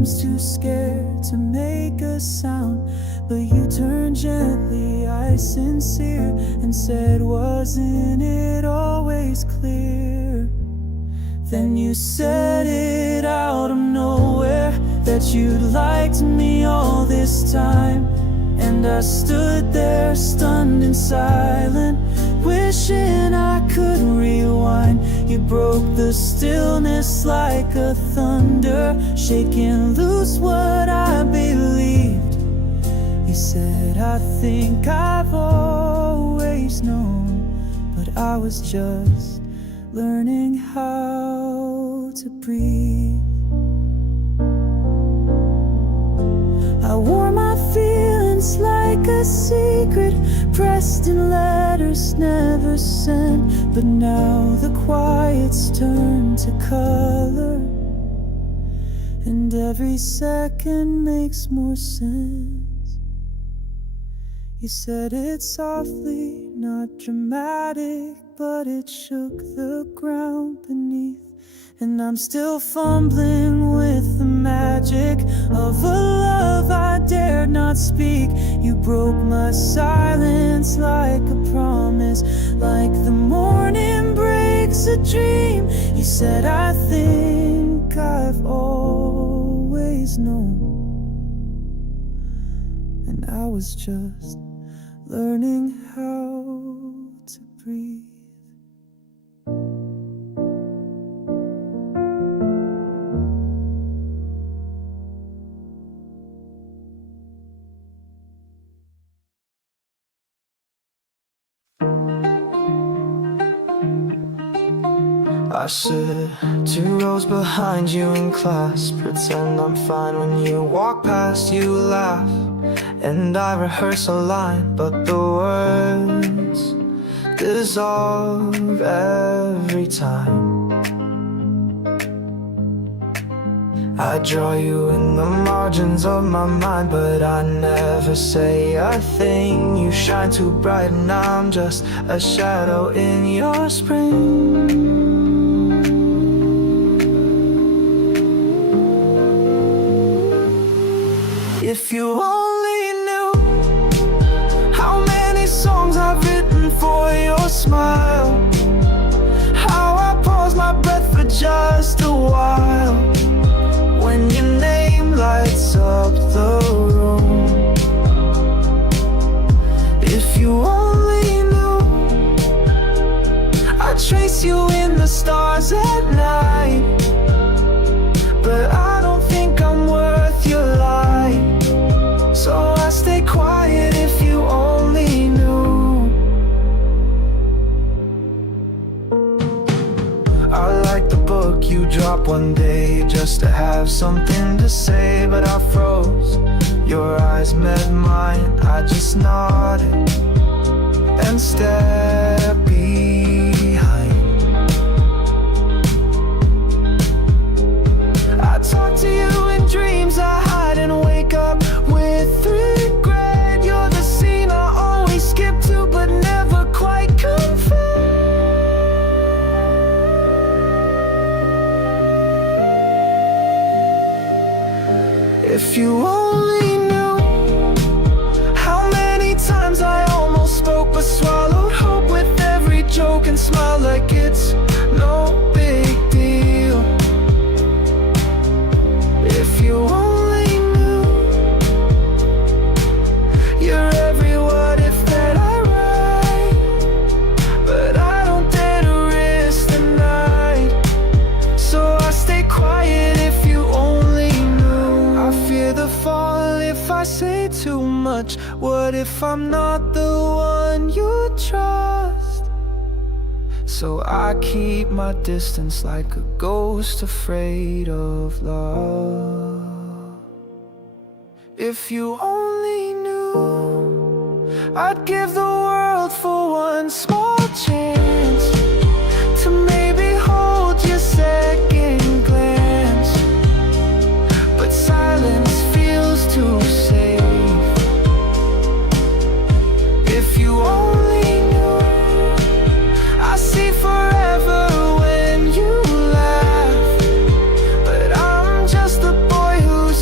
seems too scared to make a sound. But you turned gently, I sincere, and said, wasn't it always clear? Then you said it out of nowhere, that you'd liked me all this time. And I stood there stunned and silent, wishing I could rewind. You broke the stillness like a thunder, shaking loose what I believed. You said, I think I've always known, but I was just learning how to breathe. I wore my feelings like a secret, pressed in letters never sent. But now the quiet's turned to color, and every second makes more sense. You said it softly, not dramatic, but it shook the ground beneath. And I'm still fumbling with the magic of a love I dared not speak. You broke my silence like a promise, like the morning breaks a dream. You said, I think I've always known, and I was just learning how to breathe. I sit 2 rows behind you in class, pretend I'm fine when you walk past, you laugh, and I rehearse a line, but the words dissolve every time. I draw you in the margins of my mind, but I never say a thing. You shine too bright and I'm just a shadow in your spring. If you only knew how many songs I've written for your smile, how I pause my breath for just a while when your name lights up the room. If you only knew I trace you in the stars at night, but I don't think I'm worth your light. So I stay quiet if you only knew. I like the book you dropped one day just to have something to say, but I froze. Your eyes met mine, I just nodded and stepped behind. I talk to you in dreams I hide and wake up with regret. You're the scene I always skip to but never quite confess. If you only knew how many times I almost spoke but swallowed hope with every joke and smile like it's no big deal. If you only knew you're every what if that I write, but I don't dare to risk the night. So I stay quiet if you only knew. I fear the fall if I say too much. What if I'm not the one you trust? So I keep my distance like a ghost afraid of love. If you only knew, I'd give the world for one small chance to maybe hold your second glance. But silence feels too safe. If you only knew, I see forever when you laugh, but I'm just the boy who's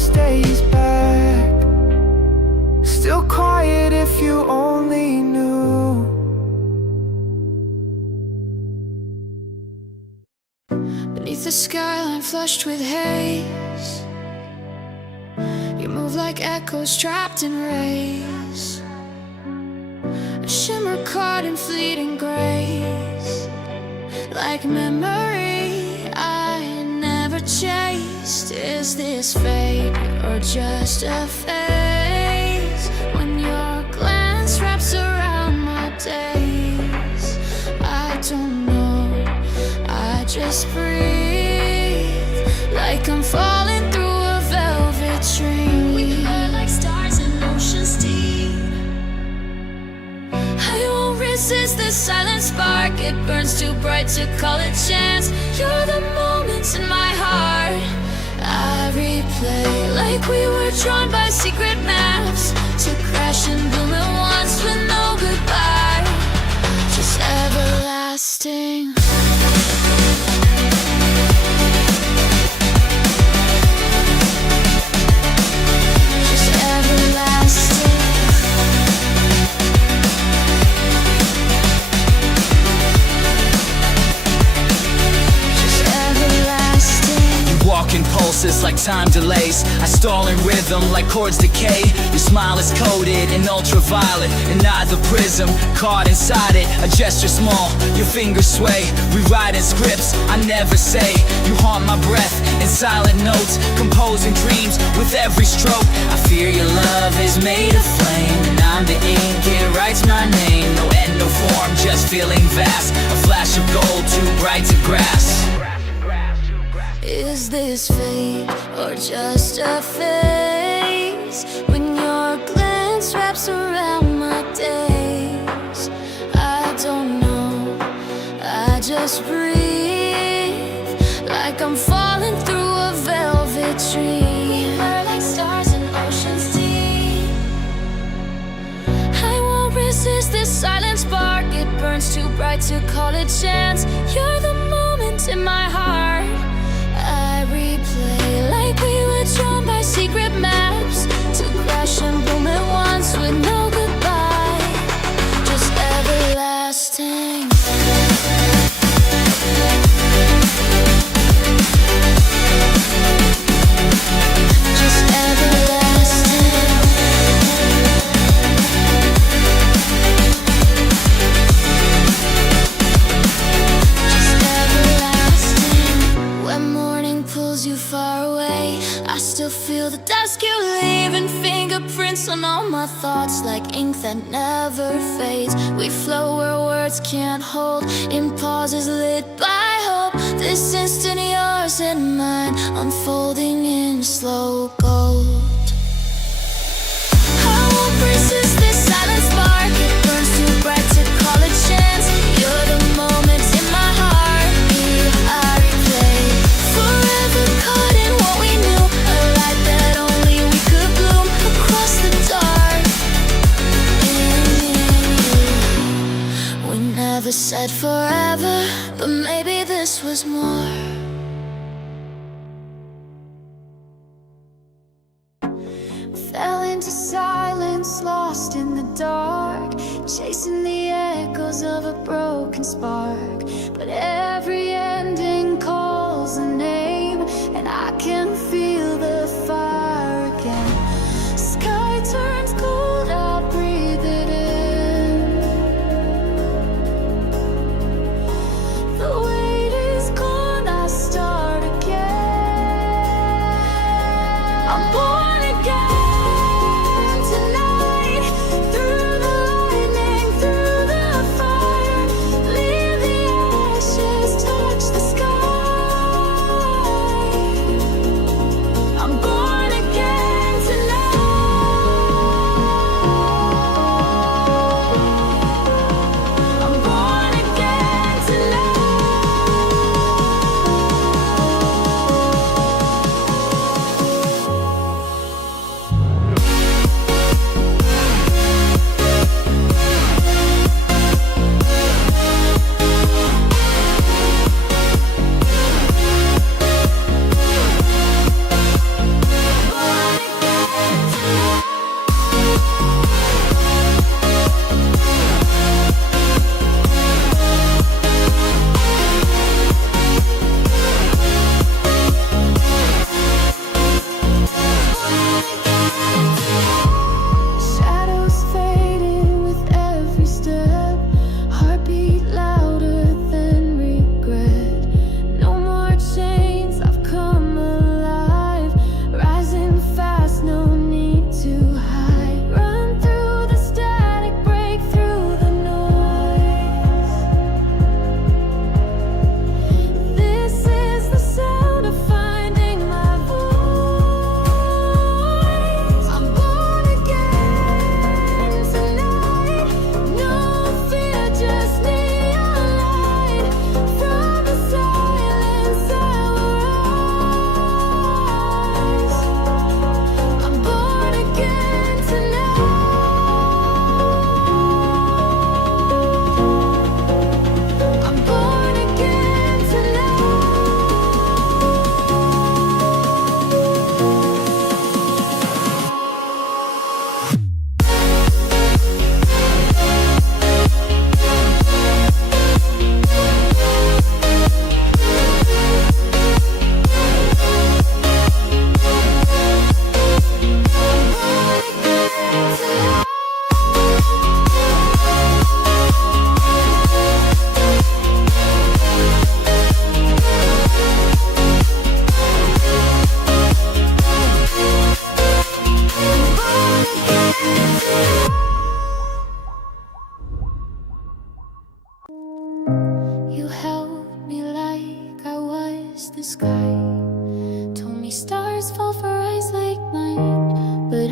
skyline flushed with haze. You move like echoes trapped in rays, a shimmer caught in fleeting grace, like memory I never chased. Is this fate or just a phase? When your glance wraps around my days, I don't know, I just breathe, like I'm falling through a velvet dream. We burn like stars in oceans deep. I won't resist this silent spark, it burns too bright to call it chance. You're the moments in my heart I replay, like we were drawn by secret maps, to crash and bloom at once with no goodbye, just everlasting. Just everlasting. Just everlasting. You walk in pulses like time delays. I stall in rhythm like chords decay. Your smile is coated in ultraviolet, and I the prism caught inside it. A gesture small, your fingers sway, rewriting scripts I never say. You haunt my breath in silent notes, composing dreams with every stroke. I fear your love is made of flame, and I'm the ink, it writes my name. No end, no form, just feeling vast. A flash of gold too bright to grasp. Is this fate or just a phase? When your glance wraps around my days, I don't know, I just breathe, like I'm falling through a velvet dream. We burn like stars in oceans deep. I won't resist this silent spark, it burns too bright to call it chance. You're the moment in my heart I replay, like we were drawn by secret maps, to crash and bloom at once with no goodbye, just everlasting. Just everlasting. Just everlasting. When morning pulls you far away, I still feel the dusk you leave, and fingerprints on all my thoughts, like ink that never fades. We flow where words can't hold, in pauses lit by hope. This instant yours and mine, unfolding in slow gold. I won't resist this silent spark, it burns too bright to call it chance. You're the moment in my heart, I replay, forever caught in what we knew, a light that only we could bloom across the dark. In you, we never said forever, but maybe this was more. Fell into silence, lost in the dark, chasing the echoes of a broken spark. But every ending calls a name, and I can feel the fire again. Sky turns cold, I breathe it in. The weight is gone, I start again. I'm born again.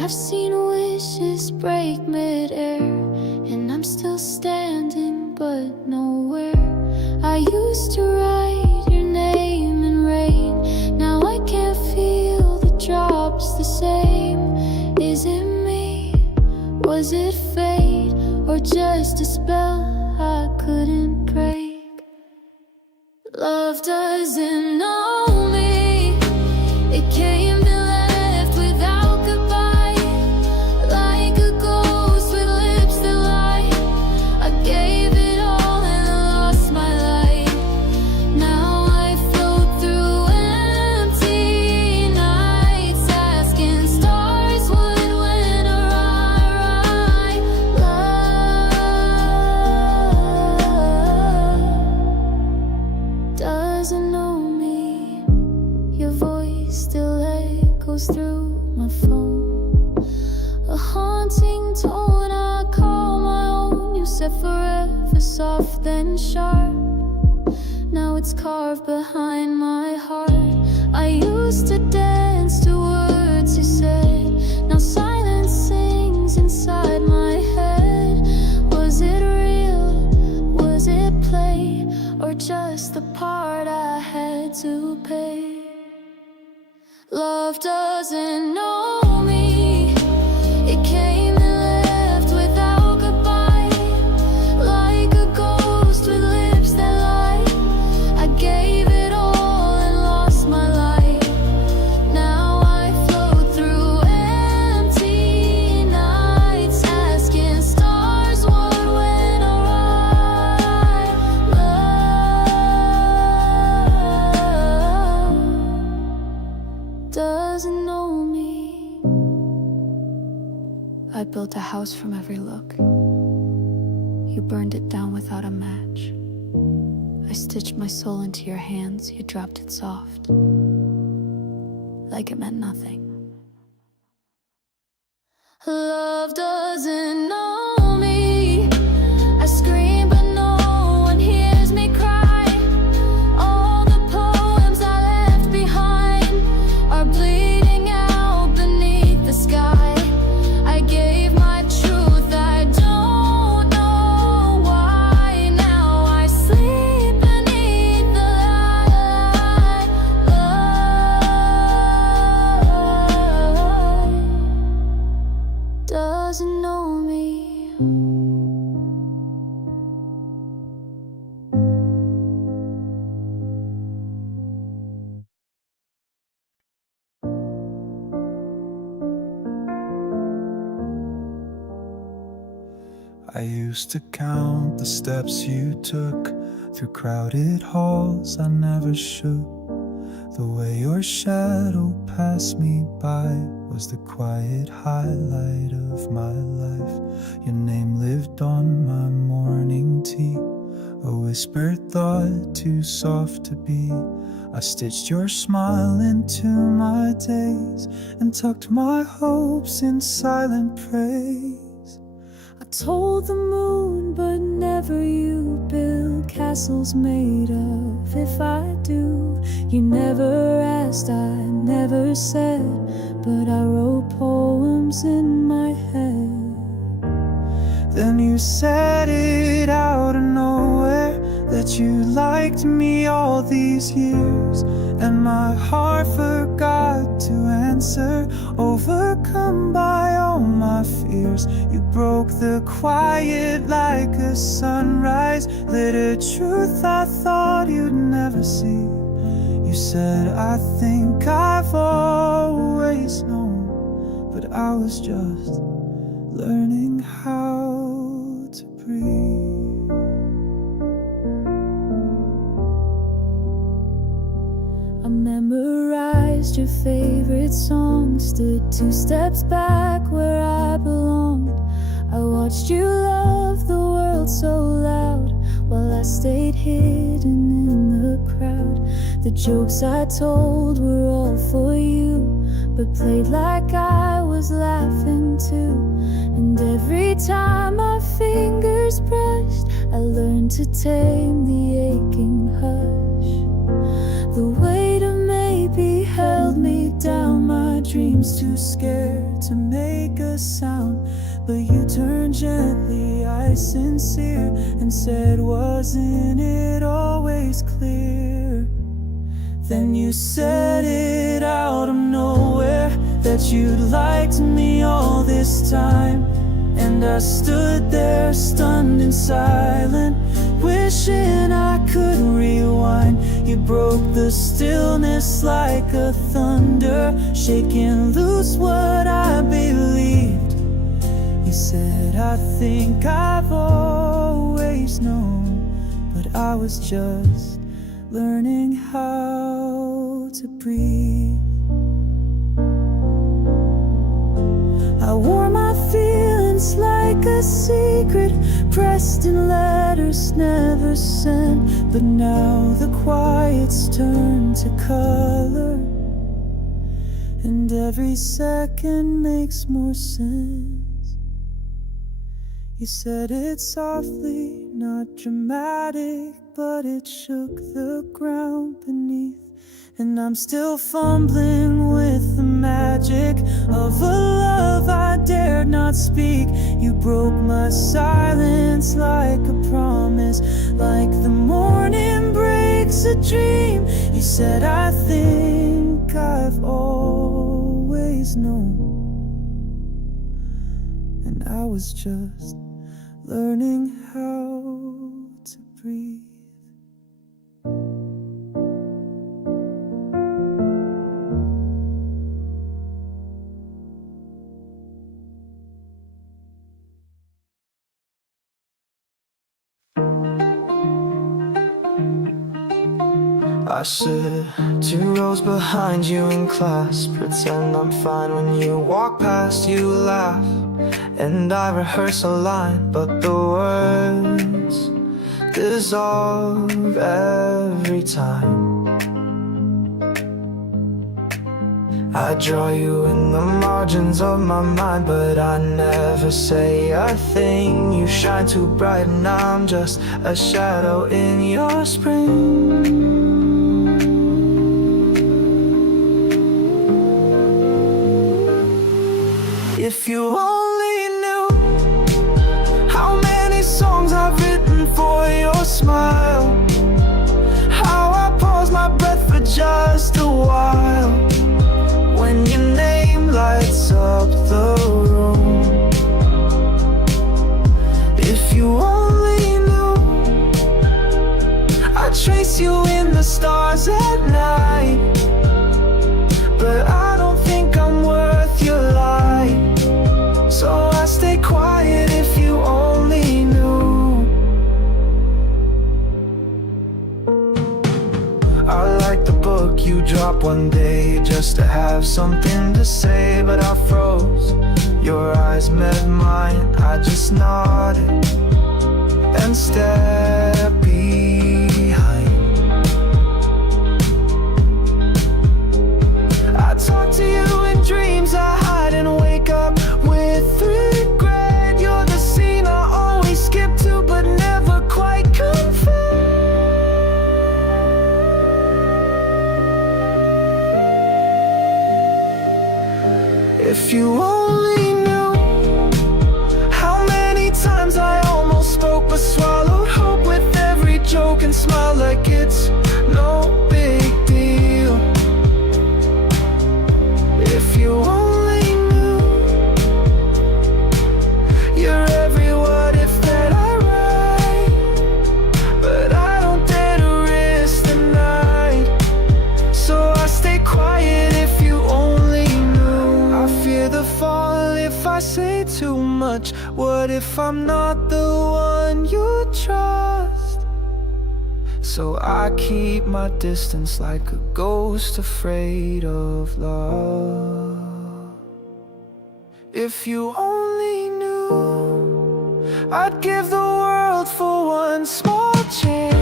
I've seen wishes break midair, and I'm still standing but nowhere. I used to write your name in rain, now I can't feel the drops the same. Is it me? Was it fate? Or just a spell I couldn't break? Love doesn't know me. It came and left without goodbye, like a ghost with lips that lie. I gave it all and lost my light. Now I float through empty nights, asking stars what went awry. Love doesn't know me. Your voice still echoes through my phone, a haunting tone I call my own. You said forever soft then sharp, now it's carved behind my heart. I used to dance to words you said, now silence sings inside my head. Was it real? Was it play? Or just the part I had to pay? Love doesn't know me. It came and left without goodbye, like a ghost with lips that lie. I gave it all and lost my light. Now I float through empty nights, asking stars what went awry. Love doesn't know me. I built a house from every look. You burned it down without a match. I stitched my soul into your hands. You dropped it soft, like it meant nothing. Love doesn't know me. I scream but no one hears me cry. All the poems I left behind are bleeding out beneath the sky. I gave my truth, I don't know why. Now I sleep beneath the light. Love doesn't know me. I used to count the steps you took through crowded halls I never should. The way your shadow passed me by was the quiet highlight of my life. Your name lived on my morning tea, a whispered thought too soft to be. I stitched your smile into my days and tucked my hopes in silent praise. I told the moon, but never you. Build castles made of if I do. You never asked, I never said, but I wrote poems in my head. Then you said it out of nowhere, that you liked me all these years, and my heart forgot to answer, overcome by all my fears. You broke the quiet like a sunrise, lit a truth I thought you'd never see. You said, I think I've always known, but I was just learning how to breathe. I memorized your favorite song, stood 2 steps back where I belonged. I watched you love the world so loud, while I stayed hidden in the crowd. The jokes I told were all for you, but played like I was laughing too. And every time my fingers brushed, I learned to tame the aching hush. The weight of maybe held me down, my dreams sometimes too scared to make a sound. But you turned gently, I sincere, and said, wasn't it always clear? Then you said it out of nowhere, that you'd liked me all this time. And I stood there stunned and silent, wishing I could rewind. You broke the stillness like a thunder, shaking loose what I believed. You said, I think I've always known, but I was just learning how to breathe. I wore my feelings like a secret, pressed in letters never sent. But now the quiet's turned to color, and every second makes more sense. You said it softly, not dramatic, but it shook the ground beneath. And I'm still fumbling with the magic of a love I dared not speak. You broke my silence like a promise, like the morning breaks a dream. You said, I think I've always known, and I was just learning how to breathe. I sit 2 rows behind you in class, pretend I'm fine when you walk past, you laugh, and I rehearse a line, but the words dissolve every time. I draw you in the margins of my mind, but I never say a thing. You shine too bright and I'm just a shadow in your spring. If you only knew how many songs I've written for your smile, how I pause my breath for just a while when your name lights up the room. If you only knew I trace you in the stars at night, but I don't think I'm worth your light. So I stay quiet if you only knew. I like the book you dropped one day just to have something to say, but I froze. Your eyes met mine, I just nodded and stepped behind. I talk to you in dreams I hide and wake up with regret. You're the scene I always skip to but never quite confess. If you only knew how many times I almost spoke but swallowed hope with every joke and smile like it's no big deal. If you only knew you're every what if that I write, but I don't dare to risk the night, so I stay quiet if you only knew. I fear the fall if I say too much. What if I'm not the one you trust? So I keep my distance like a ghost afraid of love. If you only knew I'd give the world for one small chance.